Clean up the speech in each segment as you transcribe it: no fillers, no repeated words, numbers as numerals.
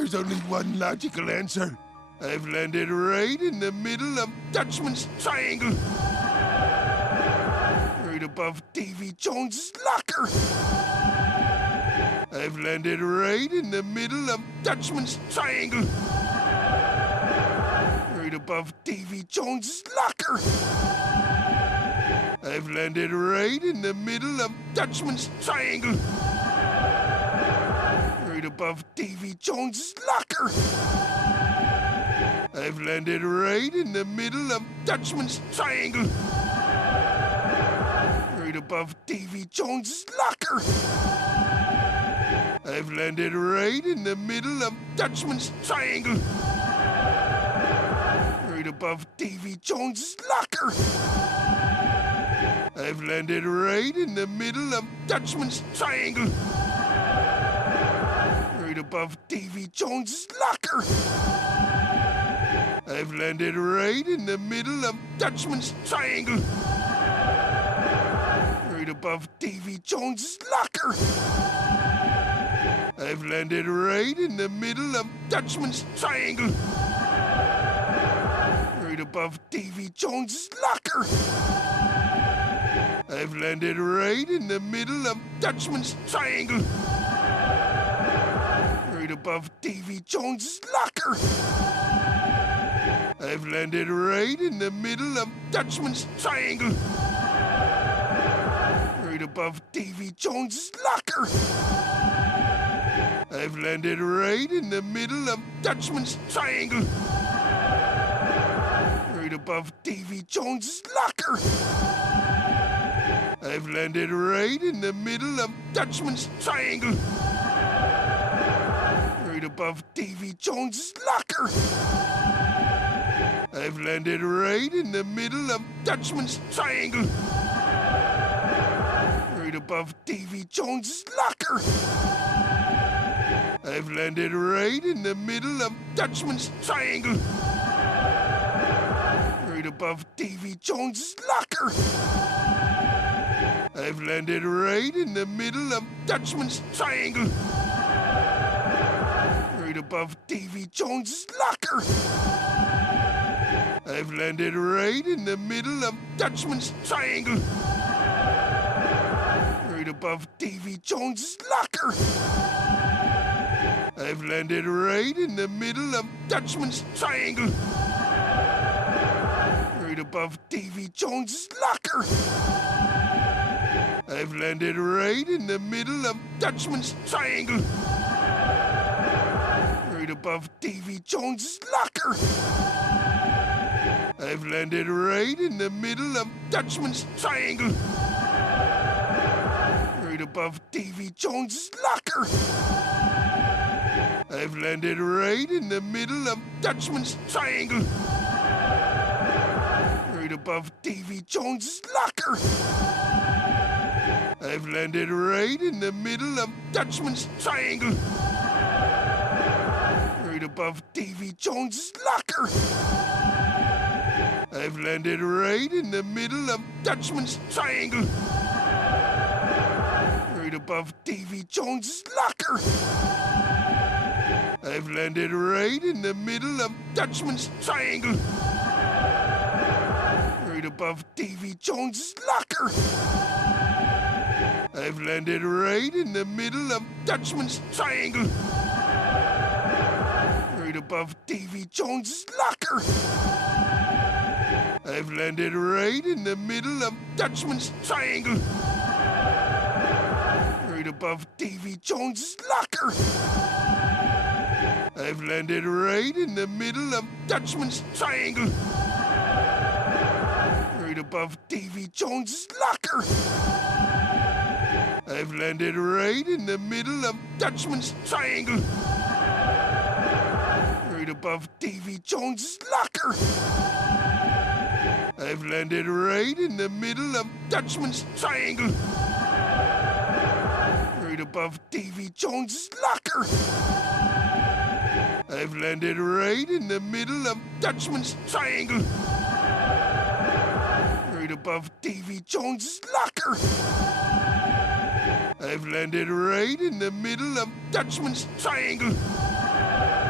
There's only one logical answer. I've landed right in the middle of Dutchman's Triangle. Right above Davy Jones's locker. I've landed right in the middle of Dutchman's Triangle. Right above Davy Jones's locker. I've landed right in the middle of Dutchman's Triangle. Right above Davy Jones's locker. I've landed right in the middle of Dutchman's Triangle. Right above Davy Jones's locker. I've landed right in the middle of Dutchman's Triangle. Right above Davy Jones's locker. I've landed right in the middle of Dutchman's Triangle. Right above Davy Jones's locker. I've landed right in the middle of Dutchman's Triangle. Right above Davy Jones's locker. I've landed right in the middle of Dutchman's Triangle. Right above Davy Jones's locker. I've landed right in the middle of Dutchman's Triangle. Right above Davy Jones's locker. I've landed right in the middle of Dutchman's Triangle. Right above Davy Jones's locker. I've landed right in the middle of Dutchman's Triangle. Right above Davy Jones's locker. I've landed right in the middle of Dutchman's Triangle. Right above Davy Jones's locker. I've landed right in the middle of Dutchman's Triangle. Right above Davy Jones's locker. I've landed right in the middle of Dutchman's Triangle. Right above Davy Jones's locker. I've landed right in the middle of Dutchman's Triangle. Right above Davy Jones's locker. I've landed right in the middle of Dutchman's Triangle. Right above Davy Jones's locker. I've landed right in the middle of Dutchman's Triangle. Right above Davy Jones's locker. I've landed right in the middle of Dutchman's Triangle. Right above Davy Jones's locker. I've landed right in the middle of Dutchman's Triangle. Right above Davy Jones's locker. I've landed right in the middle of Dutchman's Triangle. Right above Davy Jones's locker. I've landed right in the middle of Dutchman's Triangle. Right above Davy Jones's locker. I've landed right in the middle of Dutchman's Triangle. Right above Davy Jones's locker. I've landed right in the middle of Dutchman's Triangle. Right above Davy Jones's locker. I've landed right in the middle of Dutchman's Triangle. Right above Davy Jones's locker. I've landed right in the middle of Dutchman's Triangle. Right above Davy Jones's locker. I've landed right in the middle of Dutchman's Triangle. Right above Davy Jones's locker. I've landed right in the middle of Dutchman's Triangle. Right above Davy Jones's locker. I've landed right in the middle of Dutchman's Triangle. Right above Davy Jones's locker. I've landed right in the middle of Dutchman's Triangle. Right above Davy Jones's locker. I've landed right in the middle of Dutchman's Triangle.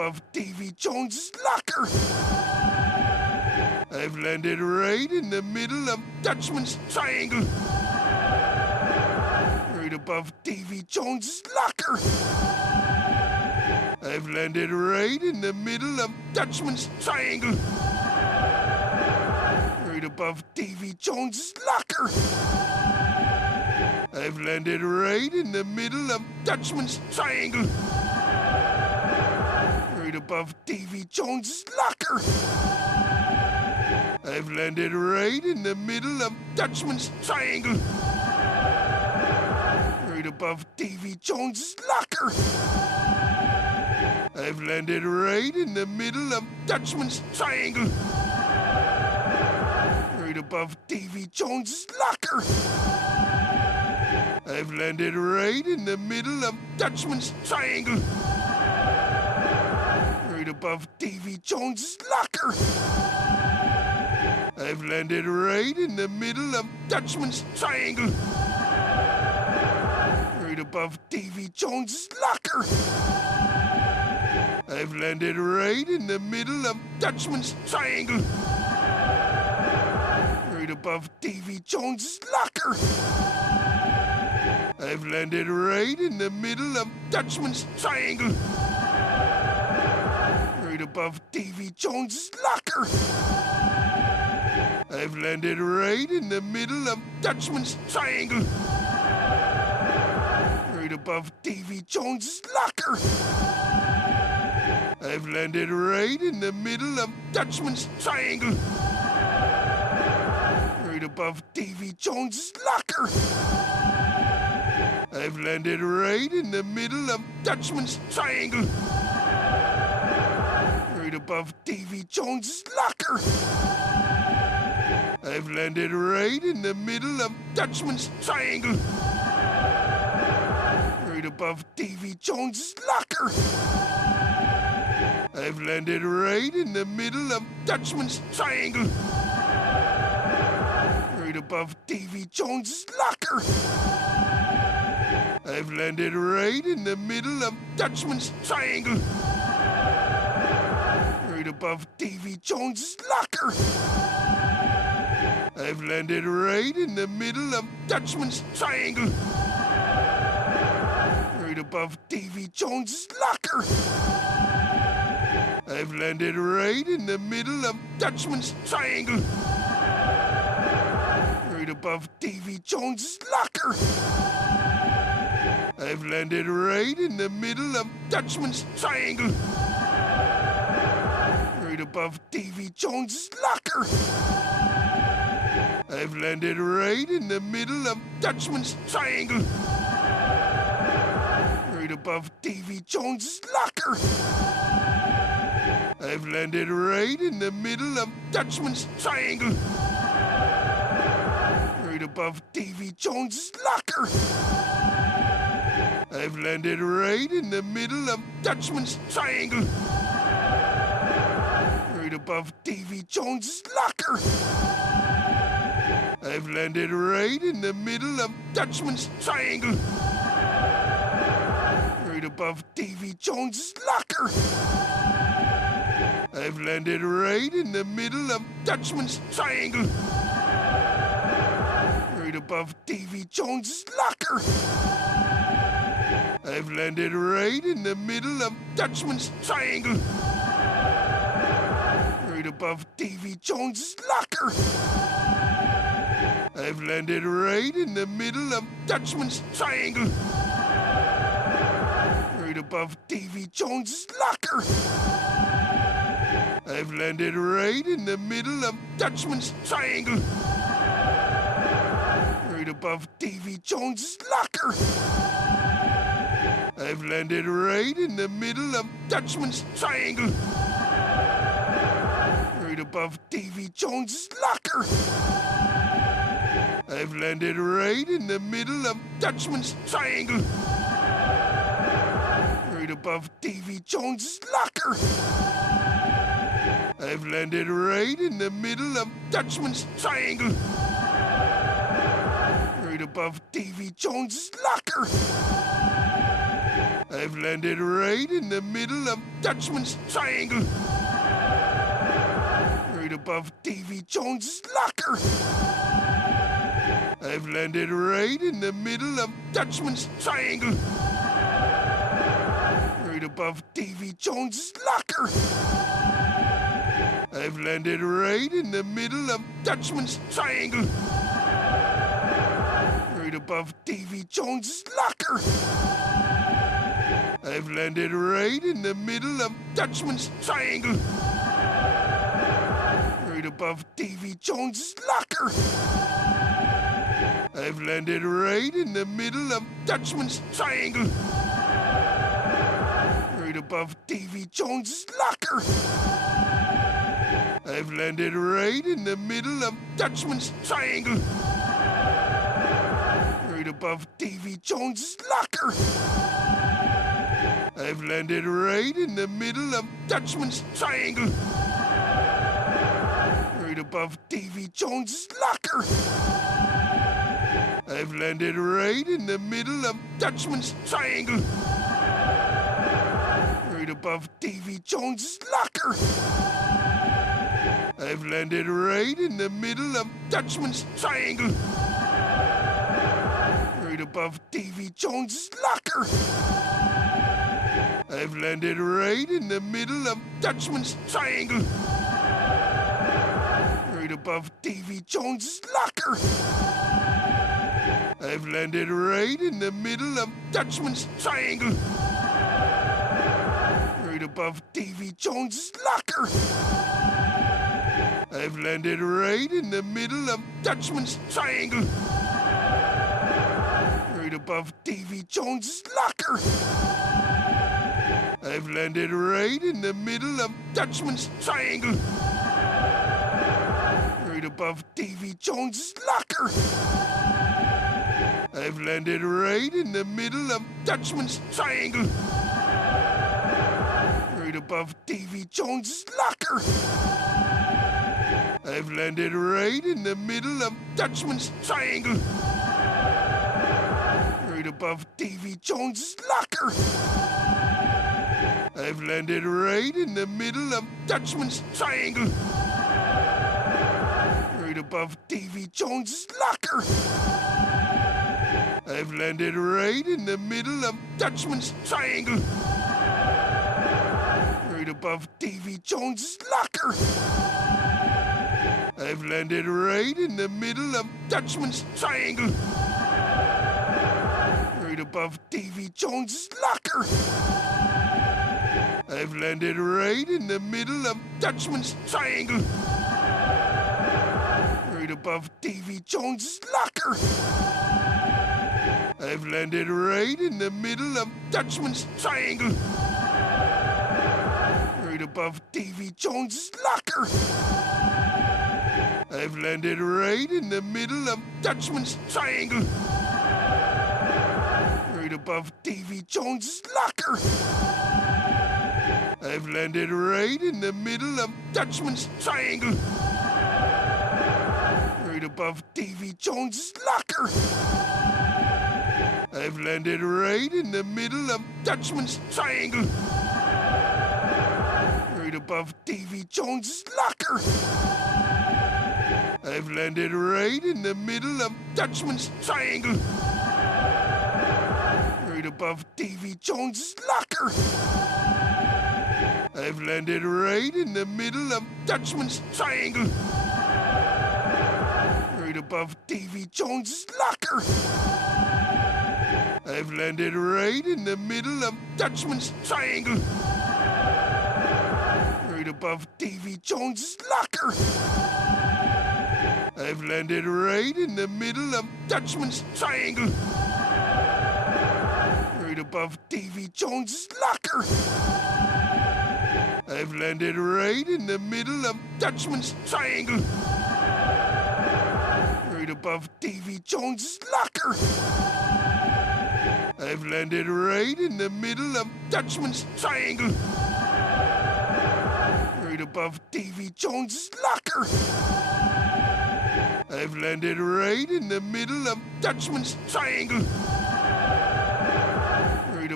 above Davy Jones's locker. I've landed right in the middle of Dutchman's triangle. Right above Davy Jones's locker. I've landed right in the middle of Dutchman's triangle. Right above Davy Jones's locker. I've landed right in the middle of Dutchman's triangle. Right above Davy Jones's locker. I've landed right in the middle of Dutchman's triangle. Right above Davy Jones's locker. I've landed right in the middle of Dutchman's triangle. Right above Davy Jones's locker. I've landed right in the middle of Dutchman's triangle. Right above Davy Jones's locker. I've landed right in the middle of Dutchman's triangle. Right above Davy Jones's locker. I've landed right in the middle of Dutchman's triangle. Right above Davy Jones's locker. I've landed right in the middle of Dutchman's triangle. Right above Davy Jones's locker. I've landed right in the middle of Dutchman's triangle. Right above Davy Jones's locker. I've landed right in the middle of Dutchman's triangle. Right above Davy Jones's locker. I've landed right in the middle of Dutchman's triangle. Right above Davy Jones's locker. I've landed right in the middle of Dutchman's triangle. Right above Davy Jones's locker. I've landed right in the middle of Dutchman's triangle. Right above Davy Jones's locker. I've landed right in the middle of Dutchman's triangle. Right above Davy Jones's locker. I've landed right in the middle of Dutchman's triangle. Right above Davy Jones's locker. I've landed right in the middle of Dutchman's triangle. Right above Davy Jones's locker. I've landed right in the middle of Dutchman's triangle. Right above Davy Jones's locker. I've landed right in the middle of Dutchman's triangle. Right above Davy Jones's locker. I've landed right in the middle of Dutchman's triangle. Right above Davy Jones's locker. I've landed right in the middle of Dutchman's triangle. Right above Davy Jones's locker. I've landed right in the middle of Dutchman's triangle. Right above Davy Jones's locker. I've landed right in the middle of Dutchman's triangle. Right above Davy Jones's locker. I've landed right in the middle of Dutchman's triangle. Right above Davy Jones's locker. I've landed right in the middle of Dutchman's triangle. Right above Davy Jones's locker. I've landed right in the middle of Dutchman's triangle. Right above Davy Jones's locker. I've landed right in the middle of Dutchman's triangle. Right above Davy Jones's locker. I've landed right in the middle of Dutchman's triangle. Right above Davy Jones's locker. I've landed right in the middle of Dutchman's triangle. Right above Davy Jones's locker. I've landed right in the middle of Dutchman's Triangle. Right above Davy Jones's locker. I've landed right in the middle of Dutchman's Triangle. Right above Davy Jones's locker. I've landed right in the middle of Dutchman's Triangle. Right above Davy Jones's locker. I've landed right in the middle of Dutchman's Triangle. Right above Davy Jones's locker. I've landed right in the middle of Dutchman's Triangle. Right above Davy Jones's locker. I've landed right in the middle of Dutchman's Triangle. Right above Davy Jones's locker. I've landed right in the middle of Dutchman's Triangle. Right above Davy Jones's locker. I've landed right in the middle of Dutchman's Triangle. Right above Davy Jones's locker. I've landed right in the middle of Dutchman's Triangle. Right above Davy Jones's locker. I've landed right in the middle of Dutchman's Triangle. Right above Davy Jones's locker. I've landed right in the middle of Dutchman's Triangle. Right above Davy Jones's locker. I've landed right in the middle of Dutchman's Triangle. Right above Davy Jones's locker. I've landed right in the middle of Dutchman's Triangle. Right above Davy Jones's locker. I've landed right in the middle of Dutchman's Triangle. Right above Davy Jones's locker. I've landed right in the middle of Dutchman's Triangle. Right above Davy Jones's locker. I've landed right in the middle of Dutchman's Triangle. Right above Davy Jones's locker. I've landed right in the middle of Dutchman's Triangle. Right above Davy Jones's locker. I've landed right in the middle of Dutchman's Triangle. Right above Davy Jones's locker. I've landed right in the middle of Dutchman's Triangle. Right above Davy Jones's locker. I've landed right in the middle of Dutchman's Triangle. Right above Davy Jones's locker. I've landed right in the middle of Dutchman's Triangle. Right above Davy Jones's locker. I've landed right in the middle of Dutchman's Triangle. Right above Davy Jones's locker. I've landed right in the middle of Dutchman's Triangle. Right above Davy Jones's locker. I've landed right in the middle of Dutchman's Triangle. Right above Davy Jones's locker. I've landed right in the middle of Dutchman's Triangle. Right above Davy Jones's locker. I've landed right in the middle of Dutchman's Triangle. Right above Davy Jones's locker. I've landed right in the middle of Dutchman's Triangle. Right above Davy Jones's locker. I've landed right in the middle of Dutchman's Triangle. Right above Davy Jones's locker. I've landed right in the middle of Dutchman's Triangle. Right above Davy Jones's locker. I've landed right in the middle of Dutchman's Triangle. Right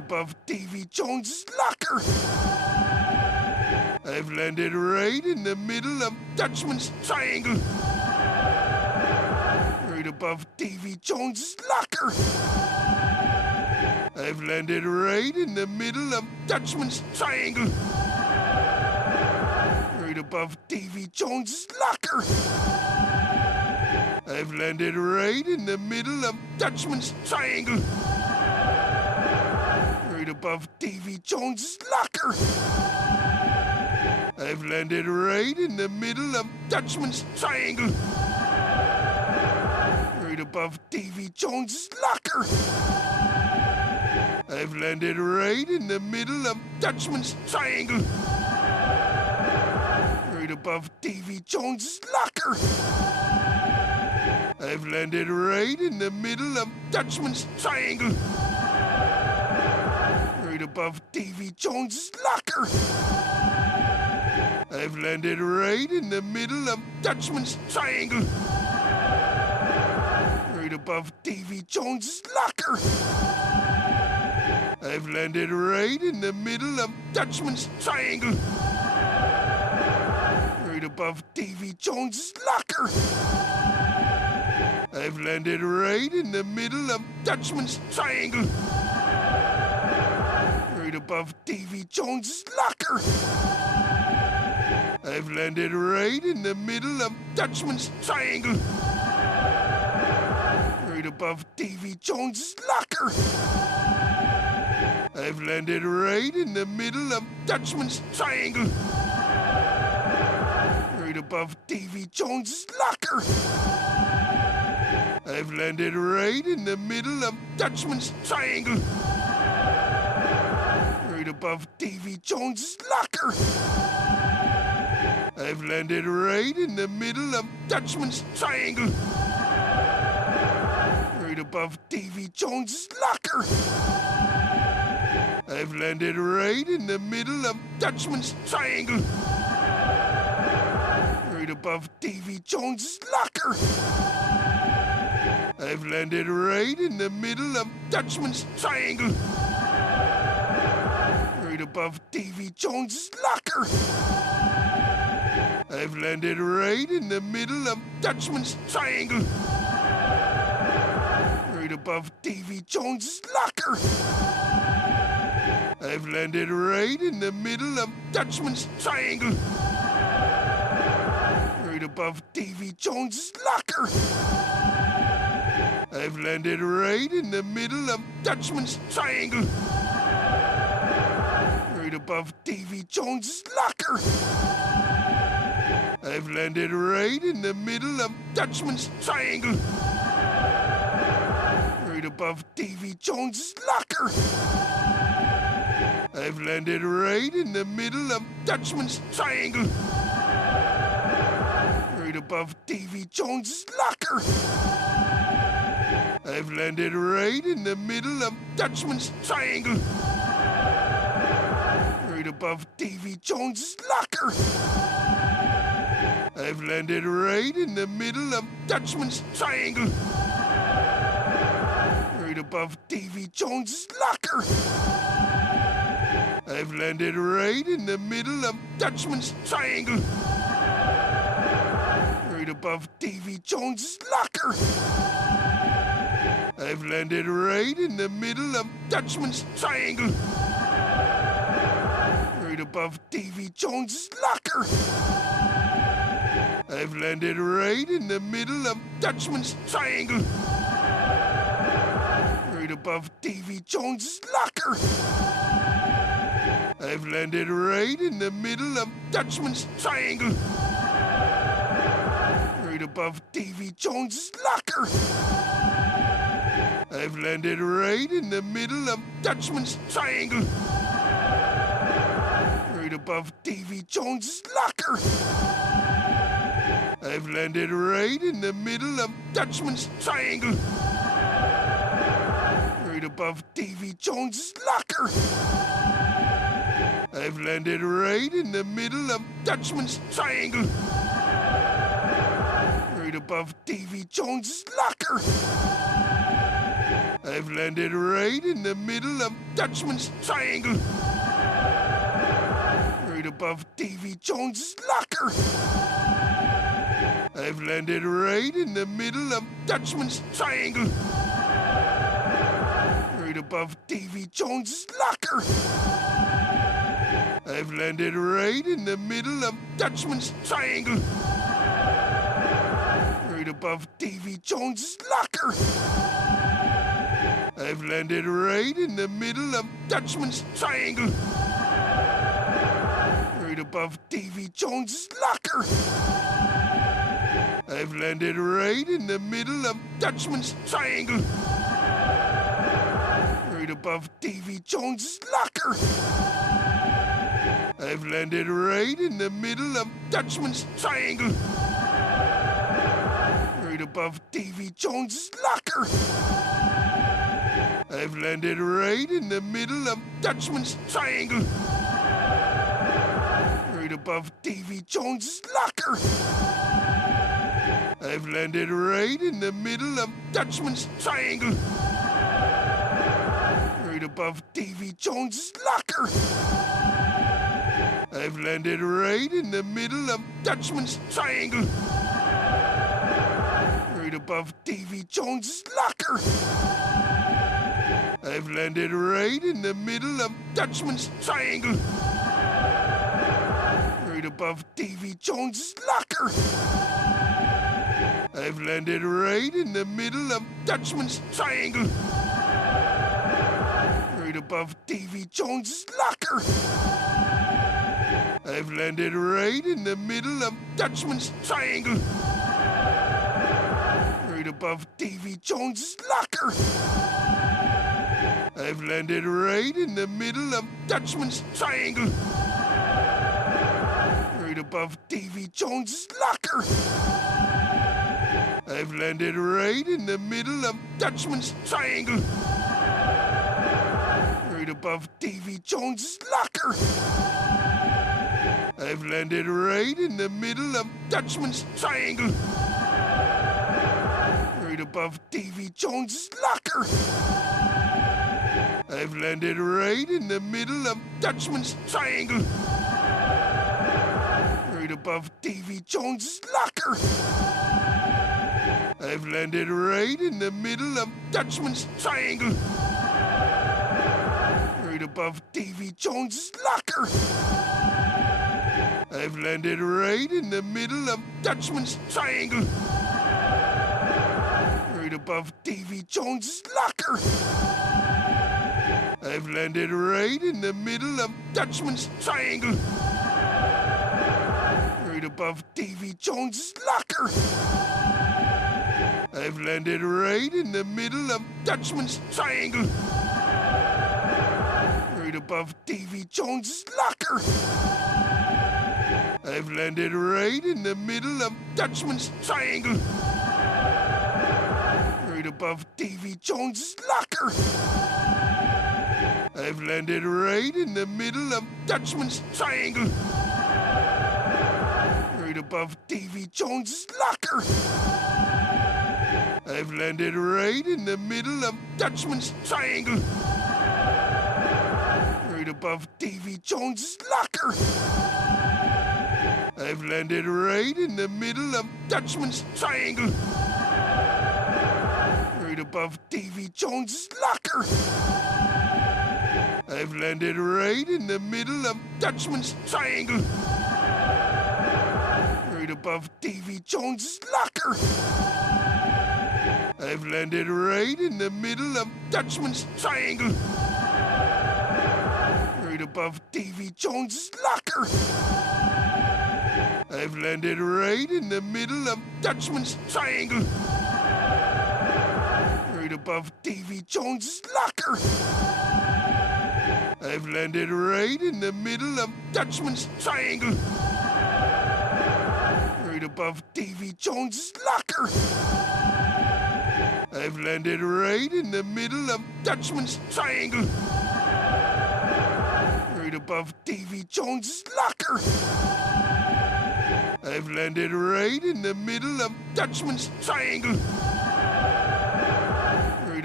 above Davy Jones's locker. I've landed right in the middle of Dutchman's triangle. Right above Davy Jones's locker. I've landed right in the middle of Dutchman's triangle. Right above Davy Jones's locker. I've landed right in the middle of Dutchman's triangle. Right above Davy Jones's locker. I've landed right in the middle of Dutchman's triangle. Right above Davy Jones's locker. I've landed right in the middle of Dutchman's triangle. Right above Davy Jones's locker. I've landed right in the middle of Dutchman's triangle. Right above Davy Jones's locker. I've landed right in the middle of Dutchman's triangle. Right above Davy Jones's locker. I've landed right in the middle of Dutchman's triangle. Right above Davy Jones's locker. I've landed right in the middle of Dutchman's triangle. Right above Davy Jones's locker. I've landed right in the middle of Dutchman's triangle. Right above Davy Jones's locker. I've landed right in the middle of Dutchman's triangle. Right above Davy Jones's locker. I've landed right in the middle of Dutchman's triangle. Right above Davy Jones's locker. I've landed right in the middle of Dutchman's triangle. Right above Davy Jones's locker. I've landed right in the middle of Dutchman's triangle. Right above Davy Jones's locker. I've landed right in the middle of Dutchman's triangle. Right above Davy Jones's locker. I've landed right in the middle of Dutchman's triangle. Right above Davy Jones's locker. I've landed right in the middle of Dutchman's triangle. Right above Davy Jones's locker. I've landed right in the middle of Dutchman's triangle. Right above Davy Jones's locker. I've landed right in the middle of Dutchman's triangle. Right above Davy Jones's locker. I've landed right in the middle of Dutchman's triangle. Right above Davy Jones's locker. I've landed right in the middle of Dutchman's triangle. Right above Davy Jones's locker. I've landed right in the middle of Dutchman's triangle. Right above Davy Jones's locker. I've landed right in the middle of Dutchman's triangle. Right above Davy Jones's locker. I've landed right in the middle of Dutchman's triangle. Right above Davy Jones's locker. I've landed right in the middle of Dutchman's triangle. Right above Davy Jones's locker. I've landed right in the middle of Dutchman's triangle. Right above Davy Jones's locker. I've landed right in the middle of Dutchman's triangle. Right above Davy Jones's locker. I've landed right in the middle of Dutchman's triangle. Right above Davy Jones's locker. I've landed right in the middle of Dutchman's triangle. Right above Davy Jones's locker. I've landed right in the middle of Dutchman's Triangle. Right above Davy Jones's locker. I've landed right in the middle of Dutchman's Triangle. Right above Davy Jones's locker. I've landed right in the middle of Dutchman's Triangle. Right above Davy Jones's locker. I've landed right in the middle of Dutchman's Triangle. Right above Davy Jones's locker. I've landed right in the middle of Dutchman's Triangle. Right above Davy Jones's locker. I've landed right in the middle of Dutchman's Triangle. Right above Davy Jones's locker. I've landed right in the middle of Dutchman's Triangle. Right above Davy Jones's locker. I've landed right in the middle of Dutchman's Triangle. Right above Davy Jones's locker. I've landed right in the middle of Dutchman's Triangle. Right above Davy Jones's locker. I've landed right in the middle of Dutchman's Triangle. Right above Davy Jones's locker. I've landed right in the middle of Dutchman's Triangle. Right above Davy Jones's locker. I've landed right in the middle of Dutchman's Triangle. Right above Davy Jones's locker. I've landed right in the middle of Dutchman's Triangle. Right above Davy Jones's locker. I've landed right in the middle of Dutchman's Triangle. Right above Davy Jones's locker. I've landed right in the middle of Dutchman's Triangle. Right above Davy Jones's locker. I've landed right in the middle of Dutchman's Triangle. Right above Davy Jones's locker. I've landed right in the middle of Dutchman's Triangle. Right above Davy Jones's locker. I've landed right in the middle of Dutchman's Triangle. Right above Davy Jones's locker. I've landed right in the middle of Dutchman's Triangle. Right above Davy Jones's locker. I've landed right in the middle of Dutchman's Triangle. Right above Davy Jones's locker. I've landed right in the middle of Dutchman's Triangle. Right above Davy Jones's locker. I've landed right in the middle of Dutchman's Triangle. Right above Davy Jones's locker. I've landed right in the middle of Dutchman's Triangle. Right above Davy Jones's locker. I've landed right in the middle of Dutchman's Triangle. Right above Davy Jones's locker. I've landed right in the middle of Dutchman's Triangle. Right above Davy Jones's locker. I've landed right in the middle of Dutchman's Triangle. Right above Davy Jones's locker. I've landed right in the middle of Dutchman's Triangle. Right above Davy Jones's locker. I've landed right in the middle of Dutchman's Triangle. Right above Davy Jones's locker. I've landed right in the middle of Dutchman's Triangle. Right above Davy Jones's locker. I've landed right in the middle of Dutchman's Triangle. Right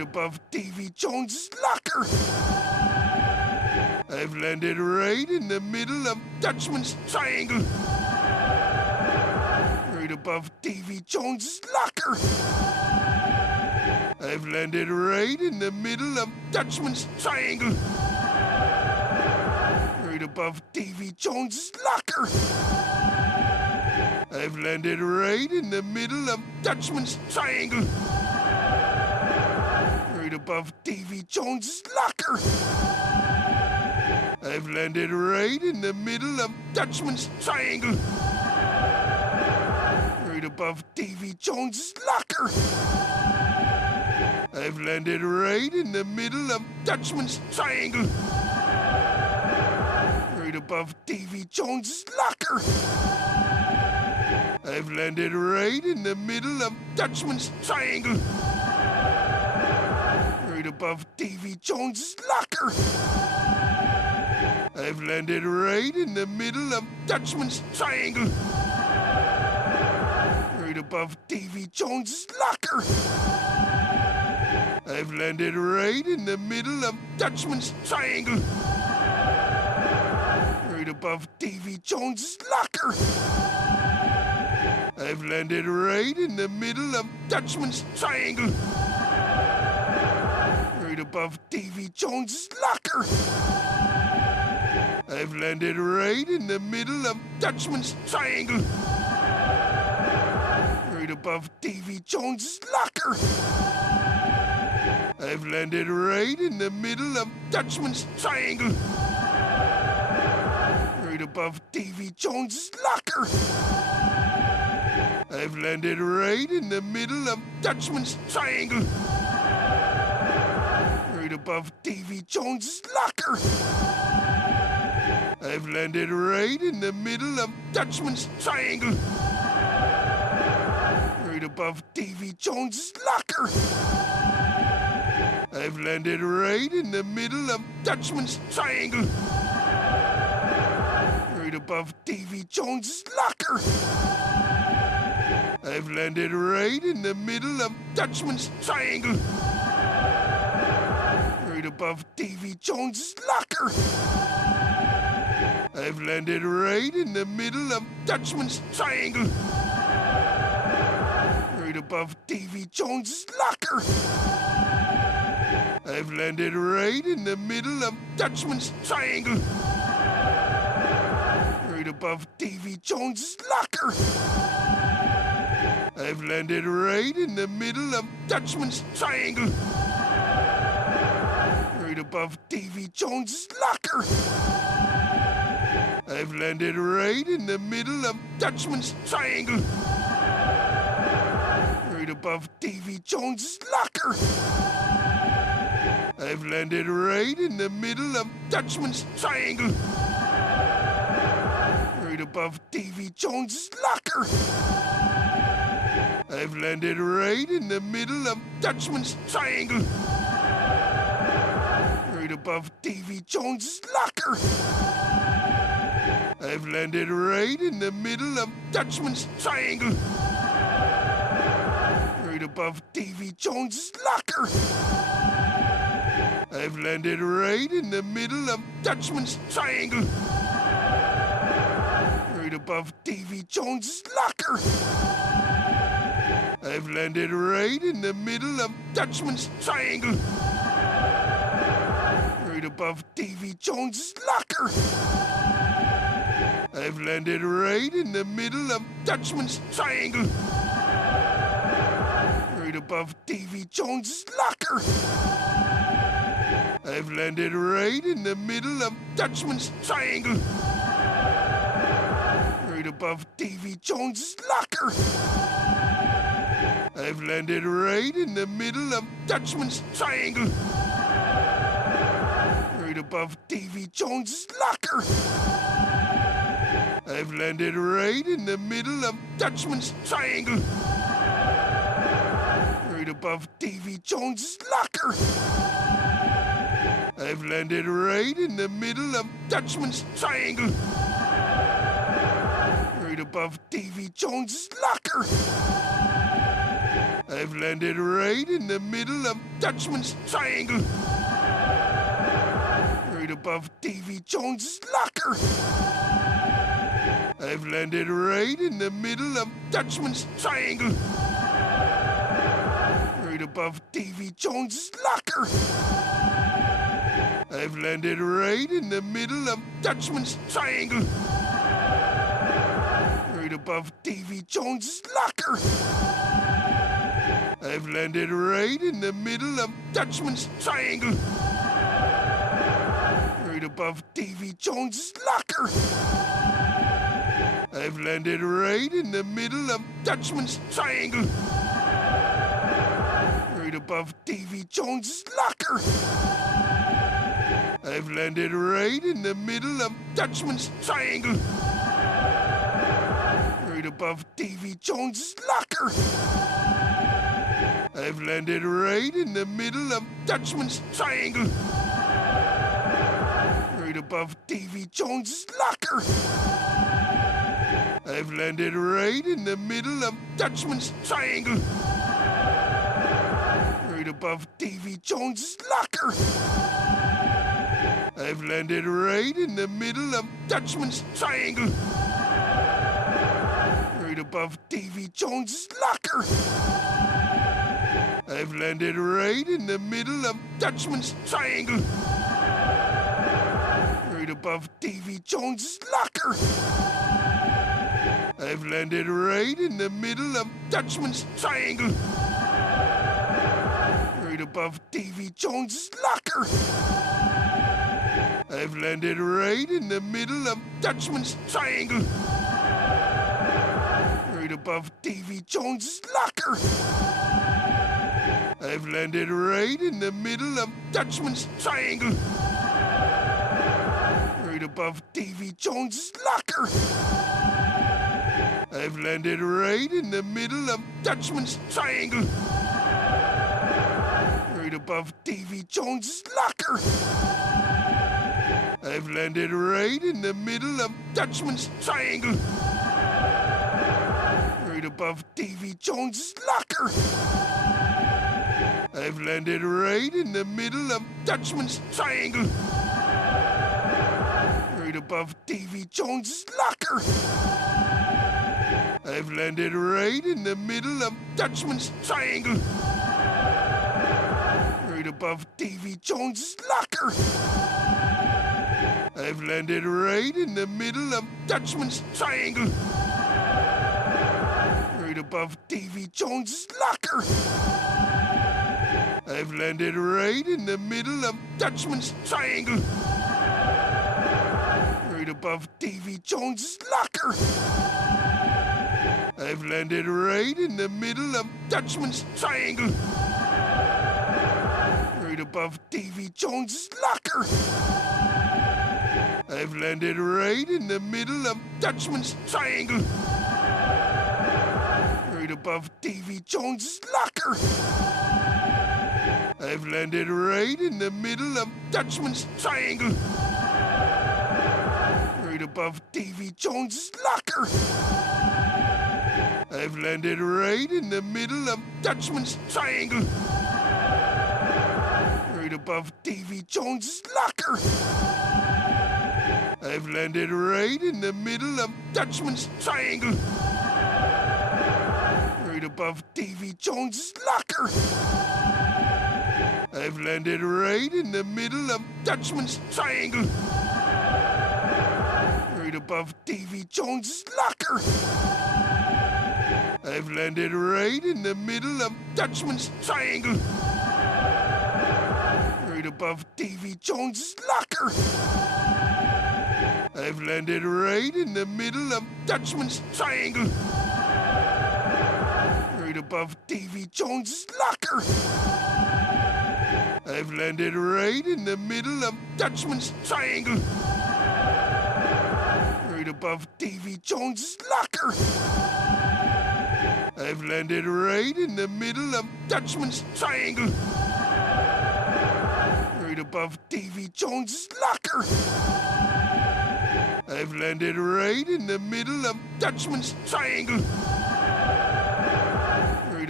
above Davy Jones's locker. I've landed right in the middle of Dutchman's triangle. Right above Davy Jones's locker. I've landed right in the middle of Dutchman's triangle. Right above Davy Jones's locker. I've landed right in the middle of Dutchman's triangle. Right above Davy Jones's locker. I've landed right in the middle of Dutchman's triangle. Right above Davy Jones's locker. I've landed right in the middle of Dutchman's triangle. Right above Davy Jones's locker. I've landed right in the middle of Dutchman's triangle. Right above Davy Jones's locker. I've landed right in the middle of Dutchman's triangle. Right above Davy Jones's locker. I've landed right in the middle of Dutchman's triangle. Right above Davy Jones's locker. I've landed right in the middle of Dutchman's triangle. Right above Davy Jones's locker. I've landed right in the middle of Dutchman's triangle. Right above Davy Jones's locker. I've landed right in the middle of Dutchman's triangle. Right above Davy Jones's locker. I've landed right in the middle of Dutchman's triangle. Right above Davy Jones's locker. I've landed right in the middle of Dutchman's triangle. Right above Davy Jones's locker. I've landed right in the middle of Dutchman's triangle. Right above Davy Jones's locker. I've landed right in the middle of Dutchman's triangle. Right above Davy Jones's locker. I've landed right in the middle of Dutchman's triangle. Right above Davy Jones's locker. I've landed right in the middle of Dutchman's triangle. Right above Davy Jones's locker. I've landed right in the middle of Dutchman's triangle. Right above Davy Jones's locker. I've landed right in the middle of Dutchman's triangle. Right above Davy Jones's locker. I've landed right in the middle of Dutchman's triangle. Right above Davy Jones's locker. I've landed right in the middle of Dutchman's triangle. Right above Davy Jones's locker. I've landed right in the middle of Dutchman's triangle. Right above Davy Jones's locker. I've landed right in the middle of Dutchman's triangle. Right above Davy Jones's locker. I've landed right in the middle of Dutchman's triangle. Right above Davy Jones's locker. I've landed right in the middle of Dutchman's triangle. Right above Davy Jones's locker. I've landed right in the middle of Dutchman's triangle. Right above Davy Jones's locker. I've landed right in the middle of Dutchman's triangle. Right above Davy Jones's locker. I've landed right in the middle of Dutchman's triangle. Right above Davy Jones's locker. I've landed right in the middle of Dutchman's triangle. Right above Davy Jones's locker. I've landed right in the middle of Dutchman's Triangle. Right above Davy Jones's locker. I've landed right in the middle of Dutchman's Triangle. Right above Davy Jones's locker. I've landed right in the middle of Dutchman's Triangle. Right above Davy Jones's locker. I've landed right in the middle of Dutchman's Triangle. Right above Davy Jones's locker. I've landed right in the middle of Dutchman's Triangle. Right above Davy Jones's locker. I've landed right in the middle of Dutchman's Triangle. Right above Davy Jones's locker. I've landed right in the middle of Dutchman's Triangle. Right above Davy Jones's locker. I've landed right in the middle of Dutchman's Triangle. Right above Davy Jones's locker. I've landed right in the middle of Dutchman's Triangle. Right above Davy Jones's locker. I've landed right in the middle of Dutchman's Triangle. Right above Davy Jones's locker. I've landed right in the middle of Dutchman's Triangle. Right above Davy Jones's locker. I've landed right in the middle of Dutchman's Triangle. Right above Davy Jones's locker. I've landed right in the middle of Dutchman's Triangle. Right above Davy Jones's locker. I've landed right in the middle of Dutchman's Triangle. Right above Davy Jones's locker. I've landed right in the middle of Dutchman's Triangle. Right above Davy Jones's locker. I've landed right in the middle of Dutchman's Triangle. Right above Davy Jones's locker. I've landed right in the middle of Dutchman's Triangle. Right above Davy Jones's locker. I've landed right in the middle of Dutchman's Triangle. Right above Davy Jones's locker. I've landed right in the middle of Dutchman's Triangle. Right above Davy Jones's locker. I've landed right in the middle of Dutchman's Triangle. Right above Davy Jones's locker. I've landed right in the middle of Dutchman's Triangle. Right above Davy Jones's locker. I've landed right in the middle of Dutchman's Triangle. Right above Davy Jones's locker. I've landed right in the middle of Dutchman's Triangle. Right above Davy Jones's locker. I've landed right in the middle of Dutchman's Triangle. Right above Davy Jones's locker. I've landed right in the middle of Dutchman's Triangle. Right above Davy Jones's locker. I've landed right in the middle of Dutchman's Triangle. Right above Davy Jones's locker. I've landed right in the middle of Dutchman's Triangle. Right above Davy Jones's locker. I've landed right in the middle of Dutchman's Triangle. Right above Davy Jones's locker. I've landed right in the middle of Dutchman's Triangle. Right above Davy Jones's locker. I've landed right in the middle of Dutchman's Triangle. Right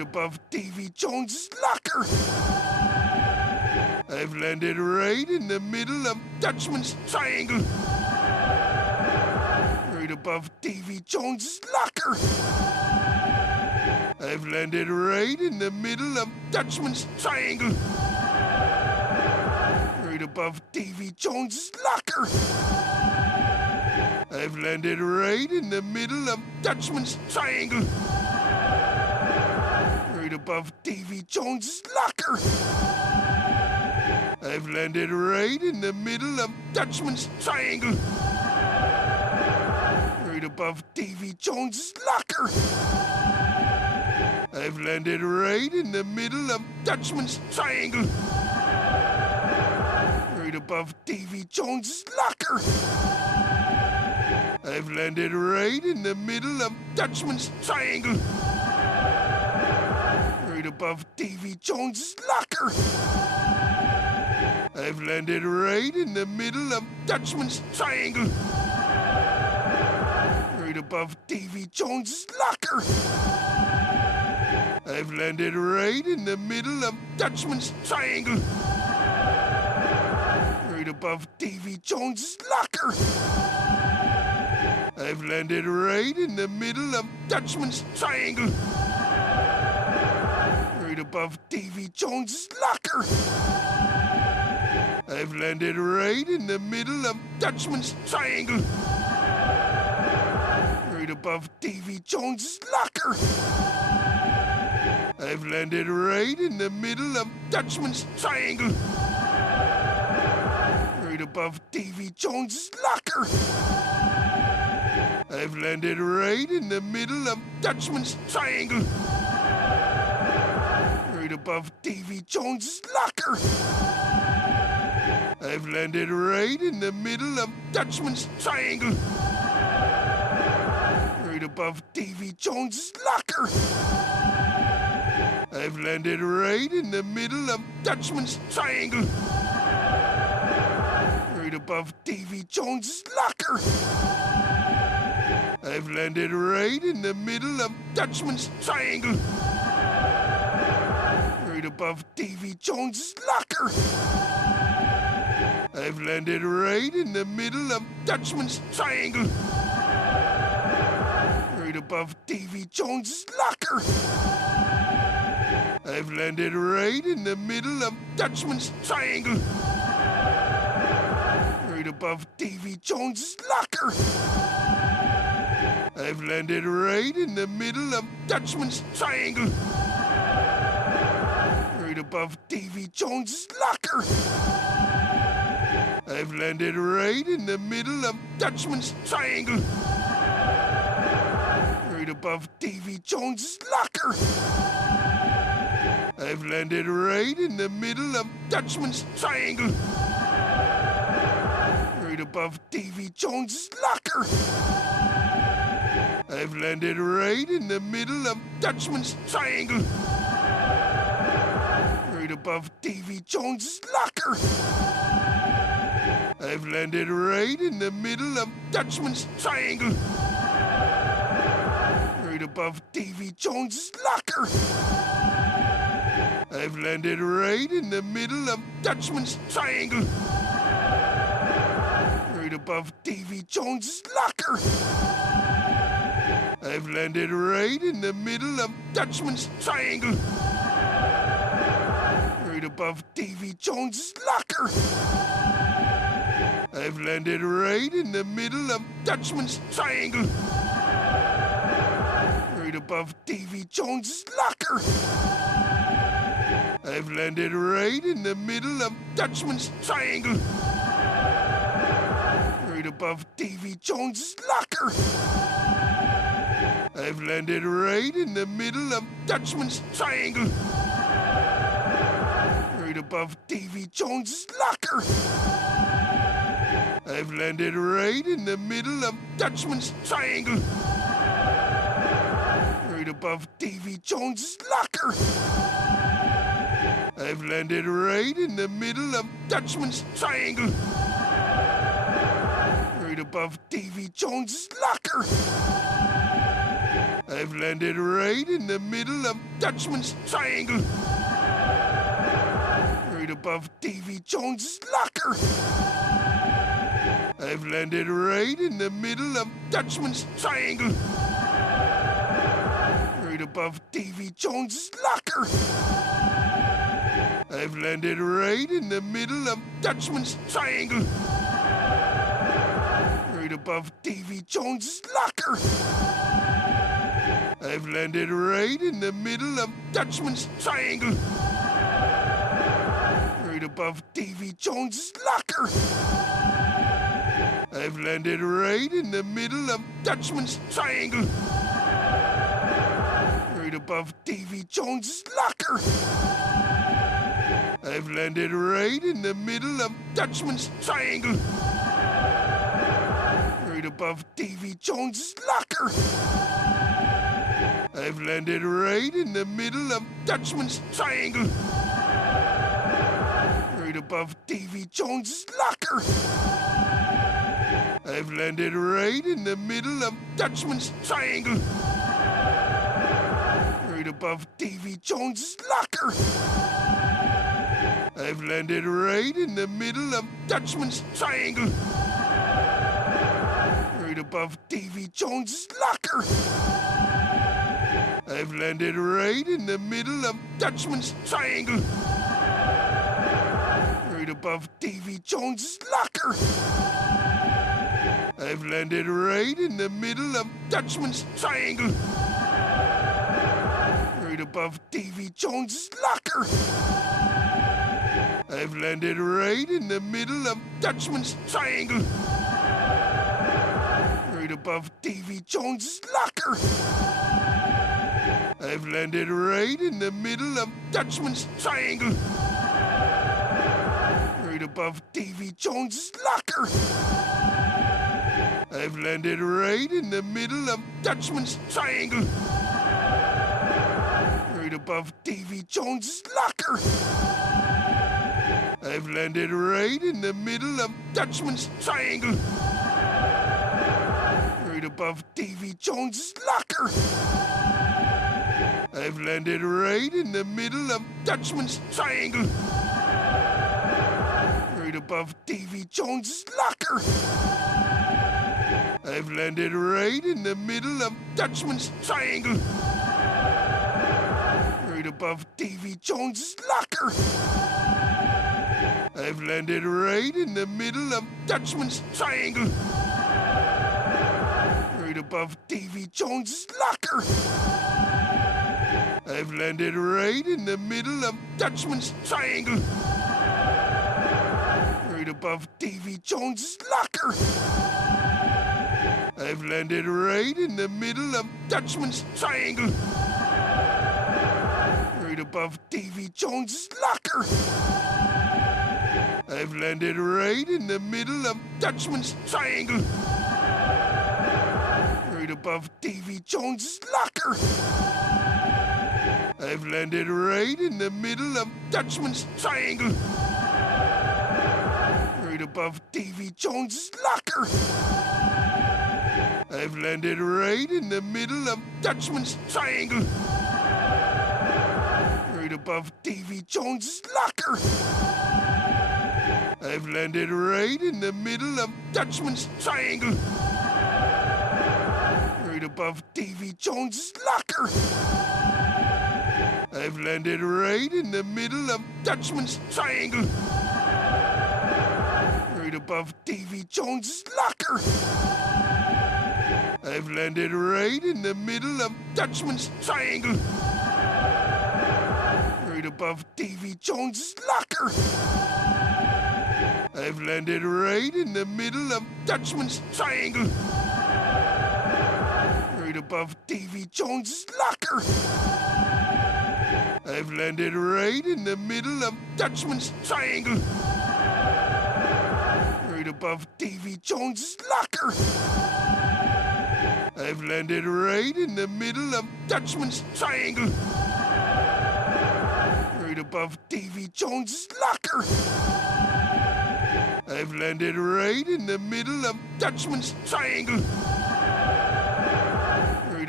above Davy Jones's locker. I've landed right in the middle of Dutchman's triangle. Right above Davy Jones's locker. I've landed right in the middle of Dutchman's triangle. Right above Davy Jones's locker. I've landed right in the middle of Dutchman's triangle. Right above Davy Jones's locker. I've landed right in the middle of Dutchman's triangle. Right above Davy Jones's locker. I've landed right in the middle of Dutchman's triangle. Right above Davy Jones's locker. I've landed right in the middle of Dutchman's triangle. Right above Davy Jones's locker. I've landed right in the middle of Dutchman's triangle. Right above Davy Jones's locker. I've landed right in the middle of Dutchman's triangle. Right above Davy Jones's locker. I've landed right in the middle of Dutchman's triangle. Right above Davy Jones's locker. I've landed right in the middle of Dutchman's triangle. Right above Davy Jones's locker. I've landed right in the middle of Dutchman's triangle. Right above Davy Jones's locker. I've landed right in the middle of Dutchman's triangle. Right above Davy Jones's locker. I've landed right in the middle of Dutchman's triangle. Right above Davy Jones's locker. I've landed right in the middle of Dutchman's triangle. Right above Davy Jones's locker. I've landed right in the middle of Dutchman's triangle. Right above Davy Jones's locker. I've landed right in the middle of Dutchman's triangle. Right above Davy Jones's locker. I've landed right in the middle of Dutchman's triangle. Right above Davy Jones's locker. I've landed right in the middle of Dutchman's triangle. Right above Davy Jones's locker. I've landed right in the middle of Dutchman's triangle. Right above Davy Jones's locker. I've landed right in the middle of Dutchman's triangle. Right above Davy Jones's locker. I've landed right in the middle of Dutchman's triangle. Right above Davy Jones's locker. I've landed right in the middle of Dutchman's triangle. Right above Davy Jones's locker. I've landed right in the middle of Dutchman's triangle. Right above Davy Jones's locker. I've landed right in the middle of Dutchman's triangle. Right above Davy Jones's locker. I've landed right in the middle of Dutchman's triangle. Right above Davy Jones's locker. I've landed right in the middle of Dutchman's triangle. Right above Davy Jones's locker. I've landed right in the middle of Dutchman's triangle. Right above Davy Jones's locker. I've landed right in the middle of Dutchman's triangle. Right above Davy Jones's locker. I've landed right in the middle of Dutchman's triangle. Right above Davy Jones's locker. I've landed right in the middle of Dutchman's Triangle. Right above Davy Jones's locker. I've landed right in the middle of Dutchman's Triangle. Right above Davy Jones's locker. I've landed right in the middle of Dutchman's Triangle. Right above Davy Jones's locker. I've landed right in the middle of Dutchman's Triangle. Right above Davy Jones's locker. I've landed right in the middle of Dutchman's Triangle. Right above Davy Jones's locker. I've landed right in the middle of Dutchman's Triangle. Right above Davy Jones's locker. I've landed right in the middle of Dutchman's Triangle. Right above Davy Jones's locker. I've landed right in the middle of Dutchman's Triangle. Right above Davy Jones's locker. I've landed right in the middle of Dutchman's Triangle. Right above Davy Jones's locker. I've landed right in the middle of Dutchman's Triangle. Right above Davy Jones's locker. I've landed right in the middle of Dutchman's Triangle. Right above Davy Jones's locker. I've landed right in the middle of Dutchman's Triangle. Right above Davy Jones's locker. I've landed right in the middle of Dutchman's Triangle. Right above Davy Jones's locker. I've landed right in the middle of Dutchman's Triangle. Right above Davy Jones's locker. I've landed right in the middle of Dutchman's Triangle. Right above Davy Jones's locker. I've landed right in the middle of Dutchman's Triangle. Right above Davy Jones's locker. I've landed right in the middle of Dutchman's Triangle. Right above Davy Jones's locker. I've landed right in the middle of Dutchman's Triangle. Right above Davy Jones's locker. I've landed right in the middle of Dutchman's Triangle. Right above Davy Jones's locker. I've landed right in the middle of Dutchman's Triangle. Right above Davy Jones's locker. I've landed right in the middle of Dutchman's Triangle. Right above Davy Jones's locker. I've landed right in the middle of Dutchman's Triangle. Right above Davy Jones's locker. I've landed right in the middle of Dutchman's Triangle. Right above Davy Jones's locker. I've landed right in the middle of Dutchman's Triangle. Right above Davy Jones's locker. I've landed right in the middle of Dutchman's Triangle. Right above Davy Jones's locker. I've landed right in the middle of Dutchman's Triangle. Right above Davy Jones's locker. I've landed right in the middle of Dutchman's Triangle. Right above Davy Jones's locker. I've landed right in the middle of Dutchman's Triangle. Right above Davy Jones's locker. I've landed right in the middle of Dutchman's Triangle. Right above Davy Jones's locker. I've landed right in the middle of Dutchman's Triangle. Right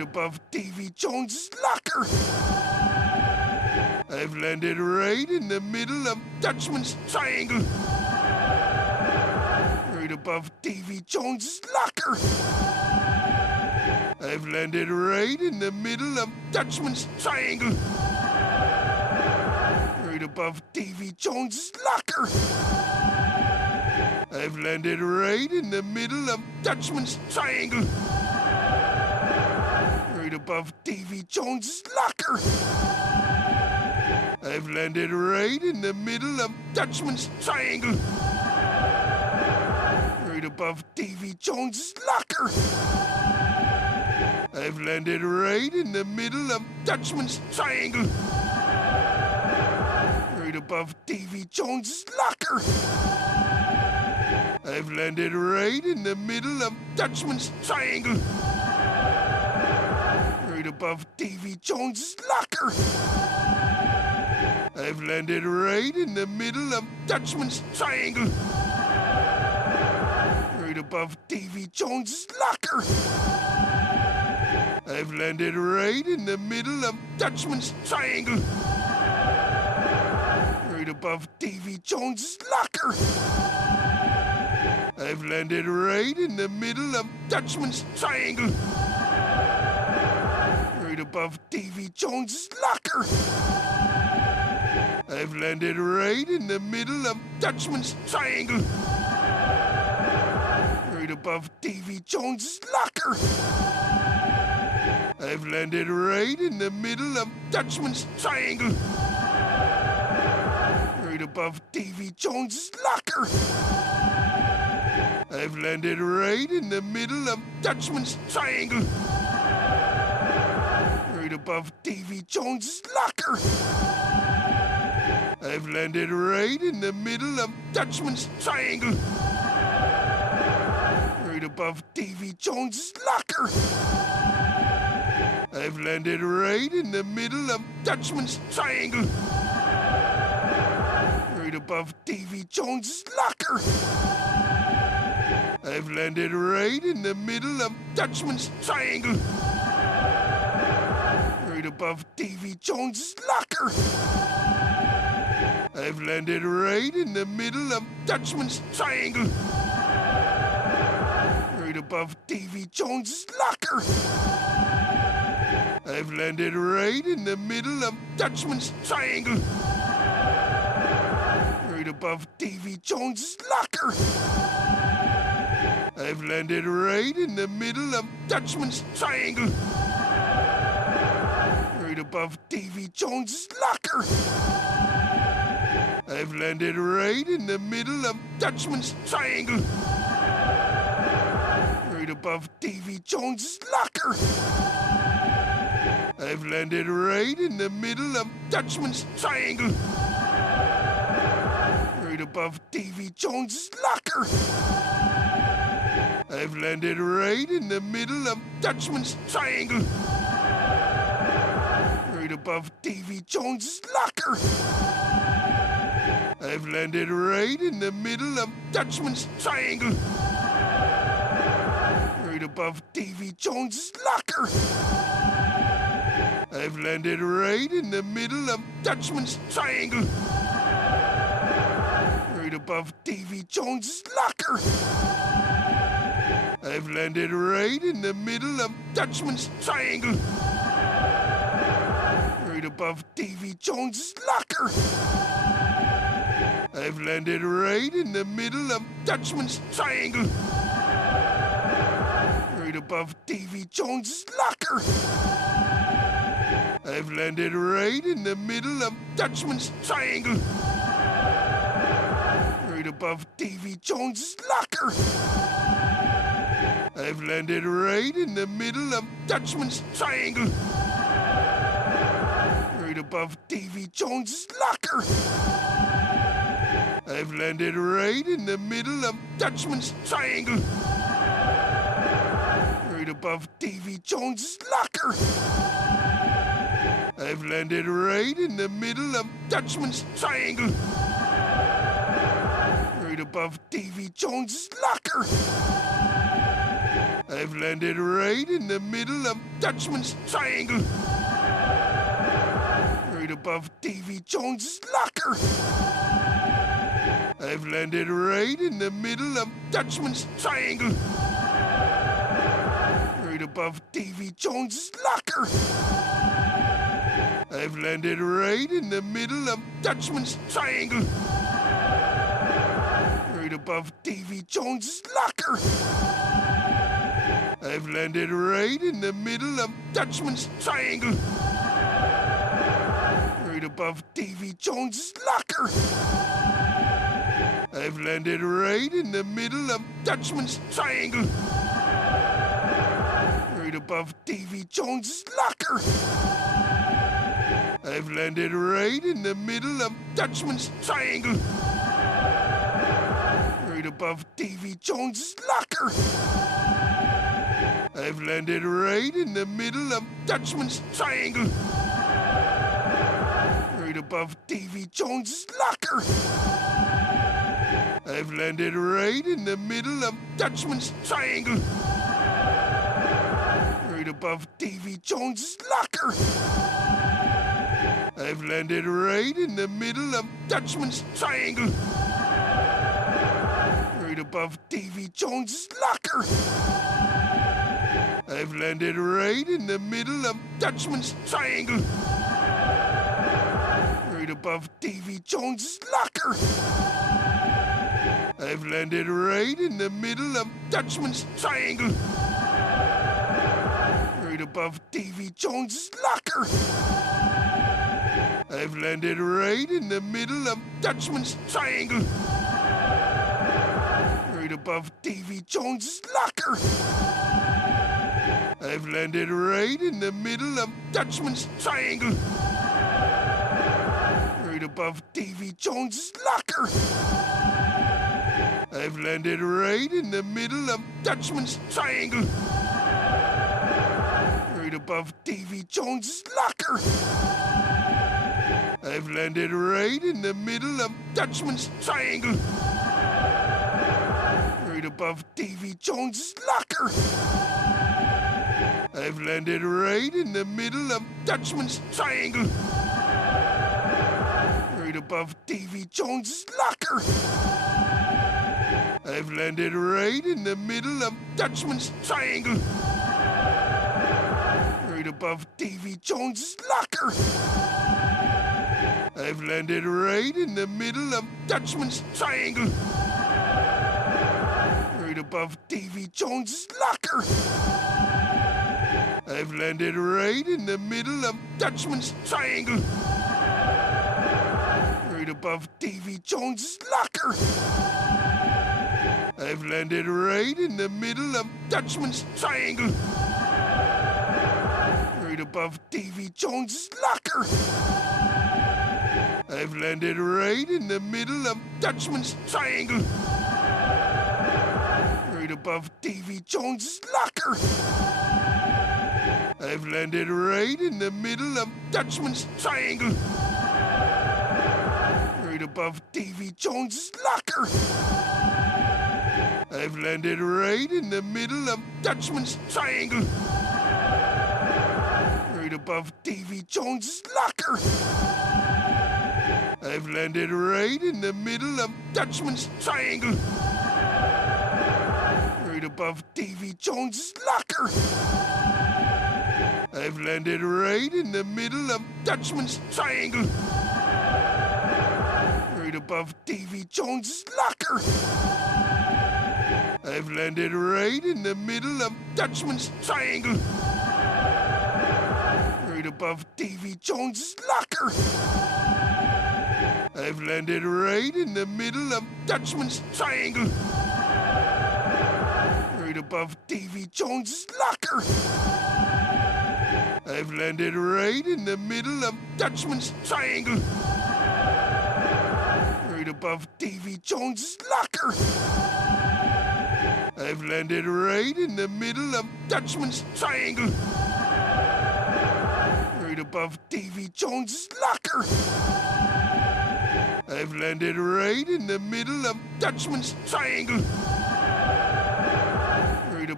Right above Davy Jones's locker. I've landed right in the middle of Dutchman's triangle. Right above Davy Jones's locker. I've landed right in the middle of Dutchman's triangle. Right above Davy Jones's locker. I've landed right in the middle of Dutchman's triangle. Right above Davy Jones's locker. I've landed right in the middle of Dutchman's triangle. Right above Davy Jones's locker. I've landed right in the middle of Dutchman's triangle. Right above Davy Jones's locker. I've landed right in the middle of Dutchman's triangle. Right above Davy Jones's locker. I've landed right in the middle of Dutchman's triangle. Right above Davy Jones's locker. I've landed right in the middle of Dutchman's triangle. Right above Davy Jones's locker. I've landed right in the middle of Dutchman's triangle. Right above Davy Jones's locker. I've landed right in the middle of Dutchman's triangle. Right above Davy Jones's locker. I've landed right in the middle of Dutchman's triangle. Right above Davy Jones's locker. I've landed right in the middle of Dutchman's triangle. Right above Davy Jones's locker. I've landed right in the middle of Dutchman's triangle. Right above Davy Jones's locker. I've landed right in the middle of Dutchman's triangle. Right above Davy Jones's locker. I've landed right in the middle of Dutchman's triangle. Right above Davy Jones's locker. I've landed right in the middle of Dutchman's triangle. Right above Davy Jones's locker. I've landed right in the middle of Dutchman's triangle. Right above Davy Jones's locker. I've landed right in the middle of Dutchman's triangle. Right above Davy Jones's locker. I've landed right in the middle of Dutchman's triangle. Right above Davy Jones's locker. I've landed right in the middle of Dutchman's triangle. Right above Davy Jones's locker. I've landed right in the middle of Dutchman's triangle. Right above Davy Jones's locker. I've landed right in the middle of Dutchman's triangle. Right above Davy Jones's locker. I've landed right in the middle of Dutchman's triangle. Right above Davy Jones's locker. I've landed right in the middle of Dutchman's triangle. Right above Davy Jones's locker. I've landed right in the middle of Dutchman's triangle. Right above Davy Jones's locker. I've landed right in the middle of Dutchman's triangle. Right above Davy Jones's locker. I've landed right in the middle of Dutchman's triangle. Right above Davy Jones's locker. I've landed right in the middle of Dutchman's triangle. Right above Davy Jones's locker. I've landed right in the middle of Dutchman's triangle. Right above Davy Jones's locker. I've landed right in the middle of Dutchman's Triangle. Right above Davy Jones's locker. I've landed right in the middle of Dutchman's Triangle. Right above Davy Jones's locker. I've landed right in the middle of Dutchman's Triangle. Right above Davy Jones's locker. I've landed right in the middle of Dutchman's Triangle. Right above Davy Jones's locker. I've landed right in the middle of Dutchman's Triangle. Right above Davy Jones's locker. I've landed right in the middle of Dutchman's Triangle. Right above Davy Jones's locker. I've landed right in the middle of Dutchman's Triangle. Right above Davy Jones's locker. I've landed right in the middle of Dutchman's Triangle. Right above Davy Jones's locker. I've landed right in the middle of Dutchman's Triangle. Right above Davy Jones's locker. I've landed right in the middle of Dutchman's Triangle. Right above Davy Jones's locker. I've landed right in the middle of Dutchman's Triangle. Right above Davy Jones's locker. I've landed right in the middle of Dutchman's Triangle. Right above Davy Jones's locker. I've landed right in the middle of Dutchman's Triangle. Right above Davy Jones's locker. I've landed right in the middle of Dutchman's Triangle. Right above Davy Jones's locker. I've landed right in the middle of Dutchman's Triangle. Right above Davy Jones's locker. I've landed right in the middle of Dutchman's Triangle. Right above Davy Jones's locker. I've landed right in the middle of Dutchman's Triangle. Right above Davy Jones's locker. I've landed right in the middle of Dutchman's Triangle. Right above Davy Jones's locker. I've landed right in the middle of Dutchman's Triangle. Right above Davy Jones's locker. I've landed right in the middle of Dutchman's Triangle. Right above Davy Jones's locker. I've landed right in the middle of Dutchman's Triangle. Right above Davy Jones's locker. I've landed right in the middle of Dutchman's Triangle. Right above Davy Jones's locker. I've landed right in the middle of Dutchman's Triangle. Right above Davy Jones's locker. I've landed right in the middle of Dutchman's Triangle. Right above Davy Jones's locker. I've landed right in the middle of Dutchman's Triangle. Right above Davy Jones's locker. I've landed right in the middle of Dutchman's Triangle. Right above Davy Jones's locker. I've landed right in the middle of Dutchman's Triangle. Right above Davy Jones's locker. I've landed right in the middle of Dutchman's Triangle. Right above Davy Jones's locker. I've landed right in the middle of Dutchman's Triangle. Right above Davy Jones's locker. I've landed right in the middle of Dutchman's Triangle. Right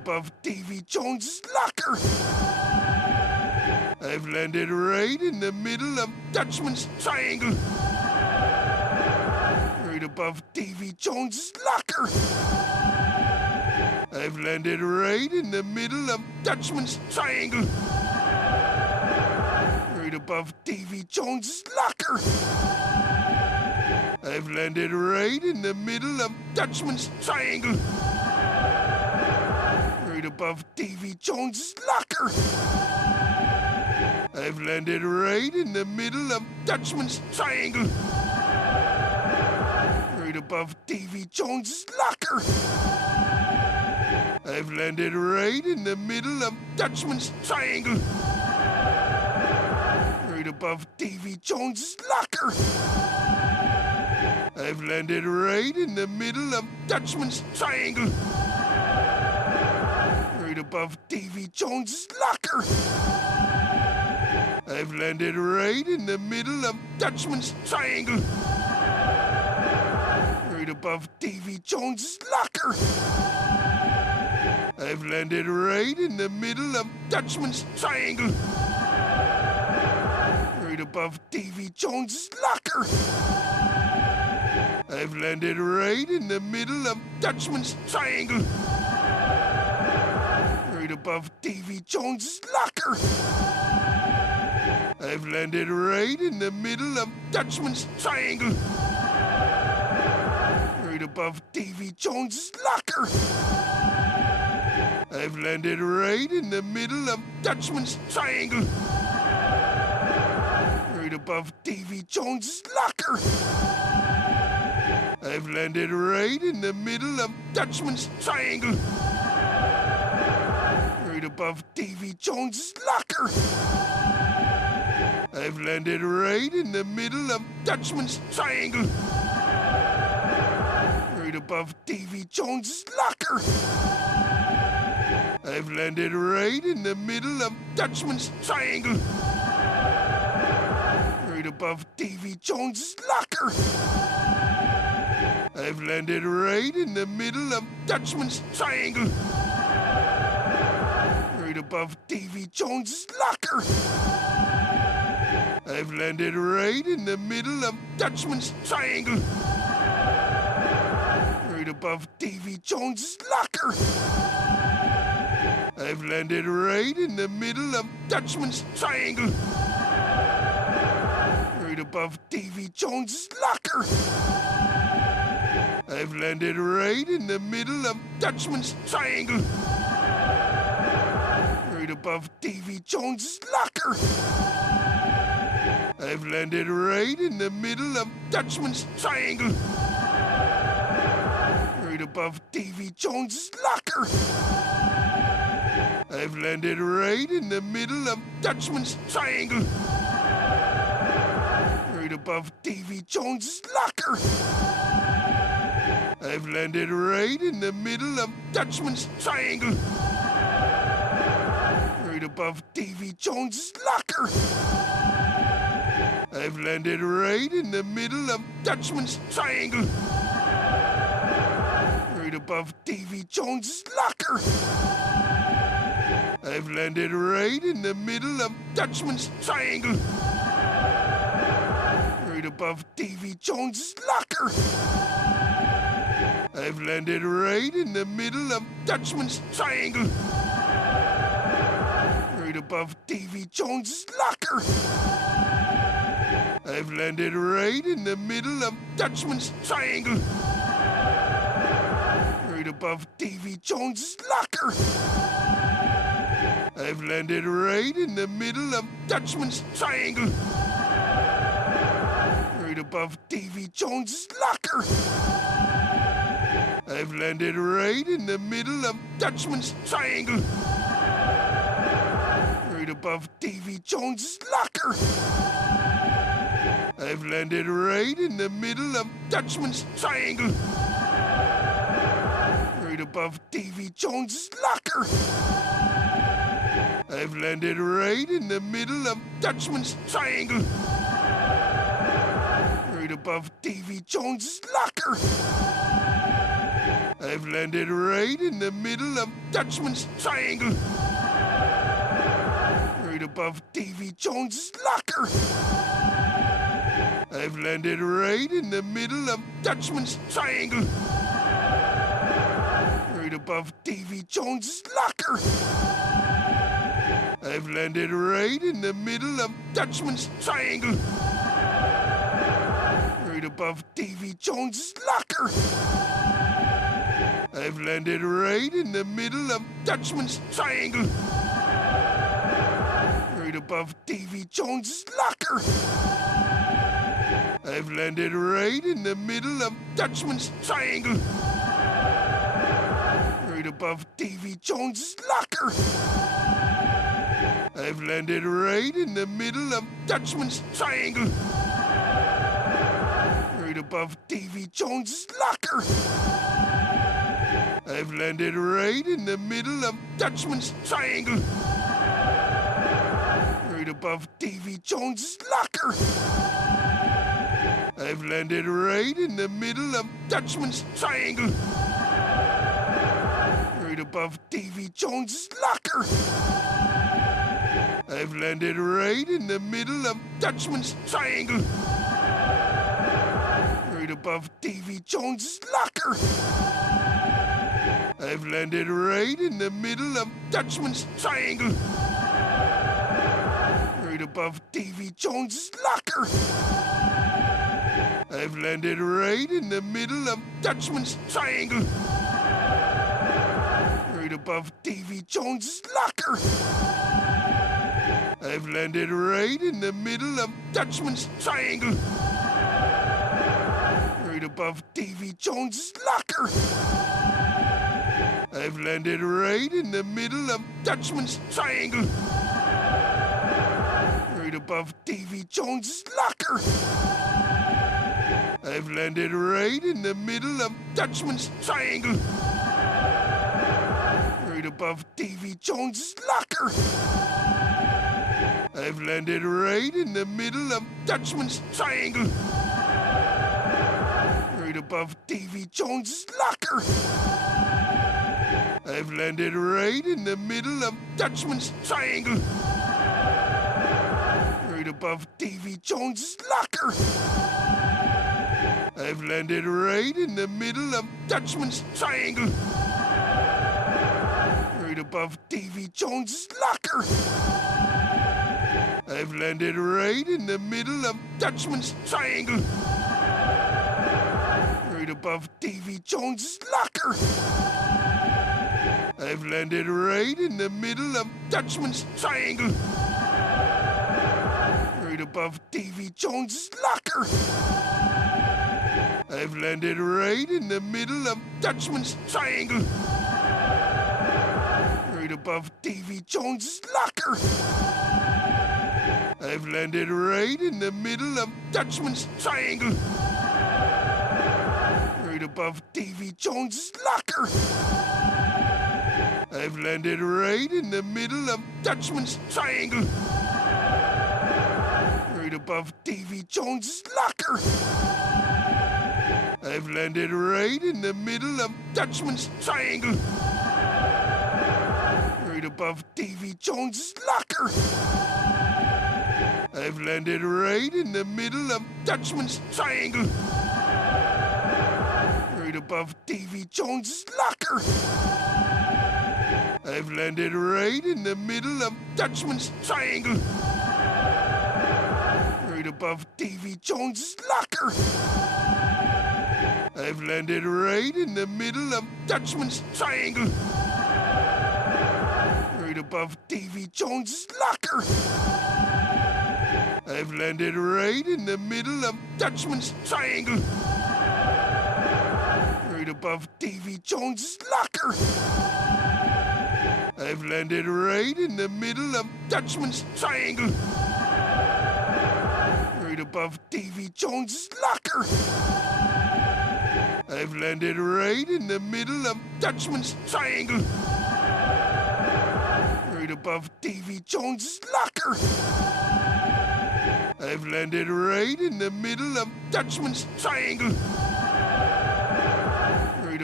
above Davy Jones's locker. I've landed right in the middle of Dutchman's triangle. Right above Davy Jones's locker. I've landed right in the middle of Dutchman's triangle. Right above Davy Jones's locker. I've landed right in the middle of Dutchman's triangle. Right above Davy Jones's locker. I've landed right in the middle of Dutchman's triangle. Right above Davy Jones's locker. I've landed right in the middle of Dutchman's triangle. Right above Davy Jones's locker. I've landed right in the middle of Dutchman's triangle. Right above Davy Jones's locker. I've landed right in the middle of Dutchman's triangle. Right above Davy Jones's locker. I've landed right in the middle of Dutchman's triangle. Right above Davy Jones's locker. I've landed right in the middle of Dutchman's triangle. Right above Davy Jones's locker. I've landed right in the middle of Dutchman's triangle. Right above Davy Jones's locker. I've landed right in the middle of Dutchman's triangle. Right above Davy Jones's locker. I've landed right in the middle of Dutchman's triangle. Right above Davy Jones's locker. I've landed right in the middle of Dutchman's triangle. Right above Davy Jones's locker. I've landed right in the middle of Dutchman's triangle. Right above Davy Jones's locker. I've landed right in the middle of Dutchman's triangle. Right above Davy Jones's locker. I've landed right in the middle of Dutchman's triangle. Right above Davy Jones's locker. I've landed right in the middle of Dutchman's triangle. Right above Davy Jones's locker. I've landed right in the middle of Dutchman's triangle. Right above Davy Jones's locker. I've landed right in the middle of Dutchman's triangle. Right above Davy Jones's locker. I've landed right in the middle of Dutchman's triangle. Right above Davy Jones's locker. I've landed right in the middle of Dutchman's triangle. Right above Davy Jones's locker. I've landed right in the middle of Dutchman's triangle. Right above Davy Jones's locker. I've landed right in the middle of Dutchman's triangle. Right above Davy Jones's locker. I've landed right in the middle of Dutchman's triangle. Right above Davy Jones's locker. I've landed right in the middle of Dutchman's triangle. Right above Davy Jones's locker. I've landed right in the middle of Dutchman's triangle. Right above Davy Jones's locker. I've landed right in the middle of Dutchman's triangle. Right above Davy Jones's locker. I've landed right in the middle of Dutchman's triangle. Right above Davy Jones's locker. I've landed right in the middle of Dutchman's triangle. Right above Davy Jones's locker. I've landed right in the middle of Dutchman's Triangle. Right above Davy Jones's locker. I've landed right in the middle of Dutchman's Triangle. Right above Davy Jones's locker. I've landed right in the middle of Dutchman's Triangle. Right above Davy Jones's locker. I've landed right in the middle of Dutchman's Triangle. Right above Davy Jones's locker. I've landed right in the middle of Dutchman's Triangle. Right above Davy Jones's locker. I've landed right in the middle of Dutchman's Triangle. Right above Davy Jones's locker. I've landed right in the middle of Dutchman's Triangle. Right above Davy Jones's locker. I've landed right in the middle of Dutchman's Triangle. Right above Davy Jones's locker. I've landed right in the middle of Dutchman's Triangle. Right above Davy Jones's locker. I've landed right in the middle of Dutchman's Triangle. Right above Davy Jones's locker. I've landed right in the middle of Dutchman's Triangle. Right above Davy Jones's locker. I've landed right in the middle of Dutchman's Triangle. Right above Davy Jones's locker. I've landed right in the middle of Dutchman's Triangle. Right above Davy Jones's locker. I've landed right in the middle of Dutchman's Triangle. Right above Davy Jones's locker. I've landed right in the middle of Dutchman's Triangle. Right above Davy Jones's locker. I've landed right in the middle of Dutchman's Triangle. Right above Davy Jones's locker. I've landed right in the middle of Dutchman's Triangle. Right above Davy Jones's locker. I've landed right in the middle of Dutchman's Triangle. Right above Davy Jones's locker. I've landed right in the middle of Dutchman's Triangle. Right above Davy Jones's locker. I've landed right in the middle of Dutchman's Triangle. Right above Davy Jones's locker. I've landed right in the middle of Dutchman's Triangle. Right above Davy Jones's locker. I've landed right in the middle of Dutchman's Triangle. Right above Davy Jones's locker. I've landed right in the middle of Dutchman's Triangle. Right above Davy Jones's locker. I've landed right in the middle of Dutchman's Triangle. Right above Davy Jones's locker. I've landed right in the middle of Dutchman's Triangle. Right above Davy Jones's locker. I've landed right in the middle of Dutchman's Triangle. Right above Davy Jones's locker. I've landed right in the middle of Dutchman's Triangle. Right above Davy Jones's locker. I've landed right in the middle of Dutchman's Triangle. Right above Davy Jones's locker. I've landed right in the middle of Dutchman's Triangle. Right above Davy Jones's locker. I've landed right in the middle of Dutchman's Triangle. Right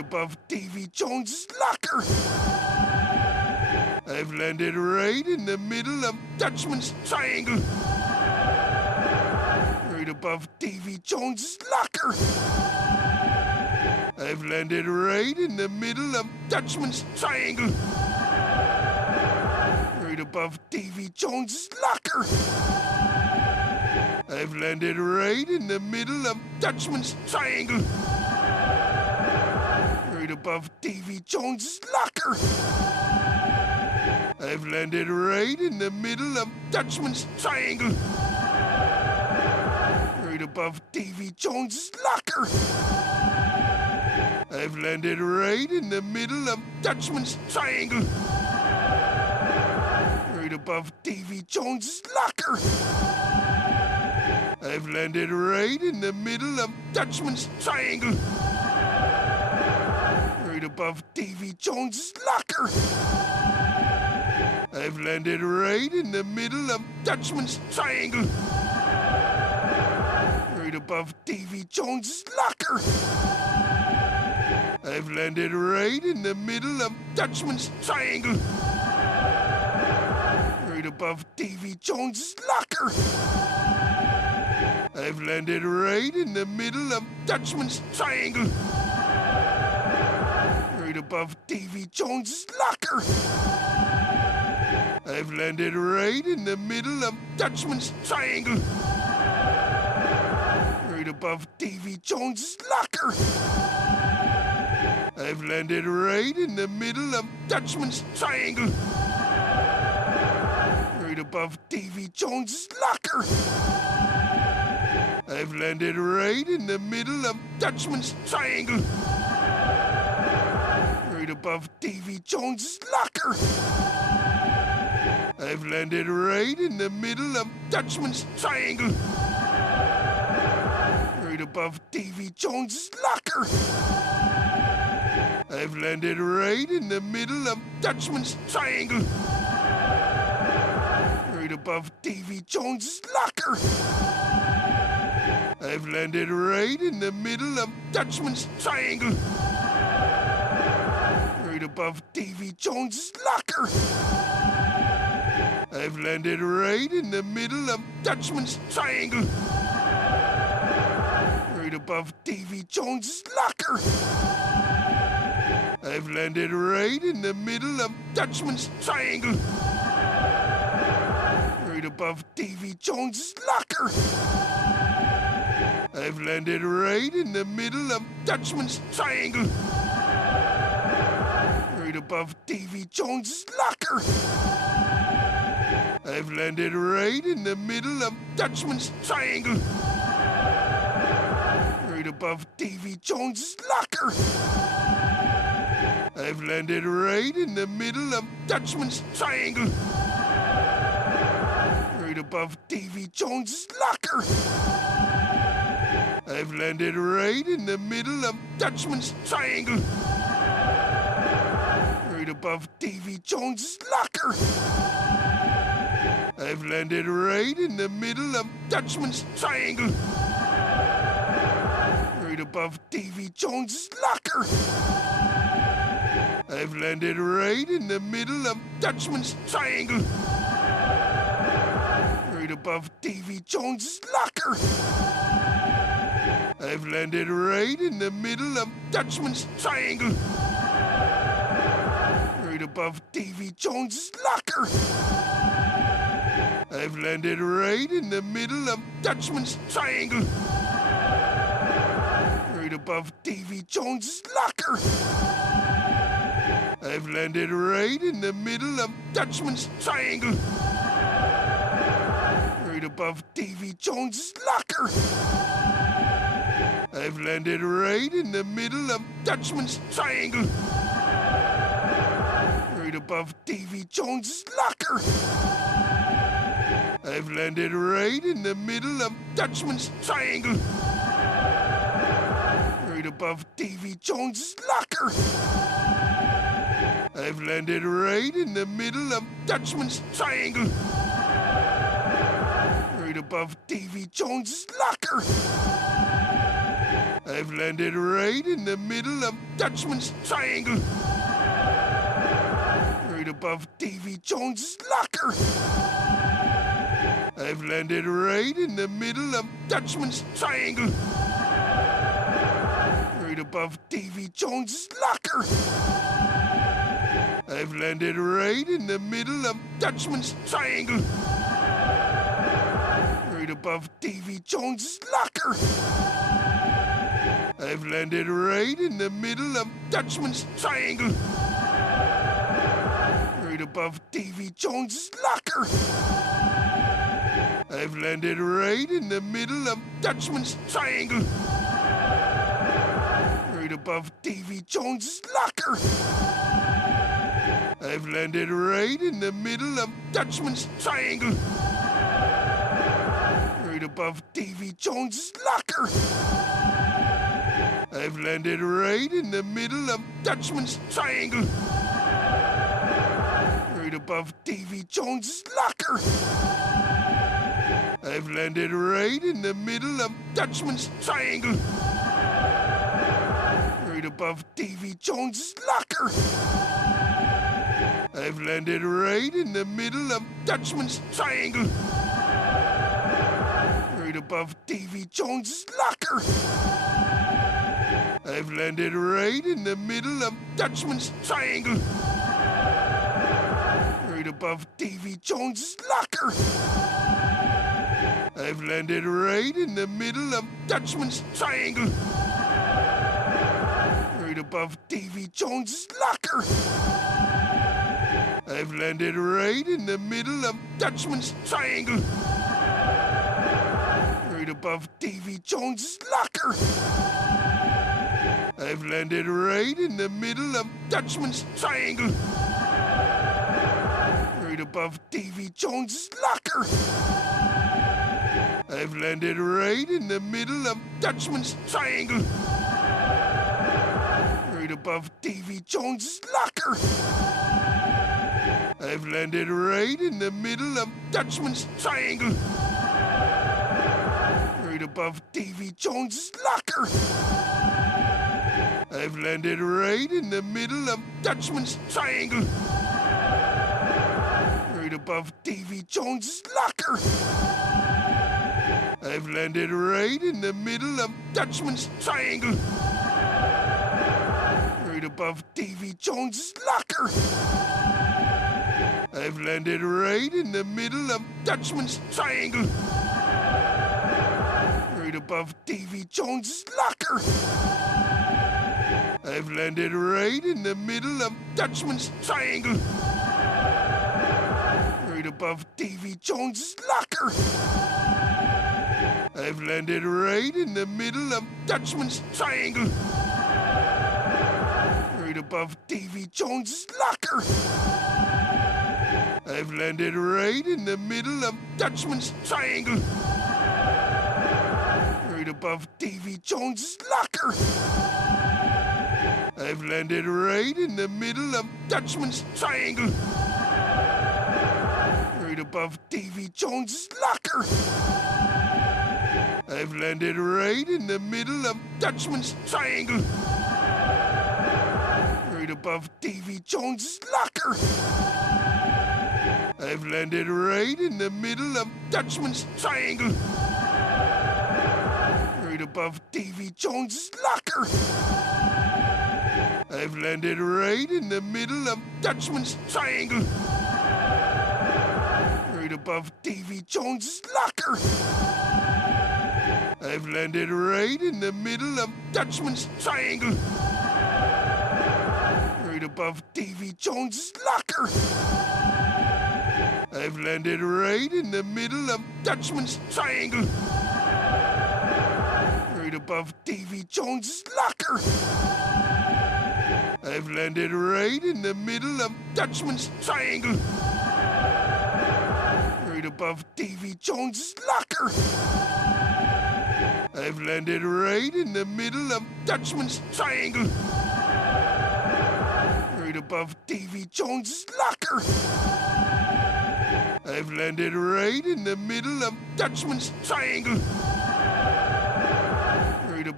above Davy Jones's locker. I've landed right in the middle of Dutchman's triangle. Right above Davy Jones's locker. I've landed right in the middle of Dutchman's triangle. Right above Davy Jones's locker. I've landed right in the middle of Dutchman's triangle. Right above Davy Jones's locker. I've landed right in the middle of Dutchman's triangle. Right above Davy Jones's locker. I've landed right in the middle of Dutchman's triangle. Right above Davy Jones's locker. I've landed right in the middle of Dutchman's triangle. Right above Davy Jones's locker. I've landed right in the middle of Dutchman's triangle. Right above Davy Jones's locker. I've landed right in the middle of Dutchman's triangle. Right above Davy Jones's locker. I've landed right in the middle of Dutchman's triangle. Right above Davy Jones's locker. I've landed right in the middle of Dutchman's triangle. Right above Davy Jones's locker. I've landed right in the middle of Dutchman's triangle. Right above Davy Jones's locker. I've landed right in the middle of Dutchman's triangle. Right above Davy Jones's locker. I've landed right in the middle of Dutchman's triangle. Right above Davy Jones's locker. I've landed right in the middle of Dutchman's triangle. Right above Davy Jones's locker. I've landed right in the middle of Dutchman's triangle. Right above Davy Jones's locker. I've landed right in the middle of Dutchman's triangle. Right above Davy Jones's locker. I've landed right in the middle of Dutchman's triangle. Right above Davy Jones's locker. I've landed right in the middle of Dutchman's triangle. Right above Davy Jones's locker. I've landed right in the middle of Dutchman's triangle. Right above Davy Jones's locker. I've landed right in the middle of Dutchman's triangle. Right above Davy Jones's locker. I've landed right in the middle of Dutchman's triangle. Right above Davy Jones's locker. I've landed right in the middle of Dutchman's triangle. Right above Davy Jones's locker. I've landed right in the middle of Dutchman's triangle. Right above Davy Jones's locker. I've landed right in the middle of Dutchman's triangle. Right above Davy Jones's locker. I've landed right in the middle of Dutchman's triangle. Right above Davy Jones's locker. I've landed right in the middle of Dutchman's triangle. Right above Davy Jones's locker. I've landed right in the middle of Dutchman's triangle. Right above Davy Jones's locker. I've landed right in the middle of Dutchman's triangle. Right above Davy Jones's locker. I've landed right in the middle of Dutchman's triangle. Right above Davy Jones's locker. I've landed right in the middle of Dutchman's Triangle. Right above Davy Jones's locker. I've landed right in the middle of Dutchman's Triangle. Right above Davy Jones's locker. I've landed right in the middle of Dutchman's Triangle. Right above Davy Jones's locker. I've landed right in the middle of Dutchman's Triangle. Right above Davy Jones's locker. I've landed right in the middle of Dutchman's Triangle. Right above Davy Jones's locker. I've landed right in the middle of Dutchman's Triangle. Right above Davy Jones's locker. I've landed right in the middle of Dutchman's Triangle. Right above Davy Jones's locker. I've landed right in the middle of Dutchman's Triangle. Right above Davy Jones's locker. I've landed right in the middle of Dutchman's Triangle. Right above Davy Jones's locker. I've landed right in the middle of Dutchman's Triangle. Right above Davy Jones's locker. I've landed right in the middle of Dutchman's Triangle. Right above Davy Jones's locker. I've landed right in the middle of Dutchman's Triangle. Right above Davy Jones's locker. I've landed right in the middle of Dutchman's Triangle. Right above Davy Jones's locker. I've landed right in the middle of Dutchman's Triangle. Right above Davy Jones's locker. I've landed right in the middle of Dutchman's Triangle. Right above Davy Jones's locker. I've landed right in the middle of Dutchman's Triangle. Right above Davy Jones's locker. I've landed right in the middle of Dutchman's Triangle. Right above Davy Jones's locker. I've landed right in the middle of Dutchman's Triangle. Right above Davy Jones's locker. I've landed right in the middle of Dutchman's Triangle. Right above Davy Jones's locker. I've landed right in the middle of Dutchman's Triangle. Right above Davy Jones's locker. I've landed right in the middle of Dutchman's Triangle. Right above Davy Jones's locker. I've landed right in the middle of Dutchman's Triangle. Right above Davy Jones's locker. I've landed right in the middle of Dutchman's Triangle. Right above Davy Jones's locker. I've landed right in the middle of Dutchman's Triangle. Right above Davy Jones's locker. I've landed right in the middle of Dutchman's Triangle. Right above Davy Jones's locker. I've landed right in the middle of Dutchman's Triangle. Right above Davy Jones's locker. I've landed right in the middle of Dutchman's Triangle. Right above Davy Jones's locker. I've landed right in the middle of Dutchman's Triangle. Right above Davy Jones's locker. I've landed right in the middle of Dutchman's Triangle. Right above Davy Jones's locker. I've landed right in the middle of Dutchman's Triangle. Right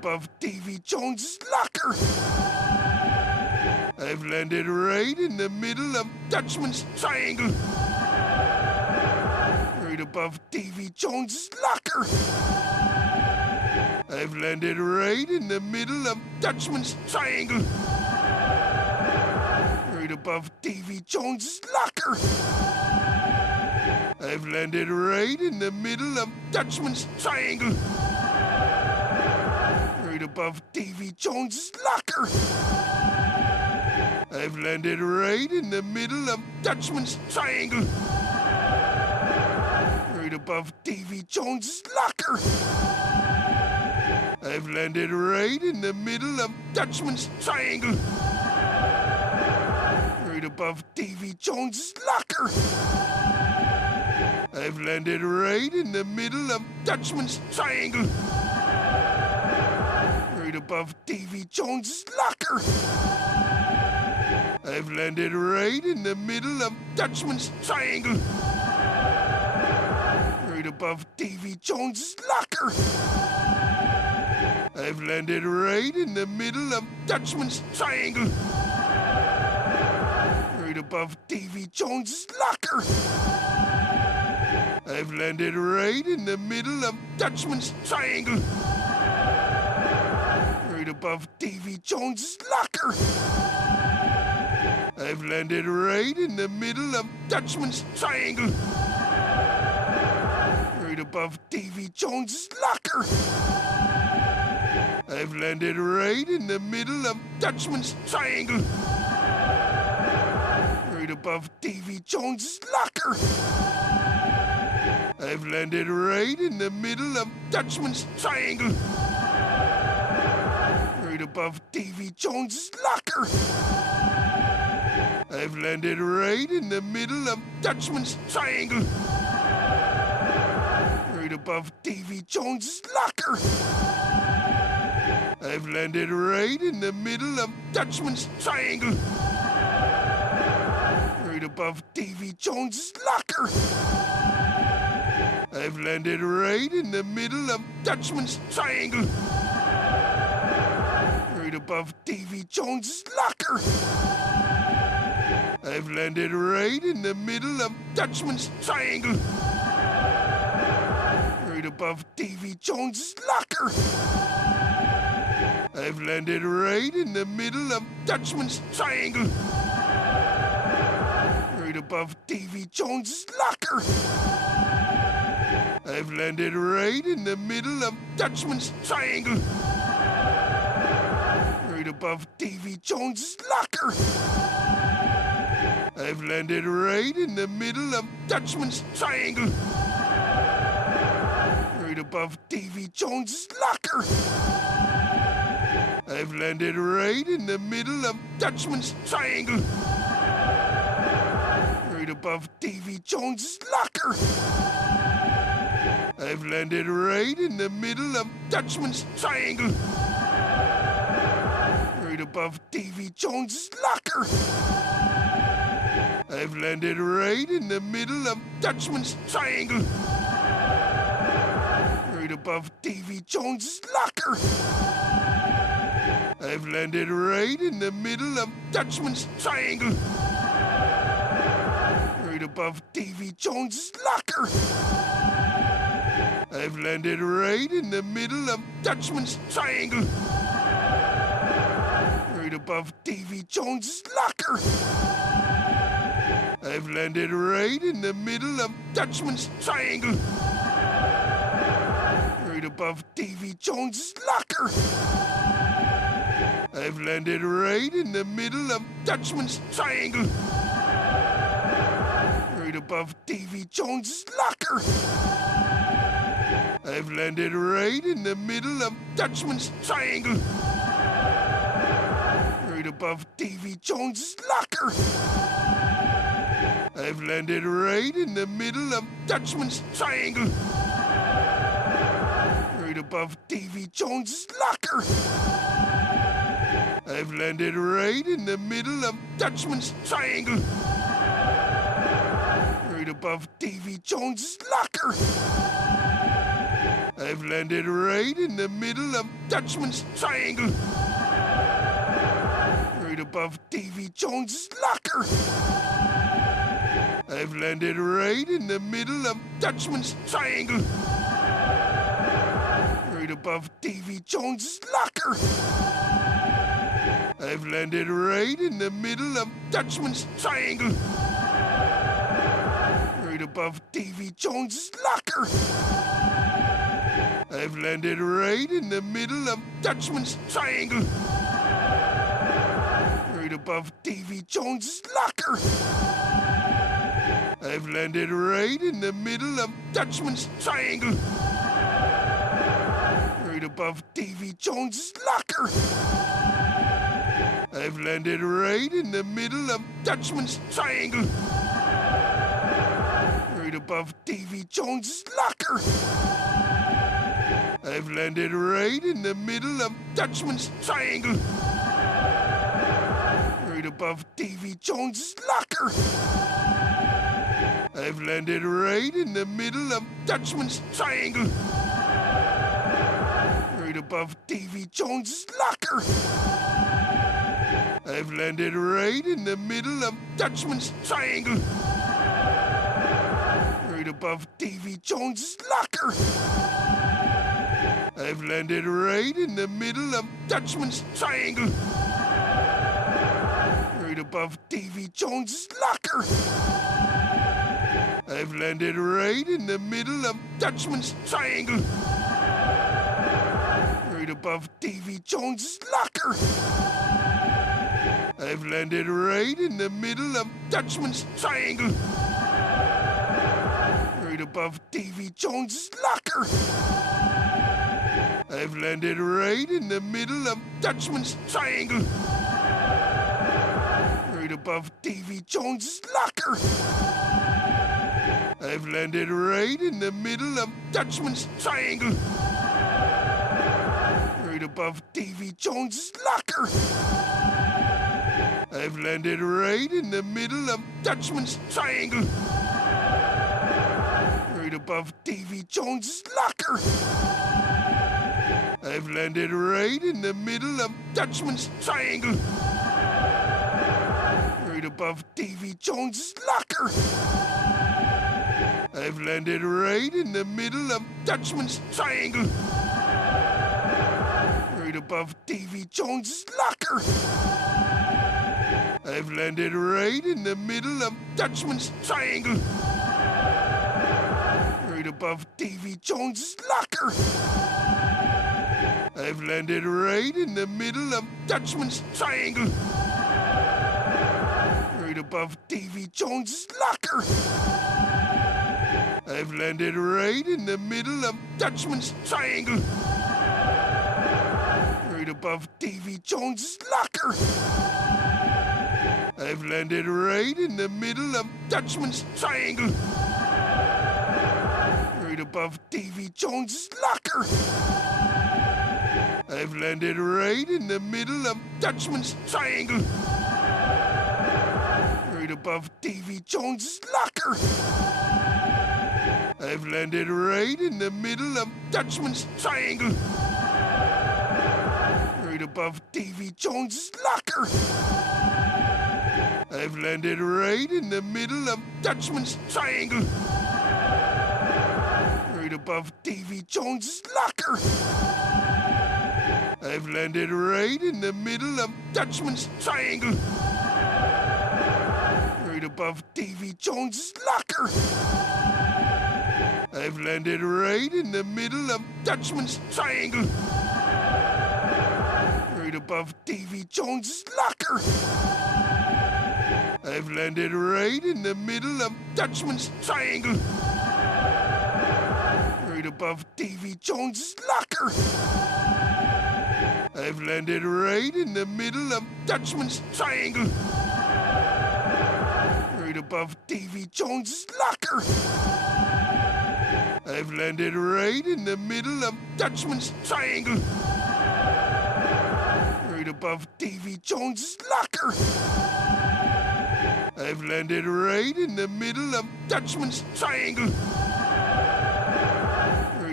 above Davy Jones's locker. I've landed right in the middle of Dutchman's triangle. Right above Davy Jones's locker. I've landed right in the middle of Dutchman's triangle. Right above Davy Jones's locker. I've landed right in the middle of Dutchman's triangle. Right above Davy Jones's locker. I've landed right in the middle of Dutchman's triangle. Right above Davy Jones's locker. I've landed right in the middle of Dutchman's triangle. Right above Davy Jones's locker. I've landed right in the middle of Dutchman's triangle. Right above Davy Jones's locker. I've landed right in the middle of Dutchman's triangle. Right above Davy Jones's locker. I've landed right in the middle of Dutchman's triangle. Right above Davy Jones's locker. I've landed right in the middle of Dutchman's triangle. Right above Davy Jones's locker. I've landed right in the middle of Dutchman's triangle. Right above Davy Jones's locker. I've landed right in the middle of Dutchman's triangle. Right above Davy Jones's locker. I've landed right in the middle of Dutchman's triangle. Right above Davy Jones's locker. I've landed right in the middle of Dutchman's triangle. Right above Davy Jones's locker. I've landed right in the middle of Dutchman's triangle. Right above Davy Jones's locker. I've landed right in the middle of Dutchman's triangle. Right above Davy Jones's locker. I've landed right in the middle of Dutchman's triangle. Right above Davy Jones's locker. I've landed right in the middle of Dutchman's triangle. Right above Davy Jones's locker. I've landed right in the middle of Dutchman's triangle. Right above Davy Jones's locker. I've landed right in the middle of Dutchman's triangle. Right above Davy Jones's locker. I've landed right in the middle of Dutchman's triangle. Right above Davy Jones's locker. I've landed right in the middle of Dutchman's triangle. Right above Davy Jones's locker. I've landed right in the middle of Dutchman's triangle. Right above Davy Jones's locker. I've landed right in the middle of Dutchman's triangle. Right above Davy Jones's locker. I've landed right in the middle of Dutchman's triangle. Right above Davy Jones's locker. I've landed right in the middle of Dutchman's triangle. Right above Davy Jones's locker. I've landed right in the middle of Dutchman's triangle. Right above Davy Jones's locker. I've landed right in the middle of Dutchman's triangle. Right above Davy Jones's locker. I've landed right in the middle of Dutchman's triangle. Right above Davy Jones's locker. I've landed right in the middle of Dutchman's triangle. Right above Davy Jones's locker. I've landed right in the middle of Dutchman's Triangle. Right above Davy Jones's locker. I've landed right in the middle of Dutchman's Triangle. Right above Davy Jones's locker. I've landed right in the middle of Dutchman's Triangle. Right above Davy Jones's locker. I've landed right in the middle of Dutchman's Triangle. Right above Davy Jones's locker. I've landed right in the middle of Dutchman's Triangle. Right above Davy Jones's locker. I've landed right in the middle of Dutchman's Triangle. Right above Davy Jones's locker. I've landed right in the middle of Dutchman's Triangle. Right above Davy Jones's locker. I've landed right in the middle of Dutchman's Triangle. Right above Davy Jones's locker. I've landed right in the middle of Dutchman's Triangle. Right above Davy Jones's locker. I've landed right in the middle of Dutchman's Triangle. Right above Davy Jones's locker. I've landed right in the middle of Dutchman's Triangle. Right above Davy Jones's locker. I've landed right in the middle of Dutchman's Triangle. Right above Davy Jones's locker. I've landed right in the middle of Dutchman's Triangle. Right above Davy Jones's locker. I've landed right in the middle of Dutchman's Triangle. Right above Davy Jones's locker. I've landed right in the middle of Dutchman's Triangle. Right above Davy Jones's locker. I've landed right in the middle of Dutchman's Triangle. Right above Davy Jones's locker. I've landed right in the middle of Dutchman's Triangle. Right above Davy Jones's locker. I've landed right in the middle of Dutchman's Triangle. Right above Davy Jones's locker. I've landed right in the middle of Dutchman's Triangle. Right above Davy Jones's locker. I've landed right in the middle of Dutchman's Triangle. Right above Davy Jones's locker. I've landed right in the middle of Dutchman's Triangle. Right above Davy Jones's locker. I've landed right in the middle of Dutchman's Triangle. Right above Davy Jones's locker. I've landed right in the middle of Dutchman's Triangle. Right above Davy Jones's locker. I've landed right in the middle of Dutchman's Triangle. Right above Davy Jones's locker. I've landed right in the middle of Dutchman's Triangle. Right above Davy Jones's locker. I've landed right in the middle of Dutchman's Triangle. Right above Davy Jones's locker. I've landed right in the middle of Dutchman's Triangle. Right above Davy Jones's locker. I've landed right in the middle of Dutchman's Triangle. Right above Davy Jones's locker. I've landed right in the middle of Dutchman's Triangle. Right above Davy Jones's locker. I've landed right in the middle of Dutchman's Triangle. Right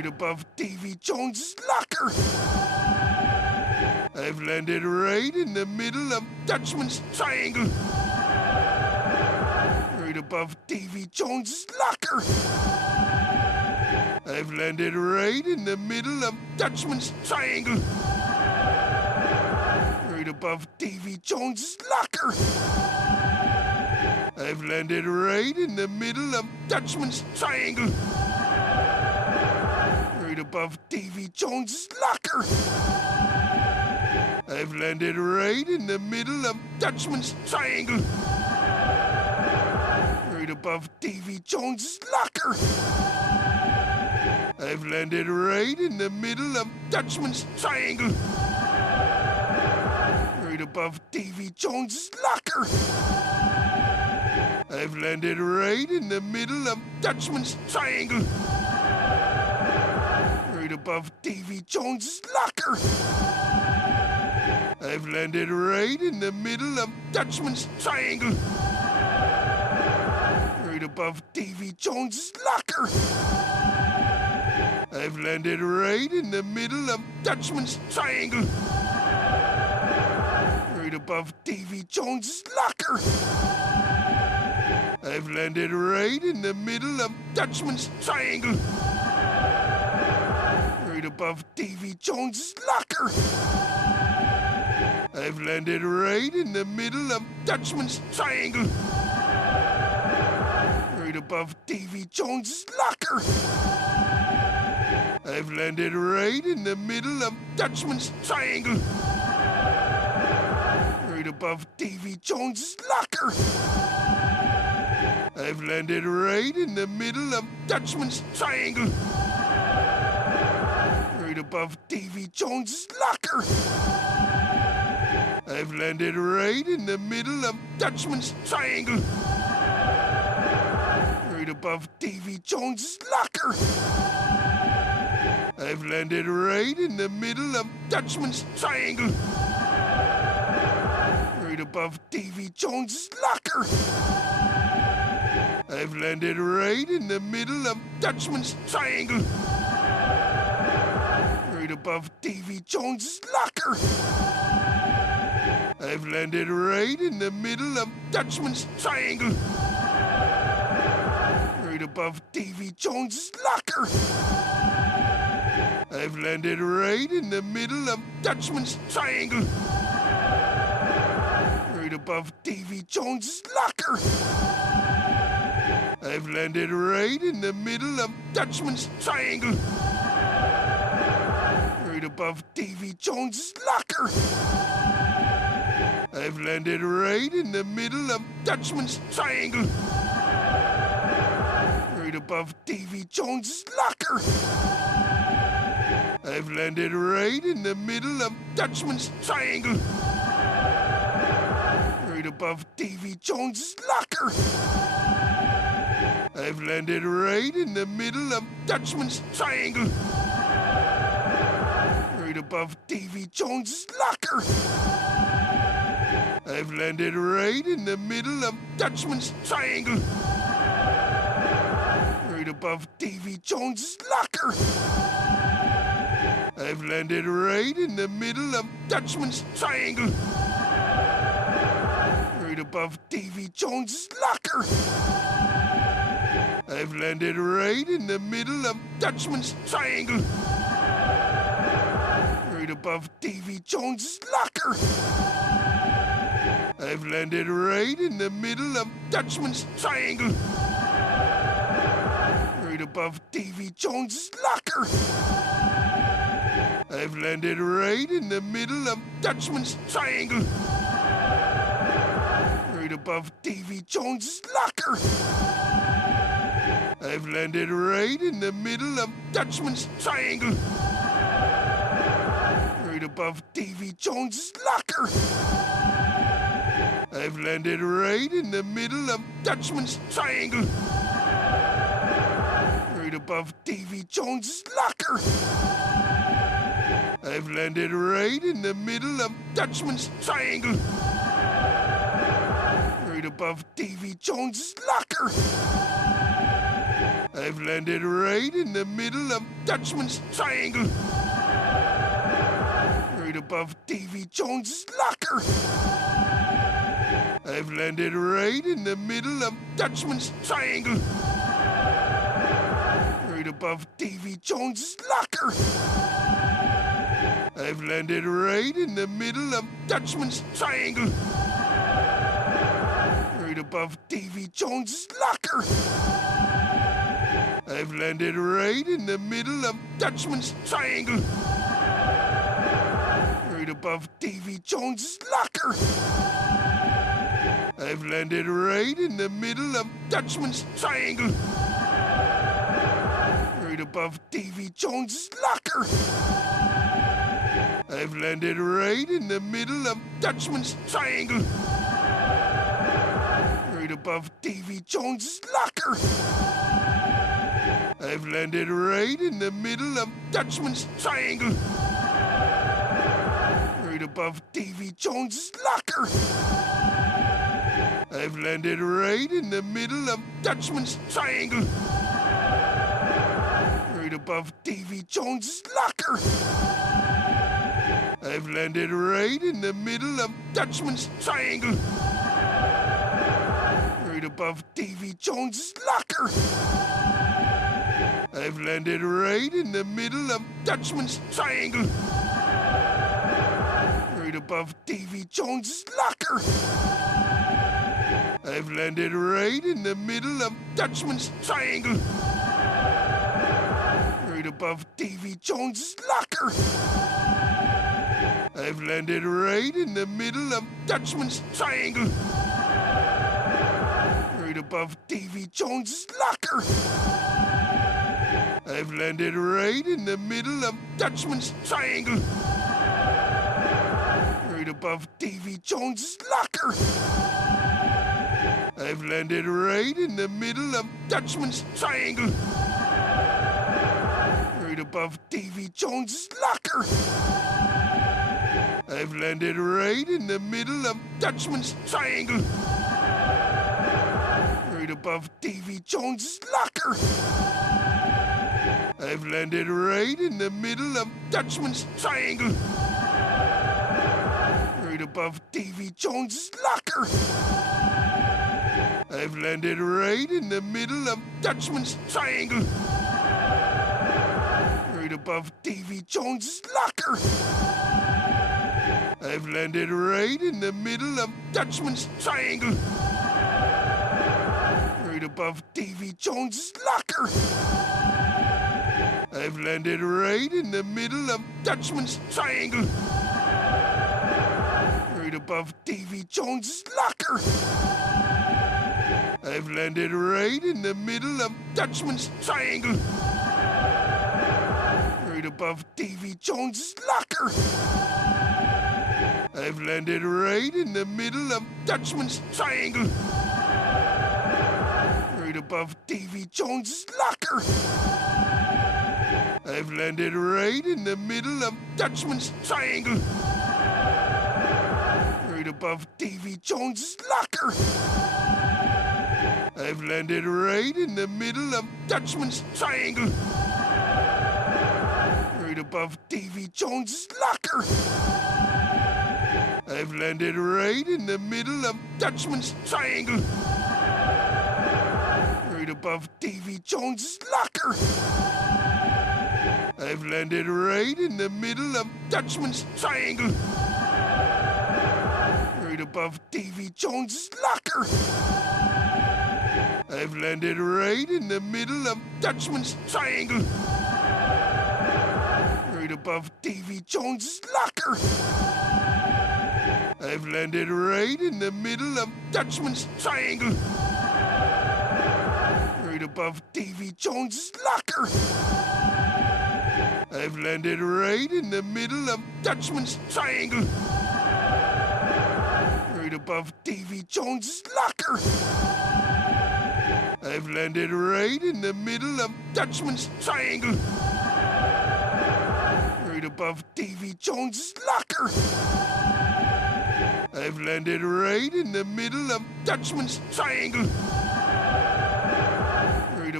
above Davy Jones's locker. I've landed right in the middle of Dutchman's triangle. Right above Davy Jones's locker. I've landed right in the middle of Dutchman's triangle. Right above Davy Jones's locker. I've landed right in the middle of Dutchman's triangle. Right above Davy Jones's locker. I've landed right in the middle of Dutchman's triangle. Right above Davy Jones's locker. I've landed right in the middle of Dutchman's triangle. Right above Davy Jones's locker. I've landed right in the middle of Dutchman's triangle. Right above Davy Jones's locker. I've landed right in the middle of Dutchman's triangle. Right above Davy Jones's locker. I've landed right in the middle of Dutchman's triangle. Right above Davy Jones's locker. I've landed right in the middle of Dutchman's triangle. Right above Davy Jones's locker. I've landed right in the middle of Dutchman's triangle. Right above Davy Jones's locker. I've landed right in the middle of Dutchman's triangle. Right above Davy Jones's locker. I've landed right in the middle of Dutchman's triangle. Right above Davy Jones's locker. I've landed right in the middle of Dutchman's triangle. Right above Davy Jones's locker. I've landed right in the middle of Dutchman's triangle. Right above Davy Jones's locker. I've landed right in the middle of Dutchman's triangle. Right above Davy Jones's locker. I've landed right in the middle of Dutchman's triangle. Right above Davy Jones's locker. I've landed right in the middle of Dutchman's triangle. Right above Davy Jones's locker. I've landed right in the middle of Dutchman's triangle. Right above Davy Jones's locker. I've landed right in the middle of Dutchman's triangle. Right above Davy Jones's locker. I've landed right in the middle of Dutchman's triangle. Right above Davy Jones's locker. I've landed right in the middle of Dutchman's triangle. Right above Davy Jones's locker. I've landed right in the middle of Dutchman's triangle. Right above Davy Jones's locker. I've landed right in the middle of Dutchman's triangle. Right above Davy Jones's locker. I've landed right in the middle of Dutchman's triangle. Right above Davy Jones's locker. I've landed right in the middle of Dutchman's triangle. Right above Davy Jones's locker. I've landed right in the middle of Dutchman's triangle. Right above Davy Jones's locker. I've landed right in the middle of Dutchman's triangle. Right above Davy Jones's locker. I've landed right in the middle of Dutchman's triangle. Right above Davy Jones's locker. I've landed right in the middle of Dutchman's triangle. Right above Davy Jones's locker. I've landed right in the middle of Dutchman's Triangle. Right above Davy Jones's locker. I've landed right in the middle of Dutchman's Triangle. Right above Davy Jones's locker. I've landed right in the middle of Dutchman's Triangle. Right above Davy Jones's locker. I've landed right in the middle of Dutchman's Triangle. Right above Davy Jones's locker. I've landed right in the middle of Dutchman's Triangle. Right above Davy Jones's locker. I've landed right in the middle of Dutchman's Triangle. Right above Davy Jones's locker. I've landed right in the middle of Dutchman's Triangle. Right above Davy Jones's locker. I've landed right in the middle of Dutchman's Triangle. Right above Davy Jones's locker. I've landed right in the middle of Dutchman's Triangle. Right above Davy Jones's locker. I've landed right in the middle of Dutchman's Triangle. Right above Davy Jones's locker. I've landed right in the middle of Dutchman's Triangle. Right above Davy Jones's locker. I've landed right in the middle of Dutchman's Triangle. Right above Davy Jones's locker. I've landed right in the middle of Dutchman's Triangle. Right above Davy Jones's locker. I've landed right in the middle of Dutchman's Triangle. Right above Davy Jones's locker. I've landed right in the middle of Dutchman's Triangle. Right above Davy Jones's locker. I've landed right in the middle of Dutchman's Triangle. Right above Davy Jones's locker. I've landed right in the middle of Dutchman's Triangle. Right above Davy Jones's locker. I've landed right in the middle of Dutchman's Triangle. Right above Davy Jones's locker. I've landed right in the middle of Dutchman's Triangle. Right above Davy Jones's locker. I've landed right in the middle of Dutchman's Triangle. Right above Davy Jones's locker. I've landed right in the middle of Dutchman's Triangle. Right above Davy Jones's locker. I've landed right in the middle of Dutchman's Triangle. Right above Davy Jones's locker. I've landed right in the middle of Dutchman's Triangle. Right above Davy Jones's locker. I've landed right in the middle of Dutchman's Triangle. Right above Davy Jones's locker. I've landed right in the middle of Dutchman's Triangle. Right above Davy Jones's locker. I've landed right in the middle of Dutchman's Triangle. Right above Davy Jones's locker. I've landed right in the middle of Dutchman's Triangle. Right above Davy Jones's locker. I've landed right in the middle of Dutchman's Triangle. Right above Davy Jones's locker. I've landed right in the middle of Dutchman's Triangle. Right above Davy Jones's locker. I've landed right in the middle of Dutchman's Triangle. Right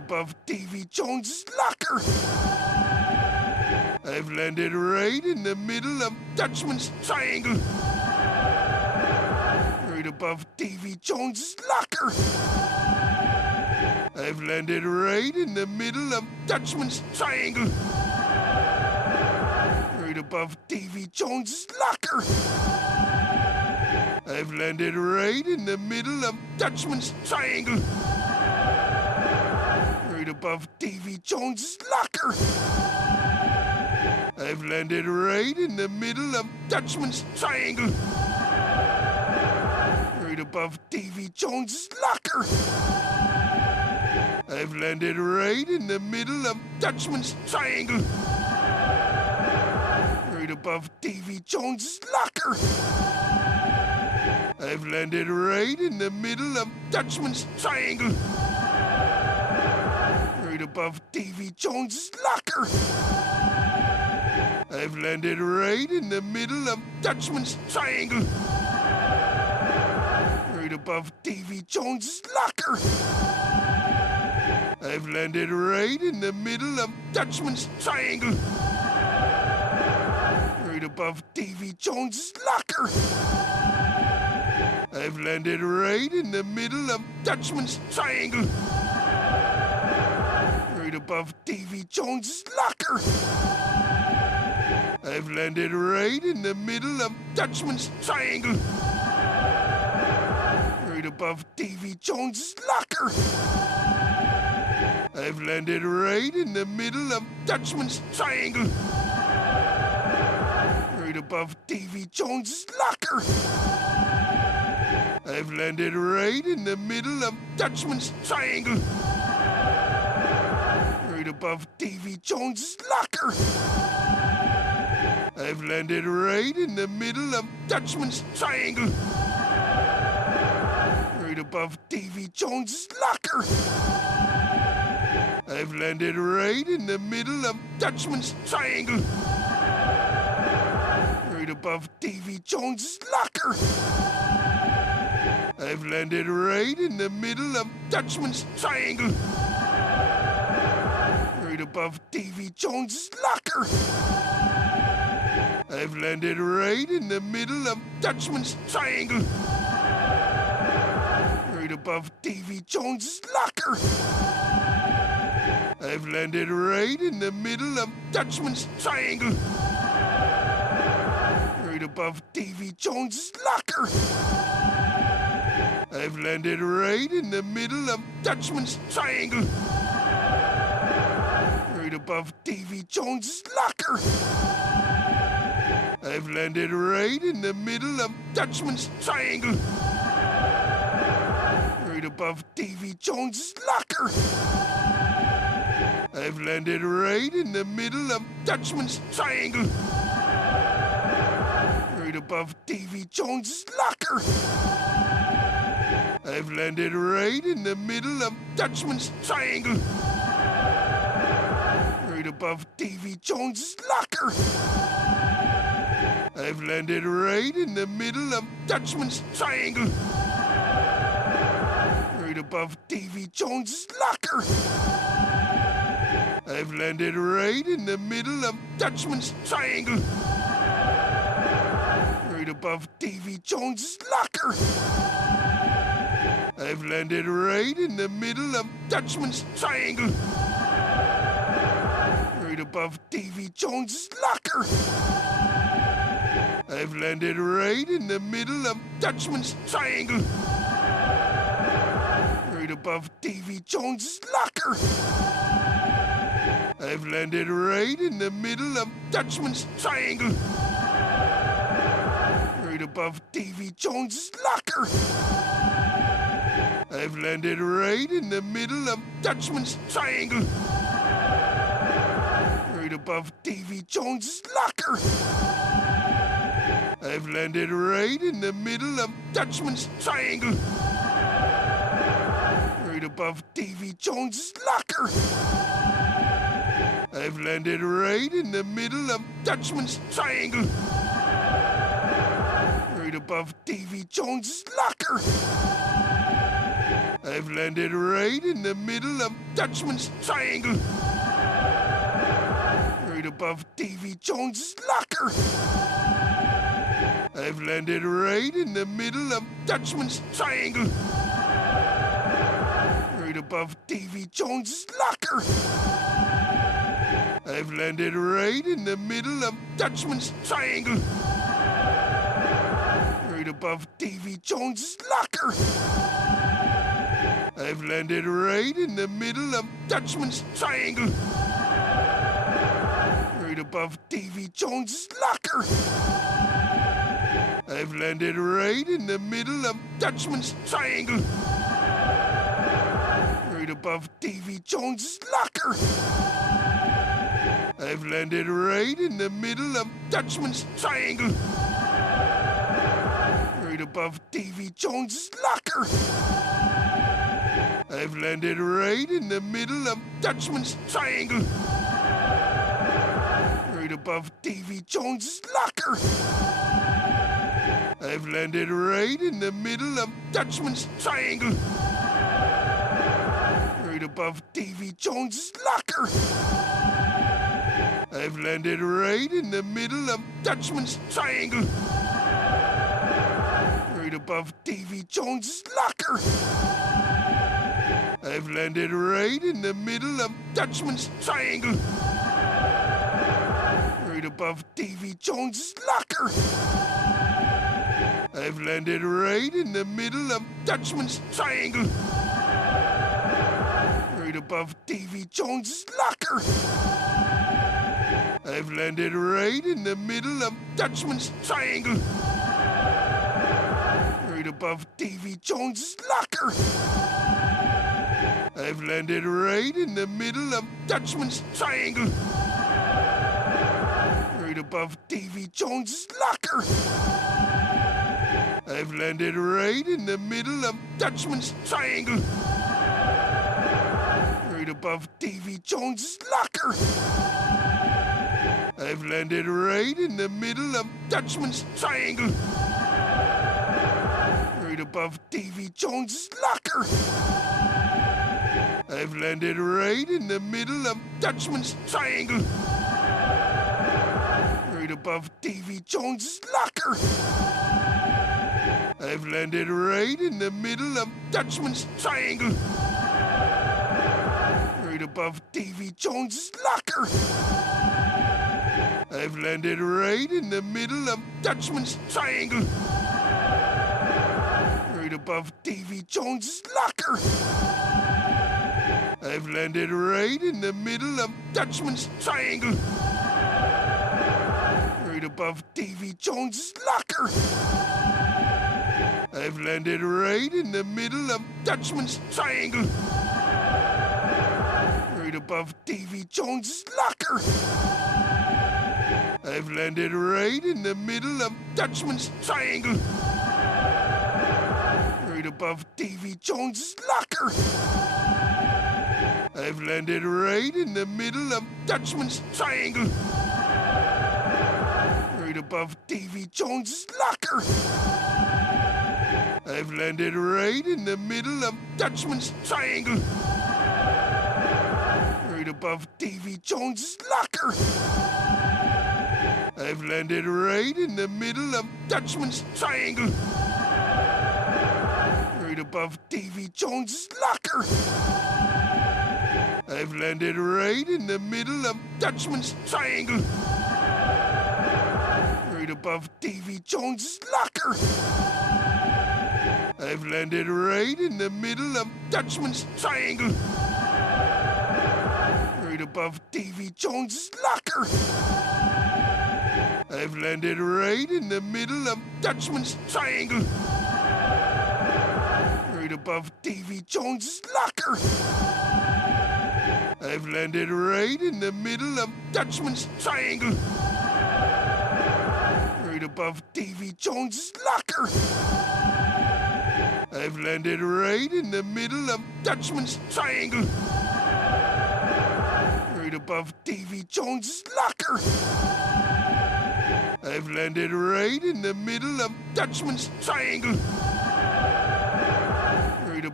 above Davy Jones's locker. I've landed right in the middle of Dutchman's triangle. Right above Davy Jones's locker. I've landed right in the middle of Dutchman's triangle. Right above Davy Jones's locker. I've landed right in the middle of Dutchman's triangle. Right above Davy Jones's locker. I've landed right in the middle of Dutchman's triangle. Right above Davy Jones's locker. I've landed right in the middle of Dutchman's triangle. Right above Davy Jones's locker. I've landed right in the middle of Dutchman's triangle. Right above Davy Jones's locker. I've landed right in the middle of Dutchman's triangle. Right above Davy Jones's locker. I've landed right in the middle of Dutchman's triangle. Right above Davy Jones's locker. I've landed right in the middle of Dutchman's triangle. Right above Davy Jones's locker. I've landed right in the middle of Dutchman's triangle. Right above Davy Jones's locker. I've landed right in the middle of Dutchman's triangle. Right above Davy Jones's locker. I've landed right in the middle of Dutchman's triangle. Right above Davy Jones's locker. I've landed right in the middle of Dutchman's triangle. Right above Davy Jones's locker. I've landed right in the middle of Dutchman's triangle. Right above Davy Jones's locker. I've landed right in the middle of Dutchman's triangle. Right above Davy Jones's locker. I've landed right in the middle of Dutchman's triangle. Right above Davy Jones's locker. I've landed right in the middle of Dutchman's triangle. Right above Davy Jones's locker. I've landed right in the middle of Dutchman's triangle. Right above Davy Jones's locker. I've landed right in the middle of Dutchman's triangle. Right above Davy Jones's locker. I've landed right in the middle of Dutchman's triangle. Right above Davy Jones's locker. I've landed right in the middle of Dutchman's triangle. Right above Davy Jones's locker. I've landed right in the middle of Dutchman's triangle. Right above Davy Jones's locker. I've landed right in the middle of Dutchman's triangle. Right above Davy Jones's locker. I've landed right in the middle of Dutchman's triangle. Right above Davy Jones's locker. I've landed right in the middle of Dutchman's triangle. Right above Davy Jones's locker. I've landed right in the middle of Dutchman's triangle. Right above Davy Jones's locker. I've landed right in the middle of Dutchman's triangle. Right above Davy Jones's locker. I've landed right in the middle of Dutchman's triangle. Right above Davy Jones's locker. I've landed right in the middle of Dutchman's triangle. Right above Davy Jones's locker. I've landed right in the middle of Dutchman's Triangle. Right above Davy Jones's locker. I've landed right in the middle of Dutchman's Triangle. Right above Davy Jones's locker. I've landed right in the middle of Dutchman's Triangle. Right above Davy Jones's locker. I've landed right in the middle of Dutchman's Triangle. Right above Davy Jones's locker. I've landed right in the middle of Dutchman's Triangle. Right above Davy Jones's locker. I've landed right in the middle of Dutchman's Triangle. Right above Davy Jones's locker. I've landed right in the middle of Dutchman's Triangle. Right above Davy Jones's locker. I've landed right in the middle of Dutchman's Triangle. Right above Davy Jones's locker. I've landed right in the middle of Dutchman's Triangle. Right above Davy Jones's locker. I've landed right in the middle of Dutchman's Triangle. Right above Davy Jones's locker. I've landed right in the middle of Dutchman's Triangle. Right above Davy Jones's locker. I've landed right in the middle of Dutchman's Triangle. Right above Davy Jones's locker. I've landed right in the middle of Dutchman's Triangle. Right above Davy Jones's locker. I've landed right in the middle of Dutchman's Triangle. Right above Davy Jones's locker. I've landed right in the middle of Dutchman's Triangle. Right above Davy Jones's locker. I've landed right in the middle of Dutchman's Triangle. Right above Davy Jones's locker. I've landed right in the middle of Dutchman's Triangle. Right above Davy Jones's locker. I've landed right in the middle of Dutchman's Triangle. Right above Davy Jones's locker. I've landed right in the middle of Dutchman's Triangle. Right above Davy Jones's locker. I've landed right in the middle of Dutchman's Triangle. Right above Davy Jones's locker. I've landed right in the middle of Dutchman's Triangle. Right above Davy Jones's locker. I've landed right in the middle of Dutchman's Triangle. Right above Davy Jones's locker. I've landed right in the middle of Dutchman's Triangle. Right above Davy Jones's locker. I've landed right in the middle of Dutchman's Triangle. Right above Davy Jones's locker. I've landed right in the middle of Dutchman's Triangle. Right above Davy Jones's locker. I've landed right in the middle of Dutchman's Triangle. Right above Davy Jones's locker. I've landed right in the middle of Dutchman's Triangle. Right above Davy Jones's locker. I've landed right in the middle of Dutchman's Triangle. Right above Davy Jones's locker. I've landed right in the middle of Dutchman's Triangle. Right above Davy Jones's locker. I've landed right in the middle of Dutchman's Triangle. Right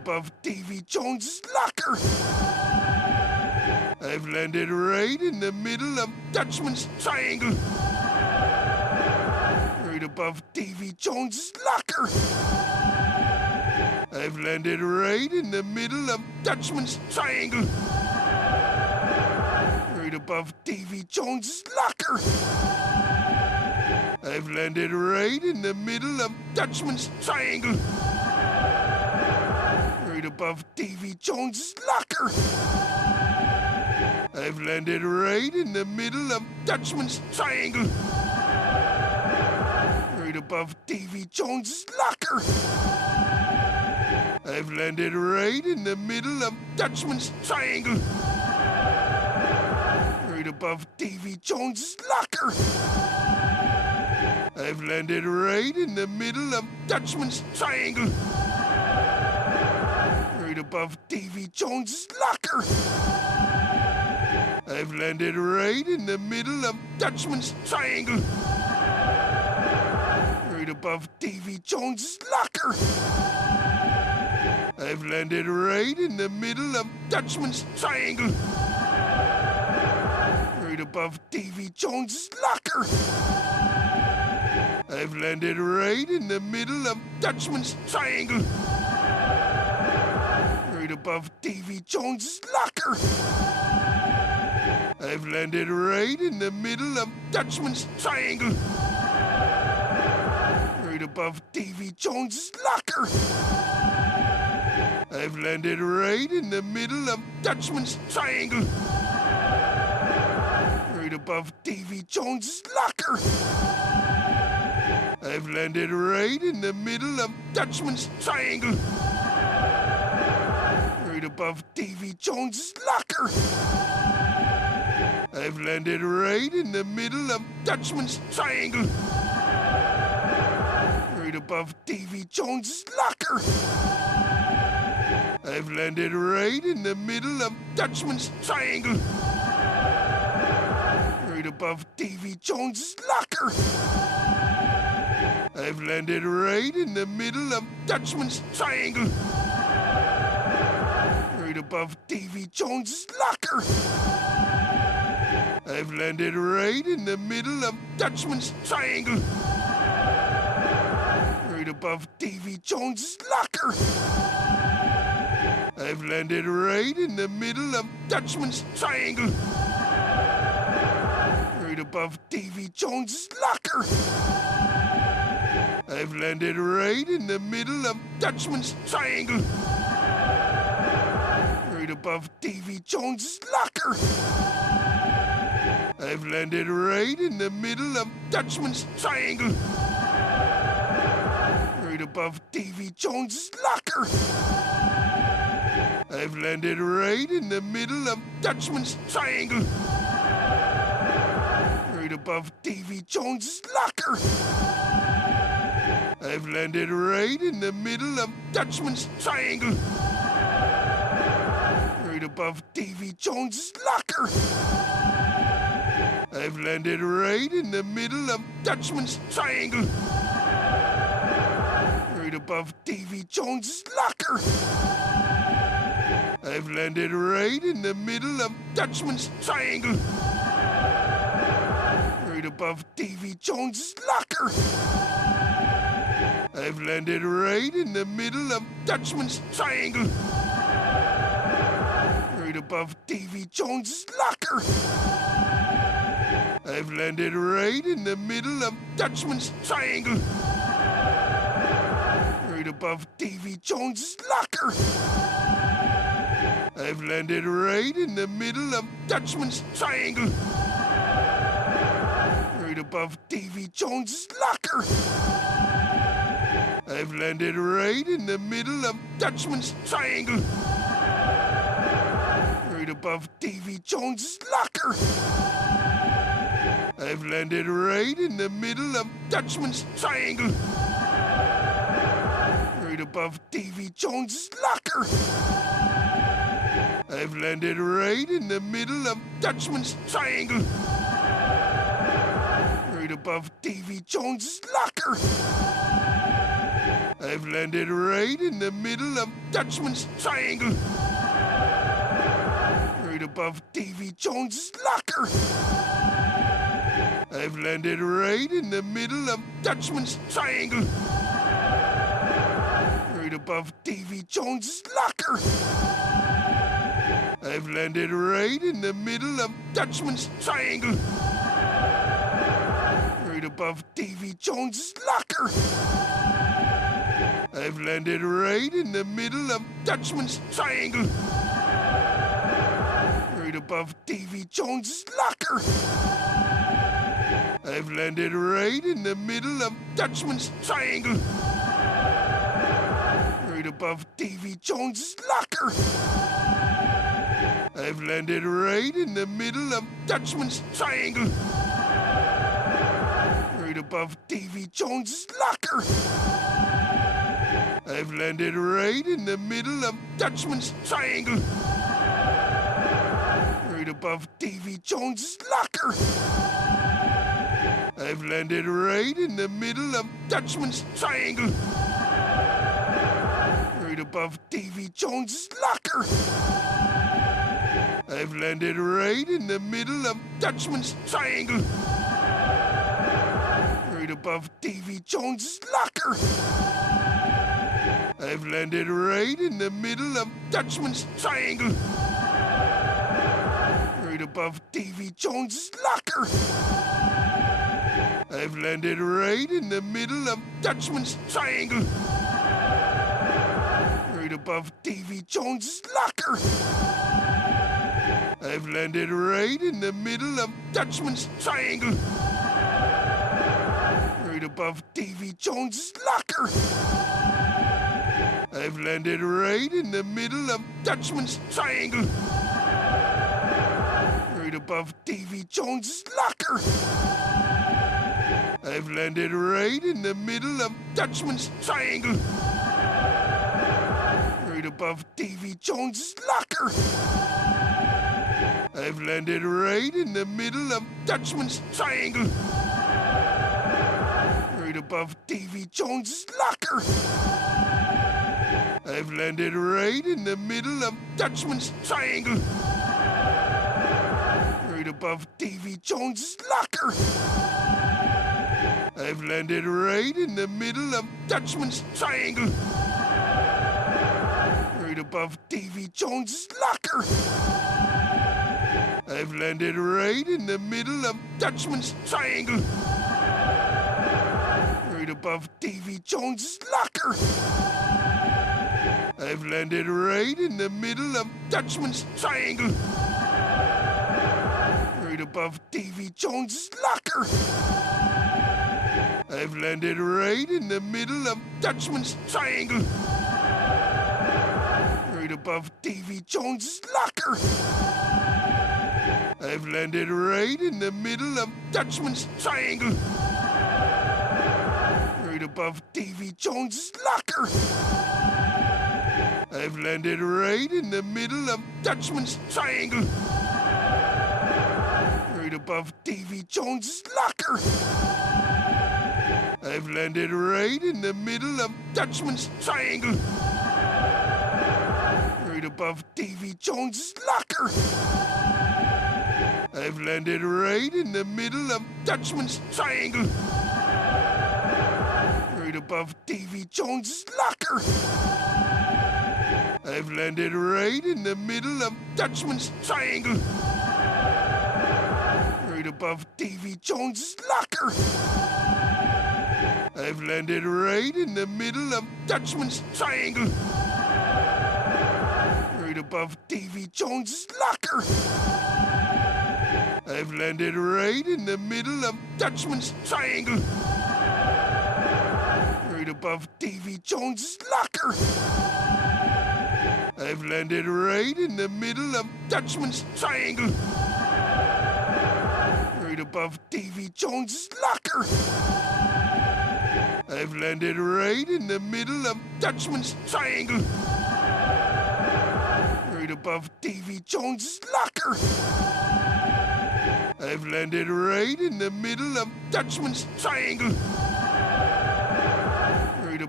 above Davy Jones's locker. I've landed right in the middle of Dutchman's triangle. Right above Davy Jones's locker. I've landed right in the middle of Dutchman's triangle. Right above Davy Jones's locker. I've landed right in the middle of Dutchman's triangle. Right above Davy Jones's locker. I've landed right in the middle of Dutchman's triangle. Right above Davy Jones's locker. I've landed right in the middle of Dutchman's triangle. Right above Davy Jones's locker. I've landed right in the middle of Dutchman's triangle. Right above Davy Jones's locker. I've landed right in the middle of Dutchman's triangle. Right above Davy Jones's locker. I've landed right in the middle of Dutchman's triangle. Right above Davy Jones's locker. I've landed right in the middle of Dutchman's triangle. Right above Davy Jones's locker. I've landed right in the middle of Dutchman's triangle. Right above Davy Jones's locker. I've landed right in the middle of Dutchman's triangle. Right above Davy Jones's locker. I've landed right in the middle of Dutchman's triangle. Right above Davy Jones's locker. I've landed right in the middle of Dutchman's triangle. Right above Davy Jones's locker. I've landed right in the middle of Dutchman's triangle. Right above Davy Jones's locker. I've landed right in the middle of Dutchman's triangle. Right above Davy Jones's locker. I've landed right in the middle of Dutchman's triangle. Right above Davy Jones's locker. I've landed right in the middle of Dutchman's triangle. Right above Davy Jones's locker. I've landed right in the middle of Dutchman's triangle. Right above Davy Jones's locker. I've landed right in the middle of Dutchman's triangle. Right above Davy Jones's locker. I've landed right in the middle of Dutchman's triangle. Right above Davy Jones's locker. I've landed right in the middle of Dutchman's triangle. Right above Davy Jones's locker. I've landed right in the middle of Dutchman's triangle. Right above Davy Jones's locker. I've landed right in the middle of Dutchman's triangle. Right above Davy Jones's locker. I've landed right in the middle of Dutchman's triangle. Right above Davy Jones's locker. I've landed right in the middle of Dutchman's triangle. Right above Davy Jones's locker. I've landed right in the middle of Dutchman's triangle. Right above Davy Jones's locker. I've landed right in the middle of Dutchman's triangle. Right above Davy Jones's locker. I've landed right in the middle of Dutchman's triangle. Right above Davy Jones's locker. I've landed right in the middle of Dutchman's triangle. Right above Davy Jones's locker. I've landed right in the middle of Dutchman's Triangle. Right above Davy Jones's locker. I've landed right in the middle of Dutchman's Triangle. Right above Davy Jones's locker. I've landed right in the middle of Dutchman's Triangle. Right above Davy Jones's locker. I've landed right in the middle of Dutchman's Triangle. Right above Davy Jones's locker. I've landed right in the middle of Dutchman's Triangle. Right above Davy Jones's locker. I've landed right in the middle of Dutchman's Triangle. Right above Davy Jones's locker. I've landed right in the middle of Dutchman's Triangle. Right above Davy Jones's locker. I've landed right in the middle of Dutchman's Triangle. Right above Davy Jones's locker. I've landed right in the middle of Dutchman's Triangle. Right above Davy Jones's locker. I've landed right in the middle of Dutchman's Triangle. Right above Davy Jones's locker. I've landed right in the middle of Dutchman's Triangle. Right above Davy Jones's locker. I've landed right in the middle of Dutchman's Triangle. Right above Davy Jones's locker. I've landed right in the middle of Dutchman's Triangle. Right above Davy Jones's locker. I've landed right in the middle of Dutchman's Triangle. Right above Davy Jones's locker. I've landed right in the middle of Dutchman's Triangle. Right above Davy Jones's locker. I've landed right in the middle of Dutchman's Triangle. Right above Davy Jones's locker. I've landed right in the middle of Dutchman's Triangle. Right above Davy Jones's locker. I've landed right in the middle of Dutchman's Triangle. Right above Davy Jones's locker. I've landed right in the middle of Dutchman's Triangle. Right above Davy Jones's locker. I've landed right in the middle of Dutchman's Triangle. Right above Davy Jones's locker. I've landed right in the middle of Dutchman's Triangle. Right above Davy Jones's locker. I've landed right in the middle of Dutchman's Triangle. Right above Davy Jones's locker. I've landed right in the middle of Dutchman's Triangle. Right above Davy Jones's locker. I've landed right in the middle of Dutchman's Triangle. Right above Davy Jones's locker. I've landed right in the middle of Dutchman's Triangle. Right above Davy Jones's locker. I've landed right in the middle of Dutchman's Triangle. Right above Davy Jones's locker. I've landed right in the middle of Dutchman's Triangle. Right above Davy Jones's locker. I've landed right in the middle of Dutchman's Triangle. Right above Davy Jones's locker. I've landed right in the middle of Dutchman's Triangle. Right above Davy Jones's locker. I've landed right in the middle of Dutchman's Triangle. Right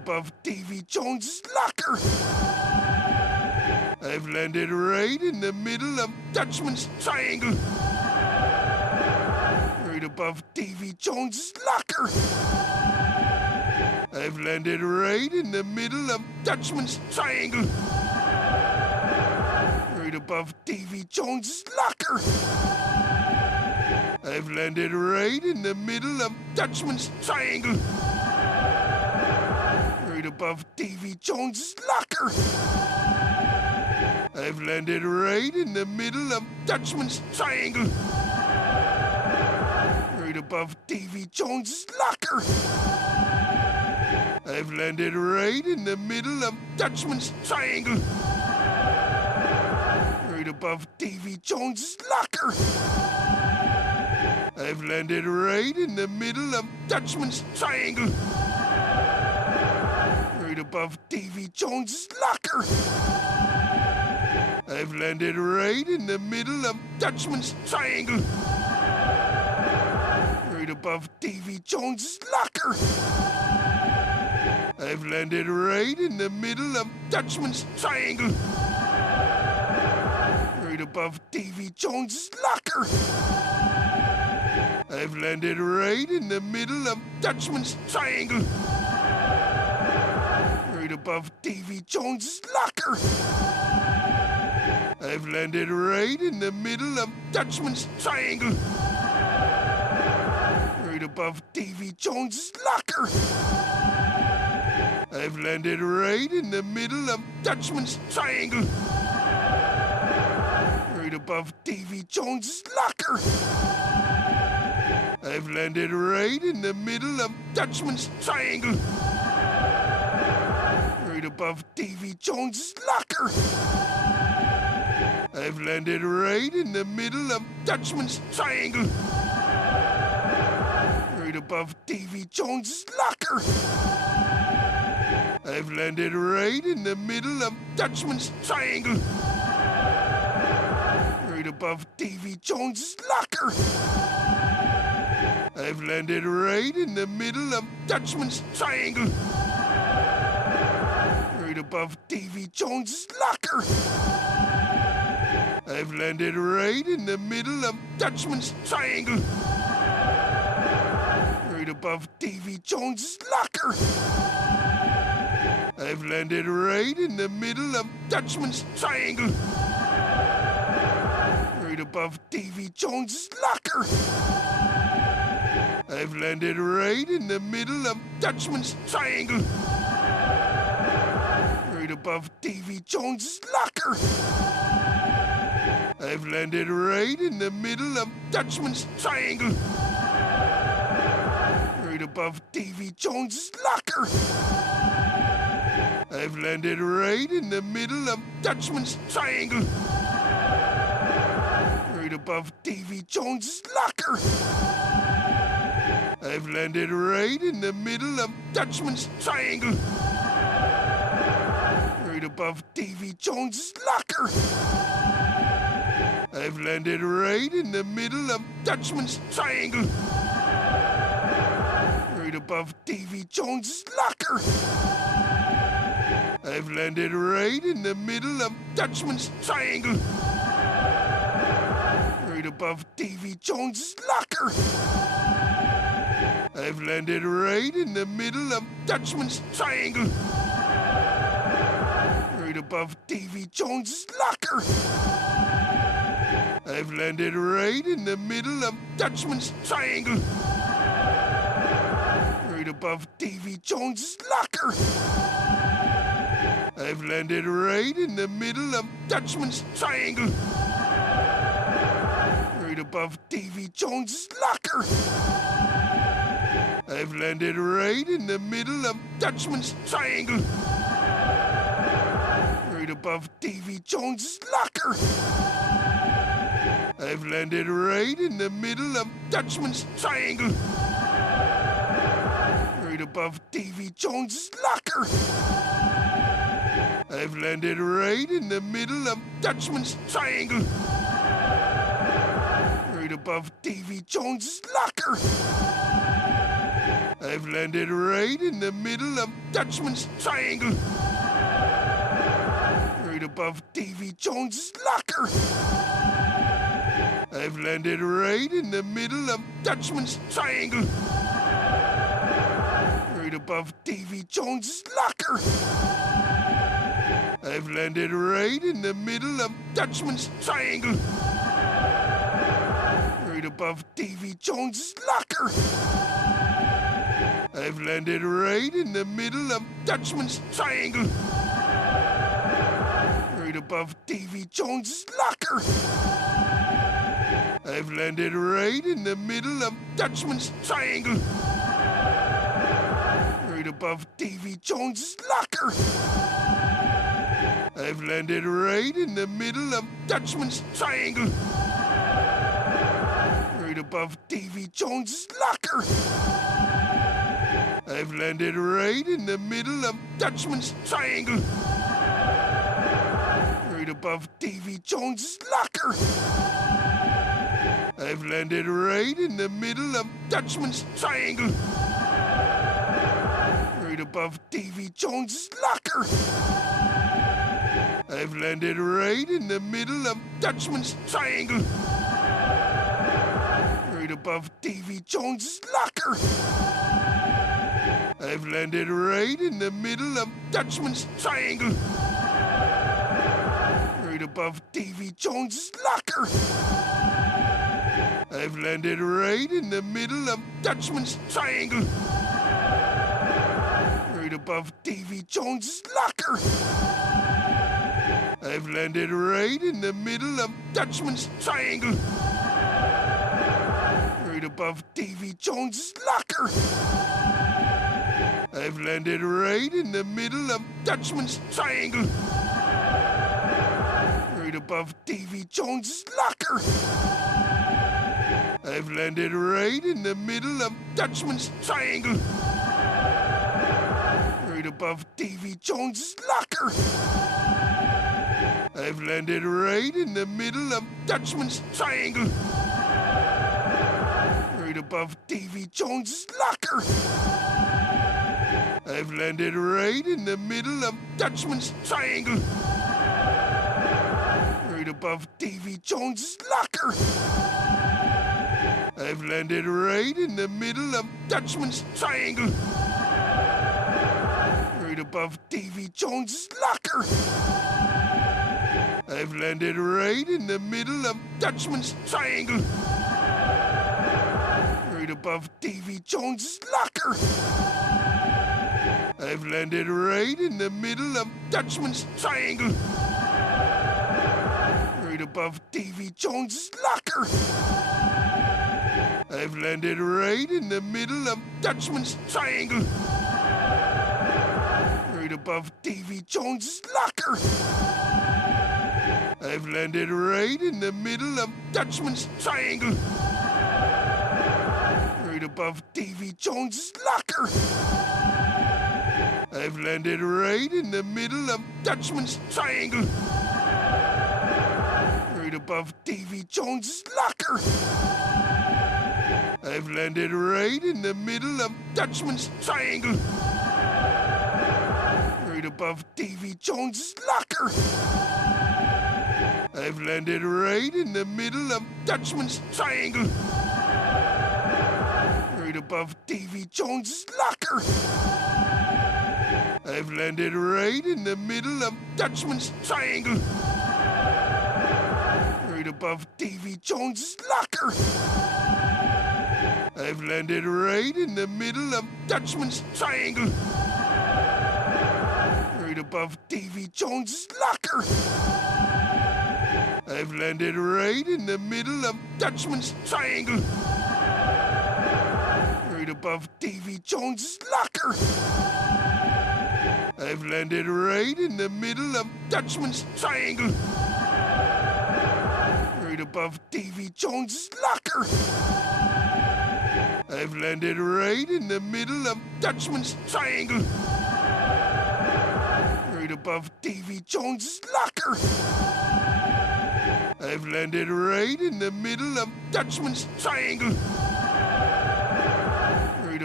above Davy Jones's locker. I've landed right in the middle of Dutchman's triangle. Right above Davy Jones's locker. I've landed right in the middle of Dutchman's triangle. Right above Davy Jones's locker. I've landed right in the middle of Dutchman's triangle. Right above Davy Jones's locker. I've landed right in the middle of Dutchman's triangle. Right above Davy Jones's locker. I've landed right in the middle of Dutchman's triangle. Right above Davy Jones's locker. I've landed right in the middle of Dutchman's triangle. Right above Davy Jones's locker. I've landed right in the middle of Dutchman's triangle. Right above Davy Jones's locker. I've landed right in the middle of Dutchman's triangle. Right above Davy Jones's locker. I've landed right in the middle of Dutchman's triangle. Right above Davy Jones's locker. I've landed right in the middle of Dutchman's triangle. Right above Davy Jones's locker. I've landed right in the middle of Dutchman's triangle. Right above Davy Jones's locker. I've landed right in the middle of Dutchman's triangle. Right above Davy Jones's locker. I've landed right in the middle of Dutchman's triangle. Right above Davy Jones's locker. I've landed right in the middle of Dutchman's triangle. Right above Davy Jones's locker. I've landed right in the middle of Dutchman's triangle. Right above Davy Jones's locker. I've landed right in the middle of Dutchman's triangle. Right above Davy Jones's locker. I've landed right in the middle of Dutchman's triangle. Right above Davy Jones's locker. I've landed right in the middle of Dutchman's triangle. Right above Davy Jones's locker. I've landed right in the middle of Dutchman's triangle. Right above Davy Jones's locker. I've landed right in the middle of Dutchman's triangle. Right above Davy Jones's locker. I've landed right in the middle of Dutchman's triangle. Right above Davy Jones's locker. I've landed right in the middle of Dutchman's triangle. Right above Davy Jones's locker. I've landed right in the middle of Dutchman's triangle. Right above Davy Jones's locker. I've landed right in the middle of Dutchman's triangle. Right above Davy Jones's locker. I've landed right in the middle of Dutchman's triangle. Right above Davy Jones's locker. I've landed right in the middle of Dutchman's triangle. Right above Davy Jones's locker. I've landed right in the middle of Dutchman's triangle. Right above Davy Jones's locker. I've landed right in the middle of Dutchman's triangle. Right above Davy Jones's locker. I've landed right in the middle of Dutchman's triangle. Right above Davy Jones's locker. I've landed right in the middle of Dutchman's Triangle. Right above Davy Jones's locker. I've landed right in the middle of Dutchman's Triangle. Right above Davy Jones's locker. I've landed right in the middle of Dutchman's Triangle. Right above Davy Jones's locker. I've landed right in the middle of Dutchman's Triangle. Right above Davy Jones's locker. I've landed right in the middle of Dutchman's Triangle. Right above Davy Jones's locker. I've landed right in the middle of Dutchman's Triangle. Right above Davy Jones's locker. I've landed right in the middle of Dutchman's Triangle. Right above Davy Jones's locker. I've landed right in the middle of Dutchman's Triangle. Right above Davy Jones's locker. I've landed right in the middle of Dutchman's Triangle. Right above Davy Jones's locker. I've landed right in the middle of Dutchman's Triangle. Right above Davy Jones's locker. I've landed right in the middle of Dutchman's Triangle. Right above Davy Jones's locker. I've landed right in the middle of Dutchman's Triangle. Right above Davy Jones's locker. I've landed right in the middle of Dutchman's Triangle. Right above Davy Jones's locker. I've landed right in the middle of Dutchman's Triangle. Right above Davy Jones's locker. I've landed right in the middle of Dutchman's Triangle. Right above Davy Jones's locker. I've landed right in the middle of Dutchman's Triangle. Right above Davy Jones's locker. I've landed right in the middle of Dutchman's Triangle. Right above Davy Jones's locker. I've landed right in the middle of Dutchman's Triangle. Right above Davy Jones's locker. I've landed right in the middle of Dutchman's Triangle. Right above Davy Jones's locker. I've landed right in the middle of Dutchman's Triangle. Right above Davy Jones's locker. I've landed right in the middle of Dutchman's Triangle. Right above Davy Jones's locker. I've landed right in the middle of Dutchman's Triangle. Right above Davy Jones's locker. I've landed right in the middle of Dutchman's Triangle. Right above Davy Jones's locker. I've landed right in the middle of Dutchman's Triangle. Right above Davy Jones's locker. I've landed right in the middle of Dutchman's Triangle. Right above Davy Jones's locker. I've landed right in the middle of Dutchman's Triangle. Right above Davy Jones's locker. I've landed right in the middle of Dutchman's Triangle. Right above Davy Jones's locker. I've landed right in the middle of Dutchman's Triangle. Right above Davy Jones's locker. I've landed right in the middle of Dutchman's Triangle. Right above Davy Jones's locker. I've landed right in the middle of Dutchman's Triangle. Right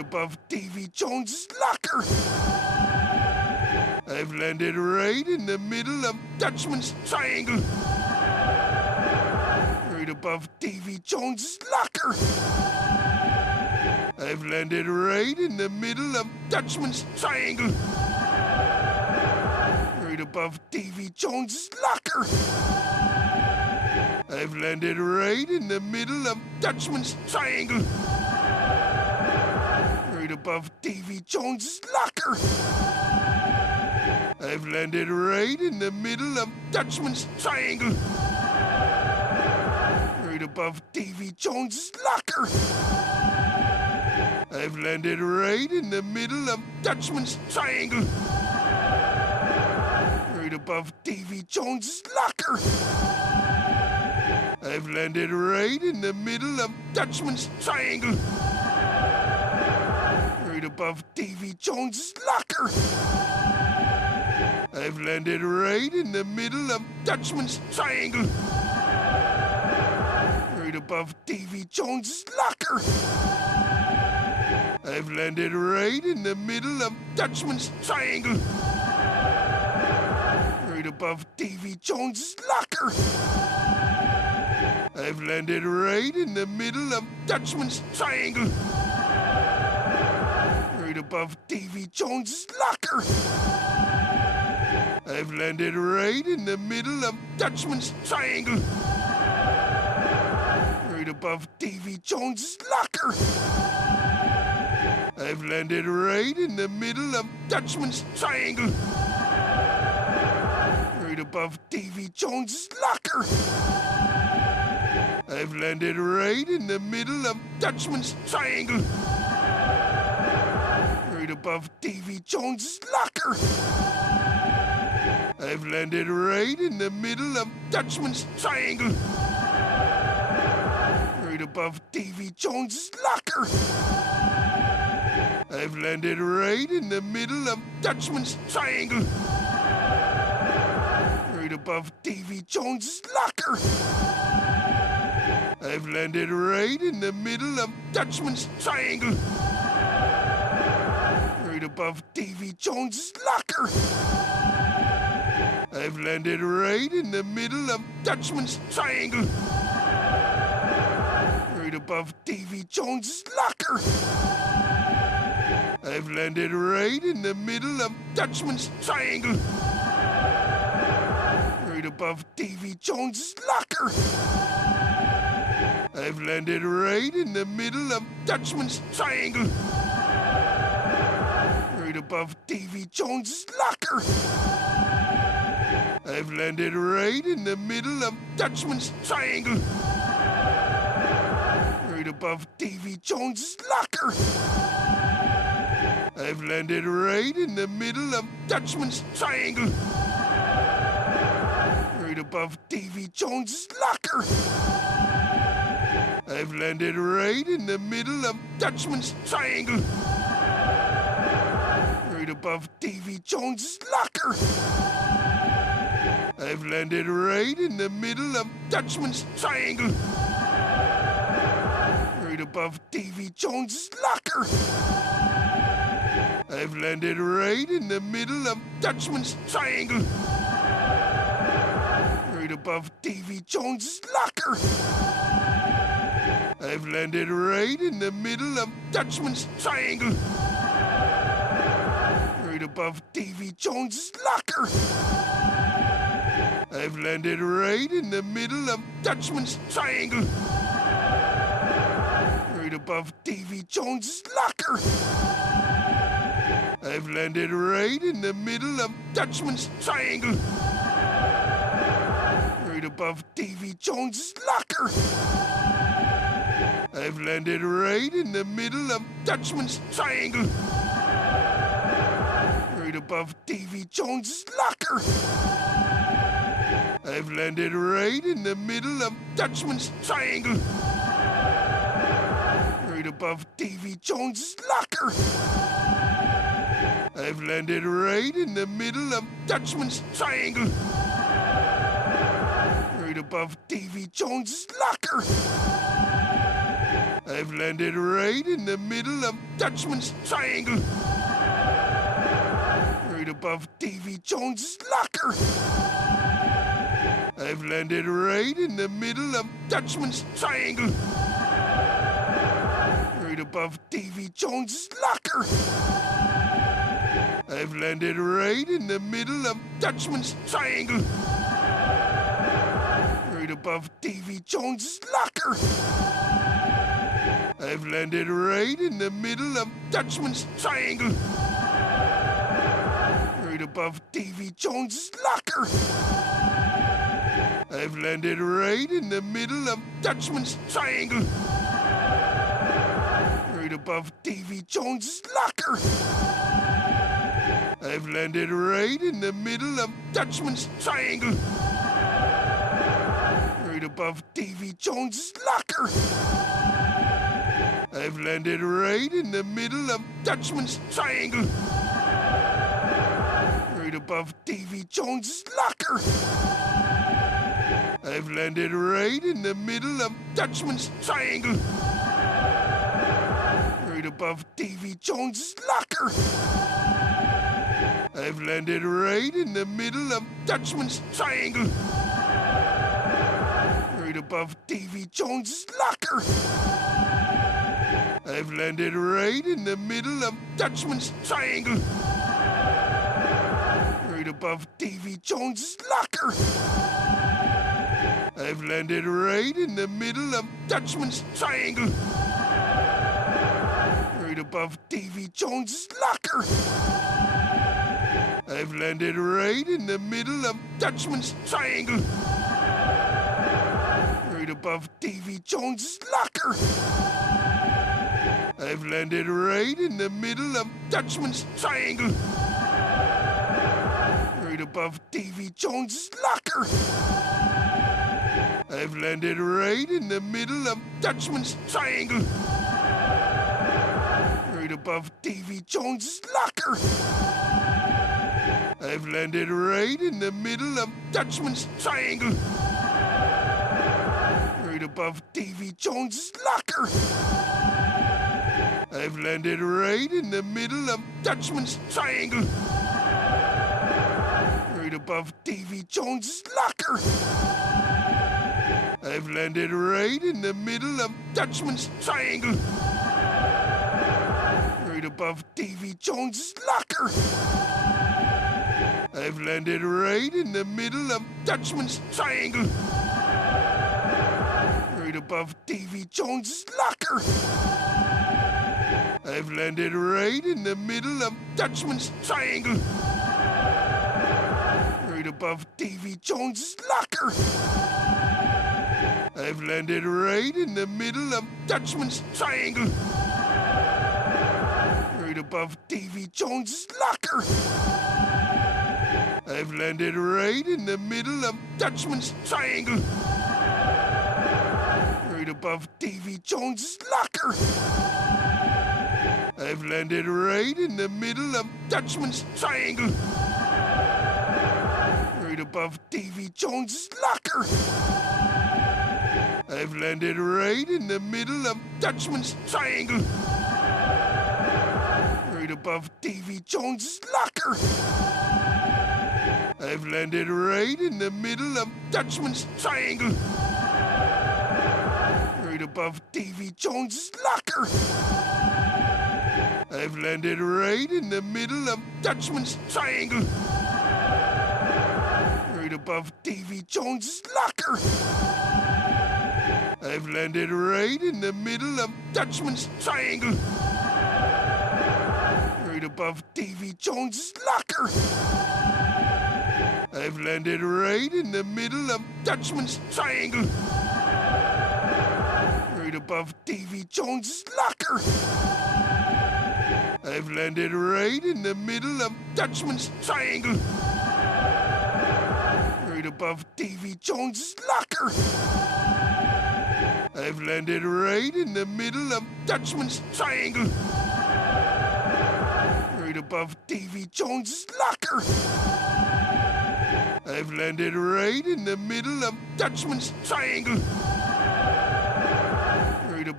above Davy Jones's locker. I've landed right in the middle of Dutchman's triangle. Right above Davy Jones's locker. I've landed right in the middle of Dutchman's triangle. Right above Davy Jones's locker. I've landed right in the middle of Dutchman's triangle. Right above Davy Jones's locker. I've landed right in the middle of Dutchman's triangle. Right above Davy Jones's locker. I've landed right in the middle of Dutchman's triangle. Right above Davy Jones's locker. I've landed right in the middle of Dutchman's triangle. Right above Davy Jones's locker. I've landed right in the middle of Dutchman's triangle. Right above Davy Jones's locker. I've landed right in the middle of Dutchman's triangle. Right above Davy Jones's locker. I've landed right in the middle of Dutchman's triangle. Right above Davy Jones's locker. I've landed right in the middle of Dutchman's triangle. Right above Davy Jones's locker. I've landed right in the middle of Dutchman's triangle. Right above Davy Jones's locker. I've landed right in the middle of Dutchman's triangle. Right above Davy Jones's locker. I've landed right in the middle of Dutchman's triangle. Right above Davy Jones's locker. I've landed right in the middle of Dutchman's triangle. Right above Davy Jones's locker. I've landed right in the middle of Dutchman's triangle. Right above Davy Jones's locker. I've landed right in the middle of Dutchman's triangle. Right above Davy Jones's locker. I've landed right in the middle of Dutchman's triangle. Right above Davy Jones's locker. I've landed right in the middle of Dutchman's triangle. Right above Davy Jones's locker. I've landed right in the middle of Dutchman's triangle. Right above Davy Jones's locker. I've landed right in the middle of Dutchman's triangle. Right above Davy Jones's locker. I've landed right in the middle of Dutchman's triangle. Right above Davy Jones's locker. I've landed right in the middle of Dutchman's triangle. Right above Davy Jones's locker. I've landed right in the middle of Dutchman's triangle. Right above Davy Jones's locker. I've landed right in the middle of Dutchman's triangle. Right above Davy Jones's locker. I've landed right in the middle of Dutchman's triangle. Right above Davy Jones's locker. I've landed right in the middle of Dutchman's triangle. Right above Davy Jones's locker. I've landed right in the middle of Dutchman's triangle. Right above Davy Jones's locker. I've landed right in the middle of Dutchman's triangle. Right above Davy Jones's locker. I've landed right in the middle of Dutchman's triangle. Right above Davy Jones's locker. I've landed right in the middle of Dutchman's Triangle. Right above Davy Jones's locker. I've landed right in the middle of Dutchman's Triangle. Right above Davy Jones's locker. I've landed right in the middle of Dutchman's Triangle. Right above Davy Jones's locker. I've landed right in the middle of Dutchman's Triangle. Right above Davy Jones's locker. I've landed right in the middle of Dutchman's Triangle. Right above Davy Jones's locker. I've landed right in the middle of Dutchman's Triangle. Right above Davy Jones's locker. I've landed right in the middle of Dutchman's Triangle. Right above Davy Jones's locker. I've landed right in the middle of Dutchman's Triangle. Right above Davy Jones's locker. I've landed right in the middle of Dutchman's Triangle. Right above Davy Jones's locker. I've landed right in the middle of Dutchman's Triangle. Right above Davy Jones's locker. I've landed right in the middle of Dutchman's Triangle. Right above Davy Jones's locker. I've landed right in the middle of Dutchman's Triangle. Right above Davy Jones's locker. I've landed right in the middle of Dutchman's Triangle. Right above Davy Jones's locker. I've landed right in the middle of Dutchman's Triangle. Right above Davy Jones's locker. I've landed right in the middle of Dutchman's Triangle. Right above Davy Jones's locker. I've landed right in the middle of Dutchman's Triangle. Right above Davy Jones's locker. I've landed right in the middle of Dutchman's Triangle. Right above Davy Jones's locker. I've landed right in the middle of Dutchman's Triangle. Right above Davy Jones's locker. I've landed right in the middle of Dutchman's Triangle. Right above Davy Jones's locker. I've landed right in the middle of Dutchman's Triangle. Right above Davy Jones's locker. I've landed right in the middle of Dutchman's Triangle. Right above Davy Jones's locker. I've landed right in the middle of Dutchman's Triangle. Right above Davy Jones's locker. I've landed right in the middle of Dutchman's Triangle. Right above Davy Jones's locker. I've landed right in the middle of Dutchman's Triangle. Right above Davy Jones's locker. I've landed right in the middle of Dutchman's Triangle. Right above Davy Jones's locker. I've landed right in the middle of Dutchman's Triangle. Right above Davy Jones's locker. I've landed right in the middle of Dutchman's Triangle. Right above Davy Jones's locker. I've landed right in the middle of Dutchman's Triangle. Right above Davy Jones's locker. I've landed right in the middle of Dutchman's Triangle. Right above Davy Jones's locker. I've landed right in the middle of Dutchman's Triangle. Right above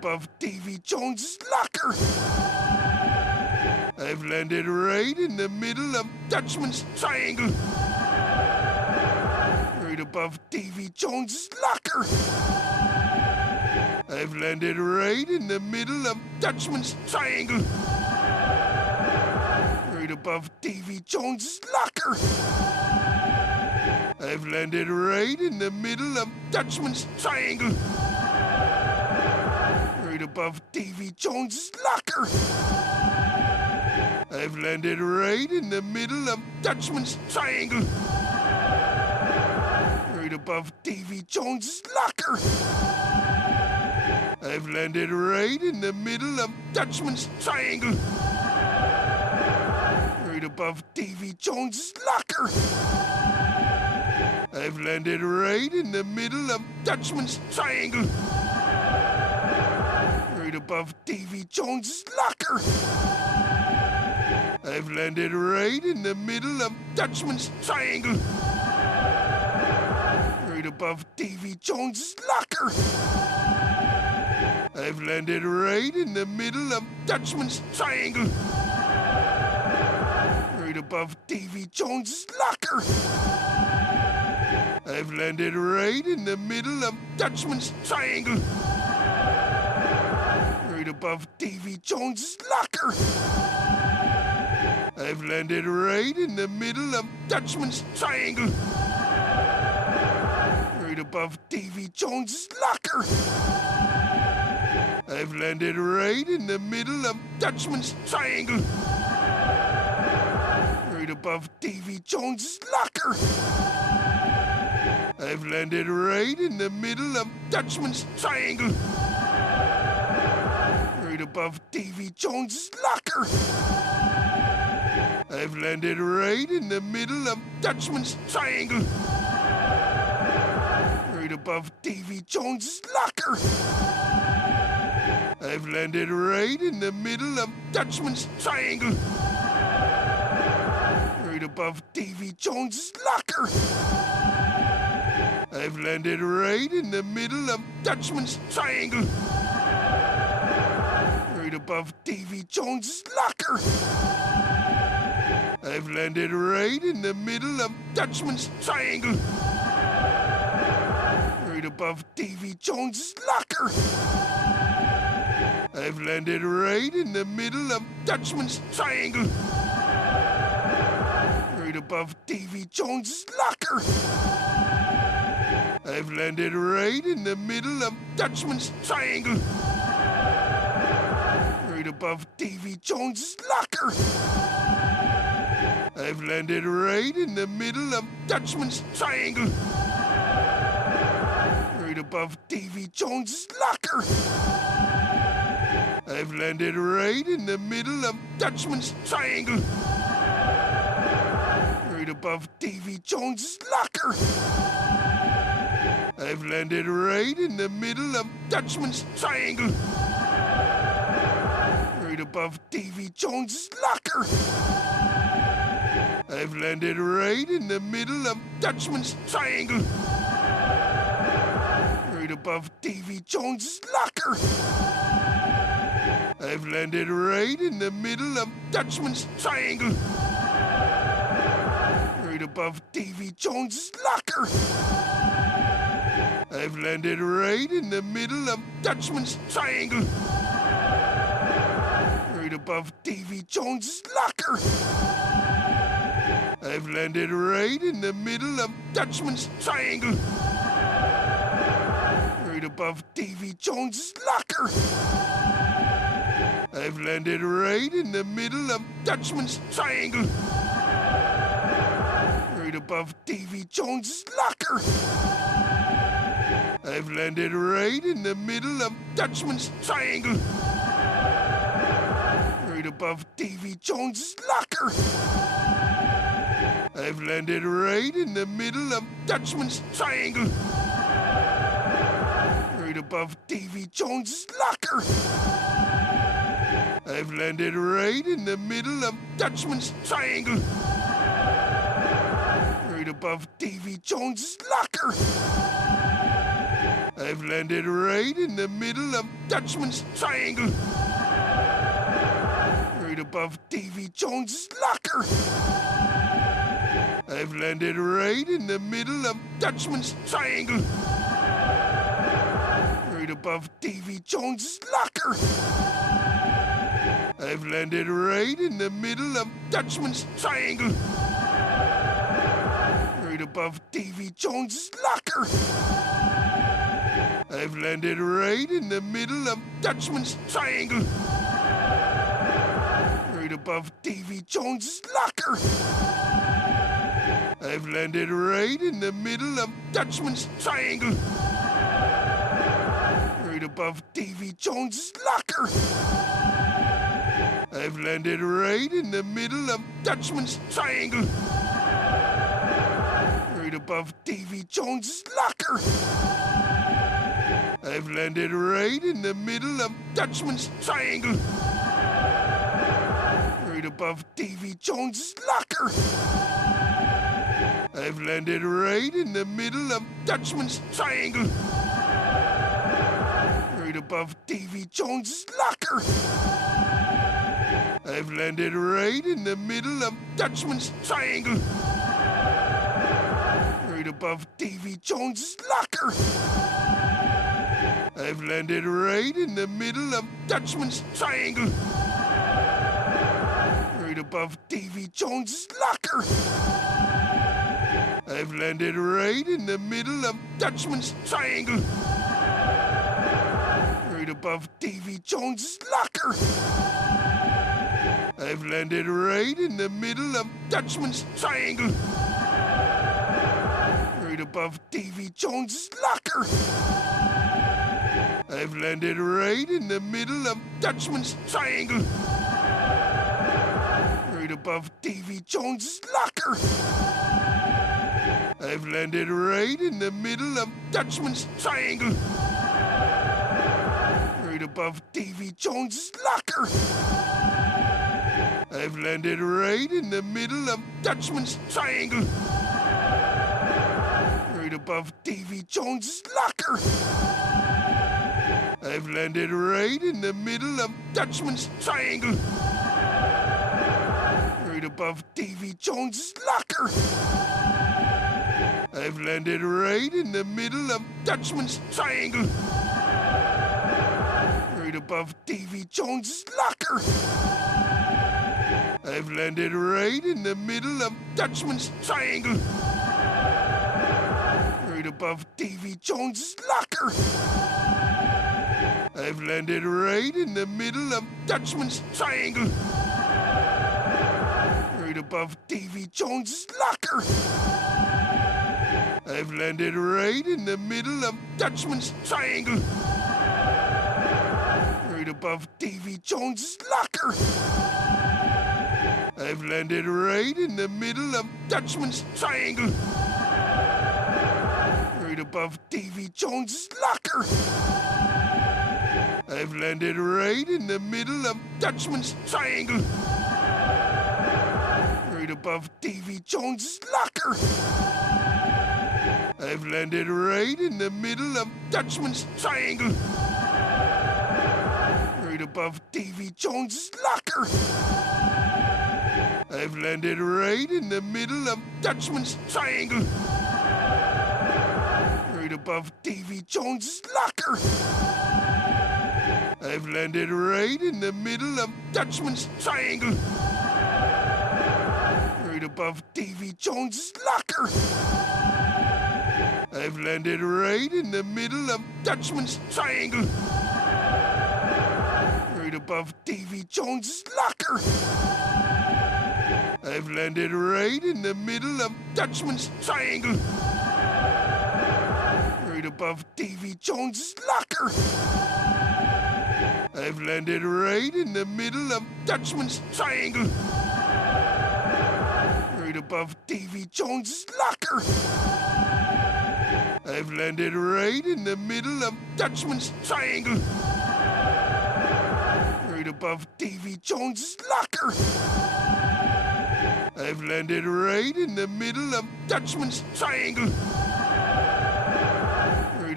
above Davy Jones's locker. I've landed right in the middle of Dutchman's triangle. Right above Davy Jones's locker. I've landed right in the middle of Dutchman's triangle. Right above Davy Jones's locker. I've landed right in the middle of Dutchman's triangle. Right above Davy Jones's locker. I've landed right in the middle of Dutchman's triangle. Right above Davy Jones's locker. I've landed right in the middle of Dutchman's triangle. Right above Davy Jones's locker. I've landed right in the middle of Dutchman's triangle. Right above Davy Jones's locker. I've landed right in the middle of Dutchman's triangle. Right above Davy Jones's locker. I've landed right in the middle of Dutchman's triangle. Right above Davy Jones's locker. I've landed right in the middle of Dutchman's triangle. Right above Davy Jones's locker. I've landed right in the middle of Dutchman's triangle. Right above Davy Jones's locker. I've landed right in the middle of Dutchman's triangle. Right above Davy Jones's locker. I've landed right in the middle of Dutchman's triangle. Right above Davy Jones's locker. I've landed right in the middle of Dutchman's triangle. Right above Davy Jones's locker. I've landed right in the middle of Dutchman's triangle. Right above Davy Jones's locker. I've landed right in the middle of Dutchman's triangle. Right above Davy Jones's locker. I've landed right in the middle of Dutchman's triangle. Right above Davy Jones's locker. I've landed right in the middle of Dutchman's triangle. Right above Davy Jones's locker. I've landed right in the middle of Dutchman's triangle. Right above Davy Jones's locker. I've landed right in the middle of Dutchman's triangle. Right above Davy Jones's locker. I've landed right in the middle of Dutchman's triangle. Right above Davy Jones's locker. I've landed right in the middle of Dutchman's triangle. Right above Davy Jones's locker. I've landed right in the middle of Dutchman's triangle. Right above Davy Jones's locker. I've landed right in the middle of Dutchman's triangle. Right above Davy Jones's locker. I've landed right in the middle of Dutchman's triangle. Right above Davy Jones's locker. I've landed right in the middle of Dutchman's triangle. Right above Davy Jones's locker. I've landed right in the middle of Dutchman's triangle. Right above Davy Jones's locker. I've landed right in the middle of Dutchman's triangle. Right above Davy Jones's locker. I've landed right in the middle of Dutchman's triangle. Right above Davy Jones's locker. I've landed right in the middle of Dutchman's triangle. Right above Davy Jones's locker. I've landed right in the middle of Dutchman's Triangle. Right above Davy Jones's locker. I've landed right in the middle of Dutchman's Triangle. Right above Davy Jones's locker. I've landed right in the middle of Dutchman's Triangle. Right above Davy Jones's locker. I've landed right in the middle of Dutchman's Triangle. Right above Davy Jones's locker. I've landed right in the middle of Dutchman's Triangle. Right above Davy Jones's locker. I've landed right in the middle of Dutchman's Triangle. Right above Davy Jones's locker. I've landed right in the middle of Dutchman's Triangle. Right above Davy Jones's locker. I've landed right in the middle of Dutchman's Triangle. Right above Davy Jones's locker. I've landed right in the middle of Dutchman's Triangle. Right above Davy Jones's locker. I've landed right in the middle of Dutchman's Triangle. Right above Davy Jones's locker. I've landed right in the middle of Dutchman's Triangle. Right above Davy Jones's locker. I've landed right in the middle of Dutchman's Triangle. Right above Davy Jones's locker. I've landed right in the middle of Dutchman's Triangle. Right above Davy Jones's locker. I've landed right in the middle of Dutchman's Triangle. Right above Davy Jones's locker. I've landed right in the middle of Dutchman's Triangle. Right above Davy Jones's locker. I've landed right in the middle of Dutchman's Triangle. Right above Davy Jones's locker. I've landed right in the middle of Dutchman's Triangle. Right above Davy Jones's locker. I've landed right in the middle of Dutchman's Triangle. Right above Davy Jones's locker. I've landed right in the middle of Dutchman's Triangle. Right above Davy Jones's locker. I've landed right in the middle of Dutchman's Triangle. Right above Davy Jones's locker. I've landed right in the middle of Dutchman's Triangle. Right above Davy Jones's locker. I've landed right in the middle of Dutchman's Triangle. Right above Davy Jones's locker. I've landed right in the middle of Dutchman's Triangle. Right above Davy Jones's locker. I've landed right in the middle of Dutchman's Triangle. Right above Davy Jones's locker. I've landed right in the middle of Dutchman's Triangle. Right above Davy Jones's locker. I've landed right in the middle of Dutchman's Triangle. Right above Davy Jones's locker. I've landed right in the middle of Dutchman's Triangle. Right above Davy Jones's locker. I've landed right in the middle of Dutchman's Triangle. Right above Davy Jones's locker. I've landed right in the middle of Dutchman's Triangle. Right above Davy Jones's locker. I've landed right in the middle of Dutchman's Triangle. Right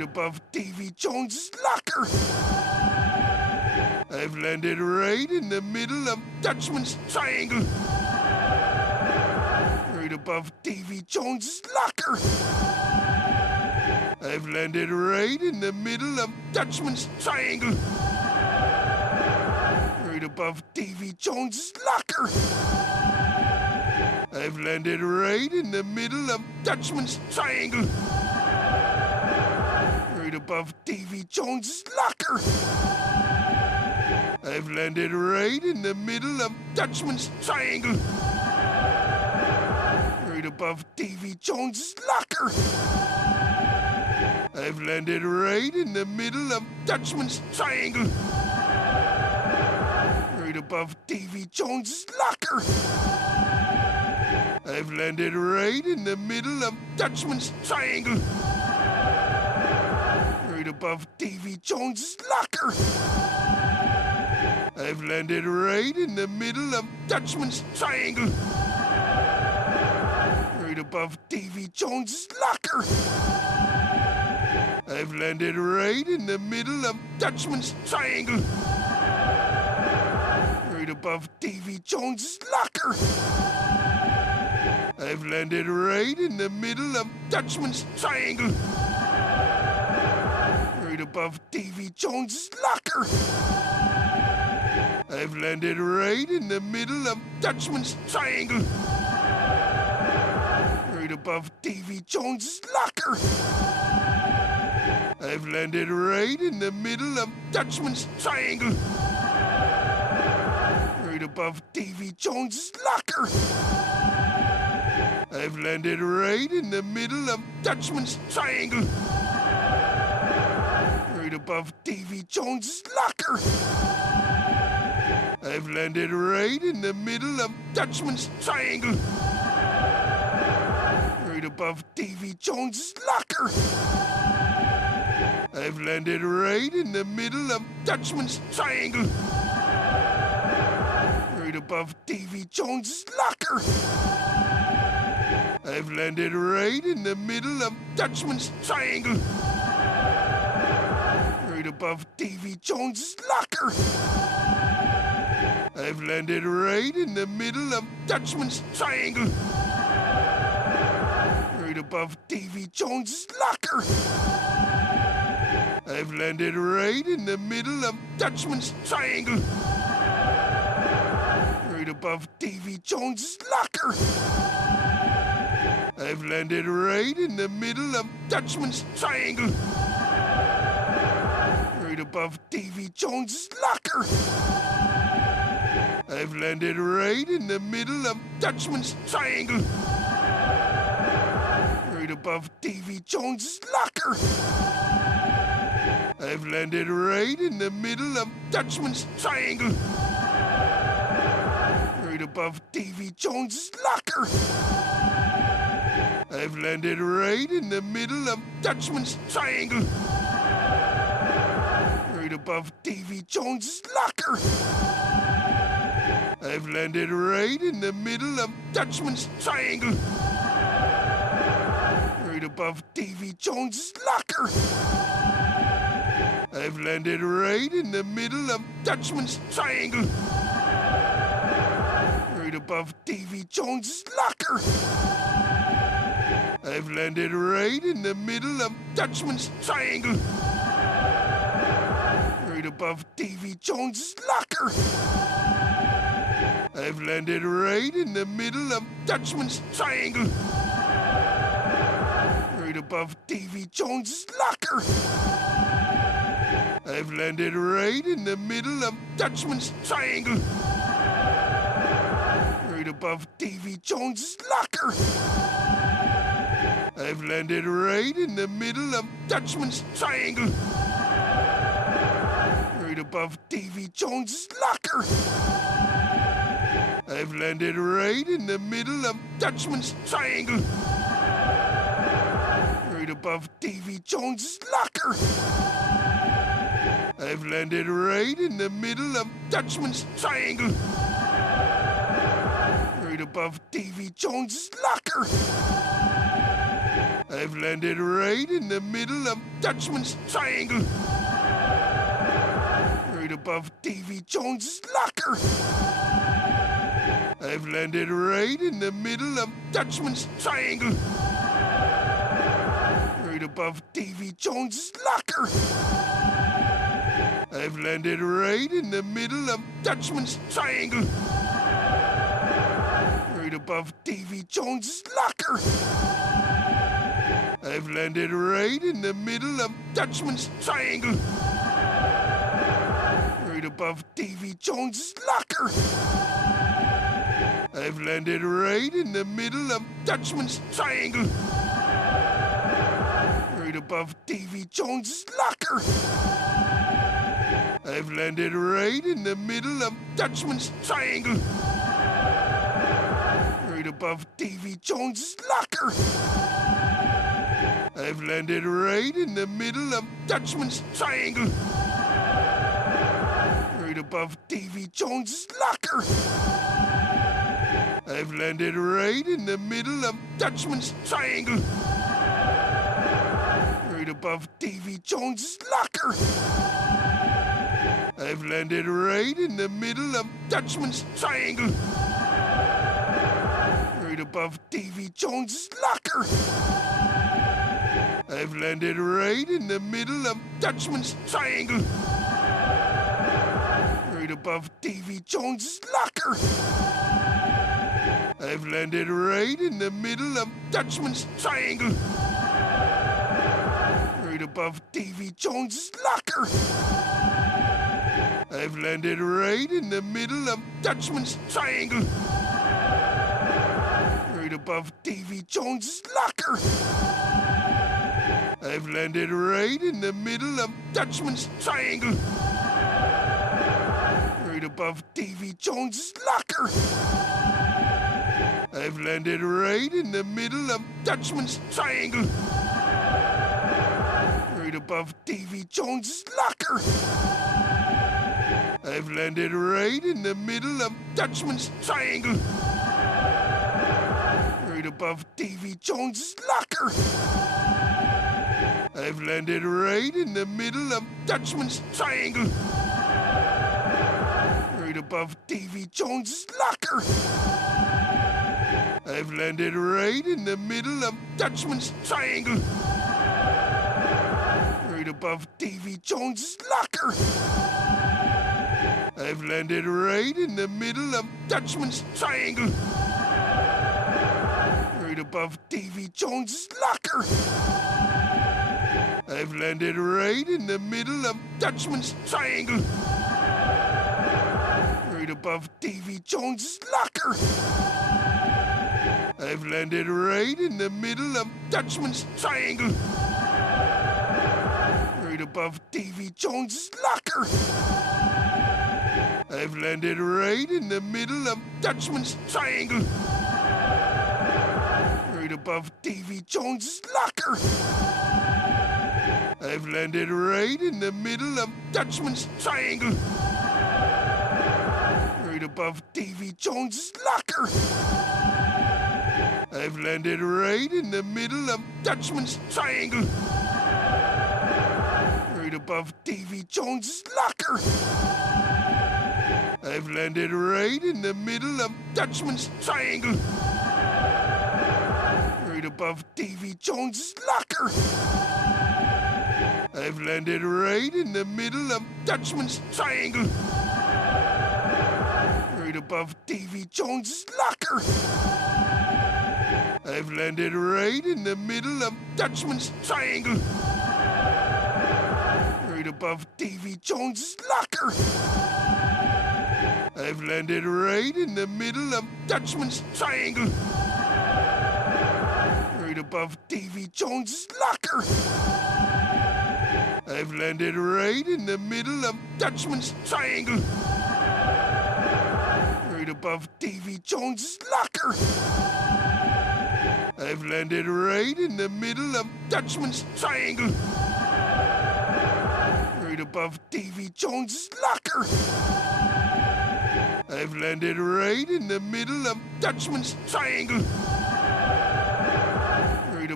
above Davy Jones's locker. I've landed right in the middle of Dutchman's triangle. Right above Davy Jones's locker. I've landed right in the middle of Dutchman's triangle. Right above Davy Jones's locker. I've landed right in the middle of Dutchman's triangle. Right above Davy Jones's locker. I've landed right in the middle of Dutchman's triangle. Right above Davy Jones's locker. I've landed right in the middle of Dutchman's triangle. Right above Davy Jones's locker. I've landed right in the middle of Dutchman's triangle. Right above Davy Jones's locker. I've landed right in the middle of Dutchman's triangle. Right above Davy Jones's locker. I've landed right in the middle of Dutchman's triangle. Right above Davy Jones's locker. I've landed right in the middle of Dutchman's triangle. Right above Davy Jones's locker. I've landed right in the middle of Dutchman's triangle. Right above Davy Jones's locker. I've landed right in the middle of Dutchman's triangle. Right above Davy Jones's locker. I've landed right in the middle of Dutchman's triangle. Right above Davy Jones's locker. I've landed right in the middle of Dutchman's triangle. Right above Davy Jones's locker. I've landed right in the middle of Dutchman's triangle. Right above Davy Jones's locker. I've landed right in the middle of Dutchman's triangle. Right above Davy Jones's locker. I've landed right in the middle of Dutchman's triangle. Right above Davy Jones's locker. I've landed right in the middle of Dutchman's triangle. Right above Davy Jones's locker. I've landed right in the middle of Dutchman's triangle. Right above Davy Jones's locker. I've landed right in the middle of Dutchman's triangle. Right above Davy Jones's locker. I've landed right in the middle of Dutchman's triangle. Right above Davy Jones's locker. I've landed right in the middle of Dutchman's triangle. Right above Davy Jones's locker. I've landed right in the middle of Dutchman's triangle. Right above Davy Jones's locker. I've landed right in the middle of Dutchman's triangle. Right above Davy Jones's locker. I've landed right in the middle of Dutchman's triangle. Right above Davy Jones's locker. I've landed right in the middle of Dutchman's triangle. Right above Davy Jones's locker. I've landed right in the middle of Dutchman's triangle. Right above Davy Jones's locker. I've landed right in the middle of Dutchman's triangle. Right above Davy Jones's locker. I've landed right in the middle of Dutchman's triangle. Right above Davy Jones's locker. I've landed right in the middle of Dutchman's triangle. Right above Davy Jones's locker. I've landed right in the middle of Dutchman's Triangle. Right above Davy Jones's locker. I've landed right in the middle of Dutchman's Triangle. Right above Davy Jones's locker. I've landed right in the middle of Dutchman's Triangle. Right above Davy Jones's locker. I've landed right in the middle of Dutchman's Triangle. Right above Davy Jones's locker. I've landed right in the middle of Dutchman's Triangle. Right above Davy Jones's locker. I've landed right in the middle of Dutchman's Triangle. Right above Davy Jones's locker. I've landed right in the middle of Dutchman's Triangle. Right above Davy Jones's locker. I've landed right in the middle of Dutchman's Triangle. Right above Davy Jones's locker. I've landed right in the middle of Dutchman's Triangle. Right above Davy Jones's locker. I've landed right in the middle of Dutchman's Triangle. Right above Davy Jones's locker. I've landed right in the middle of Dutchman's Triangle. Right above Davy Jones's locker. I've landed right in the middle of Dutchman's Triangle. Right above Davy Jones's locker. I've landed right in the middle of Dutchman's Triangle. Right above Davy Jones's locker. I've landed right in the middle of Dutchman's Triangle. Right above Davy Jones's locker. I've landed right in the middle of Dutchman's Triangle. Right above Davy Jones's locker. I've landed right in the middle of Dutchman's Triangle. Right above Davy Jones's locker. I've landed right in the middle of Dutchman's Triangle. Right above Davy Jones's locker. I've landed right in the middle of Dutchman's Triangle. Right above Davy Jones's locker. I've landed right in the middle of Dutchman's Triangle. Right above Davy Jones's locker. I've landed right in the middle of Dutchman's Triangle. Right above Davy Jones's locker. I've landed right in the middle of Dutchman's Triangle. Right above Davy Jones's locker. I've landed right in the middle of Dutchman's Triangle. Right above Davy Jones's locker. I've landed right in the middle of Dutchman's Triangle. Right above Davy Jones's locker. I've landed right in the middle of Dutchman's Triangle. Right above Davy Jones's locker. I've landed right in the middle of Dutchman's Triangle. Right above Davy Jones's locker. I've landed right in the middle of Dutchman's Triangle. Right above Davy Jones's locker. I've landed right in the middle of Dutchman's Triangle. Right above Davy Jones's locker. I've landed right in the middle of Dutchman's Triangle. Right above Davy Jones's locker. I've landed right in the middle of Dutchman's Triangle. Right above Davy Jones's locker. I've landed right in the middle of Dutchman's Triangle. Right above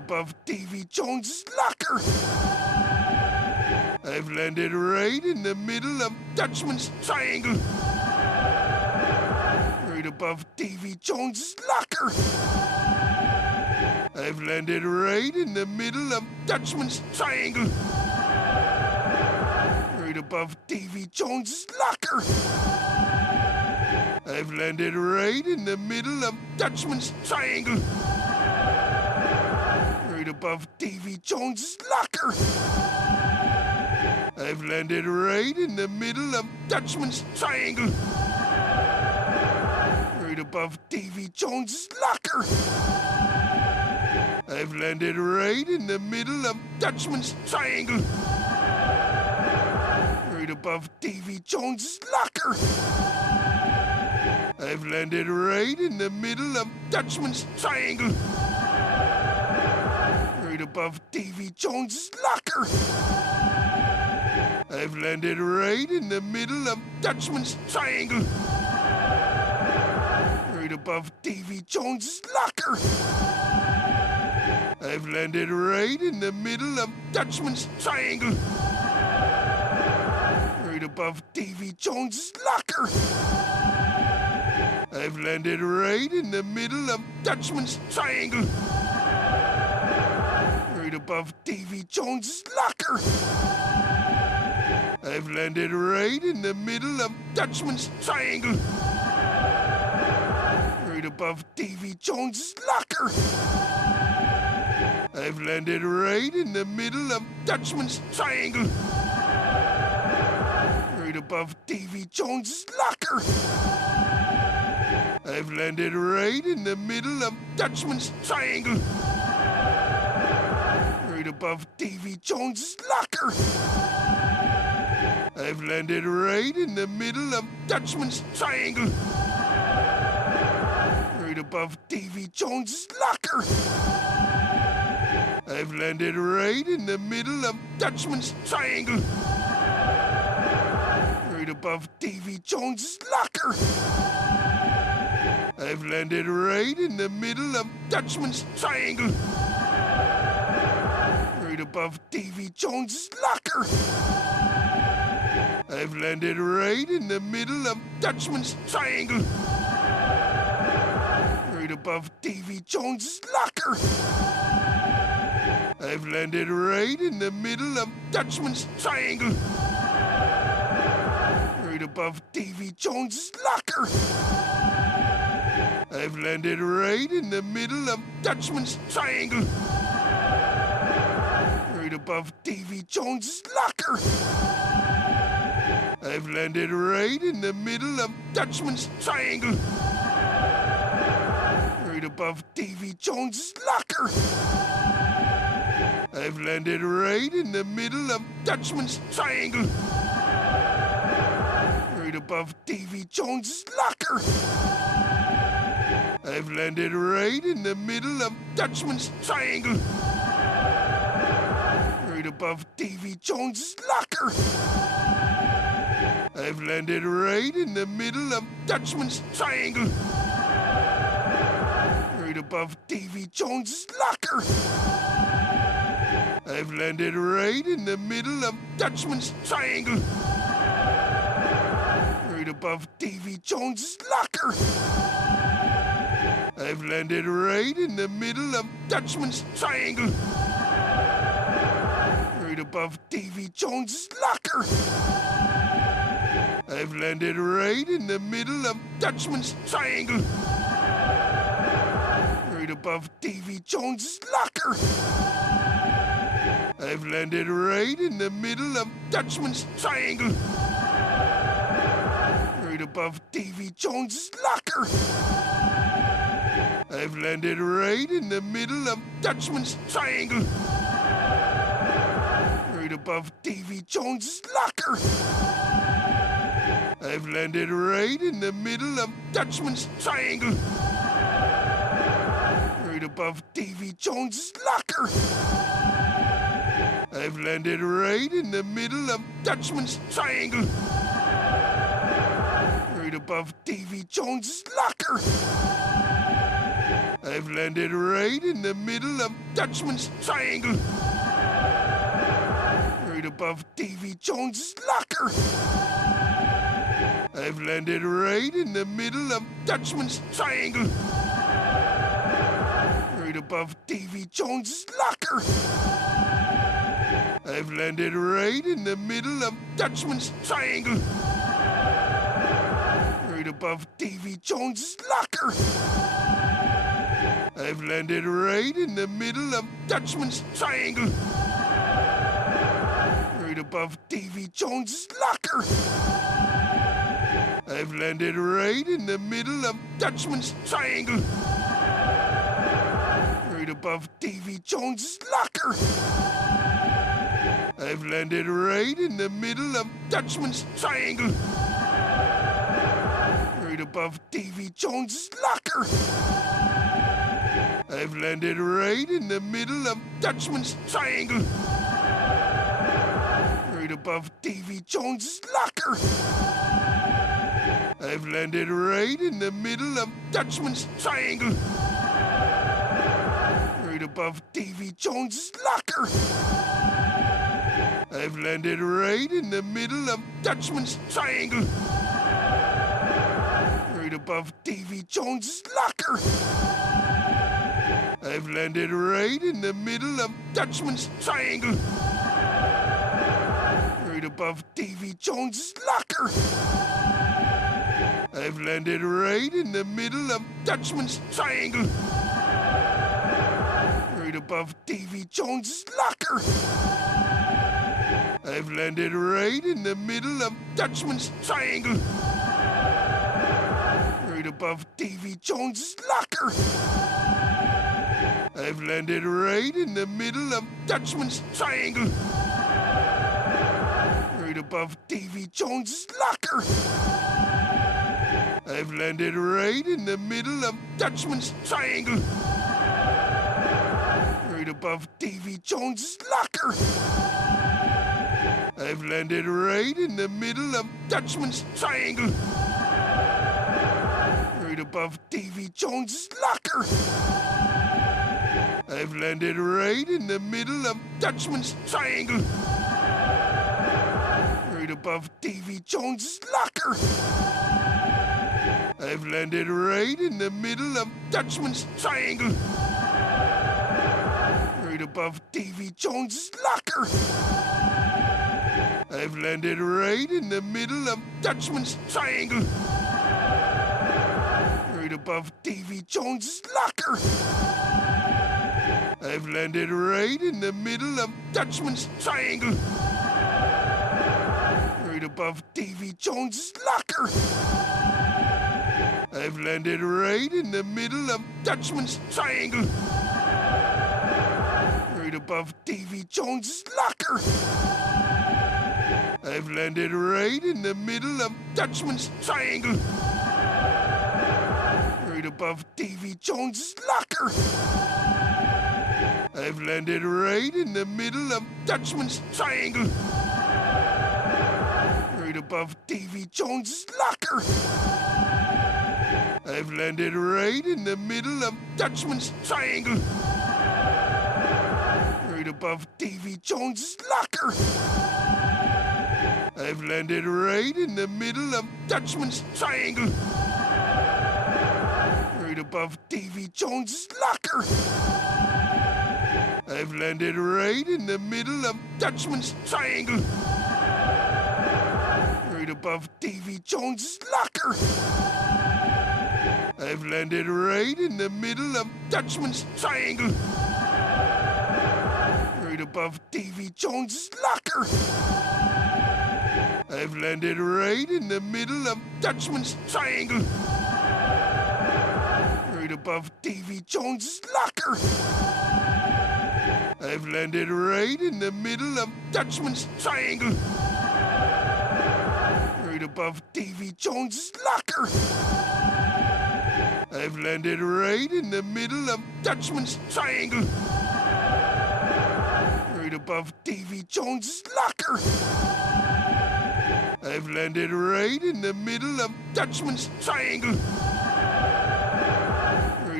above Davy Jones's locker. I've landed right in the middle of Dutchman's triangle. Right above Davy Jones's locker. I've landed right in the middle of Dutchman's triangle. Right above Davy Jones's locker. I've landed right in the middle of Dutchman's triangle. Right above Davy Jones's locker. I've landed right in the middle of Dutchman's triangle. Right above Davy Jones's locker. I've landed right in the middle of Dutchman's triangle. Right above Davy Jones's locker. I've landed right in the middle of Dutchman's triangle. Right above Davy Jones's locker. I've landed right in the middle of Dutchman's triangle. Right above Davy Jones's locker. I've landed right in the middle of Dutchman's triangle. Right above Davy Jones's locker. I've landed right in the middle of Dutchman's triangle. Right above Davy Jones's locker. I've landed right in the middle of Dutchman's triangle. Right above Davy Jones's locker. I've landed right in the middle of Dutchman's triangle. Right above Davy Jones's locker. I've landed right in the middle of Dutchman's triangle. Right above Davy Jones's locker. I've landed right in the middle of Dutchman's triangle. Right above Davy Jones's locker. I've landed right in the middle of Dutchman's triangle. Right above Davy Jones's locker. I've landed right in the middle of Dutchman's triangle. Right above Davy Jones's locker. I've landed right in the middle of Dutchman's triangle. Right above Davy Jones's locker. I've landed right in the middle of Dutchman's triangle. Right above Davy Jones's locker. I've landed right in the middle of Dutchman's triangle. Right above Davy Jones's locker. I've landed right in the middle of Dutchman's triangle. Right above Davy Jones's locker. I've landed right in the middle of Dutchman's triangle. Right above Davy Jones's locker. I've landed right in the middle of Dutchman's triangle. Right above Davy Jones's locker. I've landed right in the middle of Dutchman's triangle. Right above Davy Jones's locker. I've landed right in the middle of Dutchman's triangle. Right above Davy Jones's locker. I've landed right in the middle of Dutchman's triangle. Right above Davy Jones's locker. I've landed right in the middle of Dutchman's triangle. Right above Davy Jones's locker. I've landed right in the middle of Dutchman's triangle. Right above Davy Jones's locker. I've landed right in the middle of Dutchman's triangle. Right above Davy Jones's locker. I've landed right in the middle of Dutchman's triangle. Right above Davy Jones's locker. I've landed right in the middle of Dutchman's triangle. Right above Davy Jones's locker. I've landed right in the middle of Dutchman's Triangle. Right above Davy Jones's locker. I've landed right in the middle of Dutchman's Triangle. Right above Davy Jones's locker. I've landed right in the middle of Dutchman's Triangle. Right above Davy Jones's locker. I've landed right in the middle of Dutchman's Triangle. Right above Davy Jones's locker. I've landed right in the middle of Dutchman's Triangle. Right above Davy Jones's locker. I've landed right in the middle of Dutchman's Triangle. Right above Davy Jones's locker. I've landed right in the middle of Dutchman's Triangle. Right above Davy Jones's locker. I've landed right in the middle of Dutchman's Triangle. Right above Davy Jones's locker. I've landed right in the middle of Dutchman's Triangle. Right above Davy Jones's locker. I've landed right in the middle of Dutchman's Triangle. Right above Davy Jones's locker. I've landed right in the middle of Dutchman's Triangle. Right above Davy Jones's locker. I've landed right in the middle of Dutchman's Triangle. Right above Davy Jones's locker. I've landed right in the middle of Dutchman's Triangle. Right above Davy Jones's locker. I've landed right in the middle of Dutchman's Triangle. Right above Davy Jones's locker. I've landed right in the middle of Dutchman's Triangle. Right above Davy Jones's locker. I've landed right in the middle of Dutchman's Triangle. Right above Davy Jones's locker. I've landed right in the middle of Dutchman's Triangle. Right above Davy Jones's locker. I've landed right in the middle of Dutchman's Triangle. Right above Davy Jones's locker. I've landed right in the middle of Dutchman's Triangle. Right above Davy Jones's locker. I've landed right in the middle of Dutchman's Triangle. Right above Davy Jones's locker. I've landed right in the middle of Dutchman's Triangle. Right above Davy Jones's locker. I've landed right in the middle of Dutchman's Triangle. Right above Davy Jones's locker. I've landed right in the middle of Dutchman's Triangle. Right above Davy Jones's locker. I've landed right in the middle of Dutchman's Triangle. Right above Davy Jones's locker. I've landed right in the middle of Dutchman's Triangle. Right above Davy Jones's locker. I've landed right in the middle of Dutchman's Triangle. Right above Davy Jones's locker. I've landed right in the middle of Dutchman's Triangle. Right above Davy Jones's locker. I've landed right in the middle of Dutchman's Triangle. Right above Davy Jones's locker. I've landed right in the middle of Dutchman's Triangle. Right above Davy Jones's locker. I've landed right in the middle of Dutchman's Triangle. Right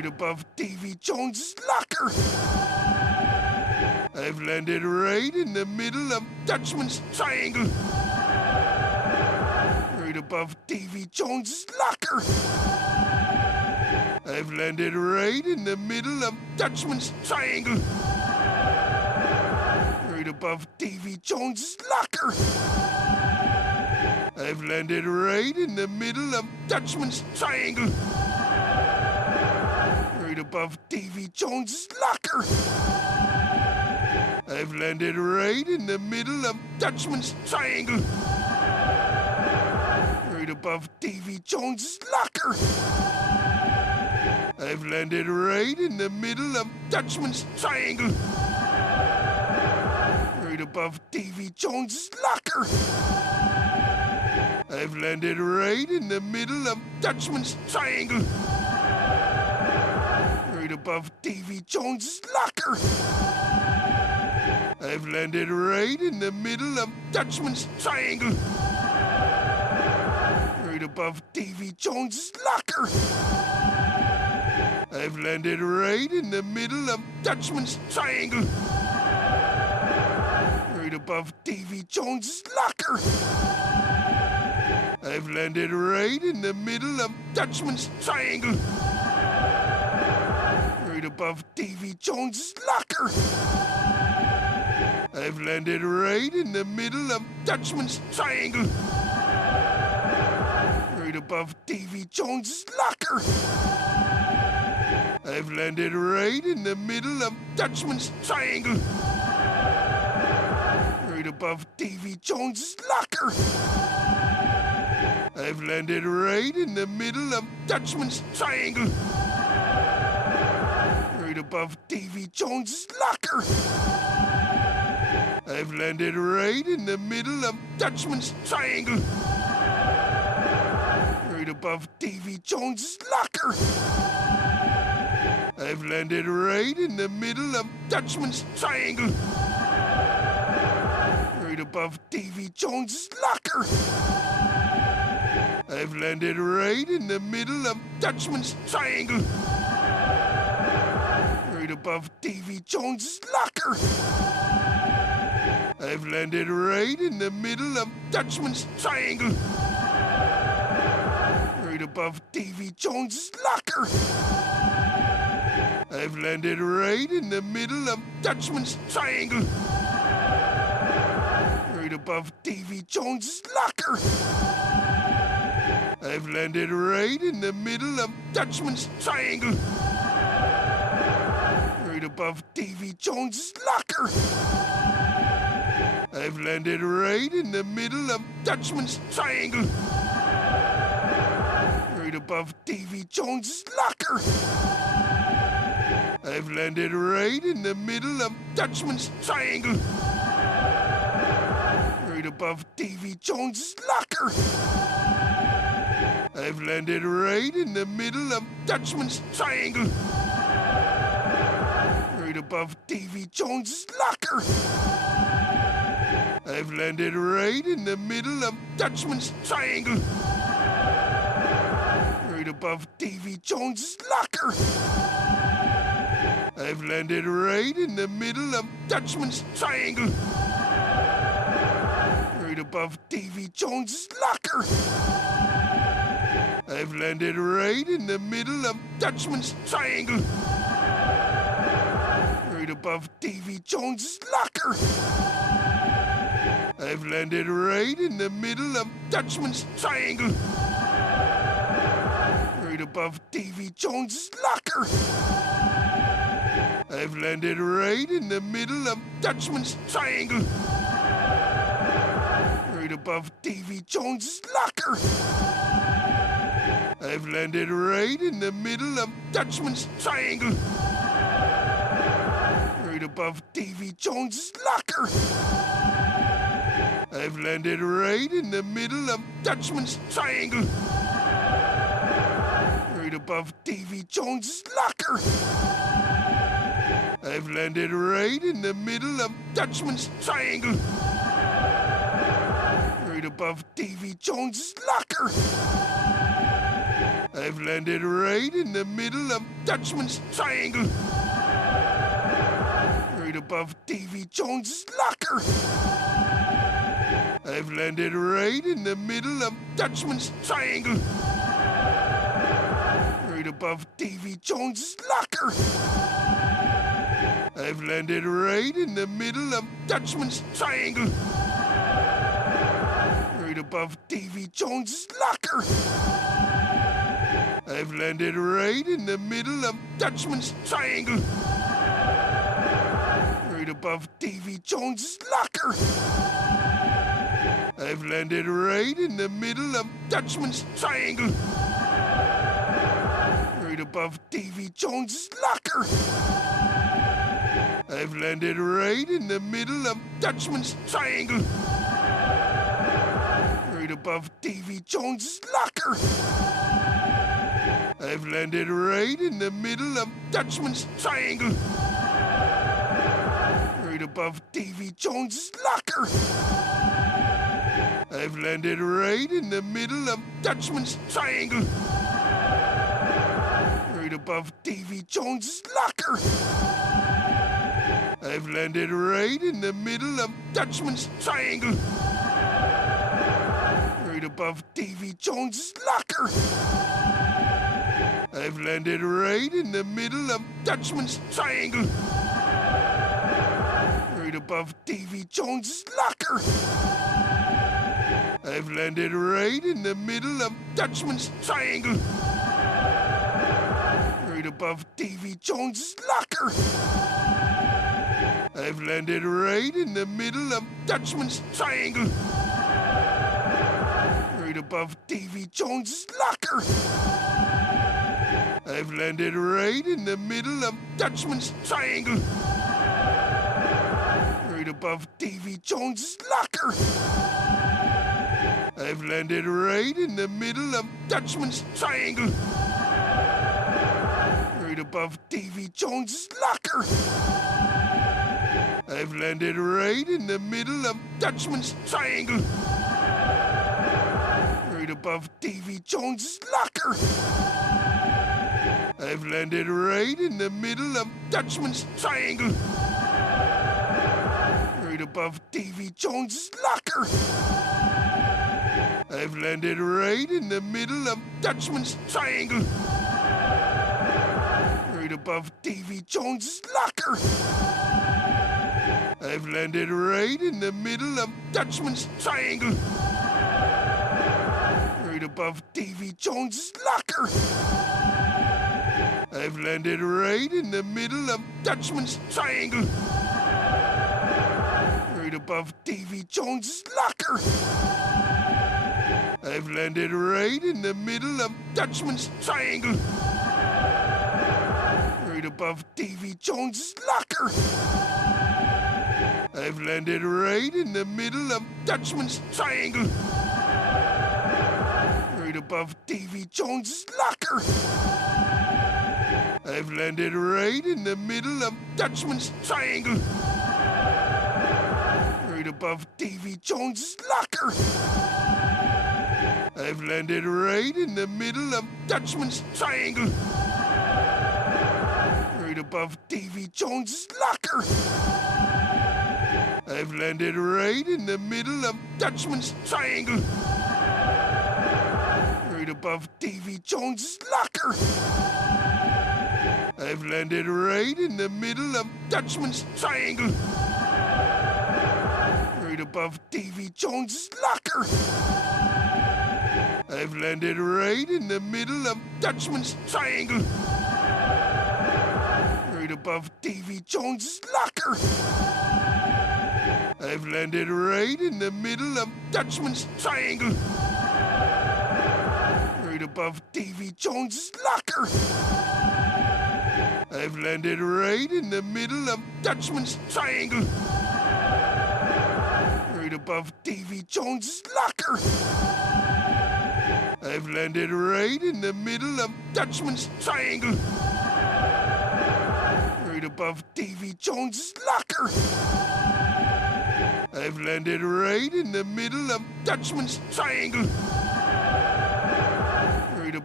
Right above Davy Jones's locker. I've landed right in the middle of Dutchman's triangle. Right above Davy Jones's locker. I've landed right in the middle of Dutchman's triangle. Right above Davy Jones's locker. I've landed right in the middle of Dutchman's triangle. Right above Davy Jones's locker. I've landed right in the middle of Dutchman's triangle. Right above Davy Jones's locker. I've landed right in the middle of Dutchman's triangle. Right above Davy Jones's locker. I've landed right in the middle of Dutchman's triangle. Right above Davy Jones's locker. I've landed right in the middle of Dutchman's triangle. Right above Davy Jones's locker. I've landed right in the middle of Dutchman's triangle. Right above Davy Jones's locker. I've landed right in the middle of Dutchman's triangle. Right above Davy Jones's locker. I've landed right in the middle of Dutchman's triangle. Right above Davy Jones's locker. I've landed right in the middle of Dutchman's triangle. Right above Davy Jones's locker. I've landed right in the middle of Dutchman's triangle. Right above Davy Jones's locker. I've landed right in the middle of Dutchman's triangle. Right above Davy Jones's locker. I've landed right in the middle of Dutchman's triangle. Right above Davy Jones's locker. I've landed right in the middle of Dutchman's triangle. Right above Davy Jones's locker. I've landed right in the middle of Dutchman's triangle. Right above Davy Jones's locker. I've landed right in the middle of Dutchman's triangle. Right above Davy Jones's locker. I've landed right in the middle of Dutchman's triangle. Right above Davy Jones's locker. I've landed right in the middle of Dutchman's triangle. Right above Davy Jones's locker. I've landed right in the middle of Dutchman's triangle. Right above Davy Jones's locker. I've landed right in the middle of Dutchman's triangle. Right above Davy Jones's locker. I've landed right in the middle of Dutchman's triangle. Right above Davy Jones's locker. I've landed right in the middle of Dutchman's triangle. Right above Davy Jones's locker. I've landed right in the middle of Dutchman's triangle. Right above Davy Jones's locker. I've landed right in the middle of Dutchman's triangle. Right above Davy Jones's locker. I've landed right in the middle of Dutchman's triangle. Right above Davy Jones's locker. I've landed right in the middle of Dutchman's triangle. Right above Davy Jones's locker. I've landed right in the middle of Dutchman's triangle. Right above Davy Jones's locker. I've landed right in the middle of Dutchman's triangle. Right above Davy Jones's locker. I've landed right in the middle of Dutchman's Triangle. Right above Davy Jones's locker. I've landed right in the middle of Dutchman's Triangle. Right above Davy Jones's locker. I've landed right in the middle of Dutchman's Triangle. Right above Davy Jones's locker. I've landed right in the middle of Dutchman's Triangle. Right above Davy Jones's locker. I've landed right in the middle of Dutchman's Triangle. Right above Davy Jones's locker. I've landed right in the middle of Dutchman's Triangle. Right above Davy Jones's locker. I've landed right in the middle of Dutchman's Triangle. Right above Davy Jones's locker. I've landed right in the middle of Dutchman's Triangle. Right above Davy Jones's locker. I've landed right in the middle of Dutchman's Triangle. Right above Davy Jones's locker. I've landed right in the middle of Dutchman's Triangle. Right above Davy Jones's locker. I've landed right in the middle of Dutchman's Triangle. Right above Davy Jones's locker. I've landed right in the middle of Dutchman's Triangle. Right above Davy Jones's locker. I've landed right in the middle of Dutchman's Triangle. Right above Davy Jones's locker. I've landed right in the middle of Dutchman's Triangle. Right above Davy Jones's locker. I've landed right in the middle of Dutchman's Triangle. Right above Davy Jones's locker. I've landed right in the middle of Dutchman's Triangle. Right above Davy Jones's locker. I've landed right in the middle of Dutchman's Triangle. Right above Davy Jones's locker. I've landed right in the middle of Dutchman's Triangle. Right above Davy Jones's locker. I've landed right in the middle of Dutchman's Triangle. Right above Davy Jones's locker. I've landed right in the middle of Dutchman's Triangle. Right above Davy Jones's locker. I've landed right in the middle of Dutchman's Triangle. Right above Davy Jones's locker. I've landed right in the middle of Dutchman's Triangle. Right above Davy Jones's locker. I've landed right in the middle of Dutchman's Triangle. Right above Davy Jones's locker. I've landed right in the middle of Dutchman's Triangle. Right above Davy Jones's locker. I've landed right in the middle of Dutchman's Triangle. Right above Davy Jones's locker. I've landed right in the middle of Dutchman's Triangle. Right above Davy Jones's locker. I've landed right in the middle of Dutchman's Triangle. Right above Davy Jones's locker. I've landed right in the middle of Dutchman's Triangle. Right above Davy Jones's locker. I've landed right in the middle of Dutchman's Triangle. Right above Davy Jones's locker. I've landed right in the middle of Dutchman's Triangle. Right above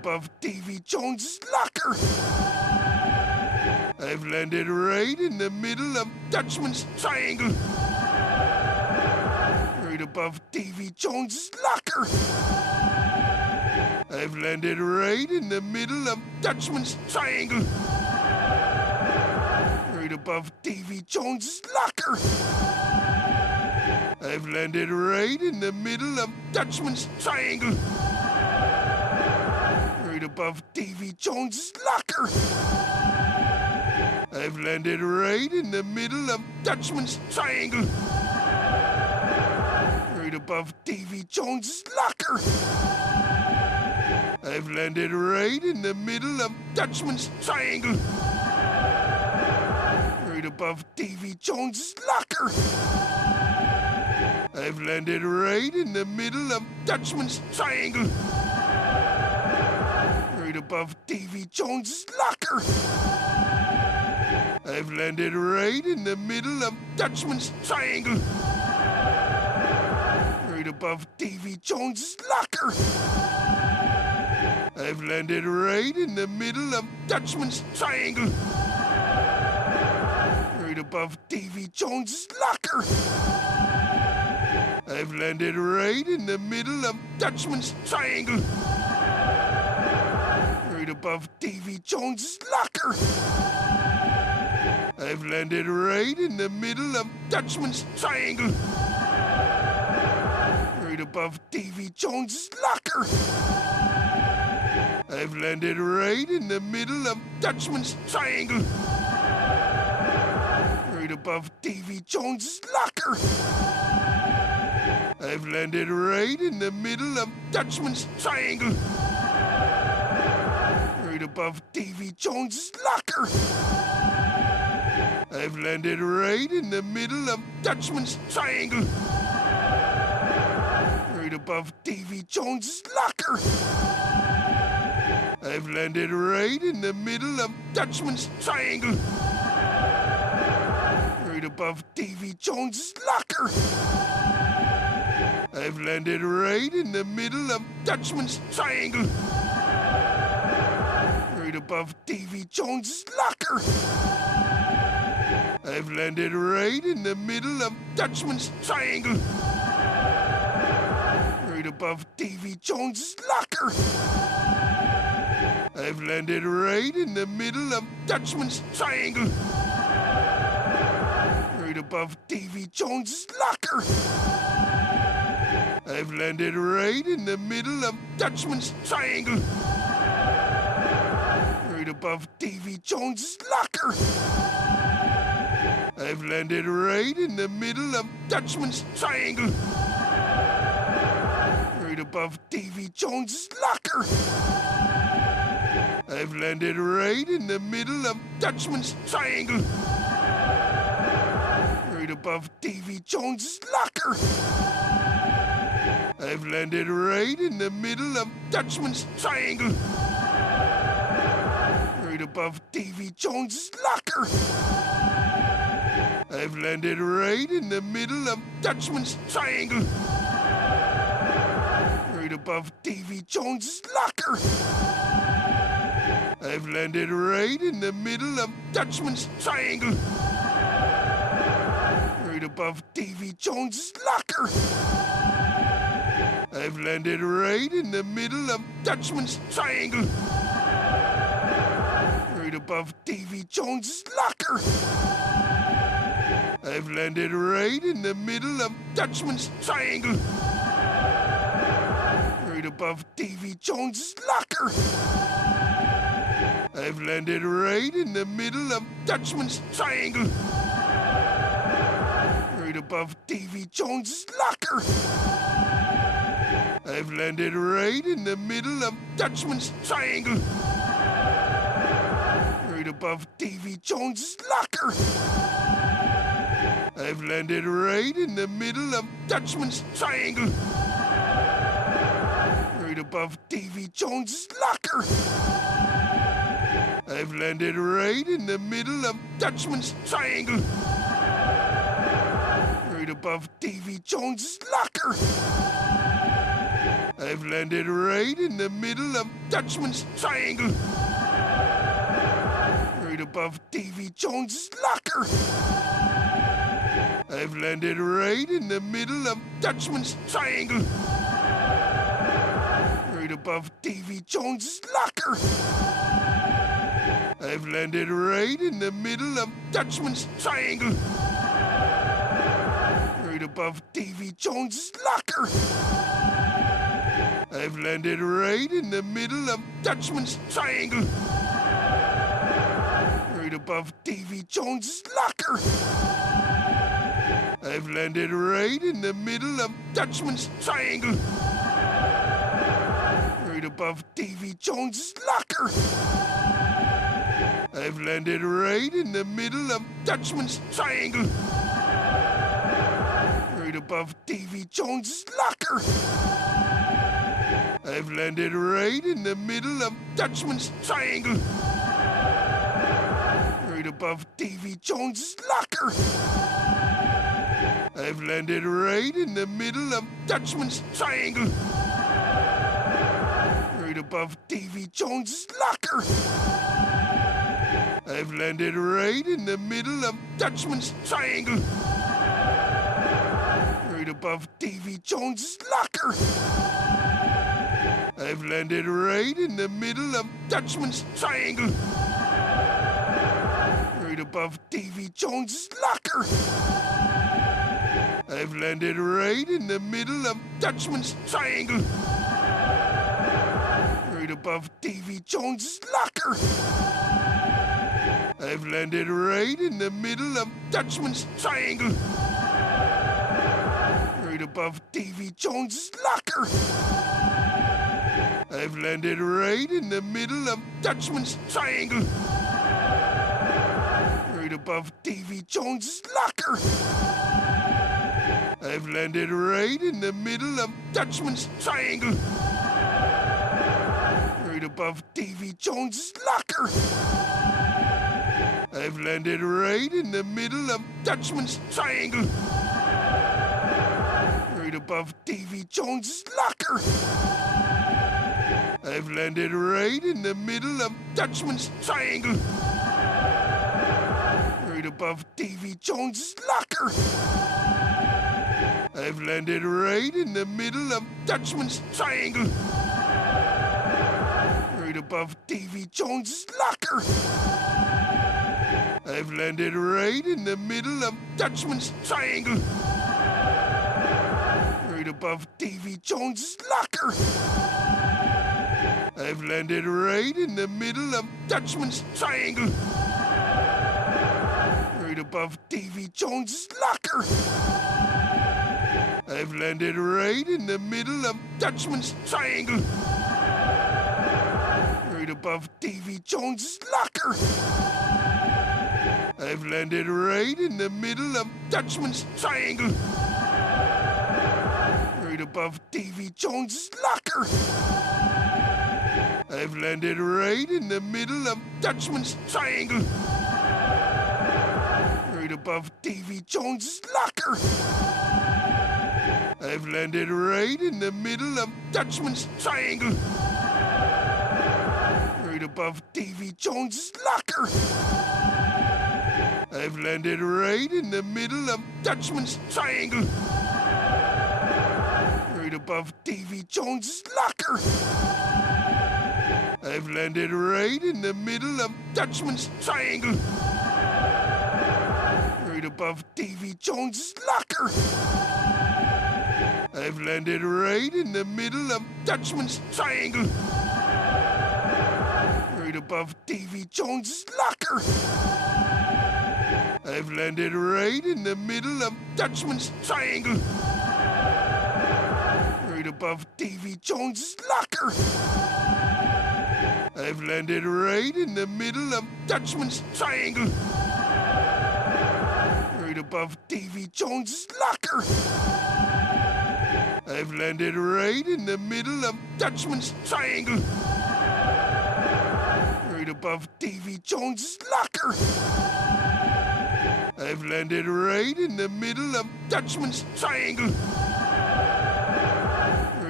above Davy Jones's locker. I've landed right in the middle of Dutchman's triangle. Right above Davy Jones's locker. I've landed right in the middle of Dutchman's triangle. Right above Davy Jones's locker. I've landed right in the middle of Dutchman's triangle. Right above Davy Jones's locker. I've landed right in the middle of Dutchman's triangle. Right above Davy Jones's locker. I've landed right in the middle of Dutchman's triangle. Right above Davy Jones's locker. I've landed right in the middle of Dutchman's triangle. Right above Davy Jones's locker. I've landed right in the middle of Dutchman's triangle. Right above Davy Jones's locker. I've landed right in the middle of Dutchman's triangle. Right above Davy Jones's locker. I've landed right in the middle of Dutchman's triangle. Right above Davy Jones's locker. I've landed right in the middle of Dutchman's triangle. Right above Davy Jones's locker. I've landed right in the middle of Dutchman's triangle. Right above Davy Jones's locker. I've landed right in the middle of Dutchman's triangle. Right above Davy Jones's locker. I've landed right in the middle of Dutchman's triangle. Right above Davy Jones's locker. I've landed right in the middle of Dutchman's triangle. Right above Davy Jones's locker. I've landed right in the middle of Dutchman's triangle. Right above Davy Jones's locker. I've landed right in the middle of Dutchman's triangle. Right above Davy Jones's locker. I've landed right in the middle of Dutchman's triangle. Right above Davy Jones's locker. I've landed right in the middle of Dutchman's triangle. Right above Davy Jones's locker. I've landed right in the middle of Dutchman's triangle. Right above Davy Jones's locker. I've landed right in the middle of Dutchman's triangle. Right above Davy Jones's locker. I've landed right in the middle of Dutchman's triangle. Right above Davy Jones's locker. I've landed right in the middle of Dutchman's triangle. Right above Davy Jones's locker. I've landed right in the middle of Dutchman's triangle. Right above Davy Jones's locker. I've landed right in the middle of Dutchman's triangle. Right above Davy Jones's locker. I've landed right in the middle of Dutchman's triangle. Right above Davy Jones's locker. I've landed right in the middle of Dutchman's triangle. Right above Davy Jones's locker. I've landed right in the middle of Dutchman's triangle. Right above Davy Jones's locker. I've landed right in the middle of Dutchman's triangle. Right above Davy Jones's locker. I've landed right in the middle of Dutchman's triangle. Right above Davy Jones's locker. I've landed right in the middle of Dutchman's Triangle. Right above Davy Jones's locker. I've landed right in the middle of Dutchman's Triangle. Right above Davy Jones's locker. I've landed right in the middle of Dutchman's Triangle. Right above Davy Jones's locker. I've landed right in the middle of Dutchman's Triangle. Right above Davy Jones's locker. I've landed right in the middle of Dutchman's Triangle. Right above Davy Jones's locker. I've landed right in the middle of Dutchman's Triangle. Right above Davy Jones's locker. I've landed right in the middle of Dutchman's Triangle. Right above Davy Jones's locker. I've landed right in the middle of Dutchman's Triangle. Right above Davy Jones's locker. I've landed right in the middle of Dutchman's Triangle. Right above Davy Jones's locker. I've landed right in the middle of Dutchman's Triangle. Right above Davy Jones's locker. I've landed right in the middle of Dutchman's Triangle. Right above Davy Jones's locker. I've landed right in the middle of Dutchman's Triangle. Right above Davy Jones's locker. I've landed right in the middle of Dutchman's Triangle. Right above Davy Jones's locker. I've landed right in the middle of Dutchman's Triangle. Right above Davy Jones's locker. I've landed right in the middle of Dutchman's Triangle. Right above Davy Jones's locker. I've landed right in the middle of Dutchman's Triangle. Right above Davy Jones's locker. I've landed right in the middle of Dutchman's Triangle. Right above Davy Jones's locker. I've landed right in the middle of Dutchman's Triangle. Right above Davy Jones's locker. I've landed right in the middle of Dutchman's Triangle. Right above Davy Jones's locker. I've landed right in the middle of Dutchman's Triangle. Right above Davy Jones's locker. I've landed right in the middle of Dutchman's Triangle. Right above Davy Jones's locker. I've landed right in the middle of Dutchman's Triangle. Right above Davy Jones's locker. I've landed right in the middle of Dutchman's Triangle. Right above Davy Jones's locker. I've landed right in the middle of Dutchman's Triangle. Right above Davy Jones's locker. I've landed right in the middle of Dutchman's Triangle. Right above Davy Jones's locker. I've landed right in the middle of Dutchman's Triangle. Right above Davy Jones's locker. I've landed right in the middle of Dutchman's Triangle. Right above Davy Jones's locker. I've landed right in the middle of Dutchman's Triangle. Right above Davy Jones's locker. I've landed right in the middle of Dutchman's Triangle. Right above Davy Jones's locker. I've landed right in the middle of Dutchman's Triangle. Right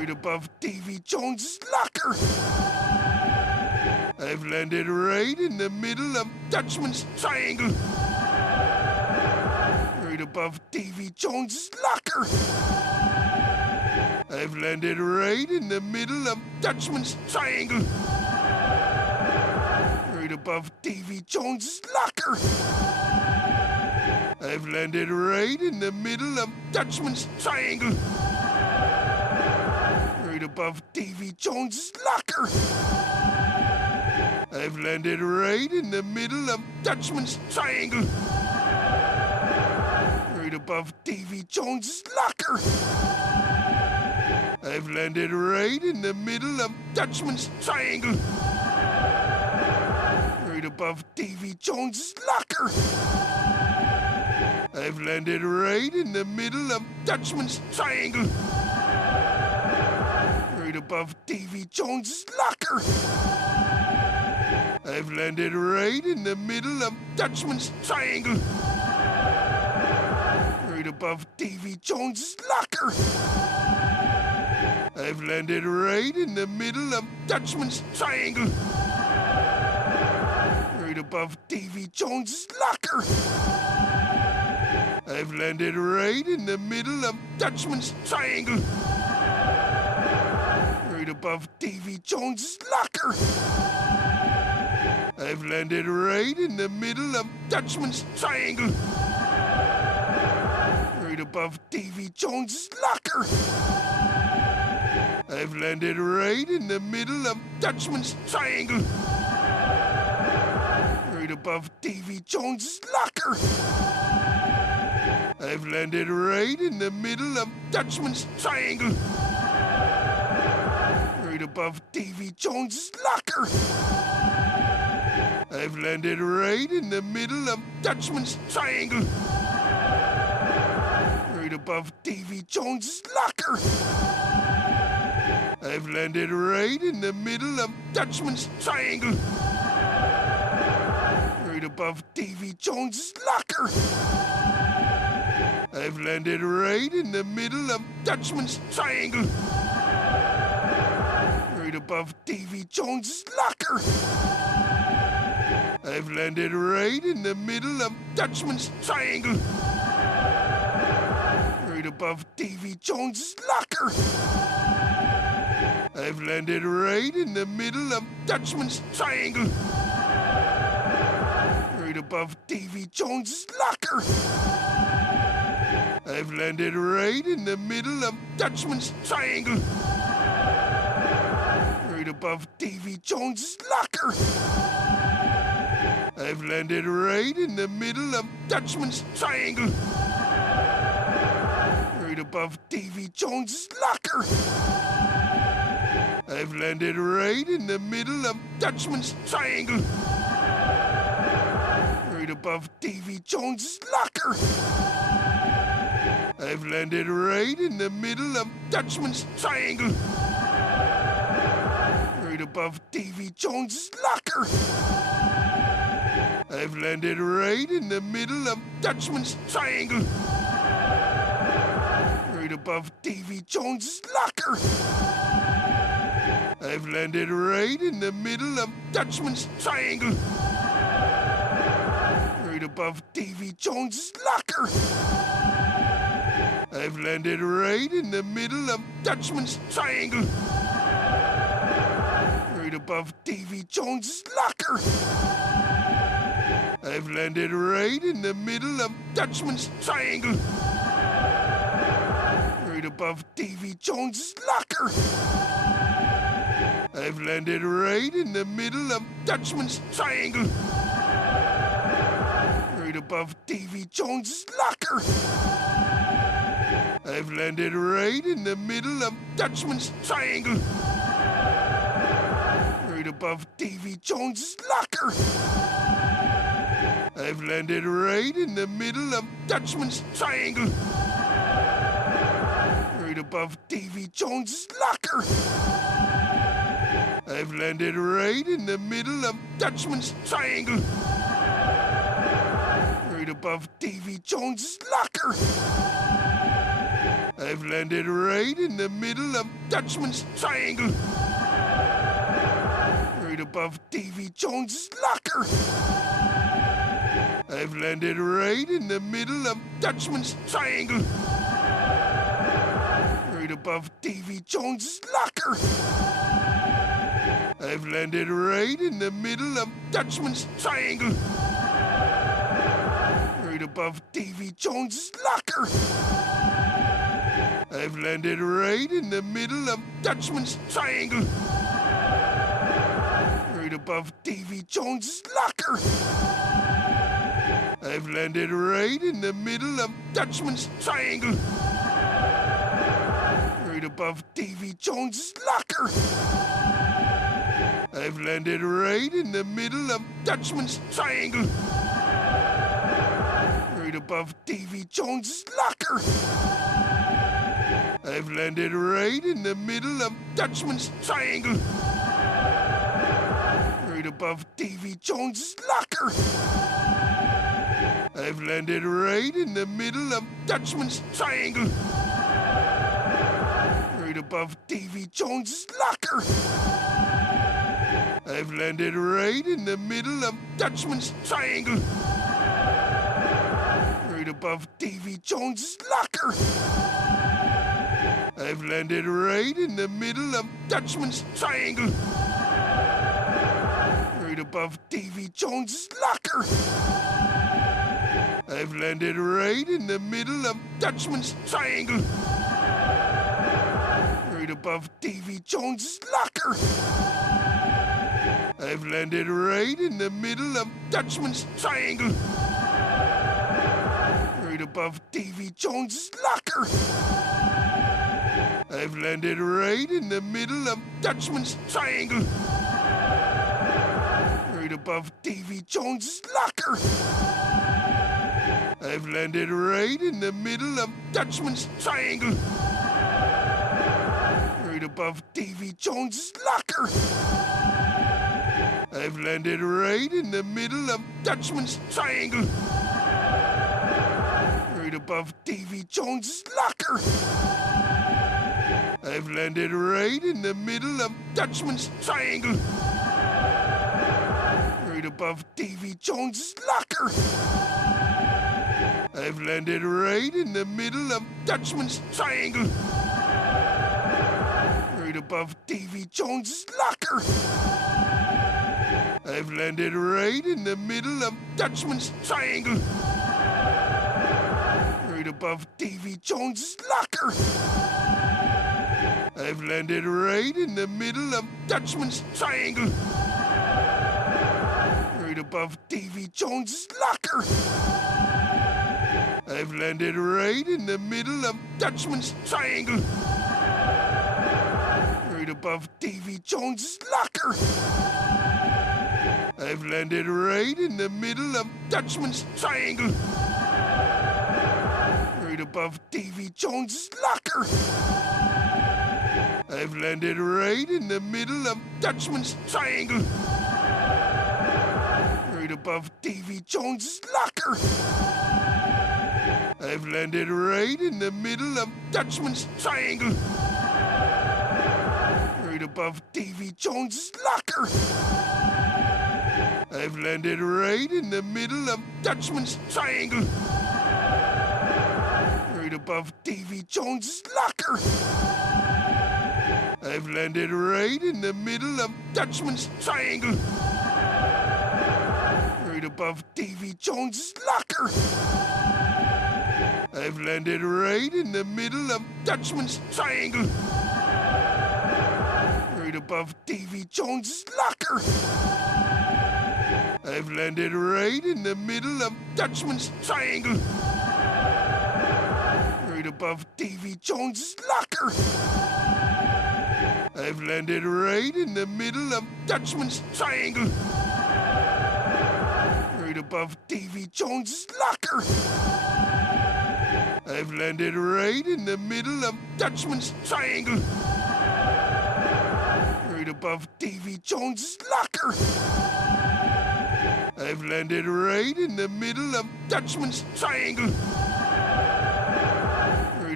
Right above Davy Jones's locker. I've landed right in the middle of Dutchman's triangle. Right above Davy Jones's locker. I've landed right in the middle of Dutchman's triangle. Right above Davy Jones's locker. I've landed right in the middle of Dutchman's triangle. Right above Davy Jones's locker. I've landed right in the middle of Dutchman's triangle. Right above Davy Jones's locker. I've landed right in the middle of Dutchman's triangle. Right above Davy Jones's locker. I've landed right in the middle of Dutchman's triangle. Right above Davy Jones's locker. I've landed right in the middle of Dutchman's triangle. Right above Davy Jones's locker. I've landed right in the middle of Dutchman's triangle. Right above Davy Jones's locker. I've landed right in the middle of Dutchman's triangle. Right above Davy Jones's locker. I've landed right in the middle of Dutchman's triangle. Right above Davy Jones's locker. I've landed right in the middle of Dutchman's triangle. Right above Davy Jones's locker. I've landed right in the middle of Dutchman's triangle. Right above Davy Jones's locker. I've landed right in the middle of Dutchman's triangle. Right above Davy Jones's locker. I've landed right in the middle of Dutchman's triangle. Right above Davy Jones's locker. I've landed right in the middle of Dutchman's triangle. Right above Davy Jones's locker. I've landed right in the middle of Dutchman's triangle. Right above Davy Jones's locker. I've landed right in the middle of Dutchman's triangle. Right above Davy Jones's locker. I've landed right in the middle of Dutchman's triangle. Right above Davy Jones's locker. I've landed right in the middle of Dutchman's triangle. Right above Davy Jones's locker. I've landed right in the middle of Dutchman's triangle. Right above Davy Jones's locker. I've landed right in the middle of Dutchman's triangle. Right above Davy Jones's locker. I've landed right in the middle of Dutchman's triangle. Right above Davy Jones's locker. I've landed right in the middle of Dutchman's triangle. Right above Davy Jones's locker. I've landed right in the middle of Dutchman's triangle. Right above Davy Jones's locker. I've landed right in the middle of Dutchman's triangle. Right above Davy Jones's locker. I've landed right in the middle of Dutchman's triangle. Right above Davy Jones's locker. I've landed right in the middle of Dutchman's triangle. Right above Davy Jones's locker. I've landed right in the middle of Dutchman's triangle. Right above Davy Jones's locker. I've landed right in the middle of Dutchman's triangle. Right above Davy Jones's locker. I've landed right in the middle of Dutchman's Triangle. Right above Davy Jones's locker. I've landed right in the middle of Dutchman's Triangle. Right above Davy Jones's locker. I've landed right in the middle of Dutchman's Triangle. Right above Davy Jones's locker. I've landed right in the middle of Dutchman's Triangle. Right above Davy Jones's locker. I've landed right in the middle of Dutchman's Triangle. Right above Davy Jones's locker. I've landed right in the middle of Dutchman's Triangle. Right above Davy Jones's locker. I've landed right in the middle of Dutchman's Triangle. Right above Davy Jones's locker. I've landed right in the middle of Dutchman's Triangle. Right above Davy Jones's locker. I've landed right in the middle of Dutchman's Triangle. Right above Davy Jones's locker. I've landed right in the middle of Dutchman's Triangle. Right above Davy Jones's locker. I've landed right in the middle of Dutchman's Triangle. Right above Davy Jones's locker. I've landed right in the middle of Dutchman's Triangle. Right above Davy Jones's locker. I've landed right in the middle of Dutchman's Triangle. Right above Davy Jones's locker. I've landed right in the middle of Dutchman's Triangle. Right above Davy Jones's locker. I've landed right in the middle of Dutchman's Triangle. Right above Davy Jones's locker. I've landed right in the middle of Dutchman's Triangle. Right above Davy Jones's locker. I've landed right in the middle of Dutchman's Triangle. Right above Davy Jones's locker. I've landed right in the middle of Dutchman's Triangle. Right above Davy Jones's locker. I've landed right in the middle of Dutchman's Triangle. Right above Davy Jones's locker. I've landed right in the middle of Dutchman's Triangle. Right above Davy Jones's locker. I've landed right in the middle of Dutchman's Triangle. Right above Davy Jones's locker. I've landed right in the middle of Dutchman's Triangle. Right above Davy Jones's locker. I've landed right in the middle of Dutchman's Triangle. Right above Davy Jones's locker. I've landed right in the middle of Dutchman's Triangle. Right above Davy Jones's locker. I've landed right in the middle of Dutchman's Triangle. Right above Davy Jones's locker. I've landed right in the middle of Dutchman's Triangle. Right above Davy Jones's locker. I've landed right in the middle of Dutchman's Triangle. Right above Davy Jones's locker. I've landed right in the middle of Dutchman's Triangle. Right above Davy Jones's locker. I've landed right in the middle of Dutchman's Triangle. Right above Davy Jones's locker. I've landed right in the middle of Dutchman's Triangle. Right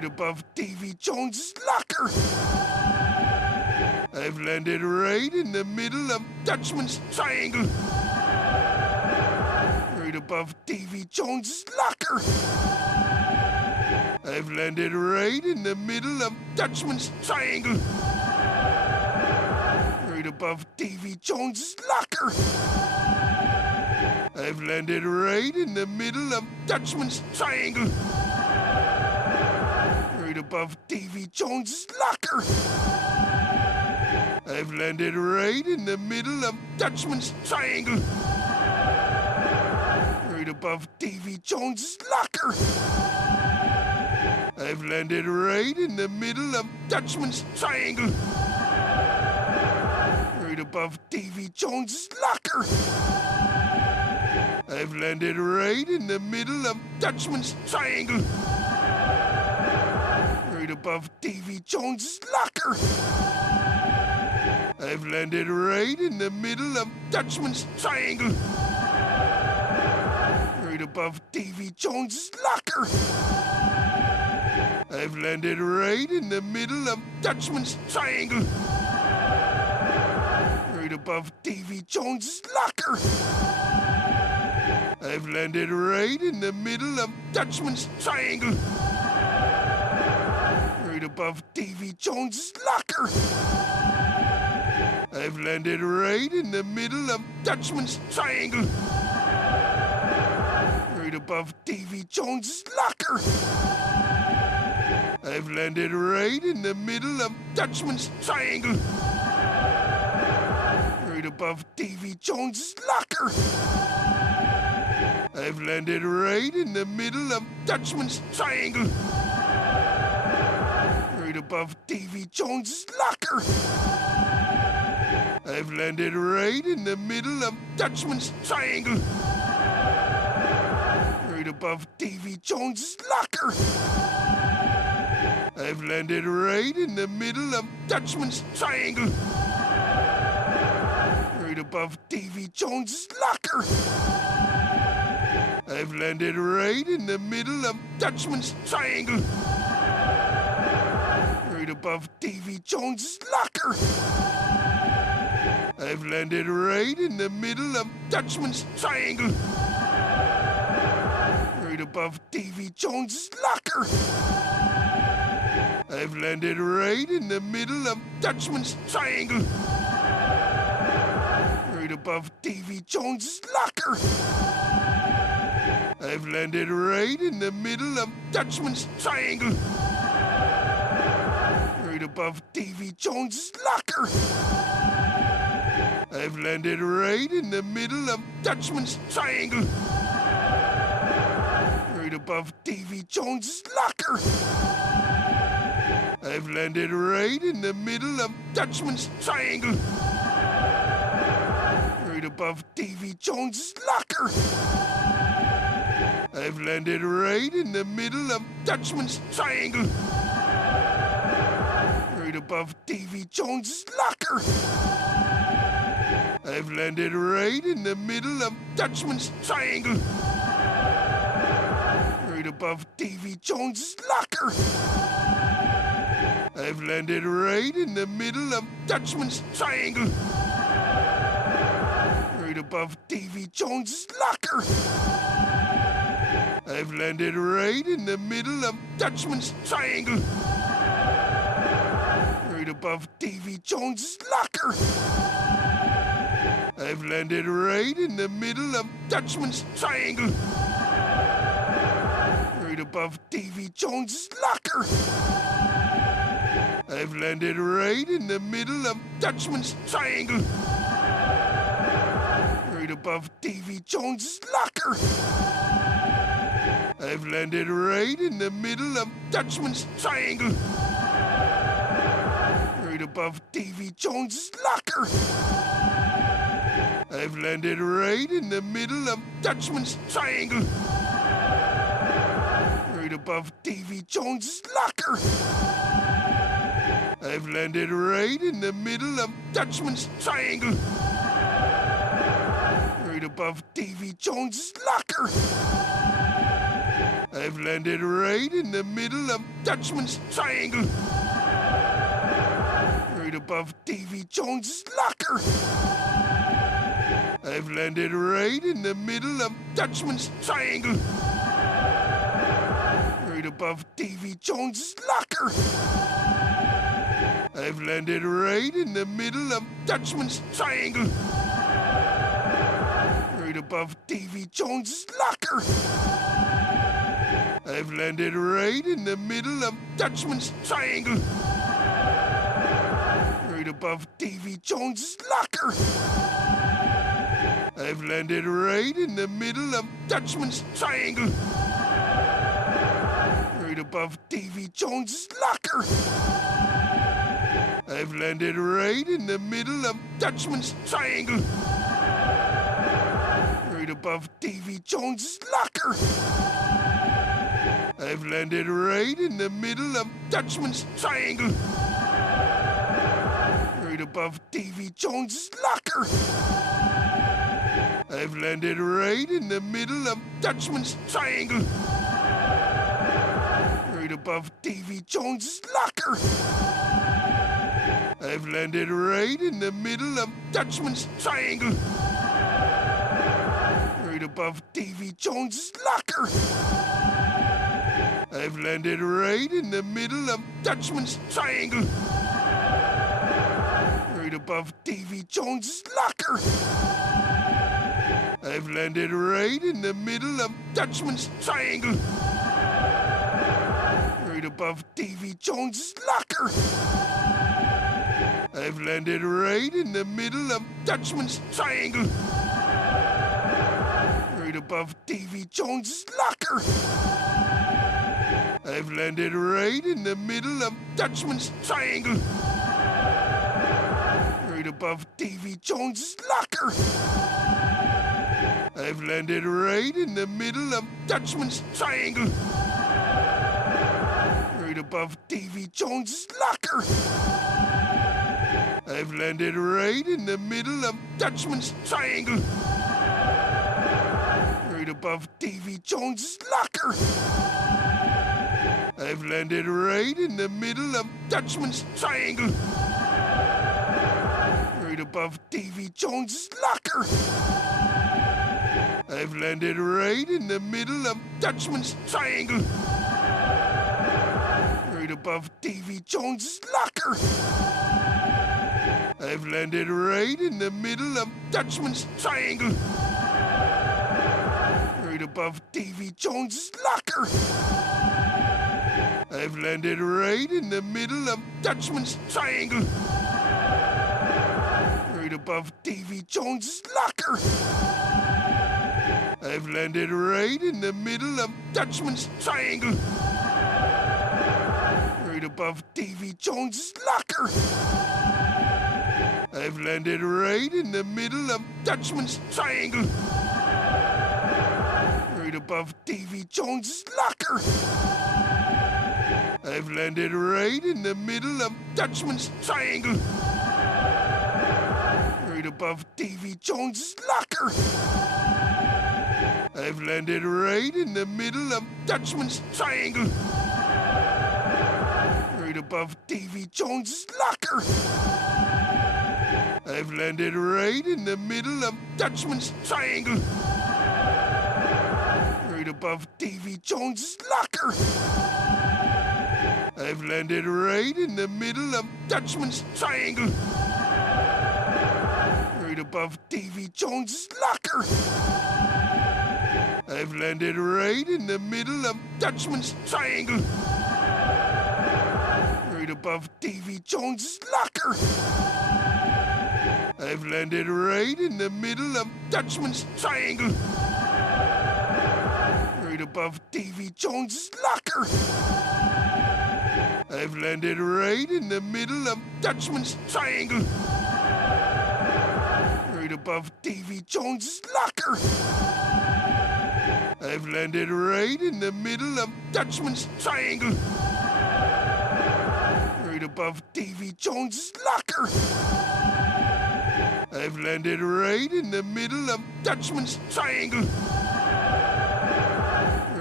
Right above Davy Jones's locker. I've landed right in the middle of Dutchman's triangle. Right above Davy Jones's locker. I've landed right in the middle of Dutchman's triangle. Right above Davy Jones's locker. I've landed right in the middle of Dutchman's triangle. Right above Davy Jones's locker. I've landed right in the middle of Dutchman's triangle. Right above Davy Jones's locker. I've landed right in the middle of Dutchman's triangle. Right above Davy Jones's locker. I've landed right in the middle of Dutchman's triangle. Right above Davy Jones's locker. I've landed right in the middle of Dutchman's triangle. Right above Davy Jones's locker. I've landed right in the middle of Dutchman's triangle. Right above Davy Jones's locker. I've landed right in the middle of Dutchman's triangle. Right above Davy Jones's locker. I've landed right in the middle of Dutchman's triangle. Right above Davy Jones's locker. I've landed right in the middle of Dutchman's triangle. Right above Davy Jones's locker. I've landed right in the middle of Dutchman's triangle. Right above Davy Jones's locker. I've landed right in the middle of Dutchman's triangle. Right above Davy Jones's locker. I've landed right in the middle of Dutchman's triangle. Right above Davy Jones's locker. I've landed right in the middle of Dutchman's triangle. Right above Davy Jones's locker. I've landed right in the middle of Dutchman's triangle. Right above Davy Jones's locker. I've landed right in the middle of Dutchman's triangle. Right above Davy Jones's locker. I've landed right in the middle of Dutchman's triangle. Right above Davy Jones's locker. I've landed right in the middle of Dutchman's triangle. Right above Davy Jones's locker. I've landed right in the middle of Dutchman's triangle. Right above Davy Jones's locker. I've landed right in the middle of Dutchman's triangle. Right above Davy Jones's locker. I've landed right in the middle of Dutchman's triangle. Right above Davy Jones's locker. I've landed right in the middle of Dutchman's triangle. Right above Davy Jones's locker. I've landed right in the middle of Dutchman's triangle. Right above Davy Jones's locker. I've landed right in the middle of Dutchman's triangle. Right above Davy Jones's locker. I've landed right in the middle of Dutchman's triangle. Right above Davy Jones's locker. I've landed right in the middle of Dutchman's triangle. Right above Davy Jones's locker. I've landed right in the middle of Dutchman's triangle. Right above Davy Jones's locker. I've landed right in the middle of Dutchman's triangle. Right above Davy Jones's locker. I've landed right in the middle of Dutchman's Triangle. Right above Davy Jones's locker. I've landed right in the middle of Dutchman's Triangle. Right above Davy Jones's locker. I've landed right in the middle of Dutchman's Triangle. Right above Davy Jones's locker. I've landed right in the middle of Dutchman's Triangle. Right above Davy Jones's locker. I've landed right in the middle of Dutchman's Triangle. Right above Davy Jones's locker. I've landed right in the middle of Dutchman's Triangle. Right above Davy Jones's locker. I've landed right in the middle of Dutchman's Triangle. Right above Davy Jones's locker. I've landed right in the middle of Dutchman's Triangle. Right above Davy Jones's locker. I've landed right in the middle of Dutchman's Triangle. Right above Davy Jones's locker. I've landed right in the middle of Dutchman's Triangle. Right above Davy Jones's locker. I've landed right in the middle of Dutchman's Triangle. Right above Davy Jones's locker. I've landed right in the middle of Dutchman's Triangle. Right above Davy Jones's locker. I've landed right in the middle of Dutchman's Triangle. Right above Davy Jones's locker. I've landed right in the middle of Dutchman's Triangle. Right above Davy Jones's locker. I've landed right in the middle of Dutchman's Triangle. Right above Davy Jones's locker. I've landed right in the middle of Dutchman's Triangle. Right above Davy Jones's locker. I've landed right in the middle of Dutchman's Triangle. Right above Davy Jones's locker. I've landed right in the middle of Dutchman's Triangle. Right above Davy Jones's locker. I've landed right in the middle of Dutchman's Triangle. Right above Davy Jones's locker. I've landed right in the middle of Dutchman's Triangle. Right above Davy Jones's locker. I've landed right in the middle of Dutchman's Triangle. Right above Davy Jones's locker. I've landed right in the middle of Dutchman's Triangle. Right above Davy Jones's locker. I've landed right in the middle of Dutchman's Triangle. Right above Davy Jones's locker. I've landed right in the middle of Dutchman's Triangle. Right above Davy Jones's locker. I've landed right in the middle of Dutchman's Triangle. Right above Davy Jones's locker. I've landed right in the middle of Dutchman's Triangle. Right above Davy Jones's locker. I've landed right in the middle of Dutchman's Triangle. Right above Davy Jones's locker. I've landed right in the middle of Dutchman's Triangle. Right above Davy Jones's locker. I've landed right in the middle of Dutchman's Triangle. Right above Davy Jones's locker. I've landed right in the middle of Dutchman's Triangle. Right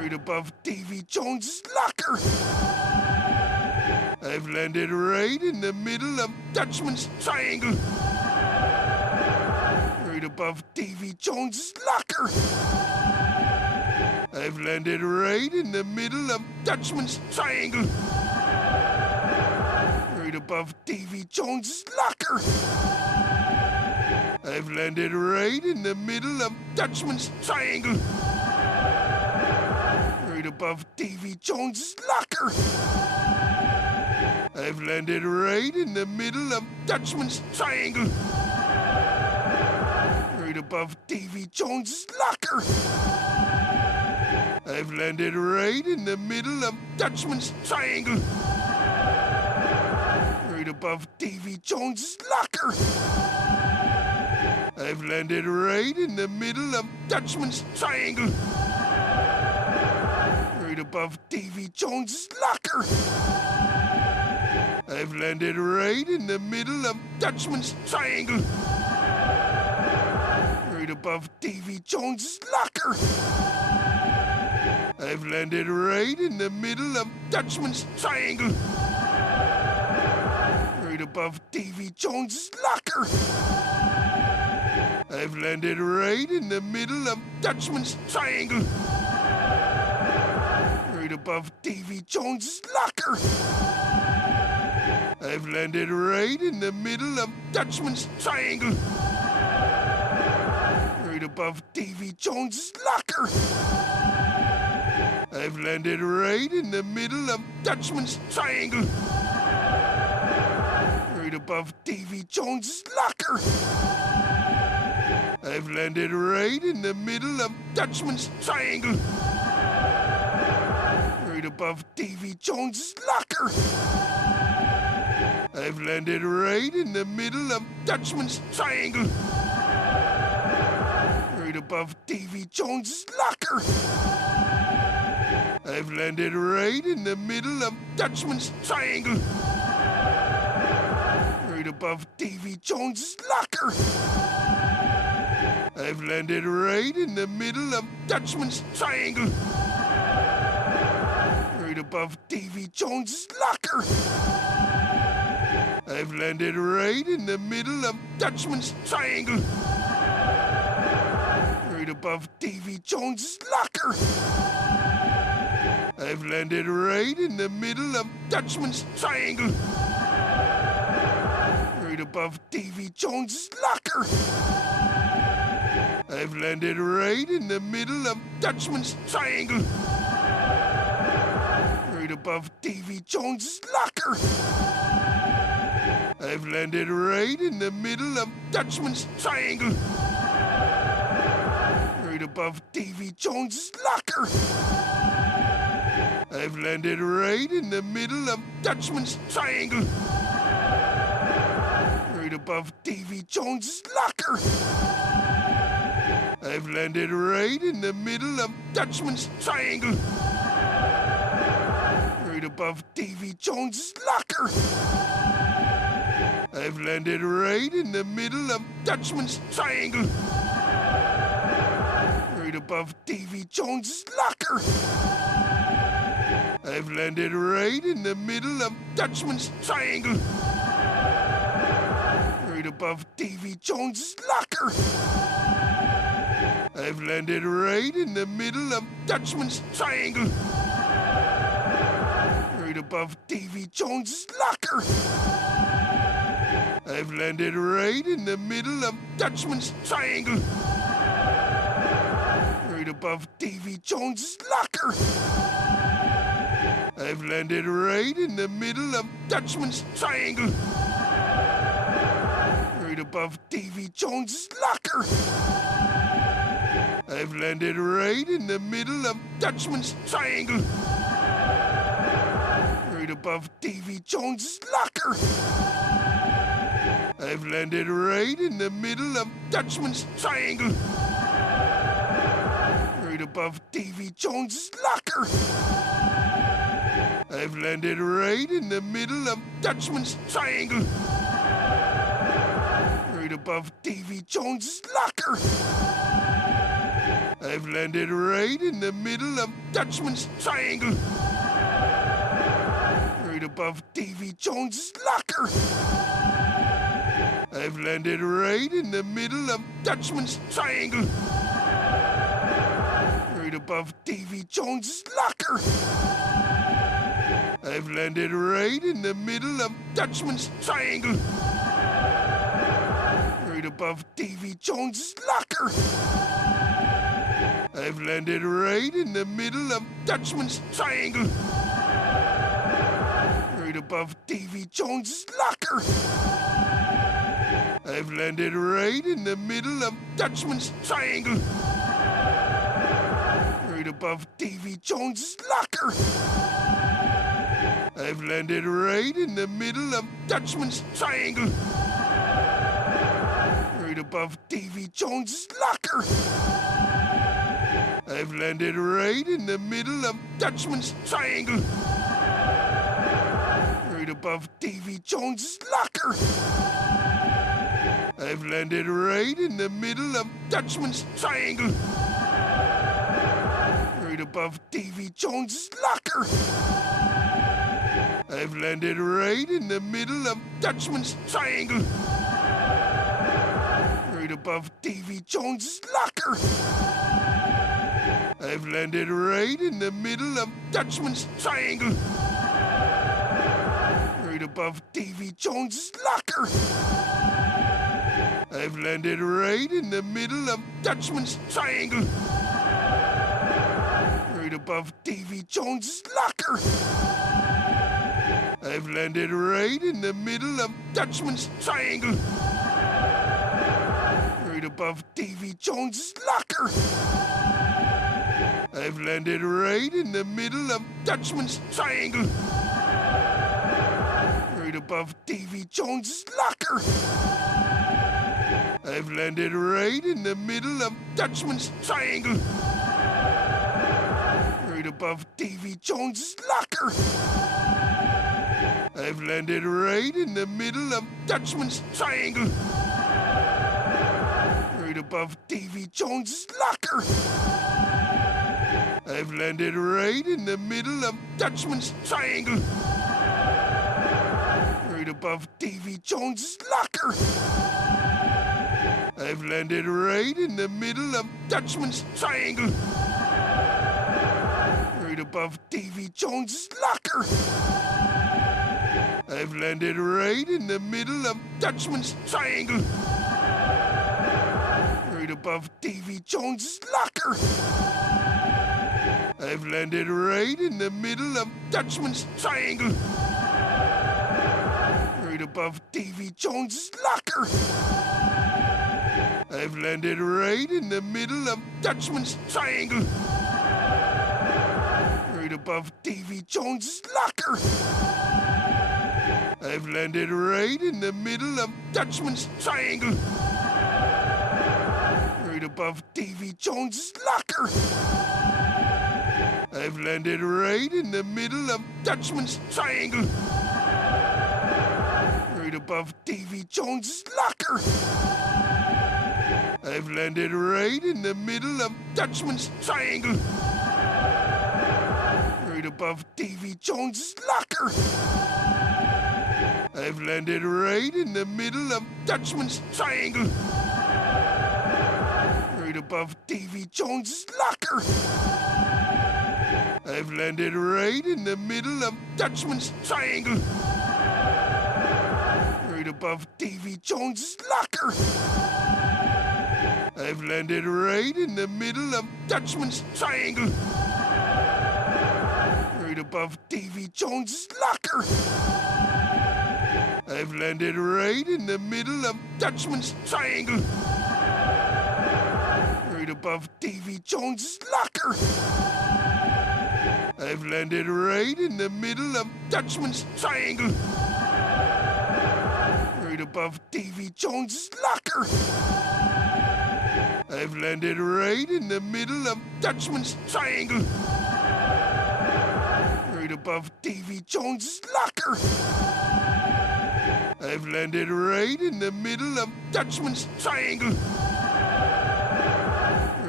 Right above Davy Jones's locker. I've landed right in the middle of Dutchman's Triangle. Right above Davy Jones's locker. I've landed right in the middle of Dutchman's Triangle. Right above Davy Jones's locker. I've landed right in the middle of Dutchman's Triangle. Right above Davy Jones's locker. I've landed right in the middle of Dutchman's Triangle. Right above Davy Jones's locker. I've landed right in the middle of Dutchman's Triangle. Right above Davy Jones's locker. I've landed right in the middle of Dutchman's Triangle. Right above Davy Jones's locker. I've landed right in the middle of Dutchman's Triangle. Right above Davy Jones's locker. I've landed right in the middle of Dutchman's Triangle. Right above Davy Jones's locker. I've landed right in the middle of Dutchman's Triangle. Right above Davy Jones's locker. I've landed right in the middle of Dutchman's Triangle. Right above Davy Jones's locker. I've landed right in the middle of Dutchman's Triangle. Right above Davy Jones's locker. I've landed right in the middle of Dutchman's Triangle. Right above Davy Jones's locker. I've landed right in the middle of Dutchman's Triangle. Right above Davy Jones's locker. I've landed right in the middle of Dutchman's Triangle. Right above Davy Jones's locker. I've landed right in the middle of Dutchman's Triangle. Right above Davy Jones's locker. I've landed right in the middle of Dutchman's Triangle. Right above Davy Jones's locker. I've landed right in the middle of Dutchman's Triangle. Right above Davy Jones's locker. I've landed right in the middle of Dutchman's Triangle. Right above Davy Jones's locker. I've landed right in the middle of Dutchman's Triangle. Right above Davy Jones's locker. I've landed right in the middle of Dutchman's Triangle. Right above Davy Jones's locker. I've landed right in the middle of Dutchman's Triangle. Right above Davy Jones's locker. I've landed right in the middle of Dutchman's Triangle. Right above Davy Jones's locker. I've landed right in the middle of Dutchman's Triangle. Right above Davy Jones's locker. I've landed right in the middle of Dutchman's Triangle. Right above Davy Jones's locker. I've landed right in the middle of Dutchman's Triangle. Right above Davy Jones's locker. I've landed right in the middle of Dutchman's Triangle. Right above Davy Jones's locker. I've landed right in the middle of Dutchman's Triangle. Right above Davy Jones's locker. I've landed right in the middle of Dutchman's Triangle. Right above Davy Jones's locker. I've landed right in the middle of Dutchman's Triangle. Right above Davy Jones's locker. I've landed right in the middle of Dutchman's Triangle. Right above Davy Jones's locker. I've landed right in the middle of Dutchman's Triangle. Right above Davy Jones's locker. I've landed right in the middle of Dutchman's Triangle. Right above Davy Jones's locker. I've landed right in the middle of Dutchman's Triangle. Right above Davy Jones's locker. I've landed right in the middle of Dutchman's Triangle. Right above Davy Jones's locker. I've landed right in the middle of Dutchman's Triangle. Right above Davy Jones's locker. I've landed right in the middle of Dutchman's Triangle. Right above Davy Jones's locker. I've landed right in the middle of Dutchman's Triangle. Right above Davy Jones's locker. I've landed right in the middle of Dutchman's Triangle. Right above Davy Jones's locker. I've landed right in the middle of Dutchman's Triangle. Right above Davy Jones's locker. I've landed right in the middle of Dutchman's Triangle. Right above Davy Jones's locker. I've landed right in the middle of Dutchman's Triangle. Right above Davy Jones's locker. I've landed right in the middle of Dutchman's Triangle. Right above Davy Jones's locker. I've landed right in the middle of Dutchman's Triangle. Right above Davy Jones's locker. I've landed right in the middle of Dutchman's Triangle. Right above Davy Jones's locker. I've landed right in the middle of Dutchman's Triangle. Right above Davy Jones's locker. I've landed right in the middle of Dutchman's Triangle. Right above Davy Jones's locker. I've landed right in the middle of Dutchman's Triangle. Right above Davy Jones's locker. I've landed right in the middle of Dutchman's Triangle. Right above Davy Jones's locker. I've landed right in the middle of Dutchman's Triangle. Right above Davy Jones's locker. I've landed right in the middle of Dutchman's Triangle. Right above Davy Jones's locker. I've landed right in the middle of Dutchman's Triangle. Right above Davy Jones's locker. I've landed right in the middle of Dutchman's Triangle. Right above Davy Jones's locker. I've landed right in the middle of Dutchman's Triangle. Right above Davy Jones's locker. I've landed right in the middle of Dutchman's Triangle. Right above Davy Jones's locker. I've landed right in the middle of Dutchman's Triangle. Right above Davy Jones's locker. I've landed right in the middle of Dutchman's Triangle. Right above Davy Jones's locker. I've landed right in the middle of Dutchman's Triangle. Right above Davy Jones's locker. I've landed right in the middle of Dutchman's Triangle. Right above Davy Jones's locker. I've landed right in the middle of Dutchman's Triangle.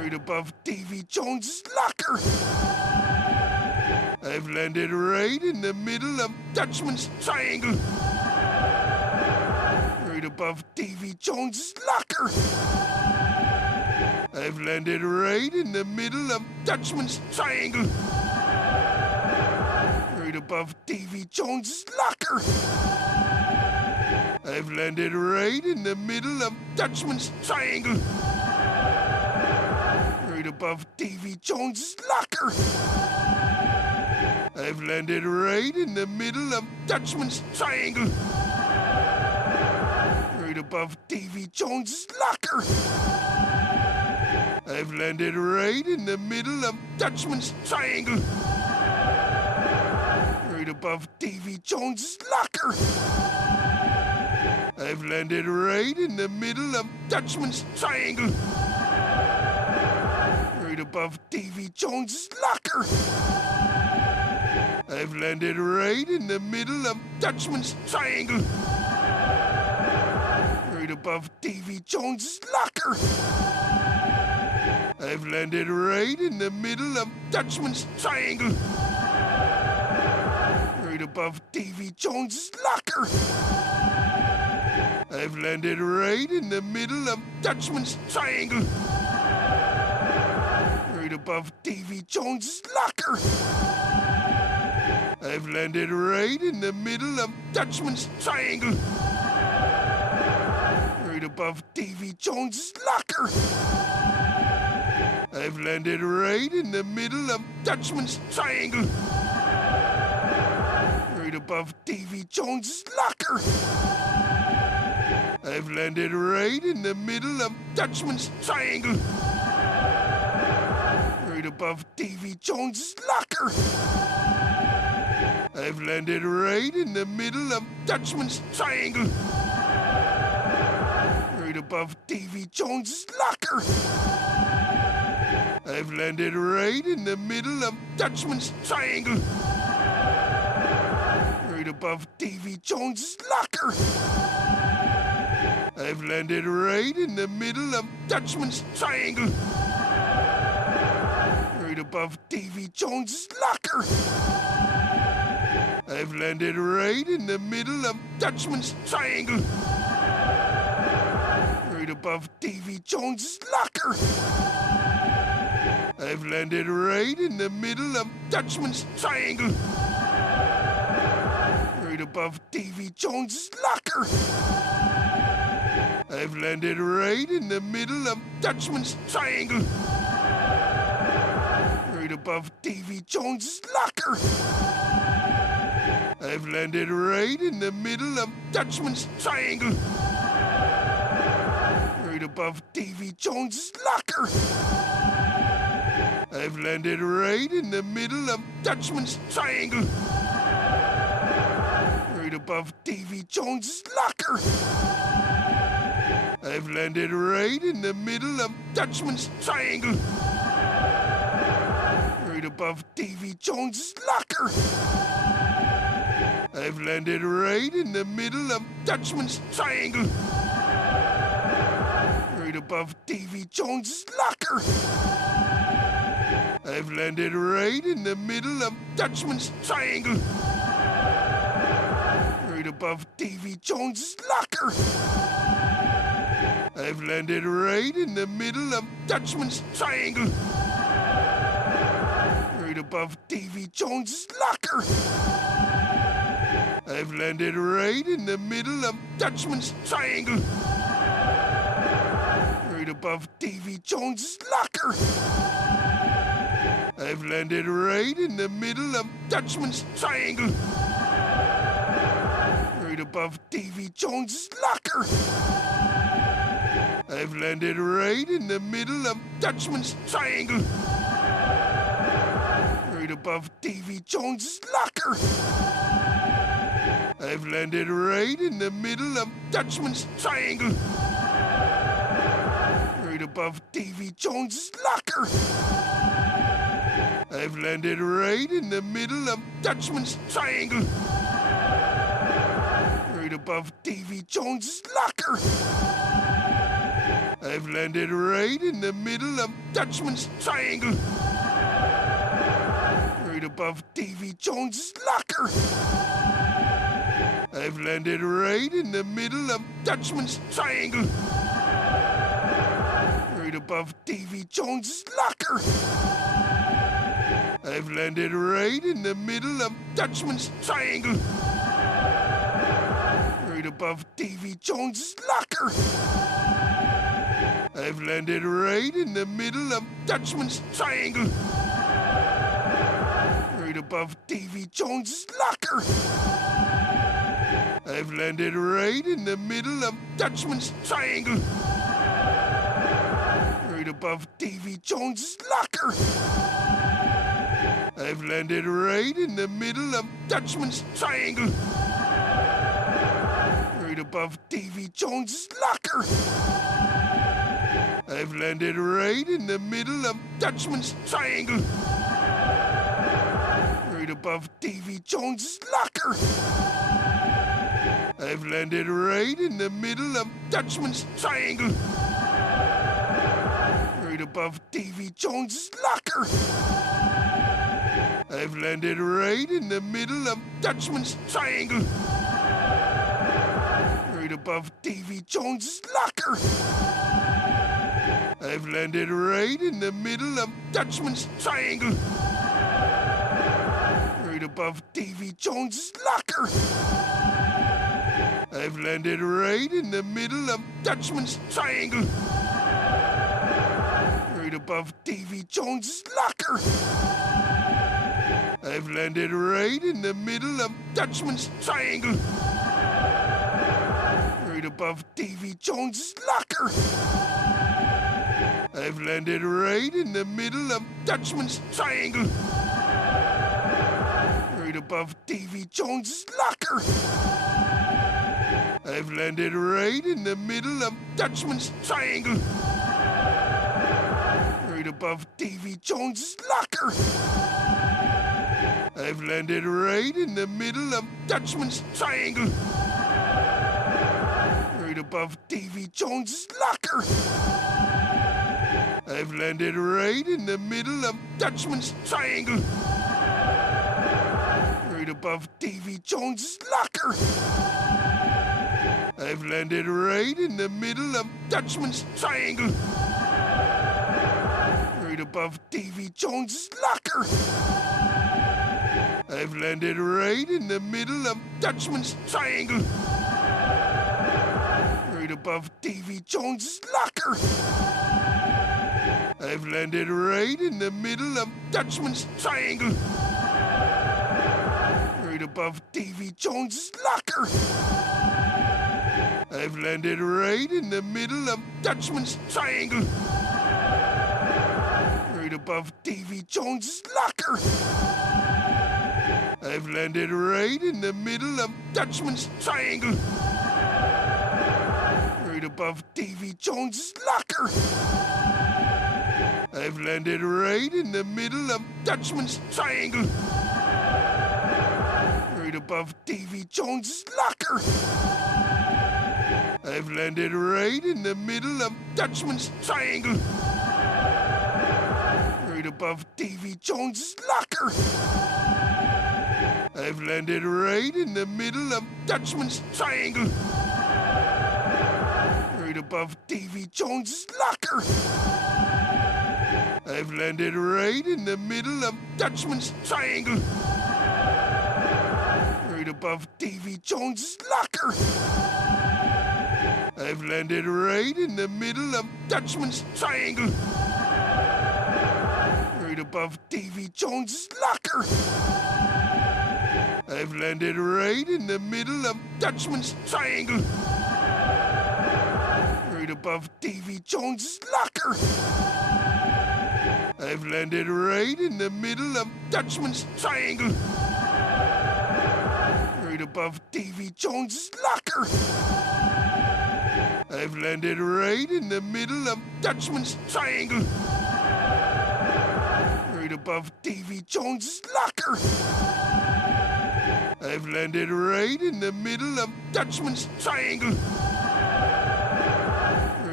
Right above Davy Jones's locker. I've landed right in the middle of Dutchman's triangle. Right above Davy Jones's locker. I've landed right in the middle of Dutchman's triangle. Right above Davy Jones's locker. I've landed right in the middle of Dutchman's triangle. Right above Davy Jones's locker. I've landed right in the middle of Dutchman's triangle. Right above Davy Jones's locker. I've landed right in the middle of Dutchman's triangle. Right above Davy Jones's locker. I've landed right in the middle of Dutchman's triangle. Right above Davy Jones's locker. I've landed right in the middle of Dutchman's triangle. Right above Davy Jones's locker. I've landed right in the middle of Dutchman's triangle. Right above Davy Jones's locker. I've landed right in the middle of Dutchman's triangle. Right above Davy Jones's locker. I've landed right in the middle of Dutchman's triangle. Right above Davy Jones's locker. I've landed right in the middle of Dutchman's triangle. Right above Davy Jones's locker. I've landed right in the middle of Dutchman's triangle. Right above Davy Jones's locker. I've landed right in the middle of Dutchman's triangle. Right above Davy Jones's locker. I've landed right in the middle of Dutchman's triangle. Right above Davy Jones's locker. I've landed right in the middle of Dutchman's triangle. Right above Davy Jones's locker. I've landed right in the middle of Dutchman's triangle. Right above Davy Jones's locker. I've landed right in the middle of Dutchman's triangle. Right above Davy Jones's locker. I've landed right in the middle of Dutchman's triangle. Right above Davy Jones's locker. I've landed right in the middle of Dutchman's triangle. Right above Davy Jones's locker. I've landed right in the middle of Dutchman's triangle. Right above Davy Jones's locker. I've landed right in the middle of Dutchman's triangle. Right above Davy Jones's locker. I've landed right in the middle of Dutchman's triangle. Right above Davy Jones's locker. I've landed right in the middle of Dutchman's triangle. Right above Davy Jones's locker. I've landed right in the middle of Dutchman's triangle. Right above Davy Jones's locker. I've landed right in the middle of Dutchman's triangle. Right above Davy Jones's locker. I've landed right in the middle of Dutchman's triangle. Right above Davy Jones's locker. I've landed right in the middle of Dutchman's triangle. Right above Davy Jones's locker. I've landed right in the middle of Dutchman's triangle. Right above Davy Jones's locker. I've landed right in the middle of Dutchman's triangle. Right above Davy Jones's locker. I've landed right in the middle of Dutchman's Triangle. Right above Davy Jones's locker. I've landed right in the middle of Dutchman's Triangle. Right above Davy Jones's locker. I've landed right in the middle of Dutchman's Triangle. Right above Davy Jones's locker. I've landed right in the middle of Dutchman's Triangle. Right above Davy Jones's locker. I've landed right in the middle of Dutchman's Triangle. Right above Davy Jones's locker. I've landed right in the middle of Dutchman's Triangle. Right above Davy Jones's locker. I've landed right in the middle of Dutchman's Triangle. Right above Davy Jones's locker. I've landed right in the middle of Dutchman's Triangle. Right above Davy Jones's locker. I've landed right in the middle of Dutchman's Triangle. Right above Davy Jones's locker. I've landed right in the middle of Dutchman's Triangle. Right above Davy Jones's locker. I've landed right in the middle of Dutchman's Triangle. Right above Davy Jones's locker. I've landed right in the middle of Dutchman's Triangle. Right above Davy Jones's locker. I've landed right in the middle of Dutchman's Triangle. Right above Davy Jones's locker. I've landed right in the middle of Dutchman's Triangle. Right above Davy Jones's locker. I've landed right in the middle of Dutchman's Triangle. Right above Davy Jones's locker. I've landed right in the middle of Dutchman's Triangle. Right above Davy Jones's locker. I've landed right in the middle of Dutchman's Triangle. Right above Davy Jones's locker. I've landed right in the middle of Dutchman's Triangle. Right above Davy Jones's locker. I've landed right in the middle of Dutchman's Triangle. Right above Davy Jones's locker. I've landed right in the middle of Dutchman's Triangle. Right above Davy Jones's locker. I've landed right in the middle of Dutchman's Triangle. Right above Davy Jones's locker. I've landed right in the middle of Dutchman's Triangle. Right above Davy Jones's locker. I've landed right in the middle of Dutchman's Triangle. Right above Davy Jones's locker. I've landed right in the middle of Dutchman's Triangle. Right above Davy Jones's locker. I've landed right in the middle of Dutchman's Triangle. Right above Davy Jones's locker. I've landed right in the middle of Dutchman's Triangle. Right above Davy Jones's locker. I've landed right in the middle of Dutchman's Triangle. Right above Davy Jones's locker. I've landed right in the middle of Dutchman's Triangle. Right above Davy Jones's locker. I've landed right in the middle of Dutchman's Triangle. Right above Davy Jones's locker. I've landed right in the middle of Dutchman's Triangle. Right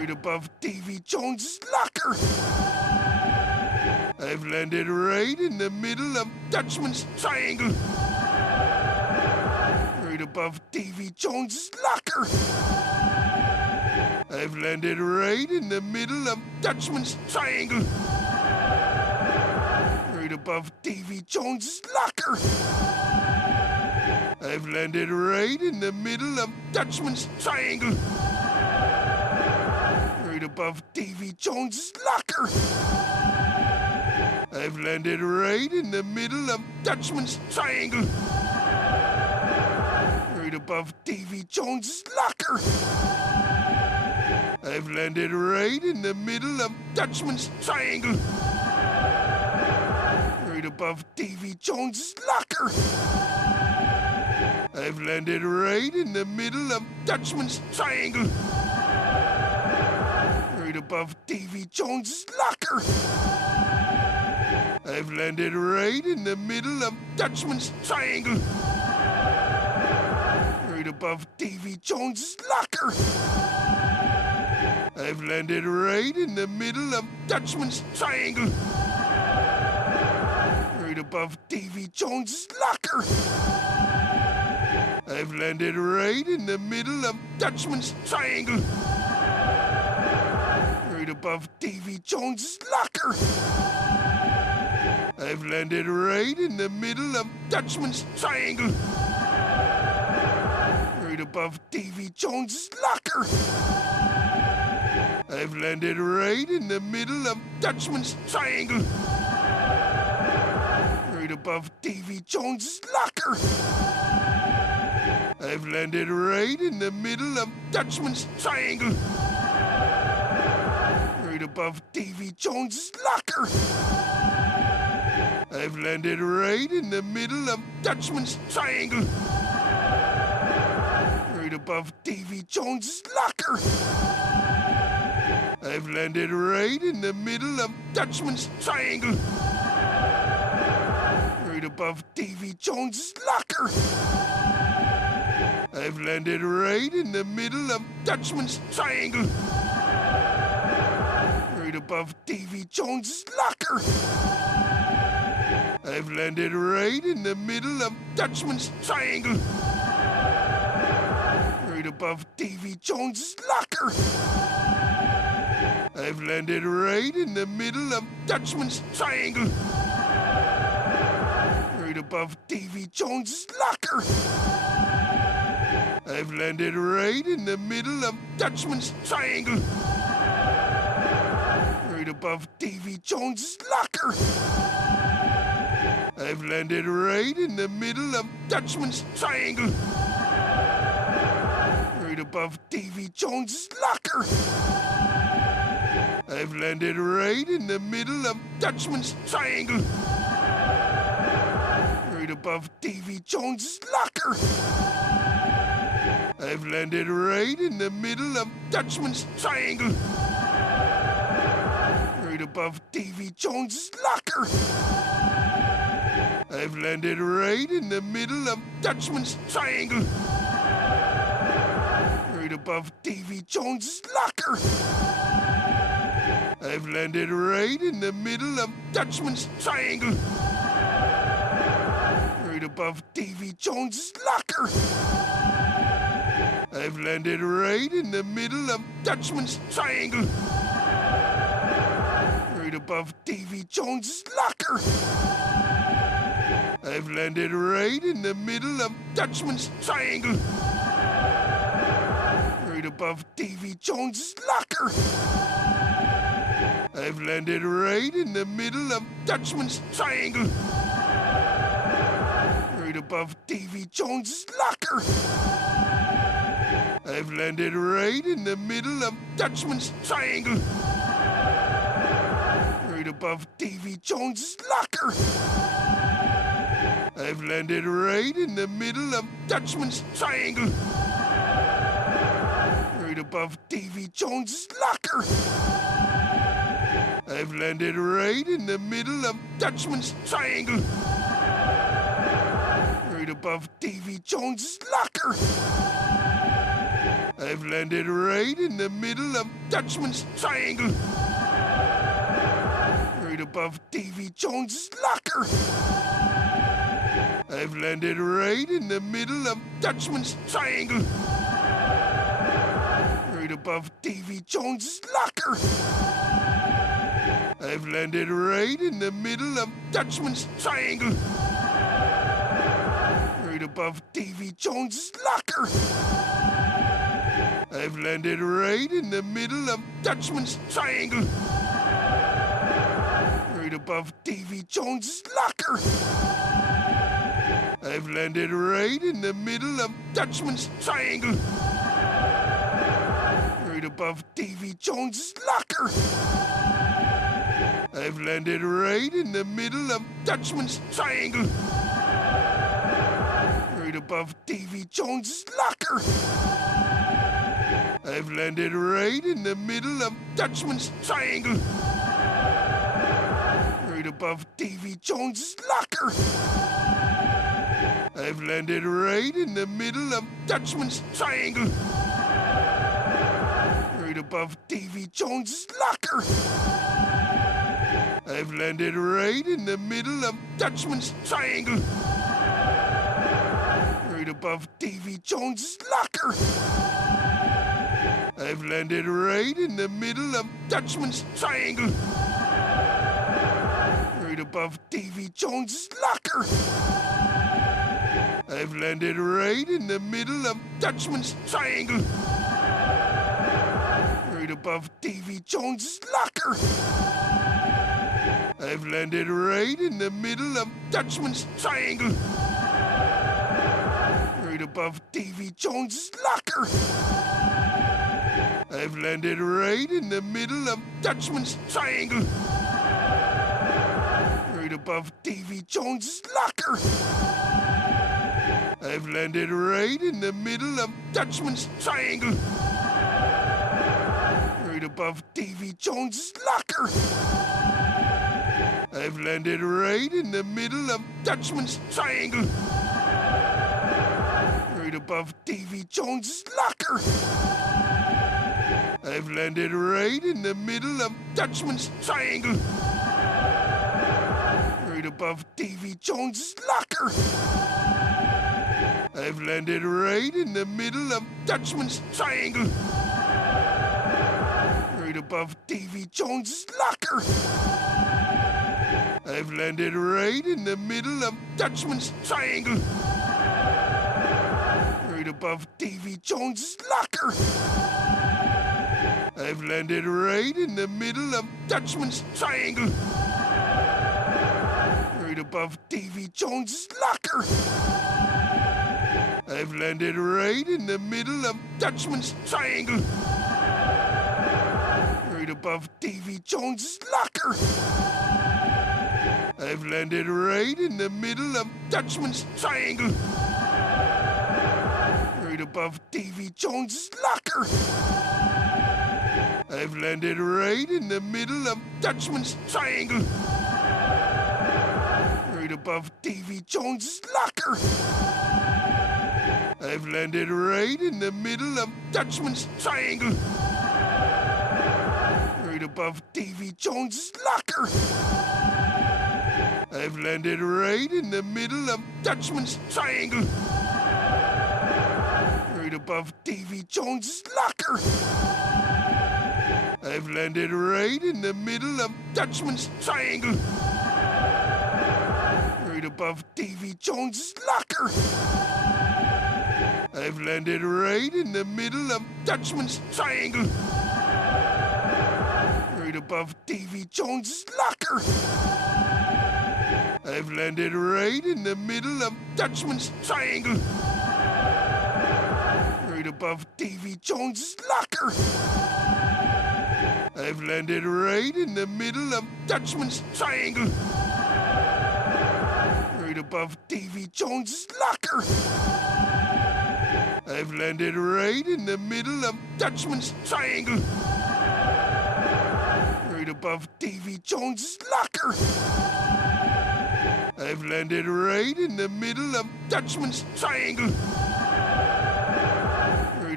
Right above Davy Jones's locker. I've landed right in the middle of Dutchman's triangle. Right above Davy Jones's locker. I've landed right in the middle of Dutchman's triangle. Right above Davy Jones's locker. I've landed right in the middle of Dutchman's triangle. Right above Davy Jones's locker. I've landed right in the middle of Dutchman's triangle. Right above Davy Jones's locker. I've landed right in the middle of Dutchman's triangle. Right above Davy Jones's locker. I've landed right in the middle of Dutchman's triangle. Right above Davy Jones's locker. I've landed right in the middle of Dutchman's triangle. Right above Davy Jones's locker. I've landed right in the middle of Dutchman's triangle. Right above Davy Jones's locker. I've landed right in the middle of Dutchman's triangle. Right above Davy Jones's locker. I've landed right in the middle of Dutchman's triangle. Right above Davy Jones's locker. I've landed right in the middle of Dutchman's triangle. Right above Davy Jones's locker. I've landed right in the middle of Dutchman's triangle. Right above Davy Jones's locker. I've landed right in the middle of Dutchman's triangle. Right above Davy Jones's locker. I've landed right in the middle of Dutchman's triangle. Right above Davy Jones's locker. I've landed right in the middle of Dutchman's triangle. Right above Davy Jones's locker. I've landed right in the middle of Dutchman's triangle. Right above Davy Jones's locker. I've landed right in the middle of Dutchman's triangle. Right above Davy Jones's locker. I've landed right in the middle of Dutchman's triangle. Right above Davy Jones's locker. I've landed right in the middle of Dutchman's triangle. Right above Davy Jones's locker. I've landed right in the middle of Dutchman's triangle. Right above Davy Jones's locker. I've landed right in the middle of Dutchman's triangle. Right above Davy Jones's locker. I've landed right in the middle of Dutchman's triangle. Right above Davy Jones's locker. I've landed right in the middle of Dutchman's triangle. Right above Davy Jones's locker. I've landed right in the middle of Dutchman's triangle. Right above Davy Jones's locker. I've landed right in the middle of Dutchman's triangle. Right above Davy Jones's locker. I've landed right in the middle of Dutchman's triangle. Right above Davy Jones's locker. I've landed right in the middle of Dutchman's triangle. Right above Davy Jones's locker. I've landed right in the middle of Dutchman's triangle. Right above Davy Jones's locker. I've landed right in the middle of Dutchman's triangle. Right above Davy Jones's locker. I've landed right in the middle of Dutchman's Triangle. Right above Davy Jones's locker. I've landed right in the middle of Dutchman's Triangle. Right above Davy Jones's locker. I've landed right in the middle of Dutchman's Triangle. Right above Davy Jones's locker. I've landed right in the middle of Dutchman's Triangle. Right above Davy Jones's locker. I've landed right in the middle of Dutchman's Triangle. Right above Davy Jones's locker. I've landed right in the middle of Dutchman's Triangle. Right above Davy Jones's locker. I've landed right in the middle of Dutchman's Triangle. Right above Davy Jones's locker. I've landed right in the middle of Dutchman's Triangle. Right above Davy Jones's locker. I've landed right in the middle of Dutchman's Triangle. Right above Davy Jones's locker. I've landed right in the middle of Dutchman's Triangle. Right above Davy Jones's locker. I've landed right in the middle of Dutchman's Triangle. Right above Davy Jones's locker. I've landed right in the middle of Dutchman's Triangle. Right above Davy Jones's locker. I've landed right in the middle of Dutchman's Triangle. Right above Davy Jones's locker. I've landed right in the middle of Dutchman's Triangle. Right above Davy Jones's locker. I've landed right in the middle of Dutchman's Triangle. Right above Davy Jones's locker. I've landed right in the middle of Dutchman's Triangle. Right above Davy Jones's locker. I've landed right in the middle of Dutchman's Triangle. Right above Davy Jones's locker. I've landed right in the middle of Dutchman's Triangle. Right above Davy Jones's locker. I've landed right in the middle of Dutchman's Triangle. Right above Davy Jones's locker. I've landed right in the middle of Dutchman's Triangle. Right above Davy Jones's locker. I've landed right in the middle of Dutchman's Triangle. Right above Davy Jones's locker. I've landed right in the middle of Dutchman's Triangle. Right above Davy Jones's locker. I've landed right in the middle of Dutchman's Triangle. Right above Davy Jones's locker. I've landed right in the middle of Dutchman's Triangle. Right above Davy Jones's locker. I've landed right in the middle of Dutchman's Triangle. Right above Davy Jones's locker. I've landed right in the middle of Dutchman's Triangle. Right above Davy Jones's locker. I've landed right in the middle of Dutchman's Triangle. Right above Davy Jones's locker. I've landed right in the middle of Dutchman's Triangle. Right above Davy Jones's locker. I've landed right in the middle of Dutchman's Triangle. Right above Davy Jones's locker. I've landed right in the middle of Dutchman's Triangle. Right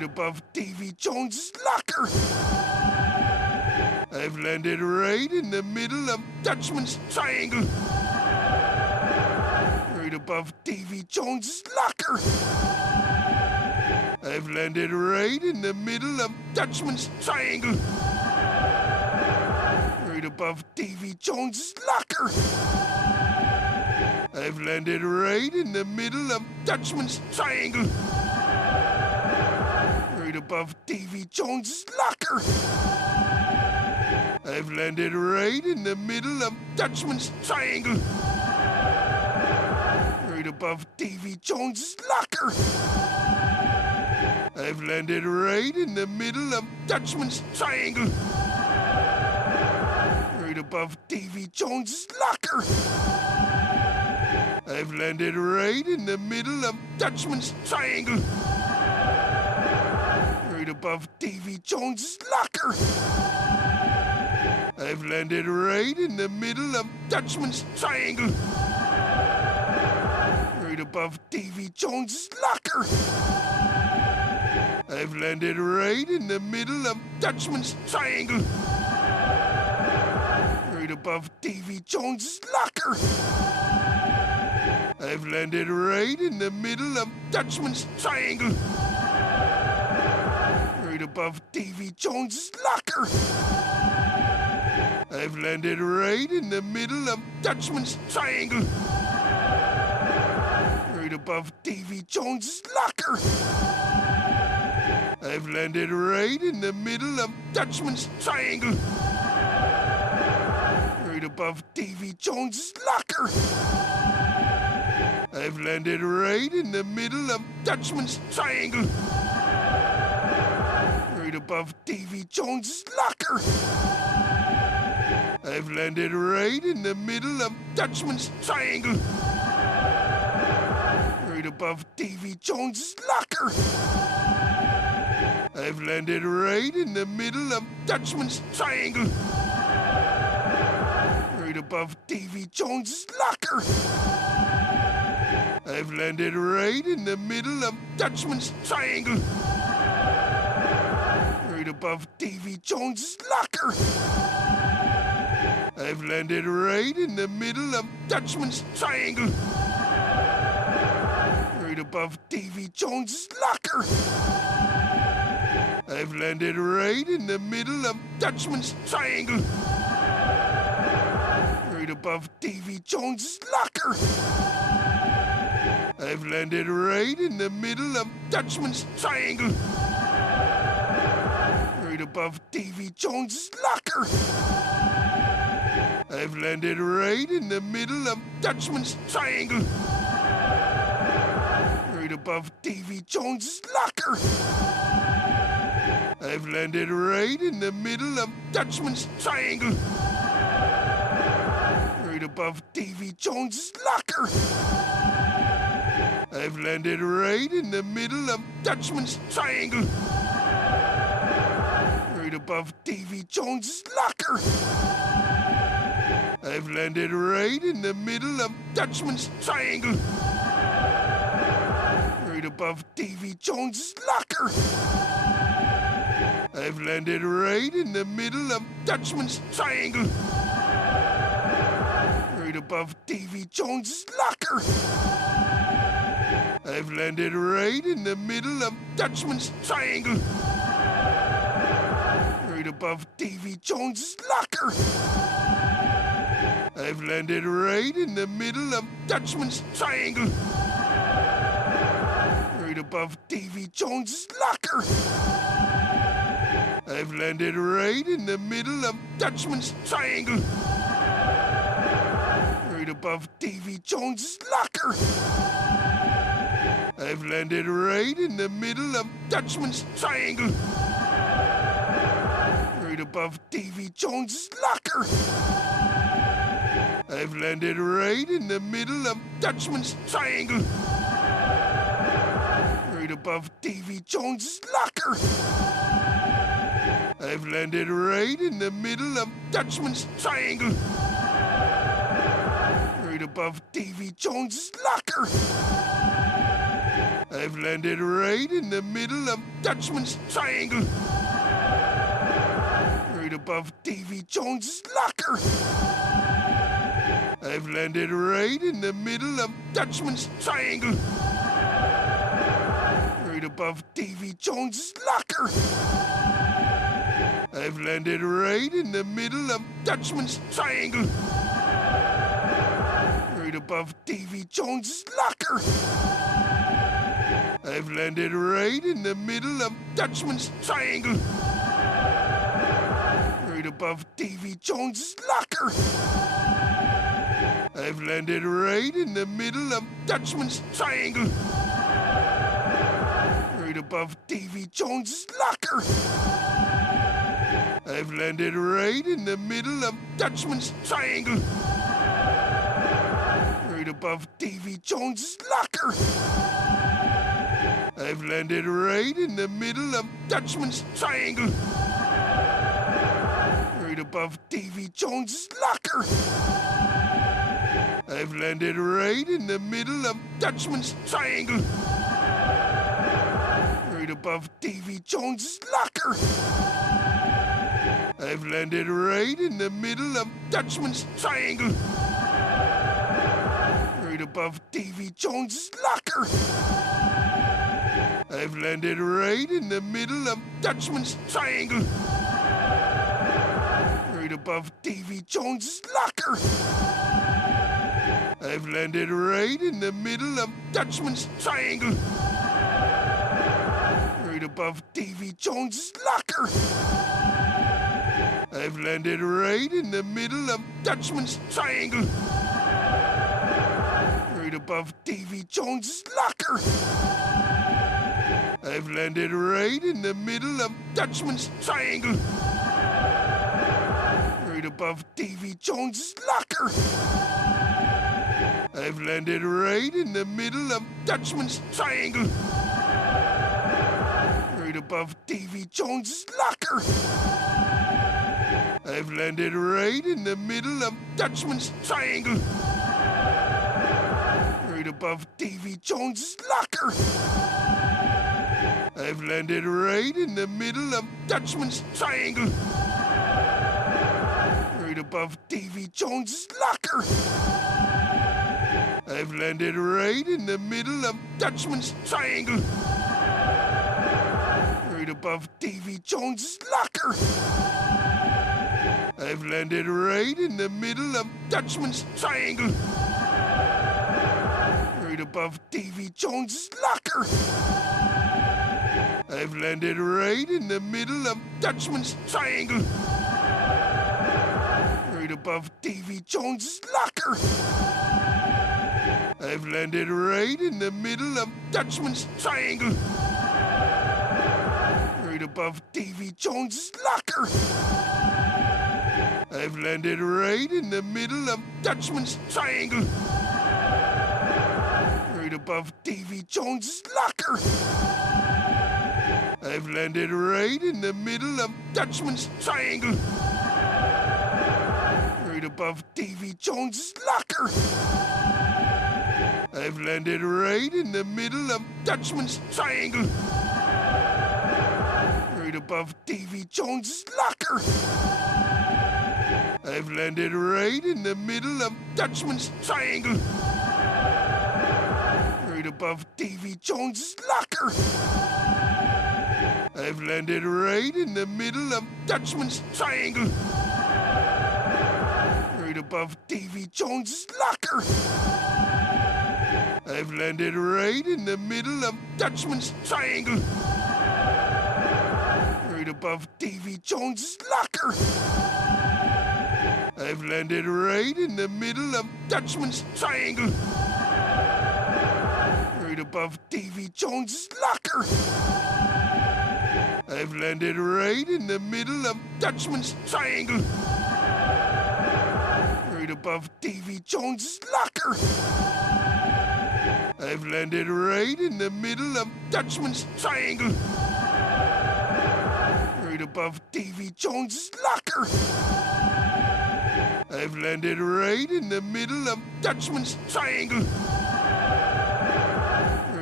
Right above Davy Jones's locker. I've landed right in the middle of Dutchman's triangle. Right above Davy Jones's locker. I've landed right in the middle of Dutchman's triangle. Right above Davy Jones's locker. I've landed right in the middle of Dutchman's triangle. Right above Davy Jones's locker. I've landed right in the middle of Dutchman's triangle. Right above Davy Jones's locker. I've landed right in the middle of Dutchman's triangle. Right above Davy Jones's locker. I've landed right in the middle of Dutchman's triangle. Right above Davy Jones's locker. I've landed right in the middle of Dutchman's triangle. Right above Davy Jones's locker. I've landed right in the middle of Dutchman's triangle. Right above Davy Jones's locker. I've landed right in the middle of Dutchman's triangle. Right above Davy Jones's locker. I've landed right in the middle of Dutchman's triangle. Right above Davy Jones's locker. I've landed right in the middle of Dutchman's triangle. Right above Davy Jones's locker. I've landed right in the middle of Dutchman's triangle. Right above Davy Jones's locker. I've landed right in the middle of Dutchman's triangle. Right above Davy Jones's locker. I've landed right in the middle of Dutchman's triangle. Right above Davy Jones's locker. I've landed right in the middle of Dutchman's triangle. Right above Davy Jones's locker. I've landed right in the middle of Dutchman's triangle. Right above Davy Jones's locker. I've landed right in the middle of Dutchman's triangle. Right above Davy Jones's locker. I've landed right in the middle of Dutchman's triangle. Right above Davy Jones's locker. I've landed right in the middle of Dutchman's triangle. Right above Davy Jones's locker. I've landed right in the middle of Dutchman's triangle. Right above Davy Jones's locker. I've landed right in the middle of Dutchman's triangle. Right above Davy Jones's locker. I've landed right in the middle of Dutchman's triangle. Right above Davy Jones's locker. I've landed right in the middle of Dutchman's triangle. Right above Davy Jones's locker. I've landed right in the middle of Dutchman's triangle. Right above Davy Jones's locker. I've landed right in the middle of Dutchman's triangle. Right above Davy Jones's locker. I've landed right in the middle of Dutchman's triangle. Right above Davy Jones's locker. I've landed right in the middle of Dutchman's triangle. Right above Davy Jones's locker. I've landed right in the middle of Dutchman's triangle. Right above Davy Jones's locker. I've landed right in the middle of Dutchman's triangle. Right above Davy Jones's locker. I've landed right in the middle of Dutchman's Triangle. Right above Davy Jones's locker. I've landed right in the middle of Dutchman's Triangle. Right above Davy Jones's locker. I've landed right in the middle of Dutchman's Triangle. Right above Davy Jones's locker. I've landed right in the middle of Dutchman's Triangle. Right above Davy Jones's locker. I've landed right in the middle of Dutchman's Triangle. Right above Davy Jones's locker. I've landed right in the middle of Dutchman's Triangle. Right above Davy Jones's locker. I've landed right in the middle of Dutchman's Triangle. Right above Davy Jones's locker. I've landed right in the middle of Dutchman's Triangle. Right above Davy Jones's locker. I've landed right in the middle of Dutchman's Triangle. Right above Davy Jones's locker. I've landed right in the middle of Dutchman's Triangle. Right above Davy Jones's locker. I've landed right in the middle of Dutchman's Triangle. Right above Davy Jones's locker. I've landed right in the middle of Dutchman's Triangle. Right above Davy Jones's locker. I've landed right in the middle of Dutchman's Triangle. Right above Davy Jones's locker. I've landed right in the middle of Dutchman's Triangle. Right above Davy Jones's locker. I've landed right in the middle of Dutchman's Triangle. Right above Davy Jones's locker. I've landed right in the middle of Dutchman's Triangle. Right above Davy Jones's locker. I've landed right in the middle of Dutchman's Triangle. Right above Davy Jones's locker. I've landed right in the middle of Dutchman's Triangle. Right above Davy Jones's locker. I've landed right in the middle of Dutchman's Triangle. Right above Davy Jones's locker. I've landed right in the middle of Dutchman's Triangle. Right above Davy Jones's locker. I've landed right in the middle of Dutchman's Triangle. Right above Davy Jones's locker. I've landed right in the middle of Dutchman's Triangle. Right above Davy Jones's locker. I've landed right in the middle of Dutchman's Triangle. Right above Davy Jones's locker. I've landed right in the middle of Dutchman's Triangle. Right above Davy Jones's locker. I've landed right in the middle of Dutchman's Triangle. Right above Davy Jones's locker. I've landed right in the middle of Dutchman's Triangle. Right above Davy Jones's locker. I've landed right in the middle of Dutchman's Triangle. Right above Davy Jones's locker. I've landed right in the middle of Dutchman's Triangle. Right above Davy Jones's locker. I've landed right in the middle of Dutchman's Triangle. Right above Davy Jones's locker. I've landed right in the middle of Dutchman's Triangle. Right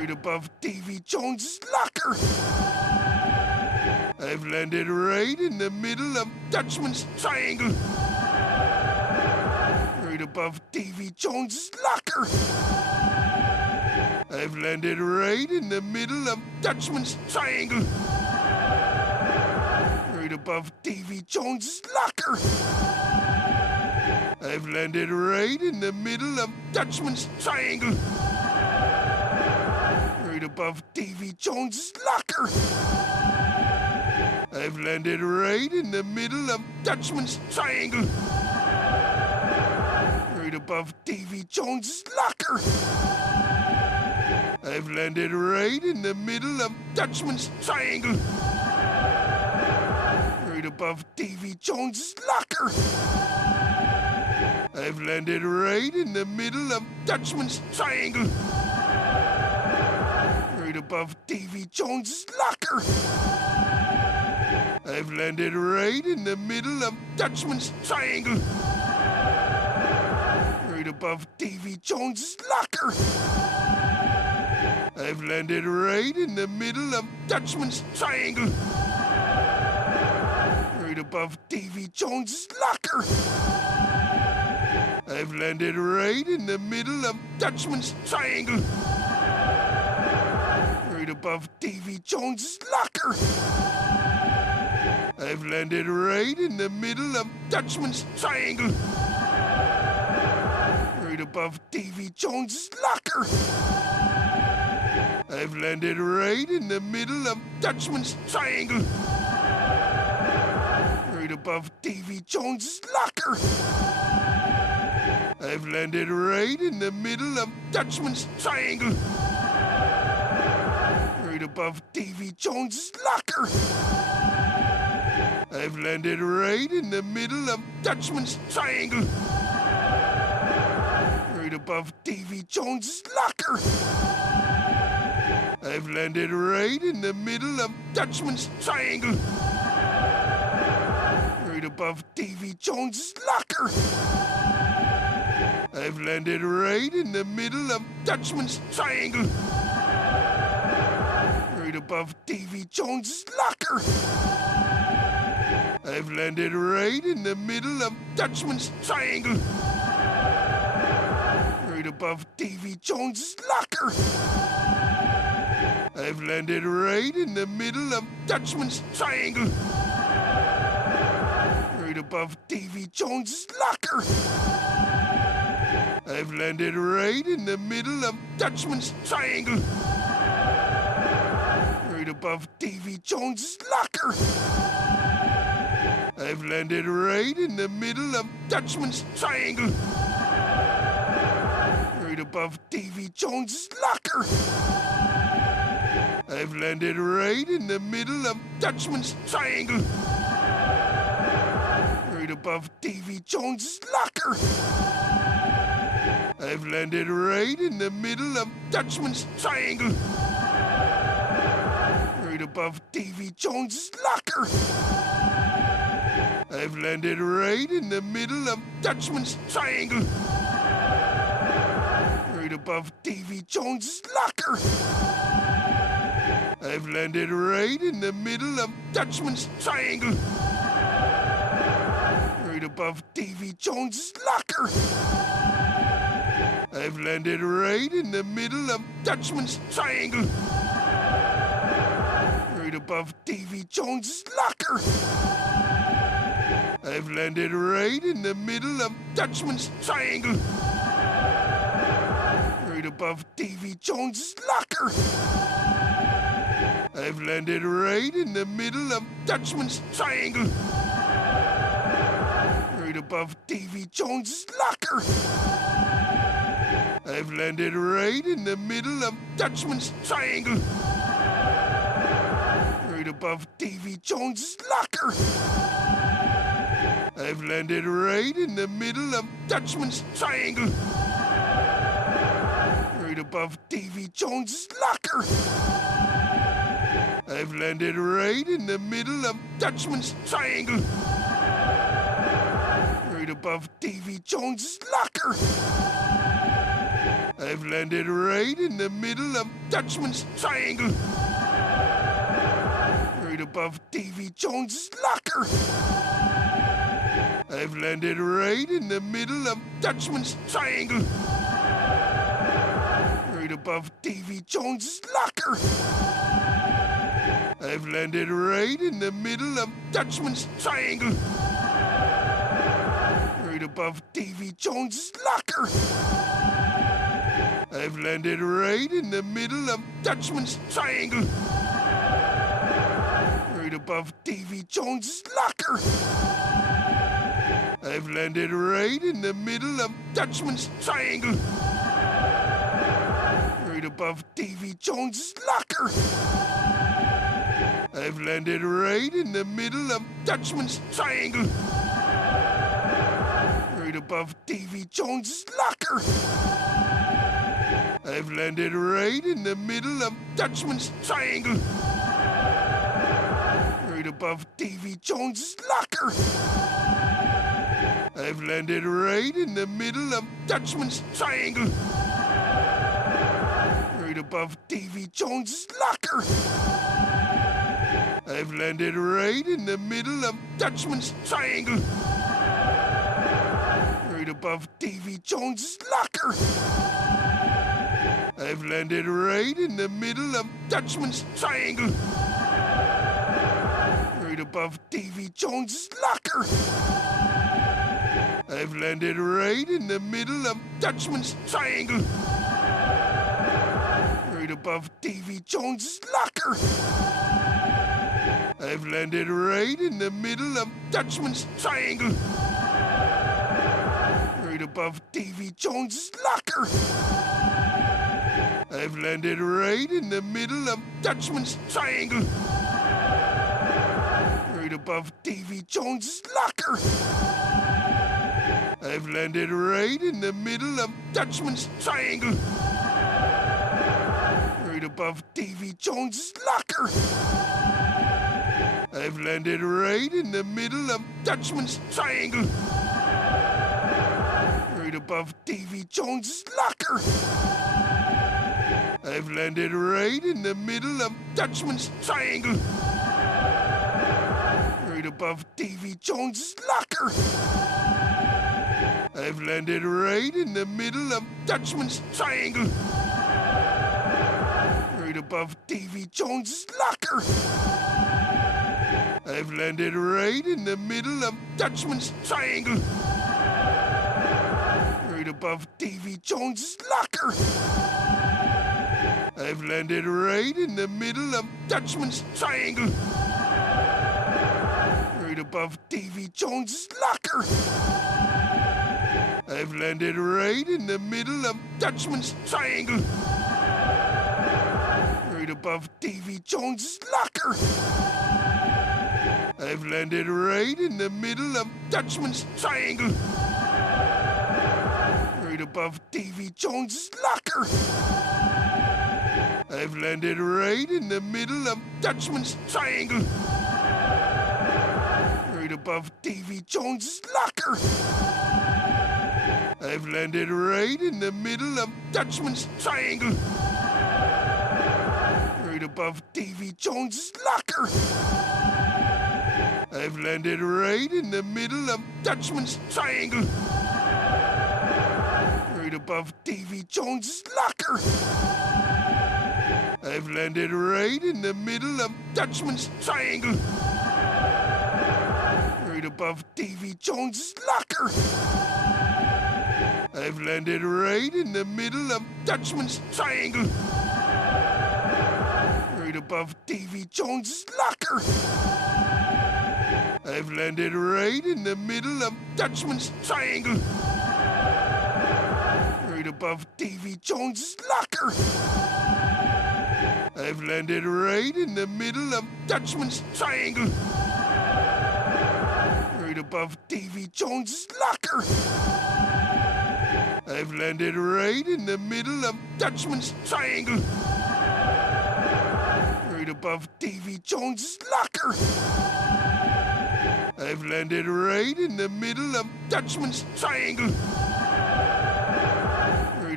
Right above Davy Jones's locker. I've landed right in the middle of Dutchman's triangle. Right above Davy Jones's locker. I've landed right in the middle of Dutchman's triangle. Right above Davy Jones's locker. I've landed right in the middle of Dutchman's triangle. Right above Davy Jones's locker. I've landed right in the middle of Dutchman's triangle. Right above Davy Jones's locker. I've landed right in the middle of Dutchman's triangle. Right above Davy Jones's locker. I've landed right in the middle of Dutchman's triangle. Right above Davy Jones's locker. I've landed right in the middle of Dutchman's triangle. Right above Davy Jones's locker. I've landed right in the middle of Dutchman's triangle. Right above Davy Jones's locker. I've landed right in the middle of Dutchman's triangle. Right above Davy Jones's locker. I've landed right in the middle of Dutchman's triangle. Right above Davy Jones's locker. I've landed right in the middle of Dutchman's triangle. Right above Davy Jones's locker. I've landed right in the middle of Dutchman's triangle. Right above Davy Jones's locker. I've landed right in the middle of Dutchman's triangle. Right above Davy Jones's locker. I've landed right in the middle of Dutchman's triangle. Right above Davy Jones's locker. I've landed right in the middle of Dutchman's triangle. Right above Davy Jones's locker. I've landed right in the middle of Dutchman's triangle. Right above Davy Jones's locker. I've landed right in the middle of Dutchman's triangle. Right above Davy Jones's locker. I've landed right in the middle of Dutchman's triangle. Right above Davy Jones's locker. I've landed right in the middle of Dutchman's triangle. Right above Davy Jones's locker. I've landed right in the middle of Dutchman's triangle. Right above Davy Jones's locker. I've landed right in the middle of Dutchman's triangle. Right above Davy Jones's locker. I've landed right in the middle of Dutchman's triangle. Right above Davy Jones's locker. I've landed right in the middle of Dutchman's triangle. Right above Davy Jones's locker. I've landed right in the middle of Dutchman's triangle. Right above Davy Jones's locker. I've landed right in the middle of Dutchman's triangle. Right above Davy Jones's locker. I've landed right in the middle of Dutchman's triangle. Right above Davy Jones's locker. I've landed right in the middle of Dutchman's triangle. Right above Davy Jones's locker. I've landed right in the middle of Dutchman's triangle. Right above Davy Jones's locker. I've landed right in the middle of Dutchman's triangle. Right above Davy Jones's locker. I've landed right in the middle of Dutchman's Triangle. Right above Davy Jones's locker. I've landed right in the middle of Dutchman's Triangle. Right above Davy Jones's locker. I've landed right in the middle of Dutchman's Triangle. Right above Davy Jones's locker. I've landed right in the middle of Dutchman's Triangle. Right above Davy Jones's locker. I've landed right in the middle of Dutchman's Triangle. Right above Davy Jones's locker. I've landed right in the middle of Dutchman's Triangle. Right above Davy Jones's locker. I've landed right in the middle of Dutchman's Triangle. Right above Davy Jones's locker. I've landed right in the middle of Dutchman's Triangle. Right above Davy Jones's locker. I've landed right in the middle of Dutchman's Triangle. Right above Davy Jones's locker. I've landed right in the middle of Dutchman's Triangle. Right above Davy Jones's locker. I've landed right in the middle of Dutchman's Triangle. Right above Davy Jones's locker. I've landed right in the middle of Dutchman's Triangle. Right above Davy Jones's locker. I've landed right in the middle of Dutchman's Triangle. Right above Davy Jones's locker. I've landed right in the middle of Dutchman's Triangle. Right above Davy Jones's locker. I've landed right in the middle of Dutchman's Triangle. Right above Davy Jones's locker. I've landed right in the middle of Dutchman's Triangle. Right above Davy Jones's locker. I've landed right in the middle of Dutchman's Triangle. Right above Davy Jones's locker. I've landed right in the middle of Dutchman's Triangle. Right above Davy Jones's locker. I've landed right in the middle of Dutchman's Triangle. Right above Davy Jones's locker. I've landed right in the middle of Dutchman's Triangle. Right above Davy Jones's locker. I've landed right in the middle of Dutchman's Triangle. Right above Davy Jones's locker. I've landed right in the middle of Dutchman's Triangle. Right above Davy Jones's locker. I've landed right in the middle of Dutchman's Triangle. Right above Davy Jones's locker. I've landed right in the middle of Dutchman's Triangle. Right above Davy Jones's locker. I've landed right in the middle of Dutchman's Triangle. Right above Davy Jones's locker. I've landed right in the middle of Dutchman's Triangle. Right above Davy Jones's locker. I've landed right in the middle of Dutchman's Triangle. Right above Davy Jones's locker. I've landed right in the middle of Dutchman's Triangle. Right above Davy Jones's locker. I've landed right in the middle of Dutchman's Triangle. Right above Davy Jones's locker. I've landed right in the middle of Dutchman's Triangle. Right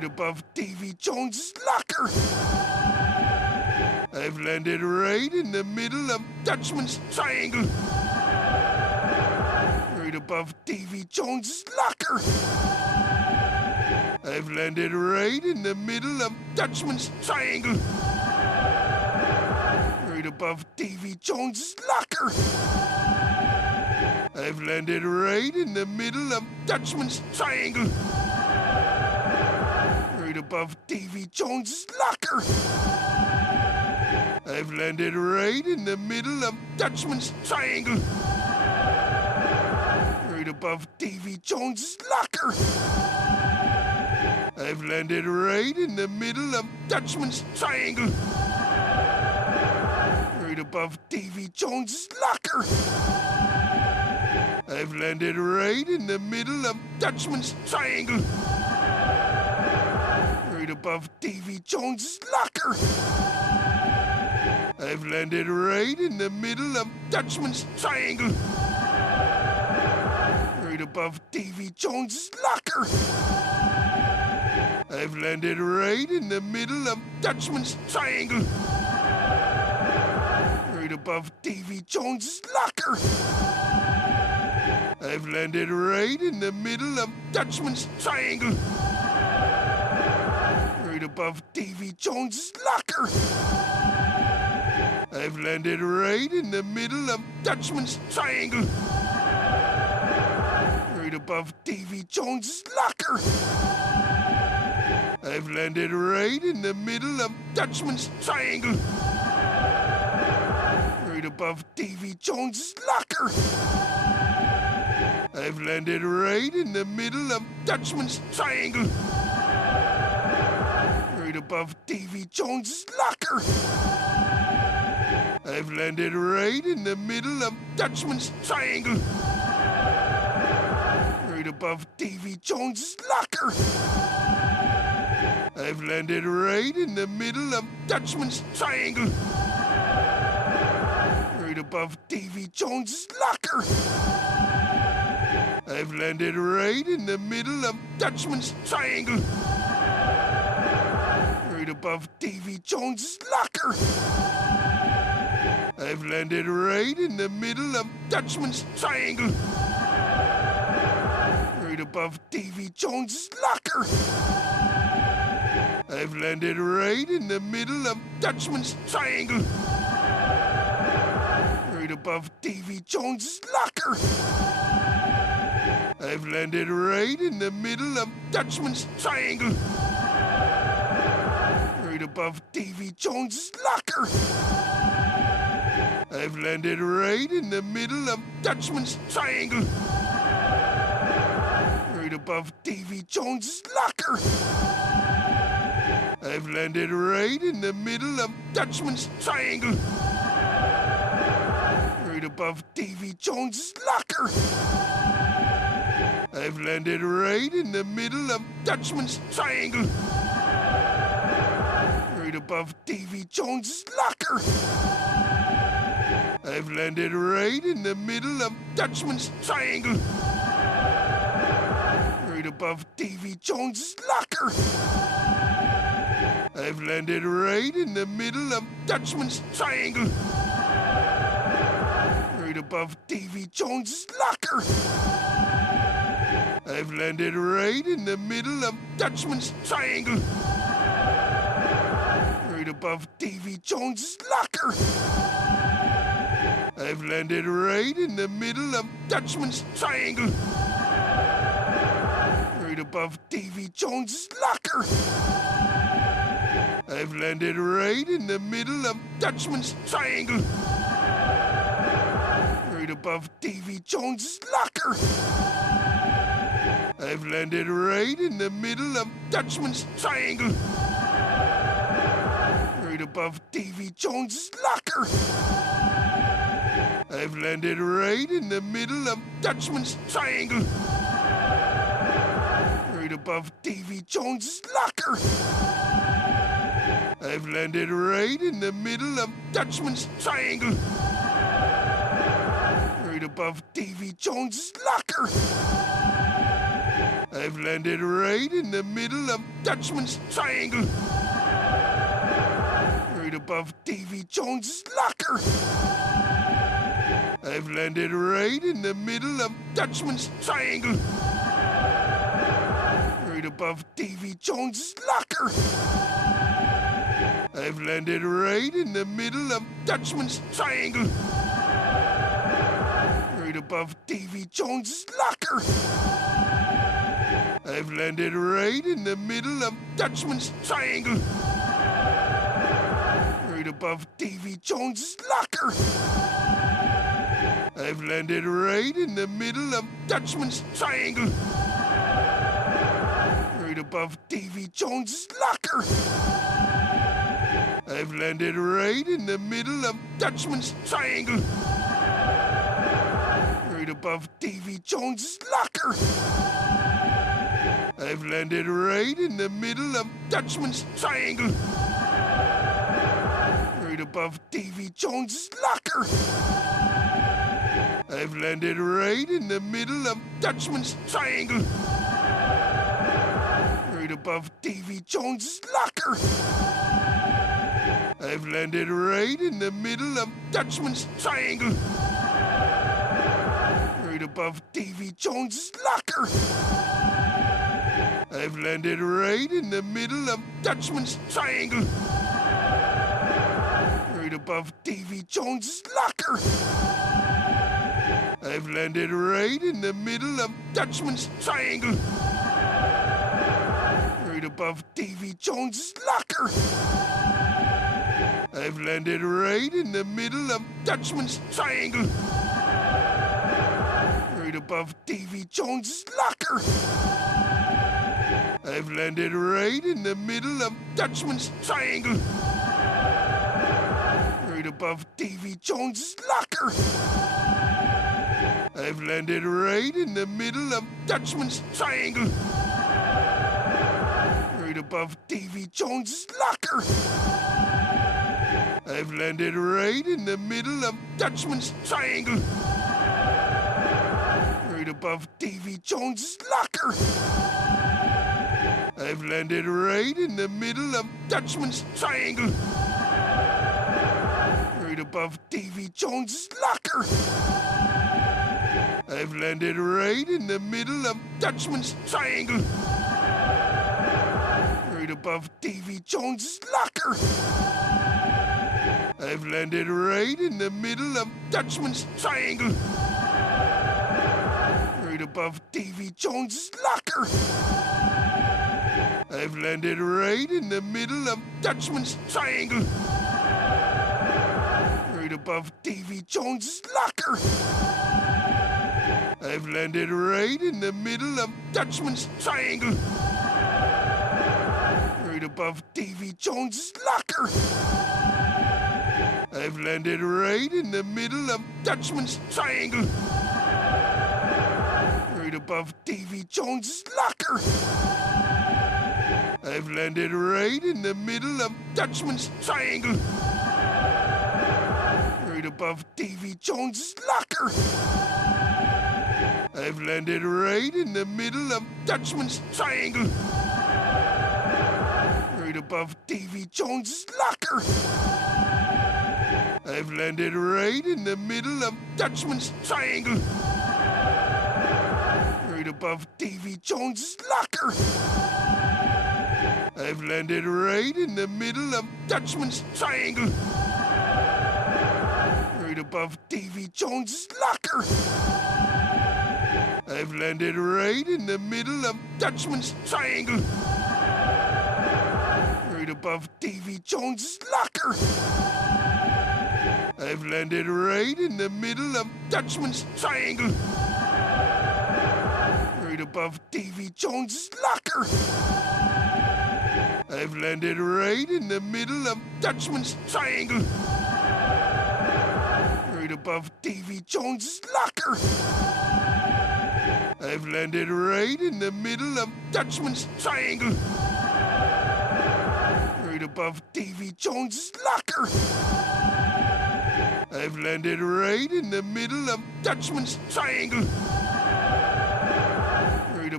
Right above Davy Jones's locker. I've landed right in the middle of Dutchman's triangle. Right above Davy Jones's locker. I've landed right in the middle of Dutchman's triangle. Right above Davy Jones's locker. I've landed right in the middle of Dutchman's triangle. Right above Davy Jones's locker. I've landed right in the middle of Dutchman's triangle. Right above Davy Jones's locker. I've landed right in the middle of Dutchman's triangle. Right above Davy Jones's locker. I've landed right in the middle of Dutchman's triangle. Right above Davy Jones's locker. I've landed right in the middle of Dutchman's triangle. Right above Davy Jones's locker. I've landed right in the middle of Dutchman's triangle. Right above Davy Jones's locker. I've landed right in the middle of Dutchman's triangle. Right above Davy Jones's locker. I've landed right in the middle of Dutchman's triangle. Right above Davy Jones's locker. I've landed right in the middle of Dutchman's triangle. Right above Davy Jones's locker. I've landed right in the middle of Dutchman's triangle. Right above Davy Jones's locker. I've landed right in the middle of Dutchman's triangle. Right above Davy Jones's locker. I've landed right in the middle of Dutchman's triangle. Right above Davy Jones's locker. I've landed right in the middle of Dutchman's triangle. Right above Davy Jones's locker. I've landed right in the middle of Dutchman's triangle. Right above Davy Jones's locker. I've landed right in the middle of Dutchman's triangle. Right above Davy Jones's locker. I've landed right in the middle of Dutchman's triangle. Right above Davy Jones's locker. I've landed right in the middle of Dutchman's triangle. Right above Davy Jones's locker. I've landed right in the middle of Dutchman's triangle. Right above Davy Jones's locker. I've landed right in the middle of Dutchman's triangle. Right above Davy Jones's locker. I've landed right in the middle of Dutchman's triangle. Right above Davy Jones's locker. I've landed right in the middle of Dutchman's triangle. Right above Davy Jones's locker. I've landed right in the middle of Dutchman's triangle. Right above Davy Jones's locker. I've landed right in the middle of Dutchman's triangle. Right above Davy Jones's locker. I've landed right in the middle of Dutchman's triangle. Right above Davy Jones's locker. I've landed right in the middle of Dutchman's triangle. Right above Davy Jones's locker. I've landed right in the middle of Dutchman's triangle. Right above Davy Jones's locker. I've landed right in the middle of Dutchman's triangle. Right above Davy Jones's locker. I've landed right in the middle of Dutchman's Triangle. Right above Davy Jones's locker. I've landed right in the middle of Dutchman's Triangle. Right above Davy Jones's locker. I've landed right in the middle of Dutchman's Triangle. Right above Davy Jones's locker. I've landed right in the middle of Dutchman's Triangle. Right above Davy Jones's locker. I've landed right in the middle of Dutchman's Triangle. Right above Davy Jones's locker. I've landed right in the middle of Dutchman's Triangle. Right above Davy Jones's locker. I've landed right in the middle of Dutchman's Triangle. Right above Davy Jones's locker. I've landed right in the middle of Dutchman's Triangle. Right above Davy Jones's locker. I've landed right in the middle of Dutchman's Triangle. Right above Davy Jones's locker. I've landed right in the middle of Dutchman's Triangle. Right above Davy Jones's locker. I've landed right in the middle of Dutchman's Triangle. Right above Davy Jones's locker. I've landed right in the middle of Dutchman's Triangle. Right above Davy Jones's locker. I've landed right in the middle of Dutchman's Triangle. Right above Davy Jones's locker. I've landed right in the middle of Dutchman's Triangle. Right above Davy Jones's locker. I've landed right in the middle of Dutchman's Triangle. Right above Davy Jones's locker. I've landed right in the middle of Dutchman's Triangle. Right above Davy Jones's locker. I've landed right in the middle of Dutchman's Triangle. Right above Davy Jones's locker. I've landed right in the middle of Dutchman's Triangle. Right above Davy Jones's locker. I've landed right in the middle of Dutchman's Triangle. Right above Davy Jones's locker. I've landed right in the middle of Dutchman's Triangle. Right above Davy Jones's locker. I've landed right in the middle of Dutchman's Triangle. Right above Davy Jones's locker. I've landed right in the middle of Dutchman's Triangle. Right above Davy Jones's locker. I've landed right in the middle of Dutchman's Triangle. Right above Davy Jones's locker. I've landed right in the middle of Dutchman's Triangle. Right above Davy Jones's locker. I've landed right in the middle of Dutchman's Triangle. Right above Davy Jones's locker. I've landed right in the middle of Dutchman's Triangle. Right above Davy Jones's locker. I've landed right in the middle of Dutchman's Triangle. Right above Davy Jones's locker. I've landed right in the middle of Dutchman's Triangle. Right above Davy Jones's locker. I've landed right in the middle of Dutchman's Triangle. Right above Davy Jones's locker. I've landed right in the middle of Dutchman's Triangle. Right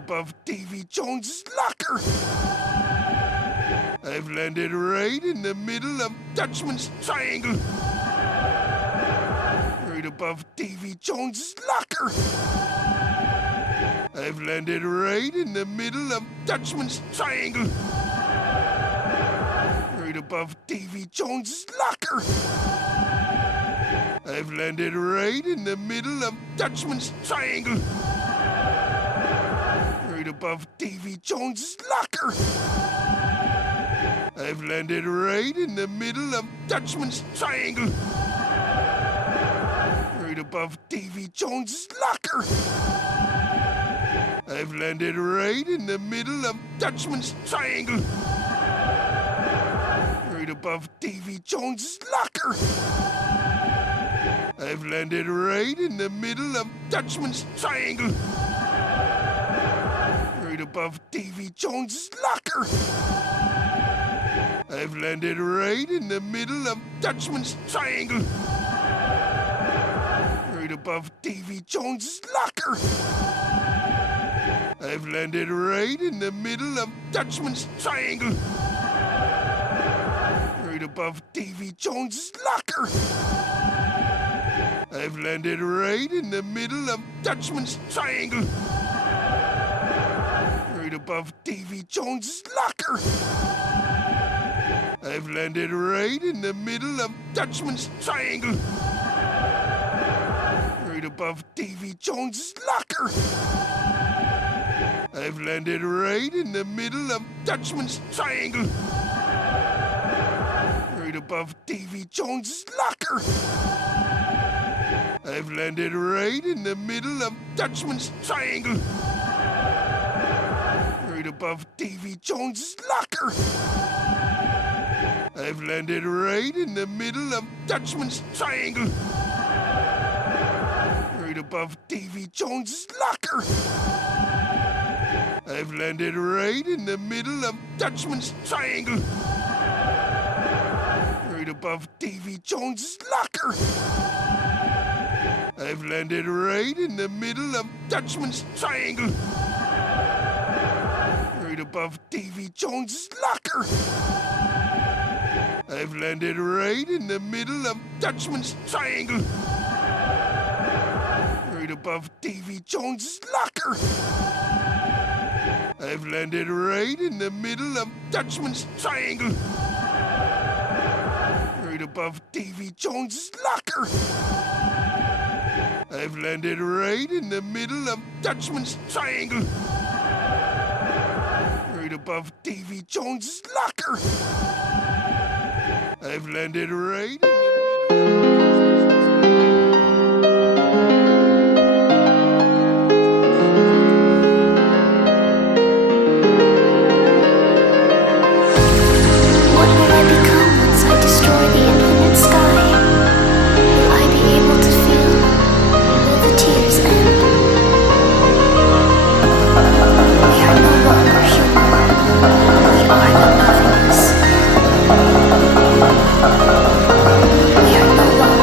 above Davy Jones's locker. I've landed right in the middle of Dutchman's triangle. Right above Davy Jones's locker. I've landed right in the middle of Dutchman's triangle. Right above Davy Jones's locker. I've landed right in the middle of Dutchman's triangle. Right above Davy Jones's locker. I've landed right in the middle of Dutchman's triangle. Right above Davy Jones's locker. I've landed right in the middle of Dutchman's triangle. Right above Davy Jones's locker. I've landed right in the middle of Dutchman's triangle. Right above Davy Jones's locker. I've landed right in the middle of Dutchman's triangle. Right above Davy Jones's locker. I've landed right in the middle of Dutchman's triangle. Right above Davy Jones's locker. I've landed right in the middle of Dutchman's triangle. Right above Davy Jones's locker. I've landed right in the middle of Dutchman's triangle. Right above Davy Jones's locker. I've landed right in the middle of Dutchman's triangle. Right above Davy Jones's locker. I've landed right in the middle of Dutchman's triangle. Right above Davy Jones's locker. I've landed right in the middle of Dutchman's triangle. Right above Davy Jones's locker. I've landed right in the middle of Dutchman's triangle. Right above Davy Jones's locker. I've landed right in the middle of Dutchman's triangle. Right above Davy Jones's locker. I've landed right in the middle of Dutchman's triangle. Right above Davy Jones's locker. I've landed right in the middle of Dutchman's triangle. Right above Davy Jones's locker. I've landed right in the middle of Dutchman's triangle. Right above Davy Jones's locker. I've landed right in the middle of We are no longer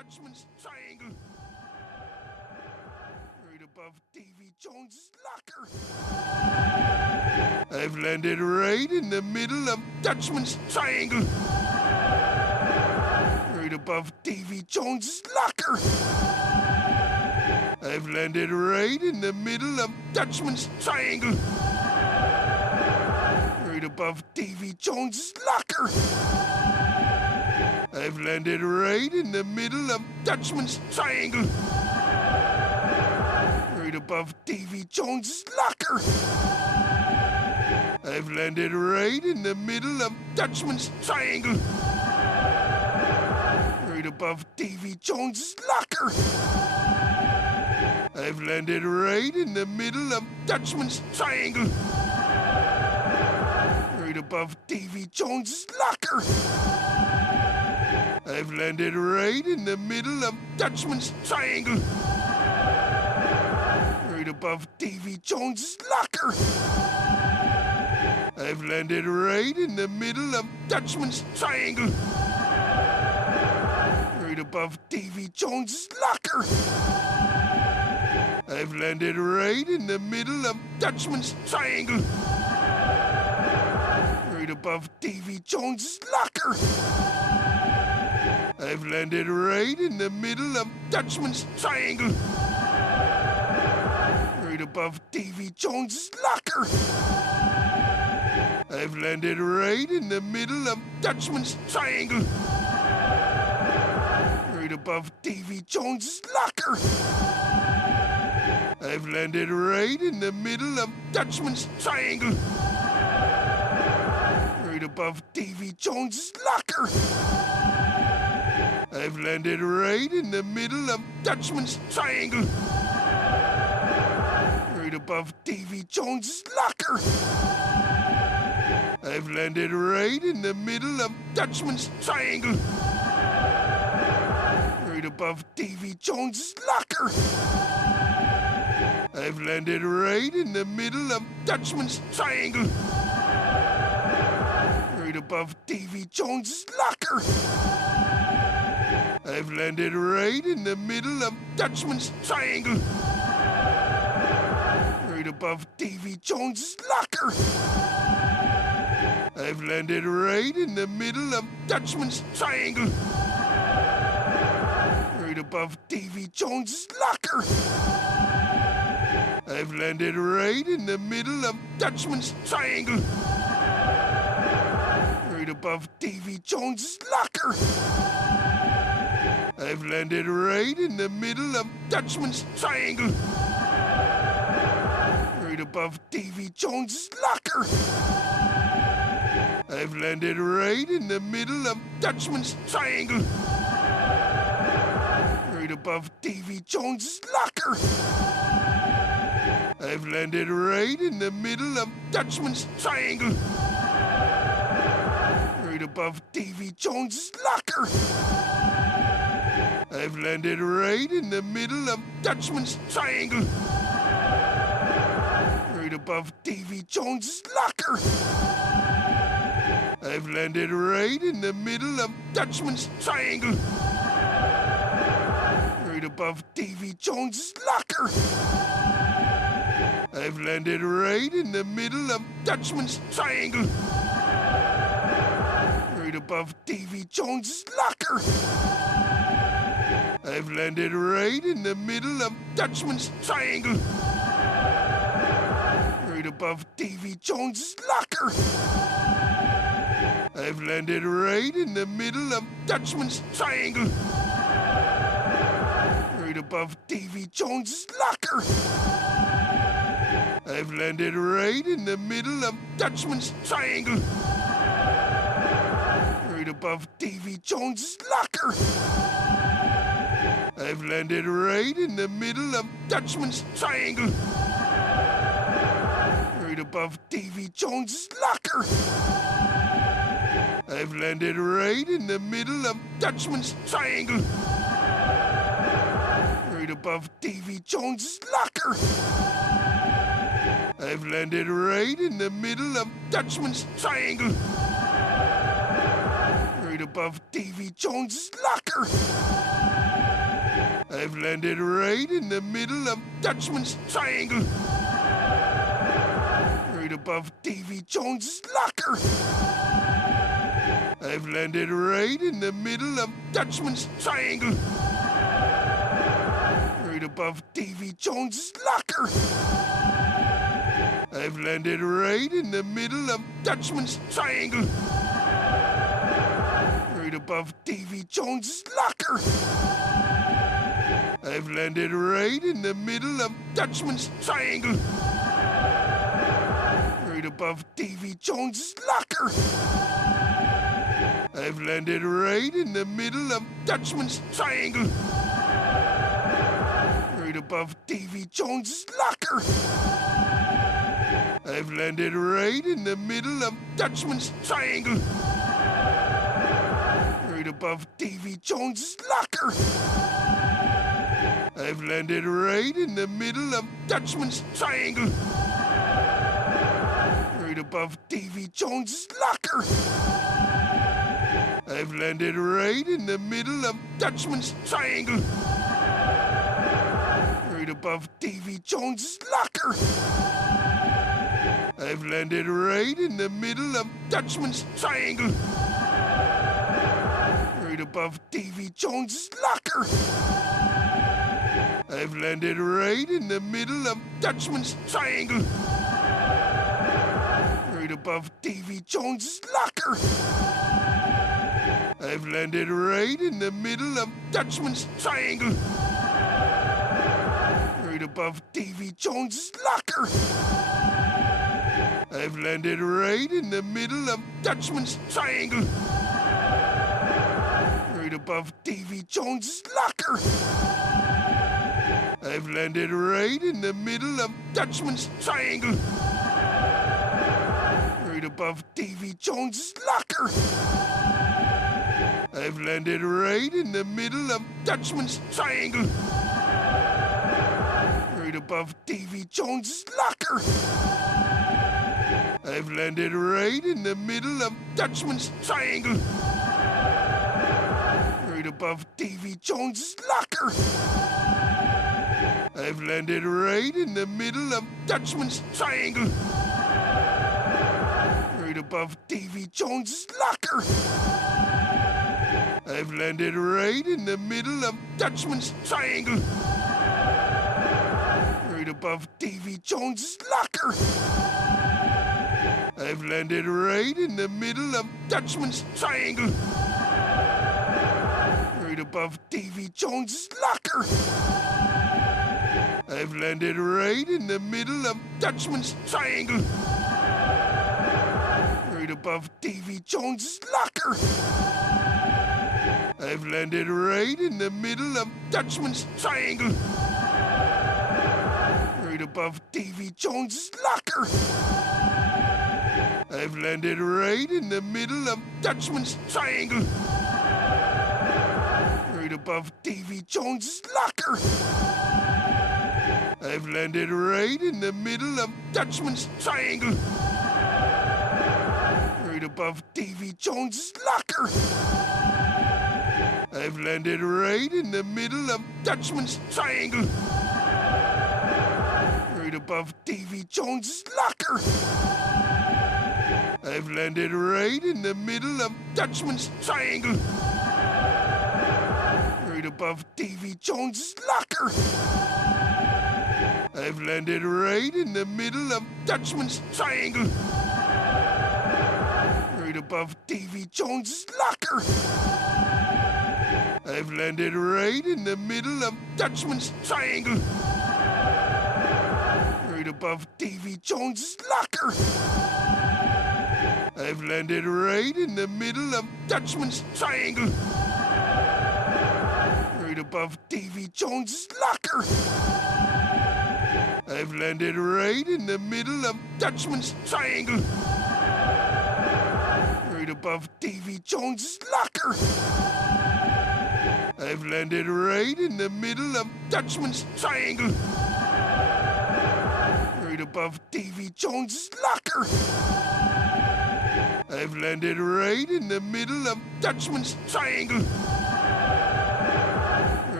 above Davy Jones's locker. I've landed right in the middle of Dutchman's triangle. Right above Davy Jones's locker. I've landed right in the middle of Dutchman's triangle. Right above Davy Jones's locker. I've landed right in the middle of Dutchman's triangle. Right above Davy Jones's locker. I've landed right in the middle of Dutchman's triangle. Right above Davy Jones's locker. I've landed right in the middle of Dutchman's triangle. Right above Davy Jones's locker. I've landed right in the middle of Dutchman's triangle. Right above Davy Jones's locker. I've landed right in the middle of Dutchman's triangle. Right above Davy Jones's locker. I've landed right in the middle of Dutchman's triangle. Right above Davy Jones's locker. I've landed right in the middle of Dutchman's triangle. Right above Davy Jones's locker. I've landed right in the middle of Dutchman's triangle. Right above Davy Jones's locker. I've landed right in the middle of Dutchman's triangle. Right above Davy Jones's locker. I've landed right in the middle of Dutchman's triangle. Right above Davy Jones's locker. I've landed right in the middle of Dutchman's triangle. Right above Davy Jones's locker. I've landed right in the middle of Dutchman's triangle. Right above Davy Jones's locker. I've landed right in the middle of Dutchman's triangle. Right above Davy Jones's locker. I've landed right in the middle of Dutchman's triangle. Right above Davy Jones's locker. I've landed right in the middle of Dutchman's triangle. Right above Davy Jones's locker. I've landed right in the middle of Dutchman's triangle. Right above Davy Jones's locker. I've landed right in the middle of Dutchman's triangle. Right above Davy Jones's locker. I've landed right in the middle of Dutchman's triangle. Right above Davy Jones's locker. I've landed right in the middle of Dutchman's triangle. Right above Davy Jones's locker. I've landed right in the middle of Dutchman's triangle. Right above Davy Jones's locker. I've landed right in the middle of Dutchman's triangle. Right above Davy Jones's locker. I've landed right in the middle of Dutchman's triangle. Right above Davy Jones's locker. I've landed right in the middle of Dutchman's triangle. Right above Davy Jones's locker. I've landed right in the middle of Dutchman's triangle. Right above Davy Jones's locker. I've landed right in the middle of Dutchman's triangle. Right above Davy Jones's locker. I've landed right in the middle of Dutchman's triangle. Right above Davy Jones's locker. I've landed right in the middle of Dutchman's triangle. Right above Davy Jones's locker. I've landed right in the middle of Dutchman's Triangle. Right above Davy Jones's locker. I've landed right in the middle of Dutchman's Triangle. Right above Davy Jones's locker. I've landed right in the middle of Dutchman's Triangle. Right above Davy Jones's locker. I've landed right in the middle of Dutchman's Triangle. Right above Davy Jones's locker. I've landed right in the middle of Dutchman's Triangle. Right above Davy Jones's locker. I've landed right in the middle of Dutchman's Triangle. Right above Davy Jones's locker. I've landed right in the middle of Dutchman's Triangle. Right above Davy Jones's locker. I've landed right in the middle of Dutchman's Triangle. Right above Davy Jones's locker. I've landed right in the middle of Dutchman's Triangle. Right above Davy Jones's locker. I've landed right in the middle of Dutchman's Triangle. Right above Davy Jones's locker. I've landed right in the middle of Dutchman's Triangle. Right above Davy Jones's locker. I've landed right in the middle of Dutchman's Triangle. Right above Davy Jones's locker. I've landed right in the middle of Dutchman's Triangle. Right above Davy Jones's locker. I've landed right in the middle of Dutchman's Triangle. Right above Davy Jones's locker. I've landed right in the middle of Dutchman's Triangle. Right above Davy Jones's locker. I've landed right in the middle of Dutchman's Triangle. Right above Davy Jones's locker. I've landed right in the middle of Dutchman's Triangle. Right above Davy Jones's locker. I've landed right in the middle of Dutchman's Triangle. Right above Davy Jones's locker. I've landed right in the middle of Dutchman's Triangle. Right above Davy Jones's locker. I've landed right in the middle of Dutchman's Triangle. Right above Davy Jones's locker. I've landed right in the middle of Dutchman's Triangle. Right above Davy Jones's locker. I've landed right in the middle of Dutchman's Triangle. Right above Davy Jones's locker. I've landed right in the middle of Dutchman's Triangle. Right above Davy Jones's locker. I've landed right in the middle of Dutchman's Triangle. Right above Davy Jones's locker. I've landed right in the middle of Dutchman's Triangle. Right above Davy Jones's locker. I've landed right in the middle of Dutchman's Triangle. Right above Davy Jones's locker. I've landed right in the middle of Dutchman's Triangle. Right above Davy Jones's locker. I've landed right in the middle of Dutchman's Triangle. Right above Davy Jones's locker. I've landed right in the middle of Dutchman's Triangle. Right above Davy Jones's locker. I've landed right in the middle of Dutchman's Triangle. Right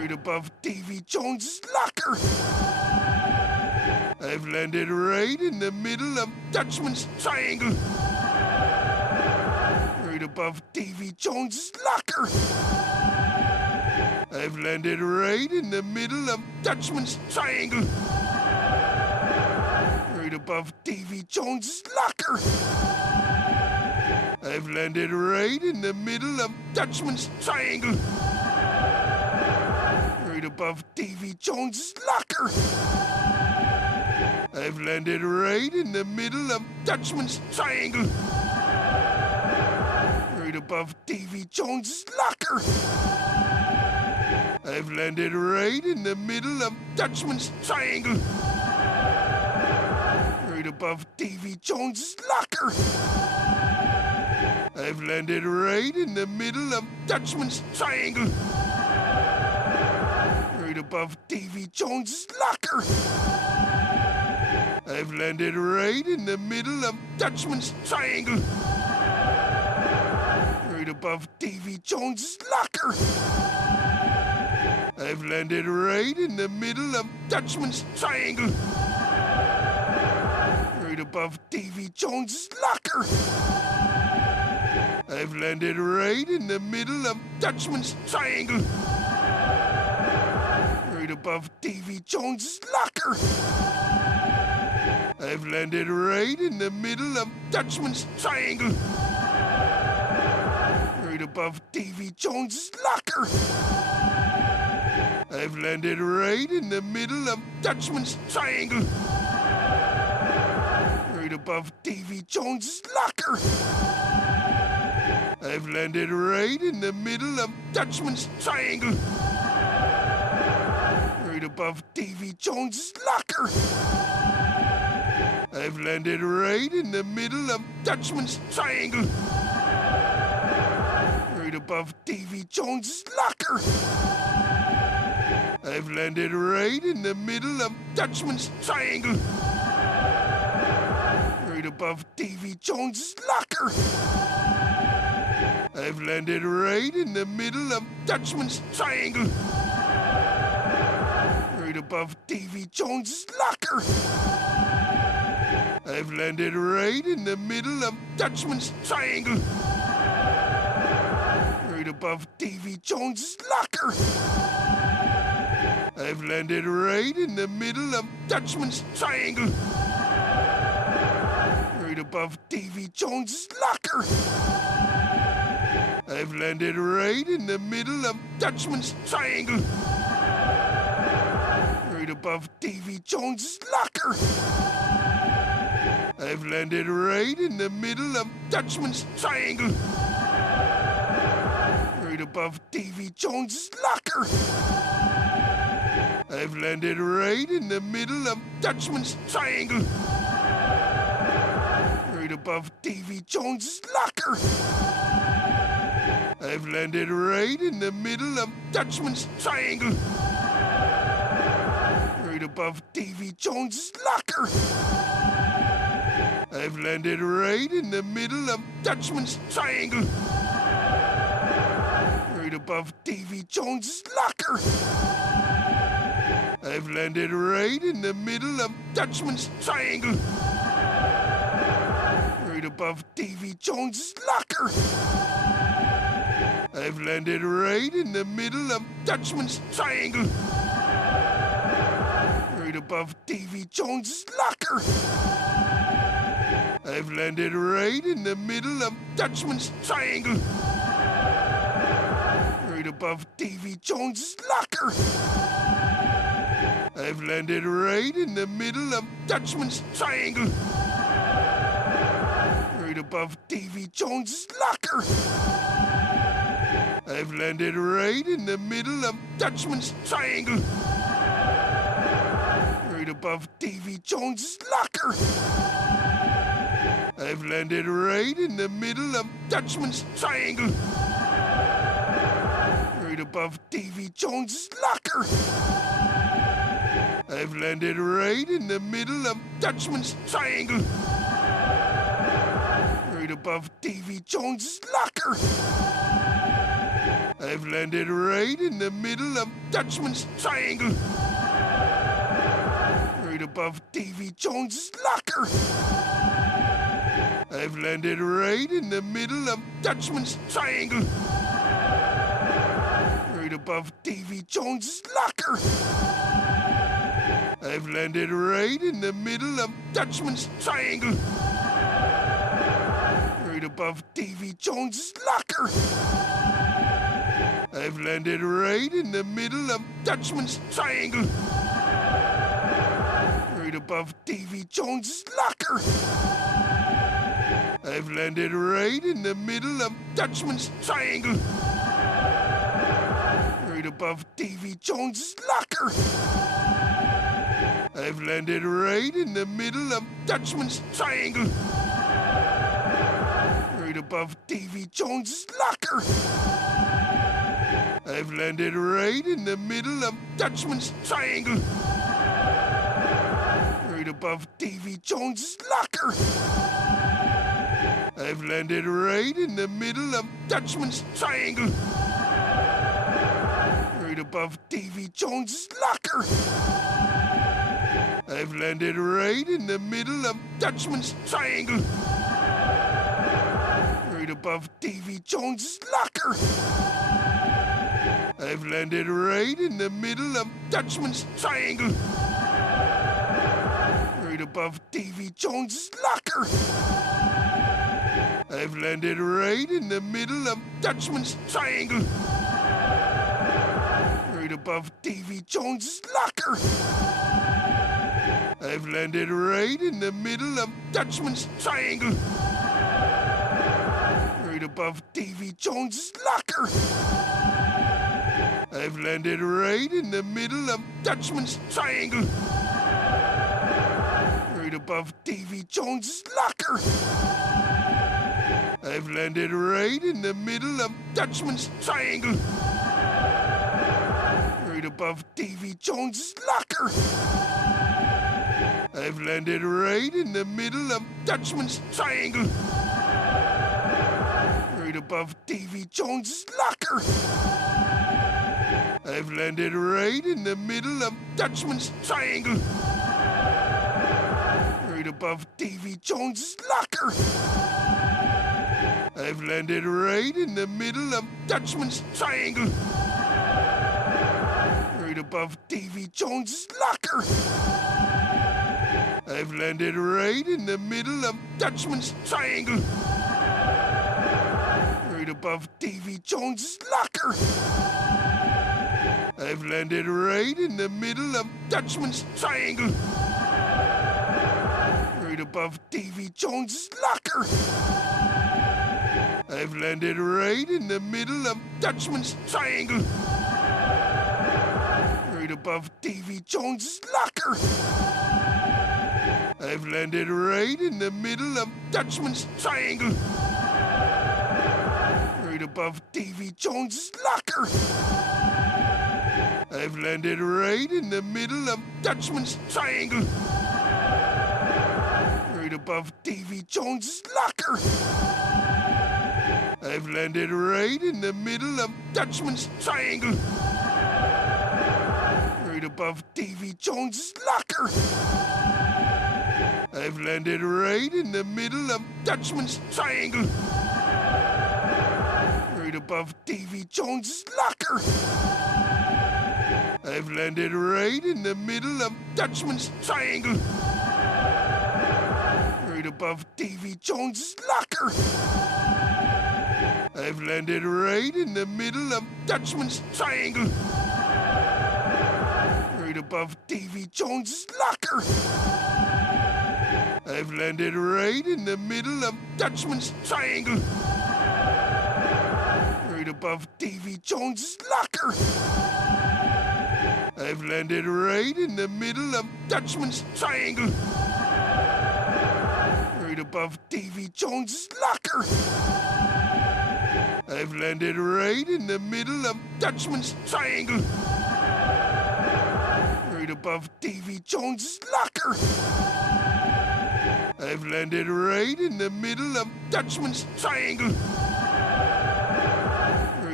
Right above Davy Jones's locker. I've landed right in the middle of Dutchman's triangle. Right above Davy Jones's locker. I've landed right in the middle of Dutchman's triangle. Right above Davy Jones's locker. I've landed right in the middle of Dutchman's triangle. Right above Davy Jones's locker. I've landed right in the middle of Dutchman's triangle. Right above Davy Jones's locker. I've landed right in the middle of Dutchman's triangle. Right above Davy Jones's locker. I've landed right in the middle of Dutchman's triangle. Right above Davy Jones's locker. I've landed right in the middle of Dutchman's triangle. Right above Davy Jones's locker. I've landed right in the middle of Dutchman's triangle. Right above Davy Jones's locker. I've landed right in the middle of Dutchman's triangle. Right above Davy Jones's locker. I've landed right in the middle of Dutchman's triangle. Right above Davy Jones's locker. I've landed right in the middle of Dutchman's triangle. Right above Davy Jones's locker. I've landed right in the middle of Dutchman's triangle. Right above Davy Jones's locker. I've landed right in the middle of Dutchman's triangle. Right above Davy Jones's locker. I've landed right in the middle of Dutchman's triangle. Right above Davy Jones's locker. I've landed right in the middle of Dutchman's triangle. Right above Davy Jones's locker. I've landed right in the middle of Dutchman's triangle. Right above Davy Jones's locker. I've landed right in the middle of Dutchman's triangle. Right above Davy Jones's locker. I've landed right in the middle of Dutchman's triangle. Right above Davy Jones's locker. I've landed right in the middle of Dutchman's triangle. Right above Davy Jones's locker. I've landed right in the middle of Dutchman's triangle. Right above Davy Jones's locker. I've landed right in the middle of Dutchman's triangle. Right above Davy Jones's locker. I've landed right in the middle of Dutchman's triangle. Right above Davy Jones's locker. I've landed right in the middle of Dutchman's triangle. Right above Davy Jones's locker. I've landed right in the middle of Dutchman's triangle. Right above Davy Jones's locker. I've landed right in the middle of Dutchman's triangle. Right above Davy Jones's locker. I've landed right in the middle of Dutchman's triangle. Right above Davy Jones's locker. I've landed right in the middle of Dutchman's triangle. Right above Davy Jones's locker. I've landed right in the middle of Dutchman's triangle. Right above Davy Jones's locker. I've landed right in the middle of Dutchman's triangle. Right above Davy Jones's locker. I've landed right in the middle of Dutchman's Triangle. Right above Davy Jones's locker. I've landed right in the middle of Dutchman's Triangle. Right above Davy Jones's locker. I've landed right in the middle of Dutchman's Triangle. Right above Davy Jones's locker. I've landed right in the middle of Dutchman's Triangle. Right above Davy Jones's locker. I've landed right in the middle of Dutchman's Triangle. Right above Davy Jones's locker. I've landed right in the middle of Dutchman's Triangle. Right above Davy Jones's locker. I've landed right in the middle of Dutchman's Triangle. Right above Davy Jones's locker. I've landed right in the middle of Dutchman's Triangle. Right above Davy Jones's locker. I've landed right in the middle of Dutchman's Triangle. Right above Davy Jones's locker. I've landed right in the middle of Dutchman's Triangle. Right above Davy Jones's locker. I've landed right in the middle of Dutchman's Triangle. Right above Davy Jones's locker. I've landed right in the middle of Dutchman's Triangle. Right above Davy Jones's locker. I've landed right in the middle of Dutchman's Triangle. Right above Davy Jones's locker. I've landed right in the middle of Dutchman's Triangle. Right above Davy Jones's locker. I've landed right in the middle of Dutchman's Triangle. Right above Davy Jones's locker. I've landed right in the middle of Dutchman's Triangle. Right above Davy Jones's locker. I've landed right in the middle of Dutchman's Triangle. Right above Davy Jones's locker. I've landed right in the middle of Dutchman's Triangle. Right above Davy Jones's locker. I've landed right in the middle of Dutchman's Triangle. Right above Davy Jones's locker. I've landed right in the middle of Dutchman's Triangle. Right above Davy Jones's locker. I've landed right in the middle of Dutchman's Triangle. Right above Davy Jones's locker. I've landed right in the middle of Dutchman's Triangle. Right above Davy Jones's locker. I've landed right in the middle of Dutchman's Triangle. Right above Davy Jones's locker. I've landed right in the middle of Dutchman's Triangle. Right above Davy Jones's locker. I've landed right in the middle of Dutchman's Triangle. Right above Davy Jones's locker. I've landed right in the middle of Dutchman's Triangle. Right above Davy Jones's locker. I've landed right in the middle of Dutchman's Triangle. Right above Davy Jones's locker. I've landed right in the middle of Dutchman's Triangle. Right above Davy Jones's locker. I've landed right in the middle of Dutchman's Triangle. Right above Davy Jones's locker. I've landed right in the middle of Dutchman's Triangle. Right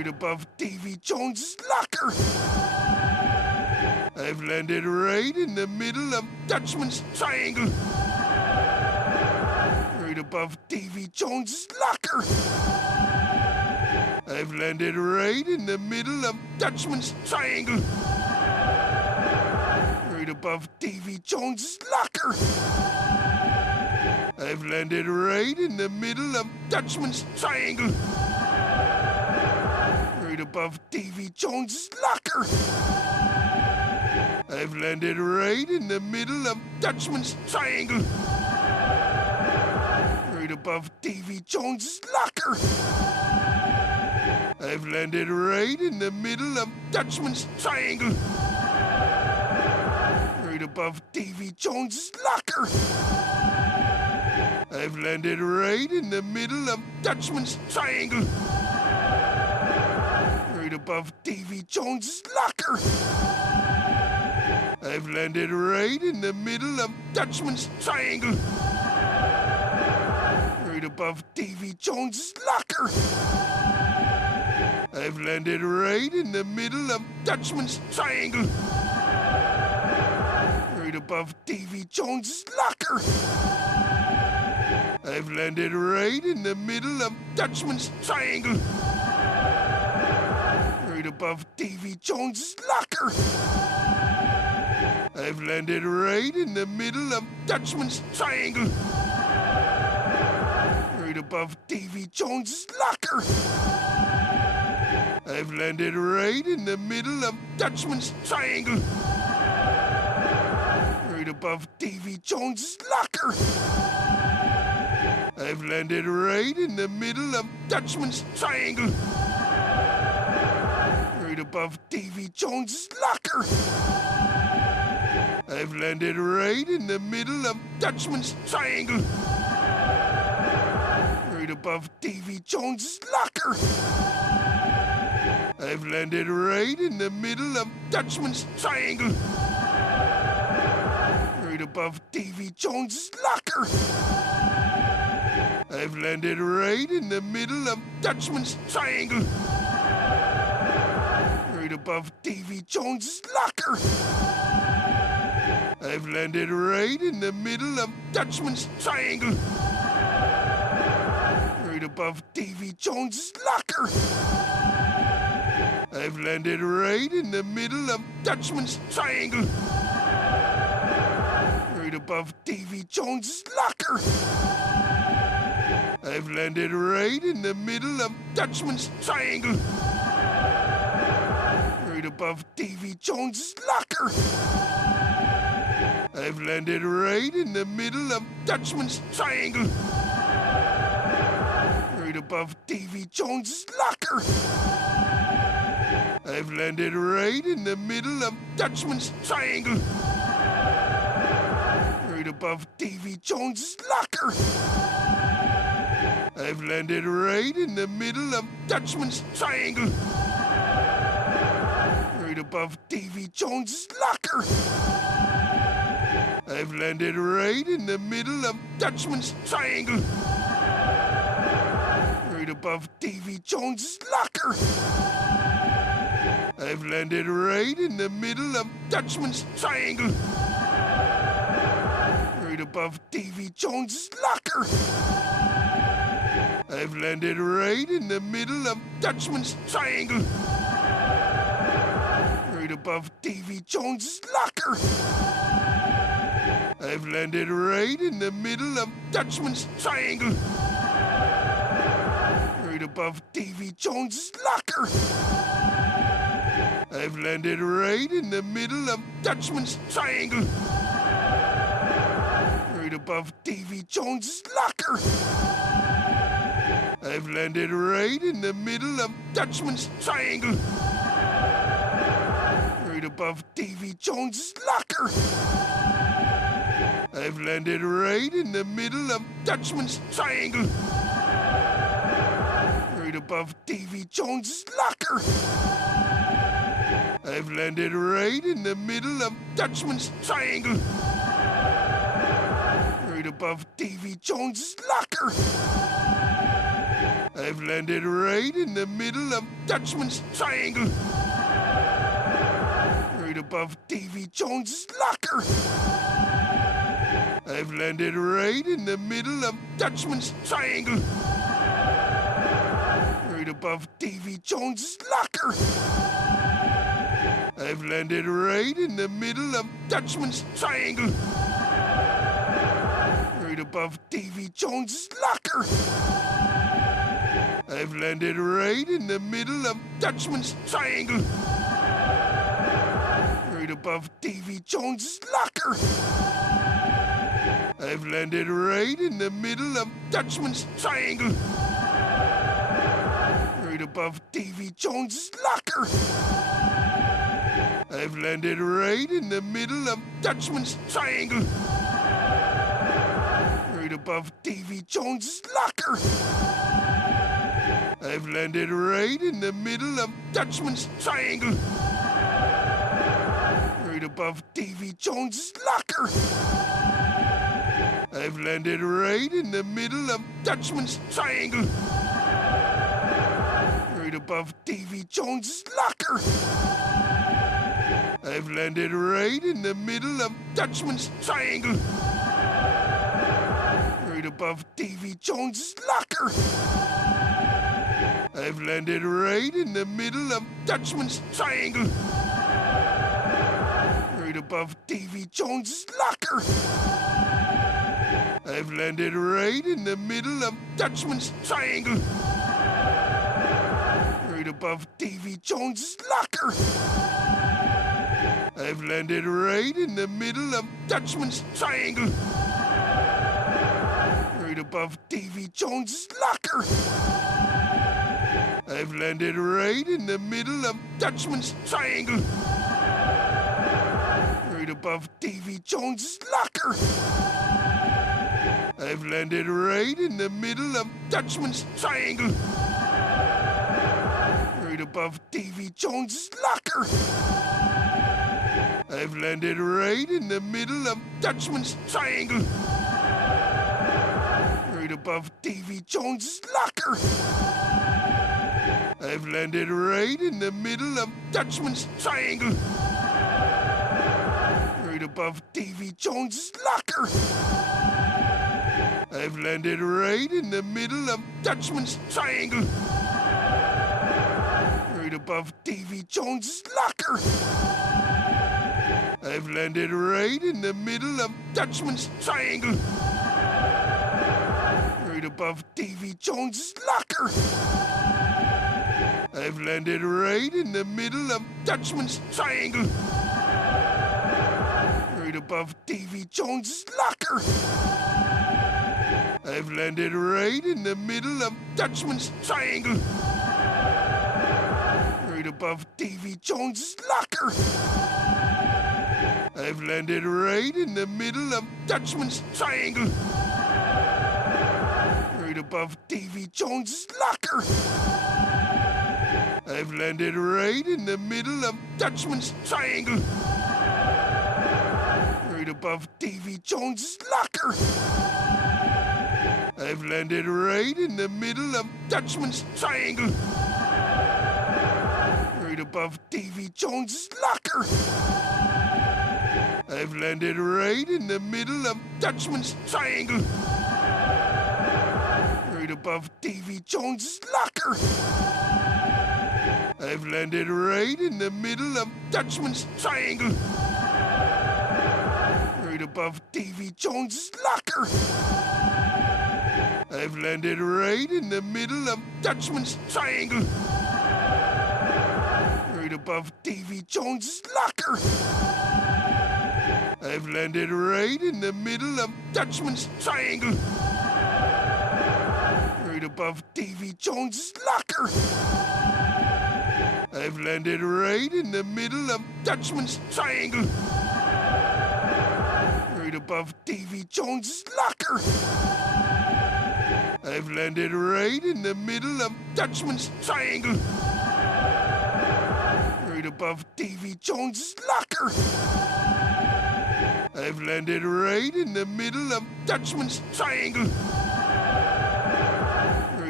Right above Davy Jones's locker. I've landed right in the middle of Dutchman's triangle. Right above Davy Jones's locker. I've landed right in the middle of Dutchman's triangle. Right above Davy Jones's locker. I've landed right in the middle of Dutchman's triangle. Right above Davy Jones's locker. I've landed right in the middle of Dutchman's triangle. Right above Davy Jones's locker. I've landed right in the middle of Dutchman's triangle. Right above Davy Jones's locker. I've landed right in the middle of Dutchman's triangle. Right above Davy Jones's locker. I've landed right in the middle of Dutchman's triangle. Right above Davy Jones's locker. I've landed right in the middle of Dutchman's triangle. Right above Davy Jones's locker. I've landed right in the middle of Dutchman's triangle. Right above Davy Jones's locker. I've landed right in the middle of Dutchman's triangle. Right above Davy Jones's locker. I've landed right in the middle of Dutchman's triangle. Right above Davy Jones's locker. I've landed right in the middle of Dutchman's triangle. Right above Davy Jones's locker. I've landed right in the middle of Dutchman's triangle. Right above Davy Jones's locker. I've landed right in the middle of Dutchman's triangle. Right above Davy Jones's locker. I've landed right in the middle of Dutchman's triangle. Right above Davy Jones's locker. I've landed right in the middle of Dutchman's triangle. Right above Davy Jones's locker. I've landed right in the middle of Dutchman's triangle. Right above Davy Jones's locker. I've landed right in the middle of Dutchman's triangle. Right above Davy Jones's locker. I've landed right in the middle of Dutchman's triangle. Right above Davy Jones's locker. I've landed right in the middle of Dutchman's triangle. Right above Davy Jones's locker. I've landed right in the middle of Dutchman's triangle. Right above Davy Jones's locker. I've landed right in the middle of Dutchman's triangle. Right above Davy Jones's locker. I've landed right in the middle of Dutchman's triangle. Right above Davy Jones's locker. I've landed right in the middle of Dutchman's triangle. Right above Davy Jones's locker. I've landed right in the middle of Dutchman's triangle. Right above Davy Jones's locker. I've landed right in the middle of Dutchman's triangle. Right above Davy Jones's locker. I've landed right in the middle of Dutchman's triangle. Right above Davy Jones's locker. I've landed right in the middle of Dutchman's triangle. Right above Davy Jones's locker. I've landed right in the middle of Dutchman's triangle. Right above Davy Jones's locker. I've landed right in the middle of Dutchman's Triangle. Right above Davy Jones's locker. I've landed right in the middle of Dutchman's Triangle. Right above Davy Jones's locker. I've landed right in the middle of Dutchman's Triangle. Right above Davy Jones's locker. I've landed right in the middle of Dutchman's Triangle. Right above Davy Jones's locker. I've landed right in the middle of Dutchman's Triangle. Right above Davy Jones's locker. I've landed right in the middle of Dutchman's Triangle. Right above Davy Jones's locker. I've landed right in the middle of Dutchman's Triangle. Right above Davy Jones's locker. I've landed right in the middle of Dutchman's Triangle. Right above Davy Jones's locker. I've landed right in the middle of Dutchman's Triangle. Right above Davy Jones's locker. I've landed right in the middle of Dutchman's Triangle. Right above Davy Jones's locker. I've landed right in the middle of Dutchman's Triangle. Right above Davy Jones's locker. I've landed right in the middle of Dutchman's Triangle. Right above Davy Jones's locker. I've landed right in the middle of Dutchman's Triangle. Right above Davy Jones's locker. I've landed right in the middle of Dutchman's Triangle. Right above Davy Jones's locker. I've landed right in the middle of Dutchman's Triangle. Right above Davy Jones's locker. I've landed right in the middle of Dutchman's Triangle. Right above Davy Jones's locker. I've landed right in the middle of Dutchman's Triangle. Right above Davy Jones's locker. I've landed right in the middle of Dutchman's Triangle. Right above Davy Jones's locker. I've landed right in the middle of Dutchman's Triangle. Right above Davy Jones's locker. I've landed right in the middle of Dutchman's Triangle. Right above Davy Jones's locker. I've landed right in the middle of Dutchman's Triangle. Right above Davy Jones's locker. I've landed right in the middle of Dutchman's Triangle. Right above Davy Jones's locker. I've landed right in the middle of Dutchman's Triangle. Right above Davy Jones's locker. I've landed right in the middle of Dutchman's Triangle. Right above Davy Jones's locker. I've landed right in the middle of Dutchman's Triangle. Right above Davy Jones's locker. I've landed right in the middle of Dutchman's Triangle. Right above Davy Jones's locker. I've landed right in the middle of Dutchman's Triangle. Right above Davy Jones's locker. I've landed right in the middle of Dutchman's Triangle. Right above Davy Jones's locker. I've landed right in the middle of Dutchman's Triangle. Right above Davy Jones's locker. I've landed right in the middle of Dutchman's Triangle. Right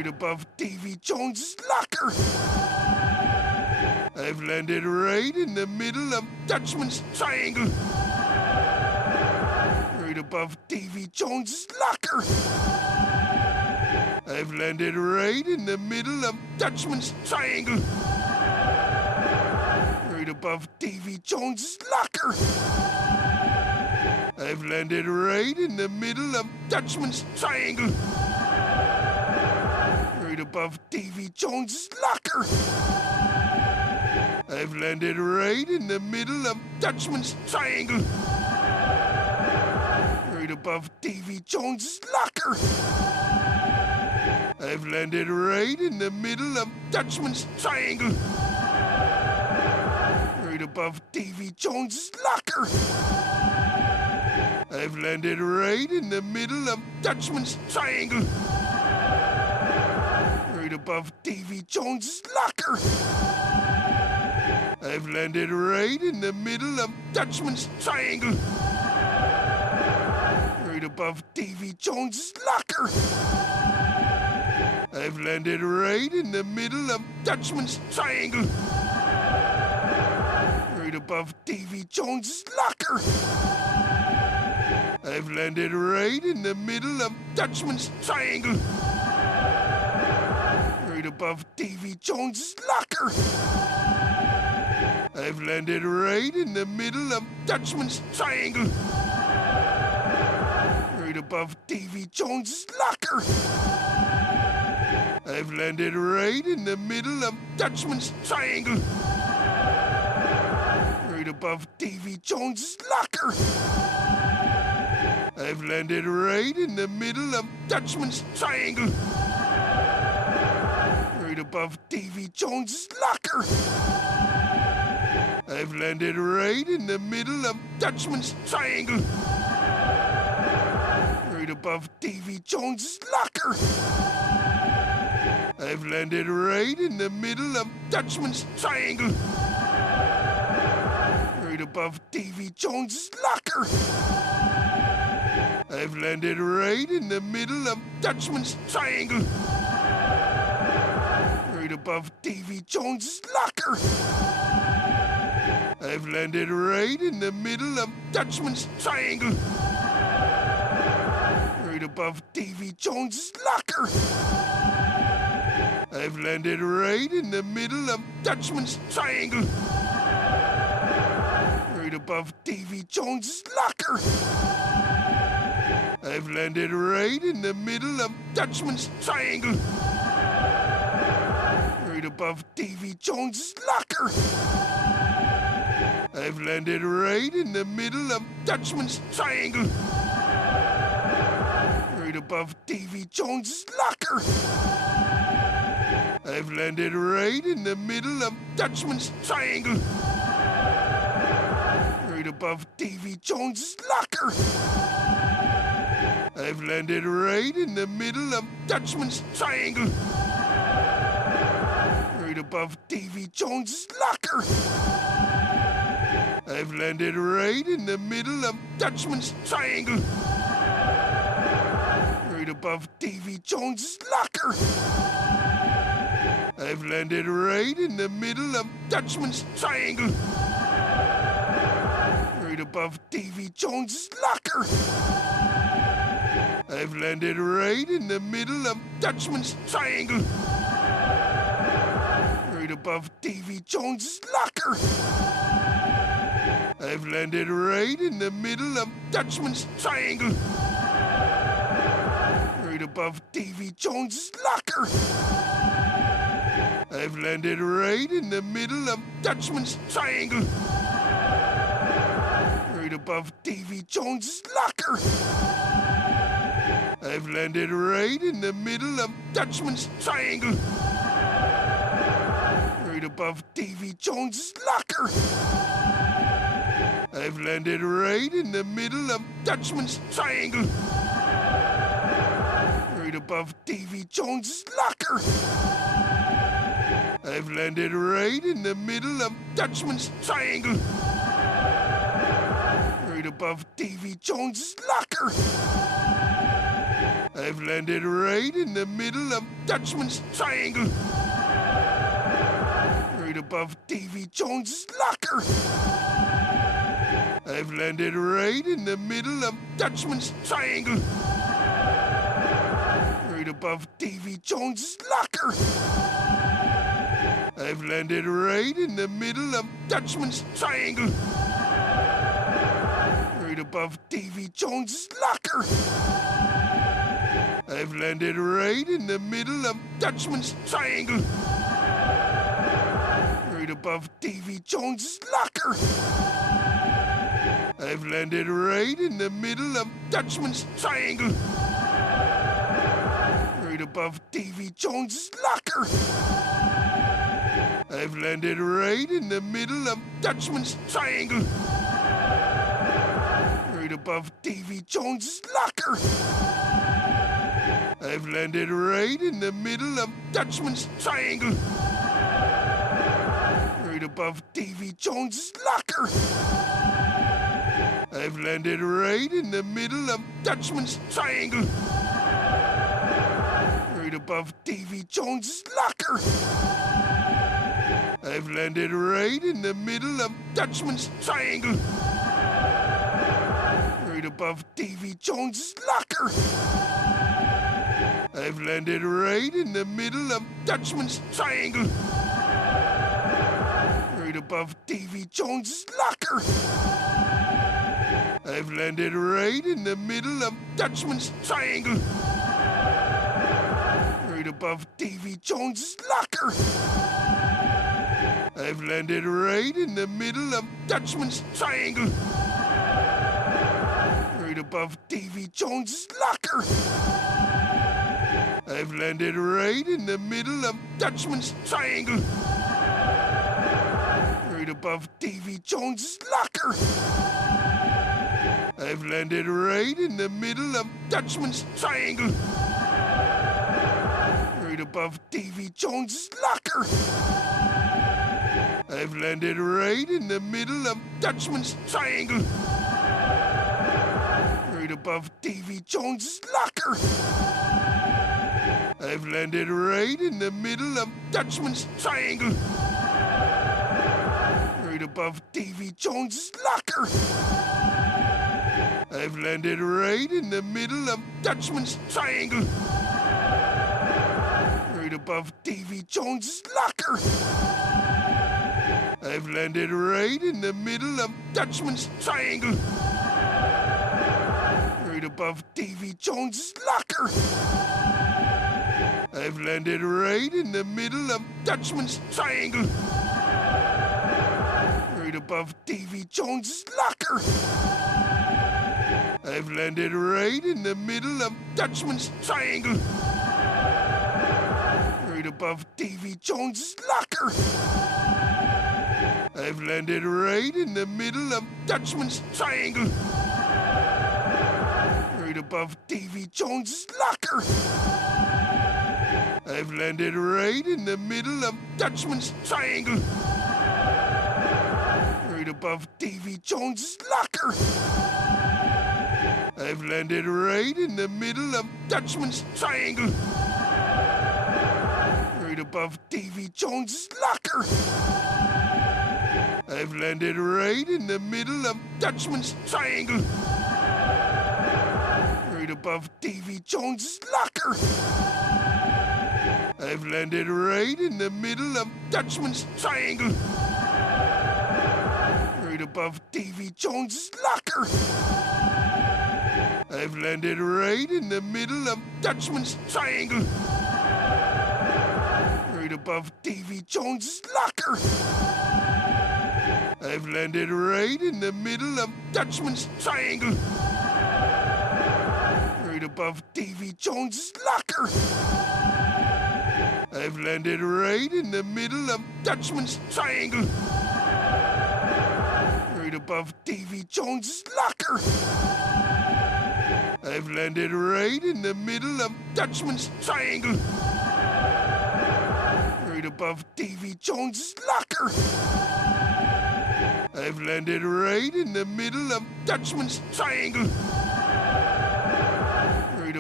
Right above Davy Jones's locker. I've landed right in the middle of Dutchman's triangle. Right above Davy Jones's locker. I've landed right in the middle of Dutchman's triangle. Right above Davy Jones's locker. I've landed right in the middle of Dutchman's triangle. Right above Davy Jones's locker. I've landed right in the middle of Dutchman's triangle. Right above Davy Jones's locker. I've landed right in the middle of Dutchman's triangle. Right above Davy Jones's locker. I've landed right in the middle of Dutchman's triangle. Right above Davy Jones's locker. I've landed right in the middle of Dutchman's triangle. Right above Davy Jones's locker. I've landed right in the middle of Dutchman's triangle. Right above Davy Jones's locker. I've landed right in the middle of Dutchman's triangle. Right above Davy Jones's locker. I've landed right in the middle of Dutchman's triangle. Right above Davy Jones's locker. I've landed right in the middle of Dutchman's triangle. Right above Davy Jones's locker. I've landed right in the middle of Dutchman's triangle. Right above Davy Jones's locker. I've landed right in the middle of Dutchman's triangle. Right above Davy Jones's locker. I've landed right in the middle of Dutchman's triangle. Right above Davy Jones's locker. I've landed right in the middle of Dutchman's triangle. Right above Davy Jones's locker. I've landed right in the middle of Dutchman's triangle. Right above Davy Jones's locker. I've landed right in the middle of Dutchman's triangle. Right above Davy Jones's locker. I've landed right in the middle of Dutchman's triangle. Right above Davy Jones's locker. I've landed right in the middle of Dutchman's triangle. Right above Davy Jones's locker. I've landed right in the middle of Dutchman's triangle. Right above Davy Jones's locker. I've landed right in the middle of Dutchman's triangle. Right above Davy Jones's locker. I've landed right in the middle of Dutchman's triangle. Right above Davy Jones's locker. I've landed right in the middle of Dutchman's triangle. Right above Davy Jones's locker. I've landed right in the middle of Dutchman's triangle. Right above Davy Jones's locker. I've landed right in the middle of Dutchman's triangle. Right above Davy Jones's locker. I've landed right in the middle of Dutchman's triangle. Right above Davy Jones's locker. I've landed right in the middle of Dutchman's triangle. Right above Davy Jones's locker. I've landed right in the middle of Dutchman's triangle. Right above Davy Jones's locker. I've landed right in the middle of Dutchman's triangle. Right above Davy Jones's locker. I've landed right in the middle of Dutchman's Triangle. Right above Davy Jones's locker. I've landed right in the middle of Dutchman's Triangle. Right above Davy Jones's locker. I've landed right in the middle of Dutchman's Triangle. Right above Davy Jones's locker. I've landed right in the middle of Dutchman's Triangle. Right above Davy Jones's locker. I've landed right in the middle of Dutchman's Triangle. Right above Davy Jones's locker. I've landed right in the middle of Dutchman's Triangle. Right above Davy Jones's locker. I've landed right in the middle of Dutchman's Triangle. Right above Davy Jones's locker. I've landed right in the middle of Dutchman's Triangle. Right above Davy Jones's locker. I've landed right in the middle of Dutchman's Triangle. Right above Davy Jones's locker. I've landed right in the middle of Dutchman's Triangle. Right above Davy Jones's locker. I've landed right in the middle of Dutchman's Triangle. Right above Davy Jones's locker. I've landed right in the middle of Dutchman's Triangle. Right above Davy Jones's locker. I've landed right in the middle of Dutchman's Triangle. Right above Davy Jones's locker. I've landed right in the middle of Dutchman's Triangle. Right above Davy Jones's locker. I've landed right in the middle of Dutchman's Triangle. Right above Davy Jones's locker. I've landed right in the middle of Dutchman's Triangle. Right above Davy Jones's locker. I've landed right in the middle of Dutchman's Triangle. Right above Davy Jones's locker. I've landed right in the middle of Dutchman's Triangle. Right above Davy Jones's locker. I've landed right in the middle of Dutchman's Triangle. Right above Davy Jones's locker. I've landed right in the middle of Dutchman's Triangle. Right above Davy Jones's locker. I've landed right in the middle of Dutchman's Triangle. Right above Davy Jones's locker. I've landed right in the middle of Dutchman's Triangle. Right above Davy Jones's locker. I've landed right in the middle of Dutchman's Triangle. Right above Davy Jones's locker. I've landed right in the middle of Dutchman's Triangle. Right above Davy Jones's locker. I've landed right in the middle of Dutchman's Triangle. Right above Davy Jones's locker. I've landed right in the middle of Dutchman's Triangle. Right above Davy Jones's locker. I've landed right in the middle of Dutchman's Triangle. Right above Davy Jones's locker. I've landed right in the middle of Dutchman's Triangle. Right above Davy Jones's locker. I've landed right in the middle of Dutchman's Triangle. Right above Davy Jones's locker. I've landed right in the middle of Dutchman's Triangle. Right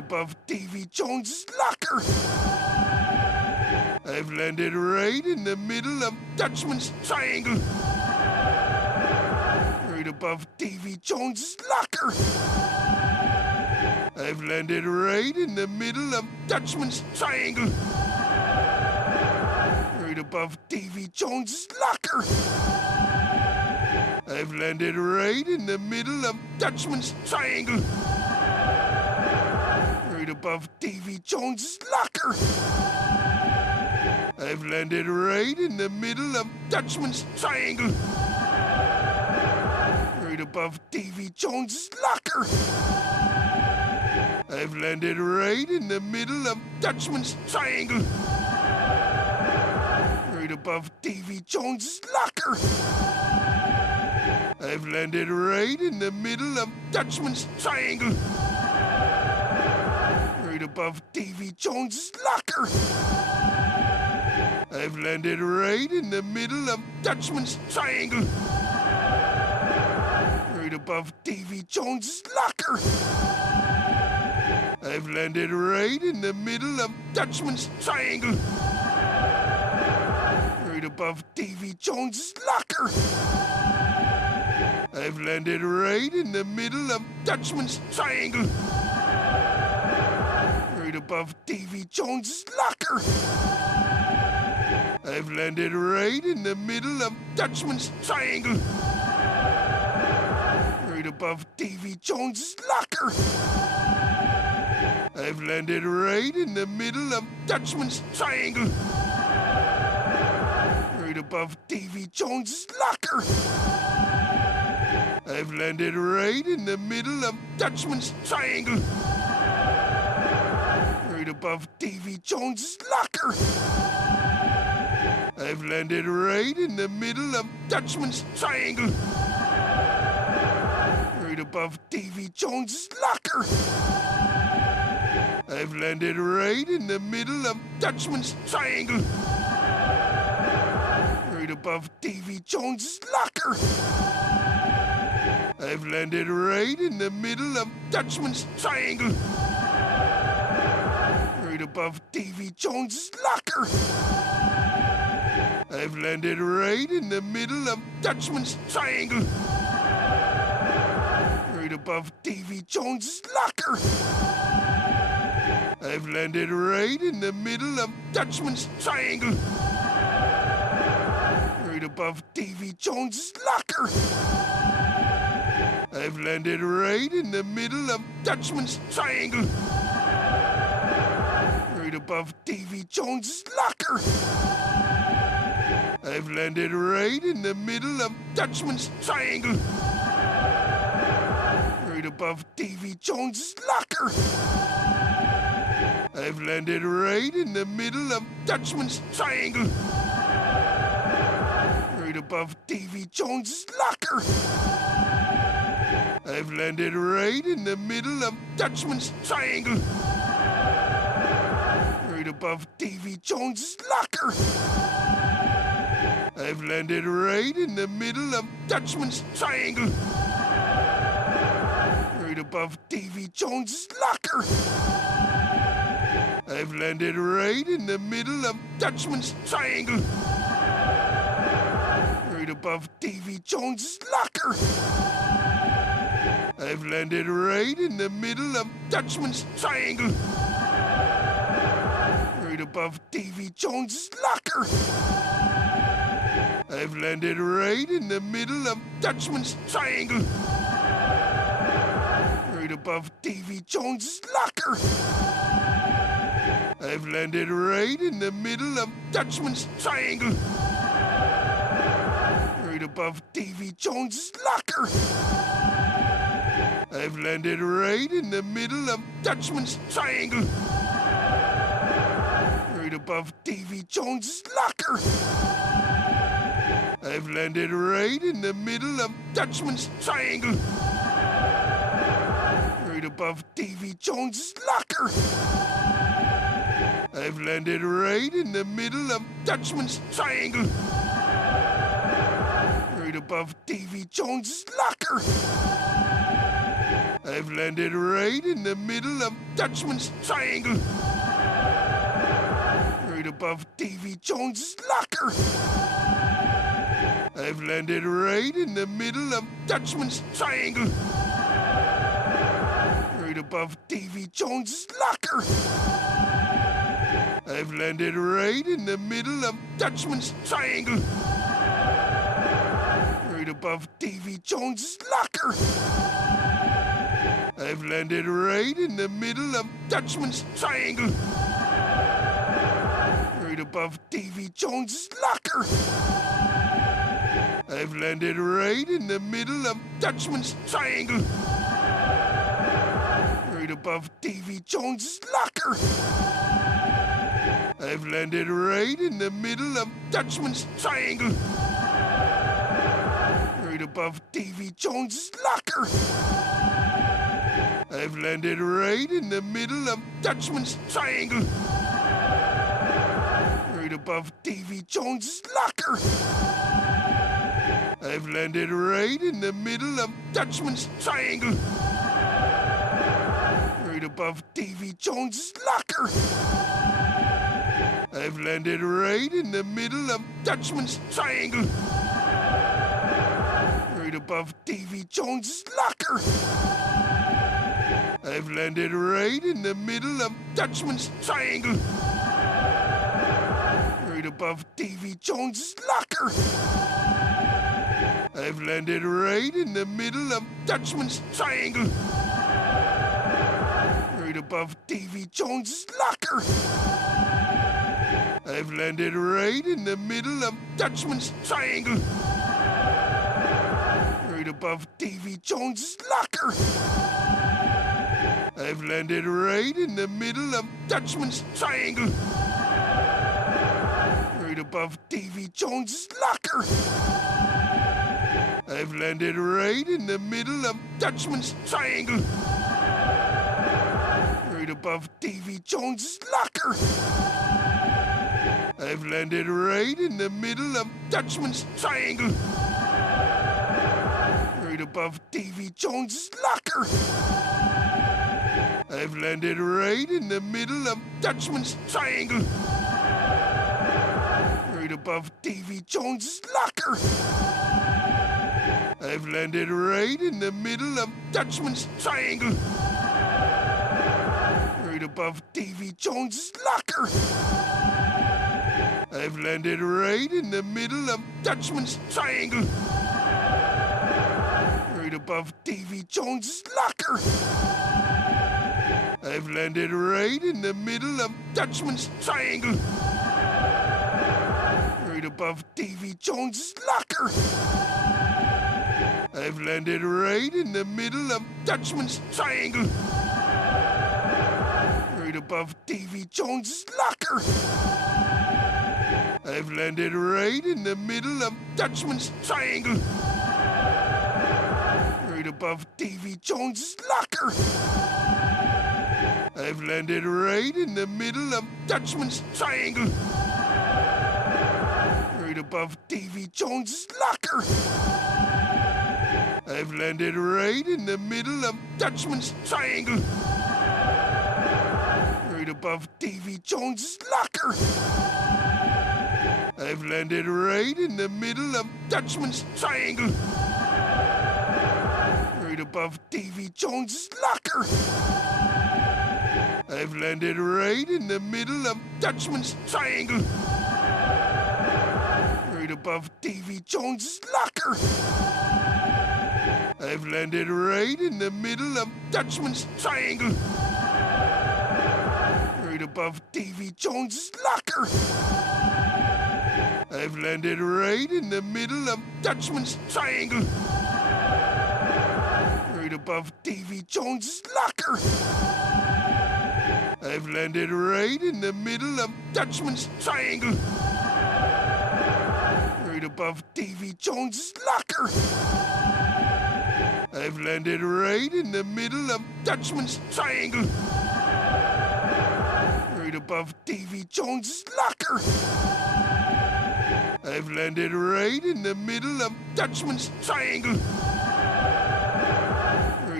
above Davy Jones's locker. I've landed right in the middle of Dutchman's triangle. Right above Davy Jones's locker. I've landed right in the middle of Dutchman's triangle. Right above Davy Jones's locker. I've landed right in the middle of Dutchman's triangle. Right above Davy Jones's locker. I've landed right in the middle of Dutchman's triangle. Right above Davy Jones's locker. I've landed right in the middle of Dutchman's triangle. Right above Davy Jones's locker. I've landed right in the middle of Dutchman's triangle. Right above Davy Jones's locker. I've landed right in the middle of Dutchman's triangle. Right above Davy Jones's locker. I've landed right in the middle of Dutchman's triangle. Right above Davy Jones's locker. I've landed right in the middle of Dutchman's triangle. Right above Davy Jones's locker. I've landed right in the middle of Dutchman's triangle. Right above Davy Jones's locker. I've landed right in the middle of Dutchman's triangle. Right above Davy Jones's locker. I've landed right in the middle of Dutchman's triangle. Right above Davy Jones's locker. I've landed right in the middle of Dutchman's triangle. Right above Davy Jones's locker. I've landed right in the middle of Dutchman's triangle. Right above Davy Jones's locker. I've landed right in the middle of Dutchman's triangle. Right above Davy Jones's locker. I've landed right in the middle of Dutchman's triangle. Right above Davy Jones's locker. I've landed right in the middle of Dutchman's triangle. Right above Davy Jones's locker. I've landed right in the middle of Dutchman's triangle. Right above Davy Jones's locker. I've landed right in the middle of Dutchman's triangle. Right above Davy Jones's locker. I've landed right in the middle of Dutchman's triangle. Right above Davy Jones's locker. I've landed right in the middle of Dutchman's triangle. Right above Davy Jones's locker. I've landed right in the middle of Dutchman's triangle. Right above Davy Jones's locker. I've landed right in the middle of Dutchman's triangle. Right above Davy Jones's locker. I've landed right in the middle of Dutchman's triangle. Right above Davy Jones's locker. I've landed right in the middle of Dutchman's triangle. Right above Davy Jones's locker. I've landed right in the middle of Dutchman's triangle. Right above Davy Jones's locker. I've landed right in the middle of Dutchman's triangle. Right above Davy Jones's locker. I've landed right in the middle of Dutchman's triangle. Right above Davy Jones's locker. I've landed right in the middle of Dutchman's triangle. Right above Davy Jones's locker. I've landed right in the middle of Dutchman's Triangle. Right above Davy Jones's locker. I've landed right in the middle of Dutchman's Triangle. Right above Davy Jones's locker. I've landed right in the middle of Dutchman's Triangle. Right above Davy Jones's locker. I've landed right in the middle of Dutchman's Triangle. Right above Davy Jones's locker. I've landed right in the middle of Dutchman's Triangle. Right above Davy Jones's locker. I've landed right in the middle of Dutchman's Triangle. Right above Davy Jones's locker. I've landed right in the middle of Dutchman's Triangle. Right above Davy Jones's locker. I've landed right in the middle of Dutchman's Triangle. Right above Davy Jones's locker. I've landed right in the middle of Dutchman's Triangle. Right above Davy Jones's locker. I've landed right in the middle of Dutchman's Triangle. Right above Davy Jones's locker. I've landed right in the middle of Dutchman's Triangle. Right above Davy Jones's locker. I've landed right in the middle of Dutchman's Triangle. Right above Davy Jones's locker. I've landed right in the middle of Dutchman's Triangle. Right above Davy Jones's locker. I've landed right in the middle of Dutchman's Triangle. Right above Davy Jones's locker. I've landed right in the middle of Dutchman's Triangle. Right above Davy Jones's locker. I've landed right in the middle of Dutchman's Triangle. Right above Davy Jones's locker. I've landed right in the middle of Dutchman's Triangle. Right above Davy Jones's locker. I've landed right in the middle of Dutchman's Triangle. Right above Davy Jones's locker. I've landed right in the middle of Dutchman's Triangle. Right above Davy Jones's locker. I've landed right in the middle of Dutchman's Triangle. Right above Davy Jones's locker. I've landed right in the middle of Dutchman's Triangle. Right above Davy Jones's locker. I've landed right in the middle of Dutchman's Triangle. Right above Davy Jones's locker. I've landed right in the middle of Dutchman's Triangle. Right above Davy Jones's locker. I've landed right in the middle of Dutchman's Triangle. Right above Davy Jones's locker. I've landed right in the middle of Dutchman's Triangle. Right above Davy Jones's locker. I've landed right in the middle of Dutchman's Triangle. Right above Davy Jones's locker. I've landed right in the middle of Dutchman's Triangle. Right above Davy Jones's locker. I've landed right in the middle of Dutchman's Triangle. Right above Davy Jones's locker. I've landed right in the middle of Dutchman's Triangle. Right above Davy Jones's locker. I've landed right in the middle of Dutchman's Triangle. Right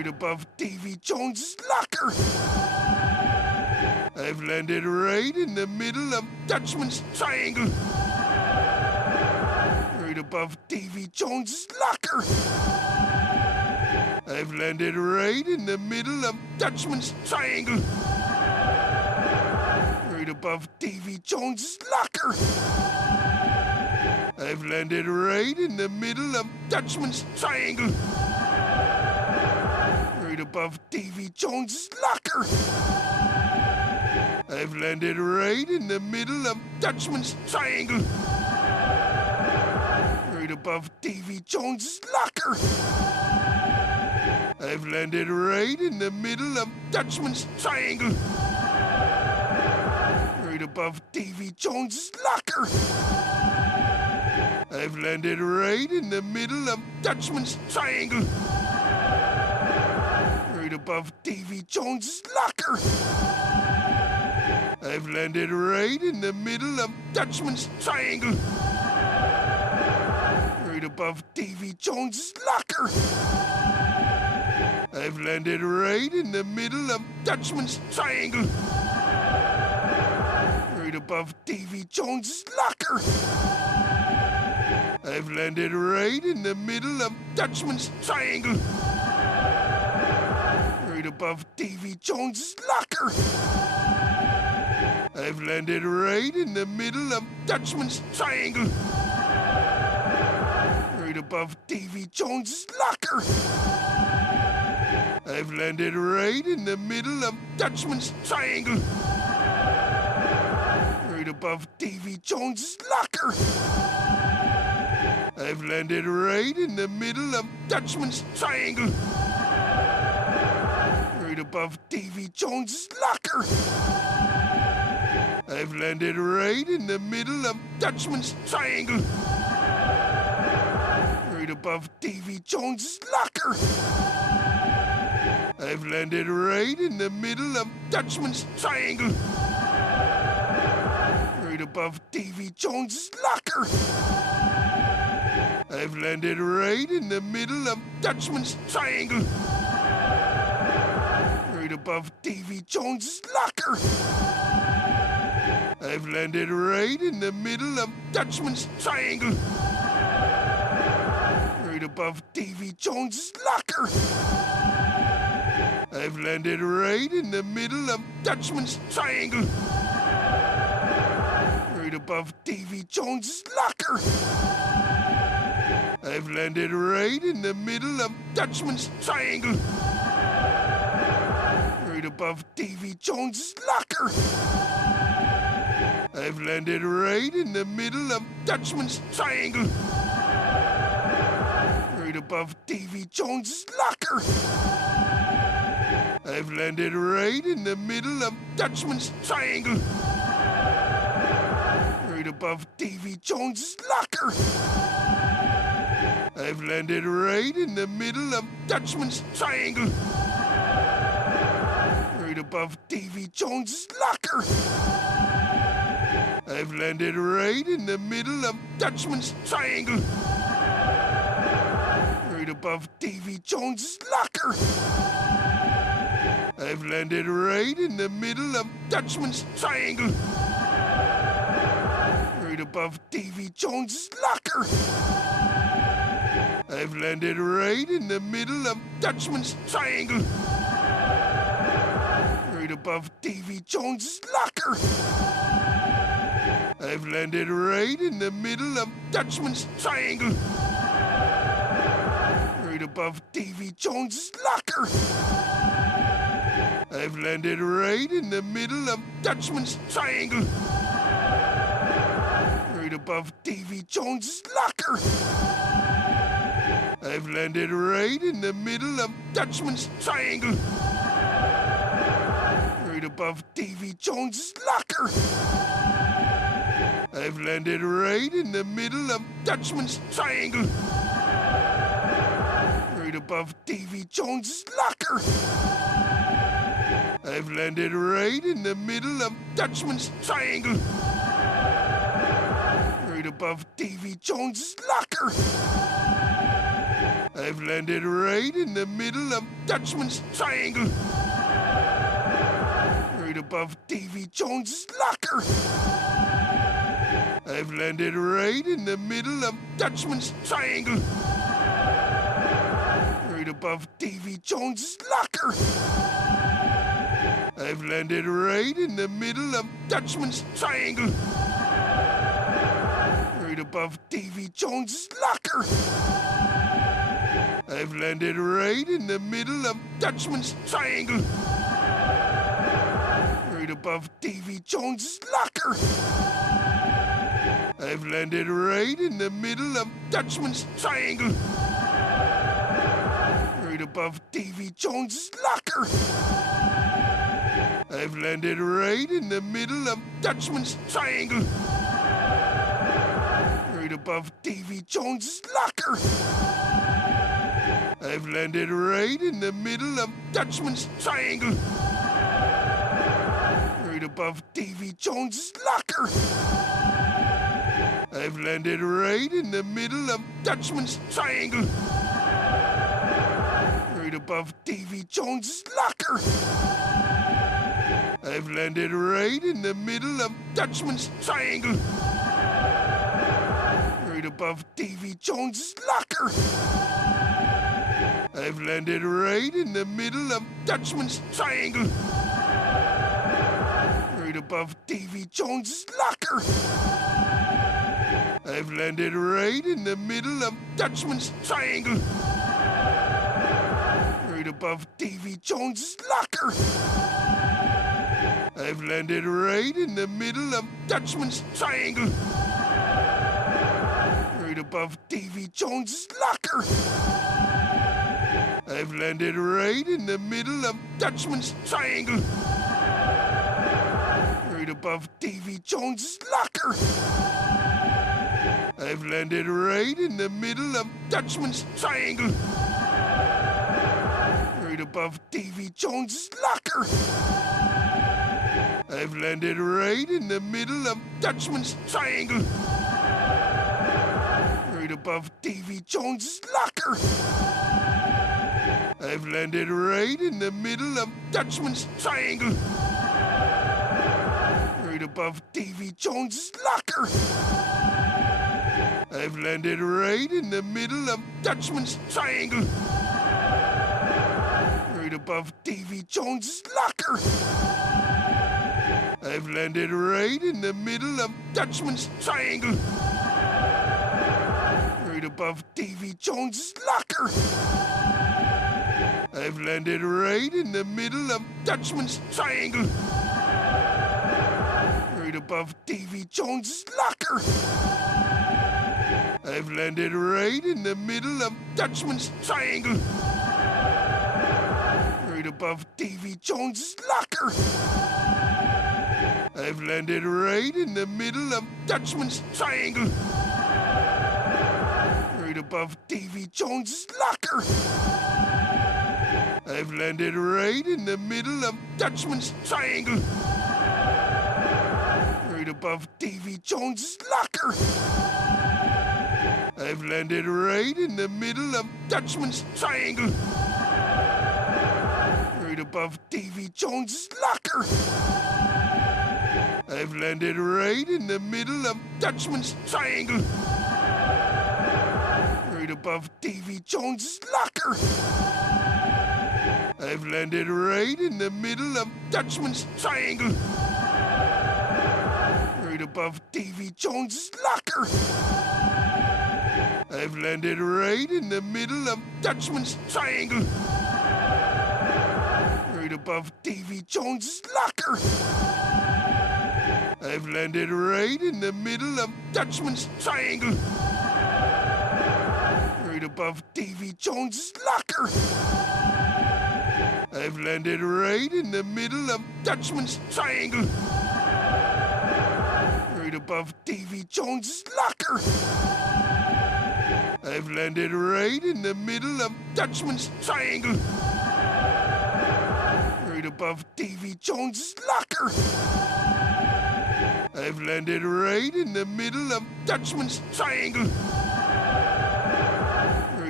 Right above Davy Jones's locker. I've landed right in the middle of Dutchman's triangle. Right above Davy Jones's locker. I've landed right in the middle of Dutchman's triangle. Right above Davy Jones's locker. I've landed right in the middle of Dutchman's triangle. Right above Davy Jones's locker. I've landed right in the middle of Dutchman's triangle. Right above Davy Jones's locker. I've landed right in the middle of Dutchman's triangle. Right above Davy Jones's locker. I've landed right in the middle of Dutchman's triangle. Right above Davy Jones's locker. I've landed right in the middle of Dutchman's triangle. Right above Davy Jones's locker. I've landed right in the middle of Dutchman's triangle. Right above Davy Jones's locker. I've landed right in the middle of Dutchman's triangle. Right above Davy Jones's locker. I've landed right in the middle of Dutchman's triangle. Right above Davy Jones's locker. I've landed right in the middle of Dutchman's triangle. Right above Davy Jones's locker. I've landed right in the middle of Dutchman's triangle. Right above Davy Jones's locker. I've landed right in the middle of Dutchman's triangle. Right above Davy Jones's locker. I've landed right in the middle of Dutchman's triangle. Right above Davy Jones's locker. I've landed right in the middle of Dutchman's triangle. Right above Davy Jones's locker. I've landed right in the middle of Dutchman's triangle. Right above Davy Jones's locker. I've landed right in the middle of Dutchman's triangle. Right above Davy Jones's locker. I've landed right in the middle of Dutchman's triangle. Right above Davy Jones's locker. I've landed right in the middle of Dutchman's triangle. Right above Davy Jones's locker. I've landed right in the middle of Dutchman's triangle. Right above Davy Jones's locker. I've landed right in the middle of Dutchman's triangle. Right above Davy Jones's locker. I've landed right in the middle of Dutchman's triangle. Right above Davy Jones's locker. I've landed right in the middle of Dutchman's triangle. Right above Davy Jones's locker. I've landed right in the middle of Dutchman's triangle. Right above Davy Jones's locker. I've landed right in the middle of Dutchman's triangle. Right above Davy Jones's locker. I've landed right in the middle of Dutchman's triangle. Right above Davy Jones's locker. I've landed right in the middle of Dutchman's triangle. Right above Davy Jones's locker. I've landed right in the middle of Dutchman's triangle. Right above Davy Jones's locker. I've landed right in the middle of Dutchman's triangle. Right above Davy Jones's locker. I've landed right in the middle of Dutchman's Triangle. Right above Davy Jones's locker. I've landed right in the middle of Dutchman's Triangle. Right above Davy Jones's locker. I've landed right in the middle of Dutchman's Triangle. Right above Davy Jones's locker. I've landed right in the middle of Dutchman's Triangle. Right above Davy Jones's locker. I've landed right in the middle of Dutchman's Triangle. Right above Davy Jones's locker. I've landed right in the middle of Dutchman's Triangle. Right above Davy Jones's locker. I've landed right in the middle of Dutchman's Triangle. Right above Davy Jones's locker. I've landed right in the middle of Dutchman's Triangle. Right above Davy Jones's locker. I've landed right in the middle of Dutchman's Triangle. Right above Davy Jones's locker. I've landed right in the middle of Dutchman's Triangle. Right above Davy Jones's locker. I've landed right in the middle of Dutchman's Triangle. Right above Davy Jones's locker. I've landed right in the middle of Dutchman's Triangle. Right above Davy Jones's locker. I've landed right in the middle of Dutchman's Triangle. Right above Davy Jones's locker. I've landed right in the middle of Dutchman's Triangle. Right above Davy Jones's locker. I've landed right in the middle of Dutchman's Triangle. Right above Davy Jones's locker. I've landed right in the middle of Dutchman's Triangle. Right above Davy Jones's locker. I've landed right in the middle of Dutchman's Triangle. Right above Davy Jones's locker. I've landed right in the middle of Dutchman's Triangle. Right above Davy Jones's locker. I've landed right in the middle of Dutchman's Triangle. Right above Davy Jones's locker. I've landed right in the middle of Dutchman's Triangle. Right above Davy Jones's locker. I've landed right in the middle of Dutchman's Triangle. Right above Davy Jones's locker. I've landed right in the middle of Dutchman's Triangle. Right above Davy Jones's locker. I've landed right in the middle of Dutchman's Triangle. Right above Davy Jones's locker. I've landed right in the middle of Dutchman's Triangle. Right above Davy Jones's locker. I've landed right in the middle of Dutchman's Triangle. Right above Davy Jones's locker. I've landed right in the middle of Dutchman's Triangle. Right above Davy Jones's locker. I've landed right in the middle of Dutchman's Triangle. Right above Davy Jones's locker. I've landed right in the middle of Dutchman's Triangle. Right above Davy Jones's locker. I've landed right in the middle of Dutchman's Triangle. Right above Davy Jones's locker. I've landed right in the middle of Dutchman's Triangle. Right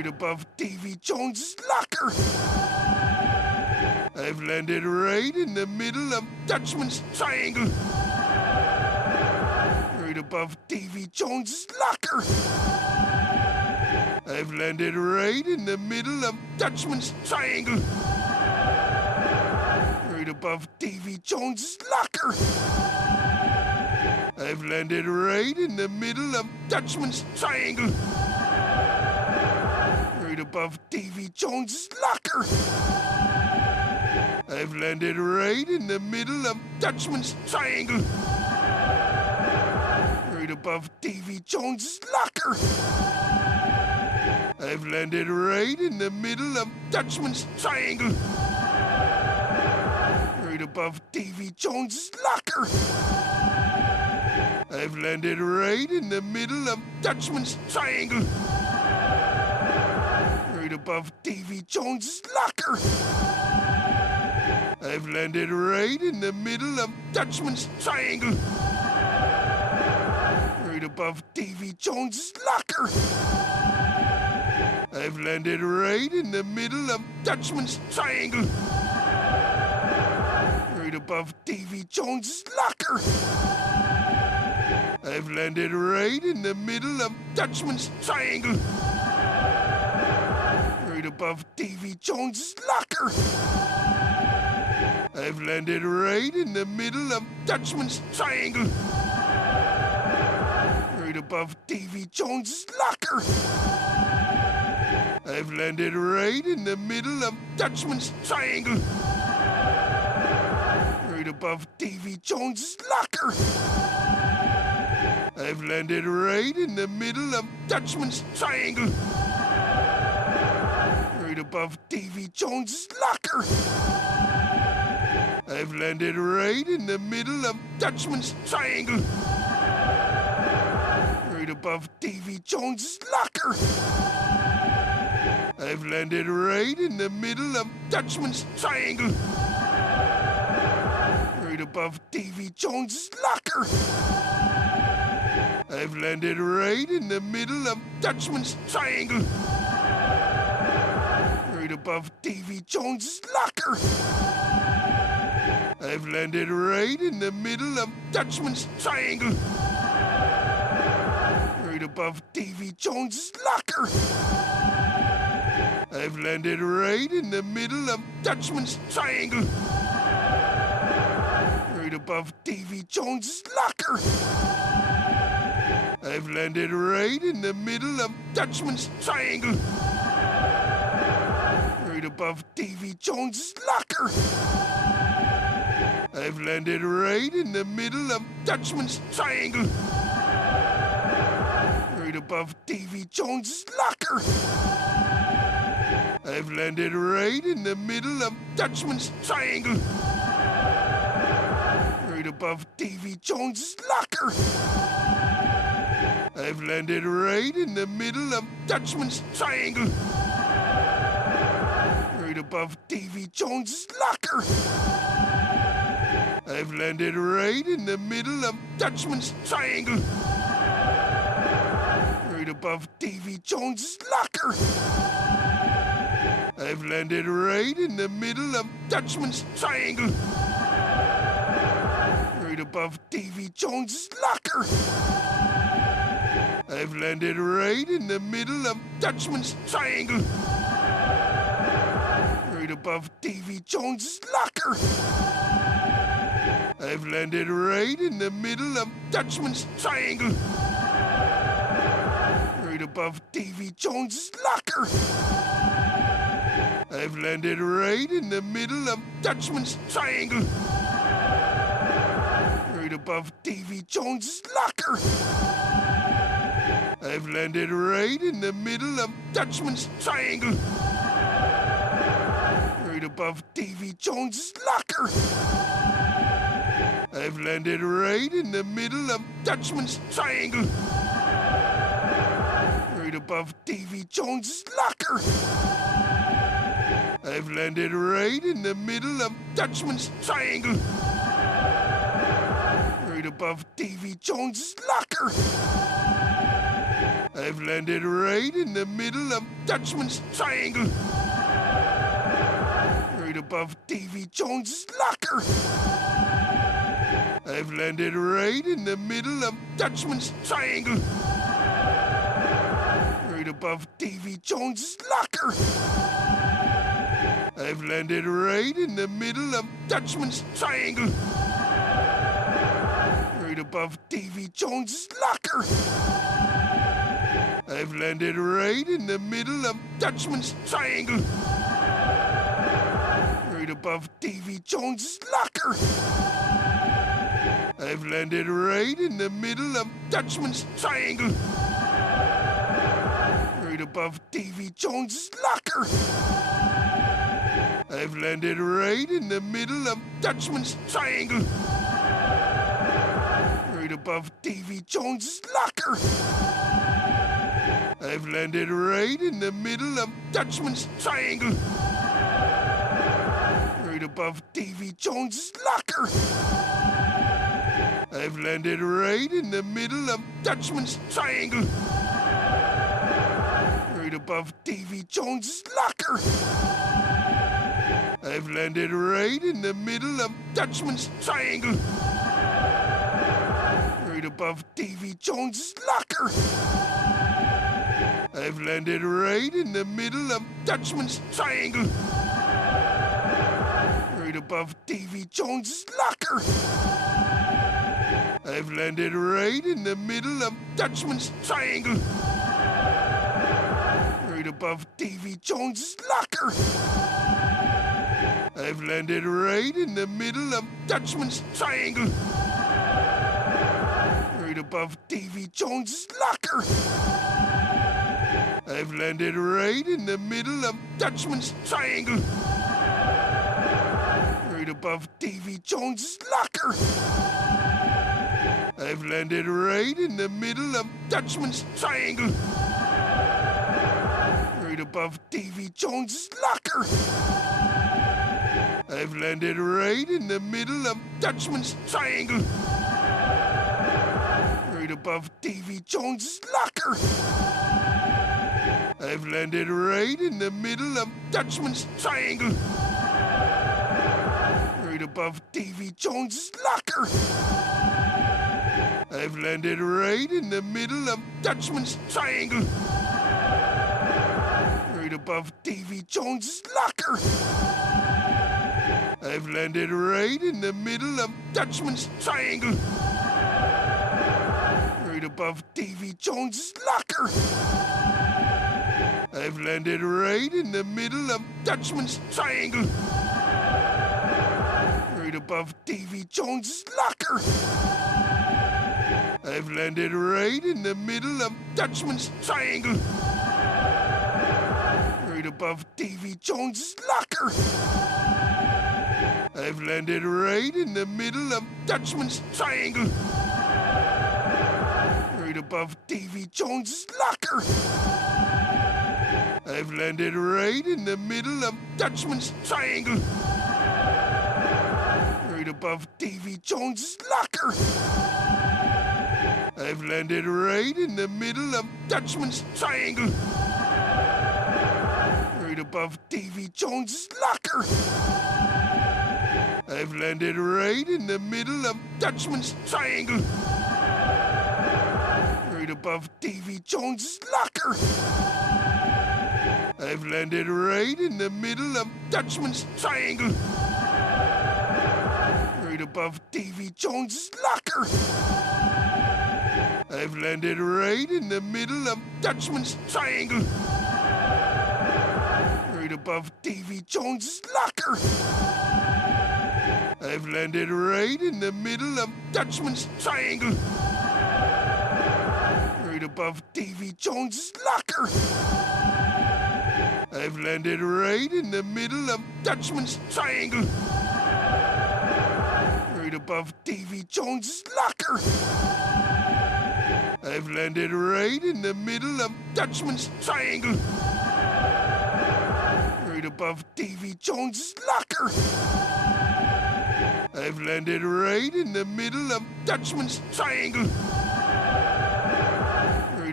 Right above Davy Jones's locker. I've landed right in the middle of Dutchman's triangle. Right above Davy Jones's locker. I've landed right in the middle of Dutchman's triangle. Right above Davy Jones's locker. I've landed right in the middle of Dutchman's triangle. Right above Davy Jones's locker. I've landed right in the middle of Dutchman's triangle. Right above Davy Jones's locker. I've landed right in the middle of Dutchman's triangle. Right above Davy Jones's locker. I've landed right in the middle of Dutchman's triangle. Right above Davy Jones's locker. I've landed right in the middle of Dutchman's triangle. Right above Davy Jones's locker. I've landed right in the middle of Dutchman's triangle. Right above Davy Jones's locker. I've landed right in the middle of Dutchman's triangle. Right above Davy Jones's locker. I've landed right in the middle of Dutchman's triangle. Right above Davy Jones's locker. I've landed right in the middle of Dutchman's triangle. Right above Davy Jones's locker. I've landed right in the middle of Dutchman's triangle. Right above Davy Jones's locker. I've landed right in the middle of Dutchman's triangle. Right above Davy Jones's locker. I've landed right in the middle of Dutchman's triangle. Right above Davy Jones's locker. I've landed right in the middle of Dutchman's triangle. Right above Davy Jones's locker. I've landed right in the middle of Dutchman's triangle. Right above Davy Jones's locker. I've landed right in the middle of Dutchman's triangle. Right above Davy Jones's locker. I've landed right in the middle of Dutchman's triangle. Right above Davy Jones's locker. I've landed right in the middle of Dutchman's triangle. Right above Davy Jones's locker. I've landed right in the middle of Dutchman's triangle. Right above Davy Jones's locker. I've landed right in the middle of Dutchman's triangle. Right above Davy Jones's locker. I've landed right in the middle of Dutchman's triangle. Right above Davy Jones's locker. I've landed right in the middle of Dutchman's triangle. Right above Davy Jones's locker. I've landed right in the middle of Dutchman's triangle. Right above Davy Jones's locker. I've landed right in the middle of Dutchman's triangle. Right above Davy Jones's locker. I've landed right in the middle of Dutchman's triangle. Right above Davy Jones's locker. I've landed right in the middle of Dutchman's triangle. Right above Davy Jones's locker. I've landed right in the middle of Dutchman's triangle. Right above Davy Jones's locker. I've landed right in the middle of Dutchman's triangle. Right above Davy Jones's locker. I've landed right in the middle of Dutchman's Triangle. Right above Davy Jones's locker. I've landed right in the middle of Dutchman's Triangle. Right above Davy Jones's locker. I've landed right in the middle of Dutchman's Triangle. Right above Davy Jones's locker. I've landed right in the middle of Dutchman's Triangle. Right above Davy Jones's locker. I've landed right in the middle of Dutchman's Triangle. Right above Davy Jones's locker. I've landed right in the middle of Dutchman's Triangle. Right above Davy Jones's locker. I've landed right in the middle of Dutchman's Triangle. Right above Davy Jones's locker. I've landed right in the middle of Dutchman's Triangle. Right above Davy Jones's locker. I've landed right in the middle of Dutchman's Triangle. Right above Davy Jones's locker. I've landed right in the middle of Dutchman's Triangle. Right above Davy Jones's locker. I've landed right in the middle of Dutchman's Triangle. Right above Davy Jones's locker. I've landed right in the middle of Dutchman's Triangle. Right above Davy Jones's locker. I've landed right in the middle of Dutchman's Triangle. Right above Davy Jones's locker. I've landed right in the middle of Dutchman's Triangle. Right above Davy Jones's locker. I've landed right in the middle of Dutchman's Triangle. Right above Davy Jones's locker. I've landed right in the middle of Dutchman's Triangle. Right above Davy Jones's locker. I've landed right in the middle of Dutchman's Triangle. Right above Davy Jones's locker. I've landed right in the middle of Dutchman's Triangle. Right above Davy Jones's locker. I've landed right in the middle of Dutchman's Triangle. Right above Davy Jones's locker. I've landed right in the middle of Dutchman's Triangle. Right above Davy Jones's locker. I've landed right in the middle of Dutchman's Triangle. Right above Davy Jones's locker. I've landed right in the middle of Dutchman's Triangle. Right above Davy Jones's locker. I've landed right in the middle of Dutchman's Triangle. Right above Davy Jones's locker. I've landed right in the middle of Dutchman's Triangle. Right above Davy Jones's locker. I've landed right in the middle of Dutchman's Triangle. Right above Davy Jones's locker. I've landed right in the middle of Dutchman's Triangle. Right above Davy Jones's locker. I've landed right in the middle of Dutchman's Triangle. Right above Davy Jones's locker. I've landed right in the middle of Dutchman's Triangle. Right above Davy Jones's locker. I've landed right in the middle of Dutchman's Triangle. Right above Davy Jones's locker. I've landed right in the middle of Dutchman's Triangle. Right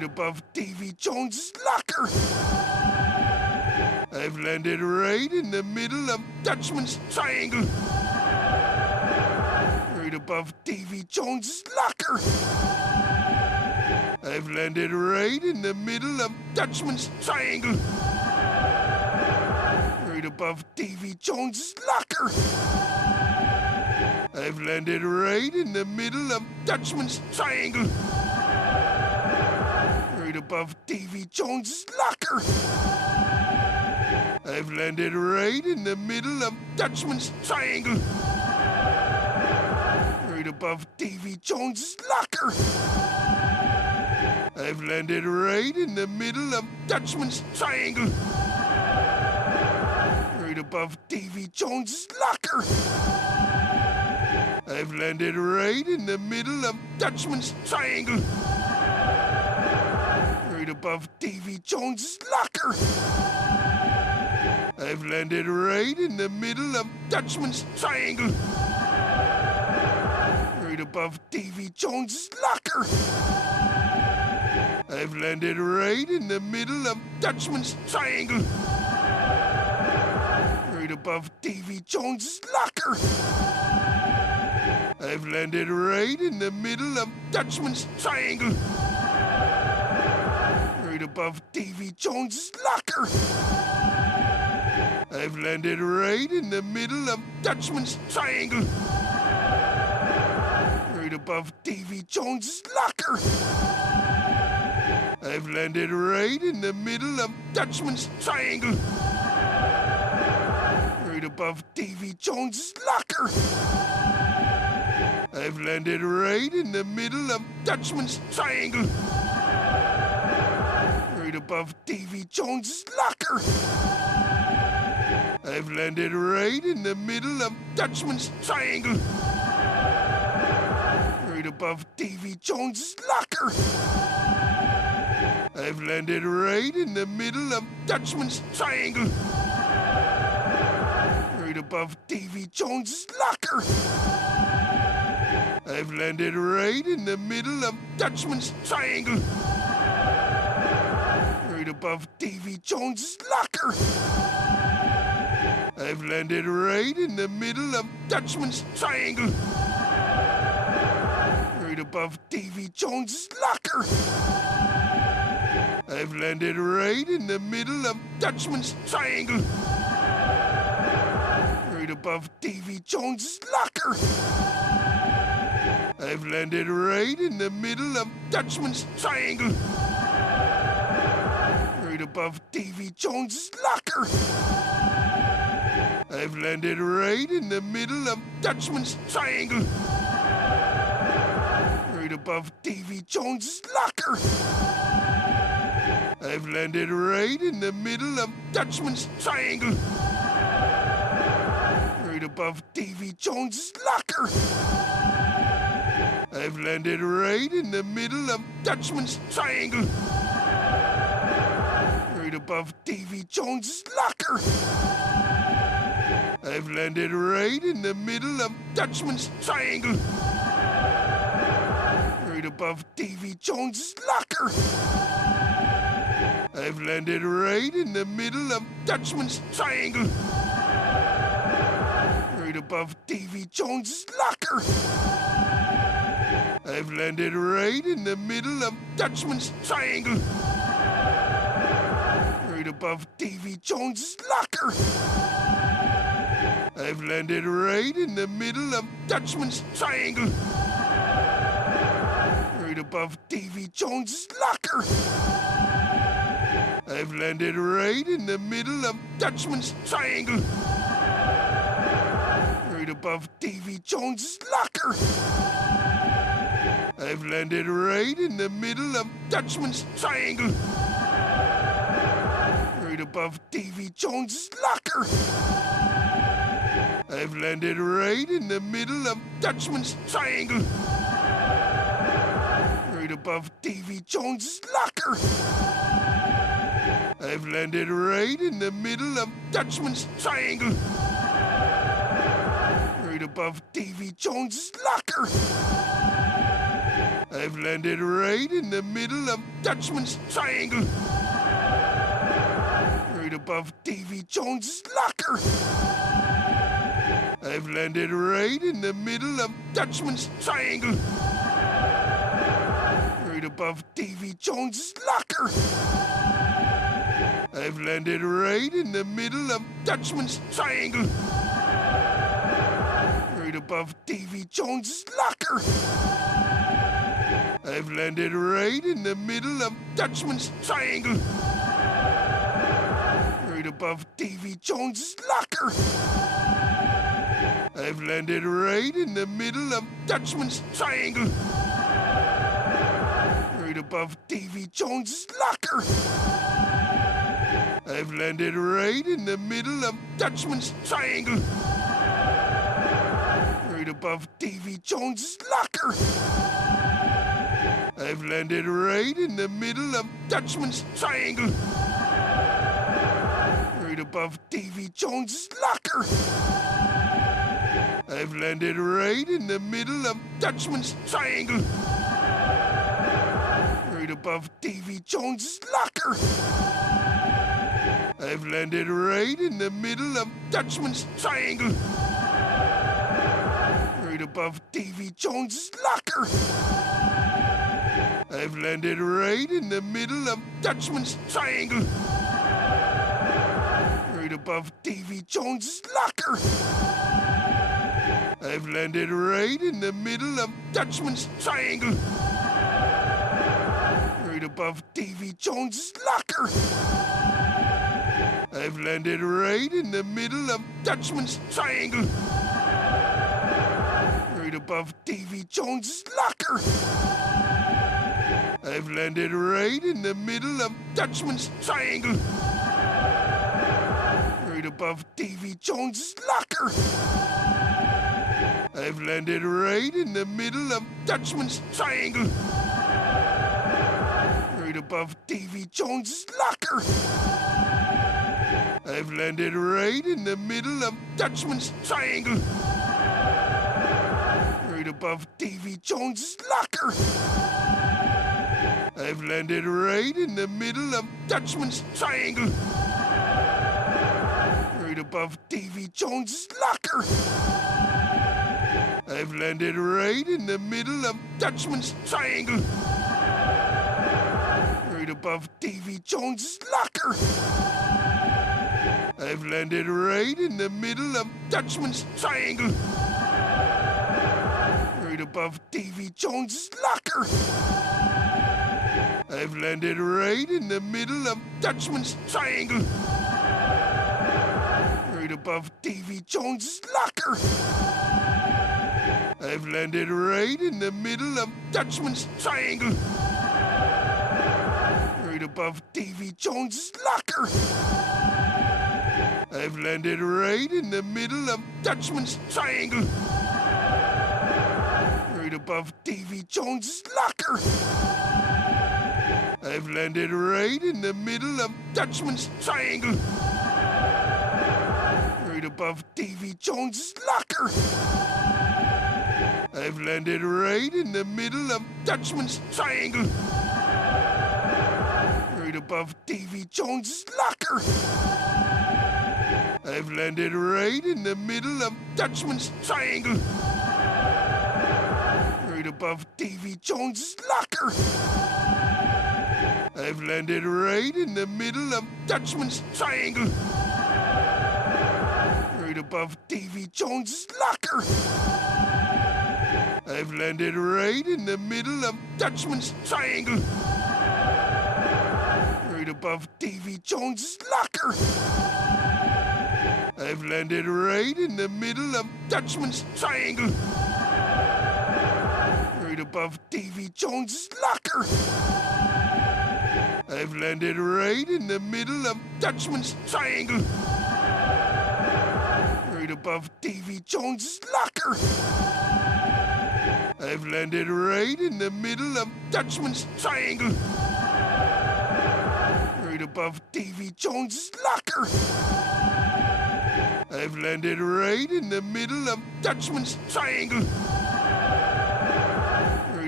Right above Davy Jones's locker. I've landed right in the middle of Dutchman's triangle. Right above Davy Jones's locker. I've landed right in the middle of Dutchman's triangle. Right above Davy Jones's locker. I've landed right in the middle of Dutchman's triangle. Right above Davy Jones's locker. I've landed right in the middle of Dutchman's triangle. Right above Davy Jones's locker. I've landed right in the middle of Dutchman's triangle. Right above Davy Jones's locker. I've landed right in the middle of Dutchman's triangle. Right above Davy Jones's locker. I've landed right in the middle of Dutchman's triangle. Right above Davy Jones's locker. I've landed right in the middle of Dutchman's triangle. Right above Davy Jones's locker. I've landed right in the middle of Dutchman's triangle. Right above Davy Jones's locker. I've landed right in the middle of Dutchman's triangle. Right above Davy Jones's locker. I've landed right in the middle of Dutchman's triangle. Right above Davy Jones's locker. I've landed right in the middle of Dutchman's triangle. Right above Davy Jones's locker. I've landed right in the middle of Dutchman's triangle. Right above Davy Jones's locker. I've landed right in the middle of Dutchman's triangle. Right above Davy Jones's locker. I've landed right in the middle of Dutchman's triangle. Right above Davy Jones's locker. I've landed right in the middle of Dutchman's triangle. Right above Davy Jones's locker. I've landed right in the middle of Dutchman's triangle. Right above Davy Jones's locker. I've landed right in the middle of Dutchman's triangle. Right above Davy Jones's locker. I've landed right in the middle of Dutchman's triangle. Right above Davy Jones's locker. I've landed right in the middle of Dutchman's triangle. Right above Davy Jones's locker. I've landed right in the middle of Dutchman's triangle. Right above Davy Jones's locker. I've landed right in the middle of Dutchman's triangle. Right above Davy Jones's locker. I've landed right in the middle of Dutchman's triangle. Right above Davy Jones's locker. I've landed right in the middle of Dutchman's triangle. Right above Davy Jones's locker. I've landed right in the middle of Dutchman's triangle. Right above Davy Jones's locker. I've landed right in the middle of Dutchman's triangle. Right above Davy Jones's locker. I've landed right in the middle of Dutchman's triangle. Right above Davy Jones's locker. I've landed right in the middle of Dutchman's triangle. Right above Davy Jones's locker. I've landed right in the middle of Dutchman's triangle. Right above Davy Jones's locker. I've landed right in the middle of Dutchman's Triangle. Right above Davy Jones's locker. I've landed right in the middle of Dutchman's Triangle. Right above Davy Jones's locker. I've landed right in the middle of Dutchman's Triangle. Right above Davy Jones's locker. I've landed right in the middle of Dutchman's Triangle. Right above Davy Jones's locker. I've landed right in the middle of Dutchman's Triangle. Right above Davy Jones's locker. I've landed right in the middle of Dutchman's Triangle. Right above Davy Jones's locker. I've landed right in the middle of Dutchman's Triangle. Right above Davy Jones's locker. I've landed right in the middle of Dutchman's Triangle. Right above Davy Jones's locker. I've landed right in the middle of Dutchman's Triangle. Right above Davy Jones's locker. I've landed right in the middle of Dutchman's Triangle. Right above Davy Jones's locker. I've landed right in the middle of Dutchman's Triangle. Right above Davy Jones's locker. I've landed right in the middle of Dutchman's Triangle. Right above Davy Jones's locker. I've landed right in the middle of Dutchman's Triangle. Right above Davy Jones's locker. I've landed right in the middle of Dutchman's Triangle. Right above Davy Jones's locker. I've landed right in the middle of Dutchman's Triangle. Right above Davy Jones's locker. I've landed right in the middle of Dutchman's Triangle. Right above Davy Jones's locker. I've landed right in the middle of Dutchman's Triangle. Right above Davy Jones's locker. I've landed right in the middle of Dutchman's Triangle. Right above Davy Jones's locker. I've landed right in the middle of Dutchman's Triangle. Right above Davy Jones's locker. I've landed right in the middle of Dutchman's Triangle. Right above Davy Jones's locker. I've landed right in the middle of Dutchman's Triangle. Right above Davy Jones's locker. I've landed right in the middle of Dutchman's Triangle. Right above Davy Jones's locker. I've landed right in the middle of Dutchman's Triangle. Right above Davy Jones's locker. I've landed right in the middle of Dutchman's Triangle. Right above Davy Jones's locker. I've landed right in the middle of Dutchman's Triangle. Right above Davy Jones's locker. I've landed right in the middle of Dutchman's Triangle. Right above Davy Jones's locker. I've landed right in the middle of Dutchman's Triangle. Right above Davy Jones's locker. I've landed right in the middle of Dutchman's Triangle. Right above Davy Jones's locker. I've landed right in the middle of Dutchman's Triangle. Right above Davy Jones's locker. I've landed right in the middle of Dutchman's Triangle. Right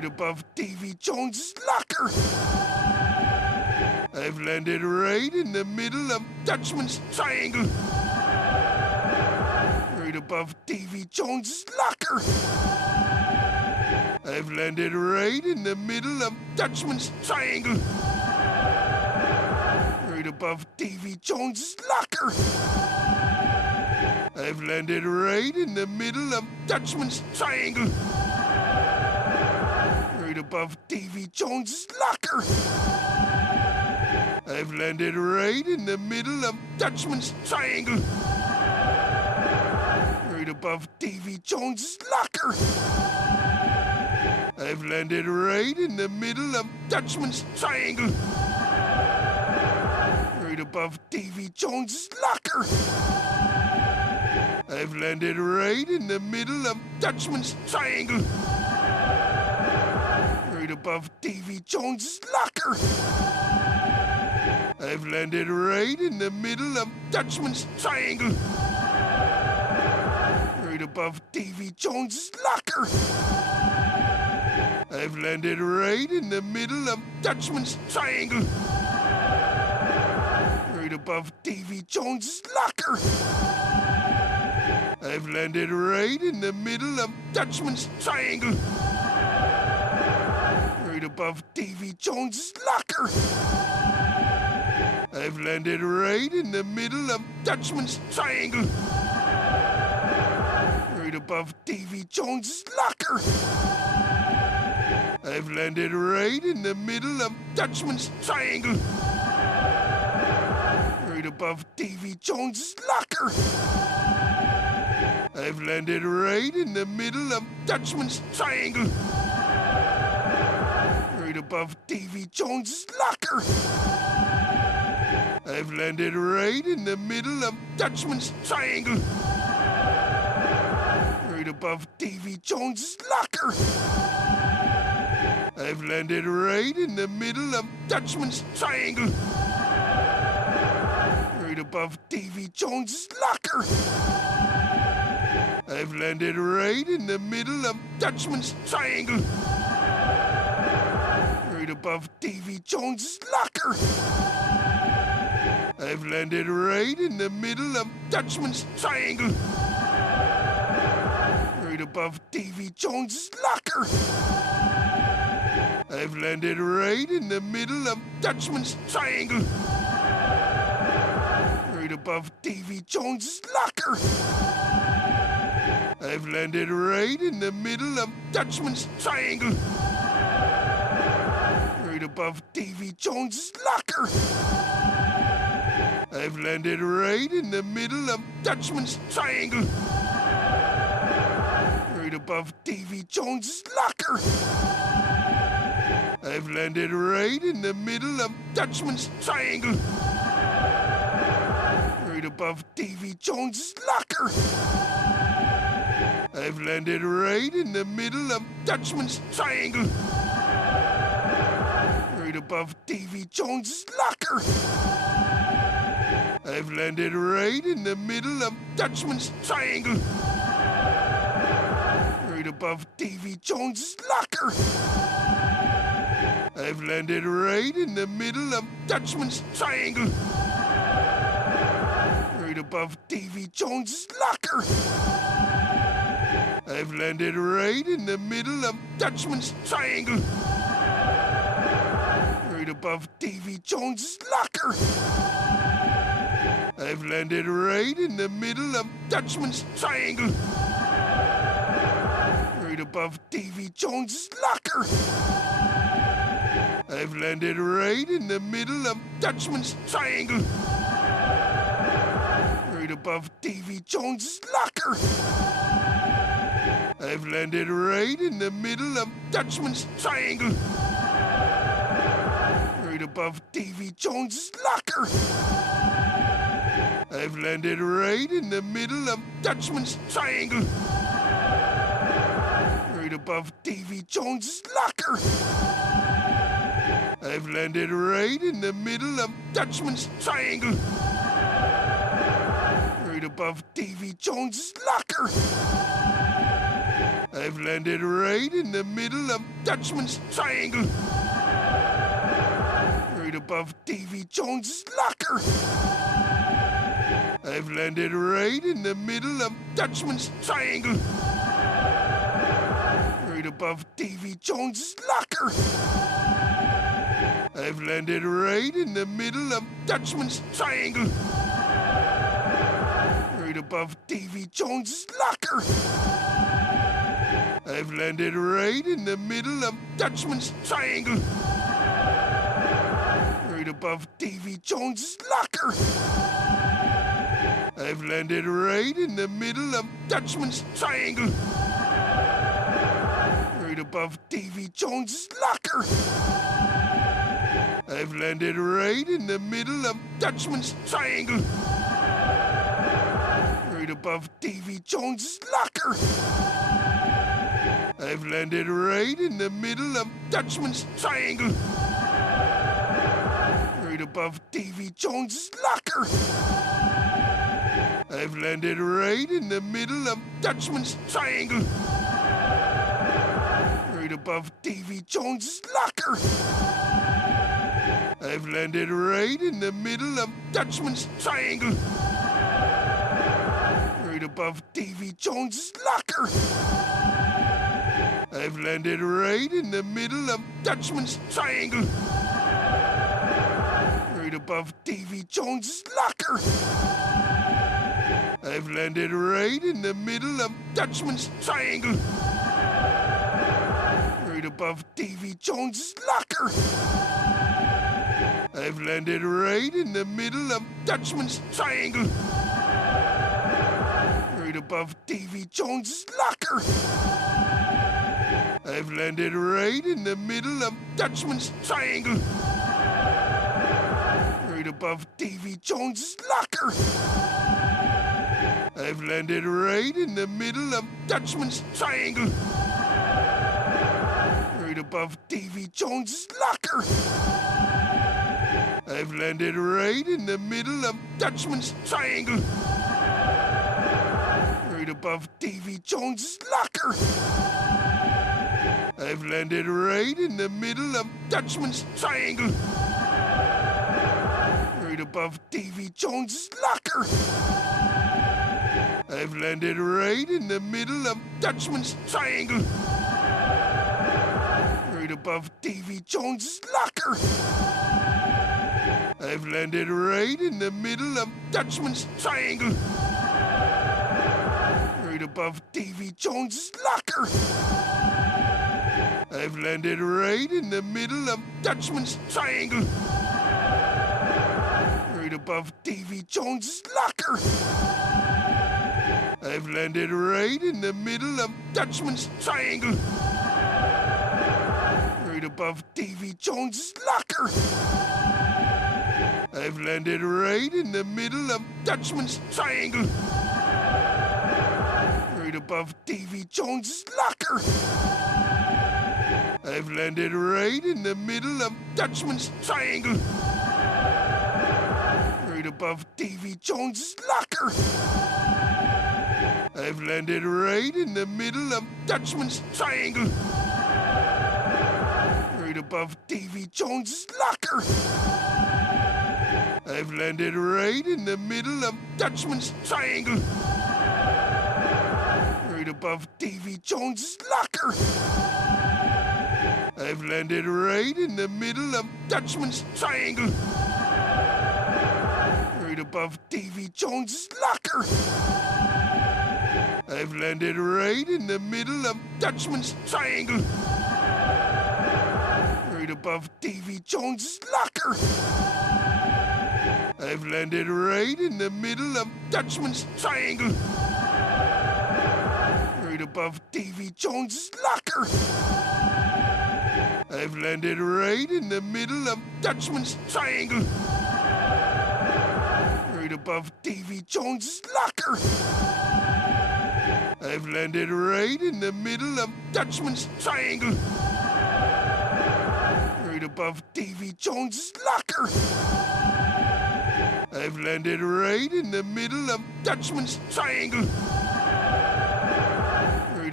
Right above Davy Jones's locker. I've landed right in the middle of Dutchman's triangle. Right above Davy Jones's locker. I've landed right in the middle of Dutchman's triangle. Right above Davy Jones's locker. I've landed right in the middle of Dutchman's triangle. Right above Davy Jones's locker. I've landed right in the middle of Dutchman's triangle. Right above Davy Jones's locker. I've landed right in the middle of Dutchman's triangle. Right above Davy Jones's locker. I've landed right in the middle of Dutchman's triangle. Right above Davy Jones's locker. I've landed right in the middle of Dutchman's triangle. Right above Davy Jones's locker. I've landed right in the middle of Dutchman's triangle. Right above Davy Jones's locker. I've landed right in the middle of Dutchman's triangle. Right above Davy Jones's locker. I've landed right in the middle of Dutchman's triangle. Right above Davy Jones's locker. I've landed right in the middle of Dutchman's triangle. Right above Davy Jones's locker. I've landed right in the middle of Dutchman's triangle. Right above Davy Jones's locker. I've landed right in the middle of Dutchman's triangle. Right above Davy Jones's locker. I've landed right in the middle of Dutchman's triangle. Right above Davy Jones's locker. I've landed right in the middle of Dutchman's triangle. Right above Davy Jones's locker. I've landed right in the middle of Dutchman's triangle. Right above Davy Jones's locker. I've landed right in the middle of Dutchman's triangle. Right above Davy Jones's locker. I've landed right in the middle of Dutchman's triangle. Right above Davy Jones's locker. I've landed right in the middle of Dutchman's triangle. Right above Davy Jones's locker. I've landed right in the middle of Dutchman's triangle. Right above Davy Jones's locker. I've landed right in the middle of Dutchman's triangle. Right above Davy Jones's locker. I've landed right in the middle of Dutchman's triangle. Right above Davy Jones's locker. I've landed right in the middle of Dutchman's triangle. Right above Davy Jones's locker. I've landed right in the middle of Dutchman's triangle. Right above Davy Jones's locker. I've landed right in the middle of Dutchman's triangle. Right above Davy Jones's locker. I've landed right in the middle of Dutchman's triangle. Right above Davy Jones's locker. I've landed right in the middle of Dutchman's triangle. Right above Davy Jones's locker. I've landed right in the middle of Dutchman's triangle. Right above Davy Jones's locker. I've landed right in the middle of Dutchman's triangle. Right above Davy Jones's locker. I've landed right in the middle of Dutchman's Triangle. Right above Davy Jones's locker. I've landed right in the middle of Dutchman's Triangle. Right above Davy Jones's locker. I've landed right in the middle of Dutchman's Triangle. Right above Davy Jones's locker. I've landed right in the middle of Dutchman's Triangle. Right above Davy Jones's locker. I've landed right in the middle of Dutchman's Triangle. Right above Davy Jones's locker. I've landed right in the middle of Dutchman's Triangle. Right above Davy Jones's locker. I've landed right in the middle of Dutchman's Triangle. Right above Davy Jones's locker. I've landed right in the middle of Dutchman's Triangle. Right above Davy Jones's locker. I've landed right in the middle of Dutchman's Triangle. Right above Davy Jones's locker. I've landed right in the middle of Dutchman's Triangle. Right above Davy Jones's locker. I've landed right in the middle of Dutchman's Triangle. Right above Davy Jones's locker. I've landed right in the middle of Dutchman's Triangle. Right above Davy Jones's locker. I've landed right in the middle of Dutchman's Triangle. Right above Davy Jones's locker. I've landed right in the middle of Dutchman's Triangle. Right above Davy Jones's locker. I've landed right in the middle of Dutchman's Triangle. Right above Davy Jones's locker. I've landed right in the middle of Dutchman's Triangle. Right above Davy Jones's locker. I've landed right in the middle of Dutchman's Triangle. Right above Davy Jones's locker. I've landed right in the middle of Dutchman's Triangle. Right above Davy Jones's locker. I've landed right in the middle of Dutchman's Triangle. Right above Davy Jones's locker. I've landed right in the middle of Dutchman's Triangle. Right above Davy Jones's locker. I've landed right in the middle of Dutchman's Triangle. Right above Davy Jones's locker. I've landed right in the middle of Dutchman's Triangle. Right above Davy Jones's locker. I've landed right in the middle of Dutchman's Triangle. Right above Davy Jones's locker. I've landed right in the middle of Dutchman's Triangle. Right above Davy Jones's locker. I've landed right in the middle of Dutchman's Triangle. Right above Davy Jones's locker. I've landed right in the middle of Dutchman's Triangle. Right above Davy Jones's locker. I've landed right in the middle of Dutchman's Triangle. Right above Davy Jones's locker. I've landed right in the middle of Dutchman's Triangle. Right above Davy Jones's locker. I've landed right in the middle of Dutchman's Triangle. Right above Davy Jones's locker. I've landed right in the middle of Dutchman's Triangle. Right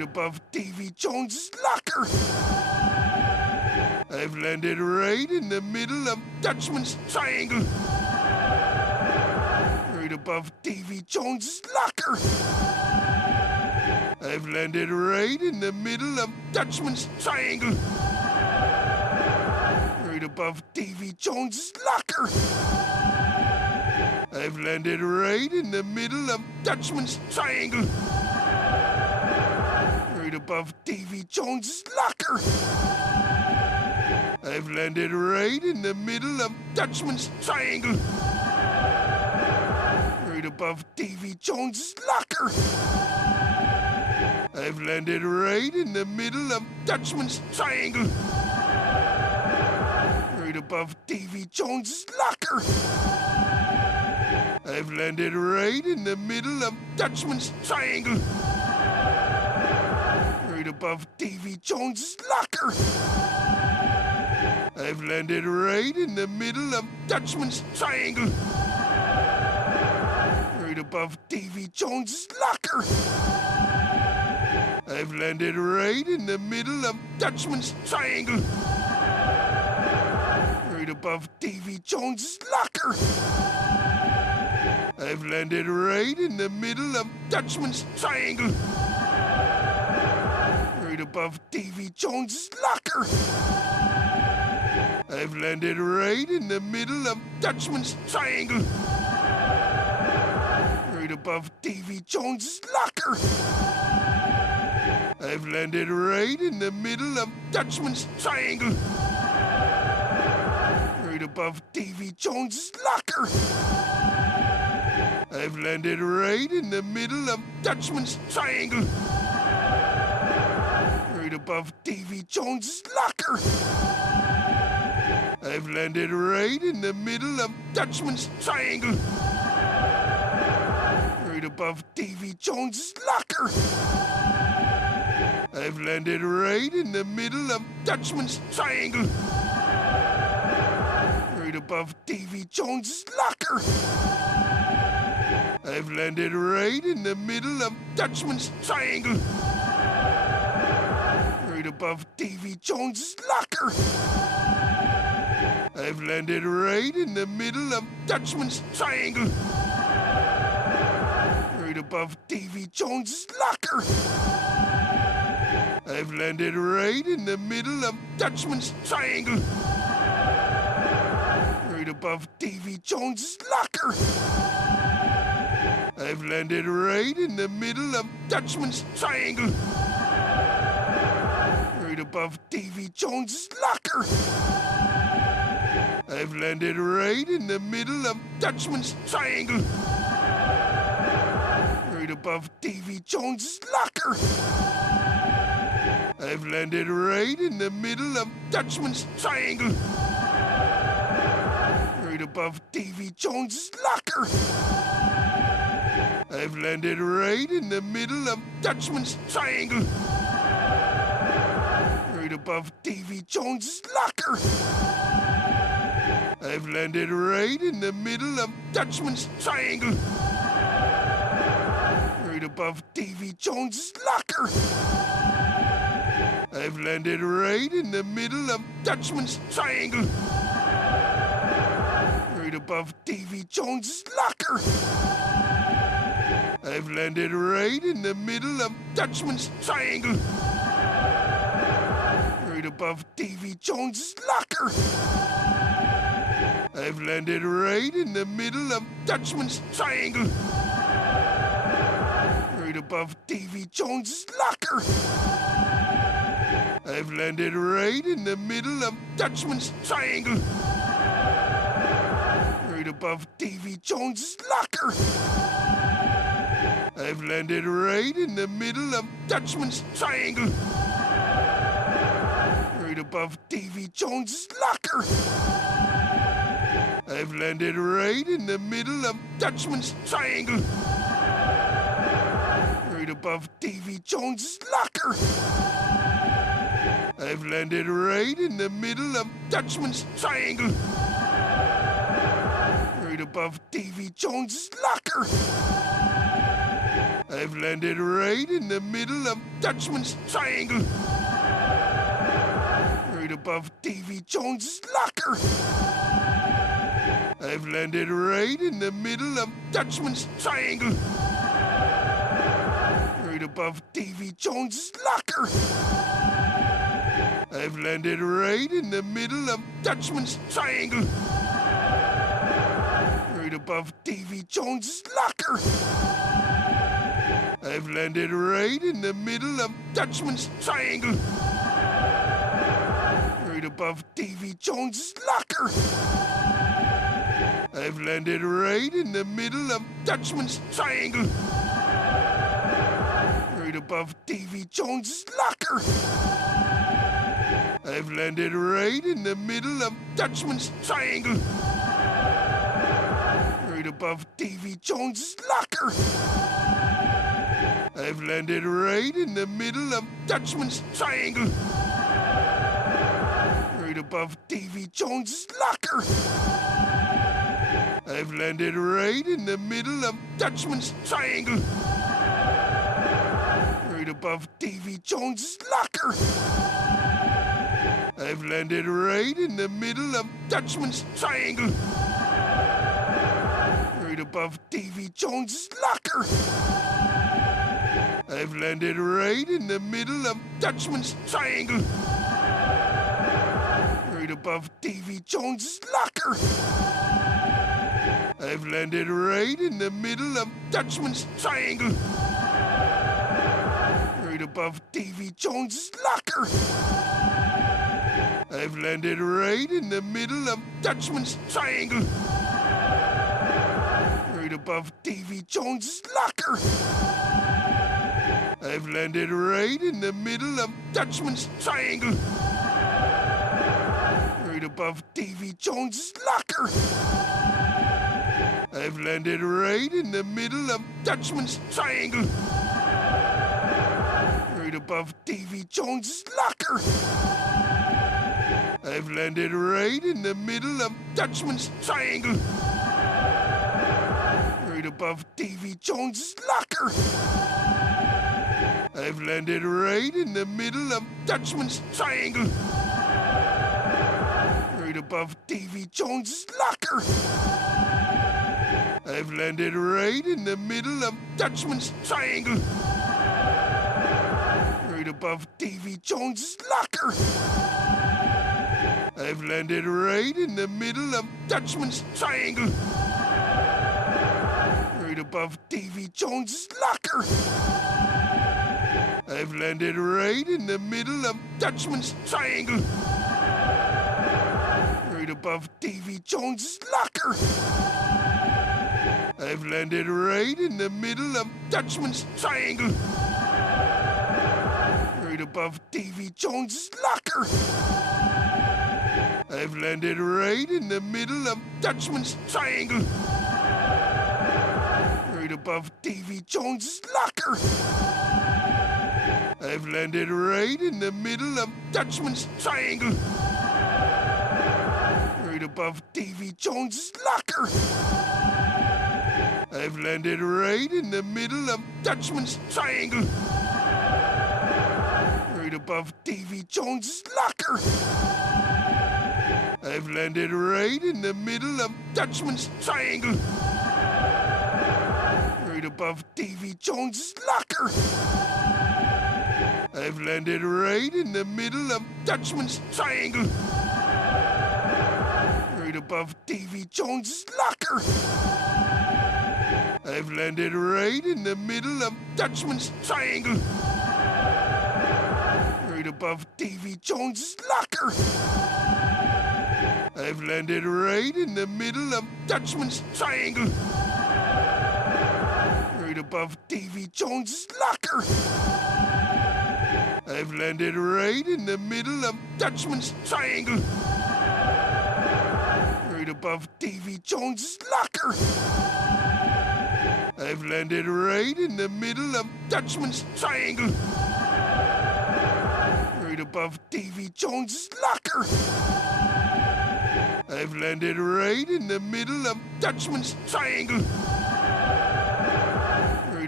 Right above Davy Jones's locker. I've landed right in the middle of Dutchman's triangle. Right above Davy Jones's locker. I've landed right in the middle of Dutchman's triangle. Right above Davy Jones's locker. I've landed right in the middle of Dutchman's triangle. Right above Davy Jones's locker. I've landed right in the middle of Dutchman's triangle. Right above Davy Jones's locker. I've landed right in the middle of Dutchman's triangle. Right above Davy Jones's locker. I've landed right in the middle of Dutchman's triangle. Right above Davy Jones's locker. I've landed right in the middle of Dutchman's triangle. Right above Davy Jones's locker. I've landed right in the middle of Dutchman's triangle. Right above Davy Jones's locker. I've landed right in the middle of Dutchman's triangle. Right above Davy Jones's locker. I've landed right in the middle of Dutchman's triangle. Right above Davy Jones's locker. I've landed right in the middle of Dutchman's triangle. Right above Davy Jones's locker. I've landed right in the middle of Dutchman's triangle. Right above Davy Jones's locker. I've landed right in the middle of Dutchman's triangle. Right above Davy Jones's locker. I've landed right in the middle of Dutchman's triangle. Right above Davy Jones's locker. I've landed right in the middle of Dutchman's triangle. Right above Davy Jones's locker. I've landed right in the middle of Dutchman's triangle. Right above Davy Jones's locker. I've landed right in the middle of Dutchman's triangle. Right above Davy Jones's locker. I've landed right in the middle of Dutchman's triangle. Right above Davy Jones's locker. I've landed right in the middle of Dutchman's triangle. Right above Davy Jones's locker. I've landed right in the middle of Dutchman's triangle. Right above Davy Jones's locker. I've landed right in the middle of Dutchman's triangle. Right above Davy Jones's locker. I've landed right in the middle of Dutchman's triangle. Right above Davy Jones's locker. I've landed right in the middle of Dutchman's triangle. Right above Davy Jones's locker. I've landed right in the middle of Dutchman's triangle. Right above Davy Jones's locker. I've landed right in the middle of Dutchman's triangle. Right above Davy Jones's locker. I've landed right in the middle of Dutchman's triangle. Right above Davy Jones's locker. I've landed right in the middle of Dutchman's triangle. Right above Davy Jones's locker. I've landed right in the middle of Dutchman's triangle. Right above Davy Jones's locker. I've landed right in the middle of Dutchman's triangle. Right above Davy Jones's locker. I've landed right in the middle of Dutchman's Triangle. Right above Davy Jones's locker. I've landed right in the middle of Dutchman's Triangle. Right above Davy Jones's locker. I've landed right in the middle of Dutchman's Triangle. Right above Davy Jones's locker. I've landed right in the middle of Dutchman's Triangle. Right above Davy Jones's locker. I've landed right in the middle of Dutchman's Triangle. Right above Davy Jones's locker. I've landed right in the middle of Dutchman's Triangle. Right above Davy Jones's locker. I've landed right in the middle of Dutchman's Triangle. Right above Davy Jones's locker. I've landed right in the middle of Dutchman's Triangle. Right above Davy Jones's locker. I've landed right in the middle of Dutchman's Triangle. Right above Davy Jones's locker. I've landed right in the middle of Dutchman's Triangle. Right above Davy Jones's locker. I've landed right in the middle of Dutchman's Triangle. Right above Davy Jones's locker. I've landed right in the middle of Dutchman's Triangle. Right above Davy Jones's locker. I've landed right in the middle of Dutchman's Triangle. Right above Davy Jones's locker. I've landed right in the middle of Dutchman's Triangle. Right above Davy Jones's locker. I've landed right in the middle of Dutchman's Triangle. Right above Davy Jones's locker. I've landed right in the middle of Dutchman's Triangle. Right above Davy Jones's locker. I've landed right in the middle of Dutchman's Triangle. Right above Davy Jones's locker. I've landed right in the middle of Dutchman's Triangle. Right above Davy Jones's locker. I've landed right in the middle of Dutchman's Triangle. Right above Davy Jones's locker. I've landed right in the middle of Dutchman's Triangle. Right above Davy Jones's locker. I've landed right in the middle of Dutchman's Triangle. Right above Davy Jones's locker. I've landed right in the middle of Dutchman's Triangle. Right above Davy Jones's locker. I've landed right in the middle of Dutchman's Triangle. Right above Davy Jones's locker. I've landed right in the middle of Dutchman's Triangle. Right above Davy Jones's locker. I've landed right in the middle of Dutchman's Triangle. Right above Davy Jones's locker. I've landed right in the middle of Dutchman's Triangle. Right above Davy Jones's locker. I've landed right in the middle of Dutchman's Triangle. Right above Davy Jones's locker. I've landed right in the middle of Dutchman's Triangle. Right above Davy Jones's locker. I've landed right in the middle of Dutchman's Triangle. Right above Davy Jones's locker. I've landed right in the middle of Dutchman's Triangle. Right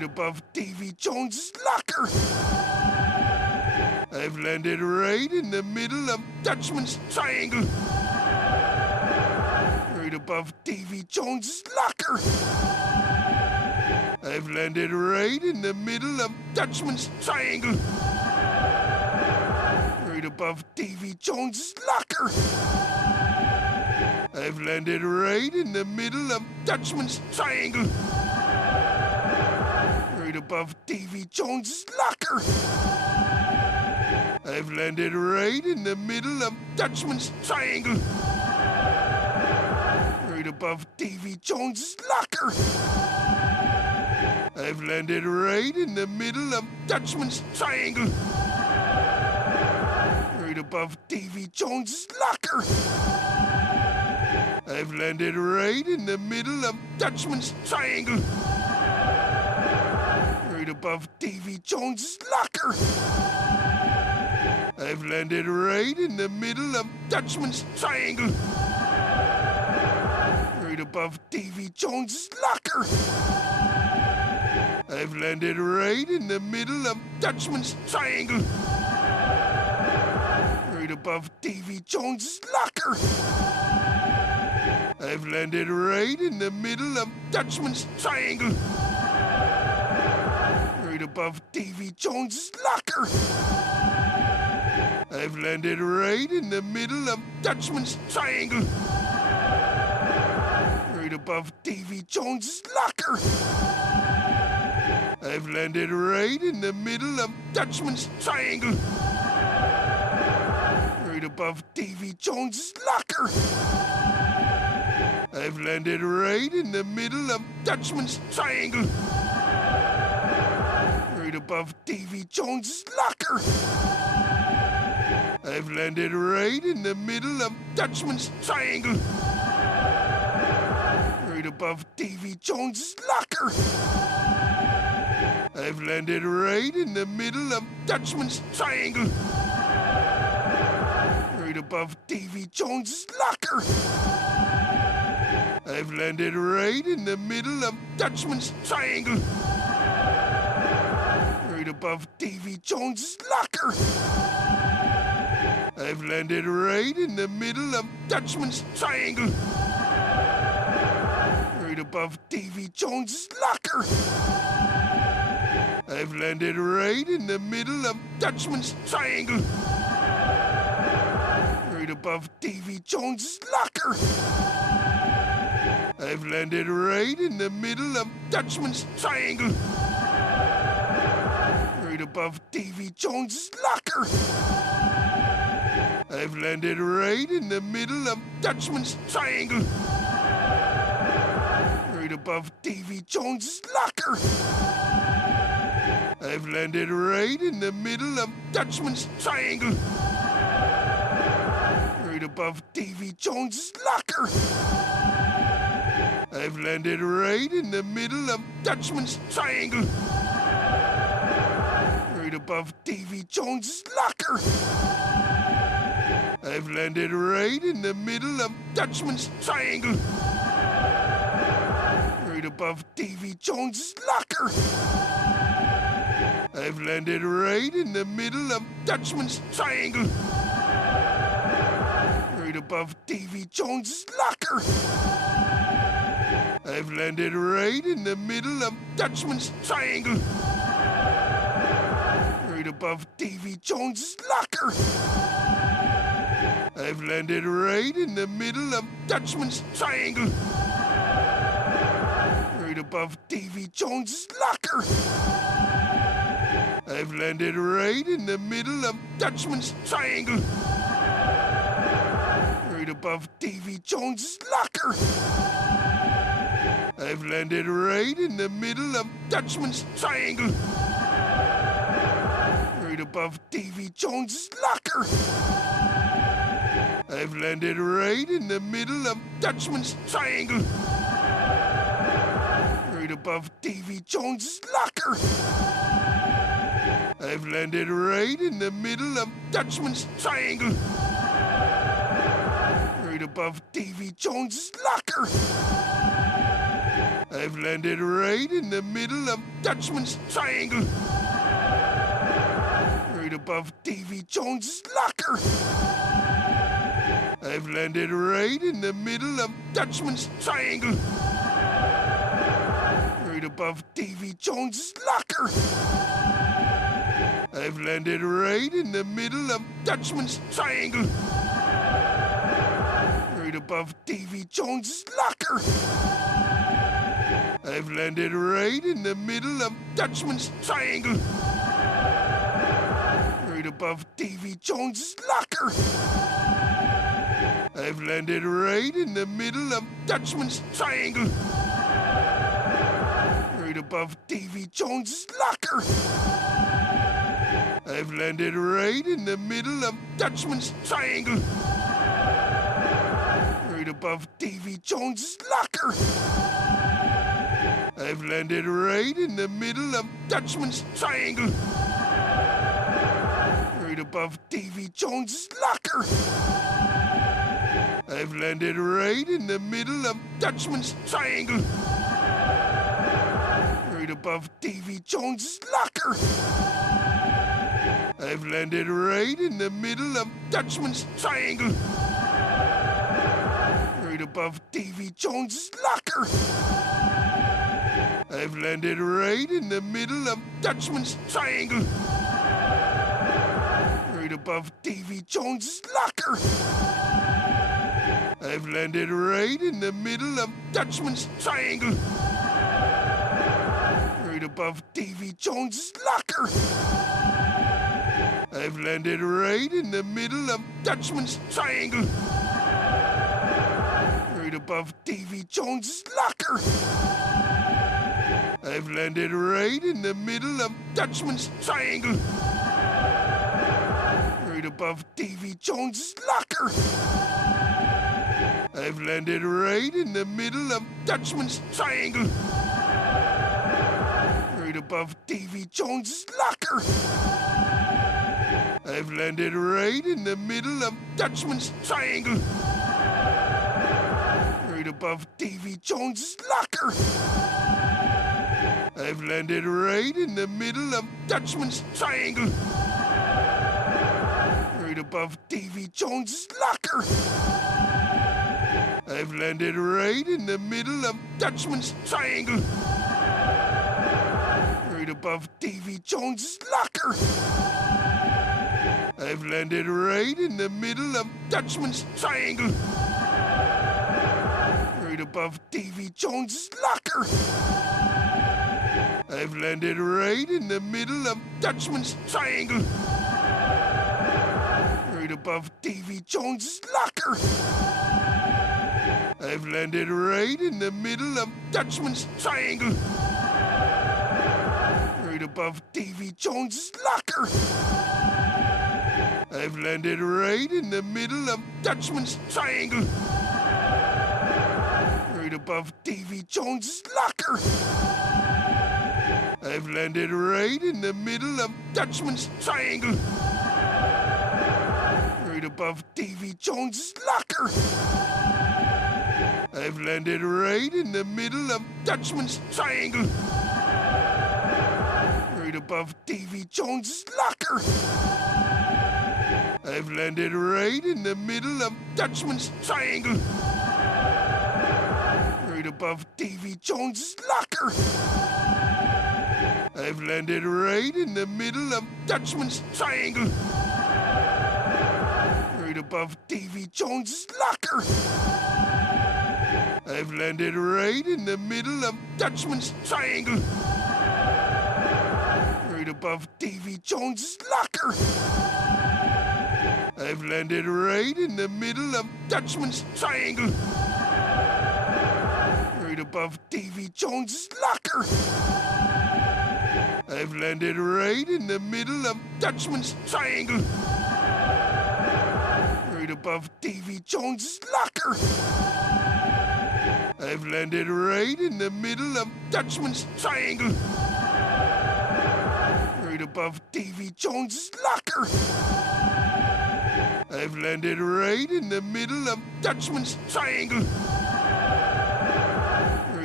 Right above Davy Jones's locker. I've landed right in the middle of Dutchman's triangle. Right above Davy Jones's locker. I've landed right in the middle of Dutchman's triangle. Right above Davy Jones's locker. I've landed right in the middle of Dutchman's triangle. Right above Davy Jones's locker. I've landed right in the middle of Dutchman's triangle. Right above Davy Jones's locker. I've landed right in the middle of Dutchman's triangle. Right above Davy Jones's locker. I've landed right in the middle of Dutchman's triangle. Right above Davy Jones's locker. I've landed right in the middle of Dutchman's triangle. Right above Davy Jones's locker. I've landed right in the middle of Dutchman's triangle. Right above Davy Jones's locker. I've landed right in the middle of Dutchman's triangle. Right above Davy Jones's locker. I've landed right in the middle of Dutchman's triangle. Right above Davy Jones's locker. I've landed right in the middle of Dutchman's triangle. Right above Davy Jones's locker. I've landed right in the middle of Dutchman's triangle. Right above Davy Jones's locker. I've landed right in the middle of Dutchman's triangle. Right above Davy Jones's locker. I've landed right in the middle of Dutchman's triangle. Right above Davy Jones's locker. I've landed right in the middle of Dutchman's triangle. Right above Davy Jones's locker. I've landed right in the middle of Dutchman's triangle. Right above Davy Jones's locker. I've landed right in the middle of Dutchman's triangle. Right above Davy Jones's locker. I've landed right in the middle of Dutchman's triangle. Right above Davy Jones's locker. I've landed right in the middle of Dutchman's triangle. Right above Davy Jones's locker. I've landed right in the middle of Dutchman's triangle. Right above Davy Jones's locker. I've landed right in the middle of Dutchman's triangle. Right above Davy Jones's locker. I've landed right in the middle of Dutchman's triangle. Right above Davy Jones's locker. I've landed right in the middle of Dutchman's triangle. Right above Davy Jones's locker. I've landed right in the middle of Dutchman's triangle. Right above Davy Jones's locker. I've landed right in the middle of Dutchman's triangle. Right above Davy Jones's locker. I've landed right in the middle of Dutchman's triangle. Right above Davy Jones's locker. I've landed right in the middle of Dutchman's triangle. Right above Davy Jones's locker. I've landed right in the middle of Dutchman's triangle. Right above Davy Jones's locker. I've landed right in the middle of Dutchman's triangle. Right above Davy Jones's locker. I've landed right in the middle of Dutchman's Triangle. Right above Davy Jones's locker. I've landed right in the middle of Dutchman's Triangle. Right above Davy Jones's locker. I've landed right in the middle of Dutchman's Triangle. Right above Davy Jones's locker. I've landed right in the middle of Dutchman's Triangle. Right above Davy Jones's locker. I've landed right in the middle of Dutchman's Triangle. Right above Davy Jones's locker. I've landed right in the middle of Dutchman's Triangle. Right above Davy Jones's locker. I've landed right in the middle of Dutchman's Triangle. Right above Davy Jones's locker. I've landed right in the middle of Dutchman's Triangle. Right above Davy Jones's locker. I've landed right in the middle of Dutchman's Triangle. Right above Davy Jones's locker. I've landed right in the middle of Dutchman's Triangle. Right above Davy Jones's locker. I've landed right in the middle of Dutchman's Triangle. Right above Davy Jones's locker. I've landed right in the middle of Dutchman's Triangle. Right above Davy Jones's locker. I've landed right in the middle of Dutchman's Triangle. Right above Davy Jones's locker. I've landed right in the middle of Dutchman's Triangle. Right above Davy Jones's locker. I've landed right in the middle of Dutchman's Triangle. Right above Davy Jones's locker. I've landed right in the middle of Dutchman's Triangle. Right above Davy Jones's locker. I've landed right in the middle of Dutchman's Triangle. Right above Davy Jones's locker. I've landed right in the middle of Dutchman's Triangle. Right above Davy Jones's locker. I've landed right in the middle of Dutchman's Triangle. Right above Davy Jones's locker. I've landed right in the middle of Dutchman's Triangle. Right above Davy Jones's locker. I've landed right in the middle of Dutchman's Triangle. Right above Davy Jones's locker. I've landed right in the middle of Dutchman's Triangle. Right above Davy Jones's locker. I've landed right in the middle of Dutchman's Triangle. Right above Davy Jones's locker. I've landed right in the middle of Dutchman's Triangle. Right above Davy Jones's locker. I've landed right in the middle of Dutchman's Triangle. Right above Davy Jones's locker. I've landed right in the middle of Dutchman's Triangle. Right above Davy Jones's locker. I've landed right in the middle of Dutchman's Triangle. Right above Davy Jones's locker. I've landed right in the middle of Dutchman's Triangle. Right above Davy Jones's locker. I've landed right in the middle of Dutchman's Triangle. Right above Davy Jones's locker. I've landed right in the middle of Dutchman's Triangle. Right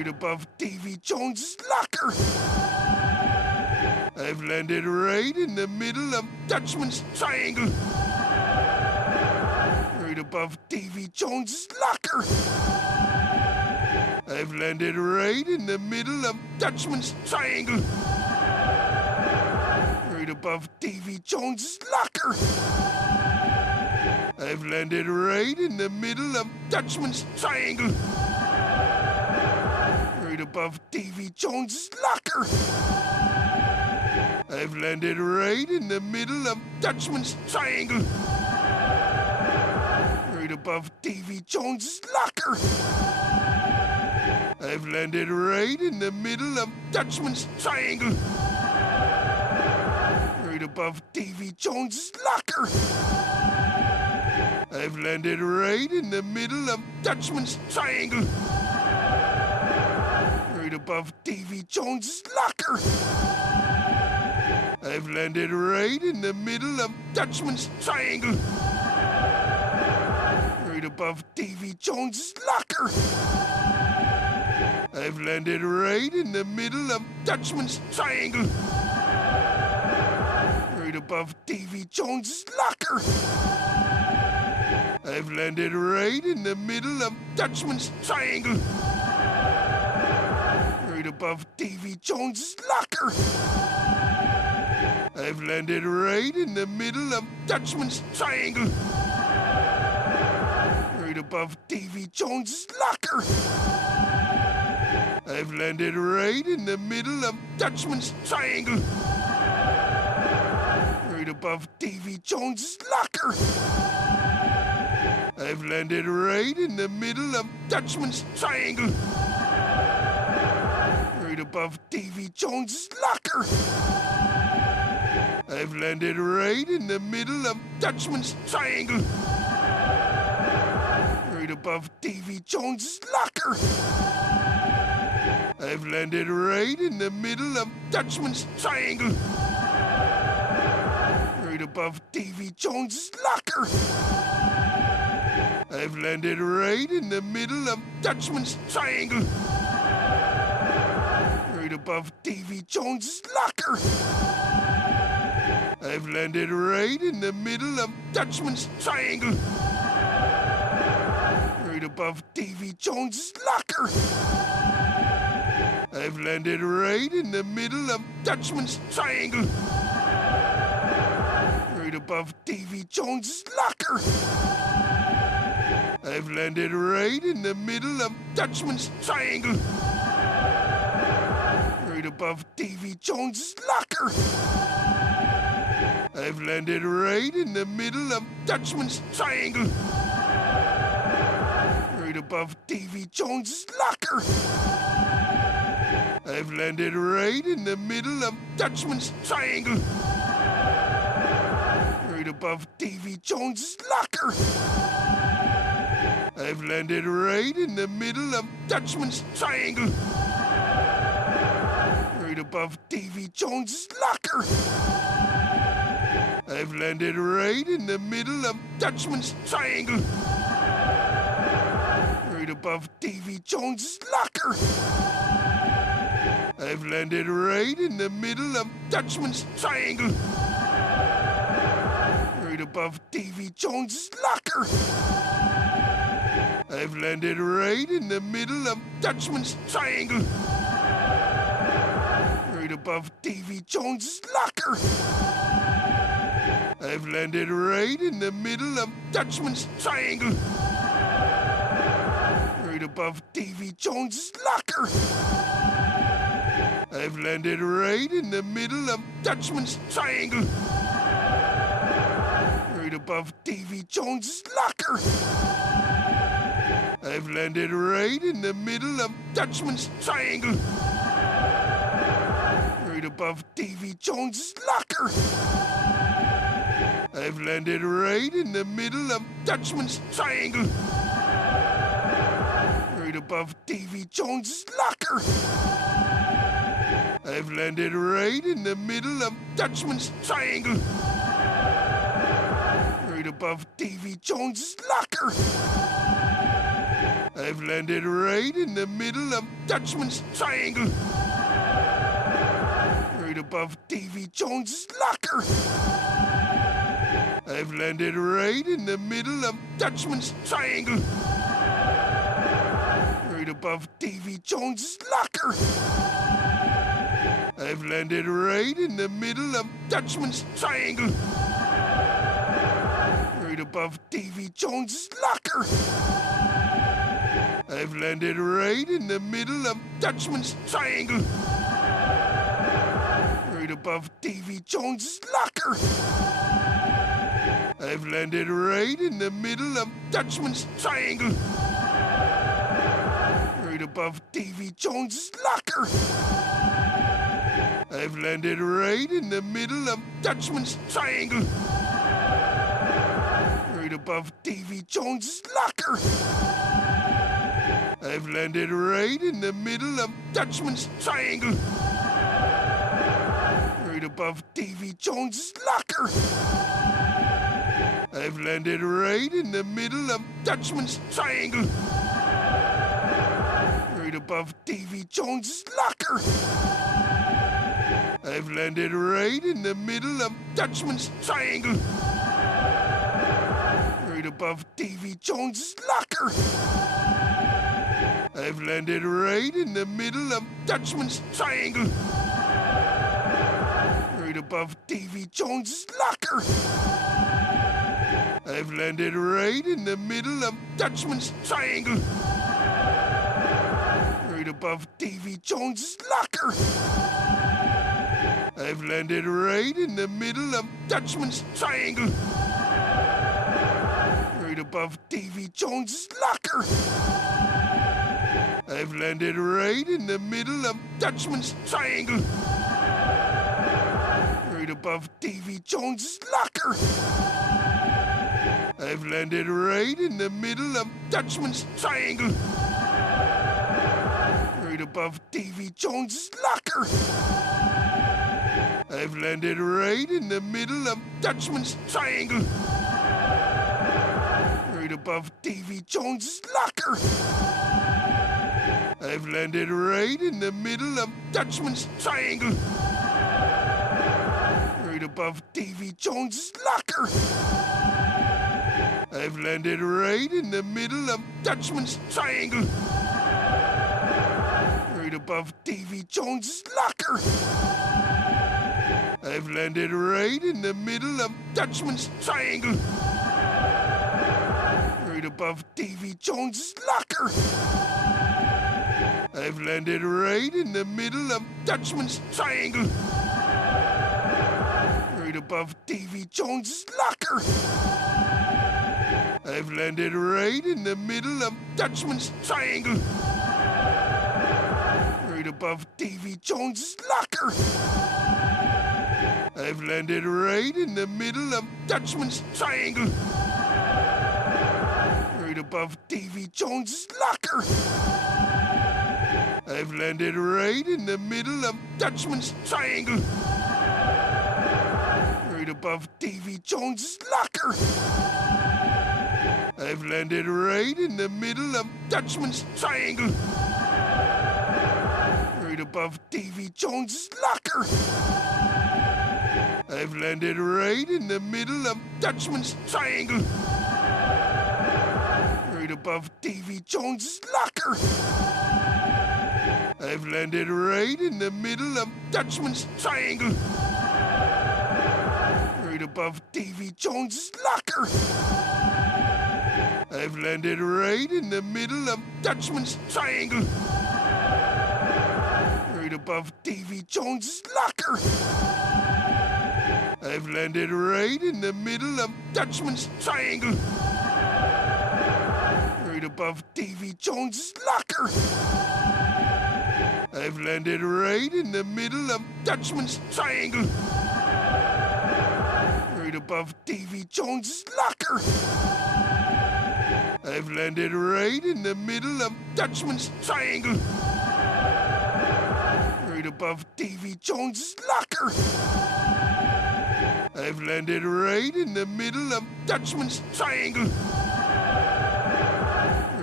Right above Davy Jones's locker. I've landed right in the middle of Dutchman's triangle. Right above Davy Jones's locker. I've landed right in the middle of Dutchman's triangle. Right above Davy Jones's locker. I've landed right in the middle of Dutchman's triangle. Right above Davy Jones's locker. I've landed right in the middle of Dutchman's triangle. Right above Davy Jones's locker. I've landed right in the middle of Dutchman's triangle. Right above Davy Jones's locker. I've landed right in the middle of Dutchman's triangle. Right above Davy Jones's locker. I've landed right in the middle of Dutchman's triangle. Right above Davy Jones's locker. I've landed right in the middle of Dutchman's triangle. Right above Davy Jones's locker. I've landed right in the middle of Dutchman's triangle. Right above Davy Jones's locker. I've landed right in the middle of Dutchman's triangle. Right above Davy Jones's locker. I've landed right in the middle of Dutchman's triangle. Right above Davy Jones's locker. I've landed right in the middle of Dutchman's triangle. Right above Davy Jones's locker. I've landed right in the middle of Dutchman's triangle. Right above Davy Jones's locker. I've landed right in the middle of Dutchman's triangle. Right above Davy Jones's locker. I've landed right in the middle of Dutchman's triangle. Right above Davy Jones's locker. I've landed right in the middle of Dutchman's triangle. Right above Davy Jones's locker. I've landed right in the middle of Dutchman's triangle. Right above Davy Jones's locker. I've landed right in the middle of Dutchman's triangle. Right above Davy Jones's locker. I've landed right in the middle of Dutchman's triangle. Right above Davy Jones's locker. I've landed right in the middle of Dutchman's triangle. Right above Davy Jones's locker. I've landed right in the middle of Dutchman's triangle. Right above Davy Jones's locker. I've landed right in the middle of Dutchman's triangle. Right above Davy Jones's locker. I've landed right in the middle of Dutchman's triangle. Right above Davy Jones's locker. I've landed right in the middle of Dutchman's triangle. Right above Davy Jones's locker. I've landed right in the middle of Dutchman's triangle. Right above Davy Jones's locker. I've landed right in the middle of Dutchman's triangle. Right above Davy Jones's locker. I've landed right in the middle of Dutchman's triangle. Right above Davy Jones's locker. I've landed right in the middle of Dutchman's triangle. Right above Davy Jones's locker. I've landed right in the middle of Dutchman's triangle. Right above Davy Jones's locker. I've landed right in the middle of Dutchman's Triangle. Right above Davy Jones's locker. I've landed right in the middle of Dutchman's Triangle. Right above Davy Jones's locker. I've landed right in the middle of Dutchman's Triangle. Right above Davy Jones's locker. I've landed right in the middle of Dutchman's Triangle. Right above Davy Jones's locker. I've landed right in the middle of Dutchman's Triangle. Right above Davy Jones's locker. I've landed right in the middle of Dutchman's Triangle. Right above Davy Jones's locker. I've landed right in the middle of Dutchman's Triangle. Right above Davy Jones's locker. I've landed right in the middle of Dutchman's Triangle. Right above Davy Jones's locker. I've landed right in the middle of Dutchman's Triangle. Right above Davy Jones's locker. I've landed right in the middle of Dutchman's Triangle. Right above Davy Jones's locker. I've landed right in the middle of Dutchman's Triangle. Right above Davy Jones's locker. I've landed right in the middle of Dutchman's Triangle. Right above Davy Jones's locker. I've landed right in the middle of Dutchman's Triangle. Right above Davy Jones's locker. I've landed right in the middle of Dutchman's Triangle. Right above Davy Jones's locker. I've landed right in the middle of Dutchman's Triangle. Right above Davy Jones's locker. I've landed right in the middle of Dutchman's Triangle. Right above Davy Jones's locker. I've landed right in the middle of Dutchman's Triangle. Right above Davy Jones's locker. I've landed right in the middle of Dutchman's Triangle. Right above Davy Jones's locker. I've landed right in the middle of Dutchman's Triangle. Right above Davy Jones's locker. I've landed right in the middle of Dutchman's Triangle. Right above Davy Jones's locker. I've landed right in the middle of Dutchman's Triangle. Right above Davy Jones's locker. I've landed right in the middle of Dutchman's Triangle. Right above Davy Jones's locker. I've landed right in the middle of Dutchman's Triangle. Right above Davy Jones's locker. I've landed right in the middle of Dutchman's Triangle. Right above Davy Jones's locker. I've landed right in the middle of Dutchman's Triangle. Right above Davy Jones's locker. I've landed right in the middle of Dutchman's Triangle. Right above Davy Jones's locker. I've landed right in the middle of Dutchman's Triangle. Right above Davy Jones's locker. I've landed right in the middle of Dutchman's Triangle. Right above Davy Jones's locker. I've landed right in the middle of Dutchman's Triangle. Right above Davy Jones's locker. I've landed right in the middle of Dutchman's Triangle.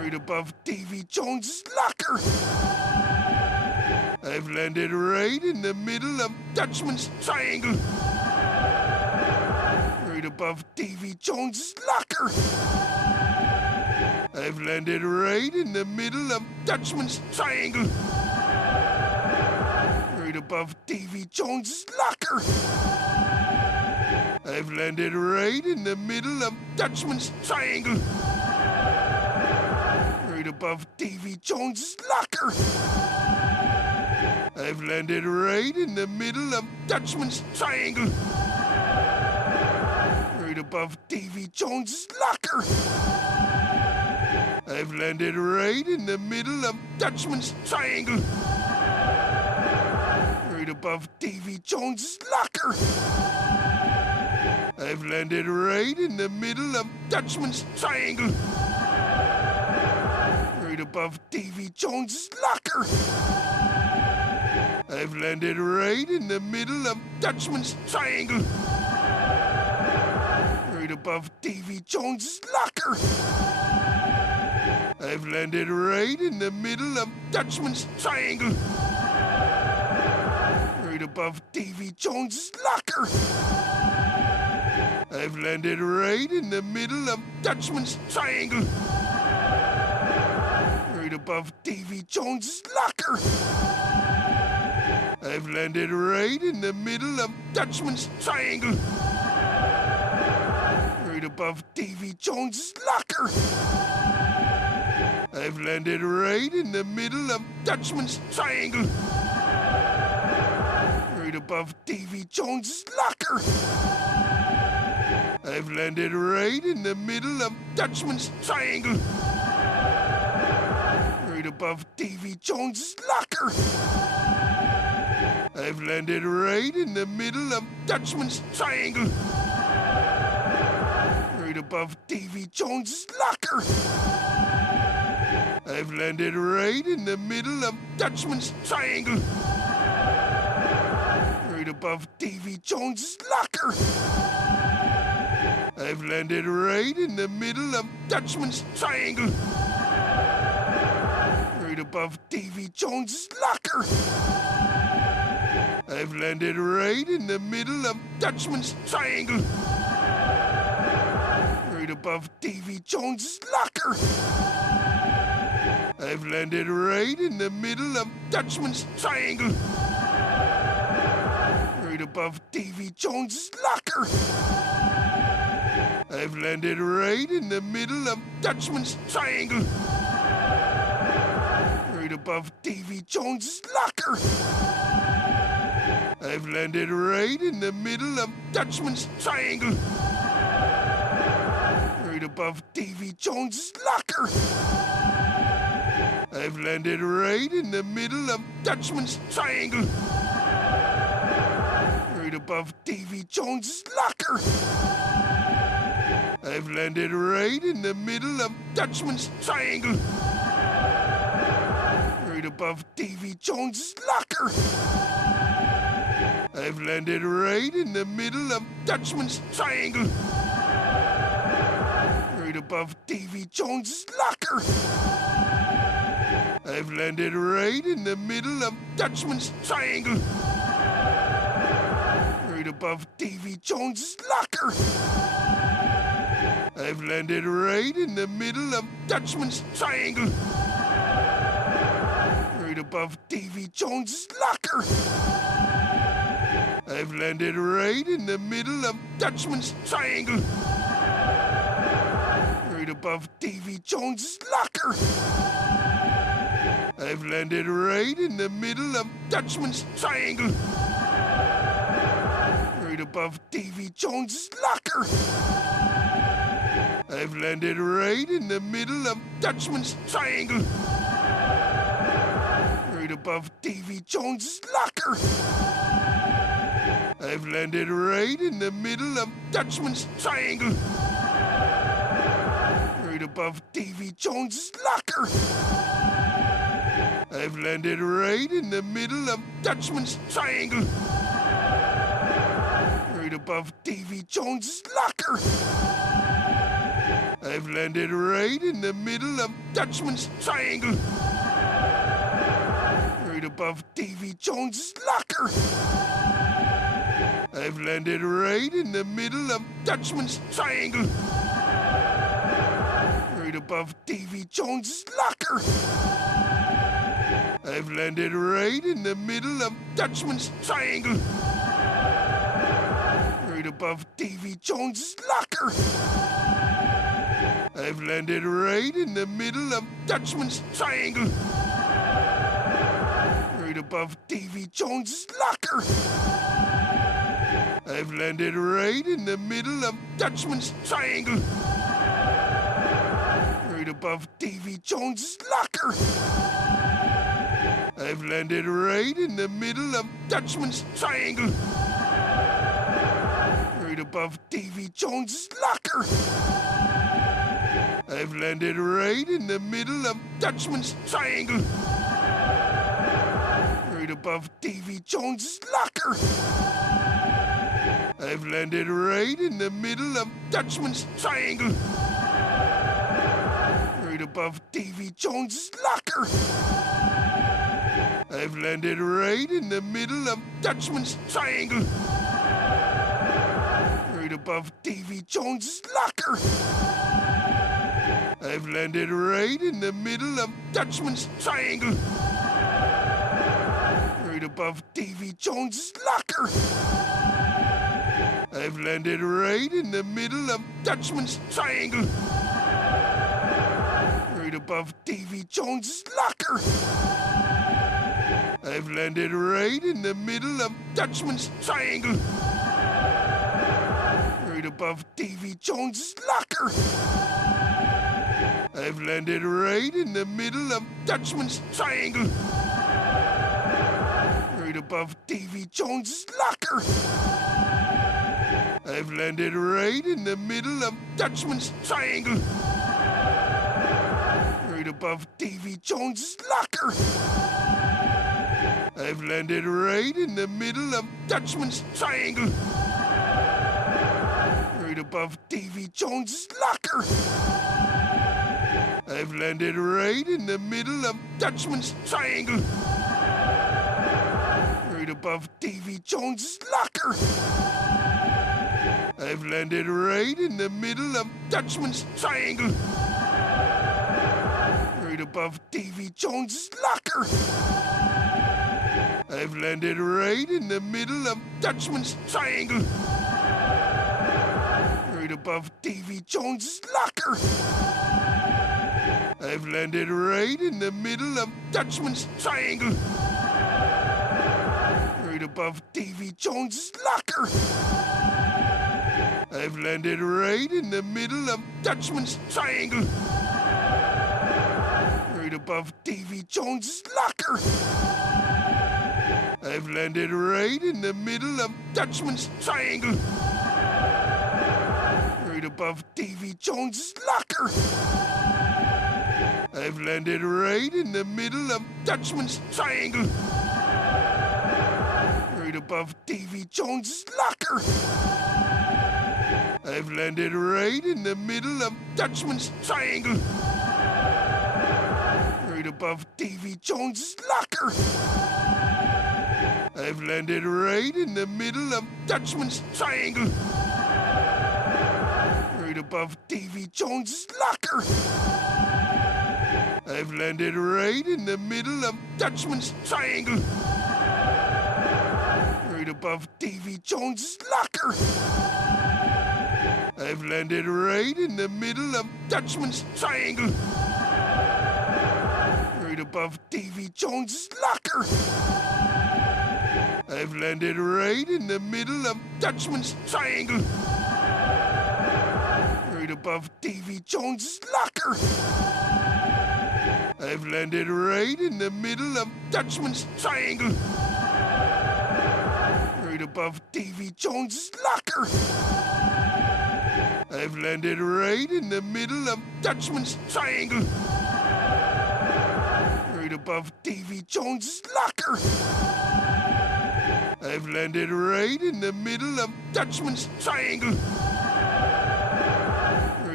Right above Davy Jones's locker. I've landed right in the middle of Dutchman's triangle. Right above Davy Jones's locker. I've landed right in the middle of Dutchman's triangle. Right above Davy Jones's locker. I've landed right in the middle of Dutchman's triangle. Right above Davy Jones's locker. I've landed right in the middle of Dutchman's triangle. Right above Davy Jones's locker. I've landed right in the middle of Dutchman's triangle. Right above Davy Jones's locker. I've landed right in the middle of Dutchman's triangle. Right above Davy Jones's locker. I've landed right in the middle of Dutchman's triangle. Right above Davy Jones's locker. I've landed right in the middle of Dutchman's triangle. Right above Davy Jones's locker. I've landed right in the middle of Dutchman's triangle. Right above Davy Jones's locker. I've landed right in the middle of Dutchman's triangle. Right above Davy Jones's locker. I've landed right in the middle of Dutchman's triangle. Right above Davy Jones's locker. I've landed right in the middle of Dutchman's triangle. Right above Davy Jones's locker. I've landed right in the middle of Dutchman's triangle. Right above Davy Jones's locker. I've landed right in the middle of Dutchman's triangle. Right above Davy Jones's locker. I've landed right in the middle of Dutchman's triangle. Right above Davy Jones's locker. I've landed right in the middle of Dutchman's triangle. Right above Davy Jones's locker. I've landed right in the middle of Dutchman's triangle. Right above Davy Jones's locker. I've landed right in the middle of Dutchman's triangle. Right above Davy Jones's locker. I've landed right in the middle of Dutchman's triangle. Right above Davy Jones's locker. I've landed right in the middle of Dutchman's triangle. Right above Davy Jones's locker. I've landed right in the middle of Dutchman's triangle. Right above Davy Jones's locker. I've landed right in the middle of Dutchman's triangle. Right above Davy Jones's locker. I've landed right in the middle of Dutchman's triangle. Right above Davy Jones's locker. I've landed right in the middle of Dutchman's triangle. Right above Davy Jones's locker. I've landed right in the middle of Dutchman's triangle. Right above Davy Jones's locker. I've landed right in the middle of Dutchman's triangle. Right above Davy Jones's locker. I've landed right in the middle of Dutchman's triangle. Right above Davy Jones's locker. I've landed right in the middle of Dutchman's triangle. Right above Davy Jones's locker. I've landed right in the middle of Dutchman's triangle. Right above Davy Jones's locker. I've landed right in the middle of Dutchman's Triangle. Right above Davy Jones's locker. I've landed right in the middle of Dutchman's Triangle. Right above Davy Jones's locker. I've landed right in the middle of Dutchman's Triangle. Right above Davy Jones's locker. I've landed right in the middle of Dutchman's Triangle. Right above Davy Jones's locker. I've landed right in the middle of Dutchman's Triangle. Right above Davy Jones's locker. I've landed right in the middle of Dutchman's Triangle. Right above Davy Jones's locker. I've landed right in the middle of Dutchman's Triangle. Right above Davy Jones's locker. I've landed right in the middle of Dutchman's Triangle. Right above Davy Jones's locker. I've landed right in the middle of Dutchman's Triangle. Right above Davy Jones's locker. I've landed right in the middle of Dutchman's Triangle. Right above Davy Jones's locker. I've landed right in the middle of Dutchman's Triangle. Right above Davy Jones's locker. I've landed right in the middle of Dutchman's Triangle. Right above Davy Jones's locker. I've landed right in the middle of Dutchman's Triangle. Right above Davy Jones's locker. I've landed right in the middle of Dutchman's Triangle. Right above Davy Jones's locker. I've landed right in the middle of Dutchman's Triangle. Right above Davy Jones's locker. I've landed right in the middle of Dutchman's Triangle. Right above Davy Jones's locker. I've landed right in the middle of Dutchman's Triangle. Right above Davy Jones's locker. I've landed right in the middle of Dutchman's Triangle. Right above Davy Jones's locker. I've landed right in the middle of Dutchman's Triangle. Right above Davy Jones's locker. I've landed right in the middle of Dutchman's Triangle. Right above Davy Jones's locker. I've landed right in the middle of Dutchman's Triangle. Right above Davy Jones's locker. I've landed right in the middle of Dutchman's Triangle. Right above Davy Jones's locker. I've landed right in the middle of Dutchman's Triangle. Right above Davy Jones's locker. I've landed right in the middle of Dutchman's Triangle. Right above Davy Jones's locker. I've landed right in the middle of Dutchman's Triangle. Right above Davy Jones's locker. I've landed right in the middle of Dutchman's Triangle. Right above Davy Jones's locker. I've landed right in the middle of Dutchman's Triangle. Right above Davy Jones's locker. I've landed right in the middle of Dutchman's Triangle. Right above Davy Jones's locker. I've landed right in the middle of Dutchman's Triangle. Right above Davy Jones's locker. I've landed right in the middle of Dutchman's Triangle. Right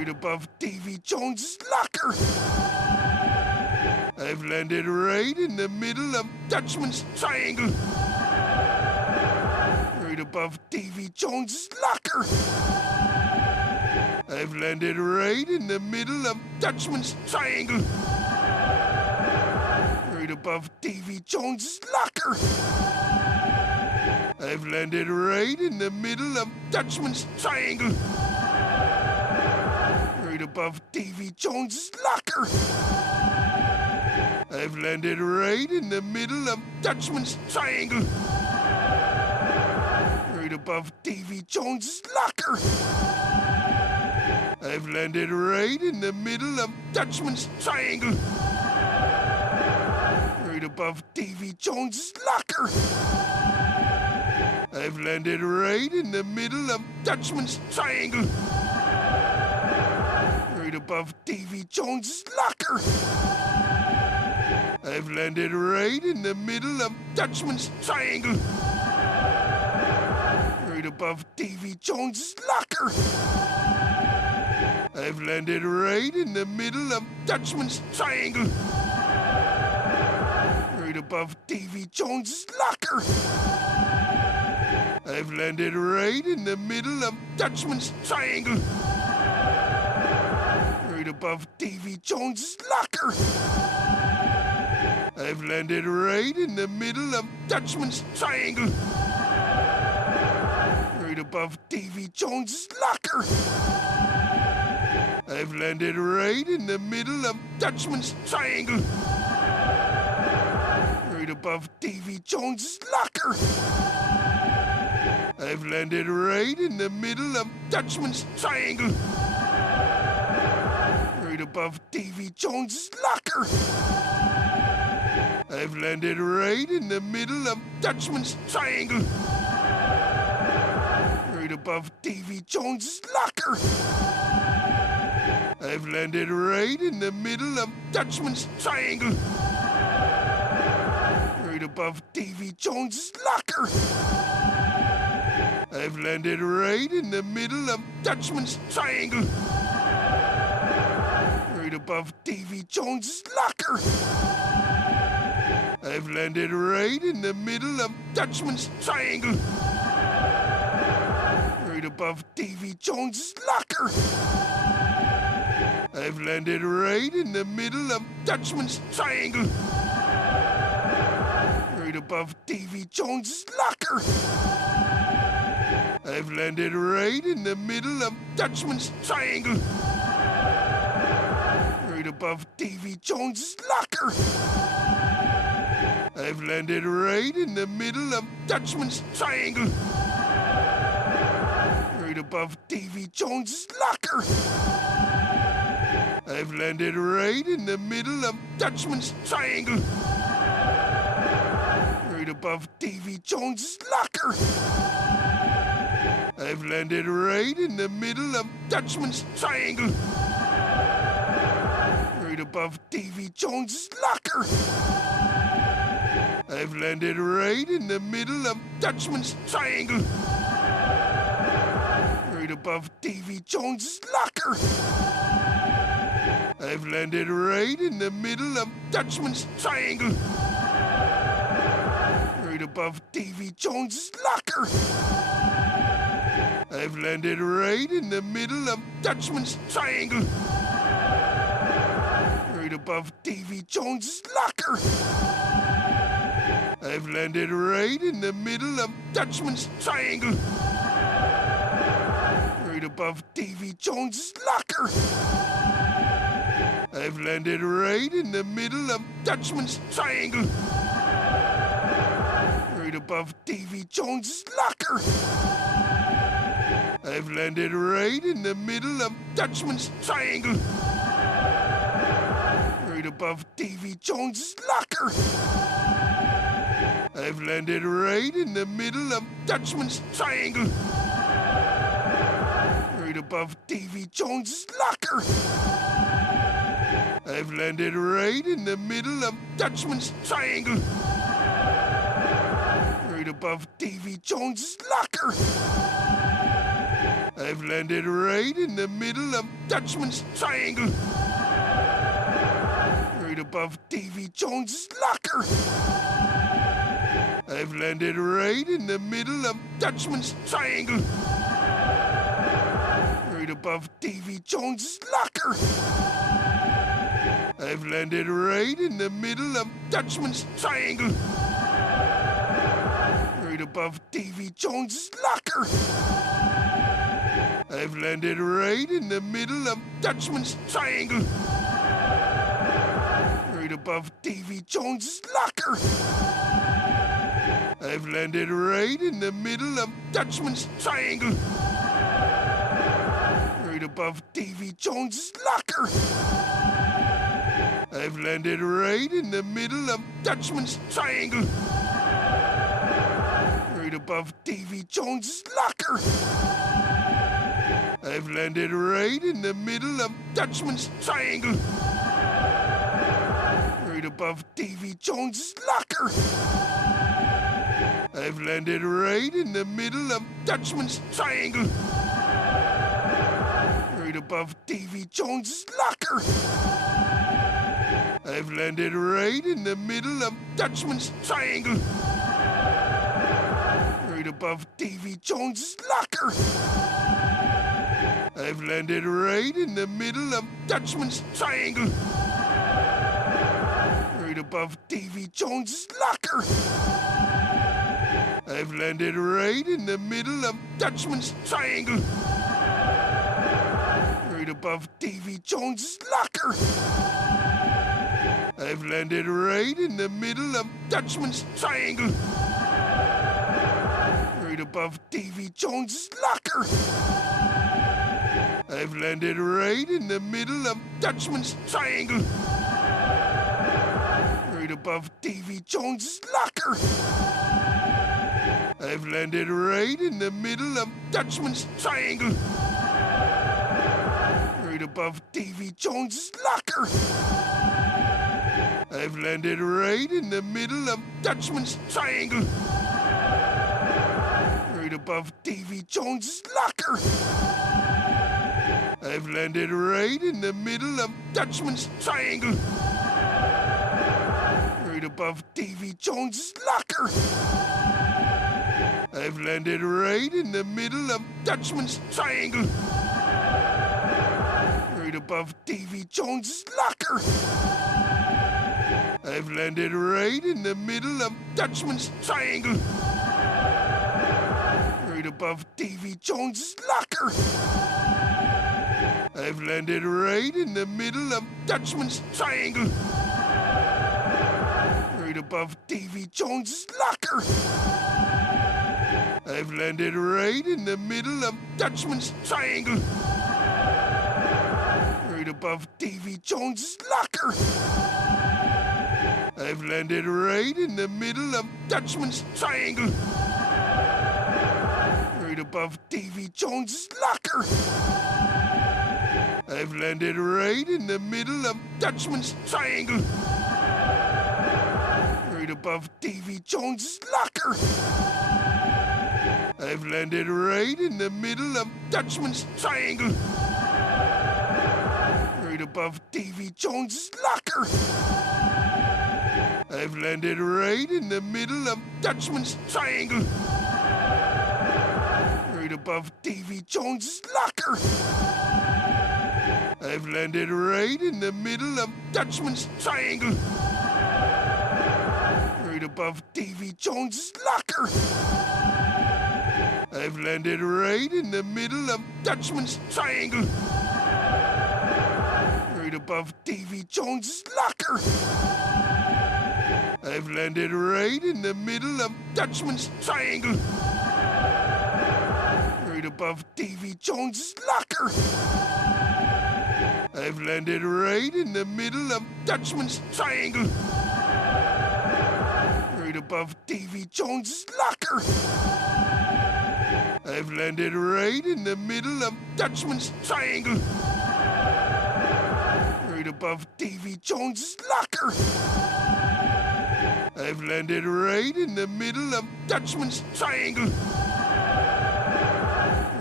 above Davy Jones's locker. I've landed right in the middle of Dutchman's triangle. Right above Davy Jones's locker. I've landed right in the middle of Dutchman's triangle. Right above Davy Jones's locker. I've landed right in the middle of Dutchman's triangle. Right above Davy Jones's locker. I've landed right in the middle of Dutchman's triangle. Right above Davy Jones's locker. I've landed right in the middle of Dutchman's triangle. Right above Davy Jones's locker. I've landed right in the middle of Dutchman's triangle. Right above Davy Jones's locker. I've landed right in the middle of Dutchman's triangle. Right above Davy Jones's locker. I've landed right in the middle of Dutchman's triangle. Right above Davy Jones's locker. I've landed right in the middle of Dutchman's triangle. Right above Davy Jones's locker. I've landed right in the middle of Dutchman's triangle. Right above Davy Jones's locker. I've landed right in the middle of Dutchman's triangle. Right above Davy Jones's locker. I've landed right in the middle of Dutchman's triangle. Right above Davy Jones's locker. I've landed right in the middle of Dutchman's triangle. Right above Davy Jones's locker. I've landed right in the middle of Dutchman's triangle. Right above Davy Jones's locker. I've landed right in the middle of Dutchman's triangle. Right above Davy Jones's locker. I've landed right in the middle of Dutchman's triangle. Right above Davy Jones's locker. I've landed right in the middle of Dutchman's triangle. Right above Davy Jones's locker. I've landed right in the middle of Dutchman's triangle. Right above Davy Jones's locker. I've landed right in the middle of Dutchman's triangle. Right above Davy Jones's locker. I've landed right in the middle of Dutchman's triangle. Right above Davy Jones's locker. I've landed right in the middle of Dutchman's triangle. Right above Davy Jones's locker. I've landed right in the middle of Dutchman's triangle. Right above Davy Jones's locker. I've landed right in the middle of Dutchman's triangle. Right above Davy Jones's locker. I've landed right in the middle of Dutchman's triangle. Right above Davy Jones's locker. I've landed right in the middle of Dutchman's triangle. Right above Davy Jones's locker. I've landed right in the middle of Dutchman's triangle. Right above Davy Jones's locker. I've landed right in the middle of Dutchman's triangle. Right above Davy Jones's locker. I've landed right in the middle of Dutchman's triangle. Right above Davy Jones's locker. I've landed right in the middle of Dutchman's triangle. Right above Davy Jones's locker. I've landed right in the middle of Dutchman's Triangle. Right above Davy Jones's locker. I've landed right in the middle of Dutchman's Triangle. Right above Davy Jones's locker. I've landed right in the middle of Dutchman's Triangle. Right above Davy Jones's locker. I've landed right in the middle of Dutchman's Triangle. Right above Davy Jones's locker. I've landed right in the middle of Dutchman's Triangle. Right above Davy Jones's locker. I've landed right in the middle of Dutchman's Triangle. Right above Davy Jones's locker. I've landed right in the middle of Dutchman's Triangle. Right above Davy Jones's locker. I've landed right in the middle of Dutchman's Triangle. Right above Davy Jones's locker. I've landed right in the middle of Dutchman's Triangle. Right above Davy Jones's locker. I've landed right in the middle of Dutchman's Triangle. Right above Davy Jones's locker. I've landed right in the middle of Dutchman's Triangle. Right above Davy Jones's locker. I've landed right in the middle of Dutchman's Triangle. Right above Davy Jones's locker. I've landed right in the middle of Dutchman's Triangle. Right above Davy Jones's locker. I've landed right in the middle of Dutchman's Triangle. Right above Davy Jones's locker. I've landed right in the middle of Dutchman's Triangle. Right above Davy Jones's locker. I've landed right in the middle of Dutchman's Triangle. Right above Davy Jones's locker. I've landed right in the middle of Dutchman's Triangle. Right above Davy Jones's locker. I've landed right in the middle of Dutchman's Triangle. Right above Davy Jones's locker. I've landed right in the middle of Dutchman's Triangle. Right above Davy Jones's locker. I've landed right in the middle of Dutchman's Triangle. Right above Davy Jones's locker. I've landed right in the middle of Dutchman's Triangle. Right above Davy Jones's locker. I've landed right in the middle of Dutchman's Triangle. Right above Davy Jones's locker. I've landed right in the middle of Dutchman's Triangle. Right above Davy Jones's locker. I've landed right in the middle of Dutchman's Triangle. Right above Davy Jones's locker. I've landed right in the middle of Dutchman's Triangle. Right above Davy Jones's locker. I've landed right in the middle of Dutchman's Triangle. Right above Davy Jones's locker. I've landed right in the middle of Dutchman's Triangle. Right above Davy Jones's locker. I've landed right in the middle of Dutchman's Triangle. Right above Davy Jones's locker. I've landed right in the middle of Dutchman's Triangle. Right above Davy Jones's locker. I've landed right in the middle of Dutchman's Triangle.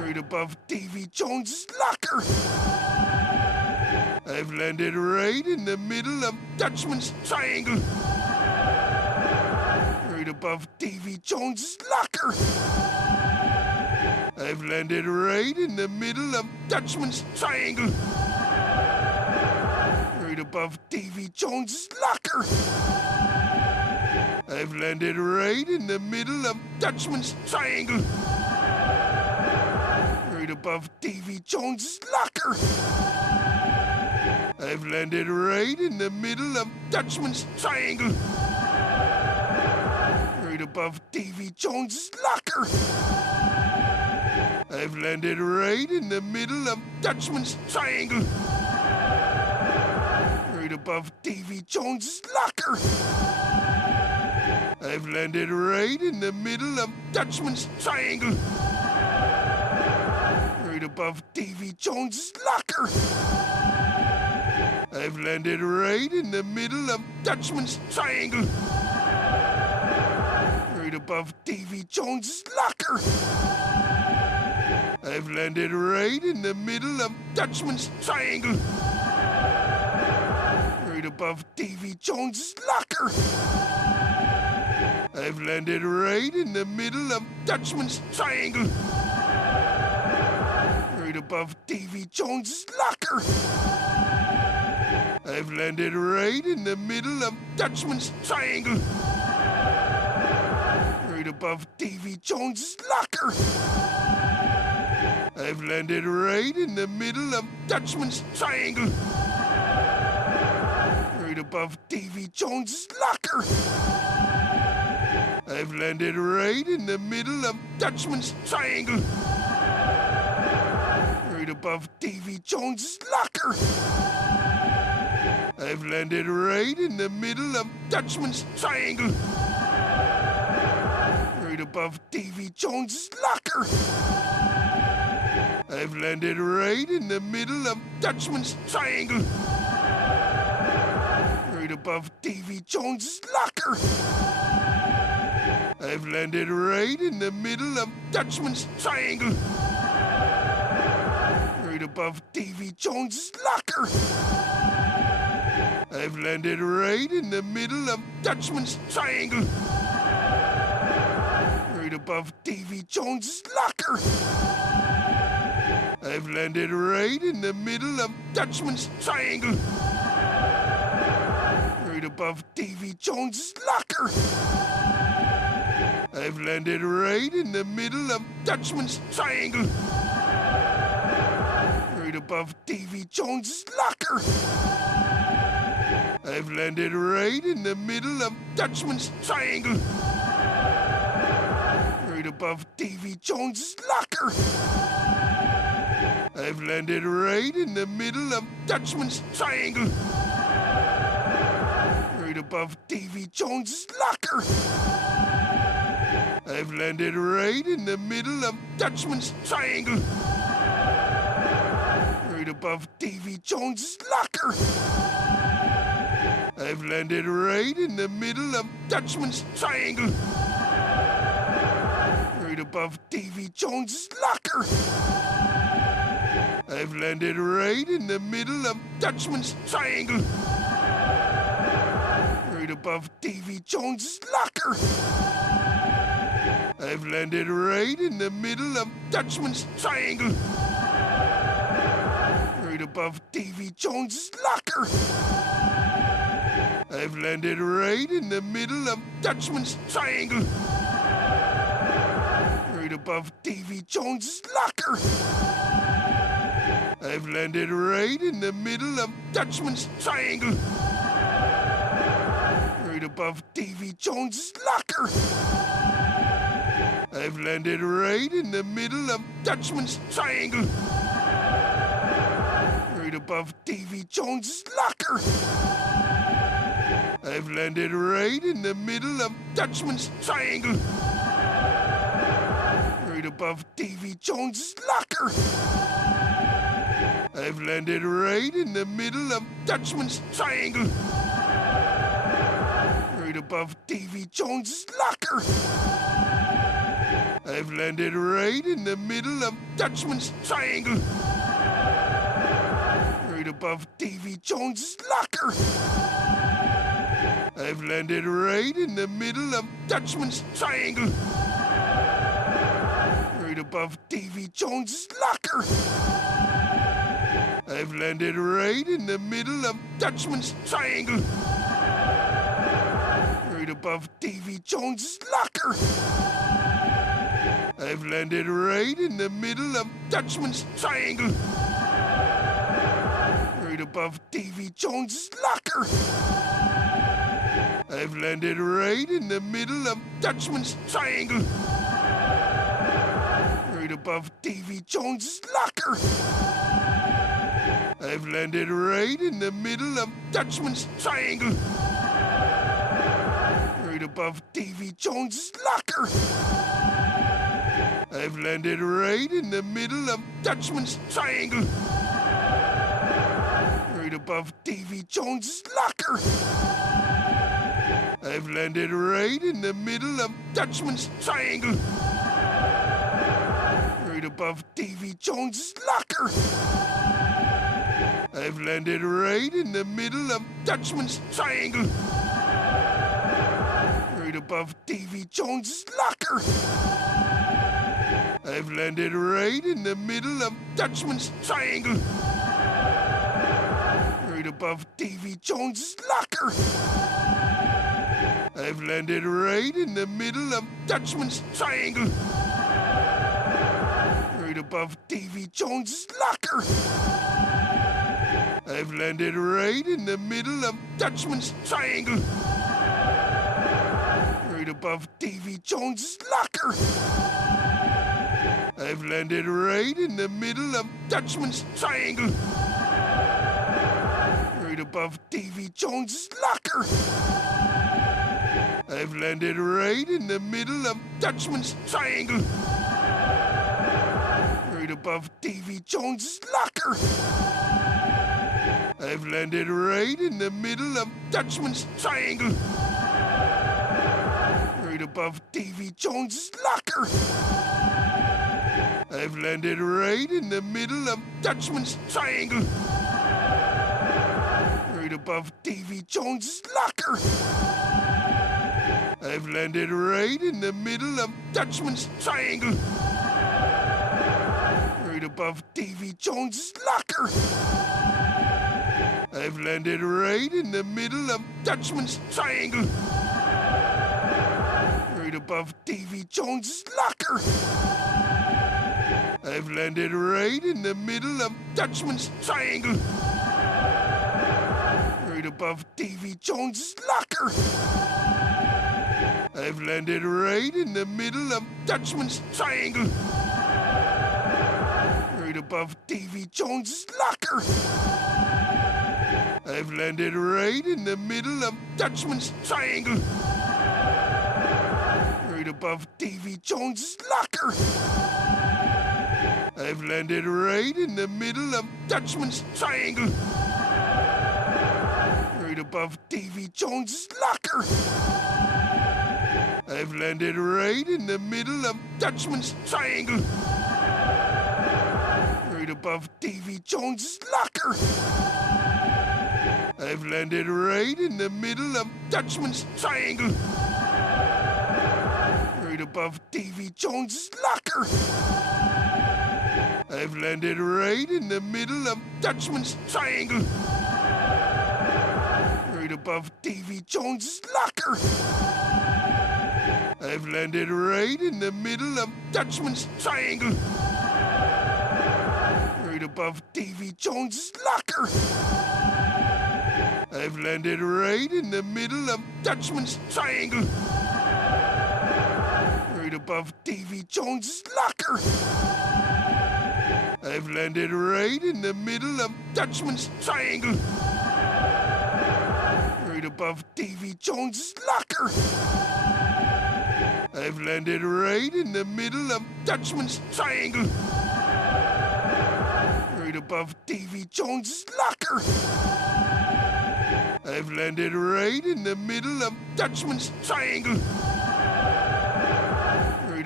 Right above Davy Jones's locker. I've landed right in the middle of Dutchman's triangle. Right above Davy Jones's locker. I've landed right in the middle of Dutchman's triangle. Right above Davy Jones's locker. I've landed right in the middle of Dutchman's triangle. Right above Davy Jones's locker. I've landed right in the middle of Dutchman's triangle. Right above Davy Jones's locker. I've landed right in the middle of Dutchman's triangle. Right above Davy Jones's locker. I've landed right in the middle of Dutchman's triangle. Right above Davy Jones's locker. I've landed right in the middle of Dutchman's triangle. Right above Davy Jones's locker. I've landed right in the middle of Dutchman's triangle. Right above Davy Jones's locker. I've landed right in the middle of Dutchman's triangle. Right above Davy Jones's locker. I've landed right in the middle of Dutchman's triangle. Right above Davy Jones's locker. I've landed right in the middle of Dutchman's triangle. Right above Davy Jones's locker. I've landed right in the middle of Dutchman's triangle. Right above Davy Jones's locker. I've landed right in the middle of Dutchman's triangle. Right above Davy Jones's locker. I've landed right in the middle of Dutchman's triangle. Right above Davy Jones's locker. I've landed right in the middle of Dutchman's triangle. Right above Davy Jones's locker. I've landed right in the middle of Dutchman's triangle. Right above Davy Jones's locker. I've landed right in the middle of Dutchman's triangle. Right above Davy Jones's locker. I've landed right in the middle of Dutchman's triangle. Right above Davy Jones's locker. I've landed right in the middle of Dutchman's triangle. Right above Davy Jones's locker. I've landed right in the middle of Dutchman's triangle. Right above Davy Jones's locker. I've landed right in the middle of Dutchman's triangle. Right above Davy Jones's locker. I've landed right in the middle of Dutchman's triangle. Right above Davy Jones's locker. I've landed right in the middle of Dutchman's triangle. Right above Davy Jones's locker. I've landed right in the middle of Dutchman's triangle. Right above Davy Jones's locker. I've landed right in the middle of Dutchman's triangle. Right above Davy Jones's locker. I've landed right in the middle of Dutchman's triangle. Right above Davy Jones's locker. I've landed right in the middle of Dutchman's triangle. Right above Davy Jones's locker. I've landed right in the middle of Dutchman's triangle. Right above Davy Jones's locker. I've landed right in the middle of Dutchman's triangle. Right above Davy Jones's locker. I've landed right in the middle of Dutchman's Triangle. Right above Davy Jones's locker. I've landed right in the middle of Dutchman's Triangle. Right above Davy Jones's locker. I've landed right in the middle of Dutchman's Triangle. Right above Davy Jones's locker. I've landed right in the middle of Dutchman's Triangle. Right above Davy Jones's locker. I've landed right in the middle of Dutchman's Triangle. Right above Davy Jones's locker. I've landed right in the middle of Dutchman's Triangle. Right above Davy Jones's locker. I've landed right in the middle of Dutchman's Triangle. Right above Davy Jones's locker. I've landed right in the middle of Dutchman's Triangle. Right above Davy Jones's locker. I've landed right in the middle of Dutchman's Triangle. Right above Davy Jones's locker. I've landed right in the middle of Dutchman's Triangle. Right above Davy Jones's locker. I've landed right in the middle of Dutchman's Triangle. Right above Davy Jones's locker. I've landed right in the middle of Dutchman's Triangle. Right above Davy Jones's locker. I've landed right in the middle of Dutchman's Triangle. Right above Davy Jones's locker. I've landed right in the middle of Dutchman's Triangle. Right above Davy Jones's locker. I've landed right in the middle of Dutchman's Triangle. Right above Davy Jones's locker. I've landed right in the middle of Dutchman's Triangle. Right above Davy Jones's locker. I've landed right in the middle of Dutchman's Triangle. Right above Davy Jones's locker. I've landed right in the middle of Dutchman's Triangle. Right above Davy Jones's locker. I've landed right in the middle of Dutchman's Triangle. Right above Davy Jones's locker. I've landed right in the middle of Dutchman's Triangle. Right above Davy Jones's locker. I've landed right in the middle of Dutchman's Triangle. Right above Davy Jones's locker. I've landed right in the middle of Dutchman's Triangle. Right above Davy Jones's locker. I've landed right in the middle of Dutchman's Triangle. Right above Davy Jones's locker. I've landed right in the middle of Dutchman's Triangle. Right above Davy Jones's locker. I've landed right in the middle of Dutchman's Triangle. Right above Davy Jones's locker. I've landed right in the middle of Dutchman's Triangle. Right above Davy Jones's locker. I've landed right in the middle of Dutchman's Triangle. Right above Davy Jones's locker. I've landed right in the middle of Dutchman's Triangle. Right above Davy Jones's locker. I've landed right in the middle of Dutchman's Triangle. Right above Davy Jones's locker. I've landed right in the middle of Dutchman's Triangle. Right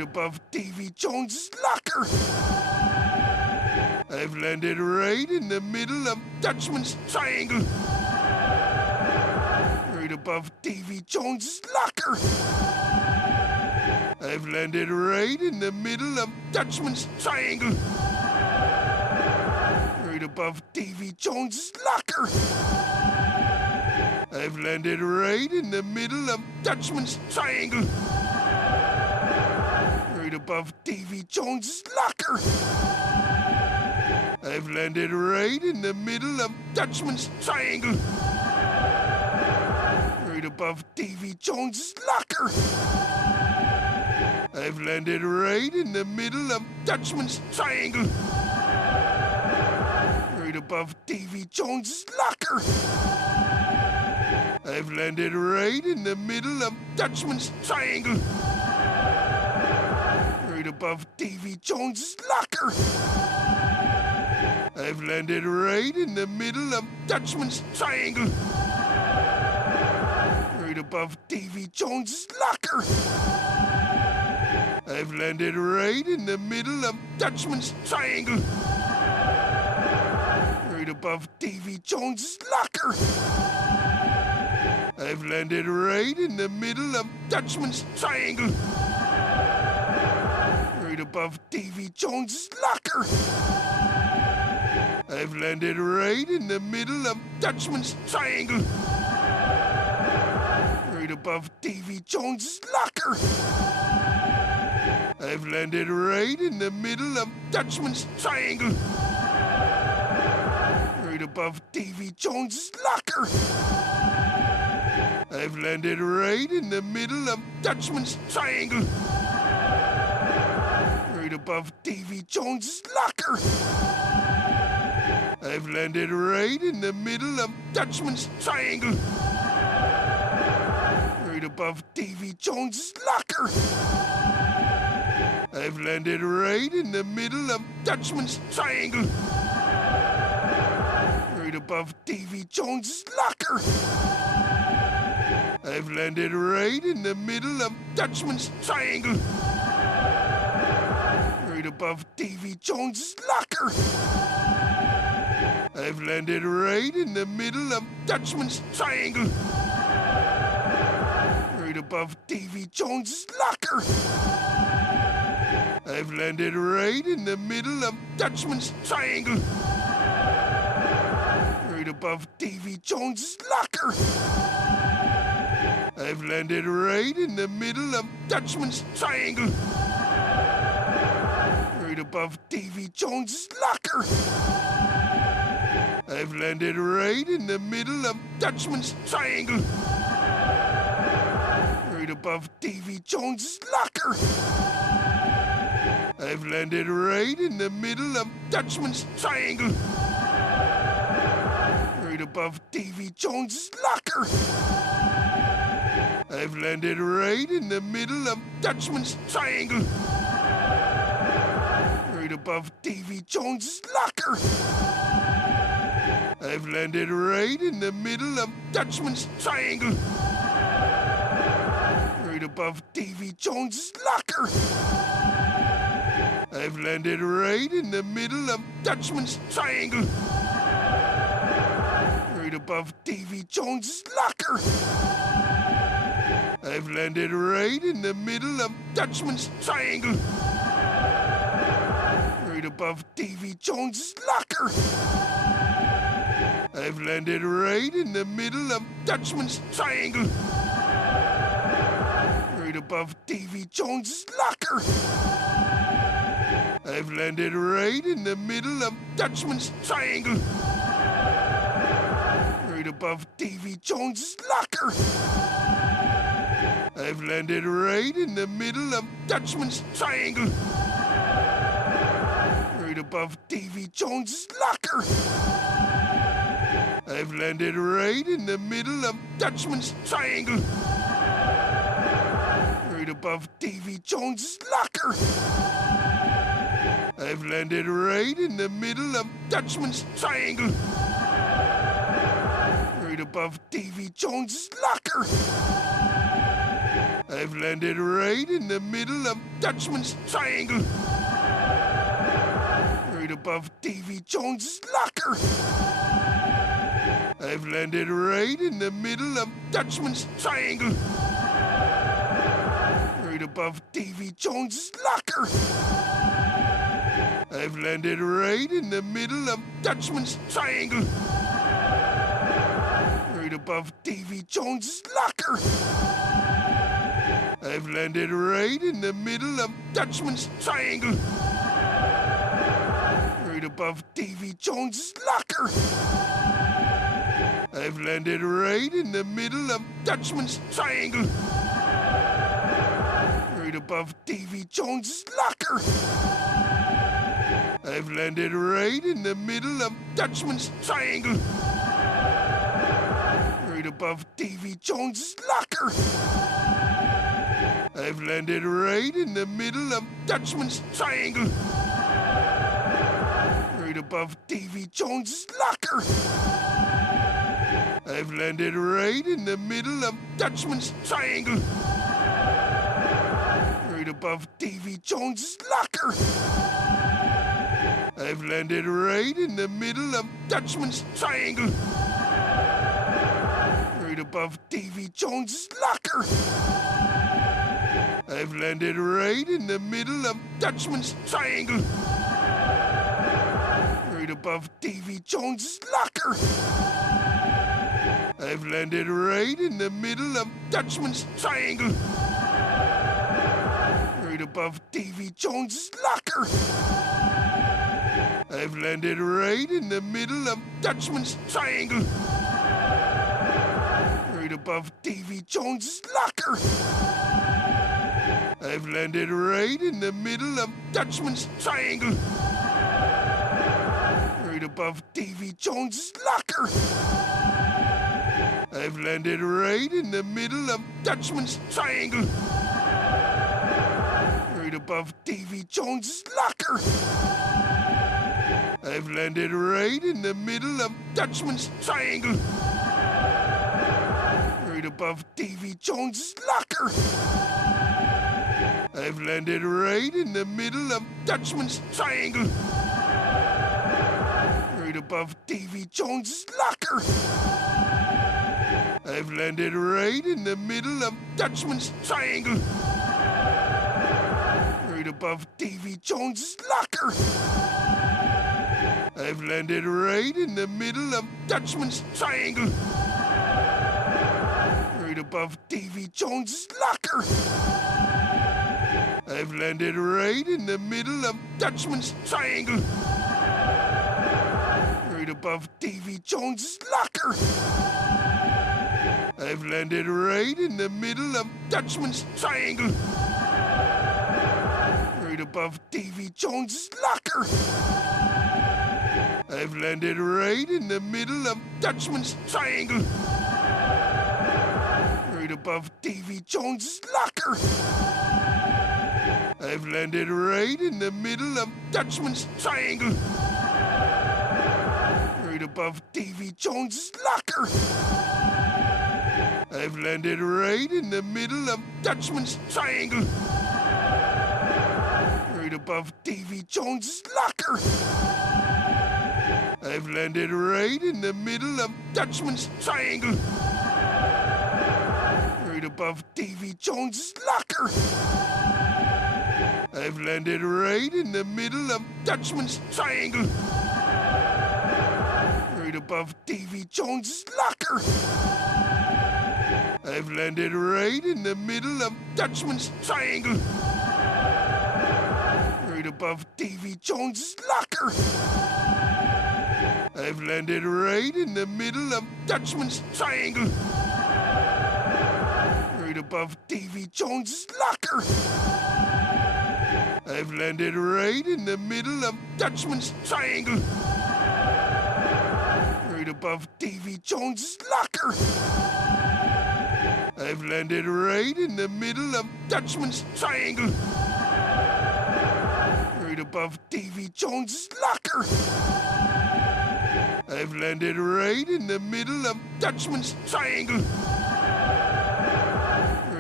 above Davy Jones's locker. I've landed right in the middle of Dutchman's triangle. Right above Davy Jones's locker. I've landed right in the middle of Dutchman's triangle. Right above Davy Jones's locker. I've landed right in the middle of Dutchman's triangle. Right above Davy Jones's locker. I've landed right in the middle of Dutchman's triangle. Right above Davy Jones's locker. I've landed right in the middle of Dutchman's triangle. Right above Davy Jones's locker. I've landed right in the middle of Dutchman's triangle. Right above Davy Jones's locker. I've landed right in the middle of Dutchman's triangle. Right above Davy Jones's locker. I've landed right in the middle of Dutchman's triangle. Right above Davy Jones's locker. I've landed right in the middle of Dutchman's triangle. Right above Davy Jones's locker. I've landed right in the middle of Dutchman's triangle. Right above Davy Jones's locker. I've landed right in the middle of Dutchman's triangle. Right above Davy Jones's locker. I've landed right in the middle of Dutchman's triangle. Right above Davy Jones's locker. I've landed right in the middle of Dutchman's triangle. Right above Davy Jones's locker. I've landed right in the middle of Dutchman's triangle. Right above Davy Jones's locker. I've landed right in the middle of Dutchman's triangle. Right above Davy Jones's locker. I've landed right in the middle of Dutchman's triangle. Right above Davy Jones's locker. I've landed right in the middle of Dutchman's triangle. Right above Davy Jones's locker. I've landed right in the middle of Dutchman's triangle. Right above Davy Jones's locker. I've landed right in the middle of Dutchman's triangle. Right above Davy Jones's locker. I've landed right in the middle of Dutchman's triangle. Right above Davy Jones's locker. I've landed right in the middle of Dutchman's triangle. Right above Davy Jones's locker. I've landed right in the middle of Dutchman's triangle. Right above Davy Jones's locker. I've landed right in the middle of Dutchman's triangle. Right above Davy Jones's locker. I've landed right in the middle of Dutchman's triangle. Right above Davy Jones's locker. I've landed right in the middle of Dutchman's triangle. Right above Davy Jones's locker. I've landed right in the middle of Dutchman's triangle. Right above Davy Jones's locker. I've landed right in the middle of Dutchman's triangle. Right above Davy Jones's locker. I've landed right in the middle of Dutchman's triangle. Right above Davy Jones's locker. I've landed right in the middle of Dutchman's triangle. Right above Davy Jones's locker. I've landed right in the middle of Dutchman's Triangle. Right above Davy Jones's locker. I've landed right in the middle of Dutchman's Triangle. Right above Davy Jones's locker. I've landed right in the middle of Dutchman's Triangle. Right above Davy Jones's locker. I've landed right in the middle of Dutchman's Triangle. Right above Davy Jones's locker. I've landed right in the middle of Dutchman's Triangle. Right above Davy Jones's locker. I've landed right in the middle of Dutchman's Triangle. Right above Davy Jones's locker. I've landed right in the middle of Dutchman's Triangle. Right above Davy Jones's locker. I've landed right in the middle of Dutchman's Triangle. Right above Davy Jones's locker. I've landed right in the middle of Dutchman's Triangle. Right above Davy Jones's locker. I've landed right in the middle of Dutchman's Triangle. Right above Davy Jones's locker. I've landed right in the middle of Dutchman's Triangle. Right above Davy Jones's locker. I've landed right in the middle of Dutchman's Triangle. Right above Davy Jones's locker. I've landed right in the middle of Dutchman's Triangle. Right above Davy Jones's locker. I've landed right in the middle of Dutchman's Triangle. Right above Davy Jones's locker. I've landed right in the middle of Dutchman's Triangle. Right above Davy Jones's locker. I've landed right in the middle of Dutchman's Triangle. Right above Davy Jones's locker. I've landed right in the middle of Dutchman's Triangle. Right above Davy Jones's locker. I've landed right in the middle of Dutchman's Triangle. Right above Davy Jones's locker. I've landed right in the middle of Dutchman's Triangle. Right above Davy Jones's locker. I've landed right in the middle of Dutchman's Triangle. Right above Davy Jones's locker. I've landed right in the middle of Dutchman's Triangle. Right above Davy Jones's locker. I've landed right in the middle of Dutchman's Triangle. Right above Davy Jones's locker. I've landed right in the middle of Dutchman's Triangle. Right above Davy Jones's locker. I've landed right in the middle of Dutchman's Triangle. Right above Davy Jones's locker. I've landed right in the middle of Dutchman's Triangle. Right above Davy Jones's locker. I've landed right in the middle of Dutchman's Triangle. Right above Davy Jones's locker. I've landed right in the middle of Dutchman's Triangle. Right above Davy Jones's locker. I've landed right in the middle of Dutchman's Triangle. Right above Davy Jones's locker. I've landed right in the middle of Dutchman's Triangle. Right above Davy Jones's locker. I've landed right in the middle of Dutchman's Triangle.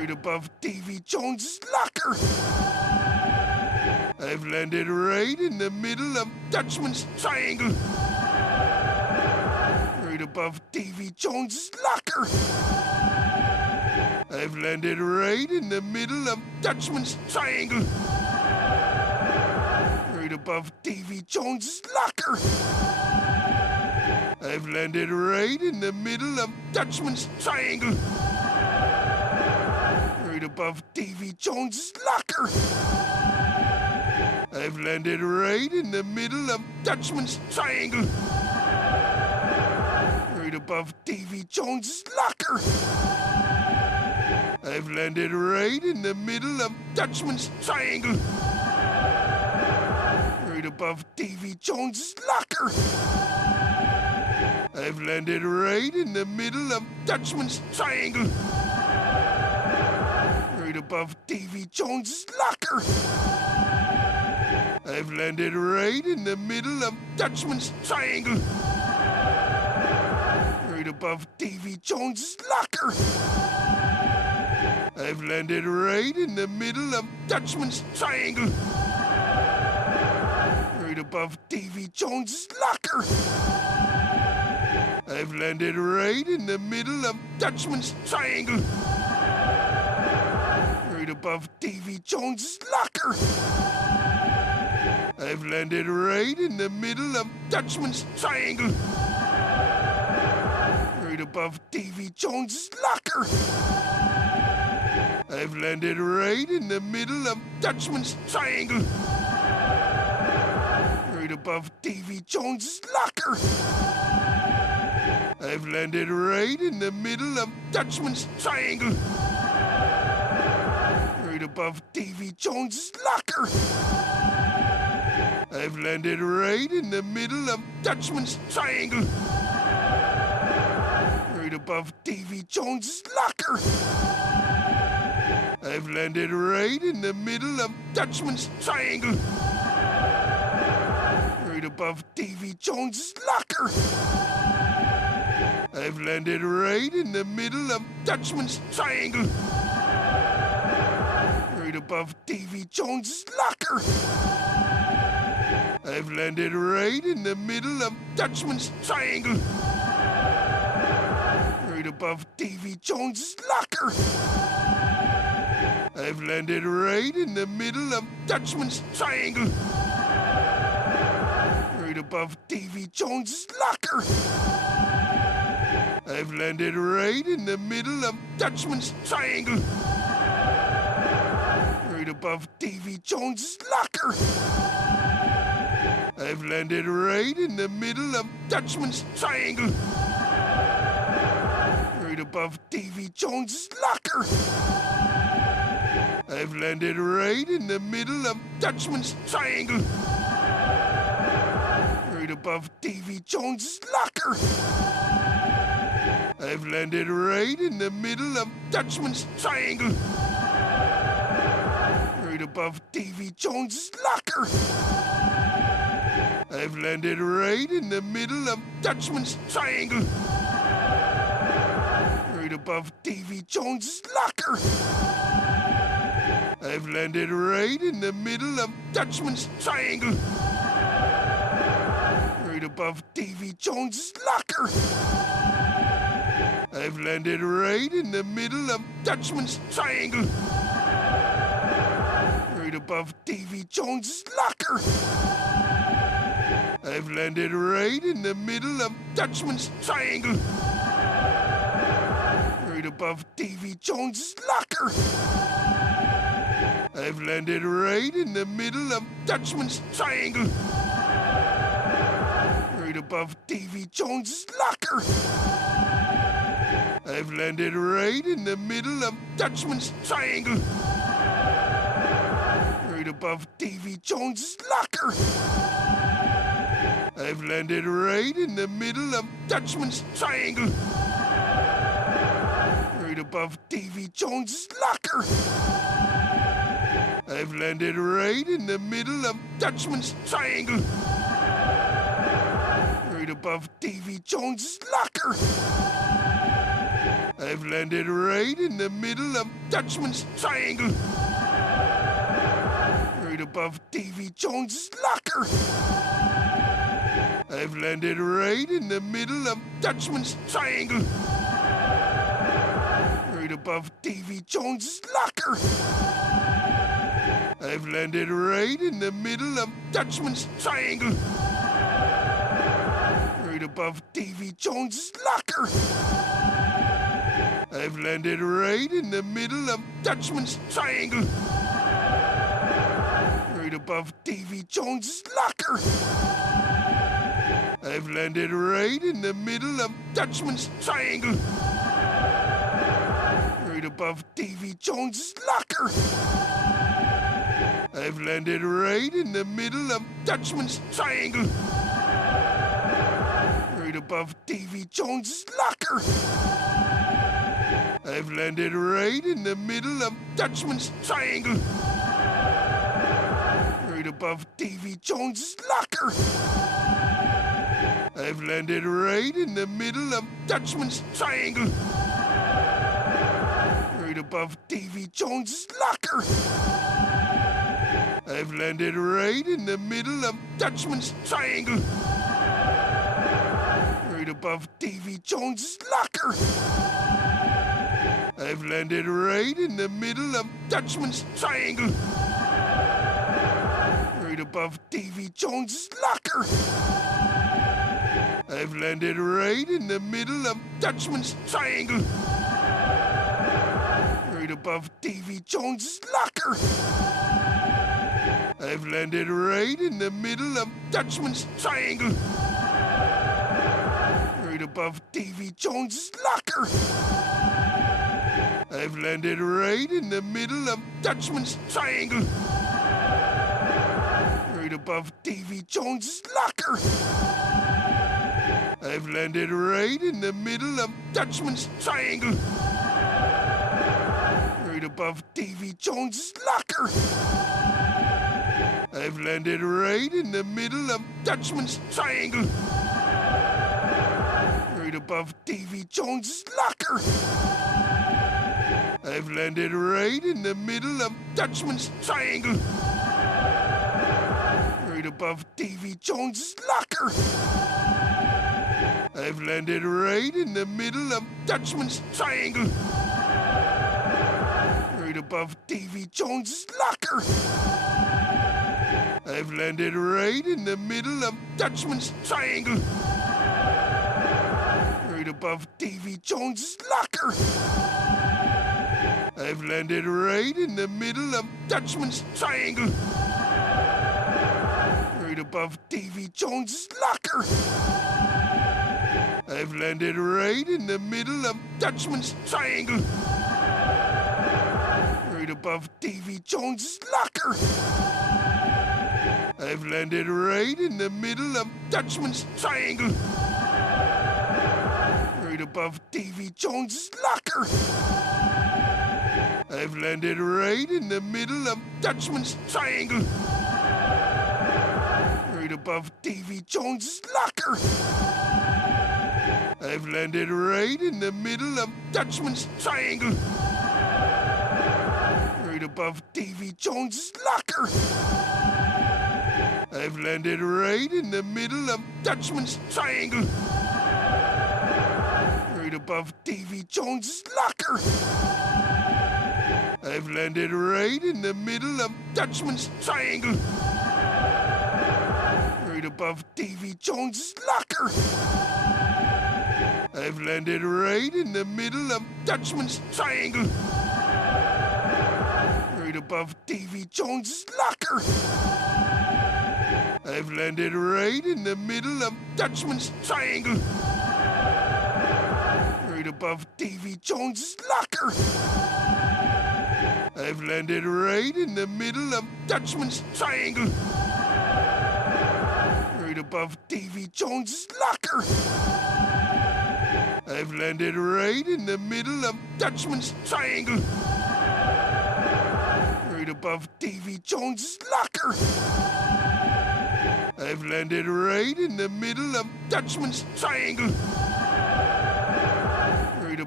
Right above Davy Jones's locker. I've landed right in the middle of Dutchman's triangle. Right above Davy Jones's locker. I've landed right in the middle of Dutchman's triangle. Right above Davy Jones's locker. I've landed right in the middle of Dutchman's triangle. Right above Davy Jones's locker. I've landed right in the middle of Dutchman's triangle. Right above Davy Jones's locker. I've landed right in the middle of Dutchman's triangle. Right above Davy Jones's locker. I've landed right in the middle of Dutchman's triangle. Right above Davy Jones's locker. I've landed right in the middle of Dutchman's triangle. Right above Davy Jones's locker. I've landed right in the middle of Dutchman's triangle. Right above Davy Jones's locker. I've landed right in the middle of Dutchman's triangle. Right above Davy Jones's locker. I've landed right in the middle of Dutchman's triangle. Right above Davy Jones's locker. I've landed right in the middle of Dutchman's triangle. Right above Davy Jones's locker. I've landed right in the middle of Dutchman's triangle. Right above Davy Jones's locker. I've landed right in the middle of Dutchman's triangle. Right above Davy Jones's locker. I've landed right in the middle of Dutchman's triangle. Right above Davy Jones's locker. I've landed right in the middle of Dutchman's triangle. Right above Davy Jones's locker. I've landed right in the middle of Dutchman's triangle. Right above Davy Jones's locker. I've landed right in the middle of Dutchman's triangle. Right above Davy Jones's locker. I've landed right in the middle of Dutchman's triangle. Right above Davy Jones's locker. I've landed right in the middle of Dutchman's triangle. Right above Davy Jones's locker. I've landed right in the middle of Dutchman's triangle. Right above Davy Jones's locker. I've landed right in the middle of Dutchman's triangle. Right above Davy Jones's locker. I've landed right in the middle of Dutchman's triangle. Right above Davy Jones's locker. I've landed right in the middle of Dutchman's triangle. Right above Davy Jones's locker. I've landed right in the middle of Dutchman's triangle. Right above Davy Jones's locker. I've landed right in the middle of Dutchman's triangle. Right above Davy Jones's locker. I've landed right in the middle of Dutchman's triangle. Right above Davy Jones's locker. I've landed right in the middle of Dutchman's triangle. Right above Davy Jones's locker. I've landed right in the middle of Dutchman's triangle. Right above Davy Jones's locker. I've landed right in the middle of Dutchman's triangle. Right above Davy Jones's locker. I've landed right in the middle of Dutchman's Triangle. Right above Davy Jones's locker. I've landed right in the middle of Dutchman's Triangle. Right above Davy Jones's locker. I've landed right in the middle of Dutchman's Triangle. Right above Davy Jones's locker. I've landed right in the middle of Dutchman's Triangle. Right above Davy Jones's locker. I've landed right in the middle of Dutchman's Triangle. Right above Davy Jones's locker. I've landed right in the middle of Dutchman's Triangle. Right above Davy Jones's locker. I've landed right in the middle of Dutchman's Triangle. Right above Davy Jones's locker. I've landed right in the middle of Dutchman's Triangle. Right above Davy Jones's locker. I've landed right in the middle of Dutchman's Triangle. Right above Davy Jones's locker. I've landed right in the middle of Dutchman's Triangle. Right above Davy Jones's locker. I've landed right in the middle of Dutchman's Triangle. Right above Davy Jones's locker. I've landed right in the middle of Dutchman's Triangle. Right above Davy Jones's locker. I've landed right in the middle of Dutchman's Triangle. Right above Davy Jones's locker. I've landed right in the middle of Dutchman's Triangle. Right above Davy Jones's locker. I've landed right in the middle of Dutchman's Triangle. Right above Davy Jones's locker. I've landed right in the middle of Dutchman's Triangle. Right above Davy Jones's locker. I've landed right in the middle of Dutchman's Triangle. Right above Davy Jones's locker. I've landed right in the middle of Dutchman's Triangle. Right above Davy Jones's locker. I've landed right in the middle of Dutchman's Triangle. Right above Davy Jones's locker. I've landed right in the middle of Dutchman's Triangle. Right above Davy Jones's locker. I've landed right in the middle of Dutchman's Triangle. Right above Davy Jones's locker. I've landed right in the middle of Dutchman's Triangle. Right above Davy Jones's locker. I've landed right in the middle of Dutchman's Triangle. Right above Davy Jones's locker. I've landed right in the middle of Dutchman's Triangle. Right above Davy Jones's locker. I've landed right in the middle of Dutchman's Triangle. Right above Davy Jones's locker. I've landed right in the middle of Dutchman's Triangle. Right above Davy Jones's locker. I've landed right in the middle of Dutchman's Triangle. Right above Davy Jones's locker. I've landed right in the middle of Dutchman's Triangle. Right above Davy Jones's locker. I've landed right in the middle of Dutchman's Triangle. Right above Davy Jones's locker. I've landed right in the middle of Dutchman's Triangle. Right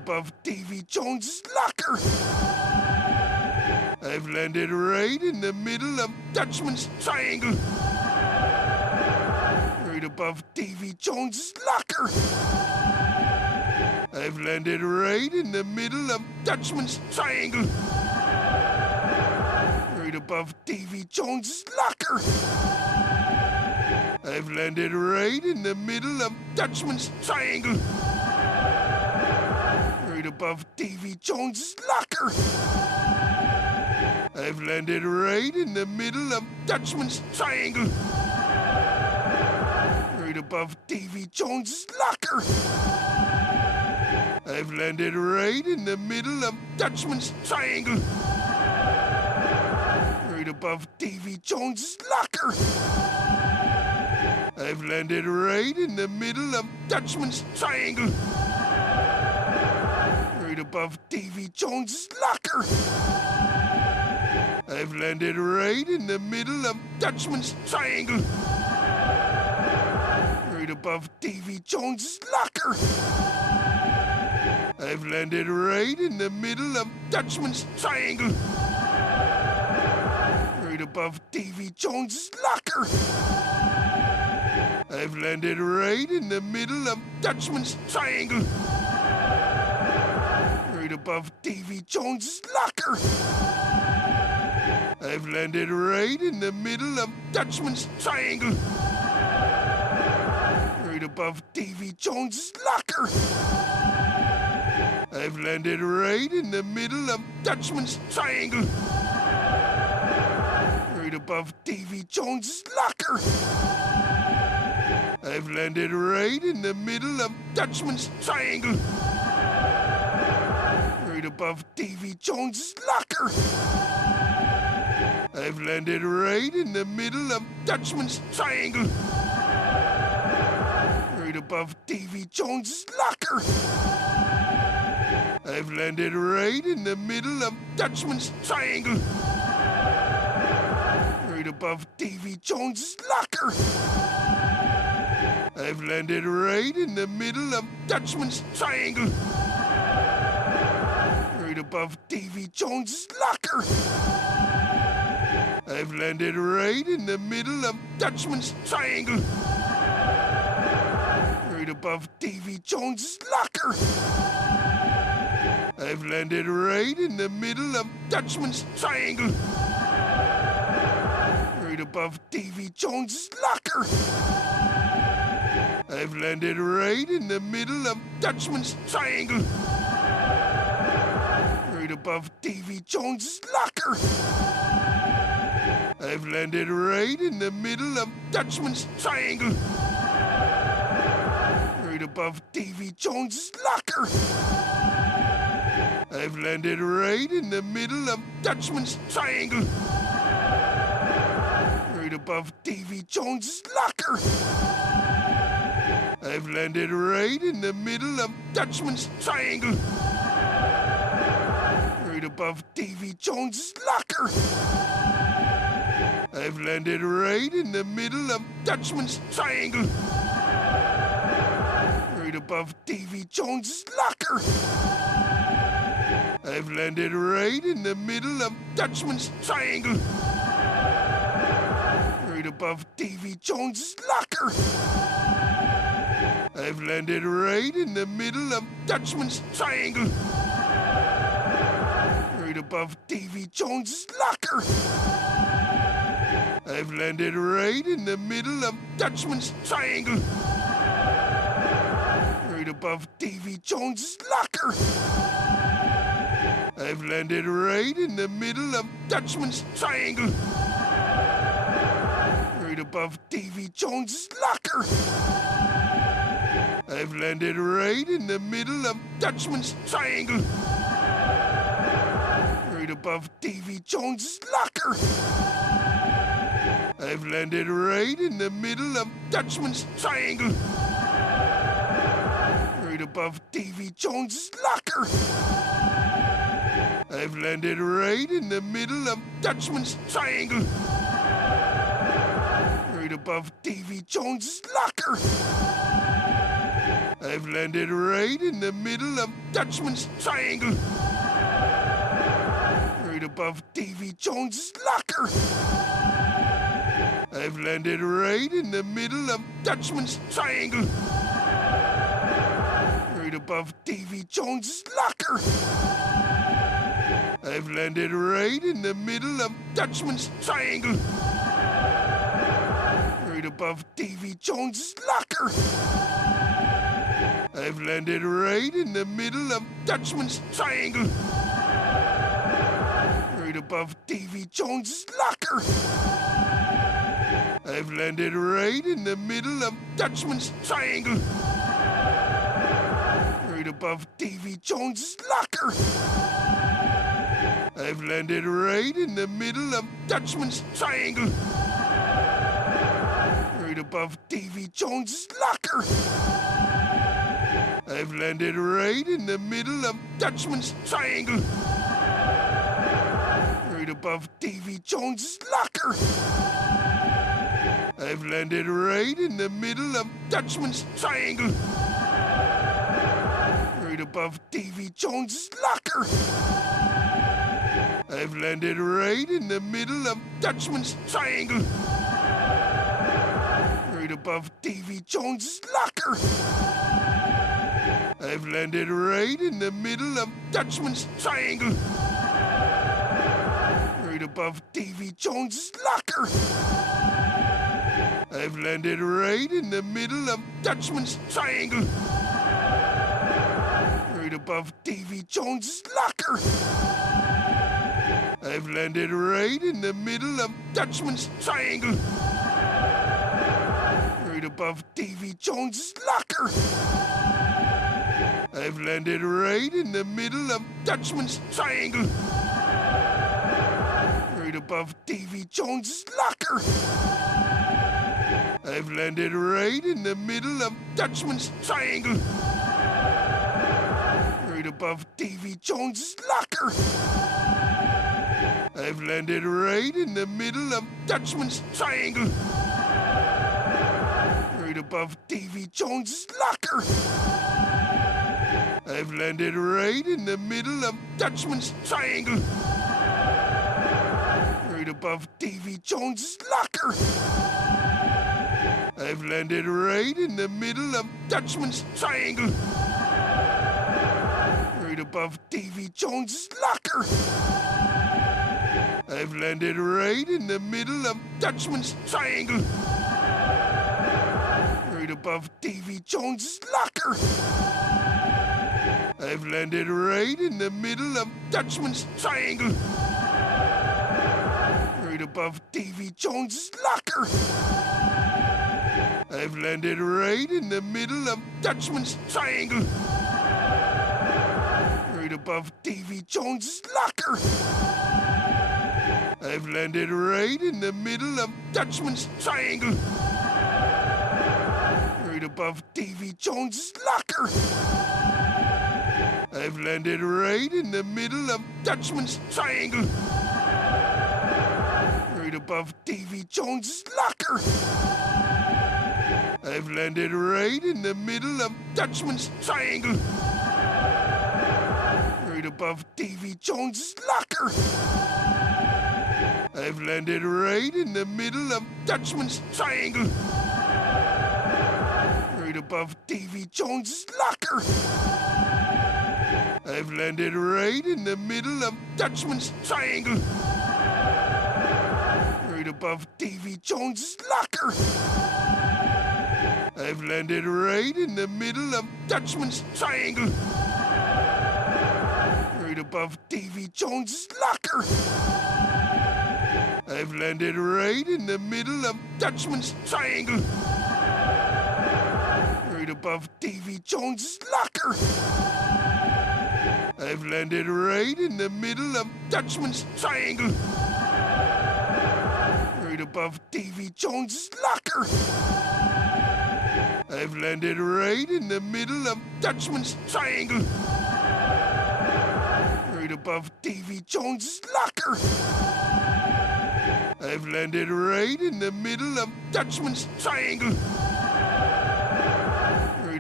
above Davy Jones's locker. I've landed right in the middle of Dutchman's triangle. Right above Davy Jones's locker. I've landed right in the middle of Dutchman's triangle. Right above Davy Jones's locker. I've landed right in the middle of Dutchman's triangle. Right above Davy Jones's locker. I've landed right in the middle of Dutchman's triangle. Right above Davy Jones's locker. I've landed right in the middle of Dutchman's triangle. Right above Davy Jones's locker. I've landed right in the middle of Dutchman's triangle. Right above Davy Jones's locker. I've landed right in the middle of Dutchman's triangle. Right above Davy Jones's locker. I've landed right in the middle of Dutchman's triangle. Right above Davy Jones's locker. I've landed right in the middle of Dutchman's triangle. Right above Davy Jones's locker. I've landed right in the middle of Dutchman's triangle. Right above Davy Jones's locker. I've landed right in the middle of Dutchman's triangle. Right above Davy Jones's locker. I've landed right in the middle of Dutchman's triangle. Right above Davy Jones's locker. I've landed right in the middle of Dutchman's triangle. Right above Davy Jones's locker. I've landed right in the middle of Dutchman's triangle. Right above Davy Jones's locker. I've landed right in the middle of Dutchman's triangle. Right above Davy Jones's locker. I've landed right in the middle of Dutchman's triangle. Right above Davy Jones's locker. I've landed right in the middle of Dutchman's triangle. Right above Davy Jones's locker. I've landed right in the middle of Dutchman's triangle. Right above Davy Jones's locker. I've landed right in the middle of Dutchman's triangle. Right above Davy Jones's locker. I've landed right in the middle of Dutchman's triangle. Right above Davy Jones's locker. I've landed right in the middle of Dutchman's triangle. Right above Davy Jones's locker. I've landed right in the middle of Dutchman's triangle. Right above Davy Jones's locker. I've landed right in the middle of Dutchman's triangle. Right above Davy Jones's locker. I've landed right in the middle of Dutchman's triangle. Right above Davy Jones's locker. I've landed right in the middle of Dutchman's triangle. Right above Davy Jones's locker. I've landed right in the middle of Dutchman's triangle. Right above Davy Jones's locker. I've landed right in the middle of Dutchman's triangle. Right above Davy Jones's locker. I've landed right in the middle of Dutchman's triangle. Right above Davy Jones's locker. I've landed right in the middle of Dutchman's triangle. Right above Davy Jones's locker. I've landed right in the middle of Dutchman's Triangle. Right above Davy Jones's locker. I've landed right in the middle of Dutchman's Triangle. Right above Davy Jones's locker. I've landed right in the middle of Dutchman's Triangle. Right above Davy Jones's locker. I've landed right in the middle of Dutchman's Triangle. Right above Davy Jones's locker. I've landed right in the middle of Dutchman's Triangle. Right above Davy Jones's locker. I've landed right in the middle of Dutchman's Triangle. Right above Davy Jones's locker. I've landed right in the middle of Dutchman's Triangle. Right above Davy Jones's locker. I've landed right in the middle of Dutchman's Triangle. Right above Davy Jones's locker. I've landed right in the middle of Dutchman's Triangle. Right above Davy Jones's locker. I've landed right in the middle of Dutchman's Triangle. Right above Davy Jones's locker. I've landed right in the middle of Dutchman's Triangle. Right above Davy Jones's locker. I've landed right in the middle of Dutchman's Triangle. Right above Davy Jones's locker. I've landed right in the middle of Dutchman's Triangle. Right above Davy Jones's locker. I've landed right in the middle of Dutchman's Triangle. Right above Davy Jones's locker. I've landed right in the middle of Dutchman's Triangle. Right above Davy Jones's locker. I've landed right in the middle of Dutchman's Triangle. Right above Davy Jones's locker. I've landed right in the middle of Dutchman's Triangle. Right above Davy Jones's locker. I've landed right in the middle of Dutchman's Triangle. Right above Davy Jones's locker. I've landed right in the middle of Dutchman's Triangle. Right above Davy Jones's locker. I've landed right in the middle of Dutchman's Triangle. Right above Davy Jones's locker. I've landed right in the middle of Dutchman's Triangle. Right above Davy Jones's locker. I've landed right in the middle of Dutchman's Triangle. Right above Davy Jones's locker. I've landed right in the middle of Dutchman's Triangle. Right above Davy Jones's locker. I've landed right in the middle of Dutchman's Triangle. Right above Davy Jones's locker. I've landed right in the middle of Dutchman's Triangle. Right above Davy Jones's locker. I've landed right in the middle of Dutchman's Triangle. Right above Davy Jones's locker. I've landed right in the middle of Dutchman's Triangle. Right above Davy Jones's locker. I've landed right in the middle of Dutchman's Triangle. Right above Davy Jones's locker. I've landed right in the middle of Dutchman's Triangle. Right above Davy Jones's locker. I've landed right in the middle of Dutchman's Triangle. Right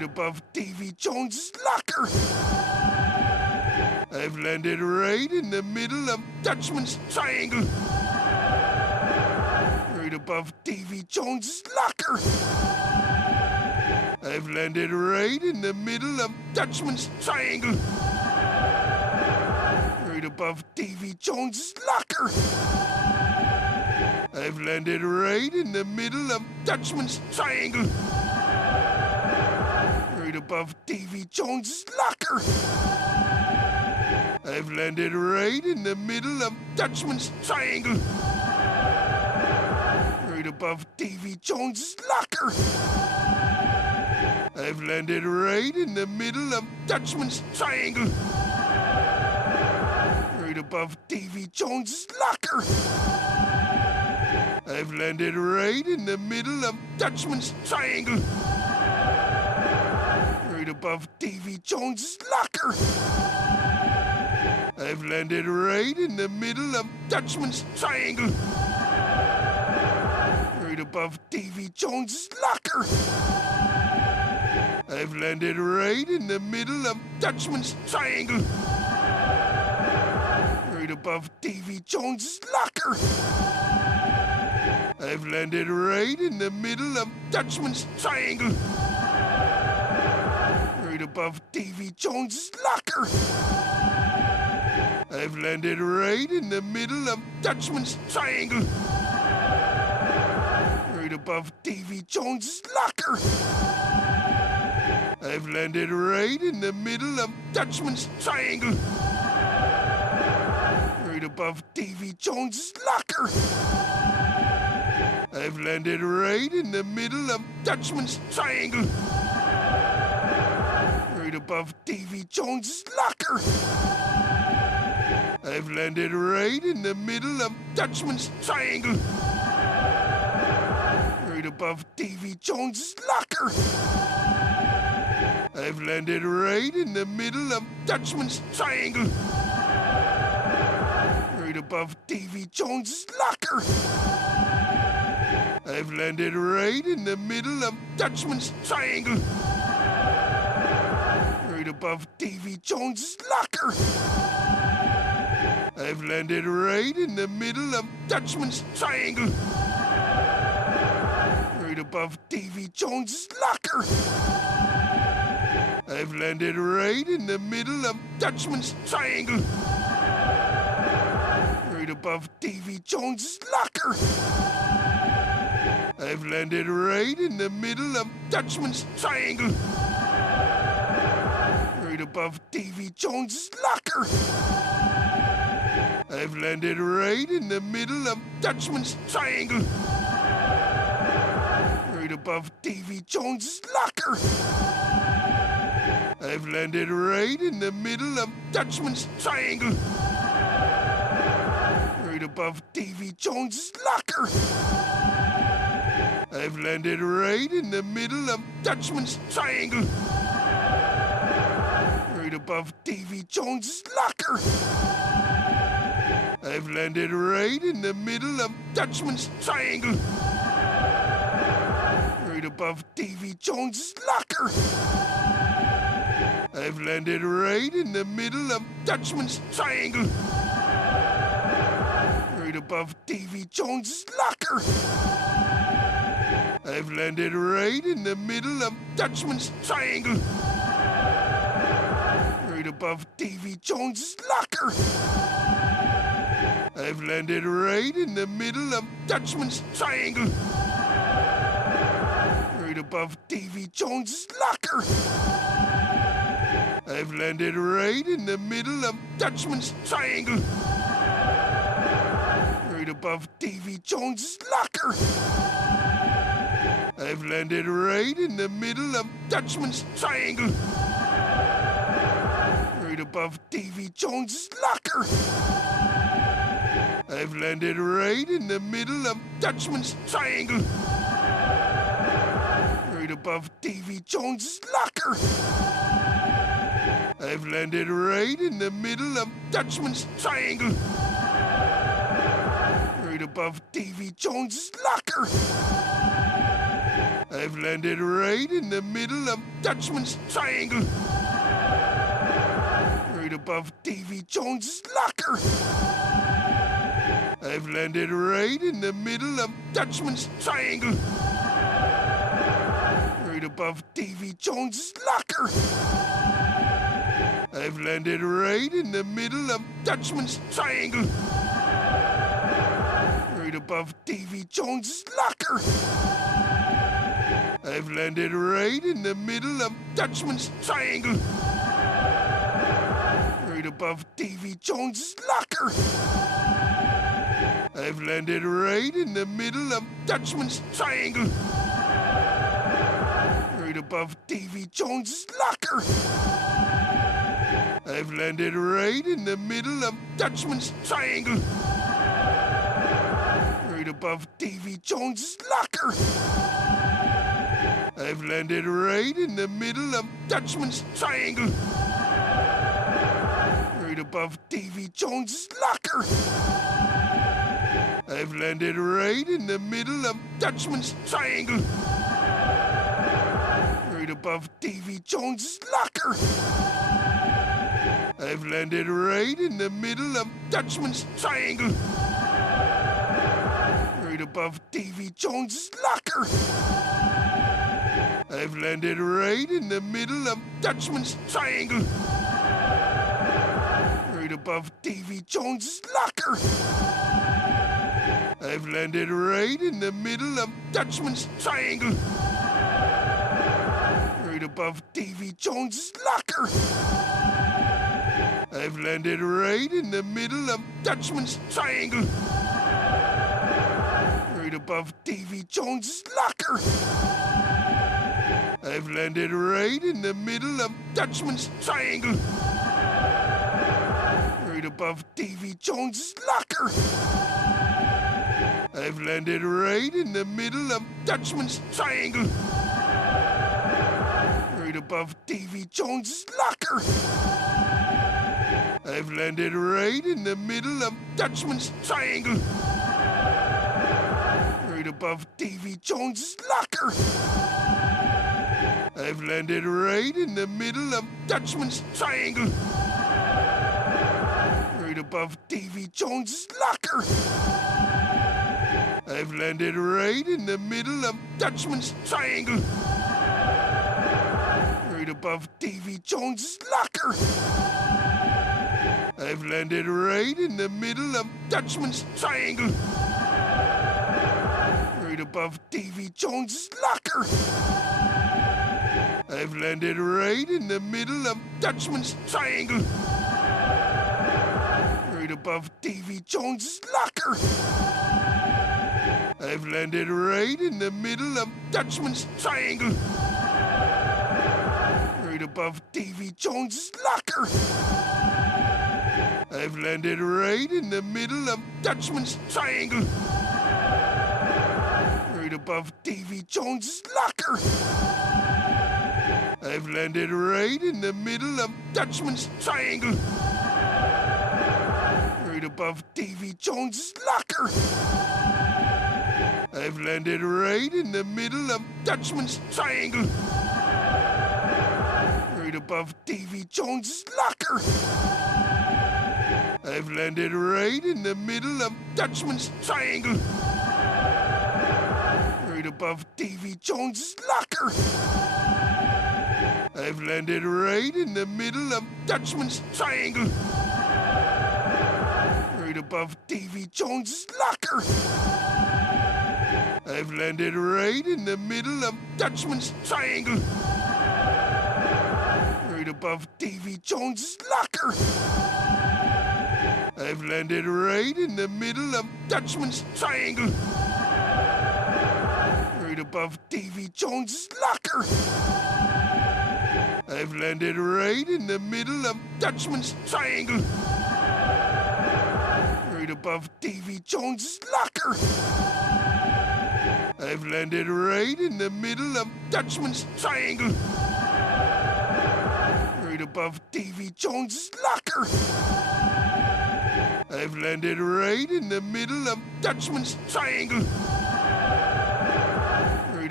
above Davy Jones's locker. I've landed right in the middle of Dutchman's triangle. Right above Davy Jones's locker. I've landed right in the middle of Dutchman's triangle. Right above Davy Jones's locker. I've landed right in the middle of Dutchman's triangle. Right above Davy Jones's locker. I've landed right in the middle of Dutchman's triangle. Right above Davy Jones's locker. I've landed right in the middle of Dutchman's triangle. Right above Davy Jones's locker. I've landed right in the middle of Dutchman's triangle. Right above Davy Jones's locker. I've landed right in the middle of Dutchman's triangle. Right above Davy Jones's locker. I've landed right in the middle of Dutchman's triangle. Right above Davy Jones's locker. I've landed right in the middle of Dutchman's triangle. Right above Davy Jones's locker. I've landed right in the middle of Dutchman's triangle. Right above Davy Jones's locker. I've landed right in the middle of Dutchman's triangle. Right above Davy Jones's locker. I've landed right in the middle of Dutchman's triangle. Right above Davy Jones's locker. I've landed right in the middle of Dutchman's triangle. Right above Davy Jones's locker. I've landed right in the middle of Dutchman's triangle. Right above Davy Jones's locker. I've landed right in the middle of Dutchman's triangle. Right above Davy Jones's locker. I've landed right in the middle of Dutchman's triangle. Right above Davy Jones's locker. I've landed right in the middle of Dutchman's triangle. Right above Davy Jones's locker. I've landed right in the middle of Dutchman's triangle. Right above Davy Jones's locker. I've landed right in the middle of Dutchman's triangle. Right above Davy Jones's locker. I've landed right in the middle of Dutchman's triangle. Right above Davy Jones's locker. I've landed right in the middle of Dutchman's triangle. Right above Davy Jones's locker. I've landed right in the middle of Dutchman's triangle. Right above Davy Jones's locker. I've landed right in the middle of Dutchman's triangle. Right above Davy Jones's locker. I've landed right in the middle of Dutchman's triangle. Right above Davy Jones's locker. I've landed right in the middle of Dutchman's triangle. Right above Davy Jones's locker. I've landed right in the middle of Dutchman's triangle. Right above Davy Jones's locker. I've landed right in the middle of Dutchman's triangle. Right above Davy Jones's locker. I've landed right in the middle of Dutchman's triangle. Right above Davy Jones's locker. I've landed right in the middle of Dutchman's triangle. Right above Davy Jones's locker. I've landed right in the middle of Dutchman's Triangle. Right above Davy Jones's locker. I've landed right in the middle of Dutchman's Triangle. Right above Davy Jones's locker. I've landed right in the middle of Dutchman's Triangle. Right above Davy Jones's locker. I've landed right in the middle of Dutchman's Triangle. Right above Davy Jones's locker. I've landed right in the middle of Dutchman's Triangle. Right above Davy Jones's locker. I've landed right in the middle of Dutchman's Triangle. Right above Davy Jones's locker. I've landed right in the middle of Dutchman's Triangle. Right above Davy Jones's locker. I've landed right in the middle of Dutchman's Triangle. Right above Davy Jones's locker. I've landed right in the middle of Dutchman's Triangle. Right above Davy Jones's locker. I've landed right in the middle of Dutchman's Triangle. Right above Davy Jones's locker. I've landed right in the middle of Dutchman's Triangle. Right above Davy Jones's locker. I've landed right in the middle of Dutchman's Triangle. Right above Davy Jones's locker. I've landed right in the middle of Dutchman's Triangle. Right above Davy Jones's locker. I've landed right in the middle of Dutchman's Triangle. Right above Davy Jones's locker. I've landed right in the middle of Dutchman's Triangle. Right above Davy Jones's locker. I've landed right in the middle of Dutchman's Triangle. Right above Davy Jones's locker. I've landed right in the middle of Dutchman's Triangle. Right above Davy Jones's locker. I've landed right in the middle of Dutchman's Triangle. Right above Davy Jones's locker. I've landed right in the middle of Dutchman's Triangle. Right above Davy Jones's locker. I've landed right in the middle of Dutchman's Triangle. Right above Davy Jones's locker. I've landed right in the middle of Dutchman's Triangle. Right above Davy Jones's locker. I've landed right in the middle of Dutchman's Triangle. Right above Davy Jones's locker. I've landed right in the middle of Dutchman's Triangle. Right above Davy Jones's locker. I've landed right in the middle of Dutchman's Triangle. Right above Davy Jones's locker. I've landed right in the middle of Dutchman's Triangle. Right above Davy Jones's locker. I've landed right in the middle of Dutchman's Triangle. Right above Davy Jones's locker. I've landed right in the middle of Dutchman's Triangle. Right above Davy Jones's locker. I've landed right in the middle of Dutchman's Triangle. Right above Davy Jones's locker. I've landed right in the middle of Dutchman's Triangle. Right above Davy Jones's locker. I've landed right in the middle of Dutchman's Triangle. Right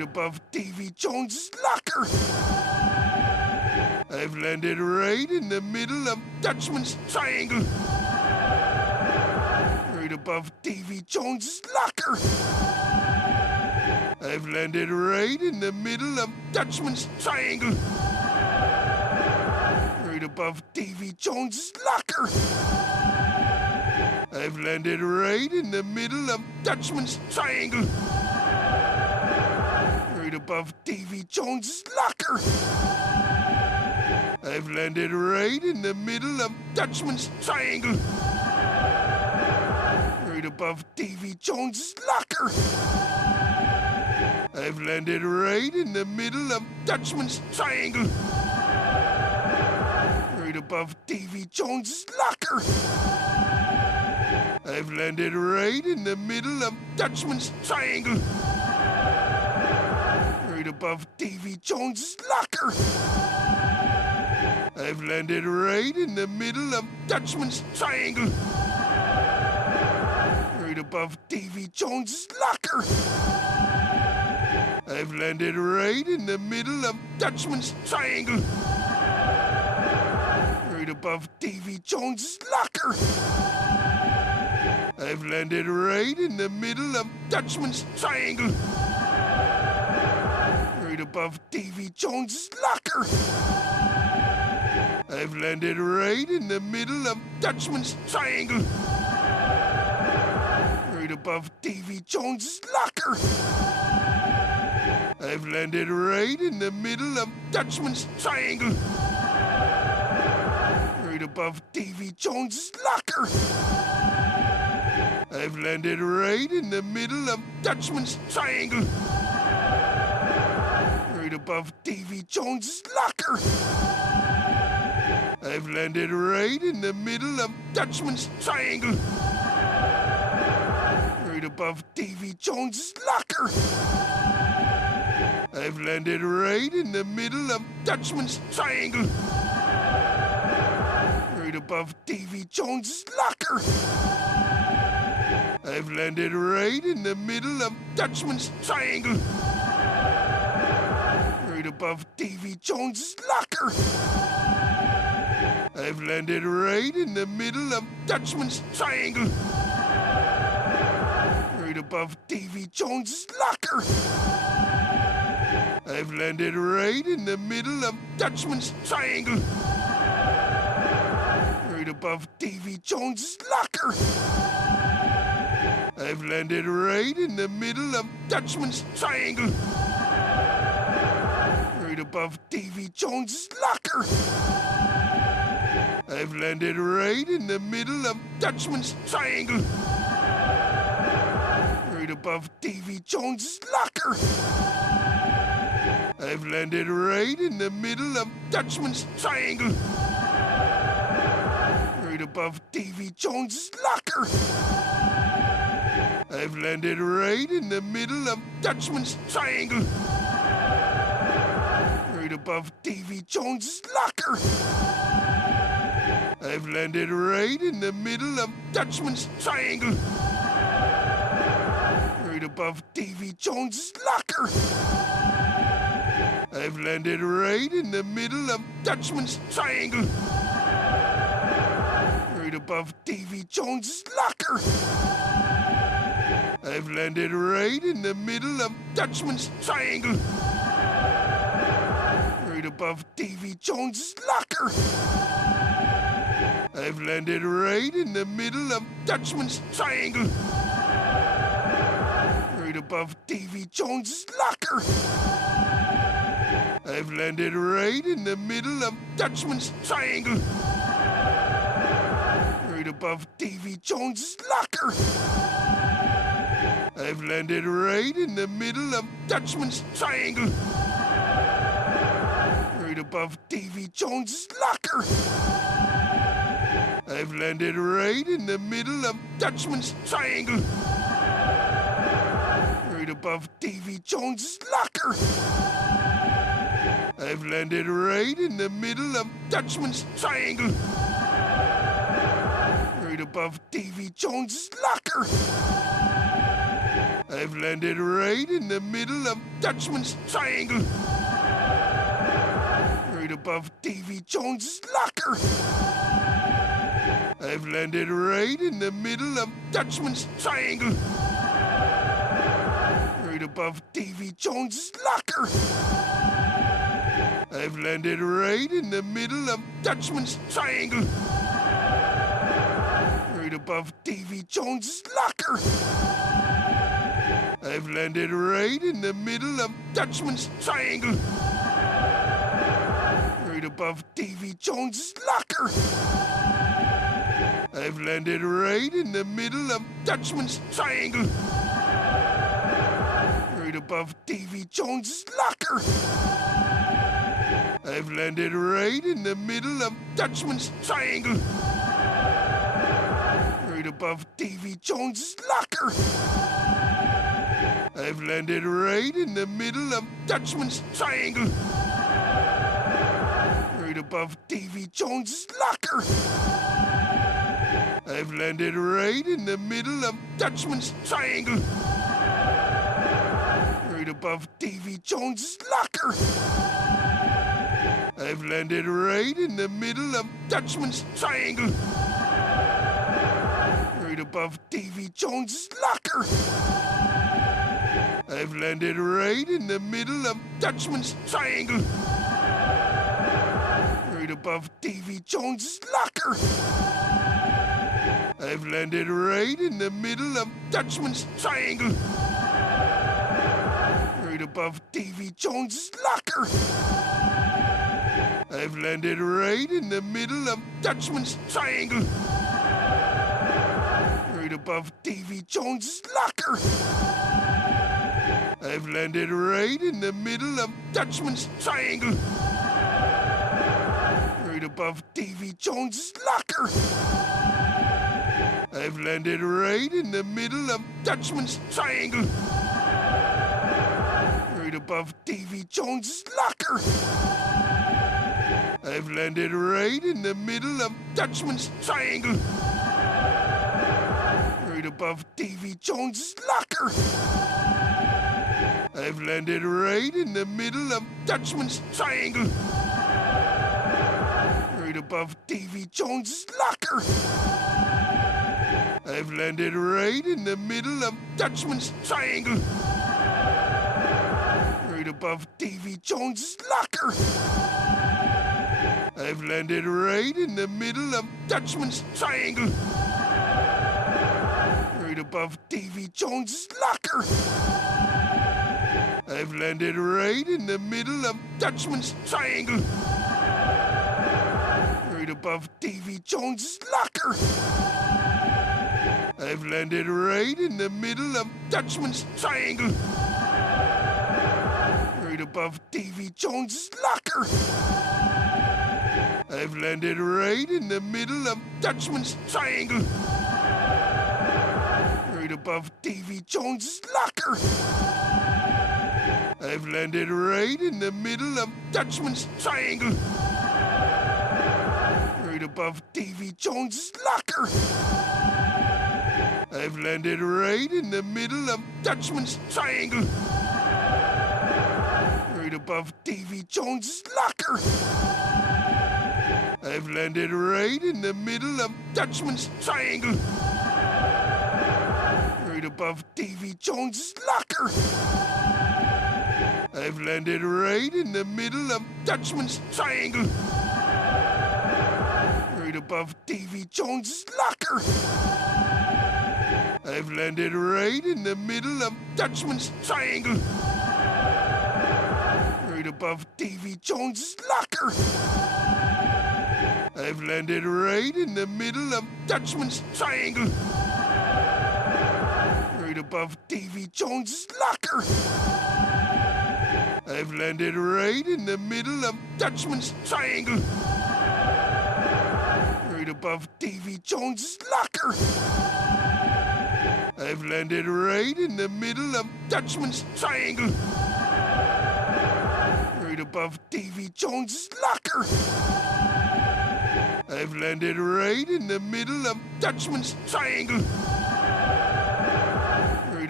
above Davy Jones's locker. I've landed right in the middle of Dutchman's triangle. Right above Davy Jones's locker. I've landed right in the middle of Dutchman's triangle. Right above Davy Jones's locker. I've landed right in the middle of Dutchman's triangle. Right above Davy Jones's locker. I've landed right in the middle of Dutchman's triangle. Right above Davy Jones's locker. I've landed right in the middle of Dutchman's triangle. Right above Davy Jones's locker. I've landed right in the middle of Dutchman's triangle. Right above Davy Jones's locker. I've landed right in the middle of Dutchman's triangle. Right above Davy Jones's locker. I've landed right in the middle of Dutchman's triangle. Right above Davy Jones's locker. I've landed right in the middle of Dutchman's triangle. Right above Davy Jones's locker. I've landed right in the middle of Dutchman's triangle. Right above Davy Jones's locker. I've landed right in the middle of Dutchman's triangle. Right above Davy Jones's locker. I've landed right in the middle of Dutchman's triangle. Right above Davy Jones's locker. I've landed right in the middle of Dutchman's triangle. Right above Davy Jones's locker. I've landed right in the middle of Dutchman's triangle. Right above Davy Jones's locker. I've landed right in the middle of Dutchman's triangle. Right above Davy Jones's locker. I've landed right in the middle of Dutchman's triangle. Right above Davy Jones's locker. I've landed right in the middle of Dutchman's triangle. Right above Davy Jones's locker. I've landed right in the middle of Dutchman's triangle. Right above Davy Jones's locker. I've landed right in the middle of Dutchman's triangle. Right above Davy Jones's locker. I've landed right in the middle of Dutchman's triangle. Right above Davy Jones's locker. I've landed right in the middle of Dutchman's triangle. Right above Davy Jones's locker. I've landed right in the middle of Dutchman's triangle. Right above Davy Jones's locker. I've landed right in the middle of Dutchman's triangle. Right above Davy Jones's locker. I've landed right in the middle of Dutchman's triangle. Right above Davy Jones's locker. I've landed right in the middle of Dutchman's triangle. Right above Davy Jones's locker. I've landed right in the middle of Dutchman's triangle. Right above Davy Jones's locker. I've landed right in the middle of Dutchman's triangle. Right above Davy Jones's locker. I've landed right in the middle of Dutchman's triangle. Right above Davy Jones's locker. I've landed right in the middle of Dutchman's triangle. Right above Davy Jones's locker. I've landed right in the middle of Dutchman's Triangle. Right above Davy Jones's locker. I've landed right in the middle of Dutchman's Triangle. Right above Davy Jones's locker. I've landed right in the middle of Dutchman's Triangle. Right above Davy Jones's locker. I've landed right in the middle of Dutchman's Triangle. Right above Davy Jones's locker. I've landed right in the middle of Dutchman's Triangle. Right above Davy Jones's locker. I've landed right in the middle of Dutchman's Triangle. Right above Davy Jones's locker. I've landed right in the middle of Dutchman's Triangle. Right above Davy Jones's locker. I've landed right in the middle of Dutchman's Triangle. Right above Davy Jones's locker. I've landed right in the middle of Dutchman's Triangle. Right above Davy Jones's locker. I've landed right in the middle of Dutchman's Triangle. Right above Davy Jones's locker. I've landed right in the middle of Dutchman's Triangle. Right above Davy Jones's locker. I've landed right in the middle of Dutchman's Triangle. Right above Davy Jones's locker. I've landed right in the middle of Dutchman's Triangle. Right above Davy Jones's locker. I've landed right in the middle of Dutchman's Triangle. Right above Davy Jones's locker. I've landed right in the middle of Dutchman's Triangle. Right above Davy Jones's locker. I've landed right in the middle of Dutchman's Triangle. Right above Davy Jones's locker. I've landed right in the middle of Dutchman's Triangle. Right above Davy Jones's locker. I've landed right in the middle of Dutchman's Triangle. Right above Davy Jones's locker. I've landed right in the middle of Dutchman's Triangle. Right above Davy Jones's locker. I've landed right in the middle of Dutchman's Triangle. Right above Davy Jones's locker. I've landed right in the middle of Dutchman's Triangle. Right above Davy Jones's locker. I've landed right in the middle of Dutchman's Triangle. Right above Davy Jones's locker. I've landed right in the middle of Dutchman's Triangle. Right above Davy Jones's locker. I've landed right in the middle of Dutchman's Triangle. Right above Davy Jones's locker. I've landed right in the middle of Dutchman's Triangle. Right above Davy Jones's locker. I've landed right in the middle of Dutchman's Triangle. Right above Davy Jones's locker. I've landed right in the middle of Dutchman's Triangle. Right above Davy Jones's locker. I've landed right in the middle of Dutchman's Triangle. Right above Davy Jones's locker. I've landed right in the middle of Dutchman's Triangle. Right above Davy Jones's locker. I've landed right in the middle of Dutchman's Triangle. Right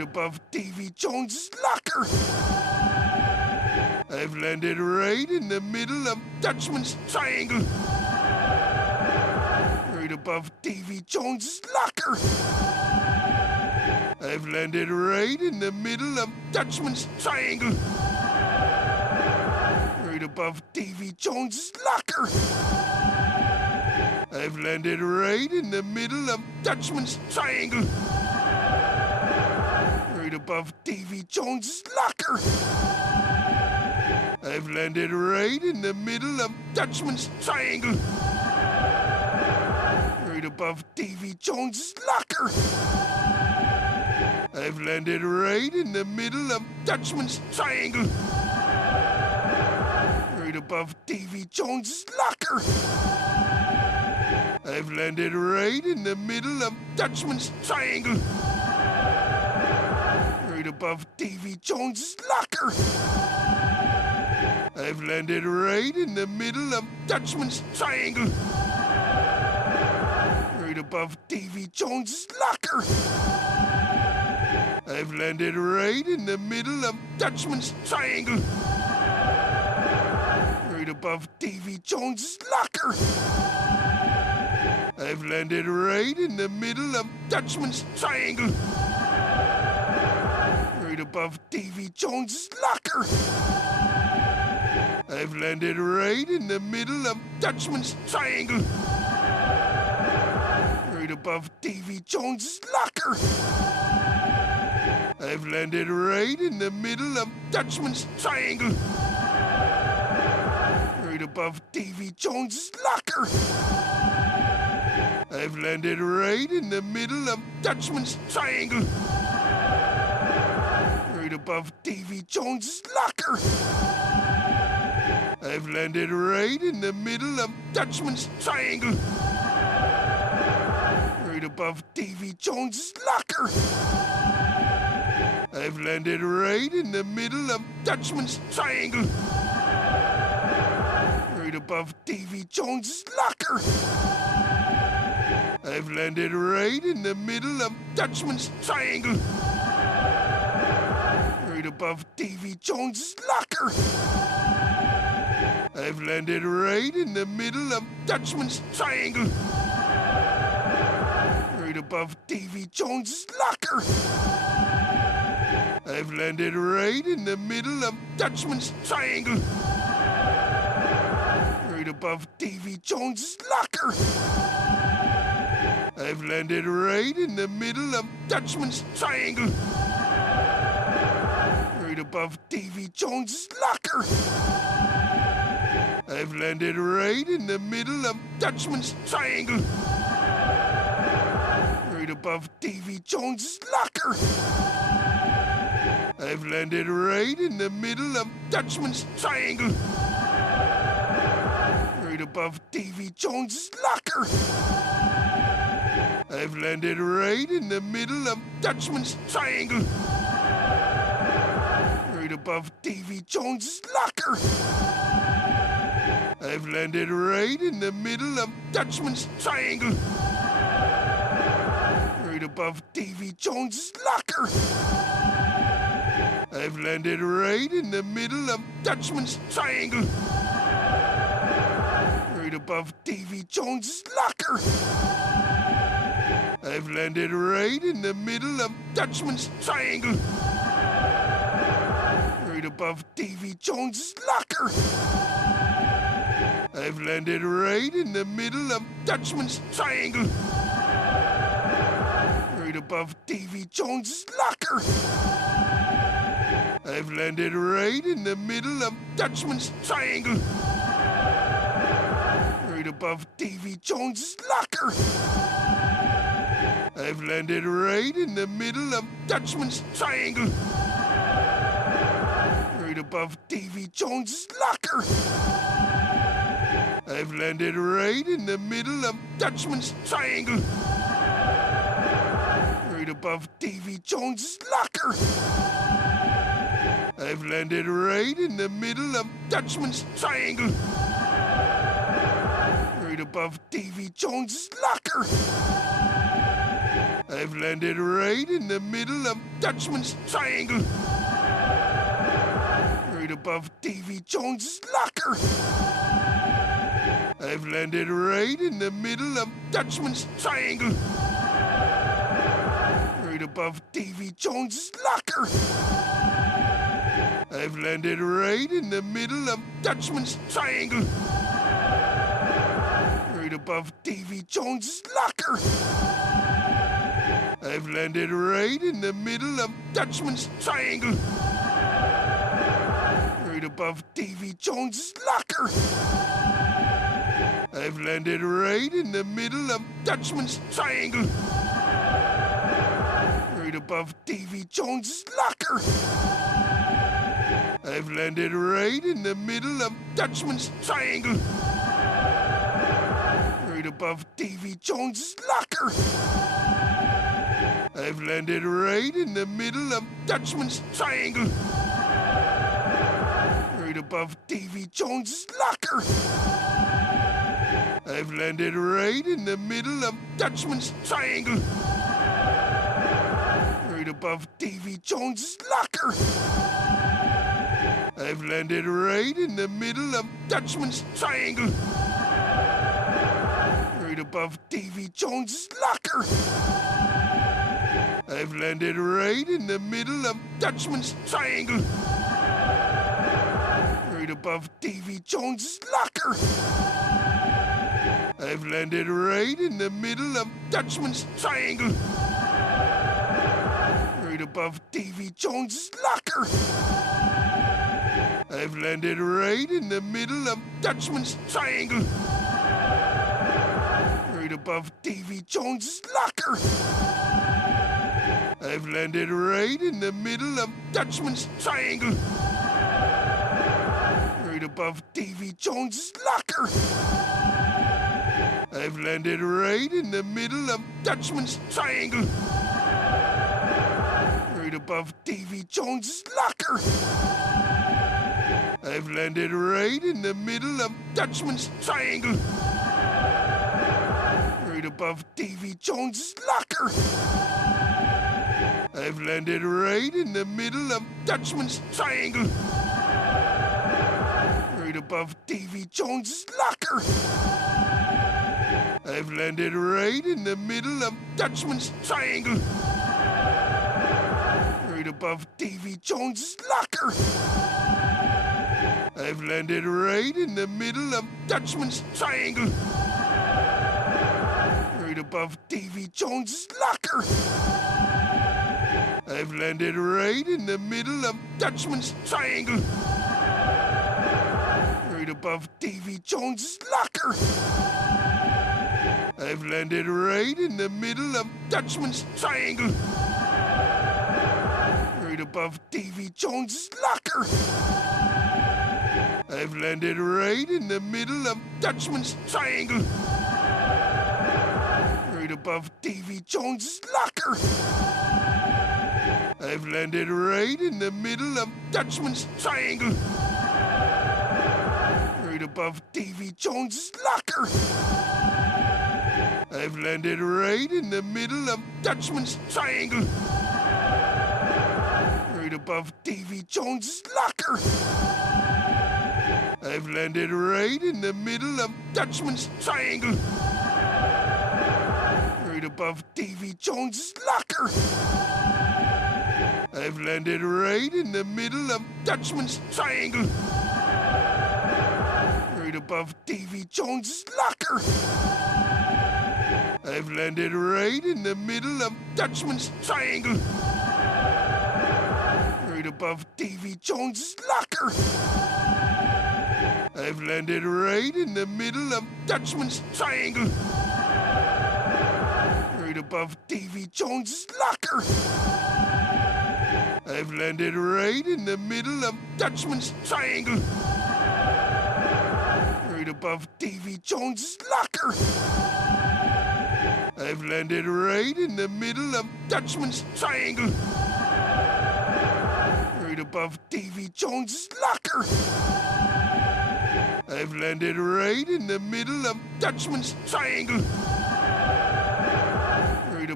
above Davy Jones's locker. I've landed right in the middle of Dutchman's triangle. Right above Davy Jones's locker. I've landed right in the middle of Dutchman's triangle. Right above Davy Jones's locker. I've landed right in the middle of Dutchman's triangle. Right above Davy Jones's locker. I've landed right in the middle of Dutchman's triangle. Right above Davy Jones's locker. I've landed right in the middle of Dutchman's triangle. Right above Davy Jones's locker. I've landed right in the middle of Dutchman's triangle. Right above Davy Jones's locker. I've landed right in the middle of Dutchman's triangle. Right above Davy Jones's locker. I've landed right in the middle of Dutchman's triangle. Right above Davy Jones's locker. I've landed right in the middle of Dutchman's triangle. Right above Davy Jones's locker. I've landed right in the middle of Dutchman's triangle. Right above Davy Jones's locker. I've landed right in the middle of Dutchman's triangle. Right above Davy Jones's locker. I've landed right in the middle of Dutchman's triangle. Right above Davy Jones's locker. I've landed right in the middle of Dutchman's triangle. Right above Davy Jones's locker. I've landed right in the middle of Dutchman's triangle. Right above Davy Jones's locker. I've landed right in the middle of Dutchman's triangle. Right above Davy Jones's locker. I've landed right in the middle of Dutchman's triangle. Right above Davy Jones's locker. I've landed right in the middle of Dutchman's triangle. Right above Davy Jones's locker. I've landed right in the middle of Dutchman's triangle. Right above Davy Jones's locker. I've landed right in the middle of Dutchman's triangle. Right above Davy Jones's locker. I've landed right in the middle of Dutchman's triangle. Right above Davy Jones's locker. I've landed right in the middle of Dutchman's triangle. Right above Davy Jones's locker. I've landed right in the middle of Dutchman's triangle. Right above Davy Jones's locker. I've landed right in the middle of Dutchman's triangle. Right above Davy Jones's locker. I've landed right in the middle of Dutchman's triangle. Right above Davy Jones's locker. I've landed right in the middle of Dutchman's triangle. Right above Davy Jones's locker. I've landed right in the middle of Dutchman's triangle. Right above Davy Jones's locker. I've landed right in the middle of Dutchman's triangle. Right above Davy Jones's locker. I've landed right in the middle of Dutchman's triangle. Right above Davy Jones's locker. I've landed right in the middle of Dutchman's triangle. Right above Davy Jones's locker. I've landed right in the middle of Dutchman's Triangle. Right above Davy Jones's locker. I've landed right in the middle of Dutchman's Triangle. Right above Davy Jones's locker. I've landed right in the middle of Dutchman's Triangle. Right above Davy Jones's locker. I've landed right in the middle of Dutchman's Triangle. Right above Davy Jones's locker. I've landed right in the middle of Dutchman's Triangle. Right above Davy Jones's locker. I've landed right in the middle of Dutchman's Triangle. Right above Davy Jones's locker. I've landed right in the middle of Dutchman's Triangle. Right above Davy Jones's locker. I've landed right in the middle of Dutchman's Triangle. Right above Davy Jones's locker. I've landed right in the middle of Dutchman's Triangle. Right above Davy Jones's locker. I've landed right in the middle of Dutchman's Triangle. Right above Davy Jones's locker. I've landed right in the middle of Dutchman's Triangle. Right above Davy Jones's locker. I've landed right in the middle of Dutchman's Triangle. Right above Davy Jones's locker. I've landed right in the middle of Dutchman's Triangle. Right above Davy Jones's locker. I've landed right in the middle of Dutchman's Triangle. Right above Davy Jones's locker. I've landed right in the middle of Dutchman's Triangle. Right above Davy Jones's locker. I've landed right in the middle of Dutchman's Triangle. Right above Davy Jones's locker. I've landed right in the middle of Dutchman's Triangle. Right above Davy Jones's locker. I've landed right in the middle of Dutchman's Triangle. Right above Davy Jones's locker. I've landed right in the middle of Dutchman's Triangle. Right above Davy Jones's locker. I've landed right in the middle of Dutchman's Triangle. Right above Davy Jones's locker. I've landed right in the middle of Dutchman's Triangle. Right above Davy Jones's locker. I've landed right in the middle of Dutchman's Triangle. Right above Davy Jones's locker. I've landed right in the middle of Dutchman's Triangle. Right above Davy Jones's locker. I've landed right in the middle of Dutchman's Triangle. Right above Davy Jones's locker. I've landed right in the middle of Dutchman's Triangle. Right above Davy Jones's locker. I've landed right in the middle of Dutchman's Triangle. Right above Davy Jones's locker. I've landed right in the middle of Dutchman's Triangle. Right above Davy Jones's locker. I've landed right in the middle of Dutchman's Triangle. Right above Davy Jones's locker. I've landed right in the middle of Dutchman's Triangle. Right above Davy Jones's locker. I've landed right in the middle of Dutchman's Triangle. Right above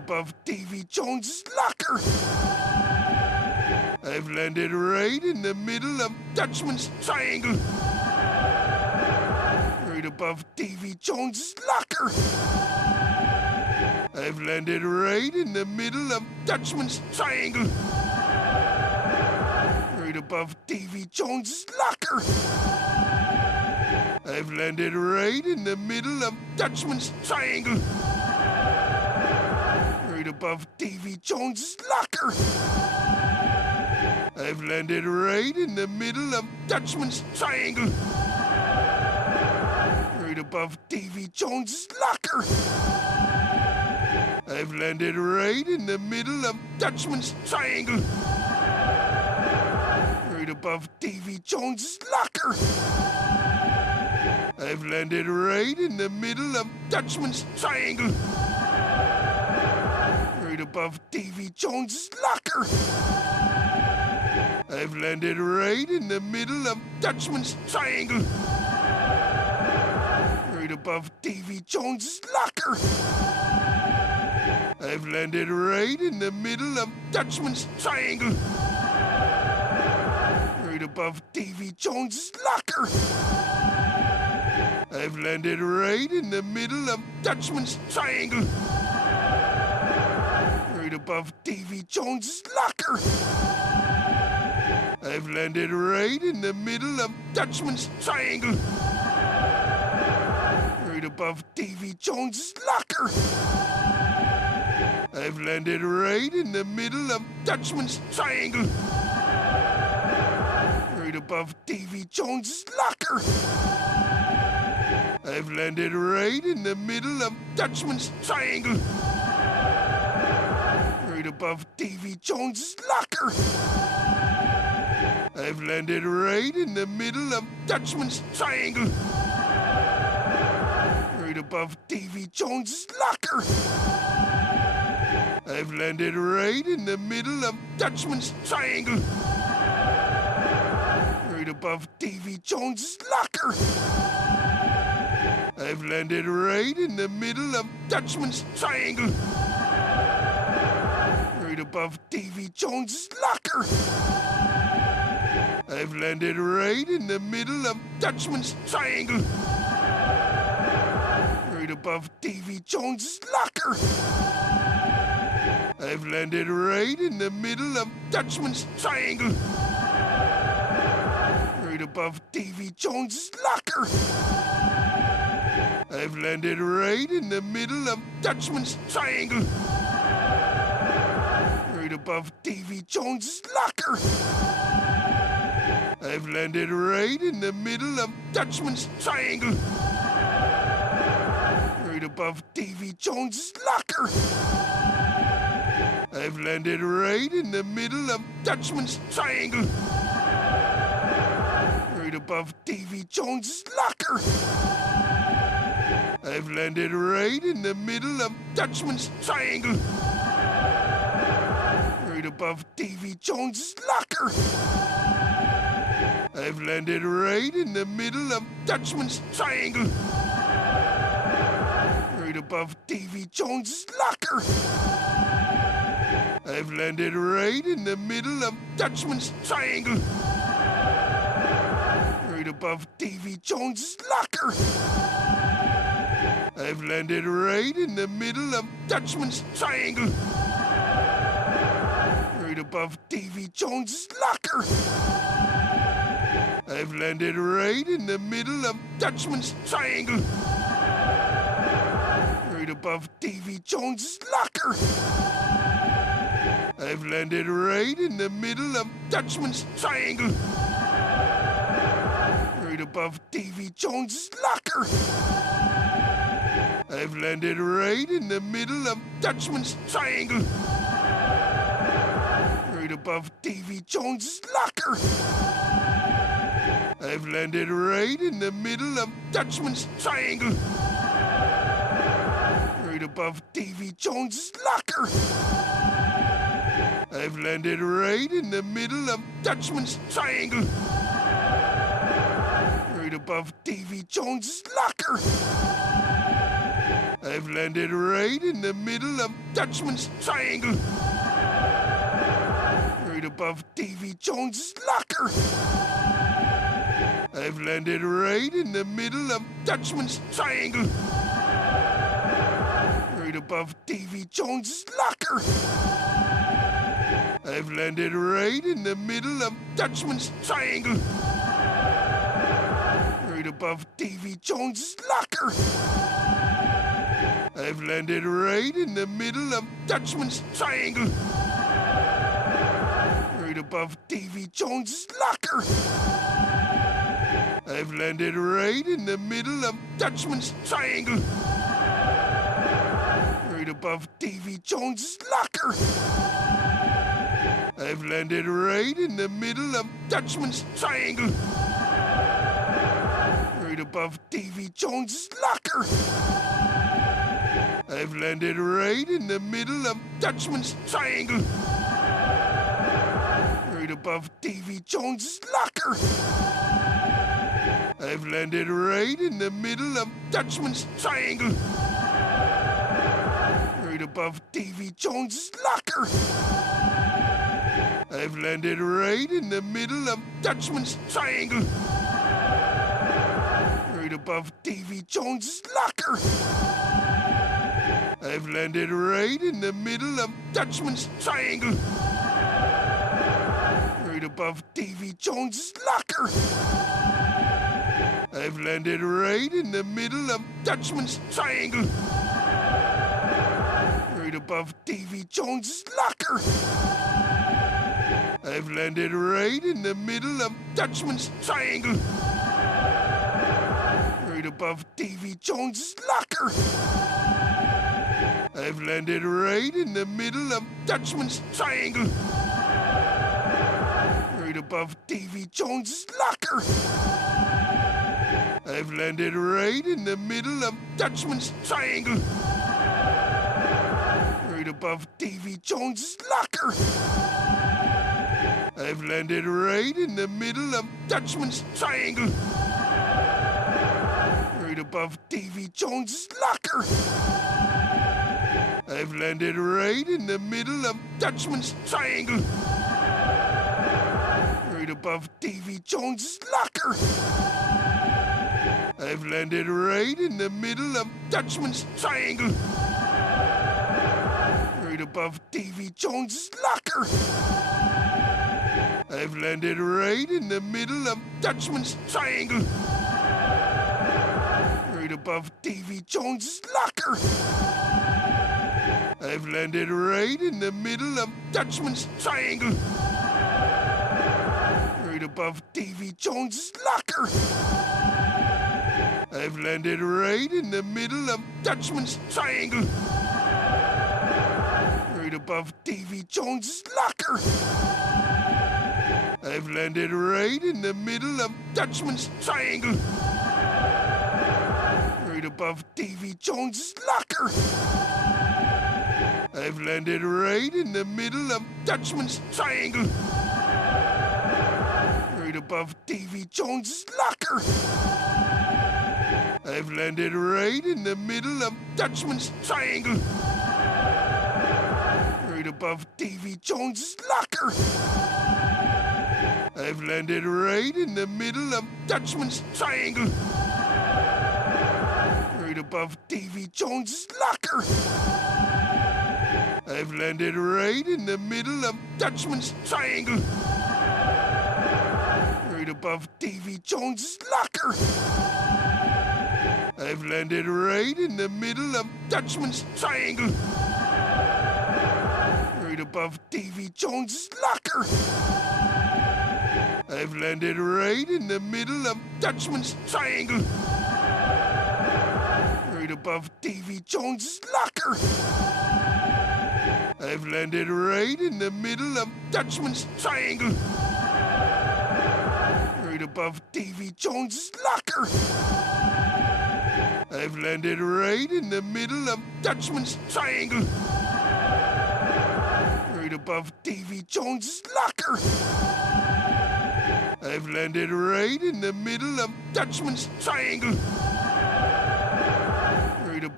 above Davy Jones's locker. I've landed right in the middle of Dutchman's triangle. Right above Davy Jones's locker. I've landed right in the middle of Dutchman's triangle. Right above Davy Jones's locker. I've landed right in the middle of Dutchman's triangle. Right above Davy Jones's locker. I've landed right in the middle of Dutchman's triangle. Right above Davy Jones's locker. I've landed right in the middle of Dutchman's triangle. Right above Davy Jones's locker. I've landed right in the middle of Dutchman's triangle. Right above Davy Jones's locker. I've landed right in the middle of Dutchman's triangle. Right above Davy Jones's locker. I've landed right in the middle of Dutchman's triangle. Right above Davy Jones's locker. I've landed right in the middle of Dutchman's triangle. Right above Davy Jones's locker. I've landed right in the middle of Dutchman's triangle. Right above Davy Jones's locker. I've landed right in the middle of Dutchman's triangle. Right above Davy Jones's locker. I've landed right in the middle of Dutchman's triangle. Right above Davy Jones's locker. I've landed right in the middle of Dutchman's triangle. Right above Davy Jones's locker. I've landed right in the middle of Dutchman's triangle. Right above Davy Jones's locker. I've landed right in the middle of Dutchman's triangle. Right above Davy Jones's locker. I've landed right in the middle of Dutchman's triangle. Right above Davy Jones's locker. I've landed right in the middle of Dutchman's triangle. Right above Davy Jones's locker. I've landed right in the middle of Dutchman's triangle. Right above Davy Jones's locker. I've landed right in the middle of Dutchman's triangle. Right above Davy Jones's locker. I've landed right in the middle of Dutchman's triangle. Right above Davy Jones's locker. I've landed right in the middle of Dutchman's triangle. Right above Davy Jones's locker. I've landed right in the middle of Dutchman's triangle. Right above Davy Jones's locker. I've landed right in the middle of Dutchman's triangle. Right above Davy Jones's locker. I've landed right in the middle of Dutchman's triangle. Right above Davy Jones's locker. I've landed right in the middle of Dutchman's triangle. Right above Davy Jones's locker. I've landed right in the middle of Dutchman's triangle. Right above Davy Jones's locker. I've landed right in the middle of Dutchman's triangle. Right above Davy Jones's locker. I've landed right in the middle of Dutchman's triangle. Right above Davy Jones's locker. I've landed right in the middle of Dutchman's triangle. Right above Davy Jones's locker. I've landed right in the middle of Dutchman's Triangle. Right above Davy Jones's locker. I've landed right in the middle of Dutchman's Triangle. Right above Davy Jones's locker. I've landed right in the middle of Dutchman's Triangle. Right above Davy Jones's locker. I've landed right in the middle of Dutchman's Triangle. Right above Davy Jones's locker. I've landed right in the middle of Dutchman's Triangle. Right above Davy Jones's locker. I've landed right in the middle of Dutchman's Triangle. Right above Davy Jones's locker. I've landed right in the middle of Dutchman's Triangle. Right above Davy Jones's locker. I've landed right in the middle of Dutchman's Triangle. Right above Davy Jones's locker. I've landed right in the middle of Dutchman's Triangle. Right above Davy Jones's locker. I've landed right in the middle of Dutchman's Triangle. Right above Davy Jones's locker. I've landed right in the middle of Dutchman's Triangle. Right above Davy Jones's locker. I've landed right in the middle of Dutchman's Triangle. Right above Davy Jones's locker. I've landed right in the middle of Dutchman's Triangle. Right above Davy Jones's locker. I've landed right in the middle of Dutchman's Triangle. Right above Davy Jones's locker. I've landed right in the middle of Dutchman's Triangle. Right above Davy Jones's locker. I've landed right in the middle of Dutchman's Triangle. Right above Davy Jones's locker. I've landed right in the middle of Dutchman's Triangle. Right above Davy Jones's locker. I've landed right in the middle of Dutchman's Triangle. Right above Davy Jones's locker. I've landed right in the middle of Dutchman's Triangle. Right above Davy Jones's locker. I've landed right in the middle of Dutchman's Triangle. Right above Davy Jones's locker. I've landed right in the middle of Dutchman's Triangle. Right above Davy Jones's locker. I've landed right in the middle of Dutchman's Triangle. Right above Davy Jones's locker. I've landed right in the middle of Dutchman's Triangle. Right above Davy Jones's locker. I've landed right in the middle of Dutchman's Triangle. Right above Davy Jones's locker. I've landed right in the middle of Dutchman's Triangle. Right above Davy Jones's locker. I've landed right in the middle of Dutchman's Triangle. Right above Davy Jones's locker. I've landed right in the middle of Dutchman's Triangle. Right above Davy Jones's locker. I've landed right in the middle of Dutchman's Triangle. Right above Davy Jones's locker. I've landed right in the middle of Dutchman's Triangle. Right above Davy Jones's locker. I've landed right in the middle of Dutchman's Triangle. Right above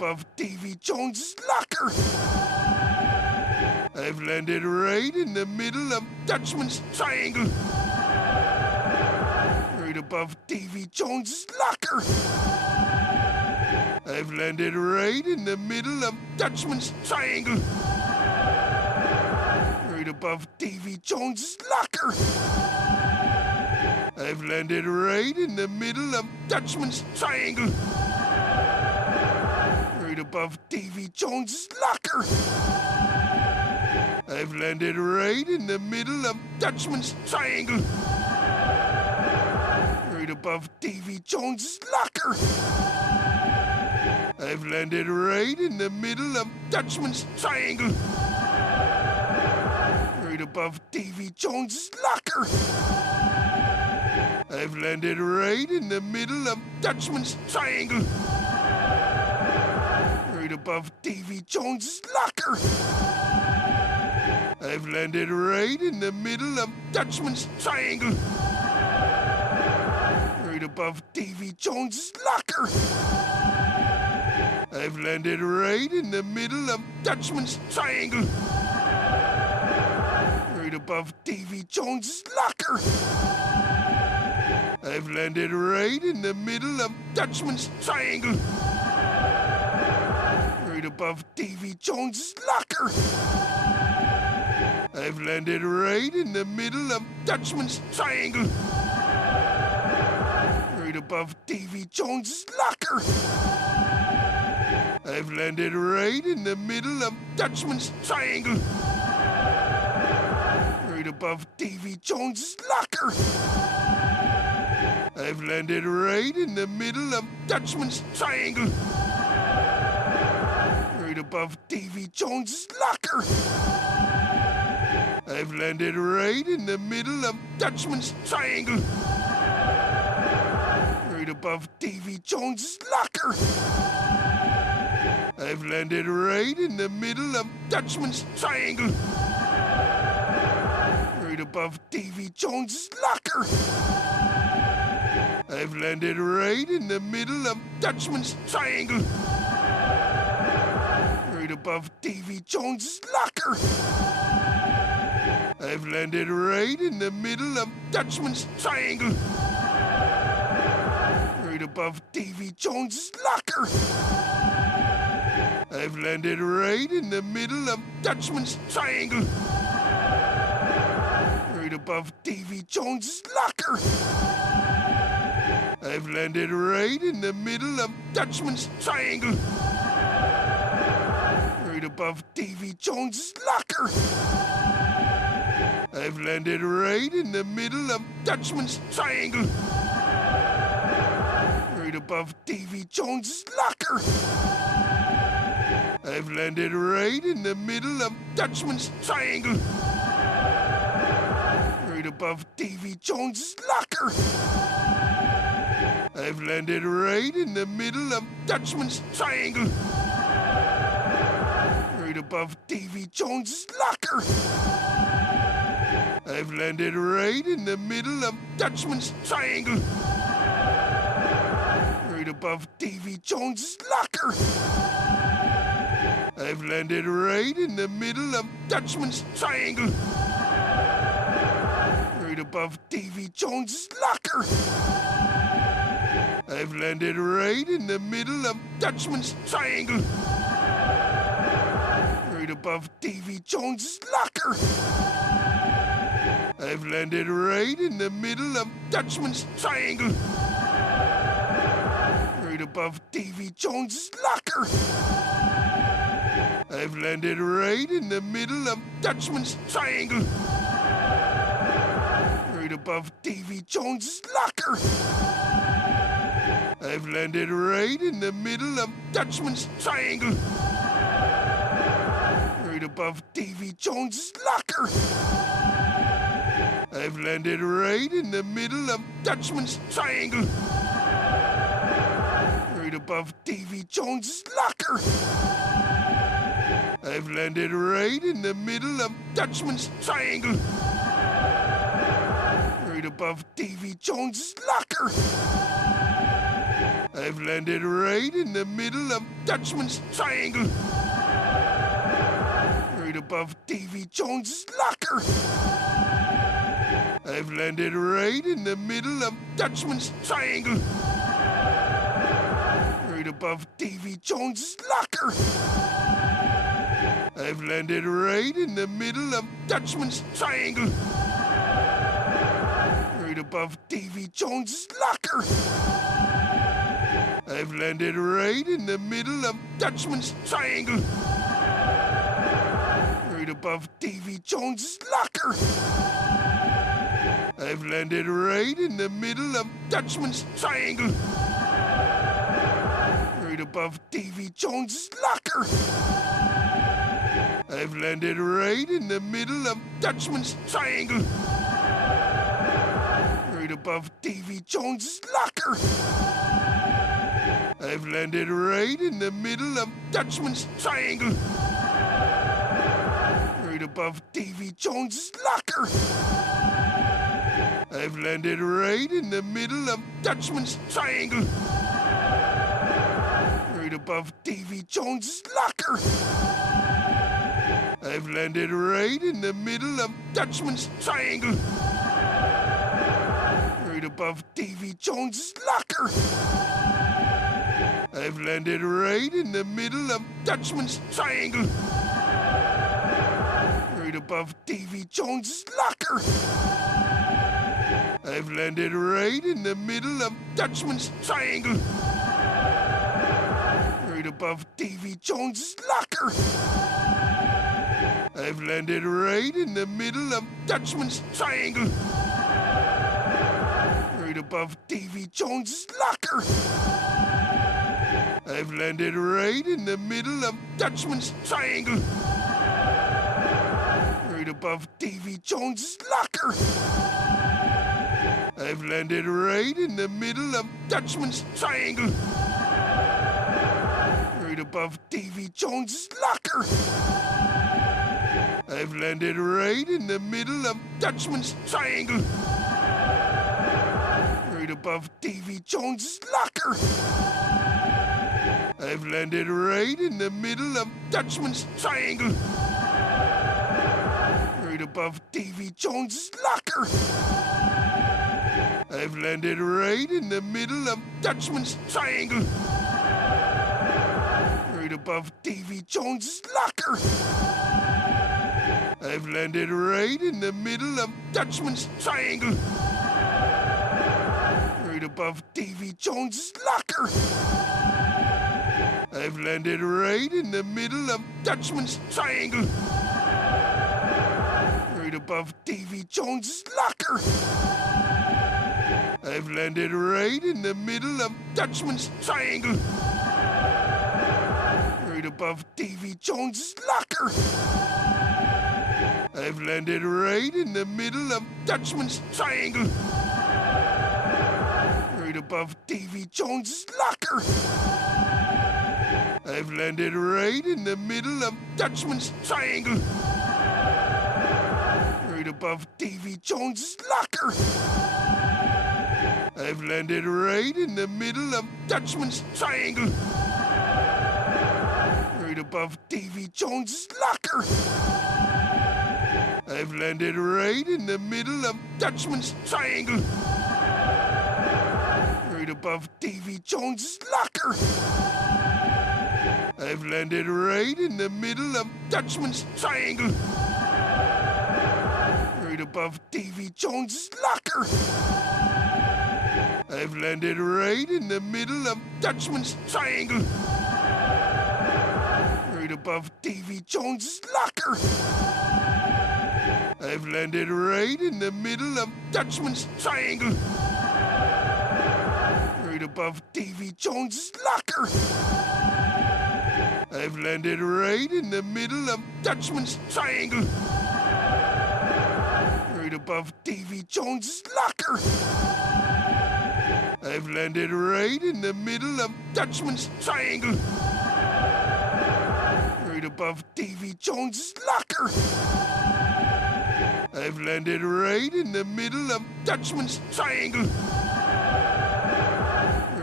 above Davy Jones's locker. I've landed right in the middle of Dutchman's triangle. Right above Davy Jones's locker. I've landed right in the middle of Dutchman's triangle. Right above Davy Jones's locker. I've landed right in the middle of Dutchman's triangle. Right above Davy Jones's locker. I've landed right in the middle of Dutchman's triangle. Right above Davy Jones's locker. I've landed right in the middle of Dutchman's triangle. Right above Davy Jones's locker. I've landed right in the middle of Dutchman's triangle. Right above Davy Jones's locker. I've landed right in the middle of Dutchman's triangle. Right above Davy Jones's locker. I've landed right in the middle of Dutchman's triangle. Right above Davy Jones's locker. I've landed right in the middle of Dutchman's triangle. Right above Davy Jones's locker. I've landed right in the middle of Dutchman's triangle. Right above Davy Jones's locker. I've landed right in the middle of Dutchman's triangle. Right above Davy Jones's locker. I've landed right in the middle of Dutchman's triangle. Right above Davy Jones's locker. I've landed right in the middle of Dutchman's triangle. Right above Davy Jones's locker. I've landed right in the middle of Dutchman's triangle. Right above Davy Jones's locker. I've landed right in the middle of Dutchman's triangle. Right above Davy Jones's locker. I've landed right in the middle of Dutchman's triangle. Right above Davy Jones's locker. I've landed right in the middle of Dutchman's triangle. Right above Davy Jones's locker. I've landed right in the middle of Dutchman's triangle. Right above Davy Jones's locker. I've landed right in the middle of Dutchman's triangle. Right above Davy Jones's locker. I've landed right in the middle of Dutchman's triangle. Right above Davy Jones's locker. I've landed right in the middle of Dutchman's triangle. Right above Davy Jones's locker. I've landed right in the middle of Dutchman's triangle. Right above Davy Jones's locker. I've landed right in the middle of Dutchman's triangle. Right above Davy Jones's locker. I've landed right in the middle of Dutchman's triangle. Right above Davy Jones's locker. I've landed right in the middle of Dutchman's triangle. Right above Davy Jones's locker. I've landed right in the middle of Dutchman's triangle. Right above Davy Jones's locker. I've landed right in the middle of Dutchman's triangle. Right above Davy Jones's locker. I've landed right in the middle of Dutchman's triangle. Right above Davy Jones's locker. I've landed right in the middle of Dutchman's triangle. Right above Davy Jones's locker. I've landed right in the middle of Dutchman's Triangle. Right above Davy Jones's locker. I've landed right in the middle of Dutchman's Triangle. Right above Davy Jones's locker. I've landed right in the middle of Dutchman's Triangle. Right above Davy Jones's locker. I've landed right in the middle of Dutchman's Triangle. Right above Davy Jones's locker. I've landed right in the middle of Dutchman's Triangle. Right above Davy Jones's locker. I've landed right in the middle of Dutchman's Triangle. Right above Davy Jones's locker. I've landed right in the middle of Dutchman's Triangle. Right above Davy Jones's locker. I've landed right in the middle of Dutchman's Triangle. Right above Davy Jones's locker. I've landed right in the middle of Dutchman's Triangle. Right above Davy Jones's locker. I've landed right in the middle of Dutchman's Triangle. Right above Davy Jones's locker. I've landed right in the middle of Dutchman's Triangle. Right above Davy Jones's locker. I've landed right in the middle of Dutchman's Triangle. Right above Davy Jones's locker. I've landed right in the middle of Dutchman's Triangle. Right above Davy Jones's locker. I've landed right in the middle of Dutchman's Triangle. Right above Davy Jones's locker. I've landed right in the middle of Dutchman's Triangle. Right above Davy Jones's locker. I've landed right in the middle of Dutchman's Triangle. Right above Davy Jones's locker. I've landed right in the middle of Dutchman's Triangle. Right above Davy Jones's locker. I've landed right in the middle of Dutchman's Triangle. Right above Davy Jones's locker. I've landed right in the middle of Dutchman's Triangle. Right above Davy Jones's locker. I've landed right in the middle of Dutchman's Triangle. Right above Davy Jones's locker. I've landed right in the middle of Dutchman's Triangle. Right above Davy Jones's locker. I've landed right in the middle of Dutchman's Triangle. Right above Davy Jones's locker. I've landed right in the middle of Dutchman's Triangle. Right above Davy Jones's locker. I've landed right in the middle of Dutchman's Triangle. Right above Davy Jones's locker. I've landed right in the middle of Dutchman's Triangle. Right above Davy Jones's locker. I've landed right in the middle of Dutchman's Triangle. Right above Davy Jones's locker. I've landed right in the middle of Dutchman's Triangle. Right above Davy Jones's locker. I've landed right in the middle of Dutchman's Triangle. Right above Davy Jones's locker. I've landed right in the middle of Dutchman's Triangle. Right above Davy Jones's locker. I've landed right in the middle of Dutchman's Triangle. Right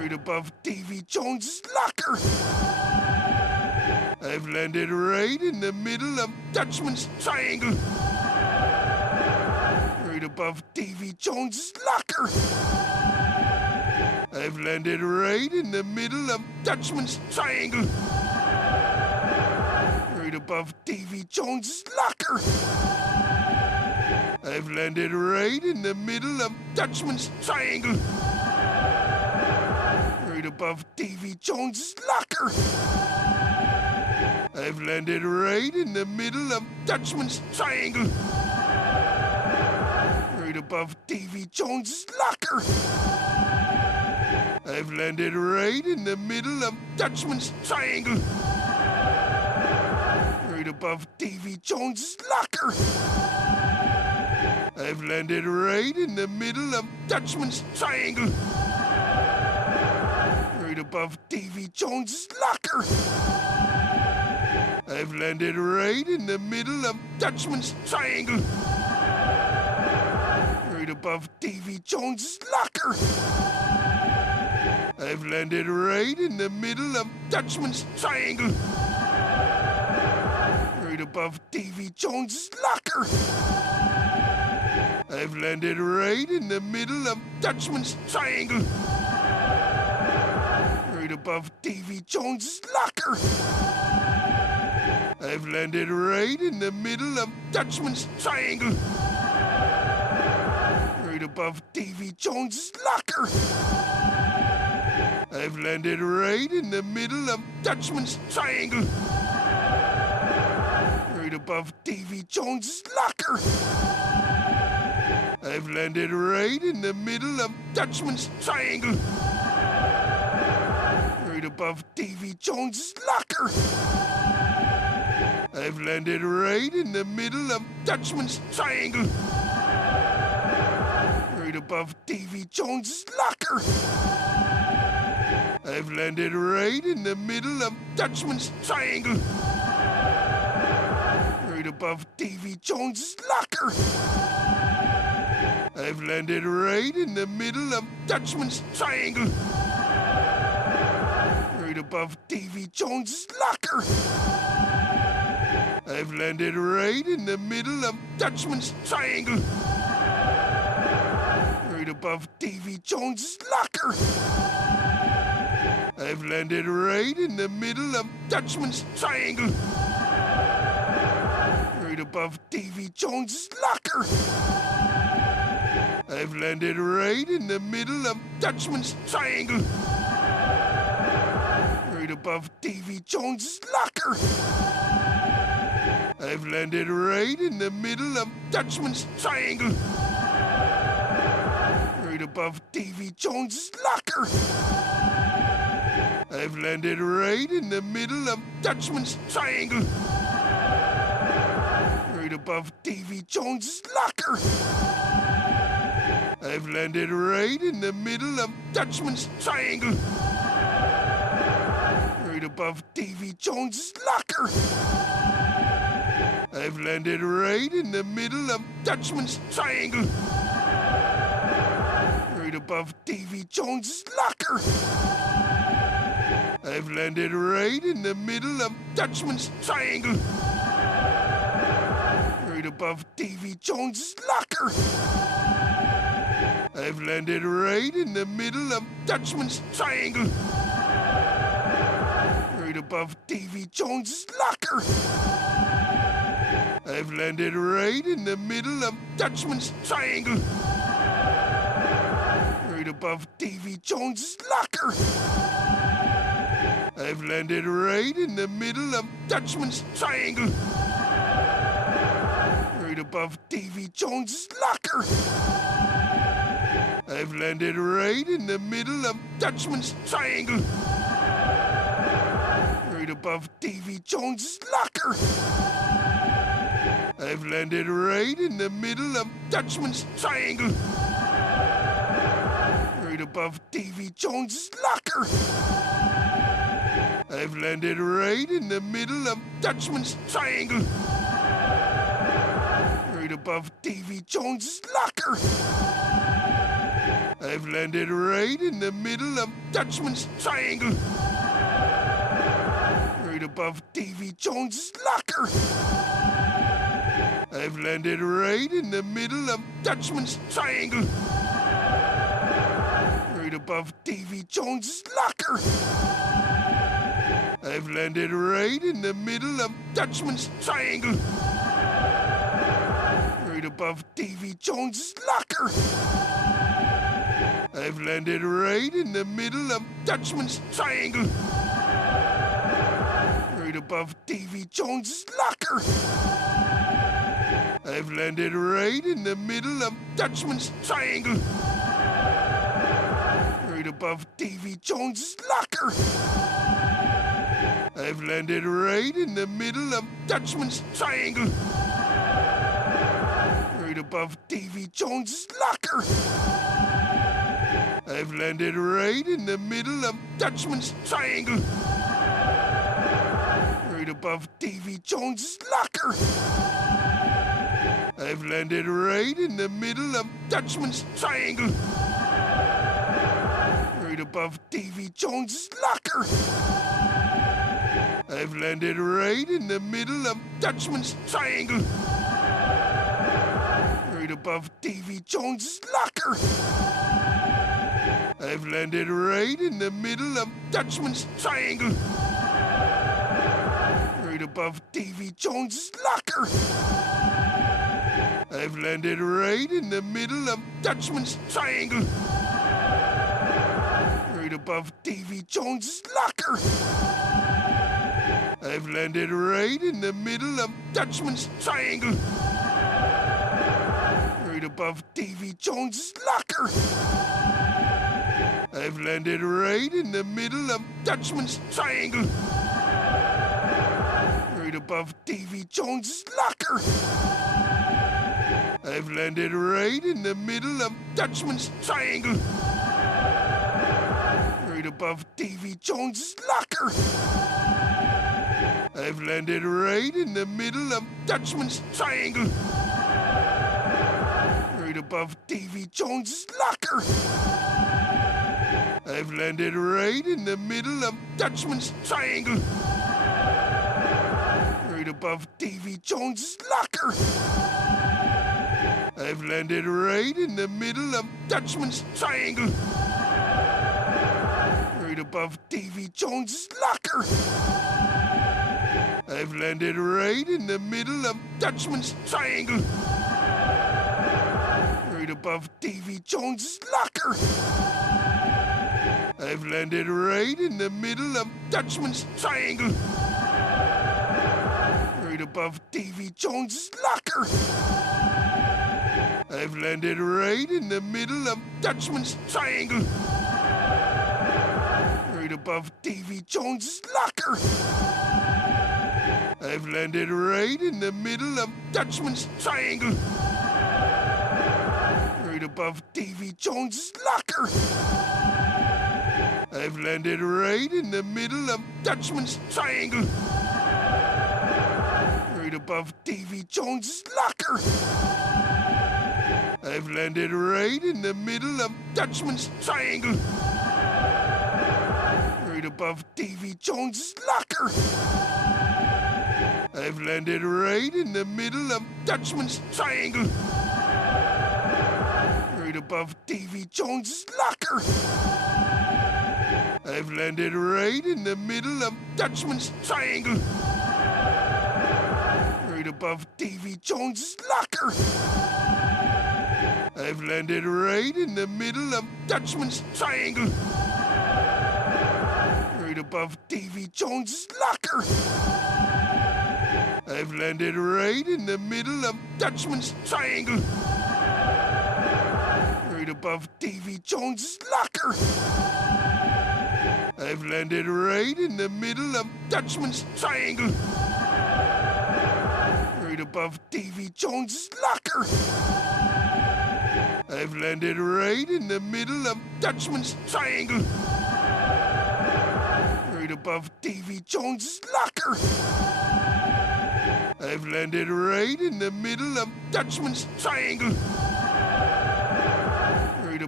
Right above Davy Jones's locker. I've landed right in the middle of Dutchman's triangle. Right above Davy Jones's locker. I've landed right in the middle of Dutchman's triangle. Right above Davy Jones's locker. I've landed right in the middle of Dutchman's triangle. Right above Davy Jones's locker. I've landed right in the middle of Dutchman's triangle. Right above Davy Jones's locker. I've landed right in the middle of Dutchman's triangle. Right above Davy Jones's locker. I've landed right in the middle of Dutchman's triangle. Right above Davy Jones's locker. I've landed right in the middle of Dutchman's triangle. Right above Davy Jones's locker. I've landed right in the middle of Dutchman's triangle. Right above Davy Jones's locker. I've landed right in the middle of Dutchman's triangle. Right above Davy Jones's locker. I've landed right in the middle of Dutchman's triangle. Right above Davy Jones's locker. I've landed right in the middle of Dutchman's triangle. Right above Davy Jones's locker. I've landed right in the middle of Dutchman's triangle. Right above Davy Jones's locker. I've landed right in the middle of Dutchman's triangle. Right above Davy Jones's locker. I've landed right in the middle of Dutchman's triangle. Right above Davy Jones's locker. I've landed right in the middle of Dutchman's triangle. Right above Davy Jones's locker. I've landed right in the middle of Dutchman's triangle. Right above Davy Jones's locker. I've landed right in the middle of Dutchman's triangle. Right above Davy Jones's locker. I've landed right in the middle of Dutchman's triangle. Right above Davy Jones's locker. I've landed right in the middle of Dutchman's triangle. Right above Davy Jones's locker. I've landed right in the middle of Dutchman's triangle. Right above Davy Jones's locker. I've landed right in the middle of Dutchman's triangle. Right above Davy Jones's locker. I've landed right in the middle of Dutchman's triangle. Right above Davy Jones's locker. I've landed right in the middle of Dutchman's triangle. Right above Davy Jones's locker. I've landed right in the middle of Dutchman's triangle. Right above Davy Jones's locker. I've landed right in the middle of Dutchman's triangle. Right above Davy Jones's locker. I've landed right in the middle of Dutchman's triangle. Right above Davy Jones's locker. I've landed right in the middle of Dutchman's triangle. Right above Davy Jones's locker. I've landed right in the middle of Dutchman's triangle. Right above Davy Jones's locker. I've landed right in the middle of Dutchman's triangle. Right above Davy Jones's locker. I've landed right in the middle of Dutchman's Triangle. Right above Davy Jones's locker. I've landed right in the middle of Dutchman's Triangle. Right above Davy Jones's locker. I've landed right in the middle of Dutchman's Triangle. Right above Davy Jones's locker. I've landed right in the middle of Dutchman's Triangle. Right above Davy Jones's locker. I've landed right in the middle of Dutchman's Triangle. Right above Davy Jones's locker. I've landed right in the middle of Dutchman's Triangle. Right above Davy Jones's locker. I've landed right in the middle of Dutchman's Triangle. Right above Davy Jones's locker. I've landed right in the middle of Dutchman's Triangle. Right above Davy Jones's locker. I've landed right in the middle of Dutchman's Triangle. Right above Davy Jones's locker. I've landed right in the middle of Dutchman's Triangle. Right above Davy Jones's locker. I've landed right in the middle of Dutchman's Triangle. Right above Davy Jones's locker. I've landed right in the middle of Dutchman's Triangle. Right above Davy Jones's locker. I've landed right in the middle of Dutchman's Triangle. Right above Davy Jones's locker. I've landed right in the middle of Dutchman's Triangle. Right above Davy Jones's locker. I've landed right in the middle of Dutchman's Triangle. Right above Davy Jones's locker. I've landed right in the middle of Dutchman's Triangle. Right above Davy Jones's locker. I've landed right in the middle of Dutchman's Triangle. Right above Davy Jones's locker. I've landed right in the middle of Dutchman's Triangle. Right above Davy Jones's locker. I've landed right in the middle of Dutchman's Triangle. Right above Davy Jones's locker. I've landed right in the middle of Dutchman's Triangle. Right above Davy Jones's locker. I've landed right in the middle of Dutchman's Triangle. Right above Davy Jones's locker. I've landed right in the middle of Dutchman's Triangle. Right above Davy Jones's locker. I've landed right in the middle of Dutchman's Triangle. Right above Davy Jones's locker. I've landed right in the middle of Dutchman's Triangle. Right above Davy Jones's locker. I've landed right in the middle of Dutchman's Triangle. Right above Davy Jones's locker. I've landed right in the middle of Dutchman's Triangle. Right above Davy Jones's locker. I've landed right in the middle of Dutchman's Triangle. Right above Davy Jones's locker. I've landed right in the middle of Dutchman's Triangle. Right above Davy Jones's locker. I've landed right in the middle of Dutchman's Triangle. Right above Davy Jones's locker. I've landed right in the middle of Dutchman's Triangle. Right above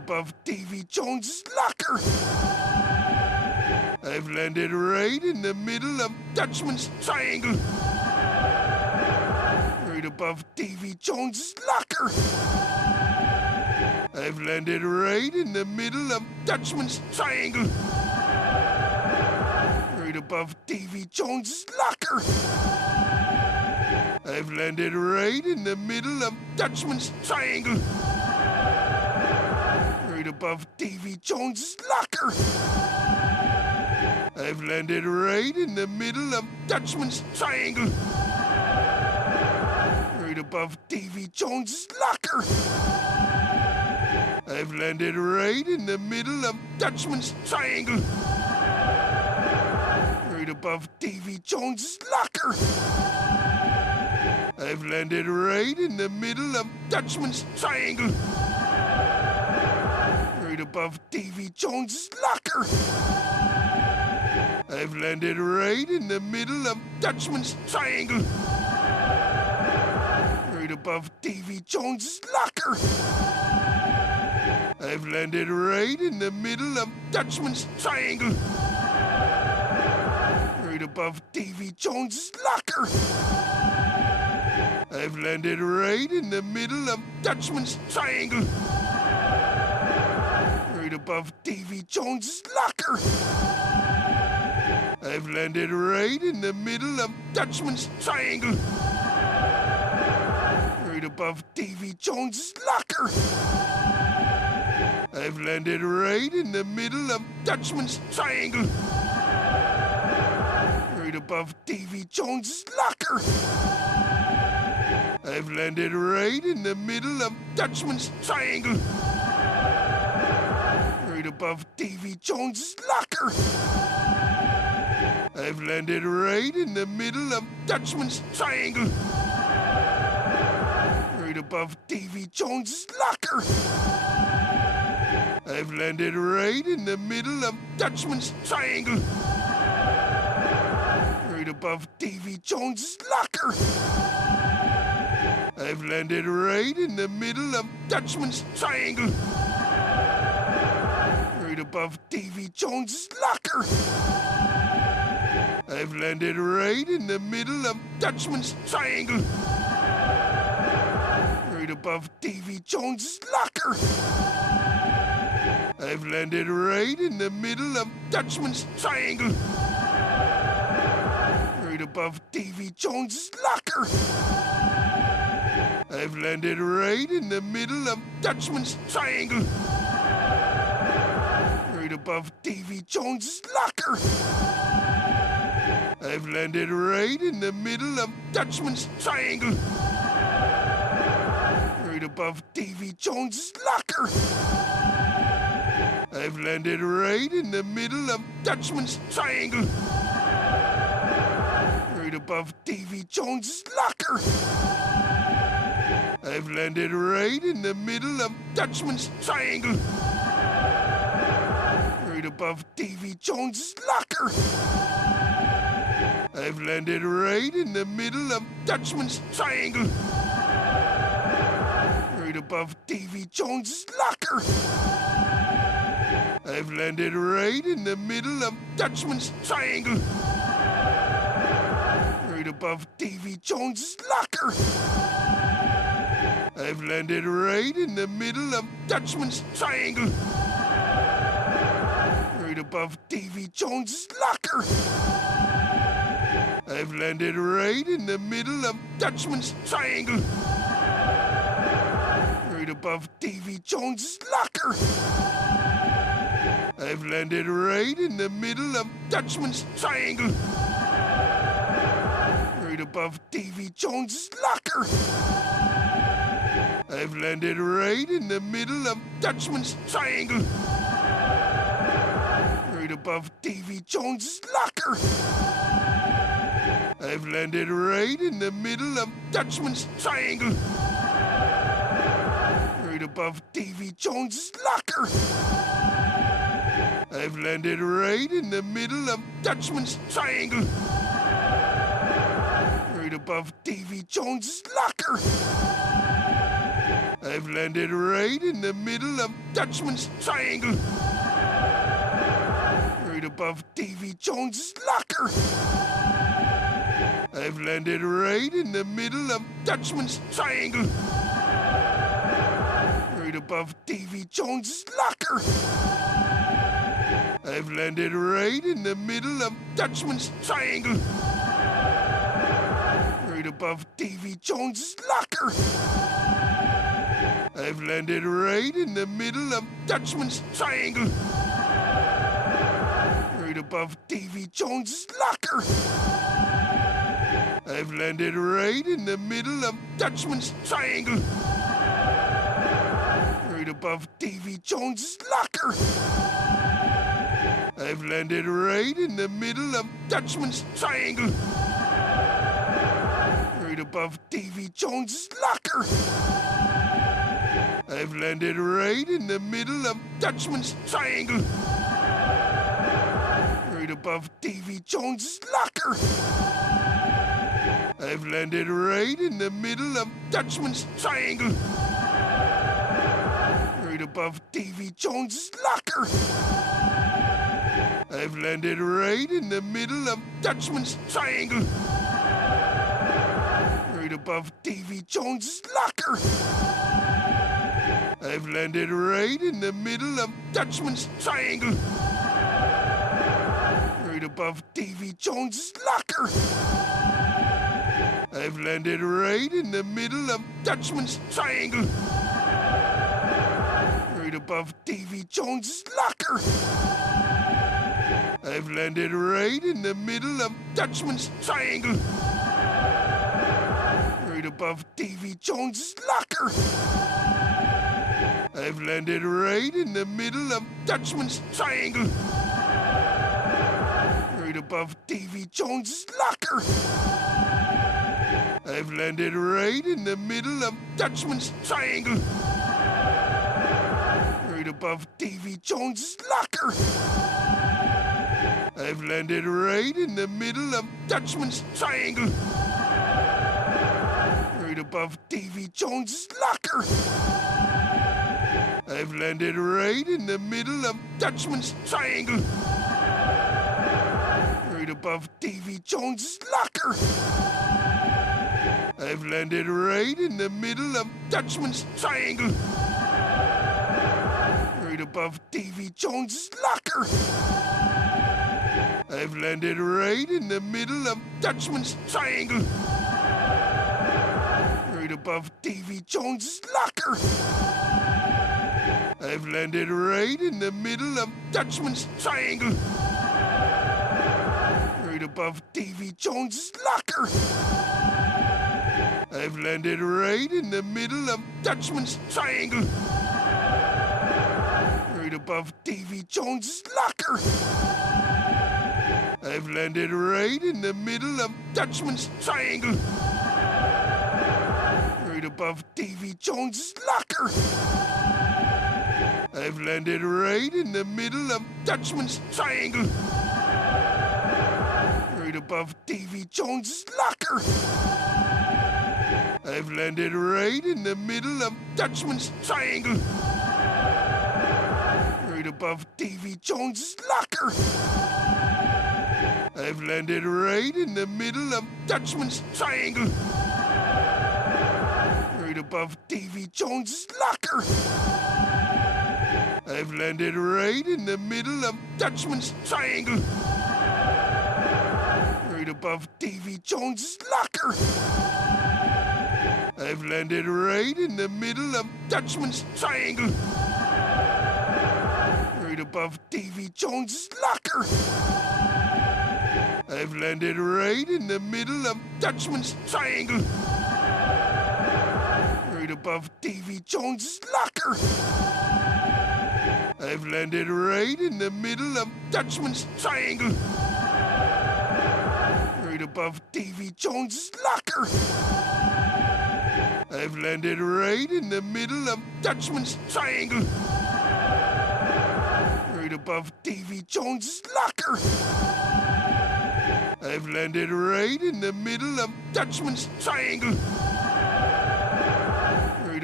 above Davy Jones's locker. I've landed right in the middle of Dutchman's triangle. Right above Davy Jones's locker. I've landed right in the middle of Dutchman's triangle. Right above Davy Jones's locker. I've landed right in the middle of Dutchman's triangle. Right above Davy Jones's locker. I've landed right in the middle of Dutchman's triangle. Right above Davy Jones's locker. I've landed right in the middle of Dutchman's triangle. Right above Davy Jones's locker. I've landed right in the middle of Dutchman's triangle. Right above Davy Jones's locker. I've landed right in the middle of Dutchman's triangle. Right above Davy Jones's locker. I've landed right in the middle of Dutchman's triangle. Right above Davy Jones's locker. I've landed right in the middle of Dutchman's triangle. Right above Davy Jones's locker. I've landed right in the middle of Dutchman's triangle. Right above Davy Jones's locker. I've landed right in the middle of Dutchman's triangle. Right above Davy Jones's locker. I've landed right in the middle of Dutchman's triangle. Right above Davy Jones's locker. I've landed right in the middle of Dutchman's triangle. Right above Davy Jones's locker. I've landed right in the middle of Dutchman's triangle. Right above Davy Jones's locker. I've landed right in the middle of Dutchman's triangle. Right above Davy Jones's locker. I've landed right in the middle of Dutchman's triangle. Right above Davy Jones's locker. I've landed right in the middle of Dutchman's triangle. Right above Davy Jones's locker. I've landed right in the middle of Dutchman's triangle. Right above Davy Jones's locker. I've landed right in the middle of Dutchman's triangle. Right above Davy Jones's locker. I've landed right in the middle of Dutchman's triangle. Right above Davy Jones's locker. I've landed right in the middle of Dutchman's triangle. Right above Davy Jones's locker. I've landed right in the middle of Dutchman's triangle. Right above Davy Jones's locker. I've landed right in the middle of Dutchman's triangle. Right above Davy Jones's locker. I've landed right in the middle of Dutchman's triangle. Right above Davy Jones's locker. I've landed right in the middle of Dutchman's triangle. Right above Davy Jones's locker. I've landed right in the middle of Dutchman's triangle. Right above Davy Jones's locker. I've landed right in the middle of Dutchman's triangle. Right above Davy Jones's locker. I've landed right in the middle of Dutchman's triangle. Right above Davy Jones's locker. I've landed right in the middle of Dutchman's triangle. Right above Davy Jones's locker. I've landed right in the middle of Dutchman's Triangle. Right above Davy Jones's locker. I've landed right in the middle of Dutchman's Triangle. Right above Davy Jones's locker. I've landed right in the middle of Dutchman's Triangle. Right above Davy Jones's locker. I've landed right in the middle of Dutchman's Triangle. Right above Davy Jones's locker. I've landed right in the middle of Dutchman's Triangle. Right above Davy Jones's locker. I've landed right in the middle of Dutchman's Triangle. Right above Davy Jones's locker. I've landed right in the middle of Dutchman's Triangle. Right above Davy Jones's locker. I've landed right in the middle of Dutchman's Triangle. Right above Davy Jones's locker. I've landed right in the middle of Dutchman's Triangle. Right above Davy Jones's locker. I've landed right in the middle of Dutchman's Triangle. Right above Davy Jones's locker. I've landed right in the middle of Dutchman's Triangle. Right above Davy Jones's locker. I've landed right in the middle of Dutchman's Triangle. Right above Davy Jones's locker. I've landed right in the middle of Dutchman's Triangle. Right above Davy Jones's locker. I've landed right in the middle of Dutchman's Triangle. Right above Davy Jones's locker. I've landed right in the middle of Dutchman's Triangle. Right above Davy Jones's locker. I've landed right in the middle of Dutchman's Triangle. Right above Davy Jones's locker. I've landed right in the middle of Dutchman's Triangle. Right above Davy Jones's locker. I've landed right in the middle of Dutchman's Triangle. Right above Davy Jones's locker. I've landed right in the middle of Dutchman's Triangle. Right above Davy Jones's locker. I've landed right in the middle of Dutchman's Triangle. Right above Davy Jones's locker. I've landed right in the middle of Dutchman's Triangle. Right above Davy Jones's locker. I've landed right in the middle of Dutchman's Triangle. Right above Davy Jones's locker. I've landed right in the middle of Dutchman's Triangle. Right above Davy Jones's locker. I've landed right in the middle of Dutchman's Triangle. Right above Davy Jones's locker. I've landed right in the middle of Dutchman's Triangle. Right above Davy Jones's locker. I've landed right in the middle of Dutchman's Triangle. Right above Davy Jones's locker. I've landed right in the middle of Dutchman's Triangle. Right above Davy Jones's locker. I've landed right in the middle of Dutchman's Triangle. Right above Davy Jones's locker. I've landed right in the middle of Dutchman's Triangle. Right above Davy Jones's locker. I've landed right in the middle of Dutchman's Triangle. Right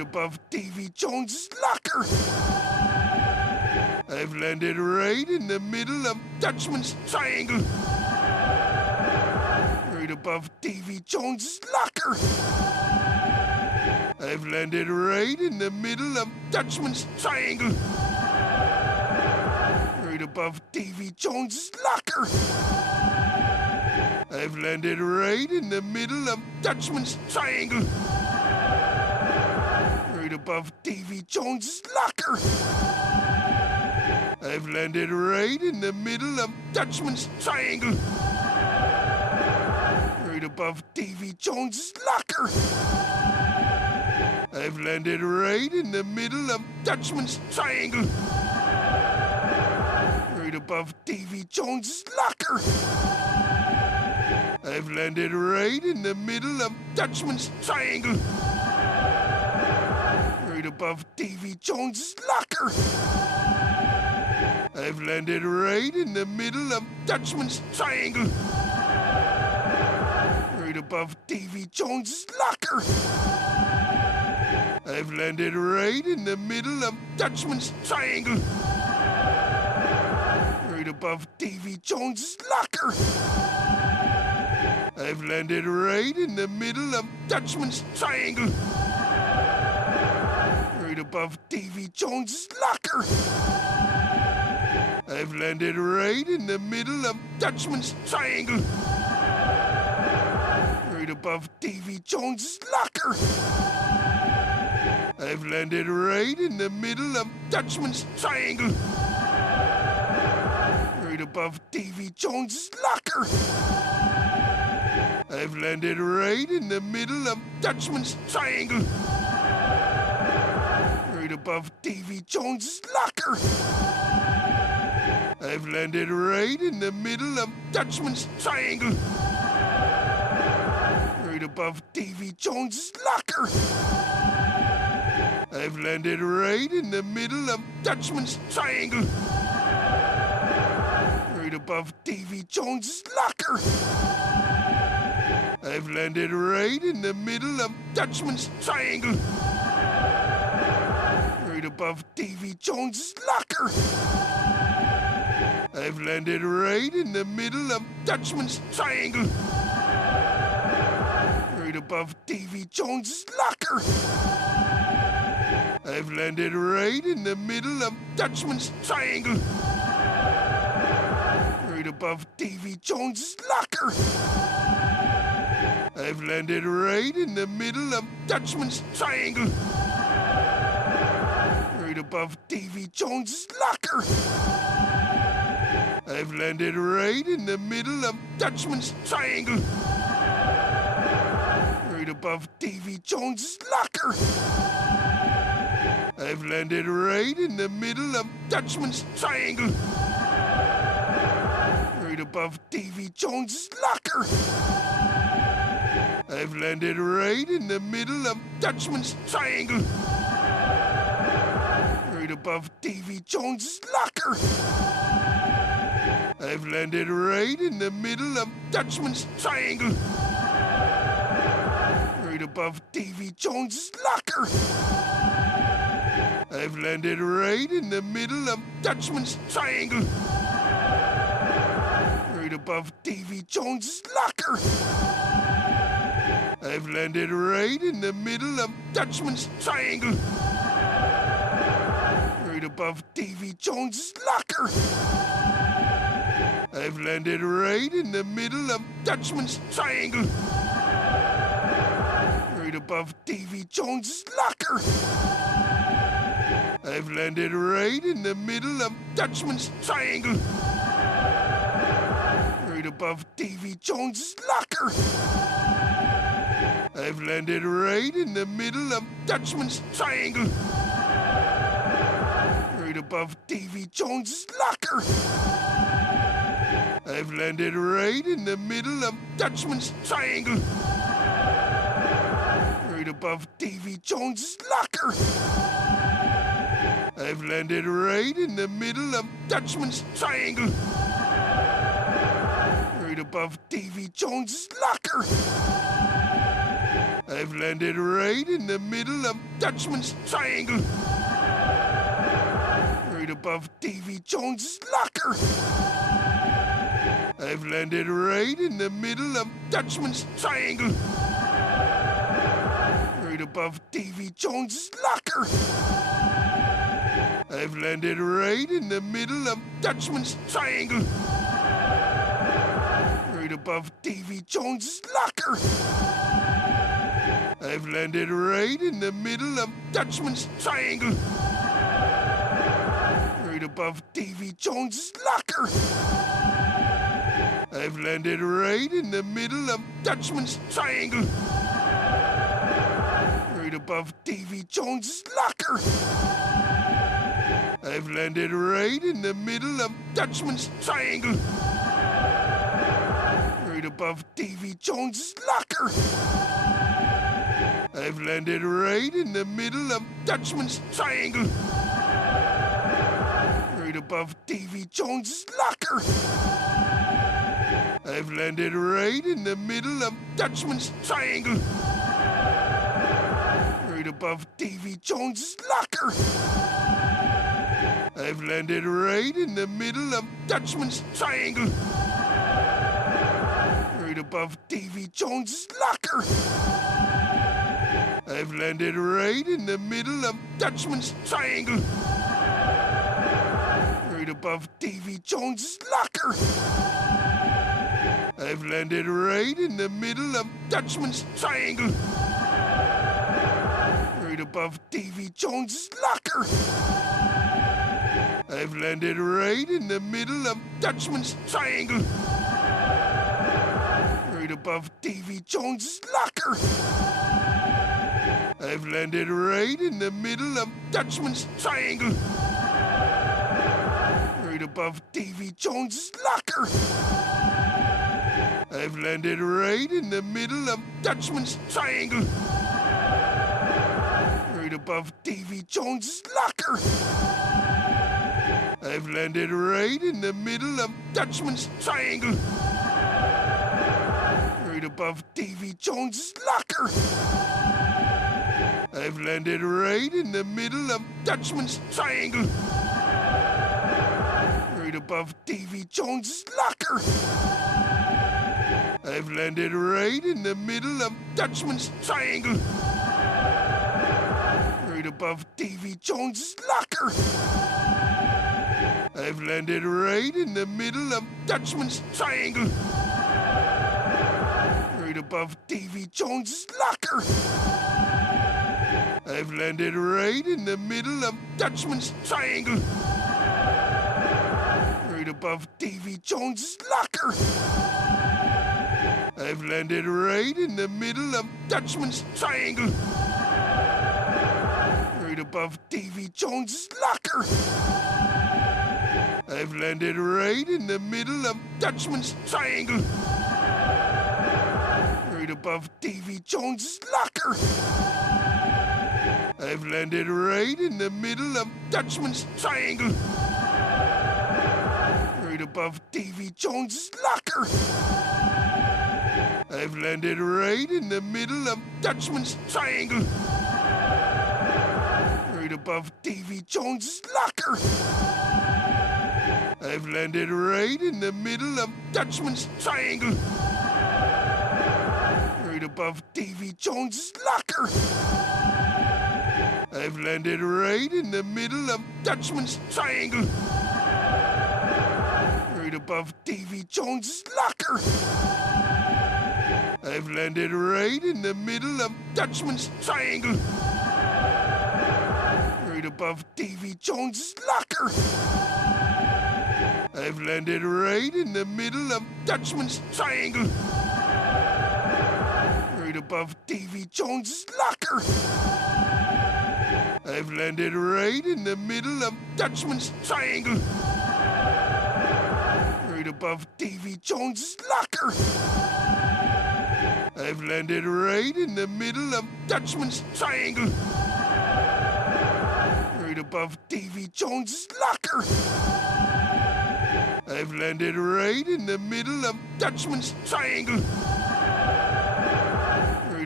above Davy Jones's locker. I've landed right in the middle of Dutchman's triangle. Right above Davy Jones's locker. I've landed right in the middle of Dutchman's triangle. Right above Davy Jones's locker. I've landed right in the middle of Dutchman's triangle. Right above Davy Jones's locker. I've landed right in the middle of Dutchman's triangle. Right above Davy Jones's locker. I've landed right in the middle of Dutchman's triangle. Right above Davy Jones's locker. I've landed right in the middle of Dutchman's triangle. Right above Davy Jones's locker. I've landed right in the middle of Dutchman's triangle. Right above Davy Jones's locker. I've landed right in the middle of Dutchman's triangle. Right above Davy Jones's locker. I've landed right in the middle of Dutchman's triangle. Right above Davy Jones's locker. I've landed right in the middle of Dutchman's triangle. Right above Davy Jones's locker. I've landed right in the middle of Dutchman's triangle. Right above Davy Jones's locker. I've landed right in the middle of Dutchman's triangle. Right above Davy Jones's locker. I've landed right in the middle of Dutchman's triangle. Right above Davy Jones's locker. I've landed right in the middle of Dutchman's triangle. Right above Davy Jones's locker. I've landed right in the middle of Dutchman's triangle. Right above Davy Jones's locker. I've landed right in the middle of Dutchman's triangle. Right above Davy Jones's locker. I've landed right in the middle of Dutchman's triangle. Right above Davy Jones's locker. I've landed right in the middle of Dutchman's triangle. Right above Davy Jones's locker. I've landed right in the middle of Dutchman's triangle. Right above Davy Jones's locker. I've landed right in the middle of Dutchman's triangle. Right above Davy Jones's locker. I've landed right in the middle of Dutchman's triangle. Right above Davy Jones's locker. I've landed right in the middle of Dutchman's triangle. Right above Davy Jones's locker. I've landed right in the middle of Dutchman's triangle. Right above Davy Jones's locker. I've landed right in the middle of Dutchman's triangle. Right above Davy Jones's locker. I've landed right in the middle of Dutchman's triangle. Right above Davy Jones's locker. I've landed right in the middle of Dutchman's triangle. Right above Davy Jones's locker. I've landed right in the middle of Dutchman's triangle. Right above Davy Jones's locker. I've landed right in the middle of Dutchman's triangle. Right above Davy Jones's locker. I've landed right in the middle of Dutchman's triangle. Right above Davy Jones's locker. I've landed right in the middle of Dutchman's Triangle. Right above Davy Jones's locker. I've landed right in the middle of Dutchman's Triangle. Right above Davy Jones's locker. I've landed right in the middle of Dutchman's Triangle. Right above Davy Jones's locker. I've landed right in the middle of Dutchman's Triangle. Right above Davy Jones's locker. I've landed right in the middle of Dutchman's Triangle. Right above Davy Jones's locker. I've landed right in the middle of Dutchman's Triangle. Right above Davy Jones's locker. I've landed right in the middle of Dutchman's Triangle. Right above Davy Jones's locker. I've landed right in the middle of Dutchman's Triangle. Right above Davy Jones's locker. I've landed right in the middle of Dutchman's Triangle. Right above Davy Jones's locker. I've landed right in the middle of Dutchman's Triangle. Right above Davy Jones's locker. I've landed right in the middle of Dutchman's Triangle. Right above Davy Jones's locker. I've landed right in the middle of Dutchman's Triangle. Right above Davy Jones's locker. I've landed right in the middle of Dutchman's Triangle. Right above Davy Jones's locker. I've landed right in the middle of Dutchman's Triangle. Right above Davy Jones's locker. I've landed right in the middle of Dutchman's Triangle. Right above Davy Jones's locker. I've landed right in the middle of Dutchman's Triangle. Right above Davy Jones's locker. I've landed right in the middle of Dutchman's Triangle. Right above Davy Jones's locker. I've landed right in the middle of Dutchman's Triangle. Right above Davy Jones's locker. I've landed right in the middle of Dutchman's Triangle. Right above Davy Jones's locker. I've landed right in the middle of Dutchman's Triangle. Right above Davy Jones's locker. I've landed right in the middle of Dutchman's Triangle. Right above Davy Jones's locker. I've landed right in the middle of Dutchman's Triangle. Right above Davy Jones's locker. I've landed right in the middle of Dutchman's Triangle. Right above Davy Jones's locker. I've landed right in the middle of Dutchman's Triangle. Right above Davy Jones's locker. I've landed right in the middle of Dutchman's Triangle. Right above Davy Jones's locker. I've landed right in the middle of Dutchman's Triangle. Right above Davy Jones's locker. I've landed right in the middle of Dutchman's Triangle. Right above Davy Jones's locker. I've landed right in the middle of Dutchman's Triangle. Right above Davy Jones's locker. I've landed right in the middle of Dutchman's Triangle. Right above Davy Jones's locker. I've landed right in the middle of Dutchman's Triangle. Right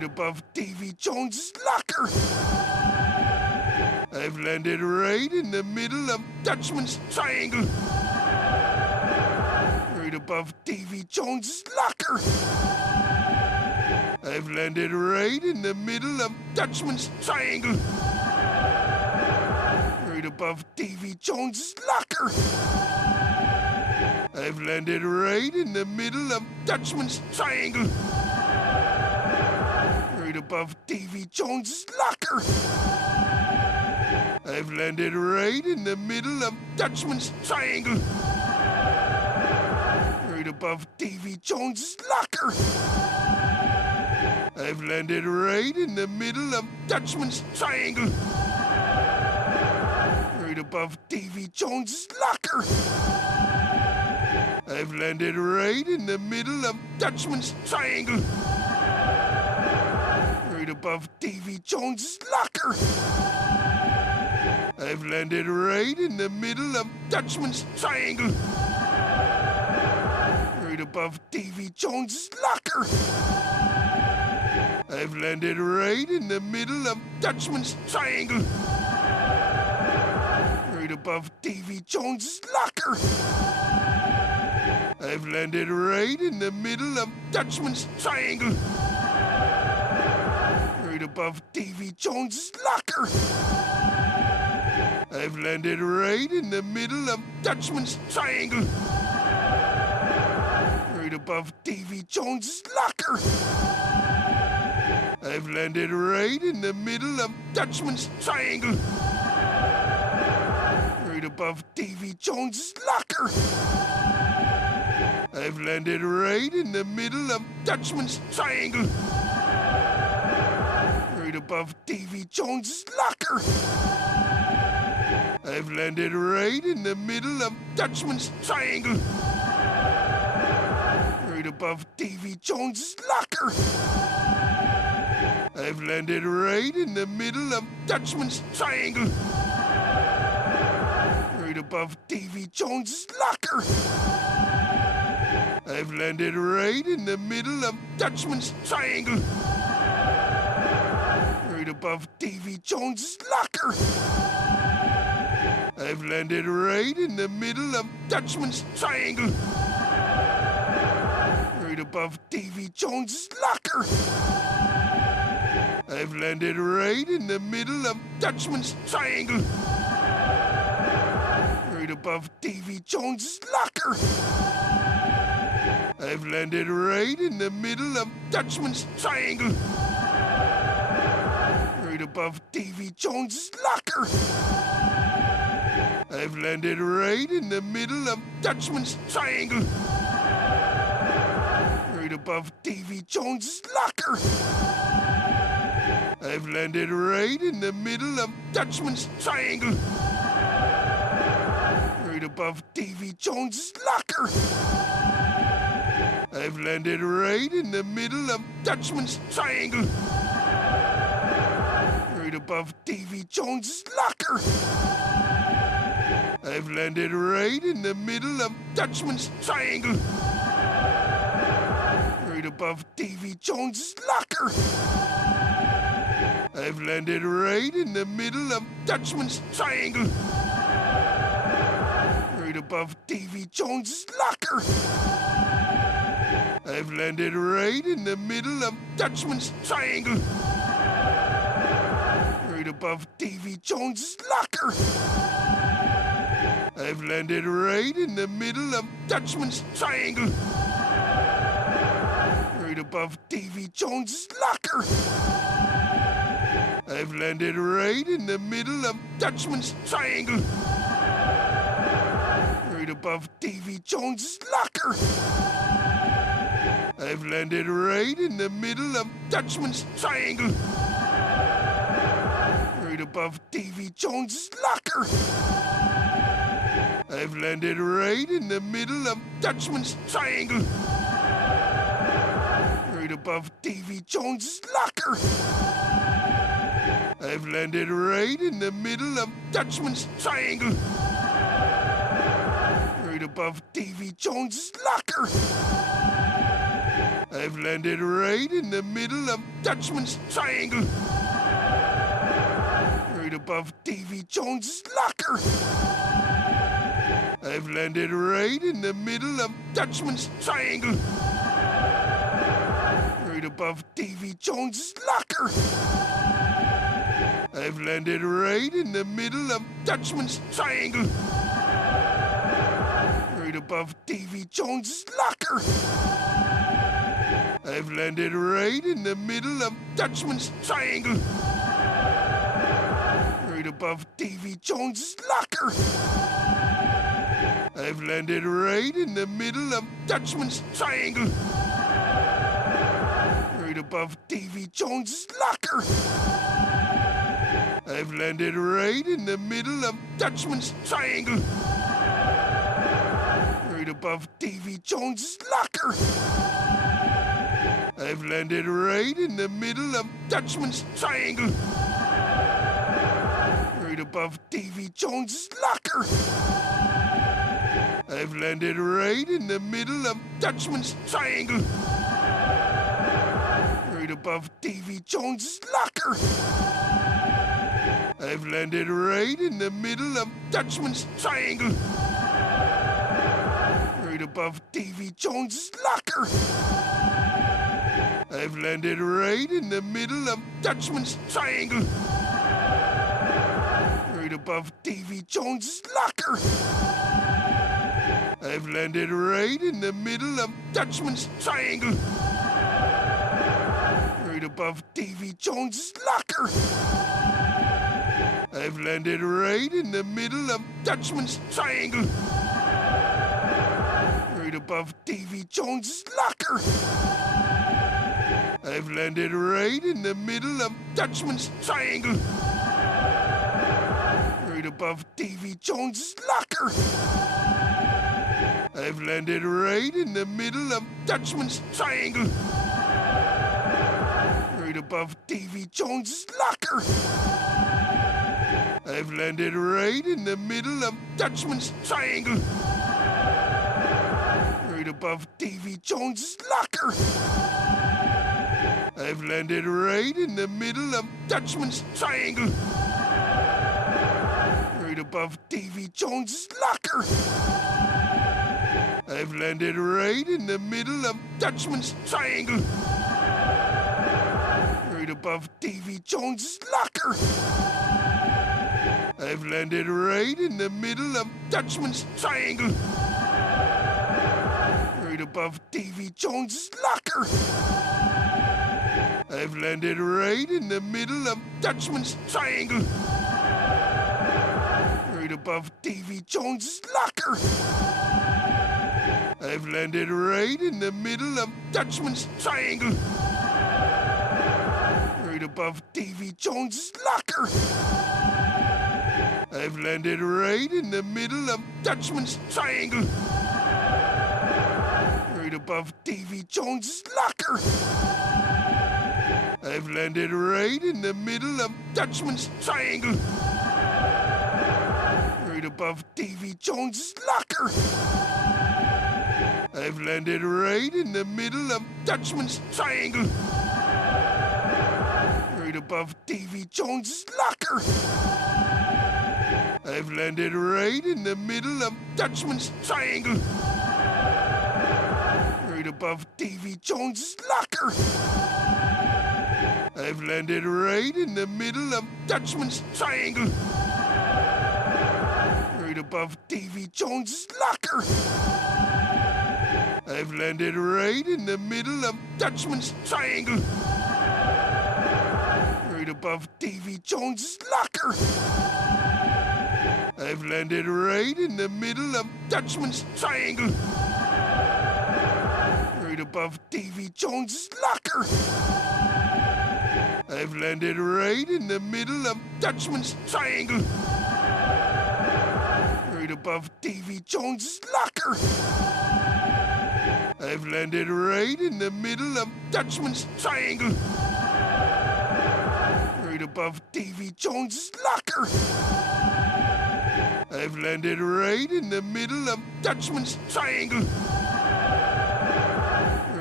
above Davy Jones's locker. I've landed right in the middle of Dutchman's triangle. Right above Davy Jones's locker. I've landed right in the middle of Dutchman's triangle. Right above Davy Jones's locker. I've landed right in the middle of Dutchman's triangle. Right above Davy Jones's locker. I've landed right in the middle of Dutchman's triangle. Right above Davy Jones's locker. I've landed right in the middle of Dutchman's triangle. Right above Davy Jones's locker. I've landed right in the middle of Dutchman's triangle. Right above Davy Jones's locker. I've landed right in the middle of Dutchman's triangle. Right above Davy Jones's locker. I've landed right in the middle of Dutchman's triangle. Right above Davy Jones's locker. I've landed right in the middle of Dutchman's triangle. Right above Davy Jones's locker. I've landed right in the middle of Dutchman's triangle. Right above Davy Jones's locker. I've landed right in the middle of Dutchman's triangle. Right above Davy Jones's locker. I've landed right in the middle of Dutchman's triangle. Right above Davy Jones's locker. I've landed right in the middle of Dutchman's triangle. Right above Davy Jones's locker. I've landed right in the middle of Dutchman's triangle. Right above Davy Jones's locker. I've landed right in the middle of Dutchman's triangle. Right above Davy Jones's locker. I've landed right in the middle of Dutchman's triangle. Right above Davy Jones's locker. I've landed right in the middle of Dutchman's triangle. Right above Davy Jones's locker. I've landed right in the middle of Dutchman's triangle. Right above Davy Jones's locker. I've landed right in the middle of Dutchman's triangle. Right above Davy Jones's locker. I've landed right in the middle of Dutchman's triangle. Right above Davy Jones's locker. I've landed right in the middle of Dutchman's triangle. Right above Davy Jones's locker. I've landed right in the middle of Dutchman's triangle. Right above Davy Jones's locker. I've landed right in the middle of Dutchman's triangle. Right above Davy Jones's locker. I've landed right in the middle of Dutchman's triangle. Right above Davy Jones's locker. I've landed right in the middle of Dutchman's triangle. Right above Davy Jones's locker. I've landed right in the middle of Dutchman's triangle. Right above Davy Jones's locker. I've landed right in the middle of Dutchman's triangle. Right above Davy Jones's locker. I've landed right in the middle of Dutchman's triangle. Right above Davy Jones's locker. I've landed right in the middle of Dutchman's triangle. Right above Davy Jones's locker. I've landed right in the middle of Dutchman's Triangle. Right above Davy Jones's locker. I've landed right in the middle of Dutchman's Triangle. Right above Davy Jones's locker. I've landed right in the middle of Dutchman's Triangle. Right above Davy Jones's locker. I've landed right in the middle of Dutchman's Triangle. Right above Davy Jones's locker. I've landed right in the middle of Dutchman's Triangle. Right above Davy Jones's locker. I've landed right in the middle of Dutchman's Triangle. Right above Davy Jones's locker. I've landed right in the middle of Dutchman's Triangle. Right above Davy Jones's locker. I've landed right in the middle of Dutchman's Triangle. Right above Davy Jones's locker. I've landed right in the middle of Dutchman's Triangle. Right above Davy Jones's locker. I've landed right in the middle of Dutchman's Triangle. Right above Davy Jones's locker. I've landed right in the middle of Dutchman's Triangle. Right above Davy Jones's locker. I've landed right in the middle of Dutchman's Triangle. Right above Davy Jones's locker. I've landed right in the middle of Dutchman's Triangle. Right above Davy Jones's locker. I've landed right in the middle of Dutchman's Triangle. Right above Davy Jones's locker. I've landed right in the middle of Dutchman's Triangle. Right above Davy Jones's locker. I've landed right in the middle of Dutchman's Triangle. Right above Davy Jones's locker. I've landed right in the middle of Dutchman's Triangle. Right above Davy Jones's locker. I've landed right in the middle of Dutchman's Triangle. Right above Davy Jones's locker. I've landed right in the middle of Dutchman's Triangle. Right above Davy Jones's locker. I've landed right in the middle of Dutchman's Triangle. Right above Davy Jones's locker. I've landed right in the middle of Dutchman's Triangle. Right above Davy Jones's locker. I've landed right in the middle of Dutchman's Triangle. Right above Davy Jones's locker. I've landed right in the middle of Dutchman's Triangle. Right above Davy Jones's locker. I've landed right in the middle of Dutchman's Triangle. Right above Davy Jones's locker. I've landed right in the middle of Dutchman's Triangle. Right above Davy Jones's locker. I've landed right in the middle of Dutchman's Triangle. Right above Davy Jones's locker. I've landed right in the middle of Dutchman's Triangle. Right above Davy Jones's locker. I've landed right in the middle of Dutchman's Triangle. Right above Davy Jones's locker. I've landed right in the middle of Dutchman's Triangle. Right above Davy Jones's locker. I've landed right in the middle of Dutchman's Triangle. Right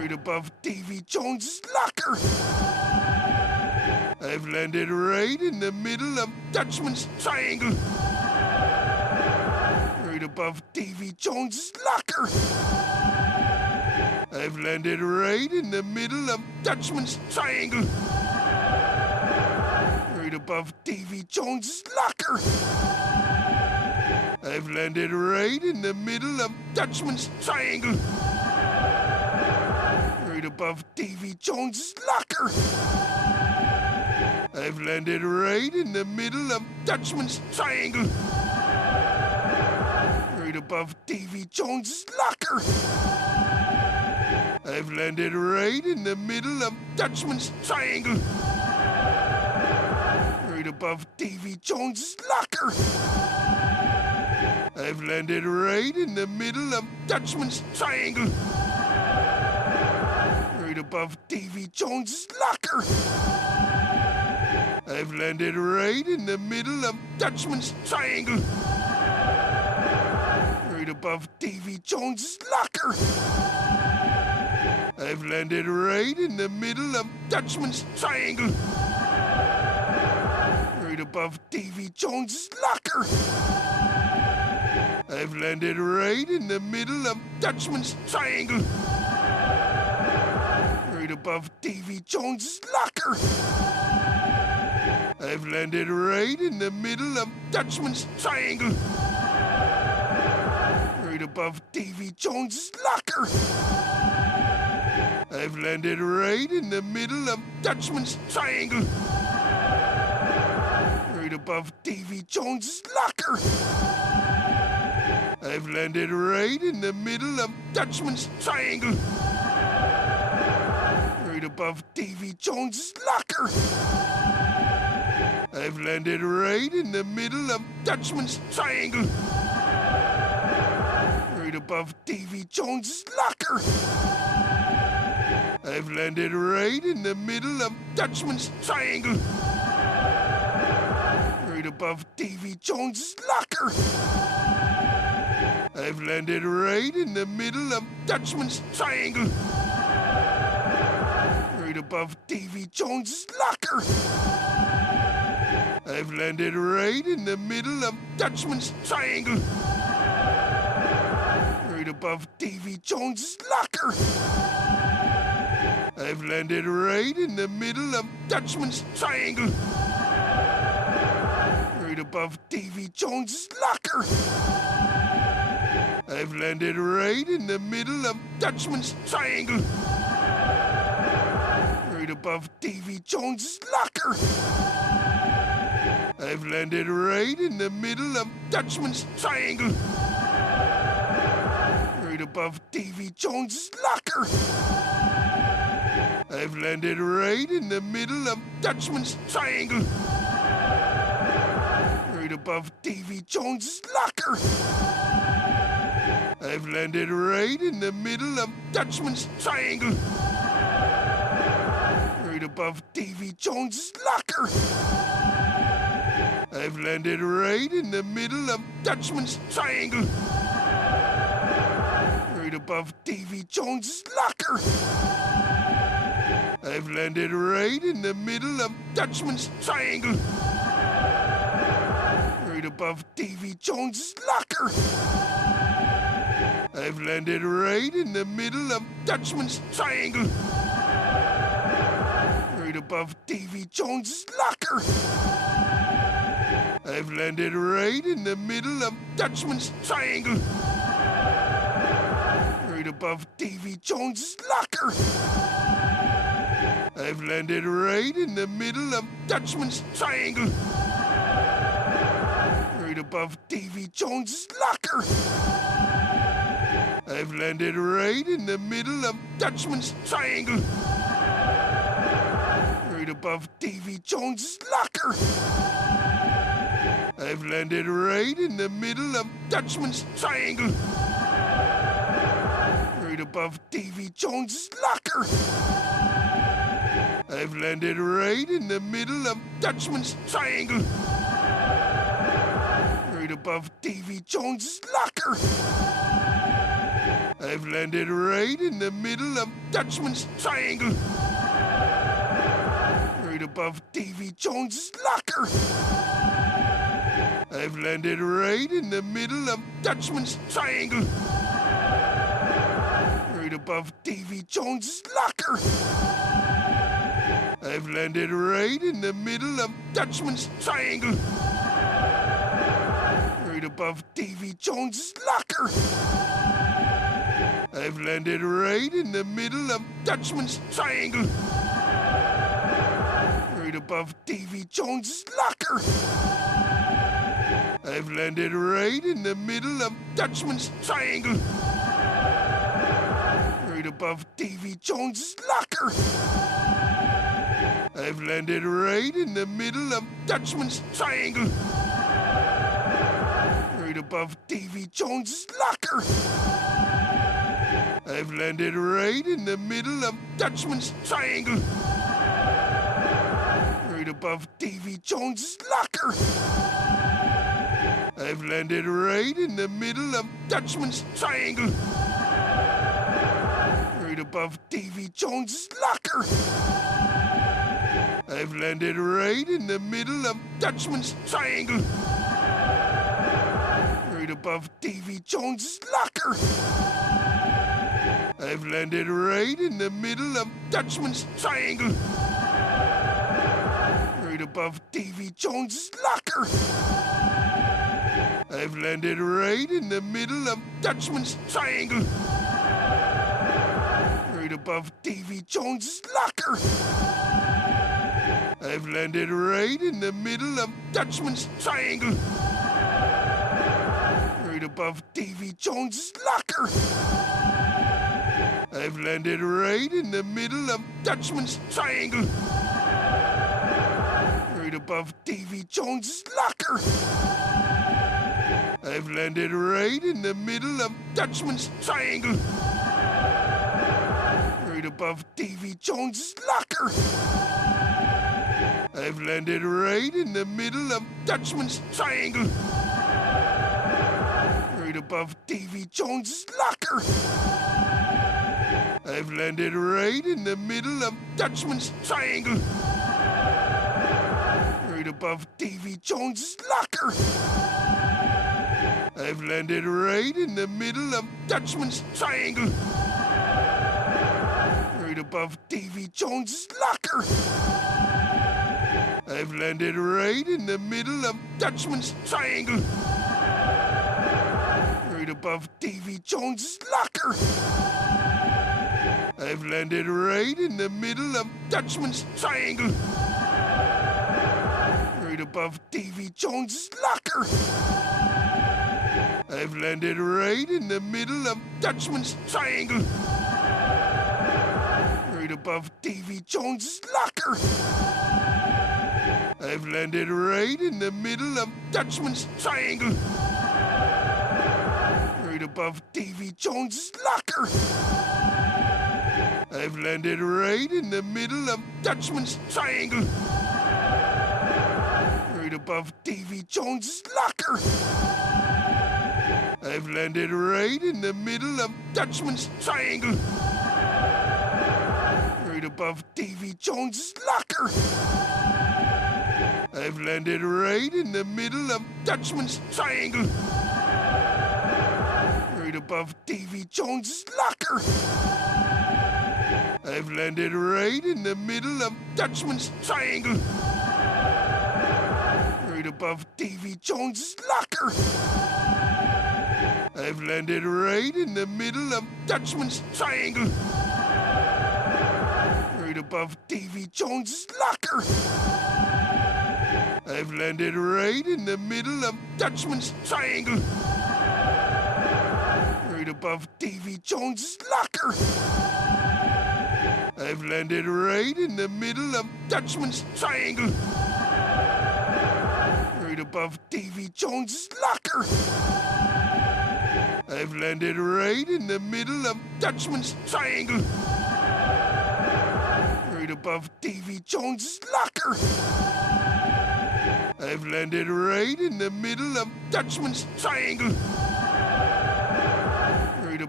Right above Davy Jones's locker. I've landed right in the middle of Dutchman's triangle. Right above Davy Jones's locker. I've landed right in the middle of Dutchman's triangle. Right above Davy Jones's locker. I've landed right in the middle of Dutchman's triangle. Right above Davy Jones's locker. I've landed right in the middle of Dutchman's triangle. Right above Davy Jones's locker. I've landed right in the middle of Dutchman's triangle. Right above Davy Jones's locker. I've landed right in the middle of Dutchman's triangle. Right above Davy Jones's locker. I've landed right in the middle of Dutchman's triangle. Right above Davy Jones's locker. I've landed right in the middle of Dutchman's triangle. Right above Davy Jones's locker. I've landed right in the middle of Dutchman's triangle. Right above Davy Jones's locker. I've landed right in the middle of Dutchman's triangle. Right above Davy Jones's locker. I've landed right in the middle of Dutchman's triangle. Right above Davy Jones's locker. I've landed right in the middle of Dutchman's triangle. Right above Davy Jones's locker. I've landed right in the middle of Dutchman's triangle. Right above Davy Jones's locker. I've landed right in the middle of Dutchman's triangle. Right above Davy Jones's locker. I've landed right in the middle of Dutchman's triangle. Right above Davy Jones's locker. I've landed right in the middle of Dutchman's triangle. Right above Davy Jones's locker. I've landed right in the middle of Dutchman's triangle. Right above Davy Jones's locker. I've landed right in the middle of Dutchman's triangle. Right above Davy Jones's locker. I've landed right in the middle of Dutchman's triangle. Right above Davy Jones's locker. I've landed right in the middle of Dutchman's triangle. Right above Davy Jones's locker. I've landed right in the middle of Dutchman's triangle. Right above Davy Jones's locker. I've landed right in the middle of Dutchman's triangle. Right above Davy Jones's locker. I've landed right in the middle of Dutchman's triangle. Right above Davy Jones's locker. I've landed right in the middle of Dutchman's triangle. Right above Davy Jones's locker. I've landed right in the middle of Dutchman's triangle. Right above Davy Jones's locker. I've landed right in the middle of Dutchman's triangle. Right above Davy Jones's locker. I've landed right in the middle of Dutchman's triangle. Right above Davy Jones's locker. I've landed right in the middle of Dutchman's triangle. Right above Davy Jones's locker. I've landed right in the middle of Dutchman's triangle. Right above Davy Jones's locker. I've landed right in the middle of Dutchman's Triangle. Right above Davy Jones's locker. I've landed right in the middle of Dutchman's Triangle. Right above Davy Jones's locker. I've landed right in the middle of Dutchman's Triangle. Right above Davy Jones's locker. I've landed right in the middle of Dutchman's Triangle. Right above Davy Jones's locker. I've landed right in the middle of Dutchman's Triangle. Right above Davy Jones's locker. I've landed right in the middle of Dutchman's Triangle. Right above Davy Jones's locker. I've landed right in the middle of Dutchman's Triangle. Right above Davy Jones's locker. I've landed right in the middle of Dutchman's Triangle. Right above Davy Jones's locker. I've landed right in the middle of Dutchman's Triangle. Right above Davy Jones's locker. I've landed right in the middle of Dutchman's Triangle. Right above Davy Jones's locker. I've landed right in the middle of Dutchman's Triangle. Right above Davy Jones's locker. I've landed right in the middle of Dutchman's Triangle. Right above Davy Jones's locker. I've landed right in the middle of Dutchman's Triangle. Right above Davy Jones's locker. I've landed right in the middle of Dutchman's Triangle. Right above Davy Jones's locker. I've landed right in the middle of Dutchman's Triangle. Right above Davy Jones's locker. I've landed right in the middle of Dutchman's Triangle. Right above Davy Jones's locker. I've landed right in the middle of Dutchman's Triangle. Right above Davy Jones's locker. I've landed right in the middle of Dutchman's Triangle. Right above Davy Jones's locker. I've landed right in the middle of Dutchman's Triangle. Right above Davy Jones's locker. I've landed right in the middle of Dutchman's Triangle. Right above Davy Jones's locker. I've landed right in the middle of Dutchman's Triangle. Right above Davy Jones's locker. I've landed right in the middle of Dutchman's Triangle. Right above Davy Jones's locker. I've landed right in the middle of Dutchman's Triangle. Right above Davy Jones's locker. I've landed right in the middle of Dutchman's Triangle. Right above Davy Jones's locker. I've landed right in the middle of Dutchman's Triangle. Right above Davy Jones's locker. I've landed right in the middle of Dutchman's Triangle. Right above Davy Jones's locker. I've landed right in the middle of Dutchman's Triangle. Right above Davy Jones's locker. I've landed right in the middle of Dutchman's Triangle. Right above Davy Jones's locker. I've landed right in the middle of Dutchman's Triangle. Right above Davy Jones's locker. I've landed right in the middle of Dutchman's Triangle. Right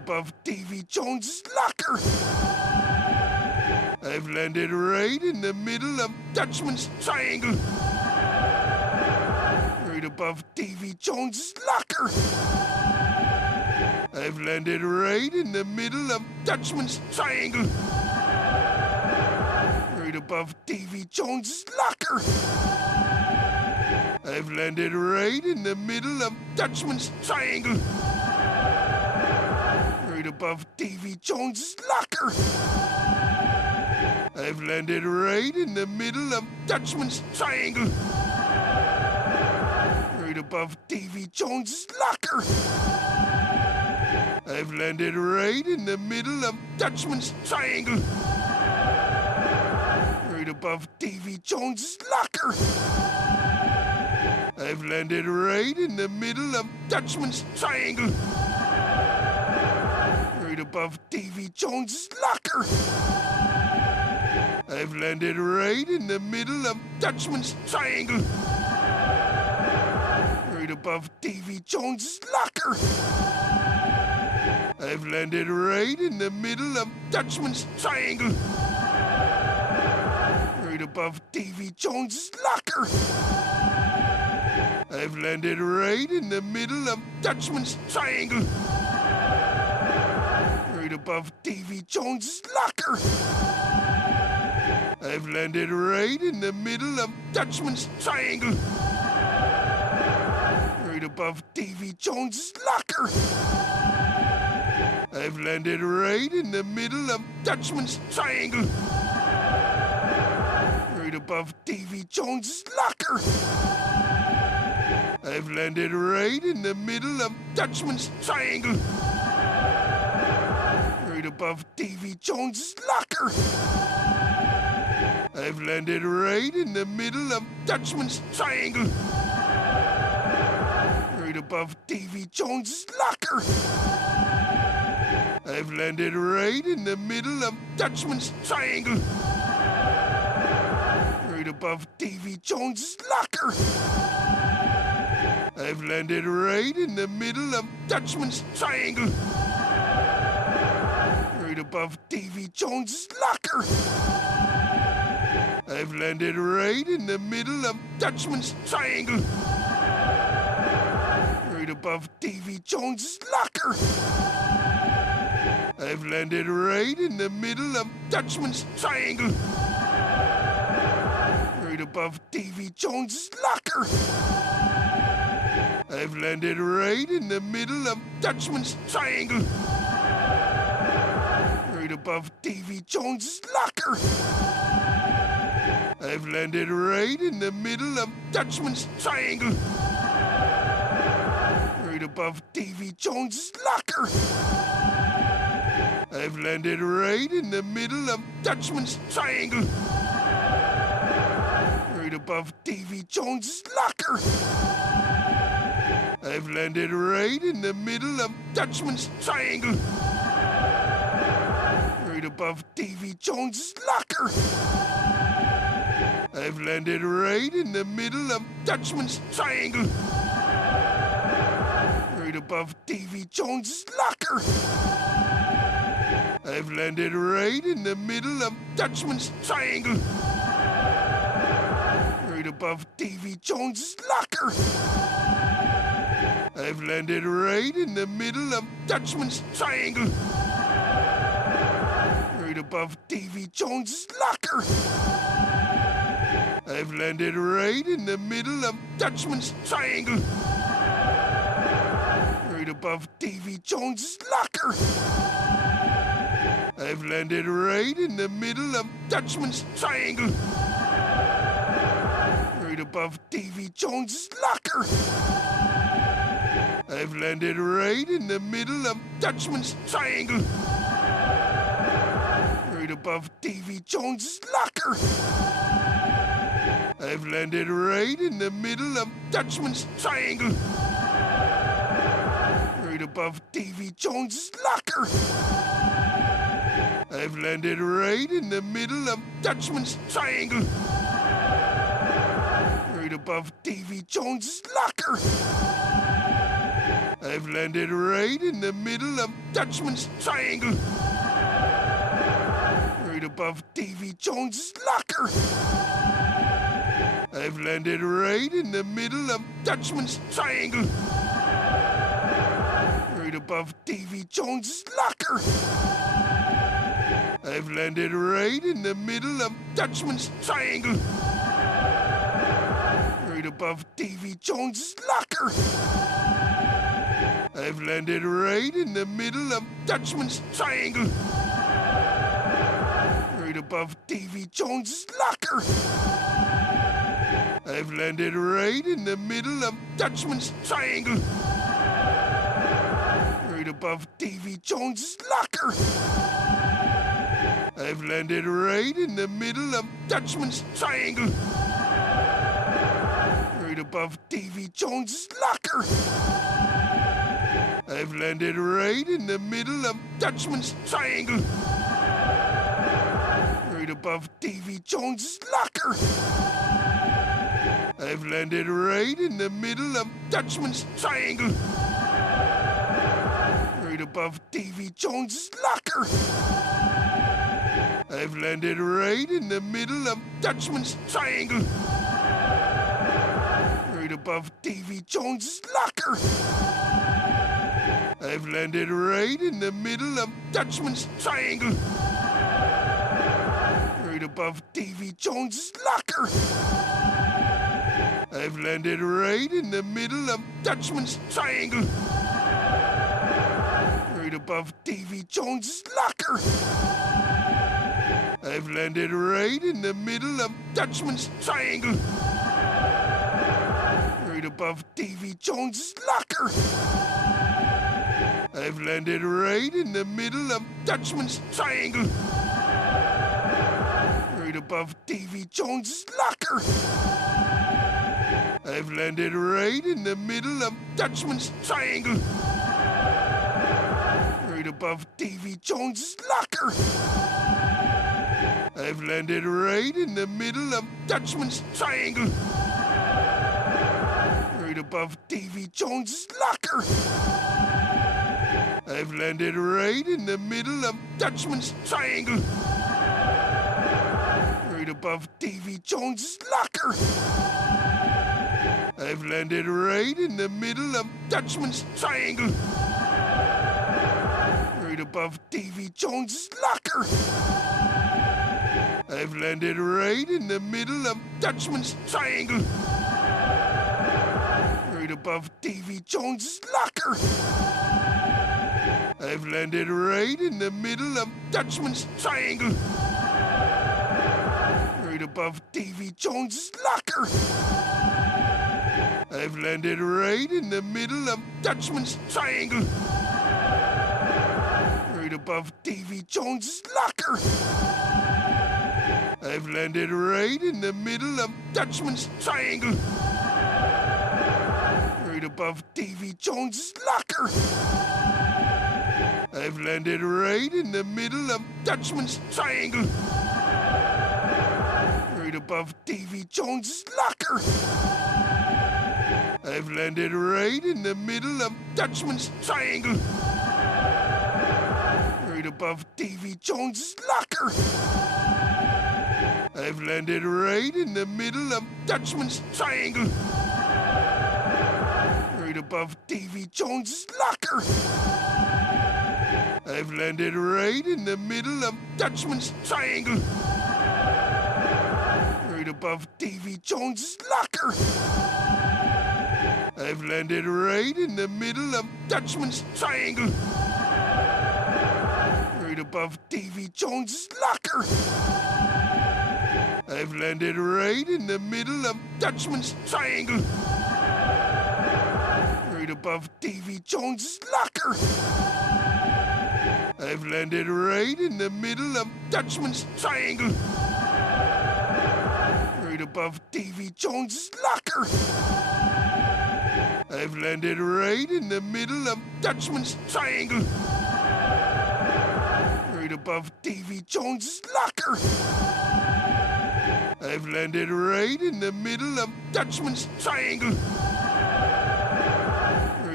above Davy Jones's locker. I've landed right in the middle of Dutchman's triangle. Right above Davy Jones's locker. I've landed right in the middle of Dutchman's triangle. Right above Davy Jones's locker. I've landed right in the middle of Dutchman's triangle. Right above Davy Jones's locker. I've landed right in the middle of Dutchman's triangle. Right above Davy Jones's locker. I've landed right in the middle of Dutchman's triangle. Right above Davy Jones's locker. I've landed right in the middle of Dutchman's triangle. Right above Davy Jones's locker. I've landed right in the middle of Dutchman's triangle. Right above Davy Jones's locker. I've landed right in the middle of Dutchman's triangle. Right above Davy Jones's locker. I've landed right in the middle of Dutchman's triangle. Right above Davy Jones's locker. I've landed right in the middle of Dutchman's triangle. Right above Davy Jones's locker. I've landed right in the middle of Dutchman's triangle. Right above Davy Jones's locker. I've landed right in the middle of Dutchman's triangle. Right above Davy Jones's locker. I've landed right in the middle of Dutchman's triangle. Right above Davy Jones's locker. I've landed right in the middle of Dutchman's triangle. Right above Davy Jones's locker. I've landed right in the middle of Dutchman's triangle. Right above Davy Jones's locker. I've landed right in the middle of Dutchman's triangle. Right above Davy Jones's locker. I've landed right in the middle of Dutchman's triangle. Right above Davy Jones's locker. I've landed right in the middle of Dutchman's triangle. Right above Davy Jones's locker. I've landed right in the middle of Dutchman's triangle. Right above Davy Jones's locker. I've landed right in the middle of Dutchman's triangle. Right above Davy Jones's locker. I've landed right in the middle of Dutchman's triangle. Right above Davy Jones's locker. I've landed right in the middle of Dutchman's triangle. Right above Davy Jones's locker. I've landed right in the middle of Dutchman's triangle. Right above Davy Jones's locker. I've landed right in the middle of Dutchman's triangle. Right above Davy Jones's locker. I've landed right in the middle of Dutchman's triangle. Right above Davy Jones's locker. I've landed right in the middle of Dutchman's triangle. Right above Davy Jones's locker. I've landed right in the middle of Dutchman's triangle. Right above Davy Jones's locker. I've landed right in the middle of Dutchman's triangle. Right above Davy Jones's locker. I've landed right in the middle of Dutchman's triangle. Right above Davy Jones's locker. I've landed right in the middle of Dutchman's Triangle. Right above Davy Jones's locker. I've landed right in the middle of Dutchman's Triangle. Right above Davy Jones's locker. I've landed right in the middle of Dutchman's Triangle. Right above Davy Jones's locker. I've landed right in the middle of Dutchman's Triangle. Right above Davy Jones's locker. I've landed right in the middle of Dutchman's Triangle. Right above Davy Jones's locker. I've landed right in the middle of Dutchman's Triangle. Right above Davy Jones's locker. I've landed right in the middle of Dutchman's Triangle. Right above Davy Jones's locker. I've landed right in the middle of Dutchman's Triangle. Right above Davy Jones's locker. I've landed right in the middle of Dutchman's Triangle. Right above Davy Jones's locker. I've landed right in the middle of Dutchman's Triangle. Right above Davy Jones's locker. I've landed right in the middle of Dutchman's Triangle. Right above Davy Jones's locker. I've landed right in the middle of Dutchman's Triangle. Right above Davy Jones's locker. I've landed right in the middle of Dutchman's Triangle. Right above Davy Jones's locker. I've landed right in the middle of Dutchman's Triangle. Right above Davy Jones's locker. I've landed right in the middle of Dutchman's Triangle. Right above Davy Jones's locker. I've landed right in the middle of Dutchman's Triangle. Right above Davy Jones's locker. I've landed right in the middle of Dutchman's Triangle. Right above Davy Jones's locker. I've landed right in the middle of Dutchman's Triangle. Right above Davy Jones's locker. I've landed right in the middle of Dutchman's Triangle. Right above Davy Jones's locker. I've landed right in the middle of Dutchman's Triangle. Right above Davy Jones's locker. I've landed right in the middle of Dutchman's Triangle. Right above Davy Jones's locker. I've landed right in the middle of Dutchman's Triangle. Right above Davy Jones's locker. I've landed right in the middle of Dutchman's Triangle. Right above Davy Jones's locker. I've landed right in the middle of Dutchman's Triangle. Right above Davy Jones's locker. I've landed right in the middle of Dutchman's Triangle. Right above Davy Jones's locker. I've landed right in the middle of Dutchman's Triangle. Right above Davy Jones's locker. I've landed right in the middle of Dutchman's Triangle. Right above Davy Jones's locker. I've landed right in the middle of Dutchman's Triangle. Right above Davy Jones's locker. I've landed right in the middle of Dutchman's Triangle. Right above Davy Jones's locker. I've landed right in the middle of Dutchman's Triangle. Right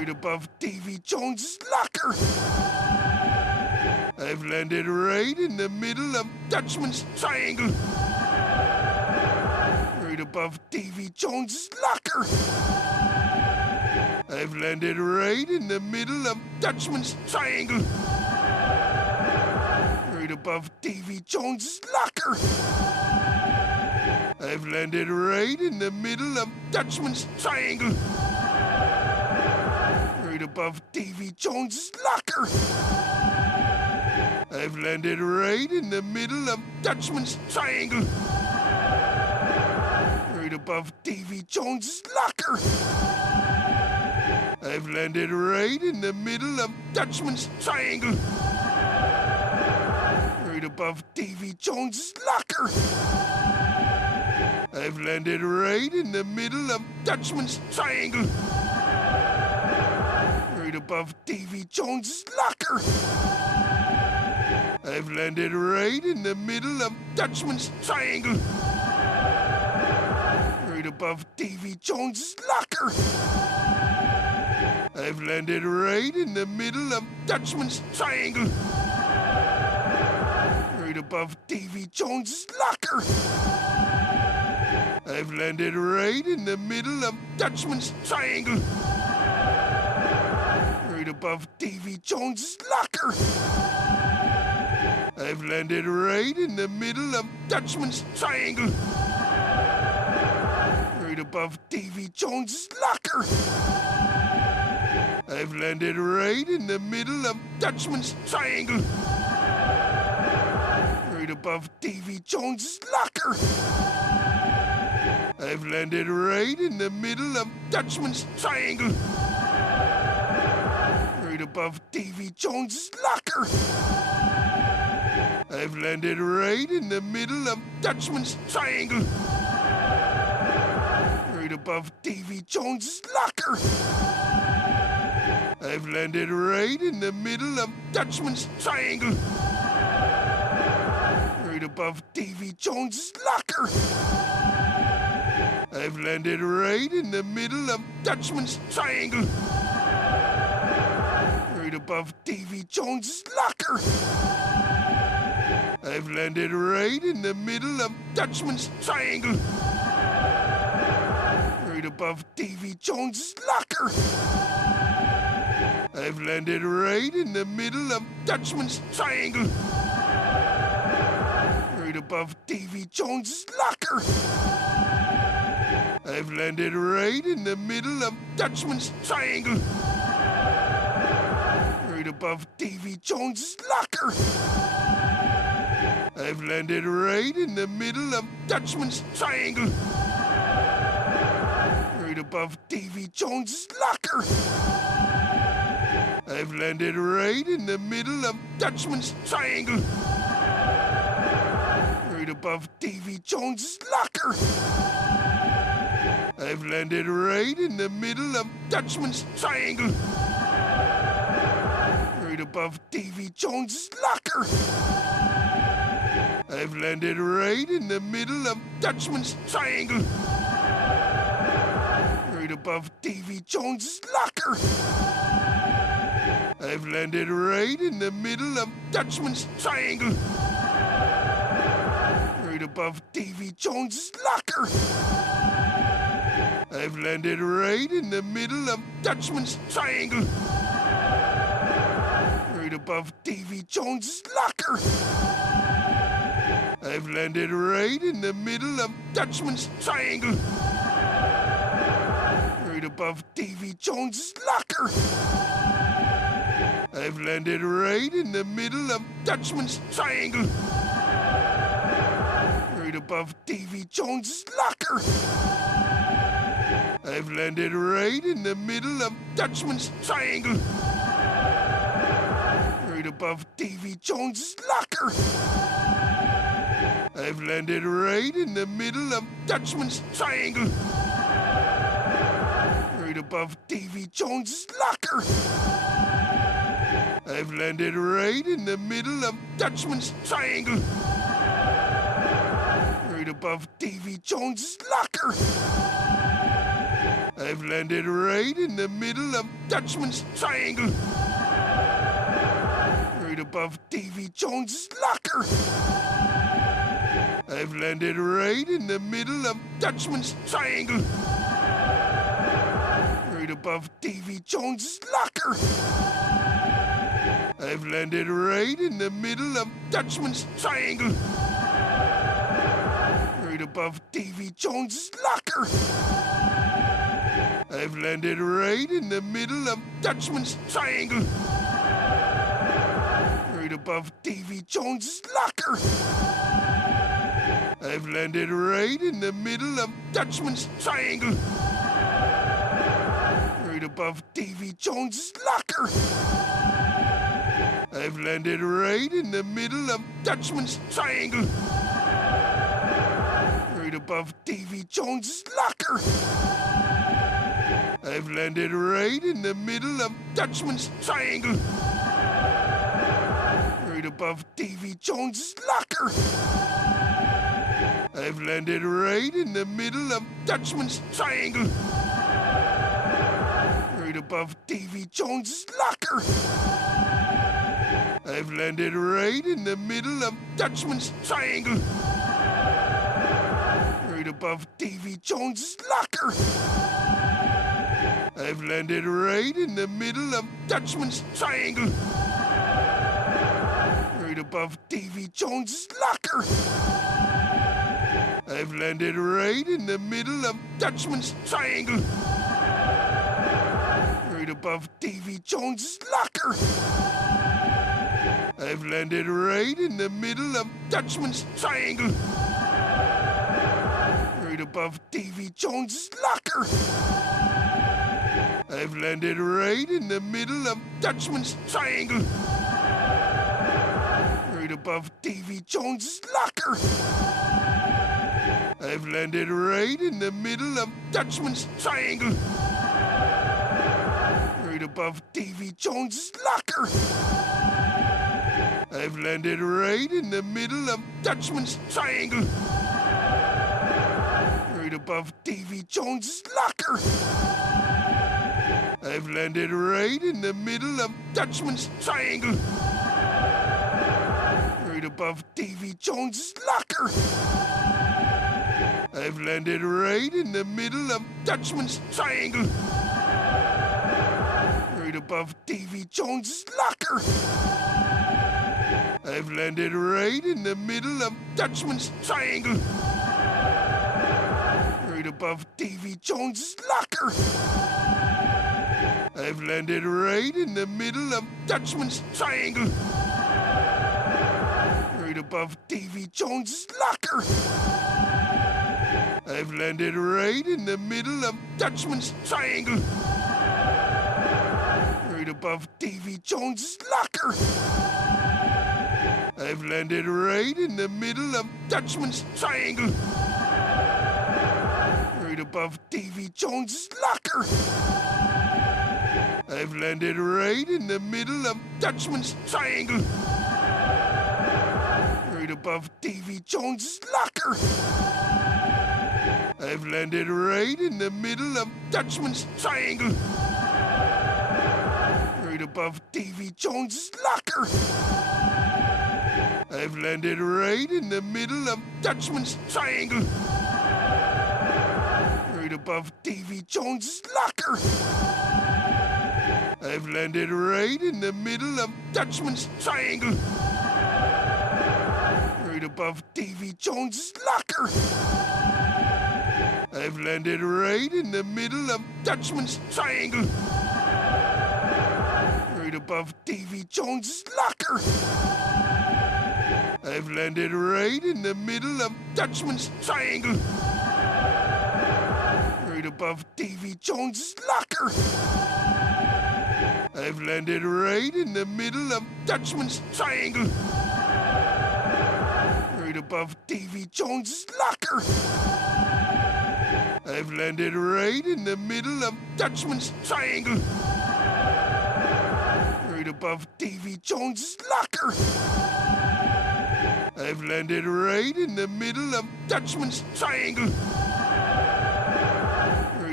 Right above Davy Jones's locker. I've landed right in the middle of Dutchman's triangle. Right above Davy Jones's locker. I've landed right in the middle of Dutchman's triangle. Right above Davy Jones's locker. I've landed right in the middle of Dutchman's triangle. Right above Davy Jones's locker. I've landed right in the middle of Dutchman's triangle. Right above Davy Jones's locker. I've landed right in the middle of Dutchman's triangle. Right above Davy Jones's locker. I've landed right in the middle of Dutchman's triangle. Right above Davy Jones's locker. I've landed right in the middle of Dutchman's triangle. Right above Davy Jones's locker. I've landed right in the middle of Dutchman's triangle. Right above Davy Jones's locker. I've landed right in the middle of Dutchman's triangle. Right above Davy Jones's locker. I've landed right in the middle of Dutchman's triangle. Right above Davy Jones's locker. I've landed right in the middle of Dutchman's triangle. Right above Davy Jones's locker. I've landed right in the middle of Dutchman's triangle. Right above Davy Jones's locker. I've landed right in the middle of Dutchman's triangle. Right above Davy Jones's locker. I've landed right in the middle of Dutchman's triangle. Right above Davy Jones's locker. I've landed right in the middle of Dutchman's triangle. Right above Davy Jones's locker. I've landed right in the middle of Dutchman's triangle. Right above Davy Jones's locker. I've landed right in the middle of Dutchman's triangle. Right above Davy Jones's locker. I've landed right in the middle of Dutchman's triangle. Right above Davy Jones's locker. I've landed right in the middle of Dutchman's triangle. Right above Davy Jones's locker. I've landed right in the middle of Dutchman's triangle. Right above Davy Jones's locker. I've landed right in the middle of Dutchman's triangle. Right above Davy Jones's locker. I've landed right in the middle of Dutchman's triangle. Right above Davy Jones's locker. I've landed right in the middle of Dutchman's triangle. Right above Davy Jones's locker. I've landed right in the middle of Dutchman's triangle. Right above Davy Jones's locker. I've landed right in the middle of Dutchman's triangle. Right above Davy Jones's locker. I've landed right in the middle of Dutchman's triangle. Right above Davy Jones's locker. I've landed right in the middle of Dutchman's triangle. Right above Davy Jones's locker. I've landed right in the middle of Dutchman's triangle. Right above Davy Jones's locker. I've landed right in the middle of Dutchman's triangle. Right above Davy Jones's locker. I've landed right in the middle of Dutchman's Triangle. Right above Davy Jones's locker. I've landed right in the middle of Dutchman's Triangle. Right above Davy Jones's locker. I've landed right in the middle of Dutchman's Triangle. Right above Davy Jones's locker. I've landed right in the middle of Dutchman's Triangle. Right above Davy Jones's locker. I've landed right in the middle of Dutchman's Triangle. Right above Davy Jones's locker. I've landed right in the middle of Dutchman's Triangle. Right above Davy Jones's locker. I've landed right in the middle of Dutchman's Triangle. Right above Davy Jones's locker. I've landed right in the middle of Dutchman's Triangle. Right above Davy Jones's locker. I've landed right in the middle of Dutchman's Triangle. Right above Davy Jones's locker. I've landed right in the middle of Dutchman's Triangle. Right above Davy Jones's locker. I've landed right in the middle of Dutchman's Triangle. Right above Davy Jones's locker. I've landed right in the middle of Dutchman's Triangle. Right above Davy Jones's locker. I've landed right in the middle of Dutchman's Triangle. Right above Davy Jones's locker. I've landed right in the middle of Dutchman's Triangle. Right above Davy Jones's locker. I've landed right in the middle of Dutchman's Triangle. Right above Davy Jones's locker. I've landed right in the middle of Dutchman's Triangle. Right above Davy Jones's locker. I've landed right in the middle of Dutchman's Triangle. Right above Davy Jones's locker. I've landed right in the middle of Dutchman's Triangle. Right above Davy Jones's locker. I've landed right in the middle of Dutchman's Triangle. Right above Davy Jones's locker. I've landed right in the middle of Dutchman's Triangle. Right above Davy Jones's locker. I've landed right in the middle of Dutchman's Triangle. Right above Davy Jones's locker. I've landed right in the middle of Dutchman's Triangle. Right above Davy Jones's locker. I've landed right in the middle of Dutchman's Triangle. Right above Davy Jones's locker. I've landed right in the middle of Dutchman's Triangle. Right above Davy Jones's locker. I've landed right in the middle of Dutchman's Triangle. Right above Davy Jones's locker. I've landed right in the middle of Dutchman's Triangle. Right above Davy Jones's locker. I've landed right in the middle of Dutchman's Triangle. Right above Davy Jones's locker. I've landed right in the middle of Dutchman's Triangle. Right above Davy Jones's locker. I've landed right in the middle of Dutchman's Triangle. Right above Davy Jones's locker. I've landed right in the middle of Dutchman's Triangle. Right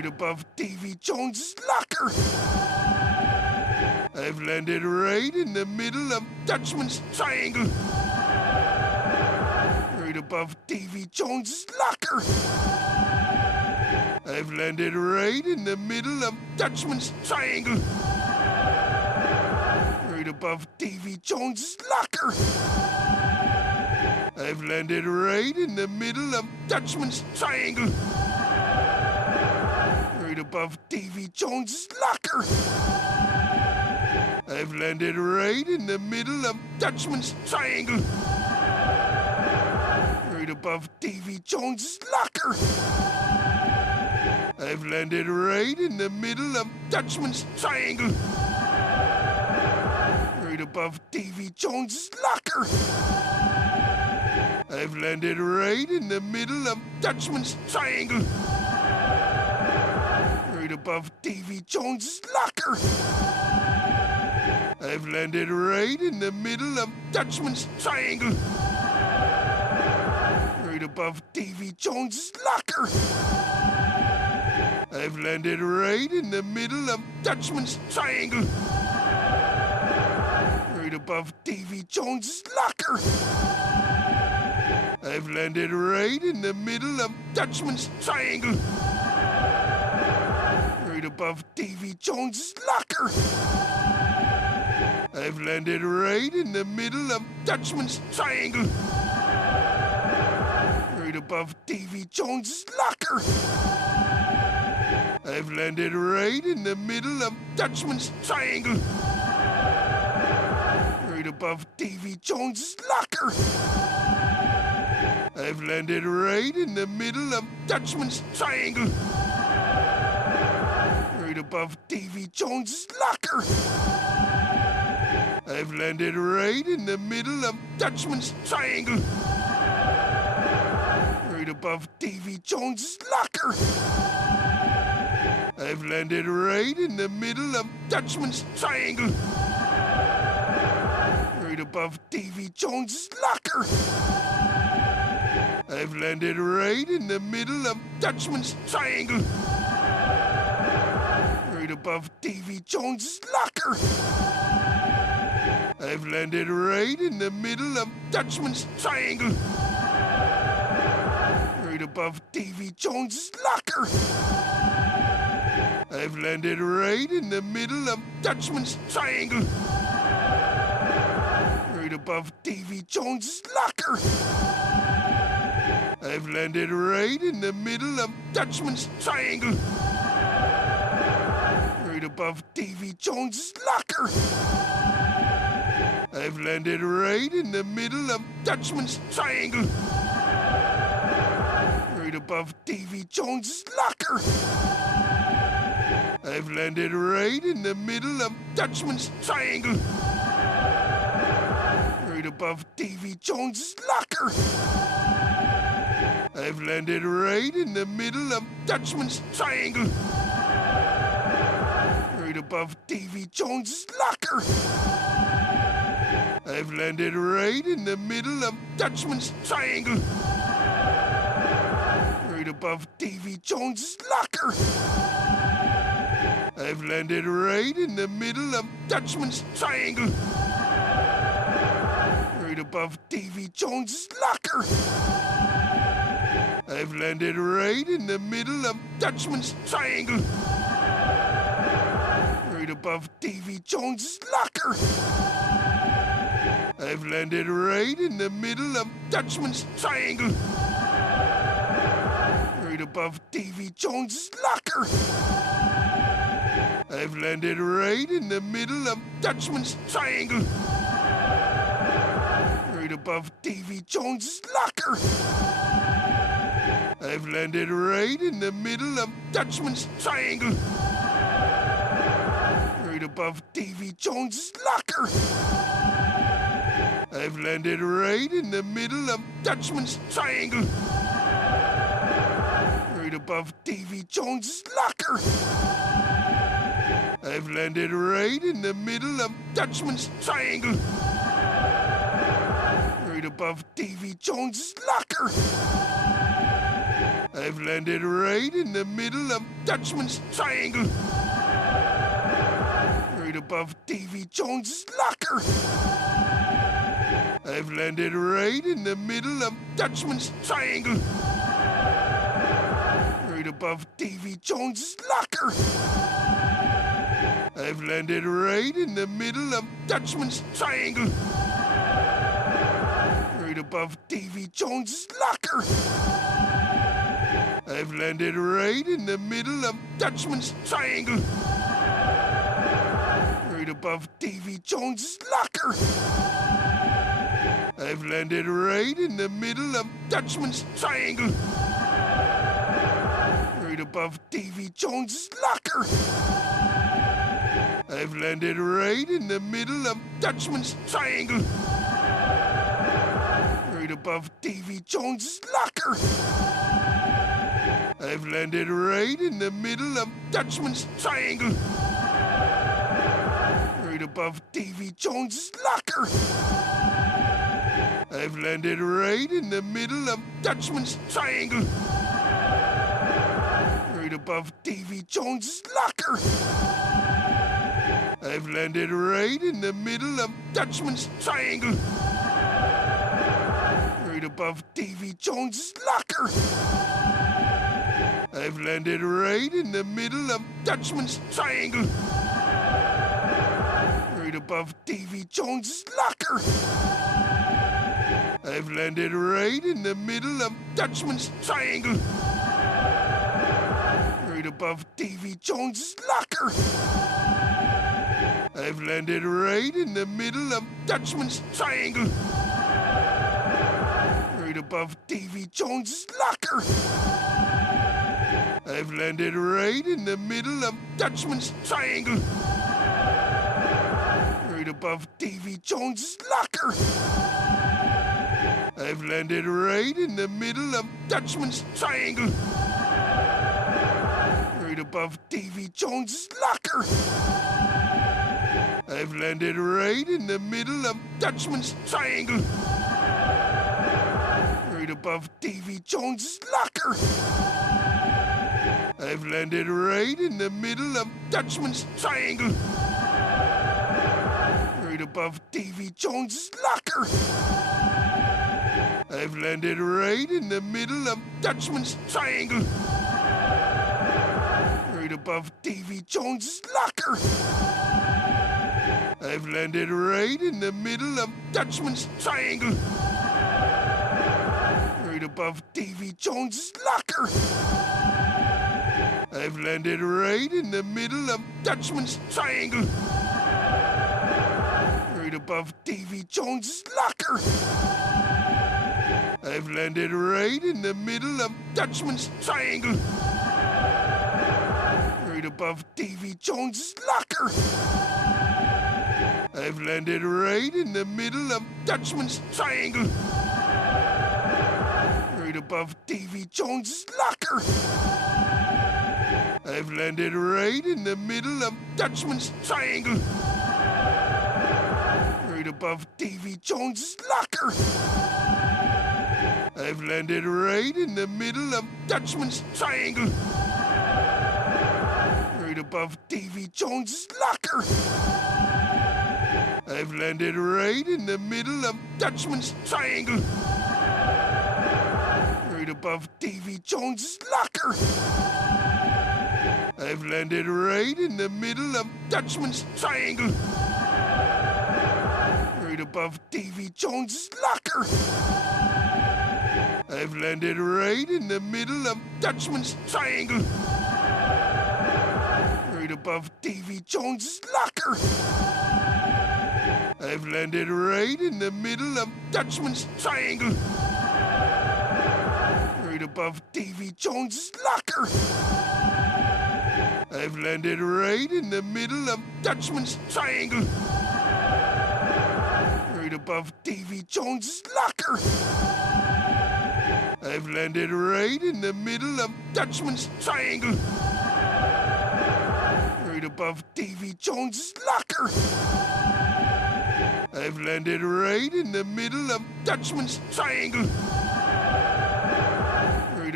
Right above Davy Jones's locker. I've landed right in the middle of Dutchman's triangle. Right above Davy Jones's locker. I've landed right in the middle of Dutchman's triangle. Right above Davy Jones's locker. I've landed right in the middle of Dutchman's triangle. Right above Davy Jones's locker. I've landed right in the middle of Dutchman's triangle. Right above Davy Jones's locker. I've landed right in the middle of Dutchman's triangle. Right above Davy Jones's locker. I've landed right in the middle of Dutchman's triangle. Right above Davy Jones's locker. I've landed right in the middle of Dutchman's triangle. Right above Davy Jones's locker. I've landed right in the middle of Dutchman's triangle. Right above Davy Jones's locker. I've landed right in the middle of Dutchman's triangle. Right above Davy Jones's locker. I've landed right in the middle of Dutchman's triangle. Right above Davy Jones's locker. I've landed right in the middle of Dutchman's triangle. Right above Davy Jones's locker. I've landed right in the middle of Dutchman's triangle. Right above Davy Jones's locker. I've landed right in the middle of Dutchman's triangle. Right above Davy Jones's locker. I've landed right in the middle of Dutchman's triangle. Right above Davy Jones's locker. I've landed right in the middle of Dutchman's triangle. Right above Davy Jones's locker. I've landed right in the middle of Dutchman's triangle. Right above Davy Jones's locker. I've landed right in the middle of Dutchman's triangle. Right above Davy Jones's locker. I've landed right in the middle of Dutchman's triangle. Right above Davy Jones's locker. I've landed right in the middle of Dutchman's triangle. Right above Davy Jones's locker. I've landed right in the middle of Dutchman's triangle. Right above Davy Jones's locker. I've landed right in the middle of Dutchman's triangle. Right above Davy Jones's locker. I've landed right in the middle of Dutchman's triangle. Right above Davy Jones's locker. I've landed right in the middle of Dutchman's triangle. Right above Davy Jones's locker. I've landed right in the middle of Dutchman's triangle. Right above Davy Jones's locker. I've landed right in the middle of Dutchman's triangle. Right above Davy Jones's locker. I've landed right in the middle of Dutchman's triangle. Right above Davy Jones's locker. I've landed right in the middle of Dutchman's triangle. Right above Davy Jones's locker. I've landed right in the middle of Dutchman's triangle. Right above Davy Jones's locker. I've landed right in the middle of Dutchman's triangle. Right above Davy Jones's locker. I've landed right in the middle of Dutchman's Triangle. Right above Davy Jones's locker. I've landed right in the middle of Dutchman's Triangle. Right above Davy Jones's locker. I've landed right in the middle of Dutchman's Triangle. Right above Davy Jones's locker. I've landed right in the middle of Dutchman's Triangle. Right above Davy Jones's locker. I've landed right in the middle of Dutchman's Triangle. Right above Davy Jones's locker. I've landed right in the middle of Dutchman's Triangle. Right above Davy Jones's locker. I've landed right in the middle of Dutchman's Triangle. Right above Davy Jones's locker. I've landed right in the middle of Dutchman's Triangle. Right above Davy Jones's locker. I've landed right in the middle of Dutchman's Triangle. Right above Davy Jones's locker. I've landed right in the middle of Dutchman's Triangle. Right above Davy Jones's locker. I've landed right in the middle of Dutchman's Triangle. Right above Davy Jones's locker. I've landed right in the middle of Dutchman's Triangle. Right above Davy Jones's locker. I've landed right in the middle of Dutchman's Triangle. Right above Davy Jones's locker. I've landed right in the middle of Dutchman's Triangle. Right above Davy Jones's locker. I've landed right in the middle of Dutchman's Triangle. Right above Davy Jones's locker. I've landed right in the middle of Dutchman's Triangle. Right above Davy Jones's locker. I've landed right in the middle of Dutchman's Triangle. Right above Davy Jones's locker. I've landed right in the middle of Dutchman's Triangle. Right above Davy Jones's locker. I've landed right in the middle of Dutchman's Triangle. Right above Davy Jones's locker. I've landed right in the middle of Dutchman's Triangle. Right above Davy Jones's locker. I've landed right in the middle of Dutchman's Triangle. Right above Davy Jones's locker. I've landed right in the middle of Dutchman's Triangle. Right above Davy Jones's locker. I've landed right in the middle of Dutchman's Triangle. Right above Davy Jones's locker. I've landed right in the middle of Dutchman's Triangle. Right above Davy Jones's locker. I've landed right in the middle of Dutchman's Triangle. Right above Davy Jones's locker. I've landed right in the middle of Dutchman's Triangle. Right above Davy Jones's locker. I've landed right in the middle of Dutchman's Triangle. Right above Davy Jones's locker. I've landed right in the middle of Dutchman's Triangle. Right above Davy Jones's locker. I've landed right in the middle of Dutchman's Triangle. Right above Davy Jones's locker. I've landed right in the middle of Dutchman's Triangle. Right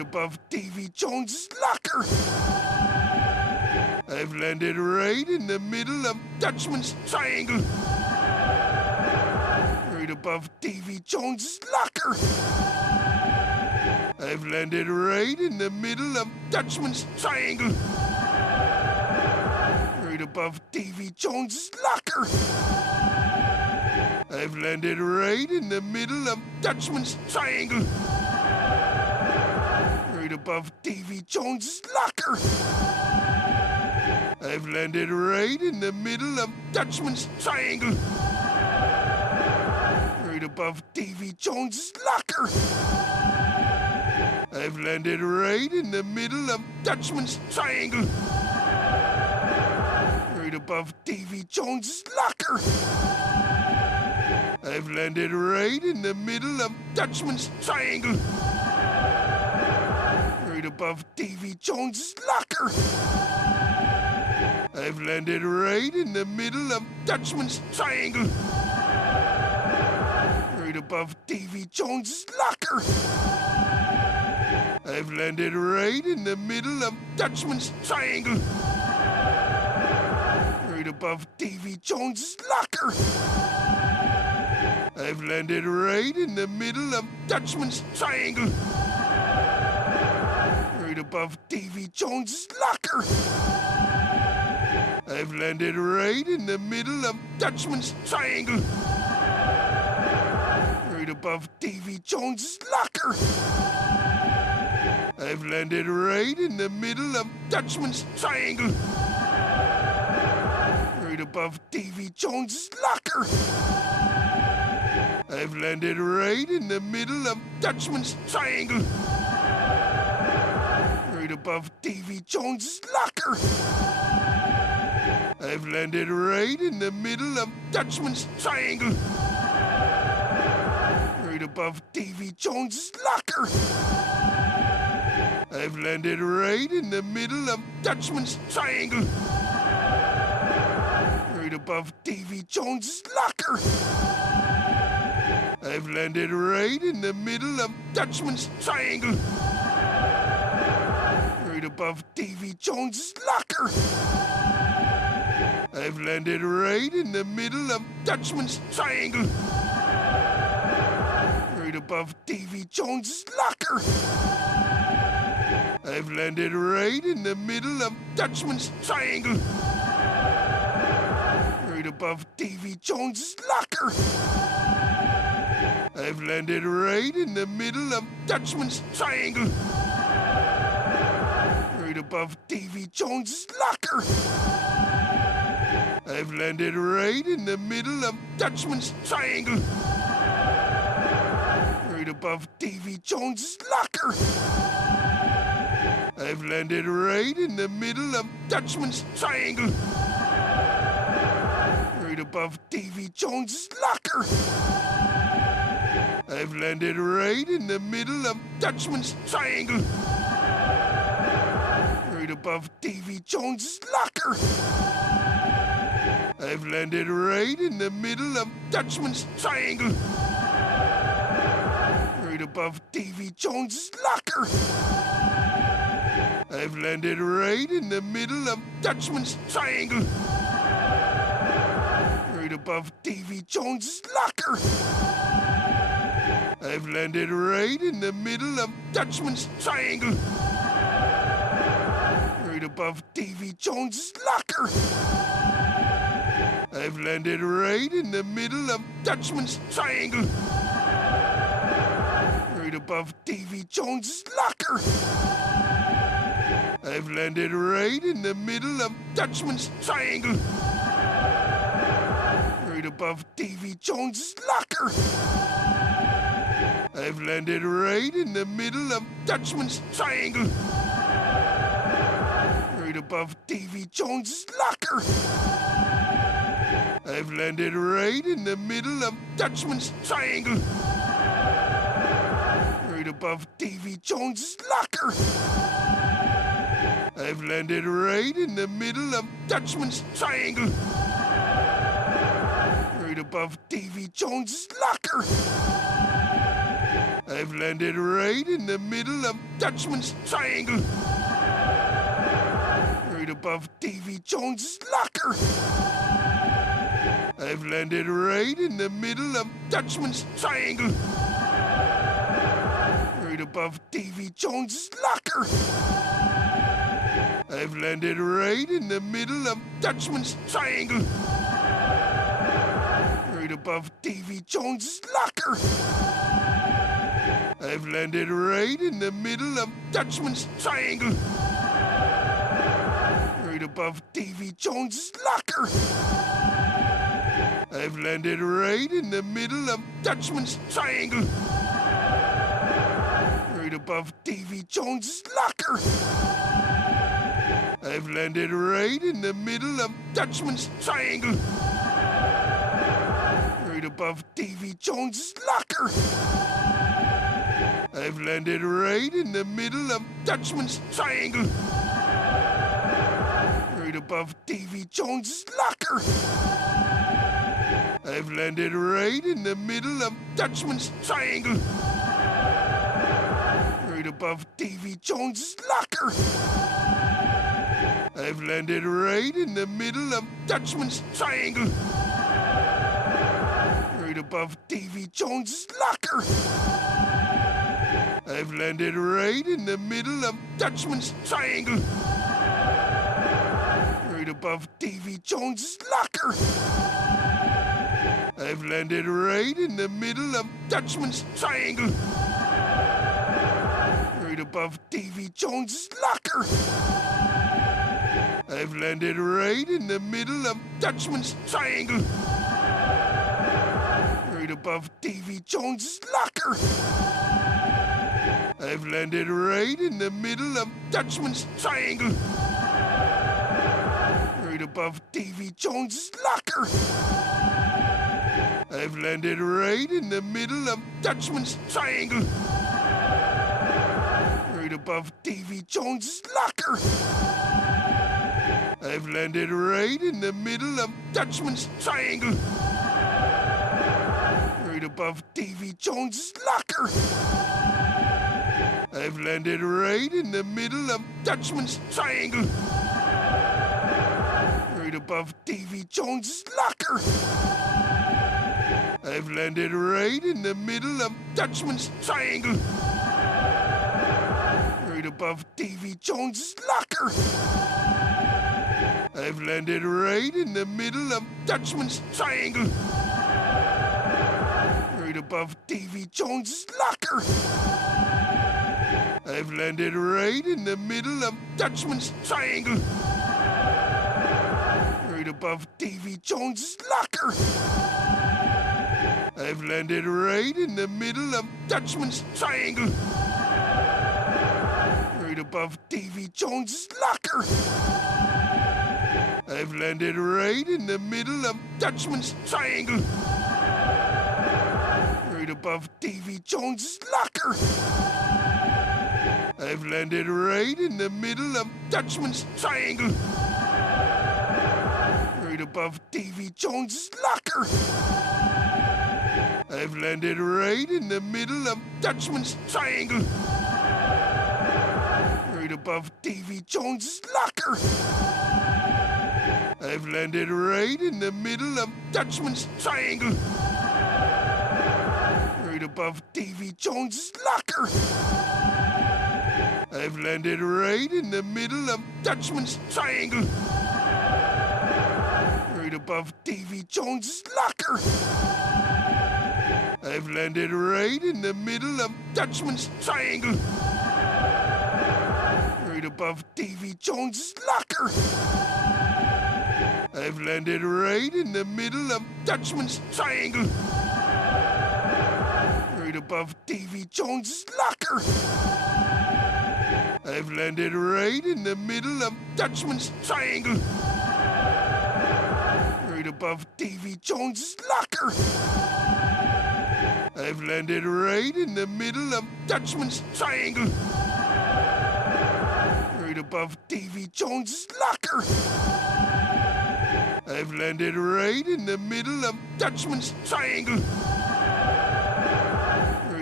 above Davy Jones's locker. I've landed right in the middle of Dutchman's triangle. Right above Davy Jones's locker. I've landed right in the middle of Dutchman's triangle. Right above Davy Jones's locker. I've landed right in the middle of Dutchman's triangle. Right above Davy Jones's locker. I've landed right in the middle of Dutchman's triangle. Right above Davy Jones's locker. I've landed right in the middle of Dutchman's triangle. Right above Davy Jones's locker. I've landed right in the middle of Dutchman's triangle. Right above Davy Jones's locker. I've landed right in the middle of Dutchman's triangle. Right above Davy Jones's locker. I've landed right in the middle of Dutchman's triangle. Right above Davy Jones's locker. I've landed right in the middle of Dutchman's triangle. Right above Davy Jones's locker. I've landed right in the middle of Dutchman's triangle. Right above Davy Jones's locker. I've landed right in the middle of Dutchman's triangle. Right above Davy Jones's locker. I've landed right in the middle of Dutchman's triangle. Right above Davy Jones's locker. I've landed right in the middle of Dutchman's triangle. Right above Davy Jones's locker. I've landed right in the middle of Dutchman's triangle. Right above Davy Jones's locker. I've landed right in the middle of Dutchman's triangle. Right above Davy Jones's locker. I've landed right in the middle of Dutchman's triangle. Right above Davy Jones's locker. I've landed right in the middle of Dutchman's triangle. Right above Davy Jones's locker. I've landed right in the middle of Dutchman's triangle. Right above Davy Jones's locker. I've landed right in the middle of Dutchman's triangle. Right above Davy Jones's locker. I've landed right in the middle of Dutchman's triangle. Right above Davy Jones's locker. I've landed right in the middle of Dutchman's triangle. Right above Davy Jones's locker. I've landed right in the middle of Dutchman's triangle. Right above Davy Jones's locker. I've landed right in the middle of Dutchman's triangle. Right above Davy Jones's locker. I've landed right in the middle of Dutchman's triangle. Right above Davy Jones's locker. I've landed right in the middle of Dutchman's triangle. Right above Davy Jones's locker. I've landed right in the middle of Dutchman's triangle. Right above Davy Jones's locker. I've landed right in the middle of Dutchman's triangle. Right above Davy Jones's locker. I've landed right in the middle of Dutchman's triangle. Right above Davy Jones's locker. I've landed right in the middle of Dutchman's triangle. Right above Davy Jones's locker. I've landed right in the middle of Dutchman's Triangle. Right above Davy Jones's locker. I've landed right in the middle of Dutchman's Triangle. Right above Davy Jones's locker. I've landed right in the middle of Dutchman's Triangle. Right above Davy Jones's locker. I've landed right in the middle of Dutchman's Triangle. Right above Davy Jones's locker. I've landed right in the middle of Dutchman's Triangle. Right above Davy Jones's locker. I've landed right in the middle of Dutchman's Triangle. Right above Davy Jones's locker. I've landed right in the middle of Dutchman's Triangle. Right above Davy Jones's locker. I've landed right in the middle of Dutchman's Triangle. Right above Davy Jones's locker. I've landed right in the middle of Dutchman's Triangle. Right above Davy Jones's locker. I've landed right in the middle of Dutchman's Triangle. Right above Davy Jones's locker. I've landed right in the middle of Dutchman's Triangle. Right above Davy Jones's locker. I've landed right in the middle of Dutchman's Triangle. Right above Davy Jones's locker. I've landed right in the middle of Dutchman's Triangle. Right above Davy Jones's locker. I've landed right in the middle of Dutchman's Triangle. Right above Davy Jones's locker. I've landed right in the middle of Dutchman's Triangle. Right above Davy Jones's locker. I've landed right in the middle of Dutchman's Triangle. Right above Davy Jones's locker. I've landed right in the middle of Dutchman's Triangle. Right above Davy Jones's locker. I've landed right in the middle of Dutchman's Triangle. Right above Davy Jones's locker. I've landed right in the middle of Dutchman's Triangle. Right above Davy Jones's locker. I've landed right in the middle of Dutchman's Triangle. Right above Davy Jones's locker. I've landed right in the middle of Dutchman's Triangle. Right above Davy Jones's locker. I've landed right in the middle of Dutchman's Triangle. Right above Davy Jones's locker. I've landed right in the middle of Dutchman's Triangle. Right above Davy Jones's locker. I've landed right in the middle of Dutchman's Triangle. Right above Davy Jones's locker. I've landed right in the middle of Dutchman's Triangle. Right above Davy Jones's locker. I've landed right in the middle of Dutchman's Triangle. Right above Davy Jones's locker. I've landed right in the middle of Dutchman's Triangle. Right above Davy Jones's locker. I've landed right in the middle of Dutchman's Triangle. Right above Davy Jones's locker. I've landed right in the middle of Dutchman's Triangle. Right above Davy Jones's locker. I've landed right in the middle of Dutchman's Triangle. Right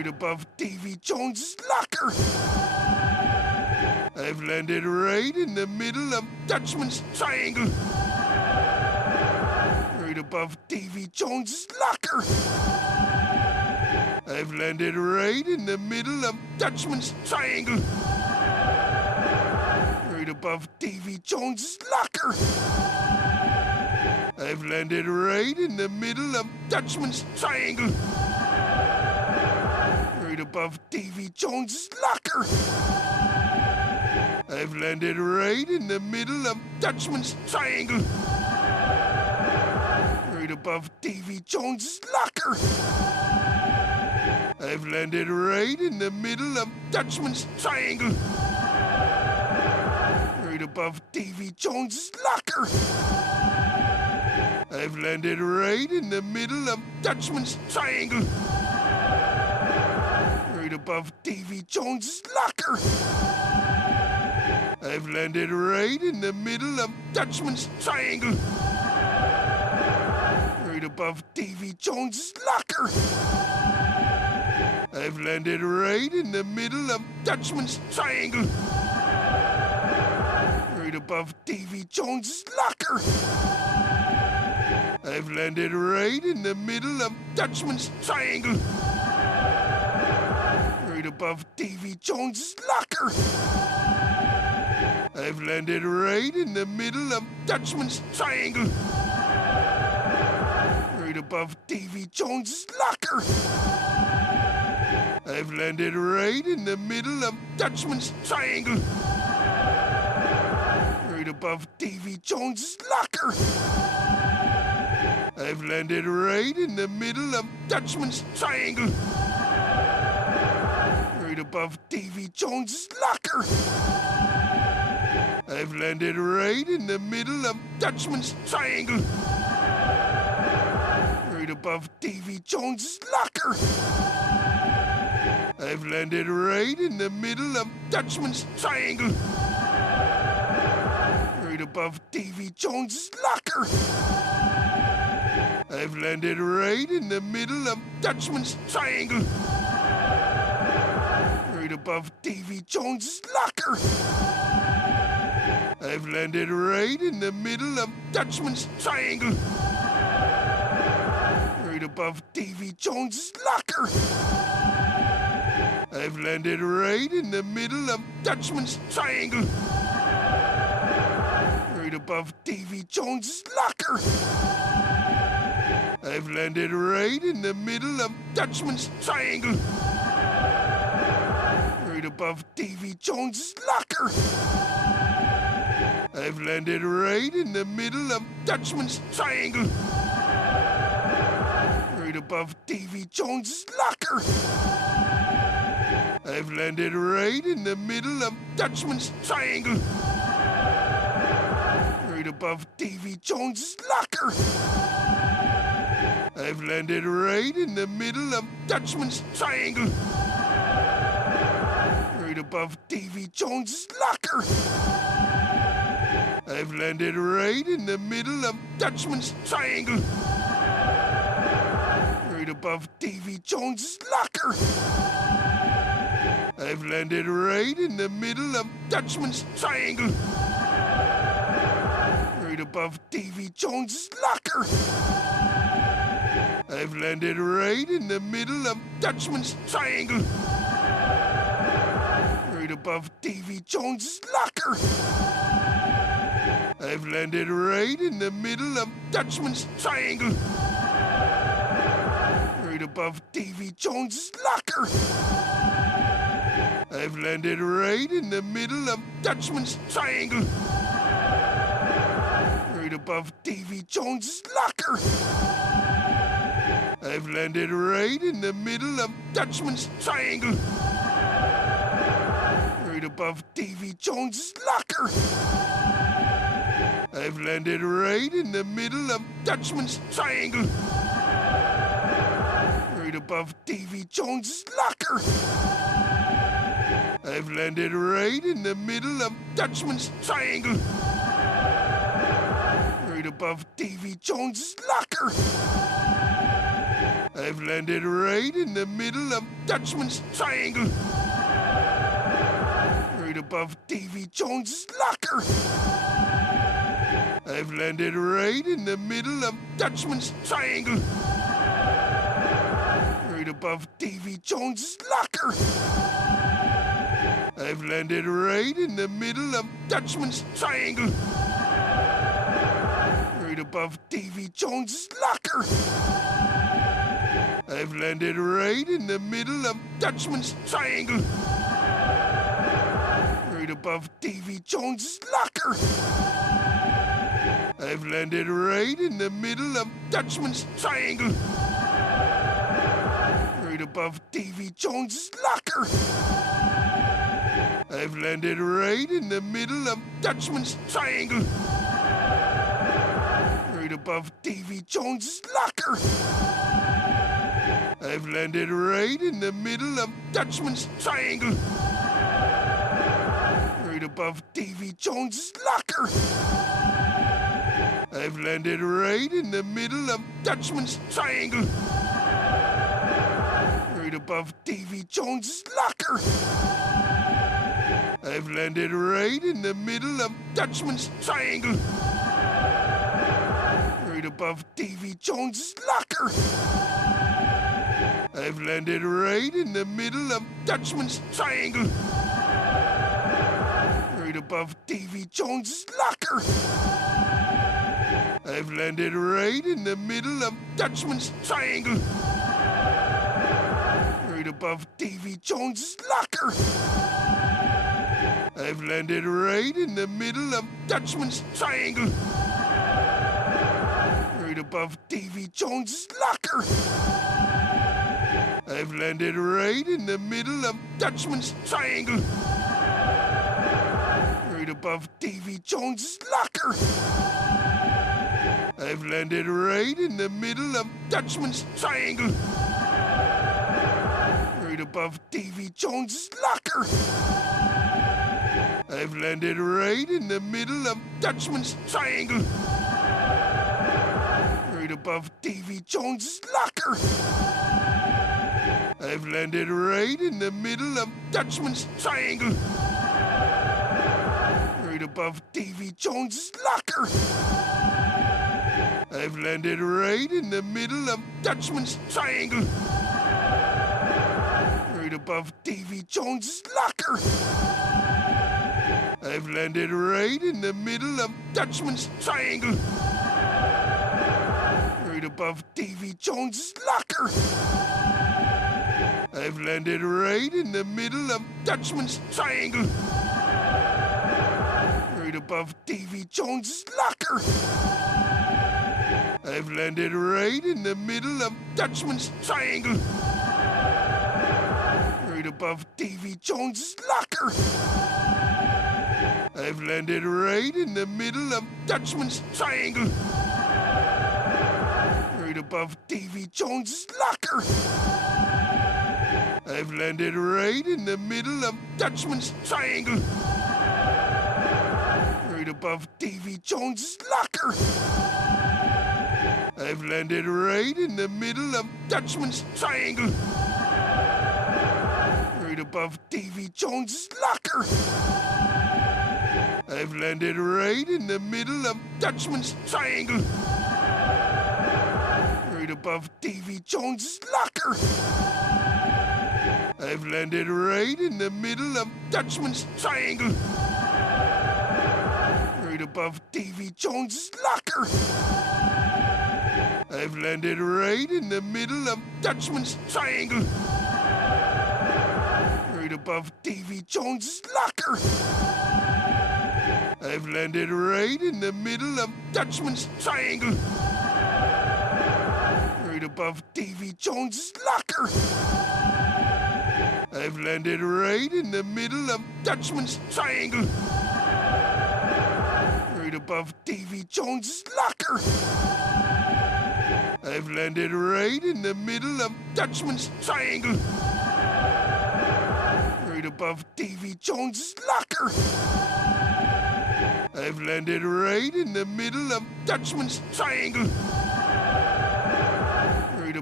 Right above Davy Jones's locker. I've landed right in the middle of Dutchman's triangle. Right above Davy Jones's locker. I've landed right in the middle of Dutchman's triangle. Right above Davy Jones's locker. I've landed right in the middle of Dutchman's triangle. Right above Davy Jones's locker. I've landed right in the middle of Dutchman's triangle. Right above Davy Jones's locker. I've landed right in the middle of Dutchman's triangle. Right above Davy Jones's locker. I've landed right in the middle of Dutchman's triangle. Right above Davy Jones's locker. I've landed right in the middle of Dutchman's triangle. Right above Davy Jones's locker. I've landed right in the middle of Dutchman's triangle. Right above Davy Jones's locker. I've landed right in the middle of Dutchman's triangle. Right above Davy Jones's locker. I've landed right in the middle of Dutchman's triangle. Right above Davy Jones's locker. I've landed right in the middle of Dutchman's triangle. Right above Davy Jones's locker. I've landed right in the middle of Dutchman's triangle. Right above Davy Jones's locker. I've landed right in the middle of Dutchman's triangle. Right above Davy Jones's locker. I've landed right in the middle of Dutchman's triangle. Right above Davy Jones's locker. I've landed right in the middle of Dutchman's triangle. Right above Davy Jones's locker. I've landed right in the middle of Dutchman's triangle. Right above Davy Jones's locker. I've landed right in the middle of Dutchman's triangle. Right above Davy Jones's locker. I've landed right in the middle of Dutchman's triangle. Right above Davy Jones's locker. I've landed right in the middle of Dutchman's triangle. Right above Davy Jones's locker. I've landed right in the middle of Dutchman's triangle. Right above Davy Jones's locker. I've landed right in the middle of Dutchman's triangle. Right above Davy Jones's locker. I've landed right in the middle of Dutchman's triangle. Right above Davy Jones's locker. I've landed right in the middle of Dutchman's triangle. Right above Davy Jones's locker. I've landed right in the middle of Dutchman's triangle. Right above Davy Jones's locker. I've landed right in the middle of Dutchman's triangle. Right above Davy Jones's locker. I've landed right in the middle of Dutchman's triangle. Right above Davy Jones's locker. I've landed right in the middle of Dutchman's triangle. Right above Davy Jones's locker. I've landed right in the middle of Dutchman's triangle. Right above Davy Jones's locker. I've landed right in the middle of Dutchman's triangle. Right above Davy Jones's locker. I've landed right in the middle of Dutchman's Triangle. Right above Davy Jones's locker. I've landed right in the middle of Dutchman's Triangle. Right above Davy Jones's locker. I've landed right in the middle of Dutchman's Triangle. Right above Davy Jones's locker. I've landed right in the middle of Dutchman's Triangle. Right above Davy Jones's locker. I've landed right in the middle of Dutchman's Triangle. Right above Davy Jones's locker. I've landed right in the middle of Dutchman's Triangle. Right above Davy Jones's locker. I've landed right in the middle of Dutchman's Triangle. Right above Davy Jones's locker. I've landed right in the middle of Dutchman's Triangle. Right above Davy Jones's locker. I've landed right in the middle of Dutchman's Triangle. Right above Davy Jones's locker. I've landed right in the middle of Dutchman's Triangle. Right above Davy Jones's locker. I've landed right in the middle of Dutchman's Triangle. Right above Davy Jones's locker. I've landed right in the middle of Dutchman's Triangle. Right above Davy Jones's locker. I've landed right in the middle of Dutchman's Triangle. Right above Davy Jones's locker. I've landed right in the middle of Dutchman's Triangle. Right above Davy Jones's locker. I've landed right in the middle of Dutchman's Triangle. Right above Davy Jones's locker. I've landed right in the middle of Dutchman's Triangle. Right above Davy Jones's locker. I've landed right in the middle of Dutchman's Triangle. Right above Davy Jones's locker. I've landed right in the middle of Dutchman's Triangle. Right above Davy Jones's locker. I've landed right in the middle of Dutchman's Triangle. Right above Davy Jones's locker. I've landed right in the middle of Dutchman's Triangle. Right above Davy Jones's locker. I've landed right in the middle of Dutchman's Triangle. Right above Davy Jones's locker. I've landed right in the middle of Dutchman's Triangle. Right above Davy Jones's locker. I've landed right in the middle of Dutchman's Triangle. Right above Davy Jones's locker. I've landed right in the middle of Dutchman's Triangle. Right above Davy Jones's locker. I've landed right in the middle of Dutchman's Triangle. Right above Davy Jones's locker. I've landed right in the middle of Dutchman's Triangle. Right above Davy Jones's locker. I've landed right in the middle of Dutchman's Triangle. Right above Davy Jones's locker. I've landed right in the middle of Dutchman's Triangle. Right above Davy Jones's locker. I've landed right in the middle of Dutchman's Triangle. Right above Davy Jones's locker. I've landed right in the middle of Dutchman's Triangle. Right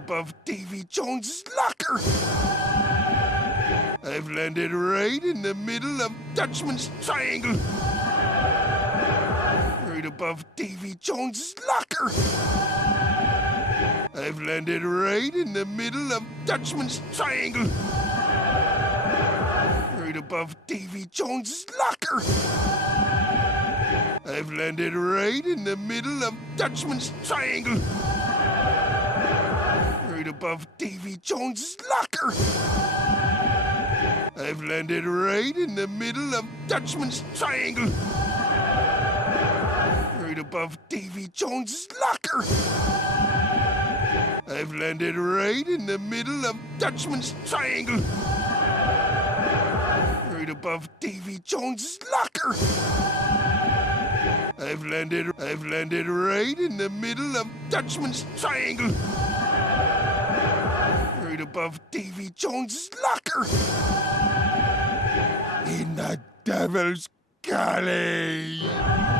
above Davy Jones's locker. I've landed right in the middle of Dutchman's triangle. Right above Davy Jones's locker. I've landed right in the middle of Dutchman's triangle. Right above Davy Jones's locker. I've landed right in the middle of Dutchman's triangle. Right above Davy Jones's locker. I've landed right in the middle of Dutchman's triangle. Right above Davy Jones's locker. I've landed right in the middle of Dutchman's triangle. Right above Davy Jones's locker. I've landed right in the middle of Dutchman's triangle. Right above Davy Jones's locker. In the Devil's Gully.